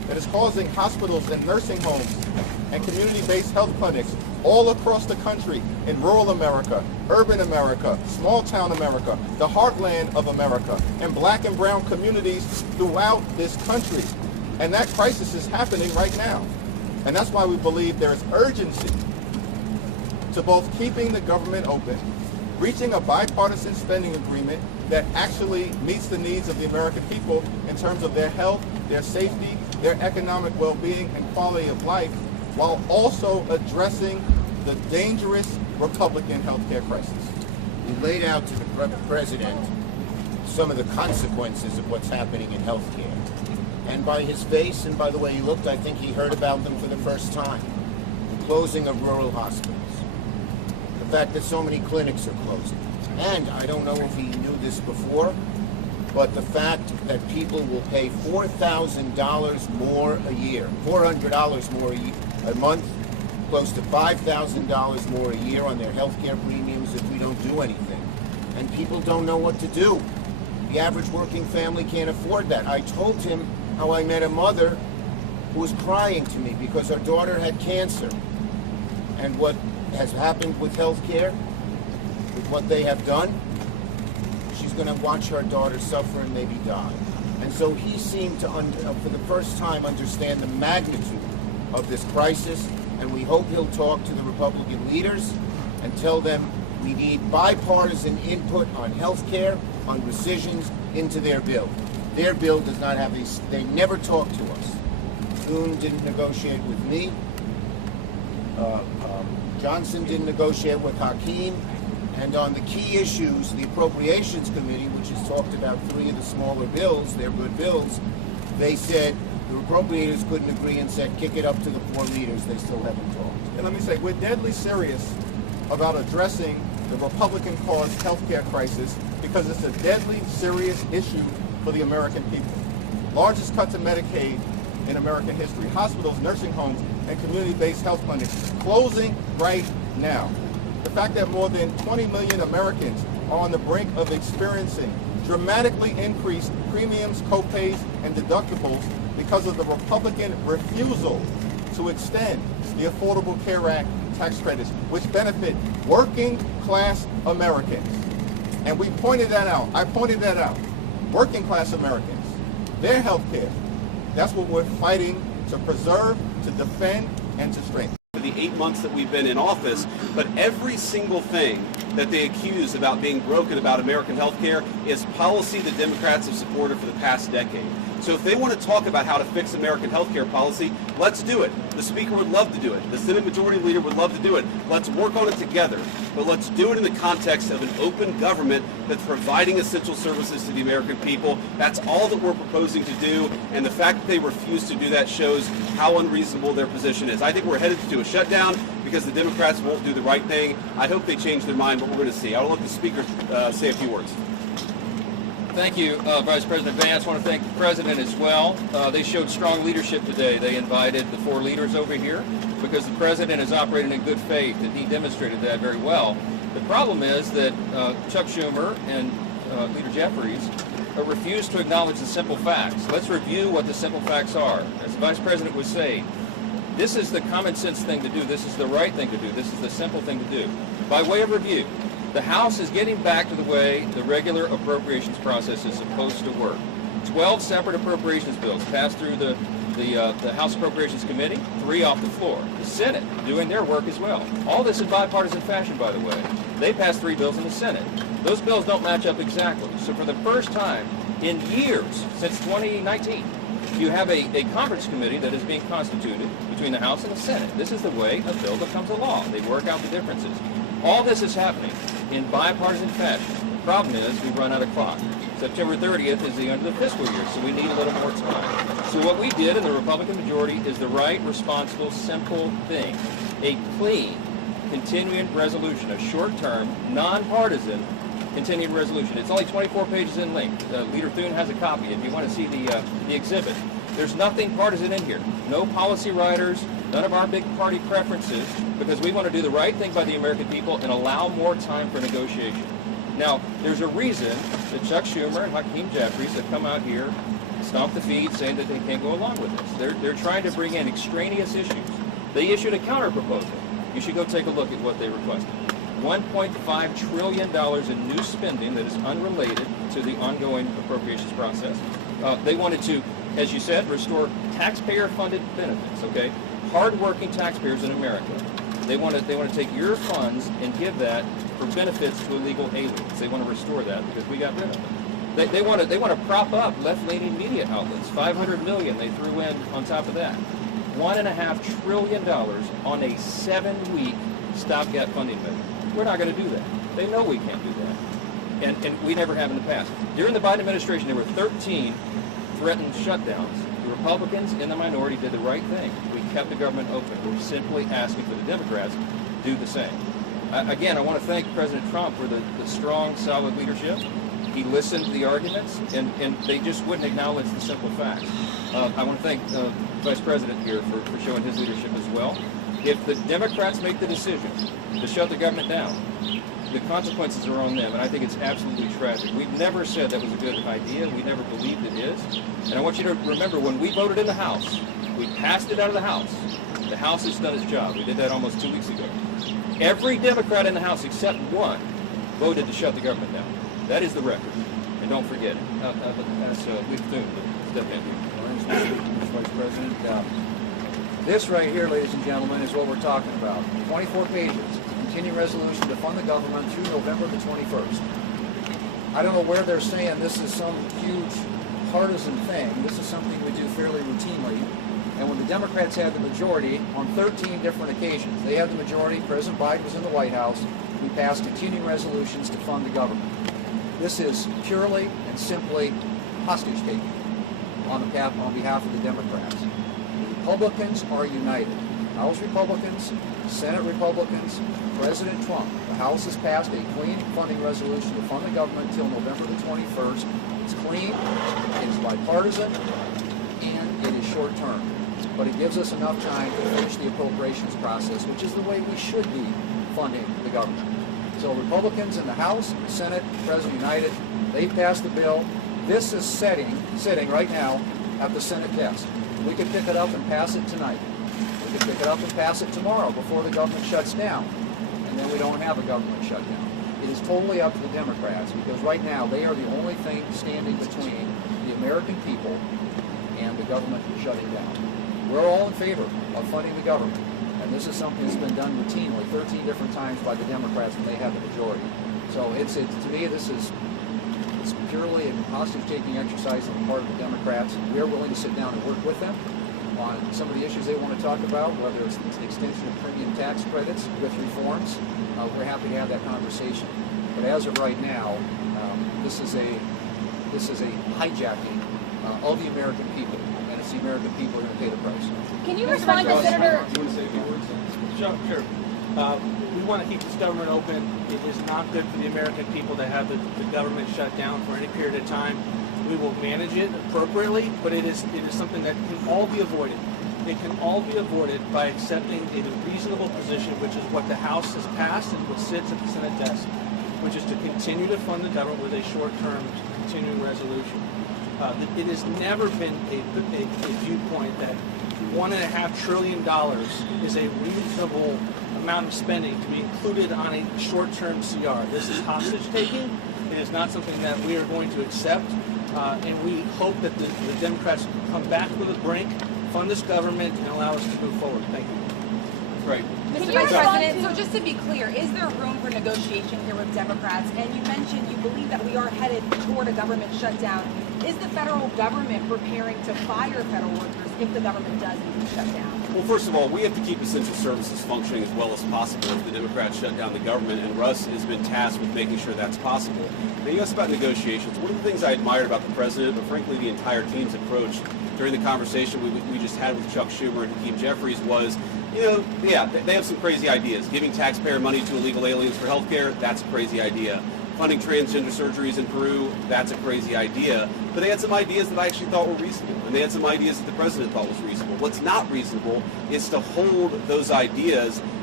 that is causing hospitals and nursing homes and community-based health clinics all across the country, in rural America, urban America, small-town America, the heartland of America, and black and brown communities throughout this country. And that crisis is happening right now. And that's why we believe there is urgency to both keeping the government open, reaching a bipartisan spending agreement that actually meets the needs of the American people in terms of their health, their safety, their economic well-being and quality of life, while also addressing the dangerous Republican healthcare crisis. We laid out to the president some of the consequences of what's happening in healthcare. And by his face and by the way he looked, I think he heard about them for the first time. The closing of rural hospitals. The fact that so many clinics are closing. And I don't know if he knew this before, but the fact that people will pay $4,000 more a year, $400 more a month, close to $5,000 more a year on their health care premiums if we don't do anything. And people don't know what to do. The average working family can't afford that. I told him how I met a mother who was crying to me because her daughter had cancer. And what has happened with health care, with what they have done, she's going to watch her daughter suffer and maybe die. And so he seemed to, for the first time, understand the magnitude of this crisis, and we hope he'll talk to the Republican leaders and tell them we need bipartisan input on health care, on rescissions into their bill. Their bill does not have these, they never talk to us. Thune didn't negotiate with me. Johnson didn't negotiate with Hakeem. And on the key issues, the Appropriations Committee, which has talked about 3 of the smaller bills, they're good bills, they said the appropriators couldn't agree and said kick it up to the 4 leaders. They still haven't talked. And let me say, we're deadly serious about addressing the Republican-caused healthcare crisis because it's a deadly serious issue for the American people. Largest cut to Medicaid in American history. Hospitals, nursing homes, and community-based health clinics closing right now. The fact that more than 20 million Americans are on the brink of experiencing dramatically increased premiums, co-pays, and deductibles because of the Republican refusal to extend the Affordable Care Act tax credits, which benefit working class Americans. And we pointed that out. I pointed that out. Working class Americans, their health care, that's what we're fighting to preserve, to defend, and to strengthen. The 8 months that we've been in office, but every single thing that they accuse about being broken about American healthcare is policy the Democrats have supported for the past decade. So if they want to talk about how to fix American healthcare policy, let's do it. The Speaker would love to do it. The Senate Majority Leader would love to do it. Let's work on it together. But let's do it in the context of an open government that's providing essential services to the American people. That's all that we're proposing to do. And the fact that they refuse to do that shows how unreasonable their position is. I think we're headed to a shutdown because the Democrats won't do the right thing. I hope they change their mind, but we're going to see. I'll let the Speaker say a few words. Thank you, Vice President Vance. I want to thank the President as well. They showed strong leadership today. They invited the 4 leaders over here because the President is operating in good faith, and he demonstrated that very well. The problem is that Chuck Schumer and Leader Jeffries refuse to acknowledge the simple facts. Let's review what the simple facts are. As the Vice President was saying, this is the common sense thing to do. This is the right thing to do. This is the simple thing to do. By way of review, the House is getting back to the way the regular appropriations process is supposed to work. 12 separate appropriations bills passed through the House Appropriations Committee, 3 off the floor. The Senate doing their work as well. All this in bipartisan fashion, by the way. They passed 3 bills in the Senate. Those bills don't match up exactly. So for the first time in years, since 2019, you have a conference committee that is being constituted between the House and the Senate. This is the way a bill becomes a law. They work out the differences. All this is happening in bipartisan fashion. The problem is we run out of clock. September 30th is the end of the fiscal year, so we need a little more time. So what we did in the Republican majority is the right, responsible, simple thing. A clean, continuing resolution, a short-term, nonpartisan continuing resolution. It's only 24 pages in length. Leader Thune has a copy if you want to see the exhibit. There's nothing partisan in here. No policy writers, none of our big party preferences, because we want to do the right thing by the American people and allow more time for negotiation. Now, there's a reason that Chuck Schumer and Hakeem Jeffries have come out here stomp the feet, saying that they can't go along with this. They're trying to bring in extraneous issues. They issued a counter proposal. You should go take a look at what they requested. $1.5 trillion in new spending that is unrelated to the ongoing appropriations process. They wanted to, as you said, restore taxpayer-funded benefits. Okay, hard-working taxpayers in America. They want to take your funds and give that for benefits to illegal aliens. They want to restore that because we got rid of it. They want to prop up left-leaning media outlets. $500 million they threw in on top of that. $1.5 trillion on a 7-week stopgap funding measure. We're not going to do that. They know we can't do that. And we never have in the past. During the Biden administration, there were 13 threatened shutdowns. The Republicans in the minority did the right thing. We kept the government open. We're simply asking for the Democrats to do the same. Again, I want to thank President Trump for the strong, solid leadership. He listened to the arguments, and they just wouldn't acknowledge the simple facts. I want to thank the Vice President here for showing his leadership as well. If the Democrats make the decision to shut the government down, the consequences are on them, and I think it's absolutely tragic. We've never said that was a good idea. We never believed it is. And I want you to remember, when we voted in the House, we passed it out of the House. The House has done its job. We did that almost 2 weeks ago. Every Democrat in the House except one voted to shut the government down. That is the record. And don't forget it. That's Lee Thune, step in here. Mr. Vice President, this right here, ladies and gentlemen, is what we're talking about. 24 pages. Continuing resolution to fund the government through November the 21st. I don't know where they're saying this is some huge partisan thing. This is something we do fairly routinely. And when the Democrats had the majority on 13 different occasions, they had the majority, President Biden was in the White House, we passed continuing resolutions to fund the government. This is purely and simply hostage-taking on behalf of the Democrats. The Republicans are united. House Republicans, Senate Republicans, President Trump. The House has passed a clean funding resolution to fund the government until November the 21st. It's clean, it is bipartisan, and it is short-term. But it gives us enough time to finish the appropriations process, which is the way we should be funding the government. So Republicans in the House, Senate, President united, they passed the bill. This is sitting right now at the Senate desk. We could pick it up and pass it tonight. We could pick it up and pass it tomorrow before the government shuts down. And then we don't have a government shutdown. It is totally up to the Democrats, because right now they are the only thing standing between the American people and the government shutting down. We're all in favor of funding the government. And this is something that's been done routinely 13 different times by the Democrats when they have the majority. So to me, it's purely a hostage-taking exercise on the part of the Democrats. We're willing to sit down and work with them on some of the issues they want to talk about, whether it's the extension of premium tax credits with reforms. We're happy to have that conversation. But as of right now, this is a hijacking of the American people, and it's the American people who are going to pay the price. Can you respond to Senator? Do you want to say a few words? Sure. We want to keep this government open. It is not good for the American people to have the government shut down for any period of time. We will manage it appropriately, but it is something that can all be avoided. It can all be avoided by accepting a reasonable position, which is what the House has passed and what sits at the Senate desk, which is to continue to fund the government with a short-term continuing resolution. It has never been a viewpoint that $1.5 trillion is a reasonable amount of spending to be included on a short-term CR. This is hostage-taking. It is not something that we are going to accept, and we hope that the Democrats come back to the brink, fund this government, and allow us to move forward. Thank you. Right. Mr. Vice President, so just to be clear, is there room for negotiation here with Democrats? And you mentioned you believe that we are headed toward a government shutdown. Is the federal government preparing to fire federal workers if the government does need to shut down? Well, first of all, we have to keep essential services functioning as well as possible if the Democrats shut down the government, and Russ has been tasked with making sure that's possible. Now, you asked about negotiations. One of the things I admired about the president, but frankly the entire team's approach during the conversation we just had with Chuck Schumer and Hakeem Jeffries was, they have some crazy ideas. Giving taxpayer money to illegal aliens for health care, that's a crazy idea. Funding transgender surgeries in Peru, that's a crazy idea. But they had some ideas that I actually thought were reasonable, and they had some ideas that the president thought was reasonable. What's not reasonable is to hold those ideas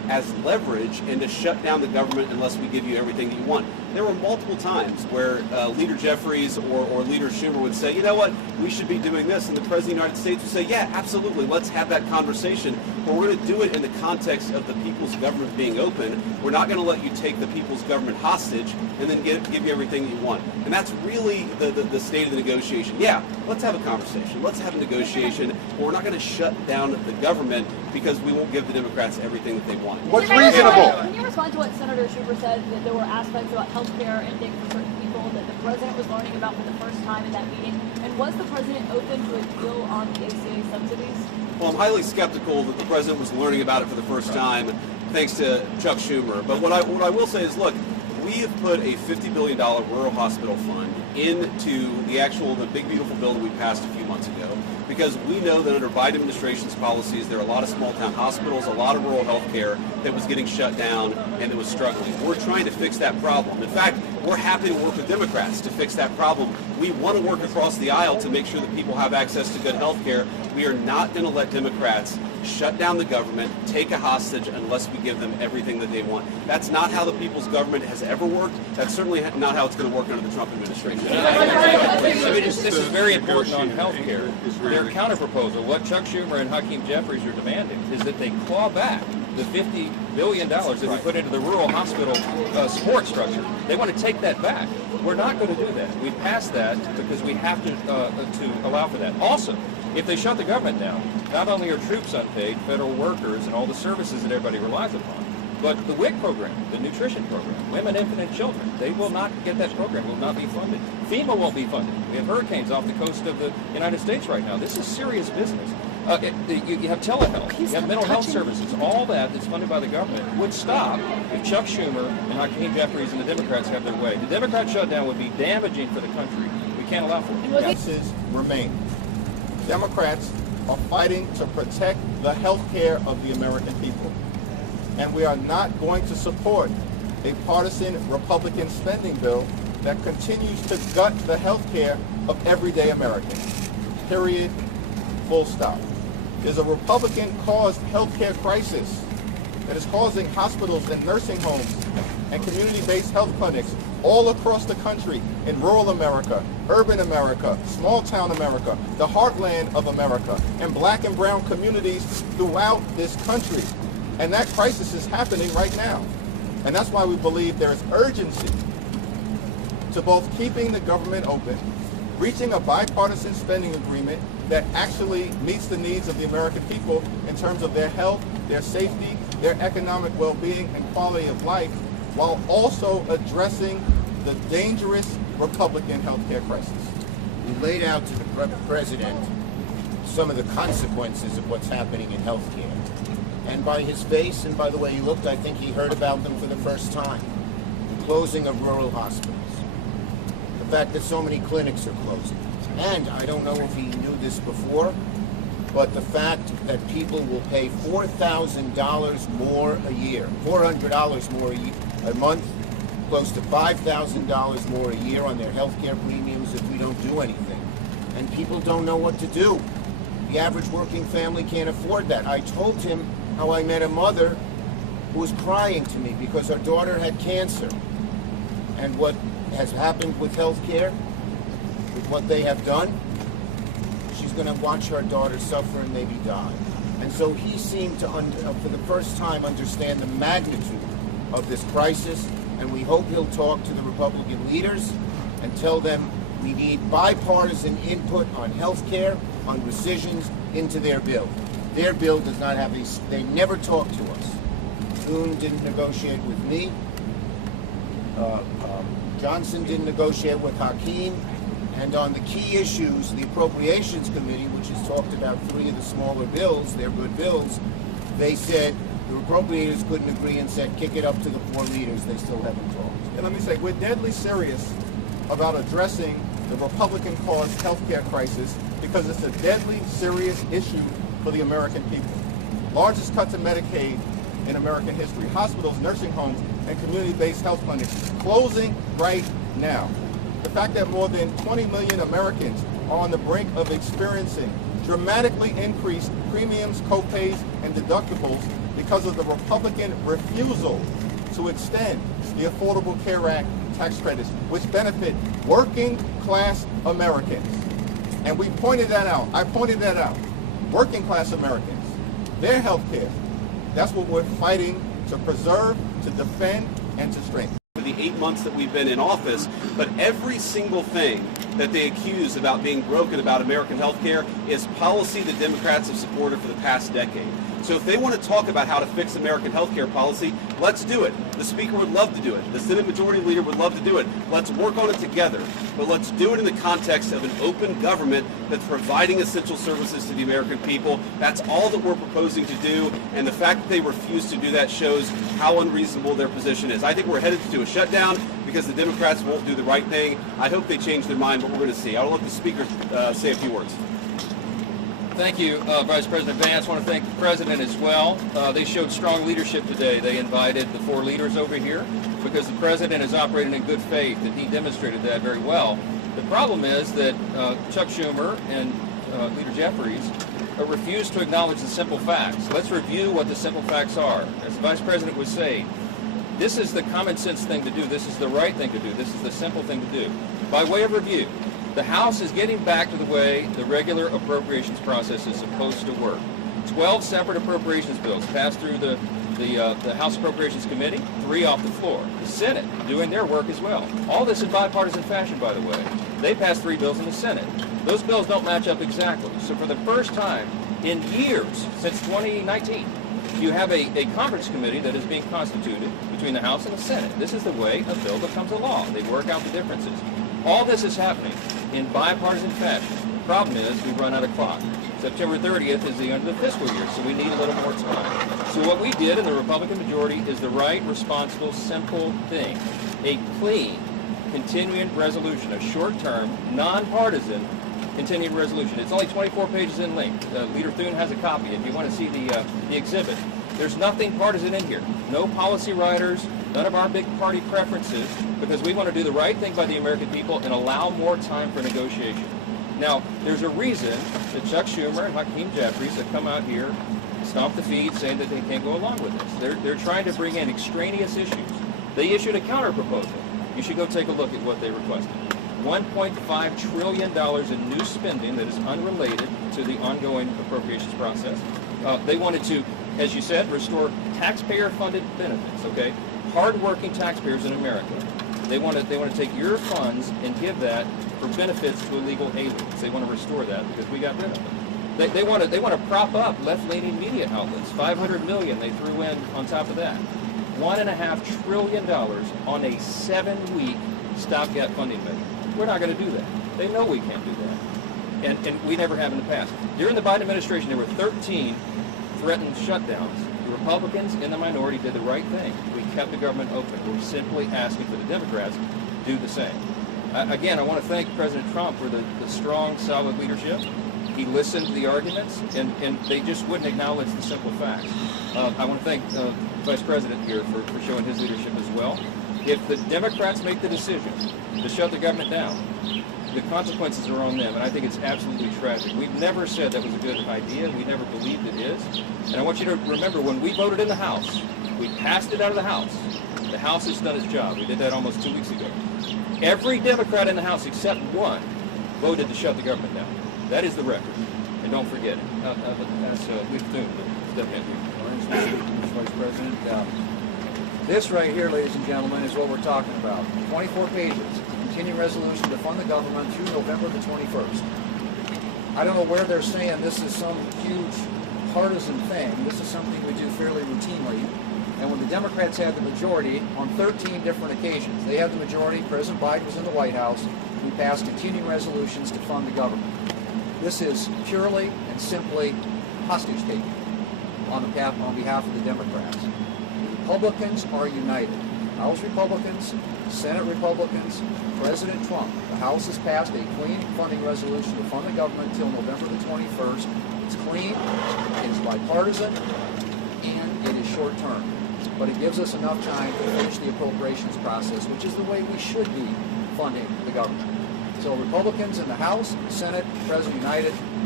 as leverage and to shut down the government unless we give you everything that you want. There were multiple times where Leader Jeffries or Leader Schumer would say, you know what, we should be doing this, and the President of the United States would say, yeah, absolutely, let's have that conversation, but we're going to do it in the context of the people's government being open. We're not going to let you take the people's government hostage and then give you everything you want. And that's really the state of the negotiation. Yeah, let's have a conversation, let's have a negotiation, but we're not going to shut down the government because we won't give the Democrats everything that they want. What's reasonable? Can you respond to what Senator Schumer said, that there were aspects about health care ending for certain people that the president was learning about for the first time in that meeting? And was the president open to a deal on the ACA subsidies? Well, I'm highly skeptical that the president was learning about it for the first time, thanks to Chuck Schumer. But what I will say is, look, we have put a $50 billion rural hospital fund into the big beautiful bill that we passed a few months ago, because we know that under Biden administration's policies, there are a lot of small town hospitals, a lot of rural health care that was getting shut down and that was struggling. We're trying to fix that problem. In fact, we're happy to work with Democrats to fix that problem. We want to work across the aisle to make sure that people have access to good health care. We are not going to let Democrats shut down the government, take a hostage unless we give them everything that they want. That's not how the people's government has ever worked. That's certainly not how it's going to work under the Trump administration. This is very important on health care. Their counterproposal, what Chuck Schumer and Hakeem Jeffries are demanding, is that they claw back the $50 billion that we put into the rural hospital support structure. They want to take that back. We're not going to do that. We passed that because we have to allow for that. Also, if they shut the government down, not only are troops unpaid, federal workers, and all the services that everybody relies upon, but the WIC program, the nutrition program, women, infant, and children, they will not get that program, will not be funded. FEMA won't be funded. We have hurricanes off the coast of the United States right now. This is serious business. You have telehealth, you have mental health services, all that's funded by the government would stop if Chuck Schumer and Hakeem Jeffries and the Democrats have their way. The Democrat shutdown would be damaging for the country. We can't allow for it. Differences remain. Democrats are fighting to protect the health care of the American people. And we are not going to support a partisan Republican spending bill that continues to gut the health care of everyday Americans. Period. Full stop. There's a Republican-caused health care crisis that is causing hospitals and nursing homes and community-based health clinics all across the country, in rural America, urban America, small-town America, the heartland of America, and black and brown communities throughout this country. And that crisis is happening right now. And that's why we believe there is urgency to both keeping the government open, reaching a bipartisan spending agreement that actually meets the needs of the American people in terms of their health, their safety, their economic well-being and quality of life, while also addressing the dangerous Republican healthcare crisis. We laid out to the president some of the consequences of what's happening in healthcare. And by his face and by the way he looked, I think he heard about them for the first time. The closing of rural hospitals. The fact that so many clinics are closing. And I don't know if he knew this before, but the fact that people will pay $4,000 more a year, $400 more a month, close to $5,000 more a year on their health care premiums if we don't do anything. And people don't know what to do. The average working family can't afford that. I told him how I met a mother who was crying to me because her daughter had cancer. And what has happened with health care, with what they have done, she's going to watch her daughter suffer and maybe die. And so he seemed to, for the first time, understand the magnitude of this crisis, and we hope he'll talk to the Republican leaders and tell them we need bipartisan input on health care, on rescissions into their bill. Their bill does not have they never talk to us. Thune didn't negotiate with me. Johnson didn't negotiate with Hakeem. And on the key issues, the Appropriations Committee, which has talked about 3 of the smaller bills, they're good bills, they said the appropriators couldn't agree and said kick it up to the 4 leaders. They still haven't talked. And let me say, we're deadly serious about addressing the Republican-caused health care crisis because it's a deadly serious issue for the American people. Largest cut to Medicaid in American history. Hospitals, nursing homes, and community-based health clinics closing right now. The fact that more than 20 million Americans are on the brink of experiencing dramatically increased premiums, copays, and deductibles because of the Republican refusal to extend the Affordable Care Act tax credits, which benefit working class Americans. And we pointed that out. I pointed that out. Working class Americans, their health care, that's what we're fighting to preserve, to defend, and to strengthen. For the 8 months that we've been in office, but every single thing that they accuse about being broken about American health care is policy the Democrats have supported for the past decade. So if they want to talk about how to fix American health care policy, let's do it. The Speaker would love to do it. The Senate Majority Leader would love to do it. Let's work on it together. But let's do it in the context of an open government that's providing essential services to the American people. That's all that we're proposing to do. And the fact that they refuse to do that shows how unreasonable their position is. I think we're headed to a shutdown because the Democrats won't do the right thing. I hope they change their mind, but we're going to see. I'll let the Speaker say a few words. Thank you, Vice President Vance. I want to thank the President as well. They showed strong leadership today. They invited the 4 leaders over here because the President is operating in good faith, and he demonstrated that very well. The problem is that Chuck Schumer and Leader Jeffries refuse to acknowledge the simple facts. Let's review what the simple facts are. As the Vice President was saying, this is the common sense thing to do. This is the right thing to do. This is the simple thing to do. By way of review, the House is getting back to the way the regular appropriations process is supposed to work. 12 separate appropriations bills passed through the House Appropriations Committee, 3 off the floor. The Senate doing their work as well. All this in bipartisan fashion, by the way. They passed 3 bills in the Senate. Those bills don't match up exactly. So for the first time in years, since 2019, you have a conference committee that is being constituted between the House and the Senate. This is the way a bill becomes a law. They work out the differences. All this is happening in bipartisan fashion. The problem is we run out of clock. September 30th is the end of the fiscal year, so we need a little more time. So what we did in the Republican majority is the right, responsible, simple thing. A clean, continuing resolution, a short-term, nonpartisan continuing resolution. It's only 24 pages in length. Leader Thune has a copy if you want to see the exhibit. There's nothing partisan in here. No policy writers, none of our big party preferences, because we want to do the right thing by the American people and allow more time for negotiation. Now, there's a reason that Chuck Schumer and Hakeem Jeffries have come out here, stomped the feet, saying that they can't go along with this. They're trying to bring in extraneous issues. They issued a counter-proposal. You should go take a look at what they requested. $1.5 trillion in new spending that is unrelated to the ongoing appropriations process. They wanted to, as you said, restore taxpayer-funded benefits, okay? Hard-working taxpayers in America. They want to take your funds and give that for benefits to illegal aliens. They want to restore that because we got rid of them. They want to prop up left-leaning media outlets. $500 million they threw in on top of that. $1.5 trillion on a 7-week stopgap funding measure. We're not going to do that. They know we can't do that. And we never have in the past. During the Biden administration, there were 13 threatened shutdowns. The Republicans in the minority did the right thing. We kept the government open. We're simply asking for the Democrats to do the same. Again, I want to thank President Trump for the strong, solid leadership. He listened to the arguments, and they just wouldn't acknowledge the simple facts. I want to thank Vice President here for showing his leadership as well. If the Democrats make the decision to shut the government down, the consequences are on them, and I think it's absolutely tragic. We've never said that was a good idea. We never believed it is. And I want you to remember, when we voted in the House, we passed it out of the House. The House has done its job. We did that almost 2 weeks ago. Every Democrat in the House except one voted to shut the government down. That is the record. And don't forget it. That's Leader Thune to step in. Mr. Vice President, this right here, ladies and gentlemen, is what we're talking about. 24 pages. Continuing resolution to fund the government through November the 21st. I don't know where they're saying this is some huge partisan thing. This is something we do fairly routinely. And when the Democrats had the majority on 13 different occasions, they had the majority, President Biden was in the White House, we passed continuing resolutions to fund the government. This is purely and simply hostage taking on behalf of the Democrats. The Republicans are united. House Republicans, Senate Republicans, President Trump. The House has passed a clean funding resolution to fund the government until November the 21st. It's clean, it's bipartisan, and it is short term. But it gives us enough time to finish the appropriations process, which is the way we should be funding the government. So Republicans in the House, Senate, President united,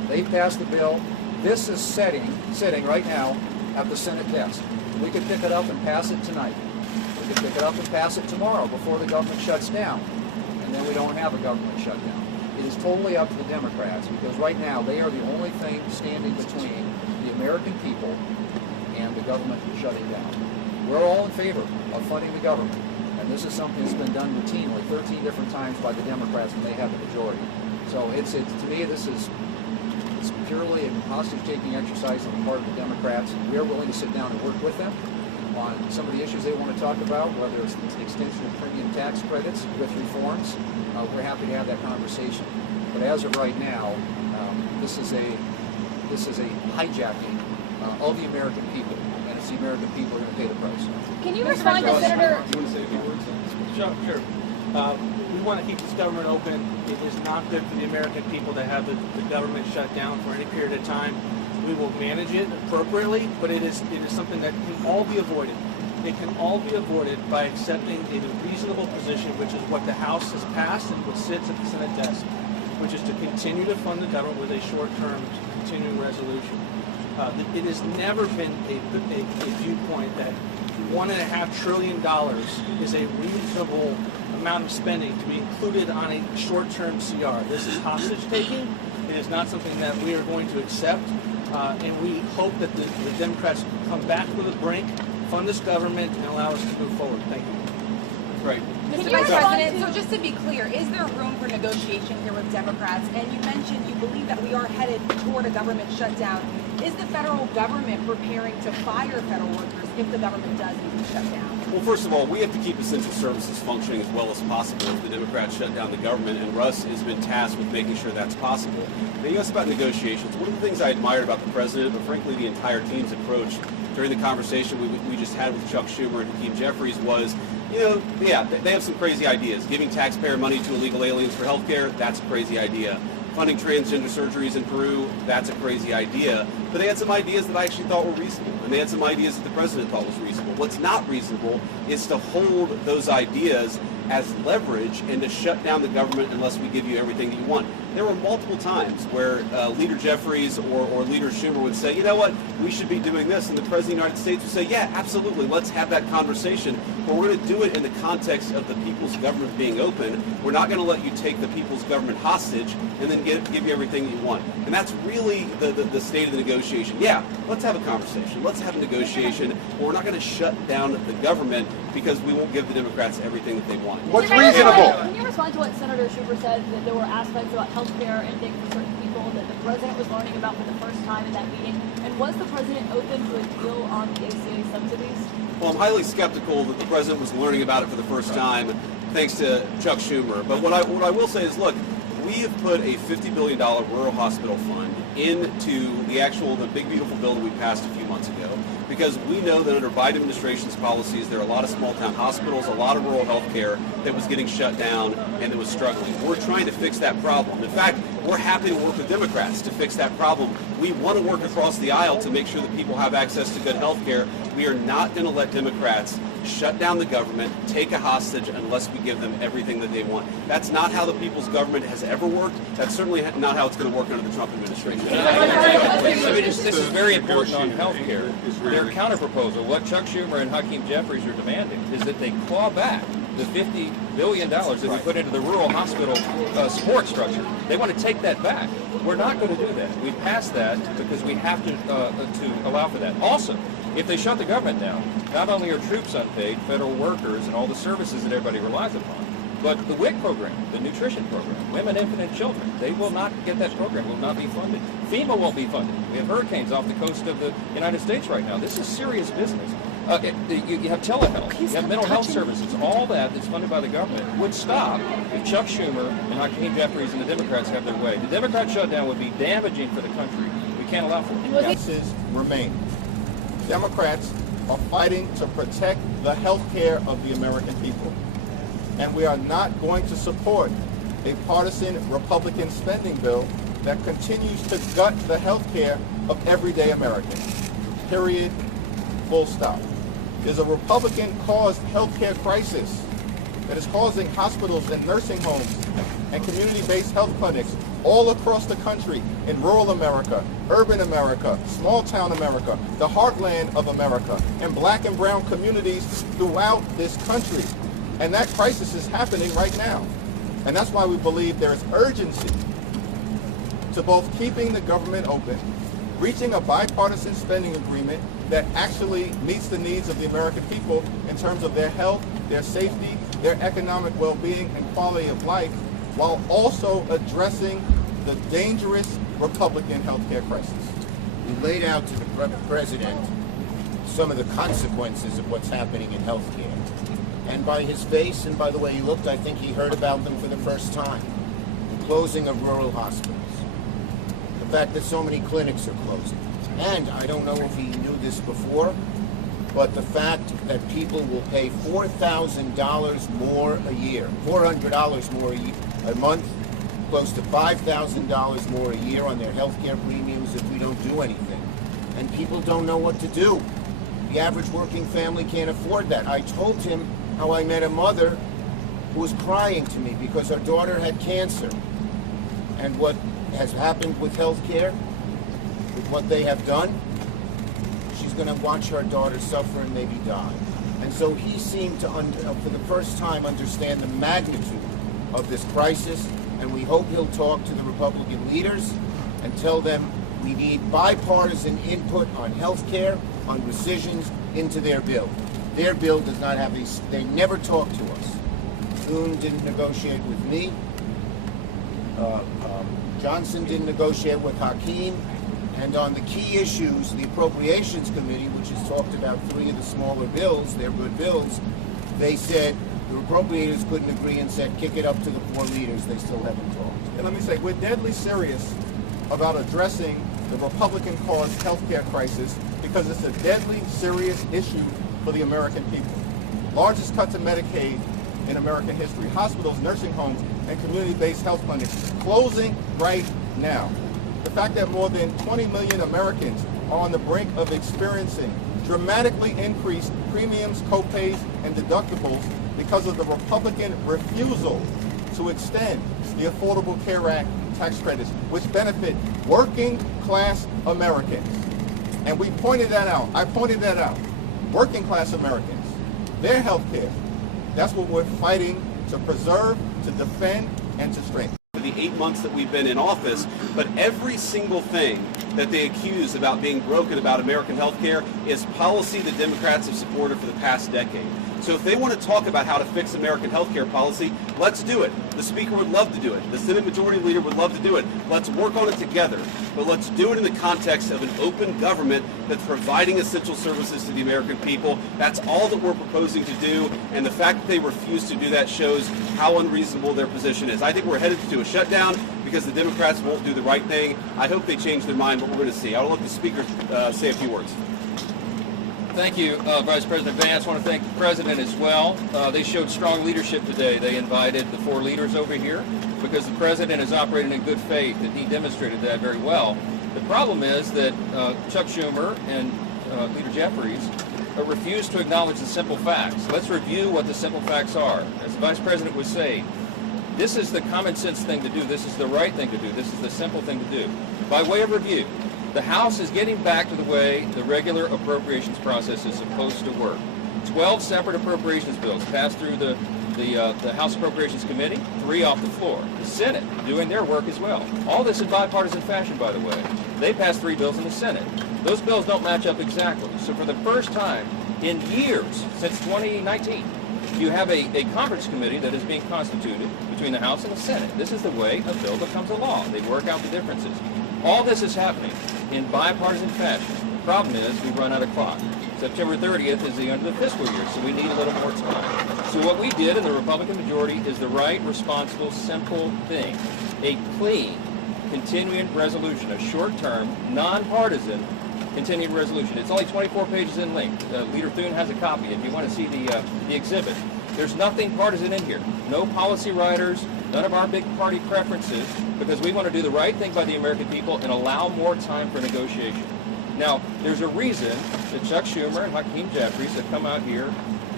They passed the bill. This is sitting right now at the Senate desk. We could pick it up and pass it tonight. We could pick it up and pass it tomorrow before the government shuts down. And then we don't have a government shutdown. It is totally up to the Democrats because right now they are the only thing standing between the American people and the government shutting down. We're all in favor of funding the government. And this is something that's been done routinely 13 different times by the Democrats when they have the majority. So it's to me, it's purely a hostage-taking exercise on the part of the Democrats. We are willing to sit down and work with them on some of the issues they want to talk about, whether it's the extension of premium tax credits with reforms. We're happy to have that conversation. But as of right now, this is a hijacking of the American people, and it's the American people who are going to pay the price. Can you respond to Senator? Do you want to say a few words? Sure. We want to keep this government open. It is not good for the American people to have the government shut down for any period of time. We will manage it appropriately, but it is something that can all be avoided. It can all be avoided by accepting a reasonable position, which is what the House has passed and what sits at the Senate desk, which is to continue to fund the government with a short-term continuing resolution. It has never been a viewpoint that $1.5 trillion is a reasonable amount of spending to be included on a short-term CR. This is hostage-taking. It is not something that we are going to accept, and we hope that the Democrats come back from the brink, fund this government, and allow us to move forward. Thank you. Right. Mr. Vice President, so just to be clear, is there room for negotiation here with Democrats? And you mentioned you believe that we are headed toward a government shutdown. Is the federal government preparing to fire federal workers if the government does need to shut down? Well, first of all, we have to keep essential services functioning as well as possible if the Democrats shut down the government, and Russ has been tasked with making sure that's possible. Now, you asked about negotiations. One of the things I admired about the president, but frankly the entire team's approach during the conversation we just had with Chuck Schumer and Hakeem Jeffries was, they have some crazy ideas. Giving taxpayer money to illegal aliens for health care, that's a crazy idea. Funding transgender surgeries in Peru, that's a crazy idea. But they had some ideas that I actually thought were reasonable, and they had some ideas that the president thought was reasonable. What's not reasonable is to hold those ideas as leverage and to shut down the government unless we give you everything that you want. There were multiple times where Leader Jeffries or Leader Schumer would say, you know what, we should be doing this, and the President of the United States would say, yeah, absolutely, let's have that conversation, but we're going to do it in the context of the people's government being open. We're not going to let you take the people's government hostage and then give you everything that you want. And that's really the state of the negotiation. Yeah, let's have a conversation, let's have a negotiation, but we're not going to shut down the government because we won't give the Democrats everything that they want. What's reasonable? Can you respond to what Senator Schumer said, that there were aspects about health care ending for certain people that the president was learning about for the first time in that meeting? And was the president open to a deal on the ACA subsidies? Well, I'm highly skeptical that the president was learning about it for the first time, thanks to Chuck Schumer. But what I will say is, look, we have put a $50 billion rural hospital fund into the big beautiful bill that we passed a few months ago, because we know that under Biden administration's policies, there are a lot of small town hospitals, a lot of rural health care that was getting shut down and that was struggling. We're trying to fix that problem. In fact, we're happy to work with Democrats to fix that problem. We want to work across the aisle to make sure that people have access to good health care. We are not going to let Democrats shut down the government, take a hostage unless we give them everything that they want. That's not how the people's government has ever worked. That's certainly not how it's going to work under the Trump administration. This is very important on health care. Their counterproposal, what Chuck Schumer and Hakeem Jeffries are demanding, is that they claw back the $50 billion that we put into the rural hospital support structure. They want to take that back. We're not going to do that. We passed that because we have to allow for that. Also, if they shut the government down, not only are troops unpaid, federal workers, and all the services that everybody relies upon, but the WIC program, the nutrition program, Women, Infant, and Children, they will not get that program, will not be funded. FEMA won't be funded. We have hurricanes off the coast of the United States right now. This is serious business. You have telehealth, you have mental health services, all that's funded by the government would stop if Chuck Schumer and Hakeem Jeffries and the Democrats have their way. The Democrat shutdown would be damaging for the country. We can't allow for it. Impasses remain. Democrats are fighting to protect the health care of the American people. And we are not going to support a partisan Republican spending bill that continues to gut the health care of everyday Americans. Period. Full stop. There's a Republican-caused health care crisis that is causing hospitals and nursing homes and community-based health clinics all across the country, in rural America, urban America, small-town America, the heartland of America, and black and brown communities throughout this country. And that crisis is happening right now. And that's why we believe there is urgency to both keeping the government open, reaching a bipartisan spending agreement that actually meets the needs of the American people in terms of their health, their safety, their economic well-being and quality of life, while also addressing the dangerous Republican healthcare crisis. We laid out to the president some of the consequences of what's happening in healthcare. And by his face and by the way he looked, I think he heard about them for the first time. The closing of rural hospitals. The fact that so many clinics are closing. And I don't know if he knew this before, but the fact that people will pay $4,000 more a year, $400 more a month, close to $5,000 more a year on their health care premiums if we don't do anything. And people don't know what to do. The average working family can't afford that. I told him how I met a mother who was crying to me because her daughter had cancer. And what has happened with health care, with what they have done, she's going to watch her daughter suffer and maybe die. And so he seemed to, for the first time, understand the magnitude of this crisis, and we hope he'll talk to the Republican leaders and tell them we need bipartisan input on health care, on rescissions, into their bill. Their bill does not have these, they never talk to us. Thune didn't negotiate with me. Johnson didn't negotiate with Hakeem. And on the key issues, the Appropriations Committee, which has talked about 3 of the smaller bills, they're good bills, they said the appropriators couldn't agree and said kick it up to the 4 leaders. They still haven't talked. And let me say, we're deadly serious about addressing the Republican-caused healthcare crisis because it's a deadly serious issue for the American people. Largest cut to Medicaid in American history. Hospitals, nursing homes, and community-based health clinics closing right now. The fact that more than 20 million Americans are on the brink of experiencing dramatically increased premiums, copays, and deductibles because of the Republican refusal to extend the Affordable Care Act tax credits, which benefit working class Americans. And we pointed that out. I pointed that out. Working class Americans, their health care, that's what we're fighting to preserve, to defend, and to strengthen. The 8 months that we've been in office, but every single thing that they accuse about being broken about American health care is policy the Democrats have supported for the past decade. So if they want to talk about how to fix American health care policy, let's do it. The Speaker would love to do it. The Senate Majority Leader would love to do it. Let's work on it together. But let's do it in the context of an open government that's providing essential services to the American people. That's all that we're proposing to do. And the fact that they refuse to do that shows how unreasonable their position is. I think we're headed to a shutdown because the Democrats won't do the right thing. I hope they change their mind, but we're going to see. I'll let the Speaker say a few words. Thank you, Vice President Vance. I want to thank the President as well. They showed strong leadership today. They invited the 4 leaders over here because the President is operating in good faith, and he demonstrated that very well. The problem is that Chuck Schumer and Leader Jeffries refuse to acknowledge the simple facts. Let's review what the simple facts are. As the Vice President was saying, this is the common sense thing to do. This is the right thing to do. This is the simple thing to do. By way of review, the House is getting back to the way the regular appropriations process is supposed to work. 12 separate appropriations bills passed through the House Appropriations Committee, 3 off the floor. The Senate doing their work as well. All this in bipartisan fashion, by the way. They passed 3 bills in the Senate. Those bills don't match up exactly. So for the first time in years, since 2019, you have a conference committee that is being constituted between the House and the Senate. This is the way a bill becomes a law. They work out the differences. All this is happening in bipartisan fashion. The problem is we run out of clock. September 30th is the end of the fiscal year, so we need a little more time. So what we did in the Republican majority is the right, responsible, simple thing. A clean, continuing resolution, a short-term, nonpartisan continuing resolution. It's only 24 pages in length. Leader Thune has a copy if you want to see the exhibit. There's nothing partisan in here. No policy writers, none of our big party preferences, because we want to do the right thing by the American people and allow more time for negotiation. Now, there's a reason that Chuck Schumer and Hakeem Jeffries have come out here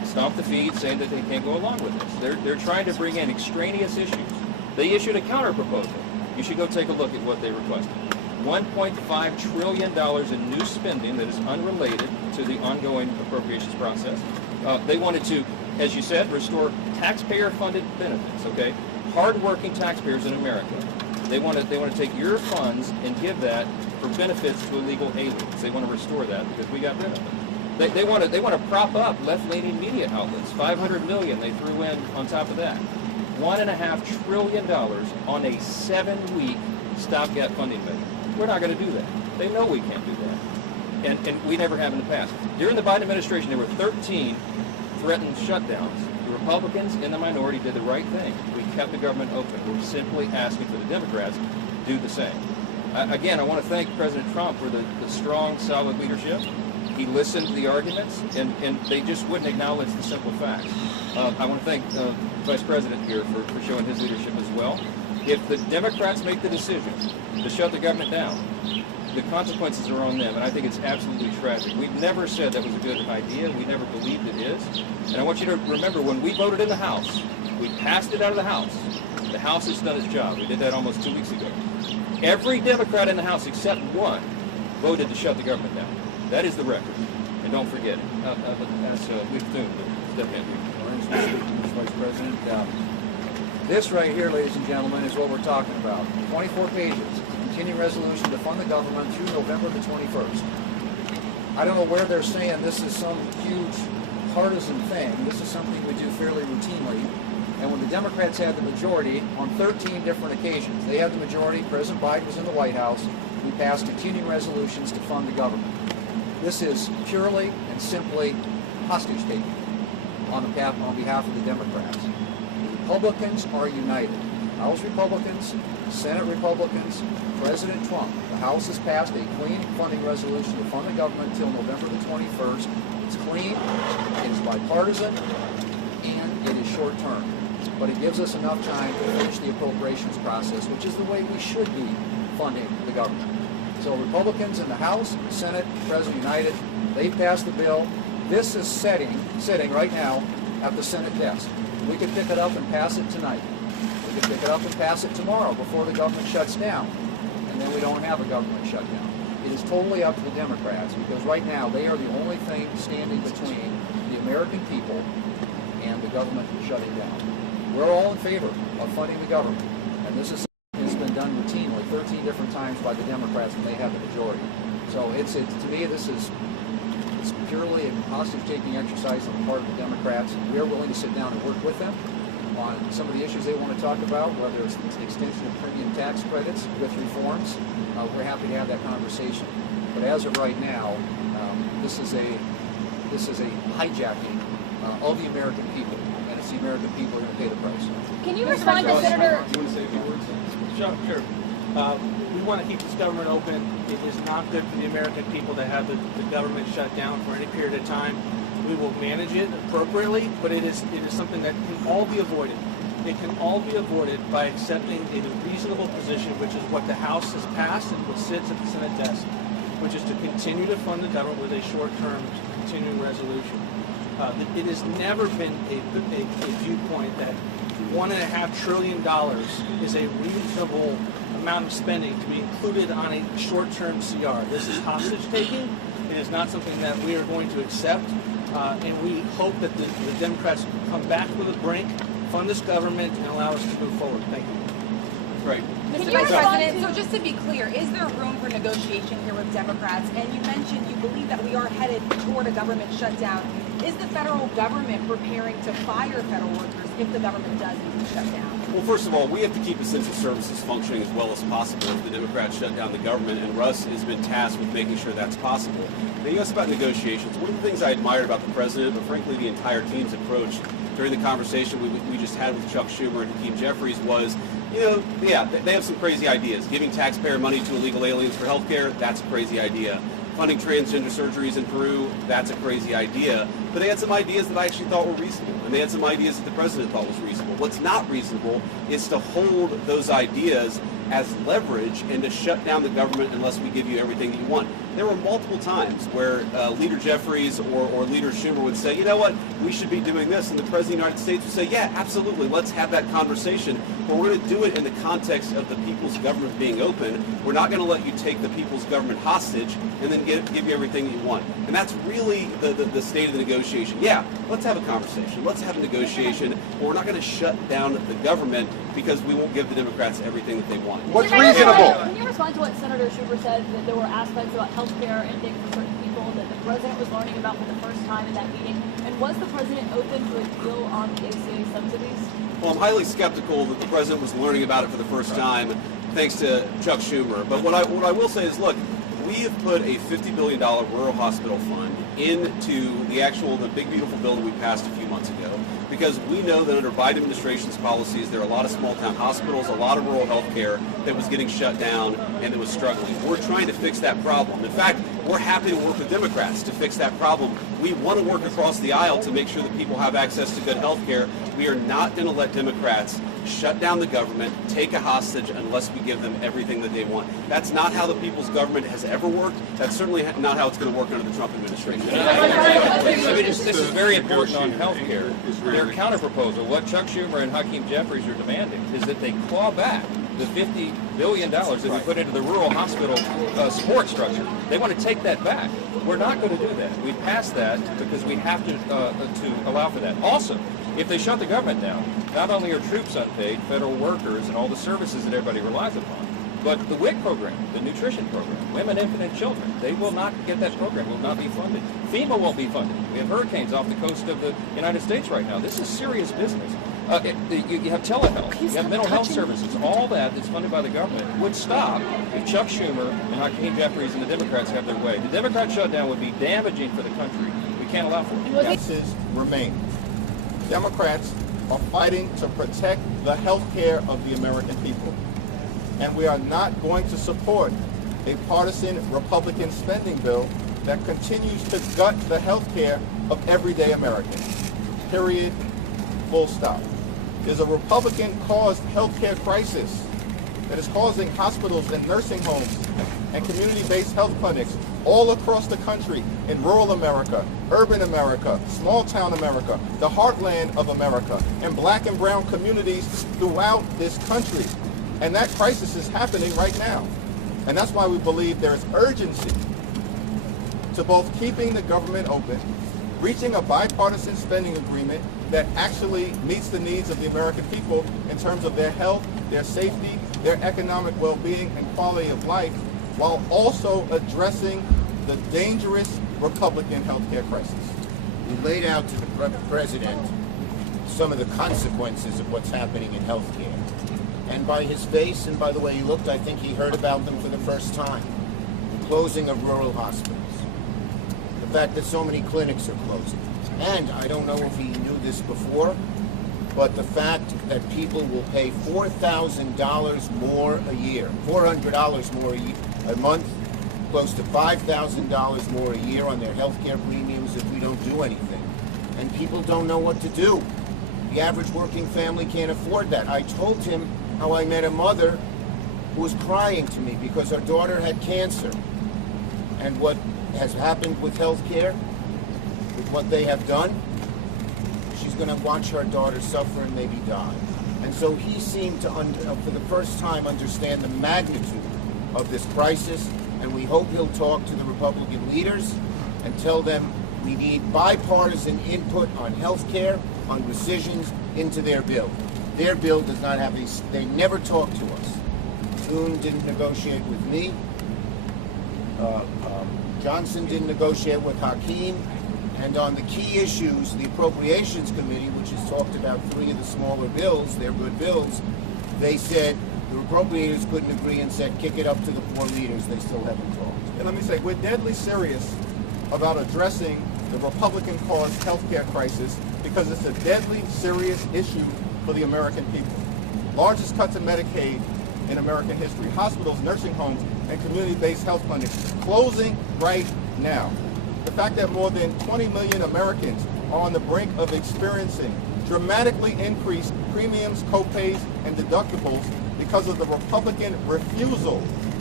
stomp the feet saying that they can't go along with this. They're trying to bring in extraneous issues. They issued a counter proposal. You should go take a look at what they requested. $1.5 trillion in new spending that is unrelated to the ongoing appropriations process. They wanted to, as you said, restore taxpayer-funded benefits, okay? Hard-working taxpayers in America. They want to take your funds and give that for benefits to illegal aliens. They want to restore that because we got rid of it. They want to prop up left-leaning media outlets. $500 million they threw in on top of that. $1.5 trillion on a 7-week stopgap funding measure. We're not going to do that. They know we can't do that. And we never have in the past. During the Biden administration, there were 13 threatened shutdowns. The Republicans in the minority did the right thing. We kept the government open. We're simply asking for the Democrats to do the same. Again, I want to thank President Trump for the strong, solid leadership. He listened to the arguments, and they just wouldn't acknowledge the simple facts. I want to thank the Vice President here for showing his leadership as well. If the Democrats make the decision to shut the government down, the consequences are on them, and I think it's absolutely tragic. We've never said that was a good idea. We never believed it is. And I want you to remember, when we voted in the House, we passed it out of the House. The House has done its job. We did that almost 2 weeks ago. Every Democrat in the House, except one, voted to shut the government down. That is the record. And don't forget it. That's Leif Thune, step in. Mr. Vice President, this right here, ladies and gentlemen, is what we're talking about. 24 pages, continuing resolution to fund the government through November the 21st. I don't know where they're saying this is some huge partisan thing. This is something we do fairly routinely. And when the Democrats had the majority on 13 different occasions, they had the majority, President Biden was in the White House, we passed continuing resolutions to fund the government. This is purely and simply hostage-taking on behalf of the Democrats. The Republicans are united. House Republicans, Senate Republicans, President Trump. The House has passed a clean funding resolution to fund the government until November the 21st. It's clean, it is bipartisan, and it is short-term. But it gives us enough time to finish the appropriations process, which is the way we should be funding the government. So Republicans in the House, Senate, President united, they passed the bill. This is sitting right now at the Senate desk. We could pick it up and pass it tonight. We could pick it up and pass it tomorrow before the government shuts down. And then we don't have a government shutdown. It is totally up to the Democrats, because right now they are the only thing standing between the American people and the government shutting down. We're all in favor of funding the government. And this is something that's been done routinely 13 different times by the Democrats when they have the majority. So to me, it's purely a hostage-taking exercise on the part of the Democrats. We are willing to sit down and work with them on some of the issues they want to talk about, whether it's the extension of premium tax credits with reforms. We're happy to have that conversation. But as of right now, this is a hijacking of the American people, and it's the American people who are going to pay the price. Can you respond to Senator? Do you want to say a few words? Sure. We want to keep this government open. It is not good for the American people to have the government shut down for any period of time. We will manage it appropriately, but it is something that can all be avoided. It can all be avoided by accepting a reasonable position, which is what the House has passed and what sits at the Senate desk, which is to continue to fund the government with a short-term continuing resolution. It has never been a viewpoint that $1.5 trillion is a reasonable amount of spending to be included on a short-term CR. This is hostage-taking. It is not something that we are going to accept, and we hope that the Democrats come back from the brink, fund this government, and allow us to move forward. Thank you. Right. Mr. Vice President, so just to be clear, is there room for negotiation here with Democrats? And you mentioned you believe that we are headed toward a government shutdown. Is the federal government preparing to fire federal workers if the government does need to shut down? Well, first of all, we have to keep essential services functioning as well as possible if the Democrats shut down the government, and Russ has been tasked with making sure that's possible. Now, you asked about negotiations. One of the things I admired about the president, but frankly the entire team's approach during the conversation we just had with Chuck Schumer and Hakeem Jeffries was, they have some crazy ideas. Giving taxpayer money to illegal aliens for health care, that's a crazy idea. Funding transgender surgeries in Peru, that's a crazy idea. But they had some ideas that I actually thought were reasonable, and they had some ideas that the president thought was reasonable. What's not reasonable is to hold those ideas as leverage and to shut down the government unless we give you everything that you want. there were multiple times where Leader Jeffries or Leader Schumer would say, you know what, we should be doing this, and the President of the United States would say, yeah, absolutely, let's have that conversation, but we're going to do it in the context of the people's government being open. We're not going to let you take the people's government hostage and then give you everything you want. And that's really the state of the negotiation. Yeah, let's have a conversation, let's have a negotiation, but we're not going to shut down the government because we won't give the Democrats everything that they want. What's reasonable? Can you respond to what Senator Schumer said, that there were aspects about health care ending for certain people that the president was learning about for the first time in that meeting? And was the president open to a deal on the ACA subsidies? Well, I'm highly skeptical that the president was learning about it for the first time, thanks to Chuck Schumer. But what I will say is, look, we have put a $50 billion rural hospital fund into the big beautiful bill that we passed a few months ago, because we know that under Biden administration's policies, there are a lot of small town hospitals, a lot of rural health care that was getting shut down and that was struggling. We're trying to fix that problem. In fact, we're happy to work with Democrats to fix that problem. We want to work across the aisle to make sure that people have access to good health care. We are not going to let Democrats shut down the government, take a hostage, unless we give them everything that they want. That's not how the people's government has ever worked. That's certainly not how it's going to work under the Trump administration. This is very important on health care. Their counterproposal, what Chuck Schumer and Hakeem Jeffries are demanding, is that they claw back the $50 billion that we put into the rural hospital support structure. They want to take that back. We're not going to do that. We passed that because we have to allow for that. Also, if they shut the government down, not only are troops unpaid, federal workers, and all the services that everybody relies upon, but the WIC program, the nutrition program, women, infant, and children, they will not get that program, will not be funded. FEMA won't be funded. We have hurricanes off the coast of the United States right now. This is serious business. You have telehealth, you have mental health services, all that's funded by the government would stop if Chuck Schumer and Hakeem Jeffries and the Democrats have their way. The Democrat shutdown would be damaging for the country. We can't allow for it. Differences remain. Democrats are fighting to protect the health care of the American people. And we are not going to support a partisan Republican spending bill that continues to gut the health care of everyday Americans. Period. Full stop. There's a Republican-caused health care crisis that is causing hospitals and nursing homes and community-based health clinics all across the country, in rural America, urban America, small-town America, the heartland of America, and black and brown communities throughout this country. And that crisis is happening right now. And that's why we believe there is urgency to both keeping the government open, reaching a bipartisan spending agreement that actually meets the needs of the American people in terms of their health, their safety, their economic well-being and quality of life, while also addressing the dangerous Republican healthcare crisis. We laid out to the president some of the consequences of what's happening in healthcare. And by his face and by the way he looked, I think he heard about them for the first time. The closing of rural hospitals. The fact that so many clinics are closing. And I don't know if he knew this before, but the fact that people will pay $4,000 more a year, $400 more a month, close to $5,000 more a year on their health care premiums if we don't do anything. And people don't know what to do. The average working family can't afford that. I told him how I met a mother who was crying to me because her daughter had cancer. And what has happened with health care, with what they have done, she's going to watch her daughter suffer and maybe die. And so he seemed to, for the first time, understand the magnitude of this crisis, and we hope he'll talk to the Republican leaders and tell them we need bipartisan input on health care, on rescissions, into their bill. Their bill does not have these, they never talk to us. Thune didn't negotiate with me. Johnson didn't negotiate with Hakeem. And on the key issues, the Appropriations Committee, which has talked about 3 of the smaller bills, they're good bills, they said the appropriators couldn't agree and said kick it up to the 4 leaders. They still haven't talked. And let me say, we're deadly serious about addressing the Republican-caused health care crisis because it's a deadly serious issue for the American people. Largest cut to Medicaid in American history. Hospitals, nursing homes, and community-based health clinics closing right now. The fact that more than 20 million Americans are on the brink of experiencing dramatically increased premiums, co-pays, and deductibles because of the Republican refusal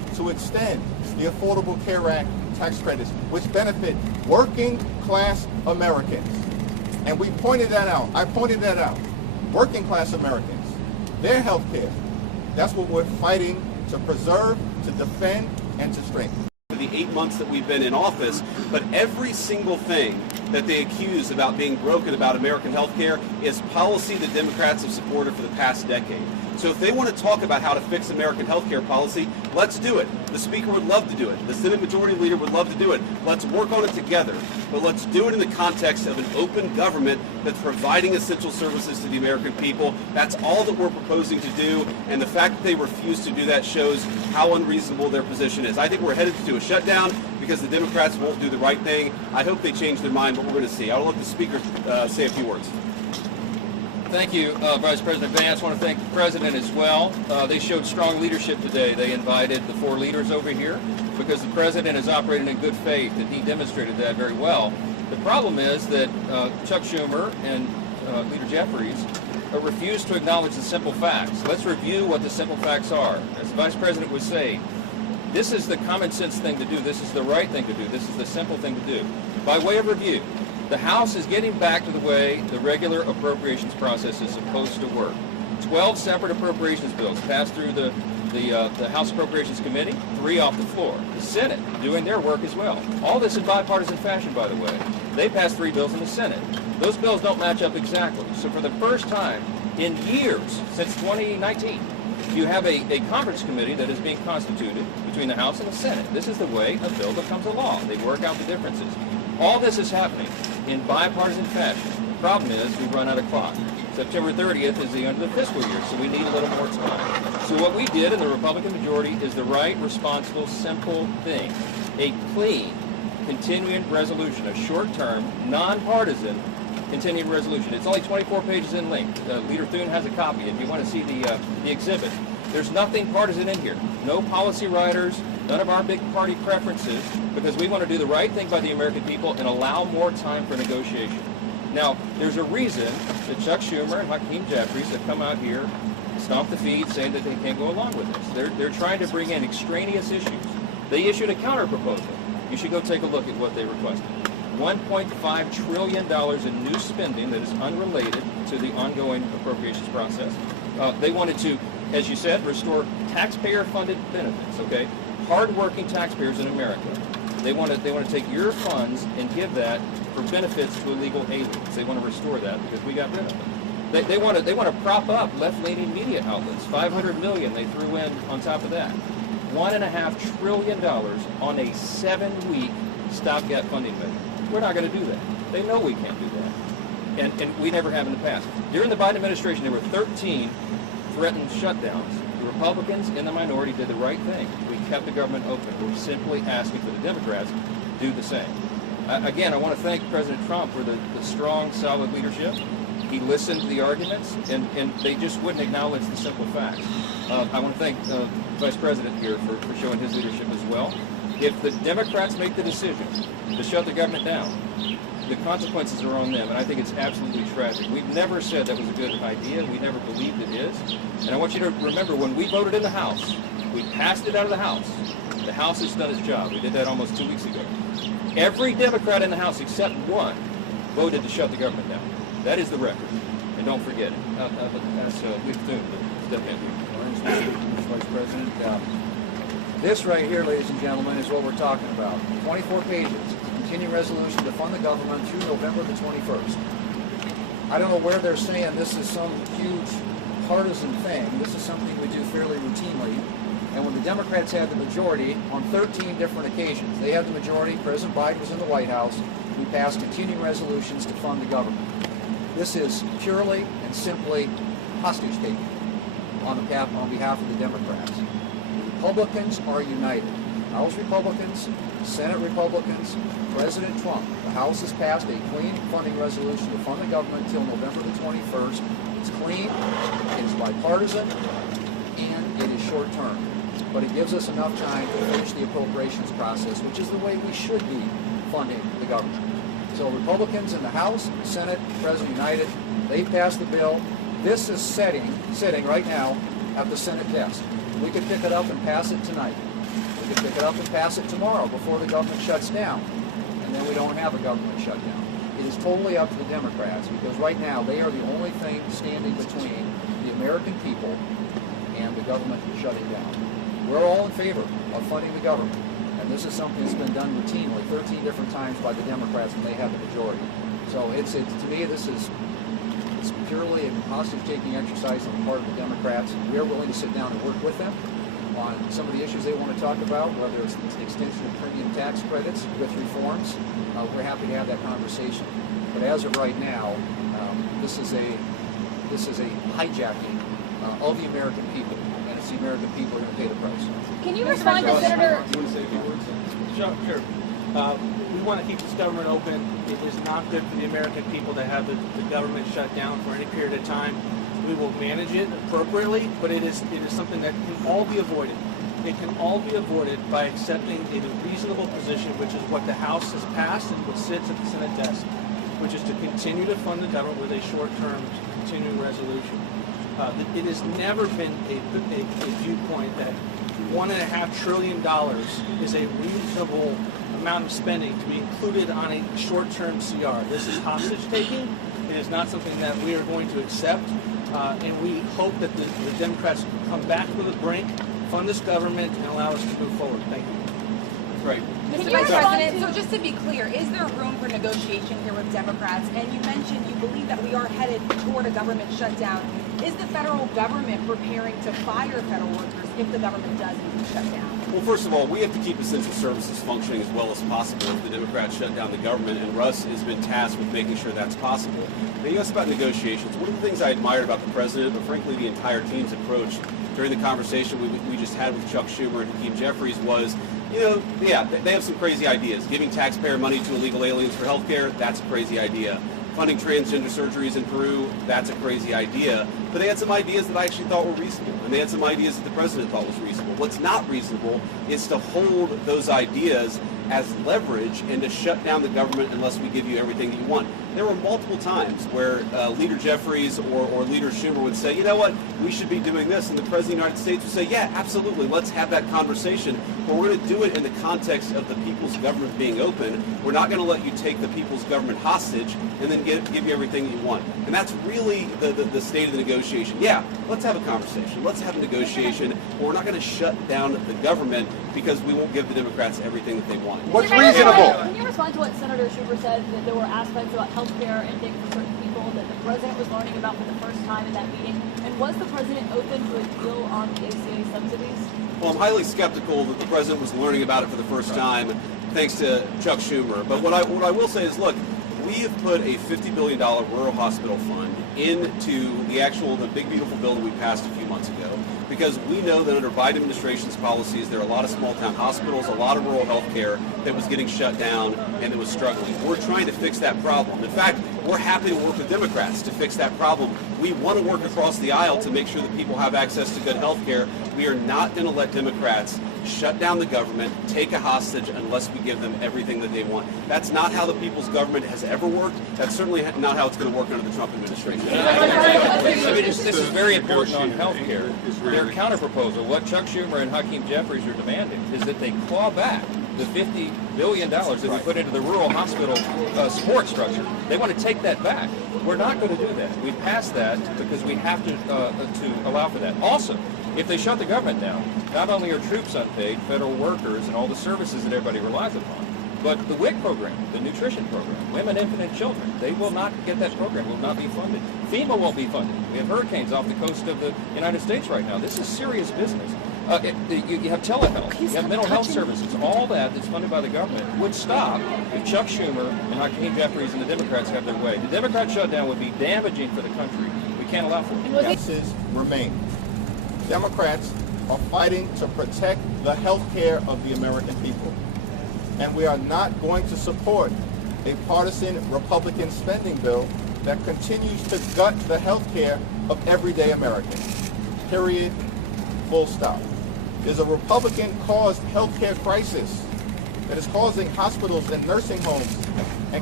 to extend the Affordable Care Act tax credits, which benefit working class Americans. And we pointed that out. I pointed that out. Working class Americans, their health care, that's what we're fighting to preserve, to defend, and to strengthen. The 8 months that we've been in office, but every single thing that they accuse about being broken about American health care is policy that Democrats have supported for the past decade. So if they want to talk about how to fix American health care policy, let's do it. The Speaker would love to do it. The Senate Majority Leader would love to do it. Let's work on it together. But let's do it in the context of an open government that's providing essential services to the American people. That's all that we're proposing to do. And the fact that they refuse to do that shows how unreasonable their position is. I think we're headed to a shutdown because the Democrats won't do the right thing. I hope they change their mind, but we're going to see. I'll let the Speaker say a few words. Thank you, Vice President Vance. I want to thank the President as well. They showed strong leadership today. They invited the 4 leaders over here because the President is operating in good faith, and he demonstrated that very well. The problem is that Chuck Schumer and Leader Jeffries refuse to acknowledge the simple facts. Let's review what the simple facts are. As the Vice President was saying, this is the common sense thing to do. This is the right thing to do. This is the simple thing to do. By way of review, the House is getting back to the way the regular appropriations process is supposed to work. 12 separate appropriations bills passed through the House Appropriations Committee, 3 off the floor. The Senate doing their work as well. All this in bipartisan fashion, by the way. They passed 3 bills in the Senate. Those bills don't match up exactly. So for the first time in years, since 2019, you have a conference committee that is being constituted between the House and the Senate. This is the way a bill becomes a law. They work out the differences. All this is happening in bipartisan fashion. The problem is we run out of clock. September 30th is the end of the fiscal year, so we need a little more time. So what we did in the Republican majority is the right, responsible, simple thing. A clean, continuing resolution, a short-term, nonpartisan continuing resolution. It's only 24 pages in length. Leader Thune has a copy if you want to see the exhibit. There's nothing partisan in here. No policy writers, none of our big party preferences, because we want to do the right thing by the American people and allow more time for negotiation. Now, there's a reason that Chuck Schumer and Hakeem Jeffries have come out here, stomped the feet, saying that they can't go along with this. They're trying to bring in extraneous issues. They issued a counter-proposal. You should go take a look at what they requested. $1.5 trillion in new spending that is unrelated to the ongoing appropriations process. They wanted to, as you said, restore taxpayer-funded benefits, okay? Hard-working taxpayers in America. They want to take your funds and give that for benefits to illegal aliens. They want to restore that because we got rid of them. They want to prop up left-leaning media outlets. $500 million they threw in on top of that. $1.5 trillion on a 7-week stopgap funding measure. We're not going to do that. They know we can't do that. And we never have in the past. During the Biden administration, there were 13 threatened shutdowns. The Republicans in the minority did the right thing. We kept the government open. We're simply asking for the Democrats to do the same. Again, I want to thank President Trump for the strong, solid leadership. He listened to the arguments, and they just wouldn't acknowledge the simple facts. I want to thank Vice President here for showing his leadership as well. If the Democrats make the decision to shut the government down, the consequences are on them, and I think it's absolutely tragic. We've never said that was a good idea. We never believed it is. And I want you to remember, when we voted in the House, we passed it out of the House. The House has done its job. We did that almost 2 weeks ago. Every Democrat in the House, except one, voted to shut the government down. That is the record. And don't forget it. That's Leader Thune to step in. Mr. Vice President, this right here, ladies and gentlemen, is what we're talking about. 24 pages, continuing resolution to fund the government through November the 21st. I don't know where they're saying this is some huge partisan thing. This is something we do fairly routinely. And when the Democrats had the majority on 13 different occasions, they had the majority, President Biden was in the White House, we passed continuing resolutions to fund the government. This is purely and simply hostage taking on behalf of the Democrats. The Republicans are united. House Republicans, Senate Republicans, President Trump. The House has passed a clean funding resolution to fund the government until November the 21st. It's clean, it is bipartisan, and it is short term. But it gives us enough time to finish the appropriations process, which is the way we should be funding the government. So Republicans in the House, Senate, President united, they passed the bill. This is sitting right now at the Senate desk. We could pick it up and pass it tonight. could pick it up and pass it tomorrow before the government shuts down, and then we don't have a government shutdown. It is totally up to the Democrats, because right now they are the only thing standing between the American people and the government shutting down. We're all in favor of funding the government, and this is something that's been done routinely 13 different times by the Democrats, and they have the majority. So to me, it's purely a hostage-taking exercise on the part of the Democrats. We are willing to sit down and work with them on some of the issues they want to talk about, whether it's the extension of premium tax credits with reforms. We're happy to have that conversation. But as of right now, this is a hijacking of the American people, and it's the American people who are going to pay the price. Can you respond to Senator? Do you want to say a few words? Sure. We want to keep this government open. It is not good for the American people to have the government shut down for any period of time. We will manage it appropriately, but it is something that can all be avoided. It can all be avoided by accepting a reasonable position, which is what the House has passed and what sits at the Senate desk, which is to continue to fund the government with a short-term continuing resolution. It has never been a viewpoint that $1.5 trillion is a reasonable amount of spending to be included on a short-term CR. This is hostage-taking. It is not something that we are going to accept, and we hope that the Democrats come back from the brink, fund this government, and allow us to move forward. Thank you. Great. Mr. Vice President, so just to be clear, is there room for negotiation here with Democrats? And you mentioned you believe that we are headed toward a government shutdown. Is the federal government preparing to fire federal workers if the government does shut down? Well, first of all, we have to keep essential services functioning as well as possible if the Democrats shut down the government, and Russ has been tasked with making sure that's possible. Now, you asked about negotiations. One of the things I admired about the president, but frankly the entire team's approach during the conversation we just had with Chuck Schumer and Hakeem Jeffries was, they have some crazy ideas. Giving taxpayer money to illegal aliens for health care, that's a crazy idea. Funding transgender surgeries in Peru, that's a crazy idea. But they had some ideas that I actually thought were reasonable, and they had some ideas that the president thought was reasonable. What's not reasonable is to hold those ideas as leverage and to shut down the government unless we give you everything that you want. There were multiple times where Leader Jeffries or Leader Schumer would say, you know what, we should be doing this, and the President of the United States would say, yeah, absolutely, let's have that conversation, but we're going to do it in the context of the people's government being open. We're not going to let you take the people's government hostage and then give you everything that you want. And that's really the state of the negotiation. Yeah, let's have a conversation, let's have a negotiation, but we're not going to shut down the government because we won't give the Democrats everything that they want. What's reasonable? Can you respond to what Senator Schumer said, that there were aspects about health care ending for certain people that the president was learning about for the first time in that meeting? And was the president open to a deal on the ACA subsidies? Well, I'm highly skeptical that the president was learning about it for the first time, thanks to Chuck Schumer. But what I will say is, look, we have put a $50 billion rural hospital fund into the big beautiful bill that we passed a few months ago, because we know that under Biden administration's policies, there are a lot of small town hospitals, a lot of rural health care that was getting shut down and that was struggling. We're trying to fix that problem. In fact, we're happy to work with Democrats to fix that problem. We want to work across the aisle to make sure that people have access to good health care. We are not going to let Democrats shut down the government, take a hostage unless we give them everything that they want. That's not how the people's government has ever worked. That's certainly not how it's going to work under the Trump administration. This is very important on health care. Their counterproposal, what Chuck Schumer and Hakeem Jeffries are demanding, is that they claw back the $50 billion that we put into the rural hospital support structure. They want to take that back. We're not going to do that. We passed that because we have to allow for that. Also, if they shut the government down, not only are troops unpaid, federal workers, and all the services that everybody relies upon, but the WIC program, the nutrition program, Women, Infant, and Children, they will not get that program, will not be funded. FEMA won't be funded. We have hurricanes off the coast of the United States right now. This is serious business. You have telehealth, you have mental health services, all that's funded by the government would stop if Chuck Schumer and Hakeem Jeffries and the Democrats have their way. The Democrat shutdown would be damaging for the country. We can't allow for it. Impasses remain. Democrats are fighting to protect the health care of the American people. And we are not going to support a partisan Republican spending bill that continues to gut the health care of everyday Americans. Period. Full stop. There's a Republican-caused health care crisis that is causing hospitals and nursing homes and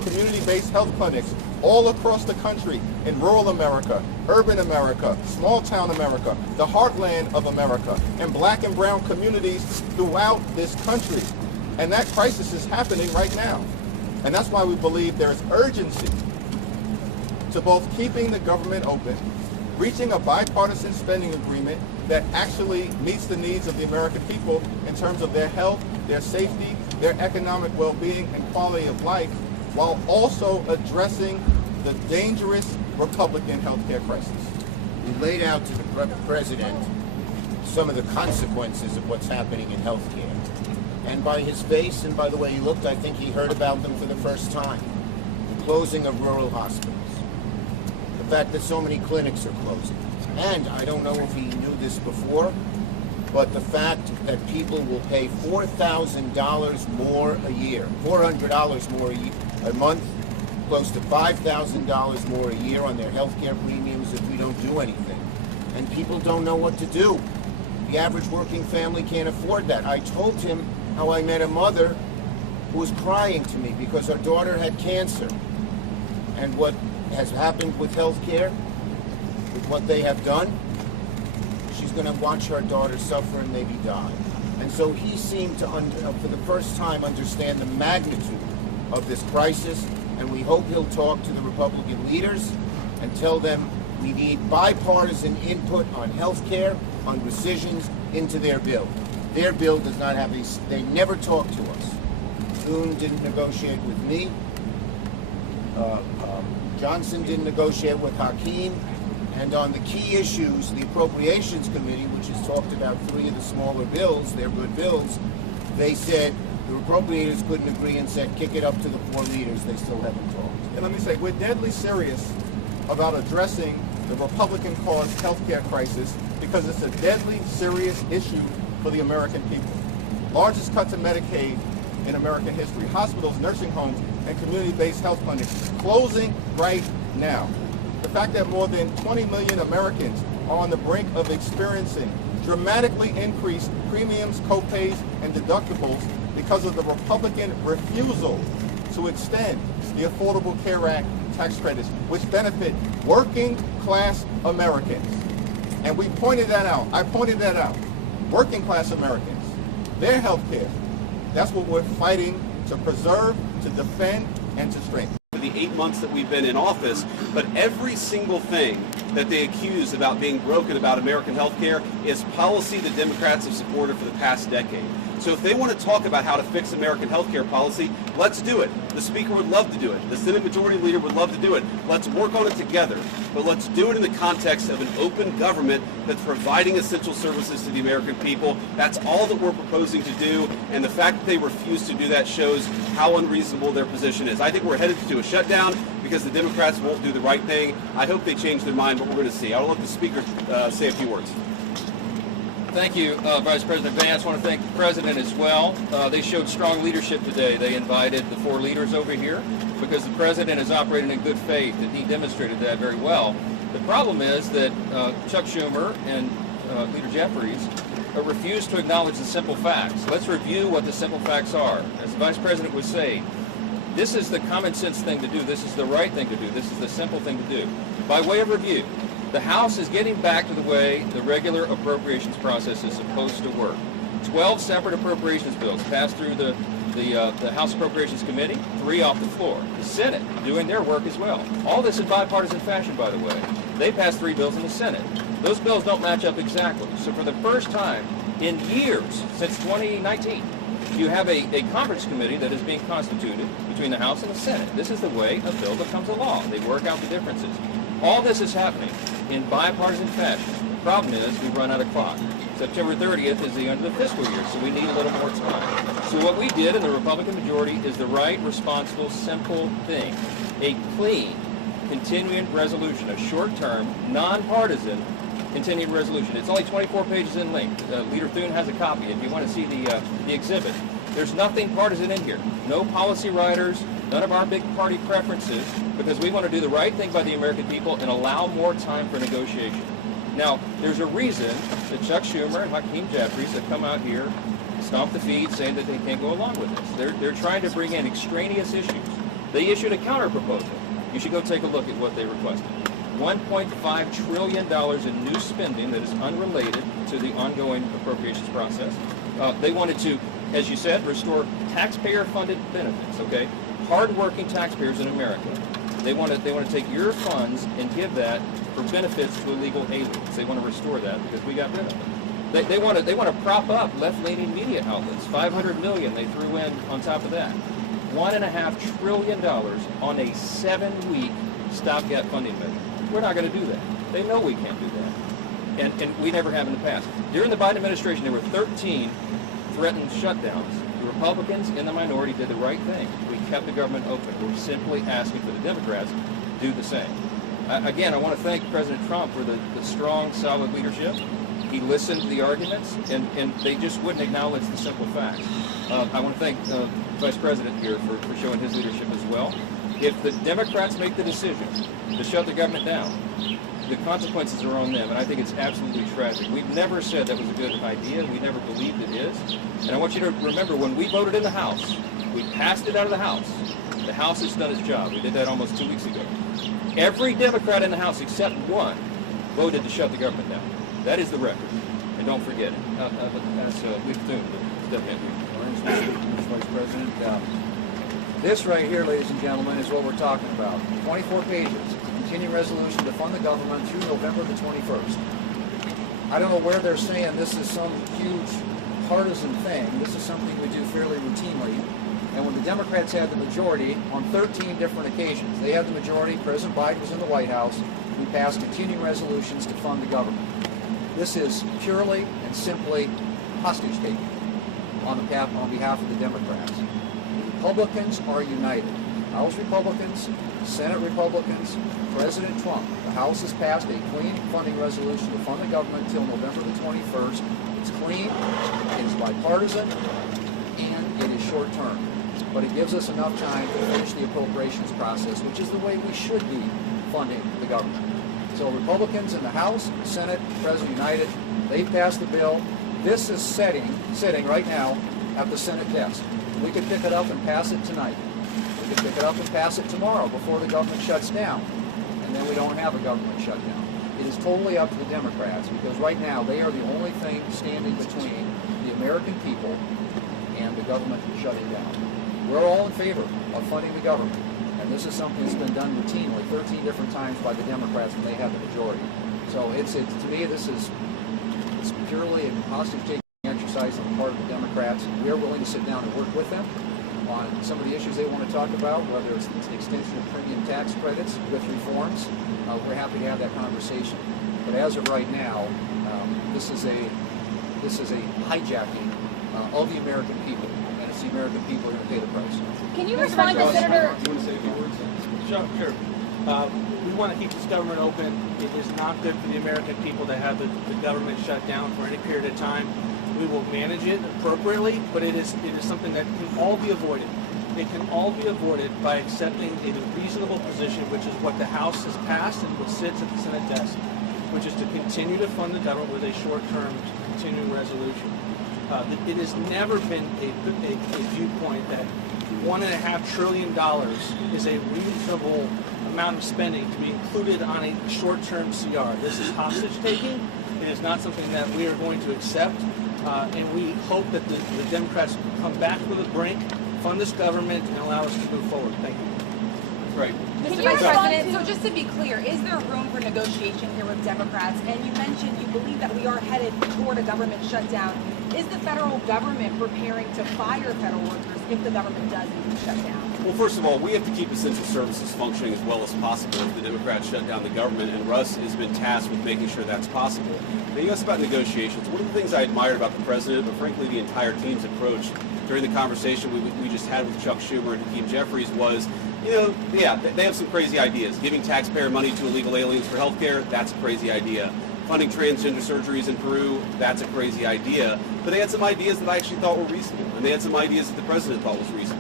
community-based health clinics all across the country, in rural America, urban America, small-town America, the heartland of America, and black and brown communities throughout this country. And that crisis is happening right now. And that's why we believe there is urgency to both keeping the government open, reaching a bipartisan spending agreement that actually meets the needs of the American people in terms of their health, their safety, their economic well-being and quality of life, while also addressing the dangerous Republican healthcare crisis. We laid out to the president some of the consequences of what's happening in healthcare. And by his face and by the way he looked, I think he heard about them for the first time. The closing of rural hospitals. The fact that so many clinics are closing. And I don't know if he knew this before, but the fact that people will pay $4,000 more a year, $400 more a month, close to $5,000 more a year on their health care premiums if we don't do anything. And people don't know what to do. The average working family can't afford that. I told him how I met a mother who was crying to me because her daughter had cancer. And what has happened with health care, with what they have done, she's going to watch her daughter suffer and maybe die. And so he seemed to, for the first time, understand the magnitude of this crisis, and we hope he'll talk to the Republican leaders and tell them we need bipartisan input on health care, on rescissions, into their bill. Their bill does not have these, they never talk to us. Thune didn't negotiate with me. Johnson didn't negotiate with Hakeem. And on the key issues, the Appropriations Committee, which has talked about 3 of the smaller bills, they're good bills, they said the appropriators couldn't agree and said kick it up to the 4 leaders. They still haven't talked. And let me say, we're deadly serious about addressing the Republican-caused healthcare crisis because it's a deadly serious issue for the American people. Largest cut to Medicaid in American history. Hospitals, nursing homes, and community-based health clinics closing right now. The fact that more than 20 million Americans are on the brink of experiencing dramatically increased premiums, copays, and deductibles because of the Republican refusal to extend the Affordable Care Act tax credits, which benefit working class Americans. And we pointed that out. I pointed that out. Working class Americans, their health care, that's what we're fighting to preserve, to defend, and to strengthen. For the 8 months that we've been in office, but every single thing that they accuse about being broken about American health care is policy the Democrats have supported for the past decade. So if they want to talk about how to fix American health care policy, let's do it. The Speaker would love to do it. The Senate Majority Leader would love to do it. Let's work on it together. But let's do it in the context of an open government that's providing essential services to the American people. That's all that we're proposing to do. And the fact that they refuse to do that shows how unreasonable their position is. I think we're headed to a shutdown because the Democrats won't do the right thing. I hope they change their mind, but we're going to see. I'll let the Speaker say a few words. Thank you, Vice President Vance. I want to thank the President as well. They showed strong leadership today. They invited the 4 leaders over here because the President is operating in good faith, and he demonstrated that very well. The problem is that Chuck Schumer and Leader Jeffries refuse to acknowledge the simple facts. Let's review what the simple facts are. As the Vice President was saying, this is the common sense thing to do. This is the right thing to do. This is the simple thing to do. By way of review, the House is getting back to the way the regular appropriations process is supposed to work. 12 separate appropriations bills passed through the House Appropriations Committee, 3 off the floor. The Senate doing their work as well. All this in bipartisan fashion, by the way. They passed 3 bills in the Senate. Those bills don't match up exactly. So for the first time in years, since 2019, you have a conference committee that is being constituted between the House and the Senate. This is the way a bill becomes a law. They work out the differences. All this is happening in bipartisan fashion. The problem is we run out of clock. September 30th is the end of the fiscal year, so we need a little more time. So what we did in the Republican majority is the right, responsible, simple thing. A clean, continuing resolution, a short-term, nonpartisan continuing resolution. It's only 24 pages in length. Leader Thune has a copy if you want to see the exhibit. There's nothing partisan in here. No policy writers, none of our big party preferences, because we want to do the right thing by the American people and allow more time for negotiation. Now, there's a reason that Chuck Schumer and Hakeem Jeffries have come out here, stomped the feet, saying that they can't go along with this. They're trying to bring in extraneous issues They issued a counter proposal. You should go take a look at what they requested. $1.5 trillion in new spending that is unrelated to the ongoing appropriations process. They wanted to, as you said, restore taxpayer-funded benefits, okay? Hard-working taxpayers in America. They want to take your funds and give that for benefits to illegal aliens. They want to restore that because we got rid of it. They want to prop up left-leaning media outlets. $500 million they threw in on top of that. $1.5 trillion on a 7-week stopgap funding measure. We're not going to do that. They know we can't do that. And we never have in the past. During the Biden administration, there were 13 threatened shutdowns. The Republicans in the minority did the right thing. We kept the government open. We're simply asking for the Democrats to do the same. Again, I want to thank President Trump for the strong, solid leadership. He listened to the arguments, and they just wouldn't acknowledge the simple facts. I want to thank the Vice President here for showing his leadership as well. If the Democrats make the decision to shut the government down, the consequences are on them, and I think it's absolutely tragic. We've never said that was a good idea. We never believed it is. And I want you to remember, when we voted in the House, we passed it out of the House. The House has done its job. We did that almost 2 weeks ago. Every Democrat in the House, except one, voted to shut the government down. That is the record. And don't forget it. That's Leif Thune, but Mr. Vice President, this right here, ladies and gentlemen, is what we're talking about. 24 pages, continuing resolution to fund the government through November the 21st. I don't know where they're saying this is some huge partisan thing. This is something we do fairly routinely. And when the Democrats had the majority on 13 different occasions, they had the majority, President Biden was in the White House, we passed continuing resolutions to fund the government. This is purely and simply hostage taking on behalf of the Democrats. Republicans are united. House Republicans, Senate Republicans, President Trump. The House has passed a clean funding resolution to fund the government until November the 21st. It's clean, it is bipartisan, and it is short term. But it gives us enough time to finish the appropriations process, which is the way we should be funding the government. So Republicans in the House, Senate, President united, they've passed the bill. This is sitting right now at the Senate desk. We could pick it up and pass it tonight. We could pick it up and pass it tomorrow before the government shuts down. And then we don't have a government shutdown. It is totally up to the Democrats, because right now they are the only thing standing between the American people and the government shutting down. We're all in favor of funding the government. And this is something that's been done routinely 13 different times by the Democrats when they have the majority. So to me, it's purely a hostage-taking exercise on the part of the Democrats. We are willing to sit down and work with them on some of the issues they want to talk about, whether it's the extension of premium tax credits with reforms. We're happy to have that conversation. But as of right now, this is a hijacking of the American people, and it's the American people who are going to pay the price. Can you respond to Senator? Do you want to say a few words? Sure. We want to keep this government open. It is not good for the American people to have the government shut down for any period of time. We will manage it appropriately, but it is something that can all be avoided. It can all be avoided by accepting a reasonable position, which is what the House has passed and what sits at the Senate desk, which is to continue to fund the government with a short-term continuing resolution. It has never been a viewpoint that $1.5 trillion is a reasonable amount of spending to be included on a short-term CR. This is hostage-taking. It is not something that we are going to accept, and we hope that the Democrats come back to the brink, fund this government, and allow us to move forward. Thank you. Right. Mr. Vice President, so just to be clear, is there room for negotiation here with Democrats? And you mentioned you believe that we are headed toward a government shutdown. Is the federal government preparing to fire federal workers if the government does indeed shut down? Well, first of all, we have to keep essential services functioning as well as possible if the Democrats shut down the government, and Russ has been tasked with making sure that's possible. Now, you asked about negotiations. One of the things I admired about the president, but frankly the entire team's approach during the conversation we just had with Chuck Schumer and Hakeem Jeffries was, they have some crazy ideas. Giving taxpayer money to illegal aliens for health care, that's a crazy idea. Funding transgender surgeries in Peru, that's a crazy idea. But they had some ideas that I actually thought were reasonable, and they had some ideas that the president thought was reasonable.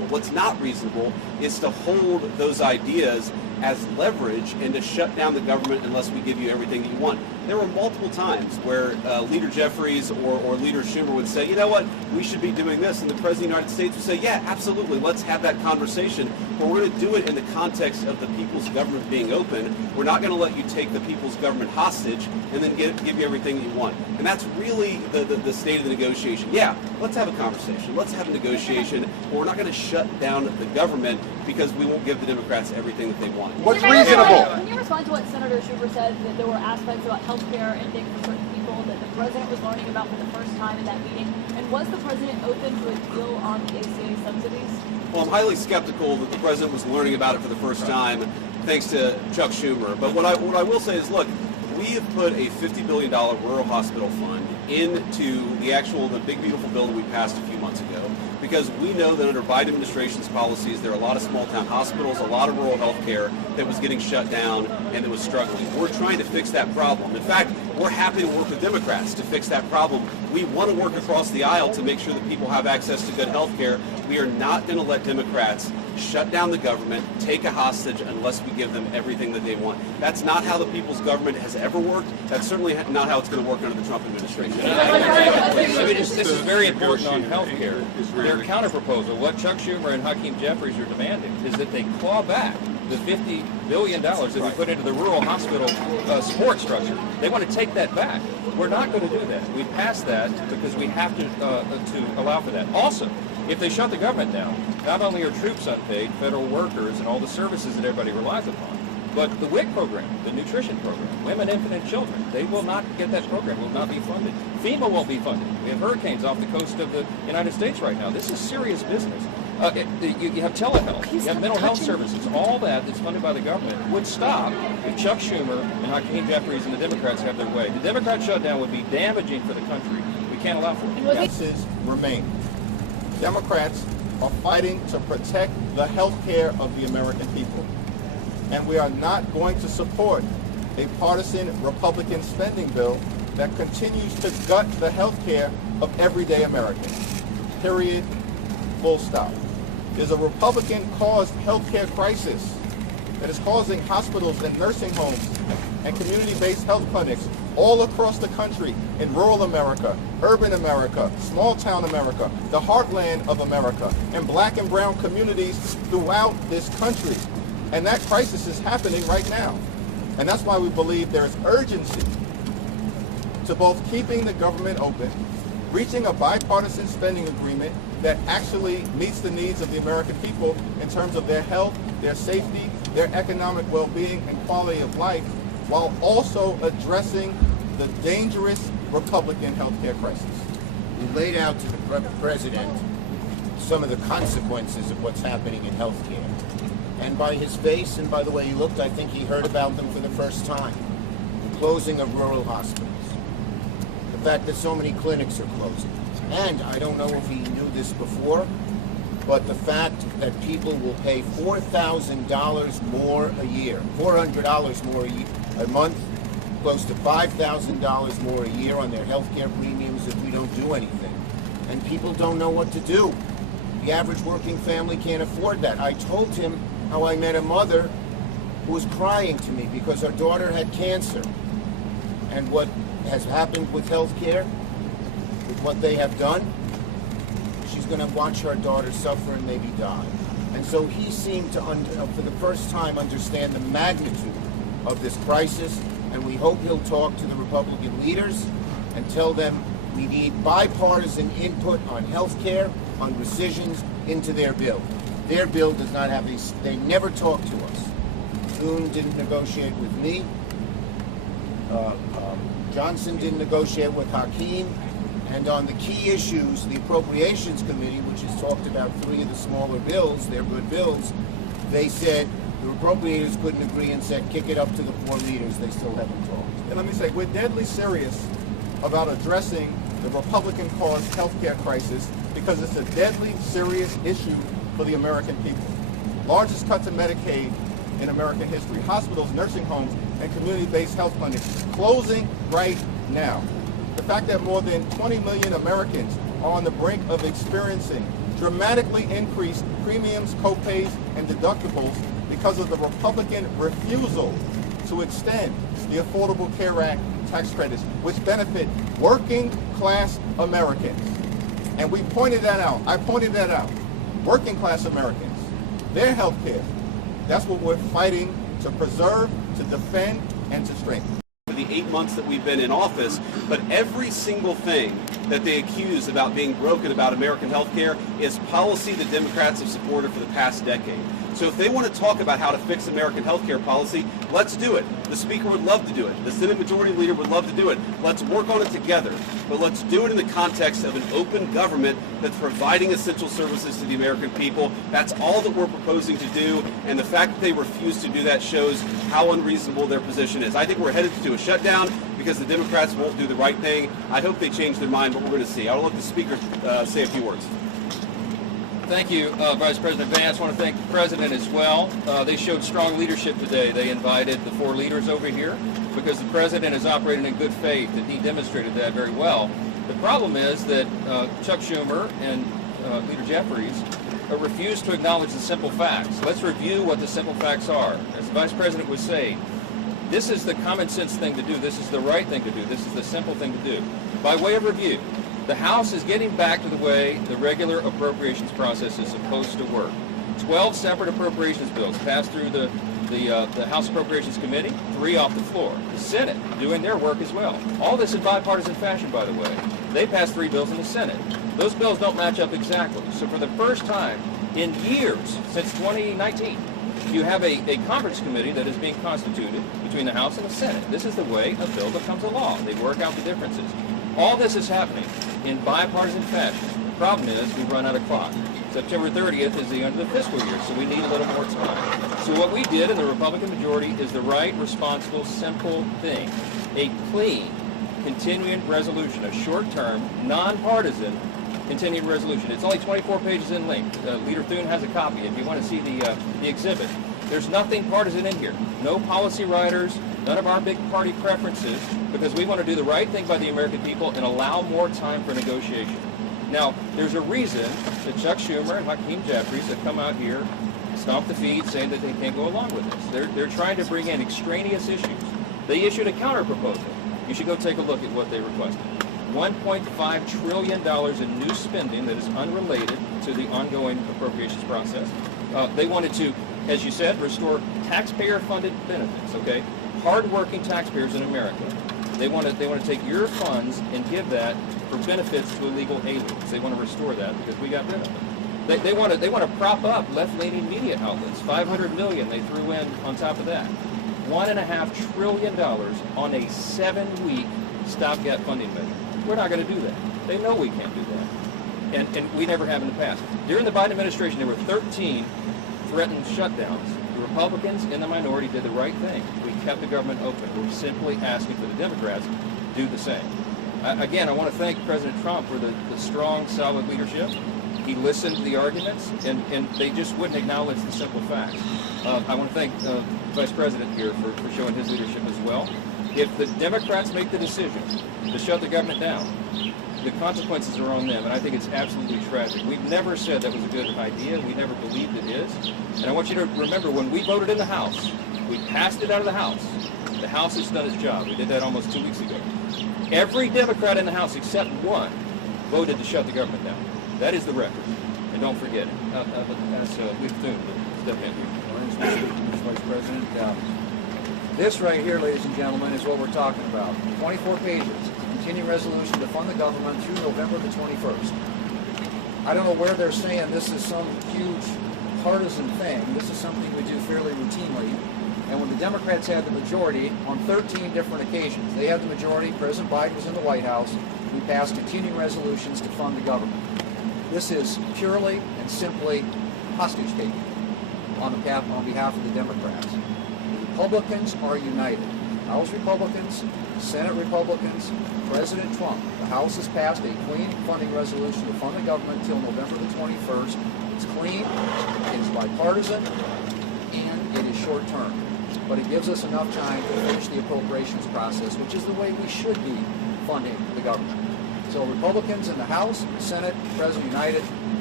What's not reasonable is to hold those ideas as leverage and to shut down the government unless we give you everything that you want. There were multiple times where Leader Jeffries or Leader Schumer would say, you know what, we should be doing this, and the President of the United States would say, yeah, absolutely, let's have that conversation, but we're going to do it in the context of the people's government being open. We're not going to let you take the people's government hostage and then give you everything that you want. And that's really the state of the negotiation. Yeah, let's have a conversation, let's have a negotiation, but we're not going to shut down the government because we won't give the Democrats everything that they want. What's reasonable? Can you respond to what Senator Schumer said, that there were aspects about health care ending for certain people that the president was learning about for the first time in that meeting? And was the president open to a deal on the ACA subsidies? Well, I'm highly skeptical that the president was learning about it for the first time, thanks to Chuck Schumer. But what I will say is, look, we have put a $50 billion rural hospital fund into the big beautiful bill that we passed a few months ago, because we know that under Biden administration's policies, there are a lot of small town hospitals, a lot of rural health care that was getting shut down and that was struggling. We're trying to fix that problem. In fact, we're happy to work with Democrats to fix that problem. We want to work across the aisle to make sure that people have access to good health care. We are not going to let Democrats shut down the government, take a hostage unless we give them everything that they want. That's not how the people's government has ever worked. That's certainly not how it's going to work under the Trump administration. This is very important on health care. Their counterproposal, what Chuck Schumer and Hakeem Jeffries are demanding, is that they claw back the $50 billion that we put into the rural hospital support structure. They want to take that back. We're not going to do that. We passed that because we have to allow for that. Also, if they shut the government down, not only are troops unpaid, federal workers, and all the services that everybody relies upon, but the WIC program, the nutrition program, women, infant, and children, they will not get that program, will not be funded. FEMA won't be funded. We have hurricanes off the coast of the United States right now. This is serious business. You have telehealth, you have mental health services, all that's funded by the government would stop if Chuck Schumer and Hakeem Jeffries and the Democrats have their way. The Democrat shutdown would be damaging for the country. We can't allow for it. Differences remain. Democrats are fighting to protect the health care of the American people. And we are not going to support a partisan Republican spending bill that continues to gut the health care of everyday Americans. Period. Full stop. There's a Republican-caused health care crisis that is causing hospitals and nursing homes and community-based health clinics all across the country, in rural America, urban America, small-town America, the heartland of America, and black and brown communities throughout this country. And that crisis is happening right now. And that's why we believe there is urgency to both keeping the government open, reaching a bipartisan spending agreement that actually meets the needs of the American people in terms of their health, their safety, their economic well-being and quality of life, while also addressing the dangerous Republican healthcare crisis. We laid out to the president some of the consequences of what's happening in healthcare. And by his face and by the way he looked, I think he heard about them for the first time. The closing of rural hospitals. The fact that so many clinics are closing. And I don't know if he knew this before, but the fact that people will pay $4,000 more a year, $400 more a month, close to $5,000 more a year on their health care premiums if we don't do anything. And people don't know what to do. The average working family can't afford that. I told him how I met a mother who was crying to me because her daughter had cancer. And what has happened with health care, with what they have done, she's going to watch her daughter suffer and maybe die. And so he seemed to, for the first time, understand the magnitude of this crisis, and we hope he'll talk to the Republican leaders and tell them we need bipartisan input on health care, on rescissions into their bill. Their bill does not have these, they never talk to us. Thune didn't negotiate with me. Johnson didn't negotiate with Hakeem. And on the key issues, the Appropriations Committee, which has talked about 3 of the smaller bills, they're good bills, they said the appropriators couldn't agree and said kick it up to the 4 leaders. They still haven't talked. And let me say, we're deadly serious about addressing the Republican-caused healthcare crisis because it's a deadly serious issue for the American people. Largest cut to Medicaid in American history. Hospitals, nursing homes, and community-based health clinics closing right now. The fact that more than 20 million Americans are on the brink of experiencing dramatically increased premiums, copays, and deductibles because of the Republican refusal to extend the Affordable Care Act tax credits, which benefit working class Americans. And we pointed that out. I pointed that out. Working class Americans, their health care, that's what we're fighting to preserve, to defend, and to strengthen. For the 8 months that we've been in office, but every single thing that they accuse about being broken about American health care is policy the Democrats have supported for the past decade. So if they want to talk about how to fix American health care policy, let's do it. The Speaker would love to do it. The Senate Majority Leader would love to do it. Let's work on it together. But let's do it in the context of an open government that's providing essential services to the American people. That's all that we're proposing to do. And the fact that they refuse to do that shows how unreasonable their position is. I think we're headed to a shutdown because the Democrats won't do the right thing. I hope they change their mind, but we're going to see. I'll let the Speaker say a few words. Thank you, Vice President Vance. I want to thank the President as well. They showed strong leadership today. They invited the 4 leaders over here because the President is operating in good faith, and he demonstrated that very well. The problem is that Chuck Schumer and Leader Jeffries refuse to acknowledge the simple facts. Let's review what the simple facts are. As the Vice President was saying, this is the common sense thing to do. This is the right thing to do. This is the simple thing to do. By way of review, the House is getting back to the way the regular appropriations process is supposed to work. 12 separate appropriations bills passed through the House Appropriations Committee, 3 off the floor. The Senate doing their work as well. All this in bipartisan fashion, by the way. They passed 3 bills in the Senate. Those bills don't match up exactly. So for the first time in years, since 2019, you have a conference committee that is being constituted between the House and the Senate. This is the way a bill becomes a law. They work out the differences. All this is happening in bipartisan fashion. The problem is we run out of clock. September 30th is the end of the fiscal year, so we need a little more time. So what we did in the Republican majority is the right, responsible, simple thing. A clean, continuing resolution, a short-term, nonpartisan continuing resolution. It's only 24 pages in length. Leader Thune has a copy if you want to see the exhibit. There's nothing partisan in here. No policy writers, none of our big party preferences, because we want to do the right thing by the American people and allow more time for negotiation. Now, there's a reason that Chuck Schumer and Hakeem Jeffries have come out here, stomped the feet, saying that they can't go along with this. They're trying to bring in extraneous issues. They issued a counter-proposal. You should go take a look at what they requested. $1.5 trillion in new spending that is unrelated to the ongoing appropriations process. They wanted to, as you said, restore taxpayer-funded benefits, okay? Hard-working taxpayers in America. They want to take your funds and give that for benefits to illegal aliens. They want to restore that because we got rid of them. They want to prop up left-leaning media outlets. $500 million they threw in on top of that. $1.5 trillion on a 7-week stopgap funding measure. We're not going to do that. They know we can't do that. And we never have in the past. During the Biden administration, there were 13 threatened shutdowns. The Republicans in the minority did the right thing. We kept the government open. We're simply asking for the Democrats to do the same. Again, I want to thank President Trump for the strong, solid leadership. He listened to the arguments, and they just wouldn't acknowledge the simple facts. I want to thank Vice President here for showing his leadership as well. If the Democrats make the decision to shut the government down, the consequences are on them, and I think it's absolutely tragic. We've never said that was a good idea. We never believed it is. And I want you to remember, when we voted in the House, we passed it out of the House. The House has done its job. We did that almost 2 weeks ago. Every Democrat in the House except one voted to shut the government down. That is the record. And don't forget it. That's Leader Thune. Step in here. Mr. Vice President, this right here, ladies and gentlemen, is what we're talking about. 24 pages. Continuing resolution to fund the government through November the 21st. I don't know where they're saying this is some huge partisan thing. This is something we do fairly routinely. And when the Democrats had the majority on 13 different occasions, they had the majority, President Biden was in the White House, we passed continuing resolutions to fund the government. This is purely and simply hostage taking on behalf of the Democrats. The Republicans are united. House Republicans, Senate Republicans, President Trump. The House has passed a clean funding resolution to fund the government until November the 21st. It's clean, it is bipartisan, and it is short term. But it gives us enough time to finish the appropriations process, which is the way we should be funding the government. So Republicans in the House, Senate, President united,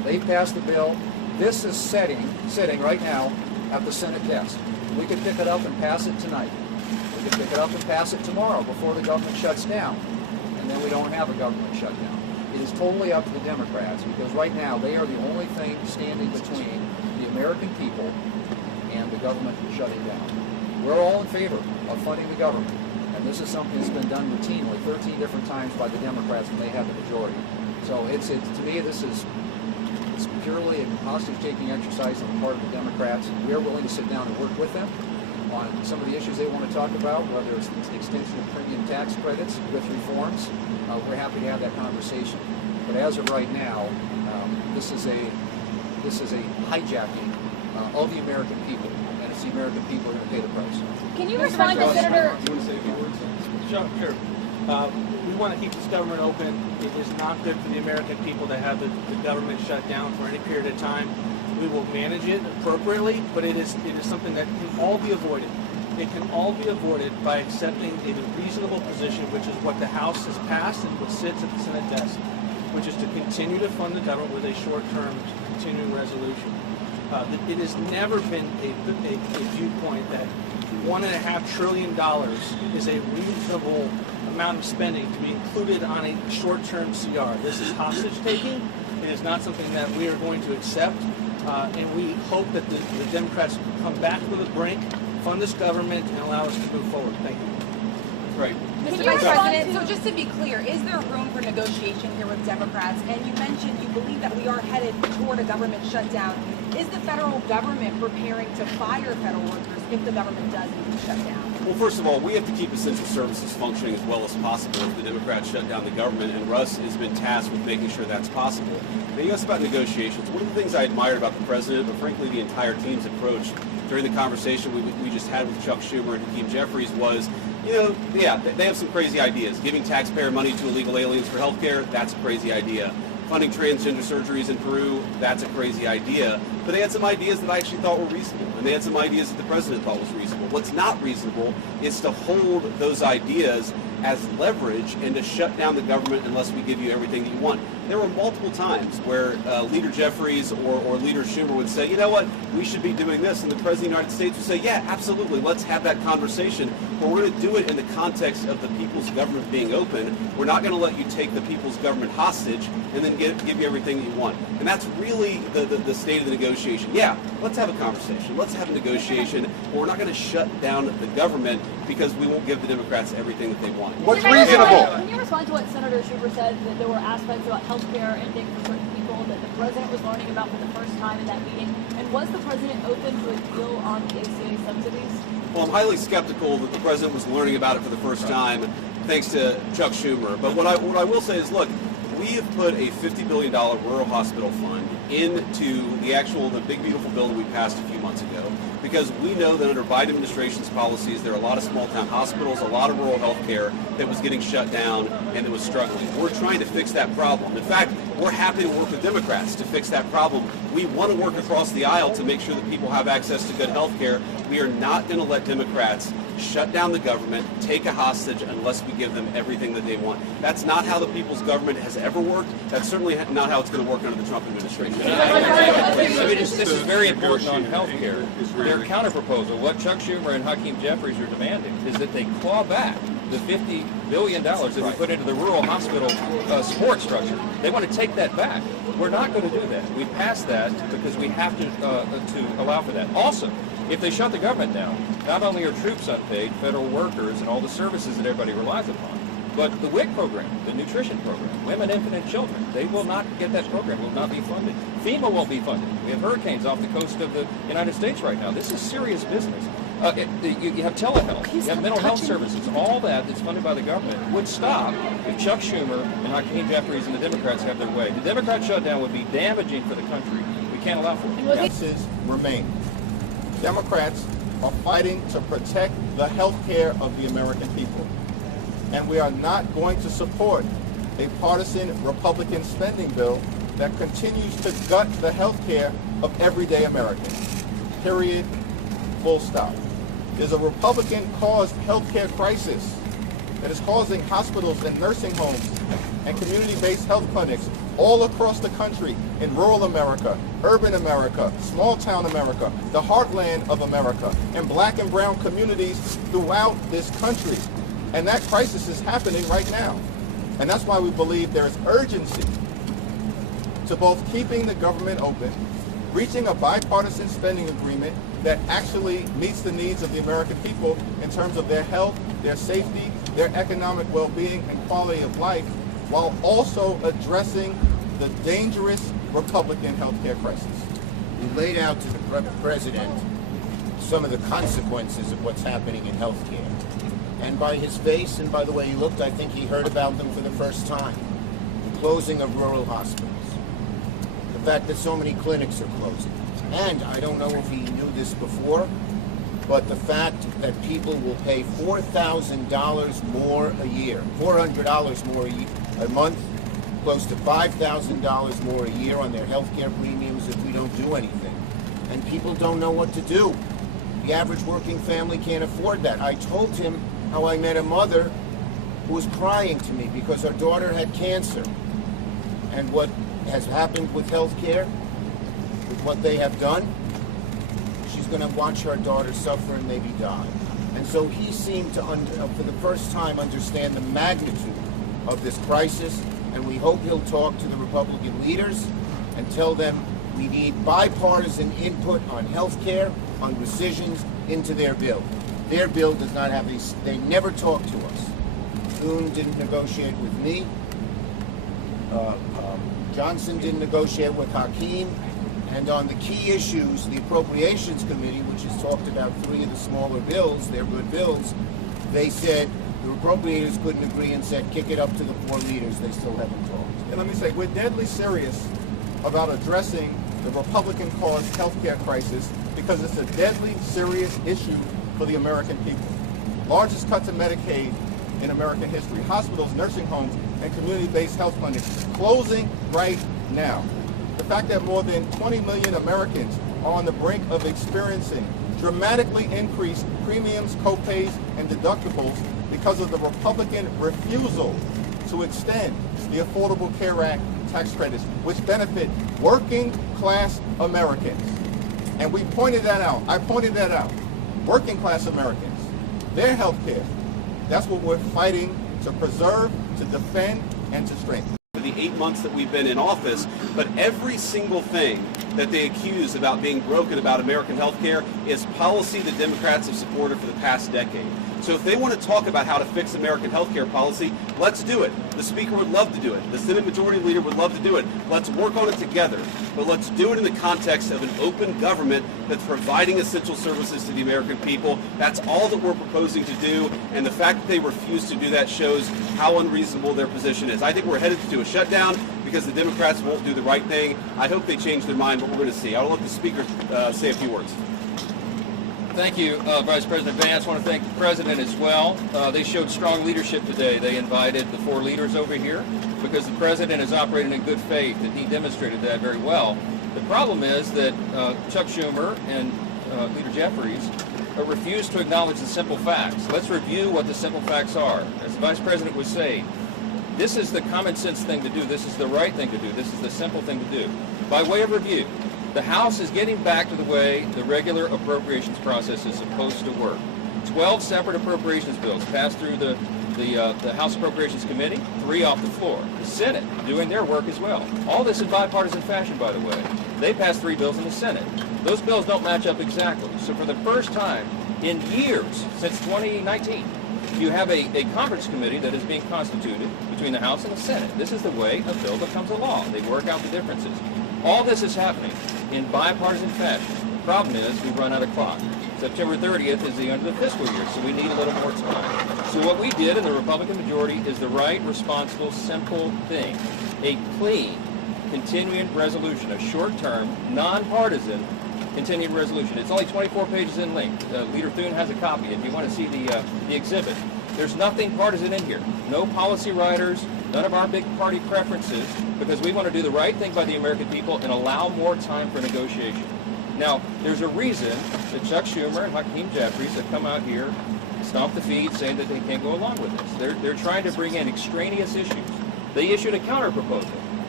They passed the bill. This is sitting right now at the Senate desk. We could pick it up and pass it tonight. We could pick it up and pass it tomorrow before the government shuts down. And then we don't have a government shutdown. It is totally up to the Democrats because right now they are the only thing standing between the American people and the government shutting down. We're all in favor of funding the government. And this is something that's been done routinely 13 different times by the Democrats when they have the majority. So to me, it's purely a hostage-taking exercise on the part of the Democrats. We are willing to sit down and work with them on some of the issues they want to talk about, whether it's the extension of premium tax credits with reforms. We're happy to have that conversation. But as of right now, this is a hijacking of the American people, and it's the American people who are going to pay the price. Can you respond to Senator? Do you want to say a few words? Sure. We want to keep this government open. It is not good for the American people to have the government shut down for any period of time. We will manage it appropriately, but it is something that can all be avoided. It can all be avoided by accepting a reasonable position, which is what the House has passed and what sits at the Senate desk, which is to continue to fund the government with a short-term continuing resolution. It has never been a viewpoint that $1.5 trillion is a reasonable amount of spending to be included on a short-term CR. This is hostage-taking. It is not something that we are going to accept, and we hope that the Democrats come back to the brink, fund this government, and allow us to move forward. Thank you. Right. Mr. Vice President, so just to be clear, is there room for negotiation here with Democrats? And you mentioned you believe that we are headed toward a government shutdown. Is the federal government preparing to fire federal workers if the government does indeed shut down? Well, first of all, we have to keep essential services functioning as well as possible if the Democrats shut down the government, and Russ has been tasked with making sure that's possible. Now, you asked about negotiations. One of the things I admired about the president, but frankly the entire team's approach during the conversation we just had with Chuck Schumer and Hakeem Jeffries was, they have some crazy ideas. Giving taxpayer money to illegal aliens for health care, that's a crazy idea. Funding transgender surgeries in Peru, that's a crazy idea. But they had some ideas that I actually thought were reasonable, and they had some ideas that the president thought was reasonable. What's not reasonable is to hold those ideas as leverage and to shut down the government unless we give you everything that you want. There were multiple times where Leader Jeffries or Leader Schumer would say, you know what, we should be doing this, and the President of the United States would say, yeah, absolutely, let's have that conversation, but we're going to do it in the context of the people's government being open. We're not going to let you take the people's government hostage and then give you everything that you want. And that's really the state of the negotiation. Yeah, let's have a conversation, let's have a negotiation, but we're not going to shut down the government because we won't give the Democrats everything that they want. What's reasonable? Can you respond to what Senator Schumer said, that there were aspects about health care ending for certain people that the president was learning about for the first time in that meeting? And was the president open to a deal on the ACA subsidies? Well, I'm highly skeptical that the president was learning about it for the first time, thanks to Chuck Schumer. But what I will say is, look, we have put a $50 billion rural hospital fund into the big beautiful bill that we passed a few months ago, because we know that under Biden administration's policies, there are a lot of small town hospitals, a lot of rural health care that was getting shut down and that was struggling. We're trying to fix that problem. In fact, we're happy to work with Democrats to fix that problem. We want to work across the aisle to make sure that people have access to good health care. We are not going to let Democrats shut down the government, take a hostage unless we give them everything that they want. That's not how the people's government has ever worked. That's certainly not how it's going to work under the Trump administration. This is very important on health care. Their counterproposal, what Chuck Schumer and Hakeem Jeffries are demanding, is that they claw back the $50 billion that we put into the rural hospital support structure. They want to take that back. We're not going to do that. We passed that because we have to allow for that. Also, if they shut the government down, not only are troops unpaid, federal workers, and all the services that everybody relies upon, but the WIC program, the nutrition program, Women, Infant, and Children, they will not get that program, will not be funded. FEMA won't be funded. We have hurricanes off the coast of the United States right now. This is serious business. You have telehealth, you have mental health services, all that's funded by the government would stop if Chuck Schumer and Hakeem Jeffries and the Democrats have their way. The Democrat shutdown would be damaging for the country. We can't allow for it. Differences remain. Democrats are fighting to protect the health care of the American people. And we are not going to support a partisan Republican spending bill that continues to gut the health care of everyday Americans. Period. Full stop. There's a Republican-caused health care crisis that is causing hospitals and nursing homes and community-based health clinics all across the country, in rural America, urban America, small town America, the heartland of America, and black and brown communities throughout this country. And that crisis is happening right now. And that's why we believe there is urgency to both keeping the government open, reaching a bipartisan spending agreement that actually meets the needs of the American people in terms of their health, their safety, their economic well-being and quality of life, while also addressing the dangerous Republican healthcare crisis. We laid out to the president some of the consequences of what's happening in healthcare. And by his face and by the way he looked, I think he heard about them for the first time. The closing of rural hospitals. The fact that so many clinics are closing. And I don't know if he knew this before, but the fact that people will pay $4,000 more a year, $400 more a month, close to $5,000 more a year on their health care premiums if we don't do anything. And people don't know what to do. The average working family can't afford that. I told him how I met a mother who was crying to me because her daughter had cancer. And what has happened with health care, with what they have done, she's going to watch her daughter suffer and maybe die. And so he seemed to, for the first time, understand the magnitude of this crisis, and we hope he'll talk to the Republican leaders and tell them we need bipartisan input on health care, on rescissions into their bill. Their bill does not have these, they never talk to us. Thune didn't negotiate with me. Johnson didn't negotiate with Hakeem. And on the key issues, the Appropriations Committee, which has talked about 3 of the smaller bills, they're good bills, they said the appropriators couldn't agree and said kick it up to the 4 leaders. They still haven't talked. And let me say, we're deadly serious about addressing the Republican-caused healthcare crisis because it's a deadly serious issue for the American people. Largest cut to Medicaid in American history. Hospitals, nursing homes, and community-based health clinics closing right now. The fact that more than 20 million Americans are on the brink of experiencing dramatically increased premiums, copays, and deductibles because of the Republican refusal to extend the Affordable Care Act tax credits, which benefit working-class Americans. And we pointed that out. I pointed that out. Working-class Americans, their health care, that's what we're fighting to preserve, to defend, and to strengthen. The 8 months that we've been in office, but every single thing that they accuse about being broken about American health care is policy the Democrats have supported for the past decade. So if they want to talk about how to fix American health care policy, let's do it. The Speaker would love to do it. The Senate Majority Leader would love to do it. Let's work on it together. But let's do it in the context of an open government that's providing essential services to the American people. That's all that we're proposing to do. And the fact that they refuse to do that shows how unreasonable their position is. I think we're headed to a shutdown because the Democrats won't do the right thing. I hope they change their mind, but we're going to see. I'll let the Speaker say a few words. Thank you, Vice President Vance. I want to thank the President as well. They showed strong leadership today. They invited the 4 leaders over here because the President is operating in good faith, and he demonstrated that very well. The problem is that Chuck Schumer and Leader Jeffries refuse to acknowledge the simple facts. Let's review what the simple facts are. As the Vice President was saying, this is the common sense thing to do. This is the right thing to do. This is the simple thing to do. By way of review, the House is getting back to the way the regular appropriations process is supposed to work. 12 separate appropriations bills passed through the House Appropriations Committee, 3 off the floor. The Senate doing their work as well. All this in bipartisan fashion, by the way. They passed 3 bills in the Senate. Those bills don't match up exactly. So for the first time in years, since 2019, you have a conference committee that is being constituted between the House and the Senate. This is the way a bill becomes a law. They work out the differences. All this is happening in bipartisan fashion. The problem is we run out of clock. September 30th is the end of the fiscal year, so we need a little more time. So what we did in the Republican majority is the right, responsible, simple thing. A clean, continuing resolution, a short-term, nonpartisan continuing resolution. It's only 24 pages in length. Leader Thune has a copy if you want to see the exhibit. There's nothing partisan in here. No policy writers, none of our big party preferences, because we want to do the right thing by the American people and allow more time for negotiation. Now, there's a reason that Chuck Schumer and Hakeem Jeffries have come out here, stomp the feet, saying that they can't go along with this. They're trying to bring in extraneous issues. They issued a counter proposal.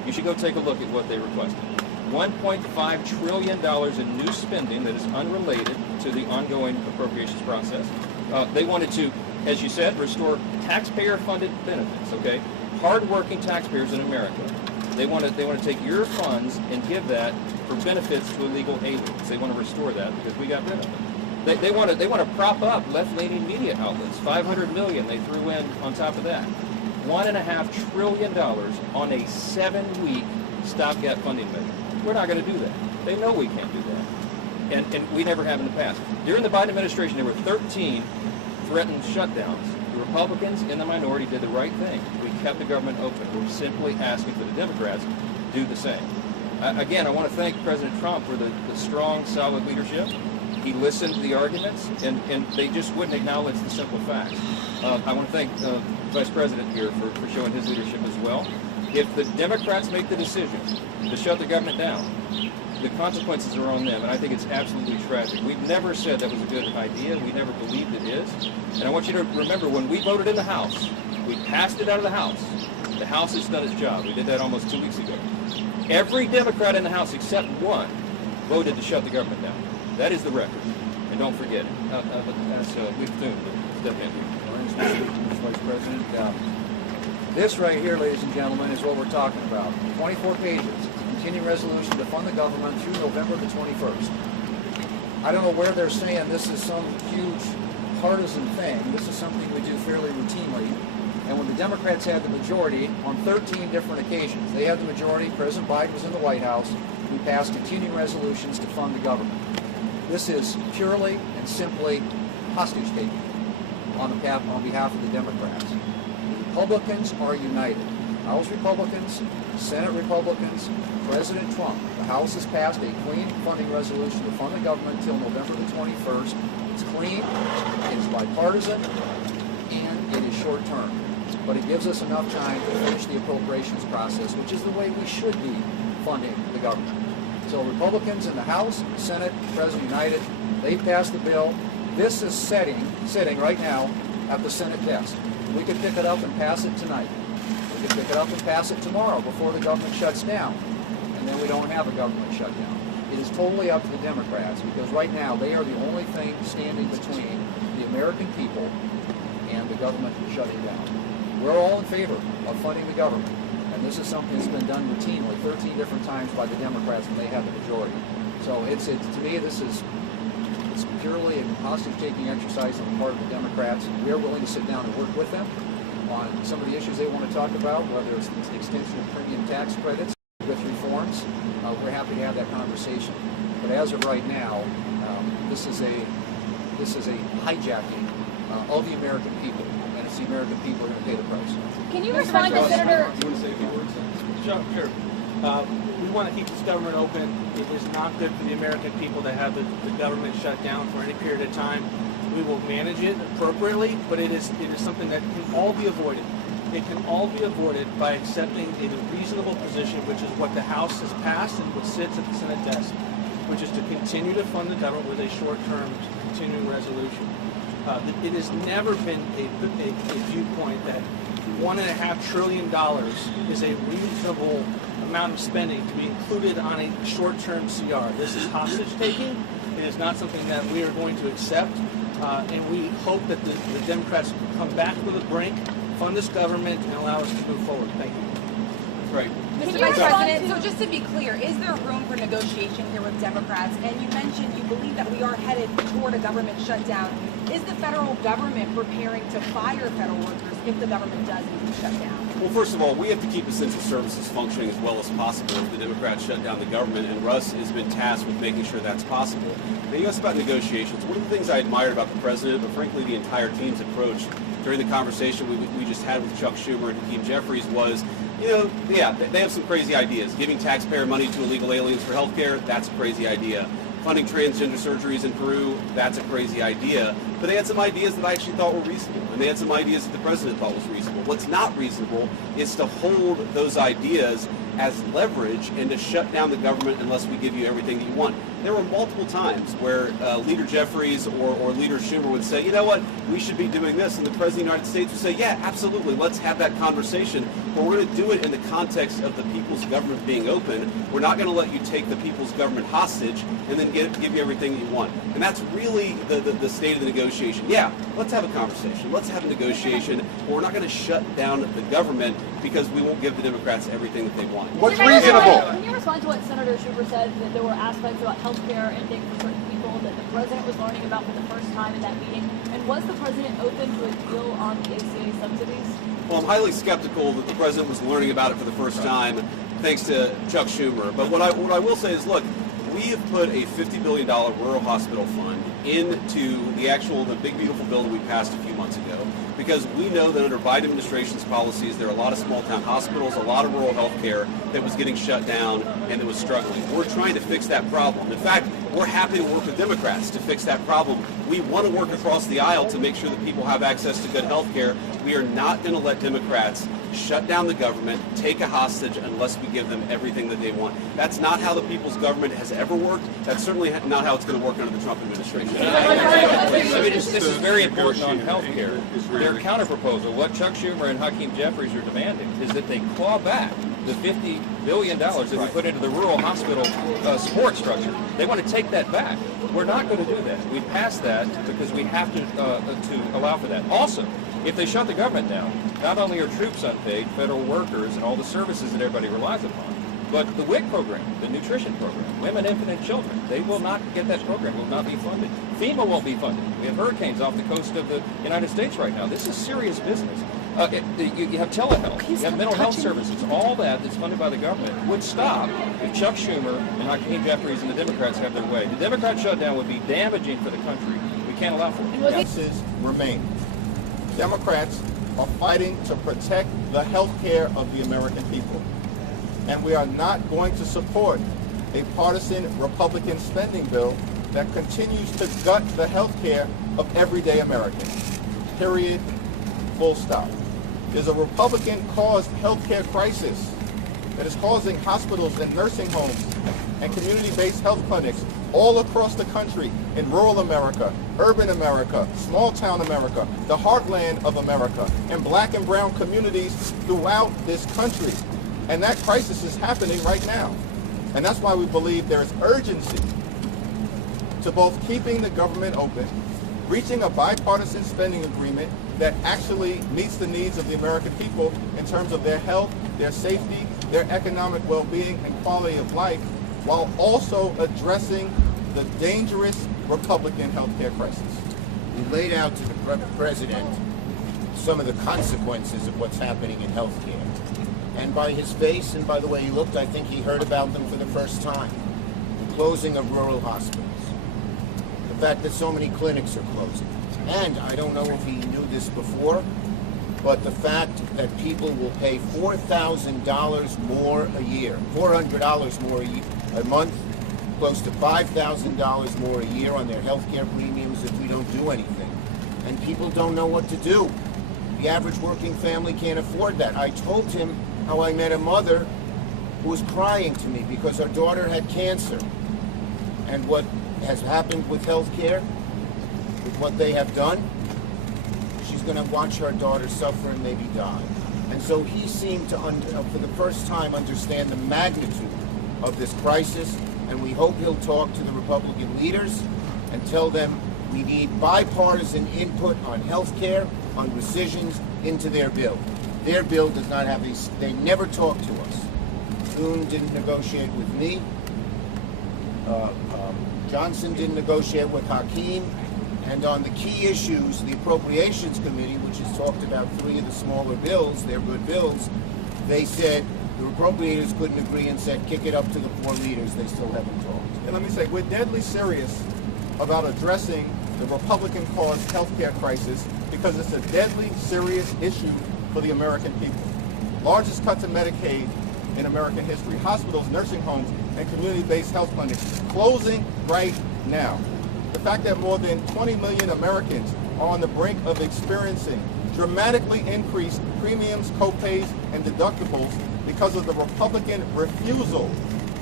You should go take a look at what they requested. $1.5 trillion in new spending that is unrelated to the ongoing appropriations process. They wanted to, as you said, restore taxpayer-funded benefits, okay? Hard-working taxpayers in America. They want to take your funds and give that for benefits to illegal aliens. They want to restore that because we got rid of it. They want to prop up left-leaning media outlets. $500 million they threw in on top of that. $1.5 trillion on a 7-week stopgap funding measure. We're not going to do that. They know we can't do that. And we never have in the past. During the Biden administration, there were 13 threatened shutdowns. The Republicans in the minority did the right thing. We kept the government open. We're simply asking for the Democrats to do the same. Again, I want to thank President Trump for the strong, solid leadership. He listened to the arguments, and they just wouldn't acknowledge the simple facts. I want to thank the Vice President here for showing his leadership as well. If the Democrats make the decision to shut the government down, the consequences are on them, and I think it's absolutely tragic. We've never said that was a good idea. We never believed it is. And I want you to remember, when we voted in the House, we passed it out of the House. The House has done its job. We did that almost 2 weeks ago. Every Democrat in the House, except one, voted to shut the government down. That is the record. And don't forget it. That's Leif Thune, step in. Mr. Vice President, this right here, ladies and gentlemen, is what we're talking about. 24 pages, continuing resolution to fund the government through November the 21st. I don't know where they're saying this is some huge partisan thing. This is something we do fairly routinely. And when the Democrats had the majority on 13 different occasions, they had the majority, President Biden was in the White House, we passed continuing resolutions to fund the government. This is purely and simply hostage-taking on behalf of the Democrats. Republicans are united. House Republicans, Senate Republicans, President Trump. The House has passed a clean funding resolution to fund the government until November the 21st. It's clean, it's bipartisan, and it is short-term. But it gives us enough time to finish the appropriations process, which is the way we should be funding the government. So Republicans in the House, Senate, President united, they passed the bill. This is sitting right now at the Senate desk. We could pick it up and pass it tonight. We could pick it up and pass it tomorrow before the government shuts down. And then we don't have a government shutdown. It is totally up to the Democrats, because right now they are the only thing standing between the American people and the government shutting down. We're all in favor of funding the government. And this is something that's been done routinely 13 different times by the Democrats when they have the majority. So to me, it's purely a hostage-taking exercise on the part of the Democrats. We are willing to sit down and work with them on some of the issues they want to talk about, whether it's the extension of premium tax credits with reforms. We're happy to have that conversation. But as of right now, this is a hijacking of the American people, and it's the American people who are going to pay the price. Can you respond to Senator? Do you want to say a few words? Sure. We want to keep this government open. It is not good for the American people to have the government shut down for any period of time. We will manage it appropriately, but it is something that can all be avoided. It can all be avoided by accepting a reasonable position, which is what the House has passed and what sits at the Senate desk, which is to continue to fund the government with a short-term continuing resolution. It has never been a viewpoint that $1.5 trillion is a reasonable amount of spending to be included on a short-term CR. This is hostage-taking. It is not something that we are going to accept, and we hope that the Democrats come back to the brink, fund this government, and allow us to move forward. Thank you. Right. Mr. Vice President, so just to be clear, is there room for negotiation here with Democrats? And you mentioned you believe that we are headed toward a government shutdown. Is the federal government preparing to fire federal workers if the government does indeed shut down? Well, first of all, we have to keep essential services functioning as well as possible if the Democrats shut down the government, and Russ has been tasked with making sure that's possible. Now, you asked about negotiations. One of the things I admired about the president, but frankly the entire team's approach during the conversation we just had with Chuck Schumer and Hakeem Jeffries was, they have some crazy ideas. Giving taxpayer money to illegal aliens for health care, that's a crazy idea. Funding transgender surgeries in Peru, that's a crazy idea. But they had some ideas that I actually thought were reasonable, and they had some ideas that the president thought was reasonable. What's not reasonable is to hold those ideas as leverage and to shut down the government unless we give you everything that you want. there were multiple times where Leader Jeffries or Leader Schumer would say, you know what, we should be doing this, and the President of the United States would say, yeah, absolutely, let's have that conversation, but we're going to do it in the context of the people's government being open. We're not going to let you take the people's government hostage and then give you everything you want. And that's really the state of the negotiation. Yeah, let's have a conversation, let's have a negotiation, but we're not going to shut down the government because we won't give the Democrats everything that they want. What's reasonable? Can you respond to what Senator Schumer said, that there were aspects about health care ending for certain people that the president was learning about for the first time in that meeting? And was the president open to a deal on the ACA subsidies? Well, I'm highly skeptical that the president was learning about it for the first time, thanks to Chuck Schumer. But what I will say is, look, we have put a $50 billion rural hospital fund into the big beautiful bill that we passed a few months ago, because we know that under Biden administration's policies, there are a lot of small town hospitals, a lot of rural health care that was getting shut down and that was struggling. We're trying to fix that problem. In fact, we're happy to work with Democrats to fix that problem. We want to work across the aisle to make sure that people have access to good health care. We are not going to let Democrats shut down the government, take a hostage, unless we give them everything that they want. That's not how the people's government has ever worked. That's certainly not how it's going to work under the Trump administration. I mean, this is very important on health care. Their counterproposal, what Chuck Schumer and Hakeem Jeffries are demanding, is that they claw back the $50 billion that we put into the rural hospital support structure. They want to take that back. We're not going to do that. We passed that because we have to allow for that. Also, if they shut the government down, not only are troops unpaid, federal workers, and all the services that everybody relies upon, but the WIC program, the nutrition program, women, infant, and children, they will not get that program, will not be funded. FEMA won't be funded. We have hurricanes off the coast of the United States right now. This is serious business. You have telehealth, you have mental health services, all that's funded by the government would stop if Chuck Schumer and Hakeem Jeffries and the Democrats have their way. The Democrat shutdown would be damaging for the country. We can't allow for it. Differences remain. Democrats are fighting to protect the health care of the American people. And we are not going to support a partisan Republican spending bill that continues to gut the health care of everyday Americans. Period. Full stop. There's a Republican-caused health care crisis that is causing hospitals and nursing homes and community-based health clinics all across the country, in rural America, urban America, small-town America, the heartland of America, and black and brown communities throughout this country. And that crisis is happening right now. And that's why we believe there is urgency to both keeping the government open, reaching a bipartisan spending agreement that actually meets the needs of the American people in terms of their health, their safety, their economic well-being and quality of life, while also addressing the dangerous Republican health care crisis. We laid out to the president some of the consequences of what's happening in health care. And by his face and by the way he looked, I think he heard about them for the first time. The closing of rural hospitals. The fact that so many clinics are closing. And I don't know if he knew this before, but the fact that people will pay $4,000 more a year, $400 more a month, close to $5,000 more a year on their health care premiums if we don't do anything. And people don't know what to do. The average working family can't afford that. I told him how I met a mother who was crying to me because her daughter had cancer. And what has happened with health care, with what they have done, she's going to watch her daughter suffer and maybe die. And so he seemed to, for the first time, understand the magnitude of this crisis, and we hope he'll talk to the Republican leaders and tell them we need bipartisan input on health care, on rescissions, into their bill. Their bill does not have these, they never talk to us. Thune didn't negotiate with me. Johnson didn't negotiate with Hakeem. And on the key issues, the Appropriations Committee, which has talked about 3 of the smaller bills, they're good bills, they said the appropriators couldn't agree and said kick it up to the 4 leaders. They still haven't talked. And let me say, we're deadly serious about addressing the Republican-caused health care crisis because it's a deadly serious issue for the American people. Largest cut to Medicaid in American history. Hospitals, nursing homes, and community-based health clinics closing right now. The fact that more than 20 million Americans are on the brink of experiencing dramatically increased premiums, co-pays, and deductibles because of the Republican refusal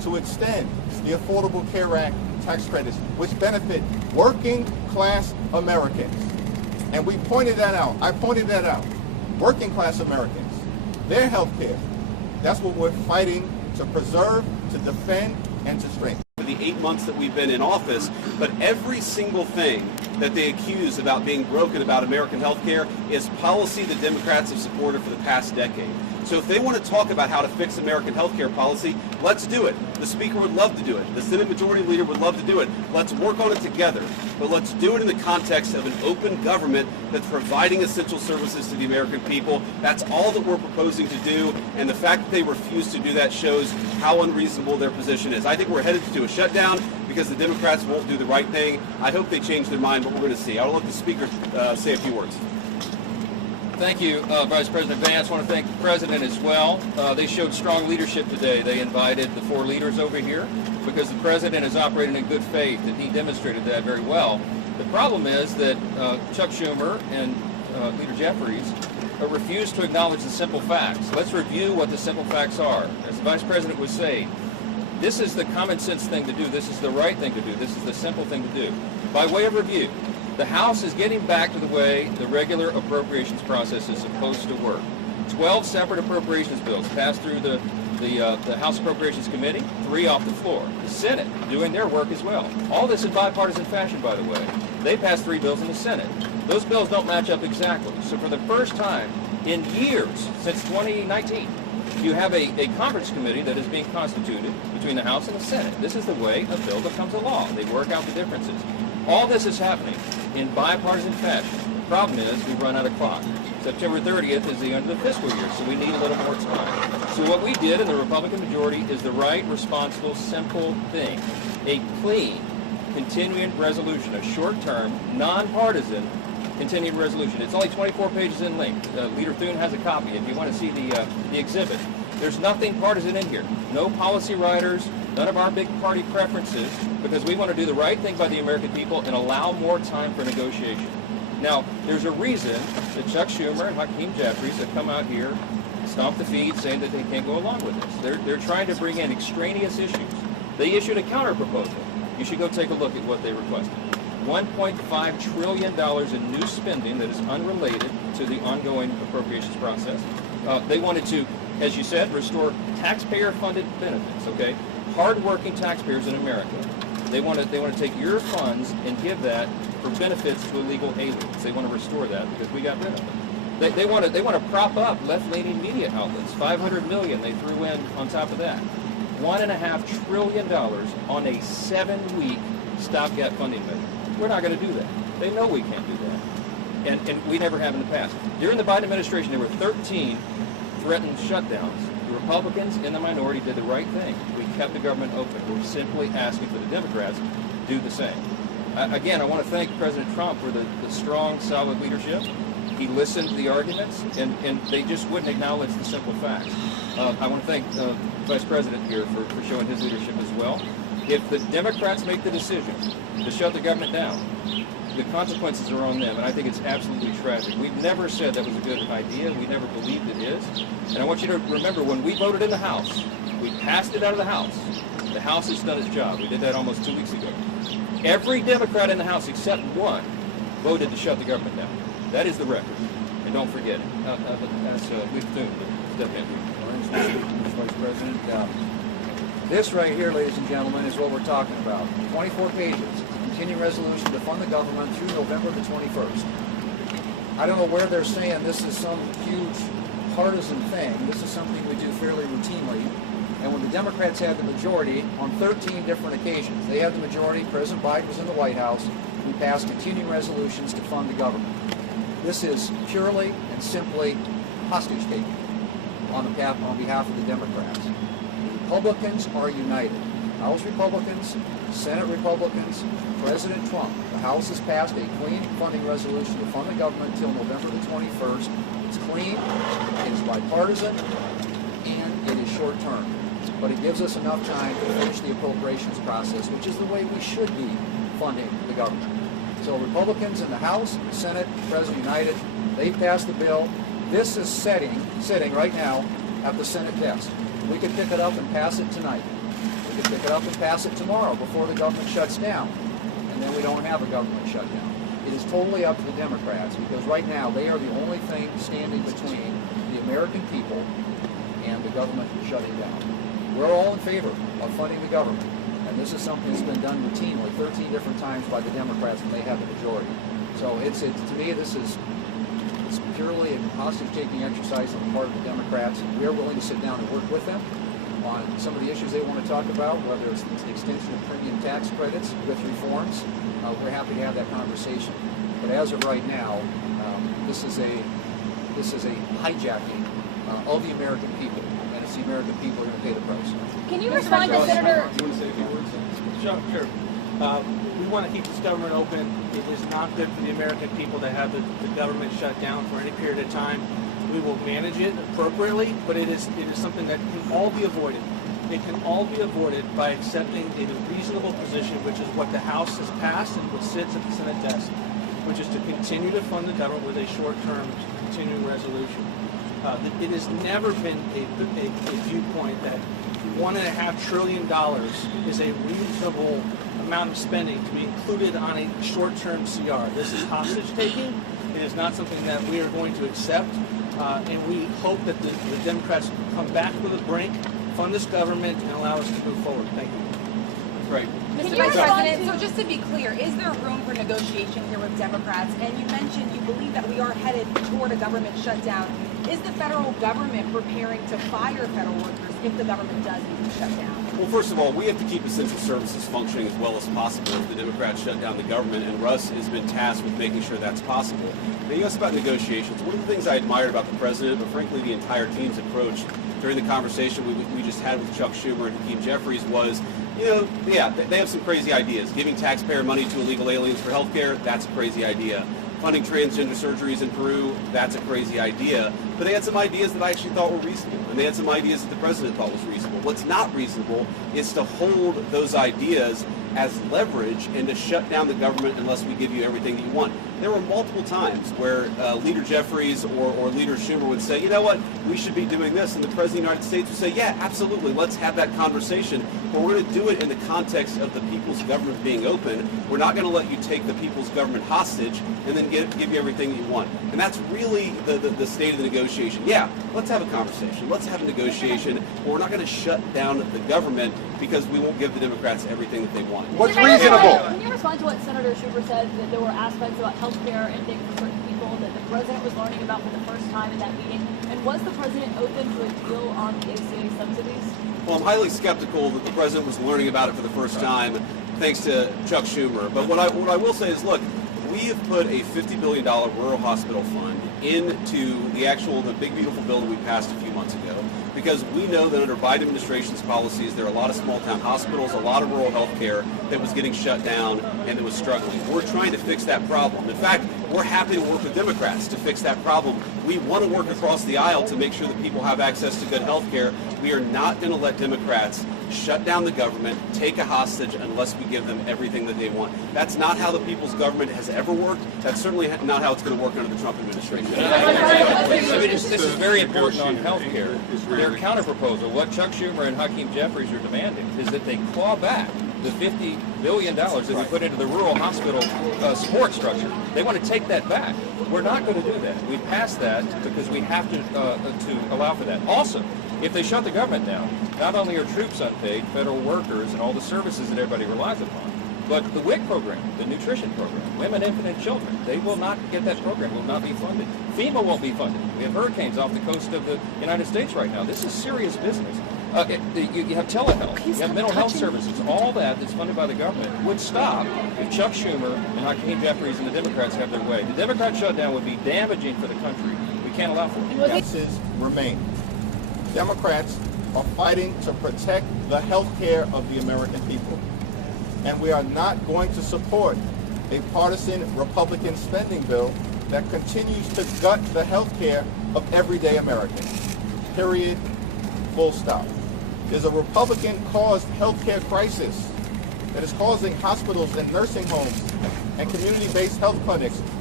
to extend the Affordable Care Act tax credits, which benefit working class Americans. And we pointed that out. I pointed that out. Working class Americans, their health care, that's what we're fighting to preserve, to defend, and to strengthen. For the 8 months that we've been in office, but every single thing that they accuse about being broken about American health care is policy the Democrats have supported for the past decade. So if they want to talk about how to fix American health care policy, let's do it. The Speaker would love to do it. The Senate Majority Leader would love to do it. Let's work on it together. But let's do it in the context of an open government that's providing essential services to the American people. That's all that we're proposing to do. And the fact that they refuse to do that shows how unreasonable their position is. I think we're headed to a shutdown because the Democrats won't do the right thing. I hope they change their mind, but we're going to see. I'll let the Speaker say a few words. Thank you, Vice President Vance. I want to thank the President as well. They showed strong leadership today. They invited the 4 leaders over here because the President is operating in good faith, and he demonstrated that very well. The problem is that Chuck Schumer and Leader Jeffries refuse to acknowledge the simple facts. Let's review what the simple facts are. As the Vice President was saying, this is the common sense thing to do. This is the right thing to do. This is the simple thing to do. By way of review, the House is getting back to the way the regular appropriations process is supposed to work. 12 separate appropriations bills passed through the House Appropriations Committee, 3 off the floor. The Senate doing their work as well. All this in bipartisan fashion, by the way. They passed 3 bills in the Senate. Those bills don't match up exactly. So for the first time in years, since 2019, you have a conference committee that is being constituted between the House and the Senate. This is the way a bill becomes a law. They work out the differences. All this is happening in bipartisan fashion. The problem is we run out of clock. September 30th is the end of the fiscal year, so we need a little more time. So what we did in the Republican majority is the right, responsible, simple thing. A clean, continuing resolution, a short-term, nonpartisan continuing resolution. It's only 24 pages in length. Leader Thune has a copy if you want to see the exhibit. There's nothing partisan in here. No policy writers, none of our big party preferences, because we want to do the right thing by the American people and allow more time for negotiation. Now, there's a reason that Chuck Schumer and Hakeem Jeffries have come out here, stomped the feet, saying that they can't go along with this. They're trying to bring in extraneous issues. They issued a counter-proposal. You should go take a look at what they requested. $1.5 trillion in new spending that is unrelated to the ongoing appropriations process. They wanted to, as you said, restore taxpayer-funded benefits, okay? Hard-working taxpayers in America. They want to take your funds and give that for benefits to illegal aliens. They want to restore that because we got rid of them. They want to prop up left-leaning media outlets. $500 million they threw in on top of that. $1.5 trillion on a 7-week stopgap funding measure. We're not going to do that. They know we can't do that. And we never have in the past. During the Biden administration, there were 13 threatened shutdowns. The Republicans in the minority did the right thing. We kept the government open. We're simply asking for the Democrats to do the same. Again, I want to thank President Trump for the strong, solid leadership. He listened to the arguments, and they just wouldn't acknowledge the simple facts. I want to thank the Vice President here for showing his leadership as well. If the Democrats make the decision to shut the government down, the consequences are on them, and I think it's absolutely tragic. We've never said that was a good idea. We never believed it is. And I want you to remember, when we voted in the House, we passed it out of the House. The House has done its job. We did that almost 2 weeks ago. Every Democrat in the House, except one, voted to shut the government down. That is the record. And don't forget it. That's Leader Thune to step in. Vice President, this right here, ladies and gentlemen, is what we're talking about. 24 pages. Continuing resolution to fund the government through November the 21st. I don't know where they're saying this is some huge partisan thing. This is something we do fairly routinely. And when the Democrats had the majority on 13 different occasions, they had the majority, President Biden was in the White House, we passed continuing resolutions to fund the government. This is purely and simply hostage taking on behalf of the Democrats. Republicans are united. House Republicans, Senate Republicans, President Trump. The House has passed a clean funding resolution to fund the government until November the 21st. It's clean, it is bipartisan, and it is short term. But it gives us enough time to finish the appropriations process, which is the way we should be funding the government. So Republicans in the House, Senate, President united, they passed the bill. This is sitting right now at the Senate desk. We could pick it up and pass it tonight. could pick it up and pass it tomorrow before the government shuts down, and then we don't have a government shutdown. It is totally up to the Democrats, because right now they are the only thing standing between the American people and the government shutting down. We're all in favor of funding the government, and this is something that's been done routinely 13 different times by the Democrats when they have the majority. So to me, it's purely a hostage-taking exercise on the part of the Democrats. We are willing to sit down and work with them on some of the issues they want to talk about, whether it's the extension of premium tax credits with reforms. We're happy to have that conversation. But as of right now, this is a hijacking of the American people, and it's the American people who are going to pay the price. Can you respond to Senator? Do you want to say a few words? Sure. We want to keep this government open. It is not good for the American people to have the government shut down for any period of time. We will manage it appropriately, but it is something that can all be avoided. It can all be avoided by accepting a reasonable position, which is what the House has passed and what sits at the Senate desk, which is to continue to fund the government with a short-term continuing resolution. It has never been a viewpoint that $1.5 trillion is a reasonable amount of spending to be included on a short-term CR. This is hostage-taking. It is not something that we are going to accept, and we hope that the Democrats come back to the brink, fund this government, and allow us to move forward. Thank you. Great. Mr. Vice President, so just to be clear, is there room for negotiation here with Democrats? And you mentioned you believe that we are headed toward a government shutdown. Is the federal government preparing to fire federal workers if the government does need to shut down? Well, first of all, we have to keep essential services functioning as well as possible if the Democrats shut down the government, and Russ has been tasked with making sure that's possible. Now, you asked about negotiations. One of the things I admired about the president, but frankly the entire team's approach during the conversation we just had with Chuck Schumer and Hakeem Jeffries was, they have some crazy ideas. Giving taxpayer money to illegal aliens for health care, that's a crazy idea. Funding transgender surgeries in Peru, that's a crazy idea. But they had some ideas that I actually thought were reasonable, and they had some ideas that the president thought was reasonable. What's not reasonable is to hold those ideas as leverage and to shut down the government unless we give you everything that you want. There were multiple times where Leader Jeffries or Leader Schumer would say, you know what, we should be doing this, and the President of the United States would say, yeah, absolutely, let's have that conversation, but we're going to do it in the context of the people's government being open. We're not going to let you take the people's government hostage and then give you everything that you want. And that's really the state of the negotiation. Yeah, let's have a conversation, let's have a negotiation, but we're not going to shut down the government because we won't give the Democrats everything that they want. What's reasonable? Can you respond to what Senator Schumer said, that there were aspects about health care ending for certain people that the president was learning about for the first time in that meeting? And was the president open to a deal on the ACA subsidies? Well, I'm highly skeptical that the president was learning about it for the first time, thanks to Chuck Schumer. But what I will say is, look, we have put a $50 billion rural hospital fund into the big beautiful bill that we passed a few months ago, because we know that under Biden administration's policies, there are a lot of small town hospitals, a lot of rural health care that was getting shut down and that was struggling. We're trying to fix that problem. In fact, we're happy to work with Democrats to fix that problem. We want to work across the aisle to make sure that people have access to good health care. We are not going to let Democrats shut down the government, take a hostage unless we give them everything that they want. That's not how the people's government has ever worked. That's certainly not how it's going to work under the Trump administration. This is very important on health care. Their counterproposal, what Chuck Schumer and Hakeem Jeffries are demanding, is that they claw back the $50 billion that we put into the rural hospital support structure. They want to take that back. We're not going to do that. We passed that because we have to allow for that. Also, if they shut the government down, not only are troops unpaid, federal workers, and all the services that everybody relies upon, but the WIC program, the nutrition program, Women, Infant, and Children, they will not get that program, will not be funded. FEMA won't be funded. We have hurricanes off the coast of the United States right now. This is serious business. You have telehealth, you have mental health services, all that's funded by the government would stop if Chuck Schumer and Hakeem Jeffries and the Democrats have their way. The Democrat shutdown would be damaging for the country. We can't allow for it. Differences remain. Democrats are fighting to protect the health care of the American people. And we are not going to support a partisan Republican spending bill that continues to gut the health care of everyday Americans. Period. Full stop. There's a Republican-caused health care crisis that is causing hospitals and nursing homes and community-based health clinics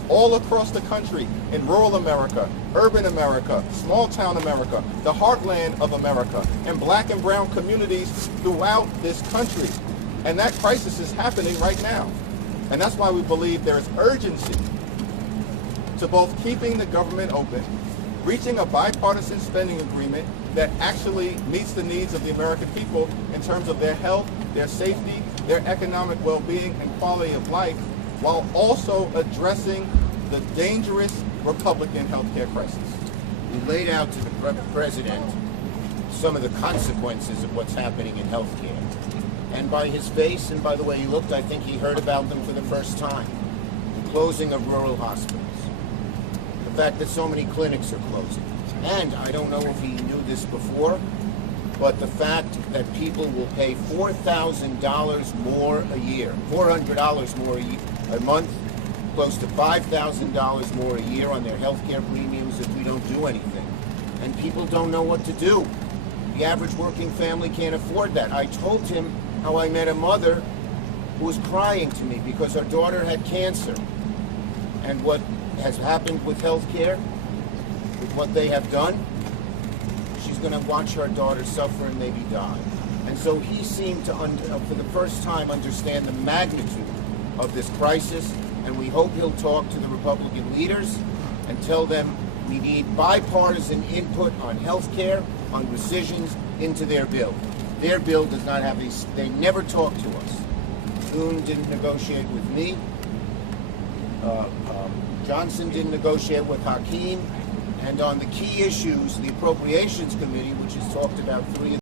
all across the country, in rural America, urban America, small town America, the heartland of America, and black and brown communities throughout this country. And that crisis is happening right now. And that's why we believe there is urgency to both keeping the government open, reaching a bipartisan spending agreement that actually meets the needs of the American people in terms of their health, their safety, their economic well-being and quality of life, while also addressing the dangerous Republican healthcare crisis. We laid out to the president some of the consequences of what's happening in healthcare. And by his face and by the way he looked, I think he heard about them for the first time. The closing of rural hospitals. The fact that so many clinics are closing. And I don't know if he knew this before, but the fact that people will pay $4,000 more a year, $400 more a month, close to $5,000 more a year on their health care premiums if we don't do anything. And people don't know what to do. The average working family can't afford that. I told him how I met a mother who was crying to me because her daughter had cancer. And what has happened with health care, with what they have done, she's going to watch her daughter suffer and maybe die. And so he seemed to, for the first time, understand the magnitude of this crisis, and we hope he'll talk to the Republican leaders and tell them we need bipartisan input on health care, on rescissions, into their bill. Their bill does not have these, they never talk to us. Thune didn't negotiate with me. Johnson didn't negotiate with Hakeem. And on the key issues, the Appropriations Committee, which has talked about 3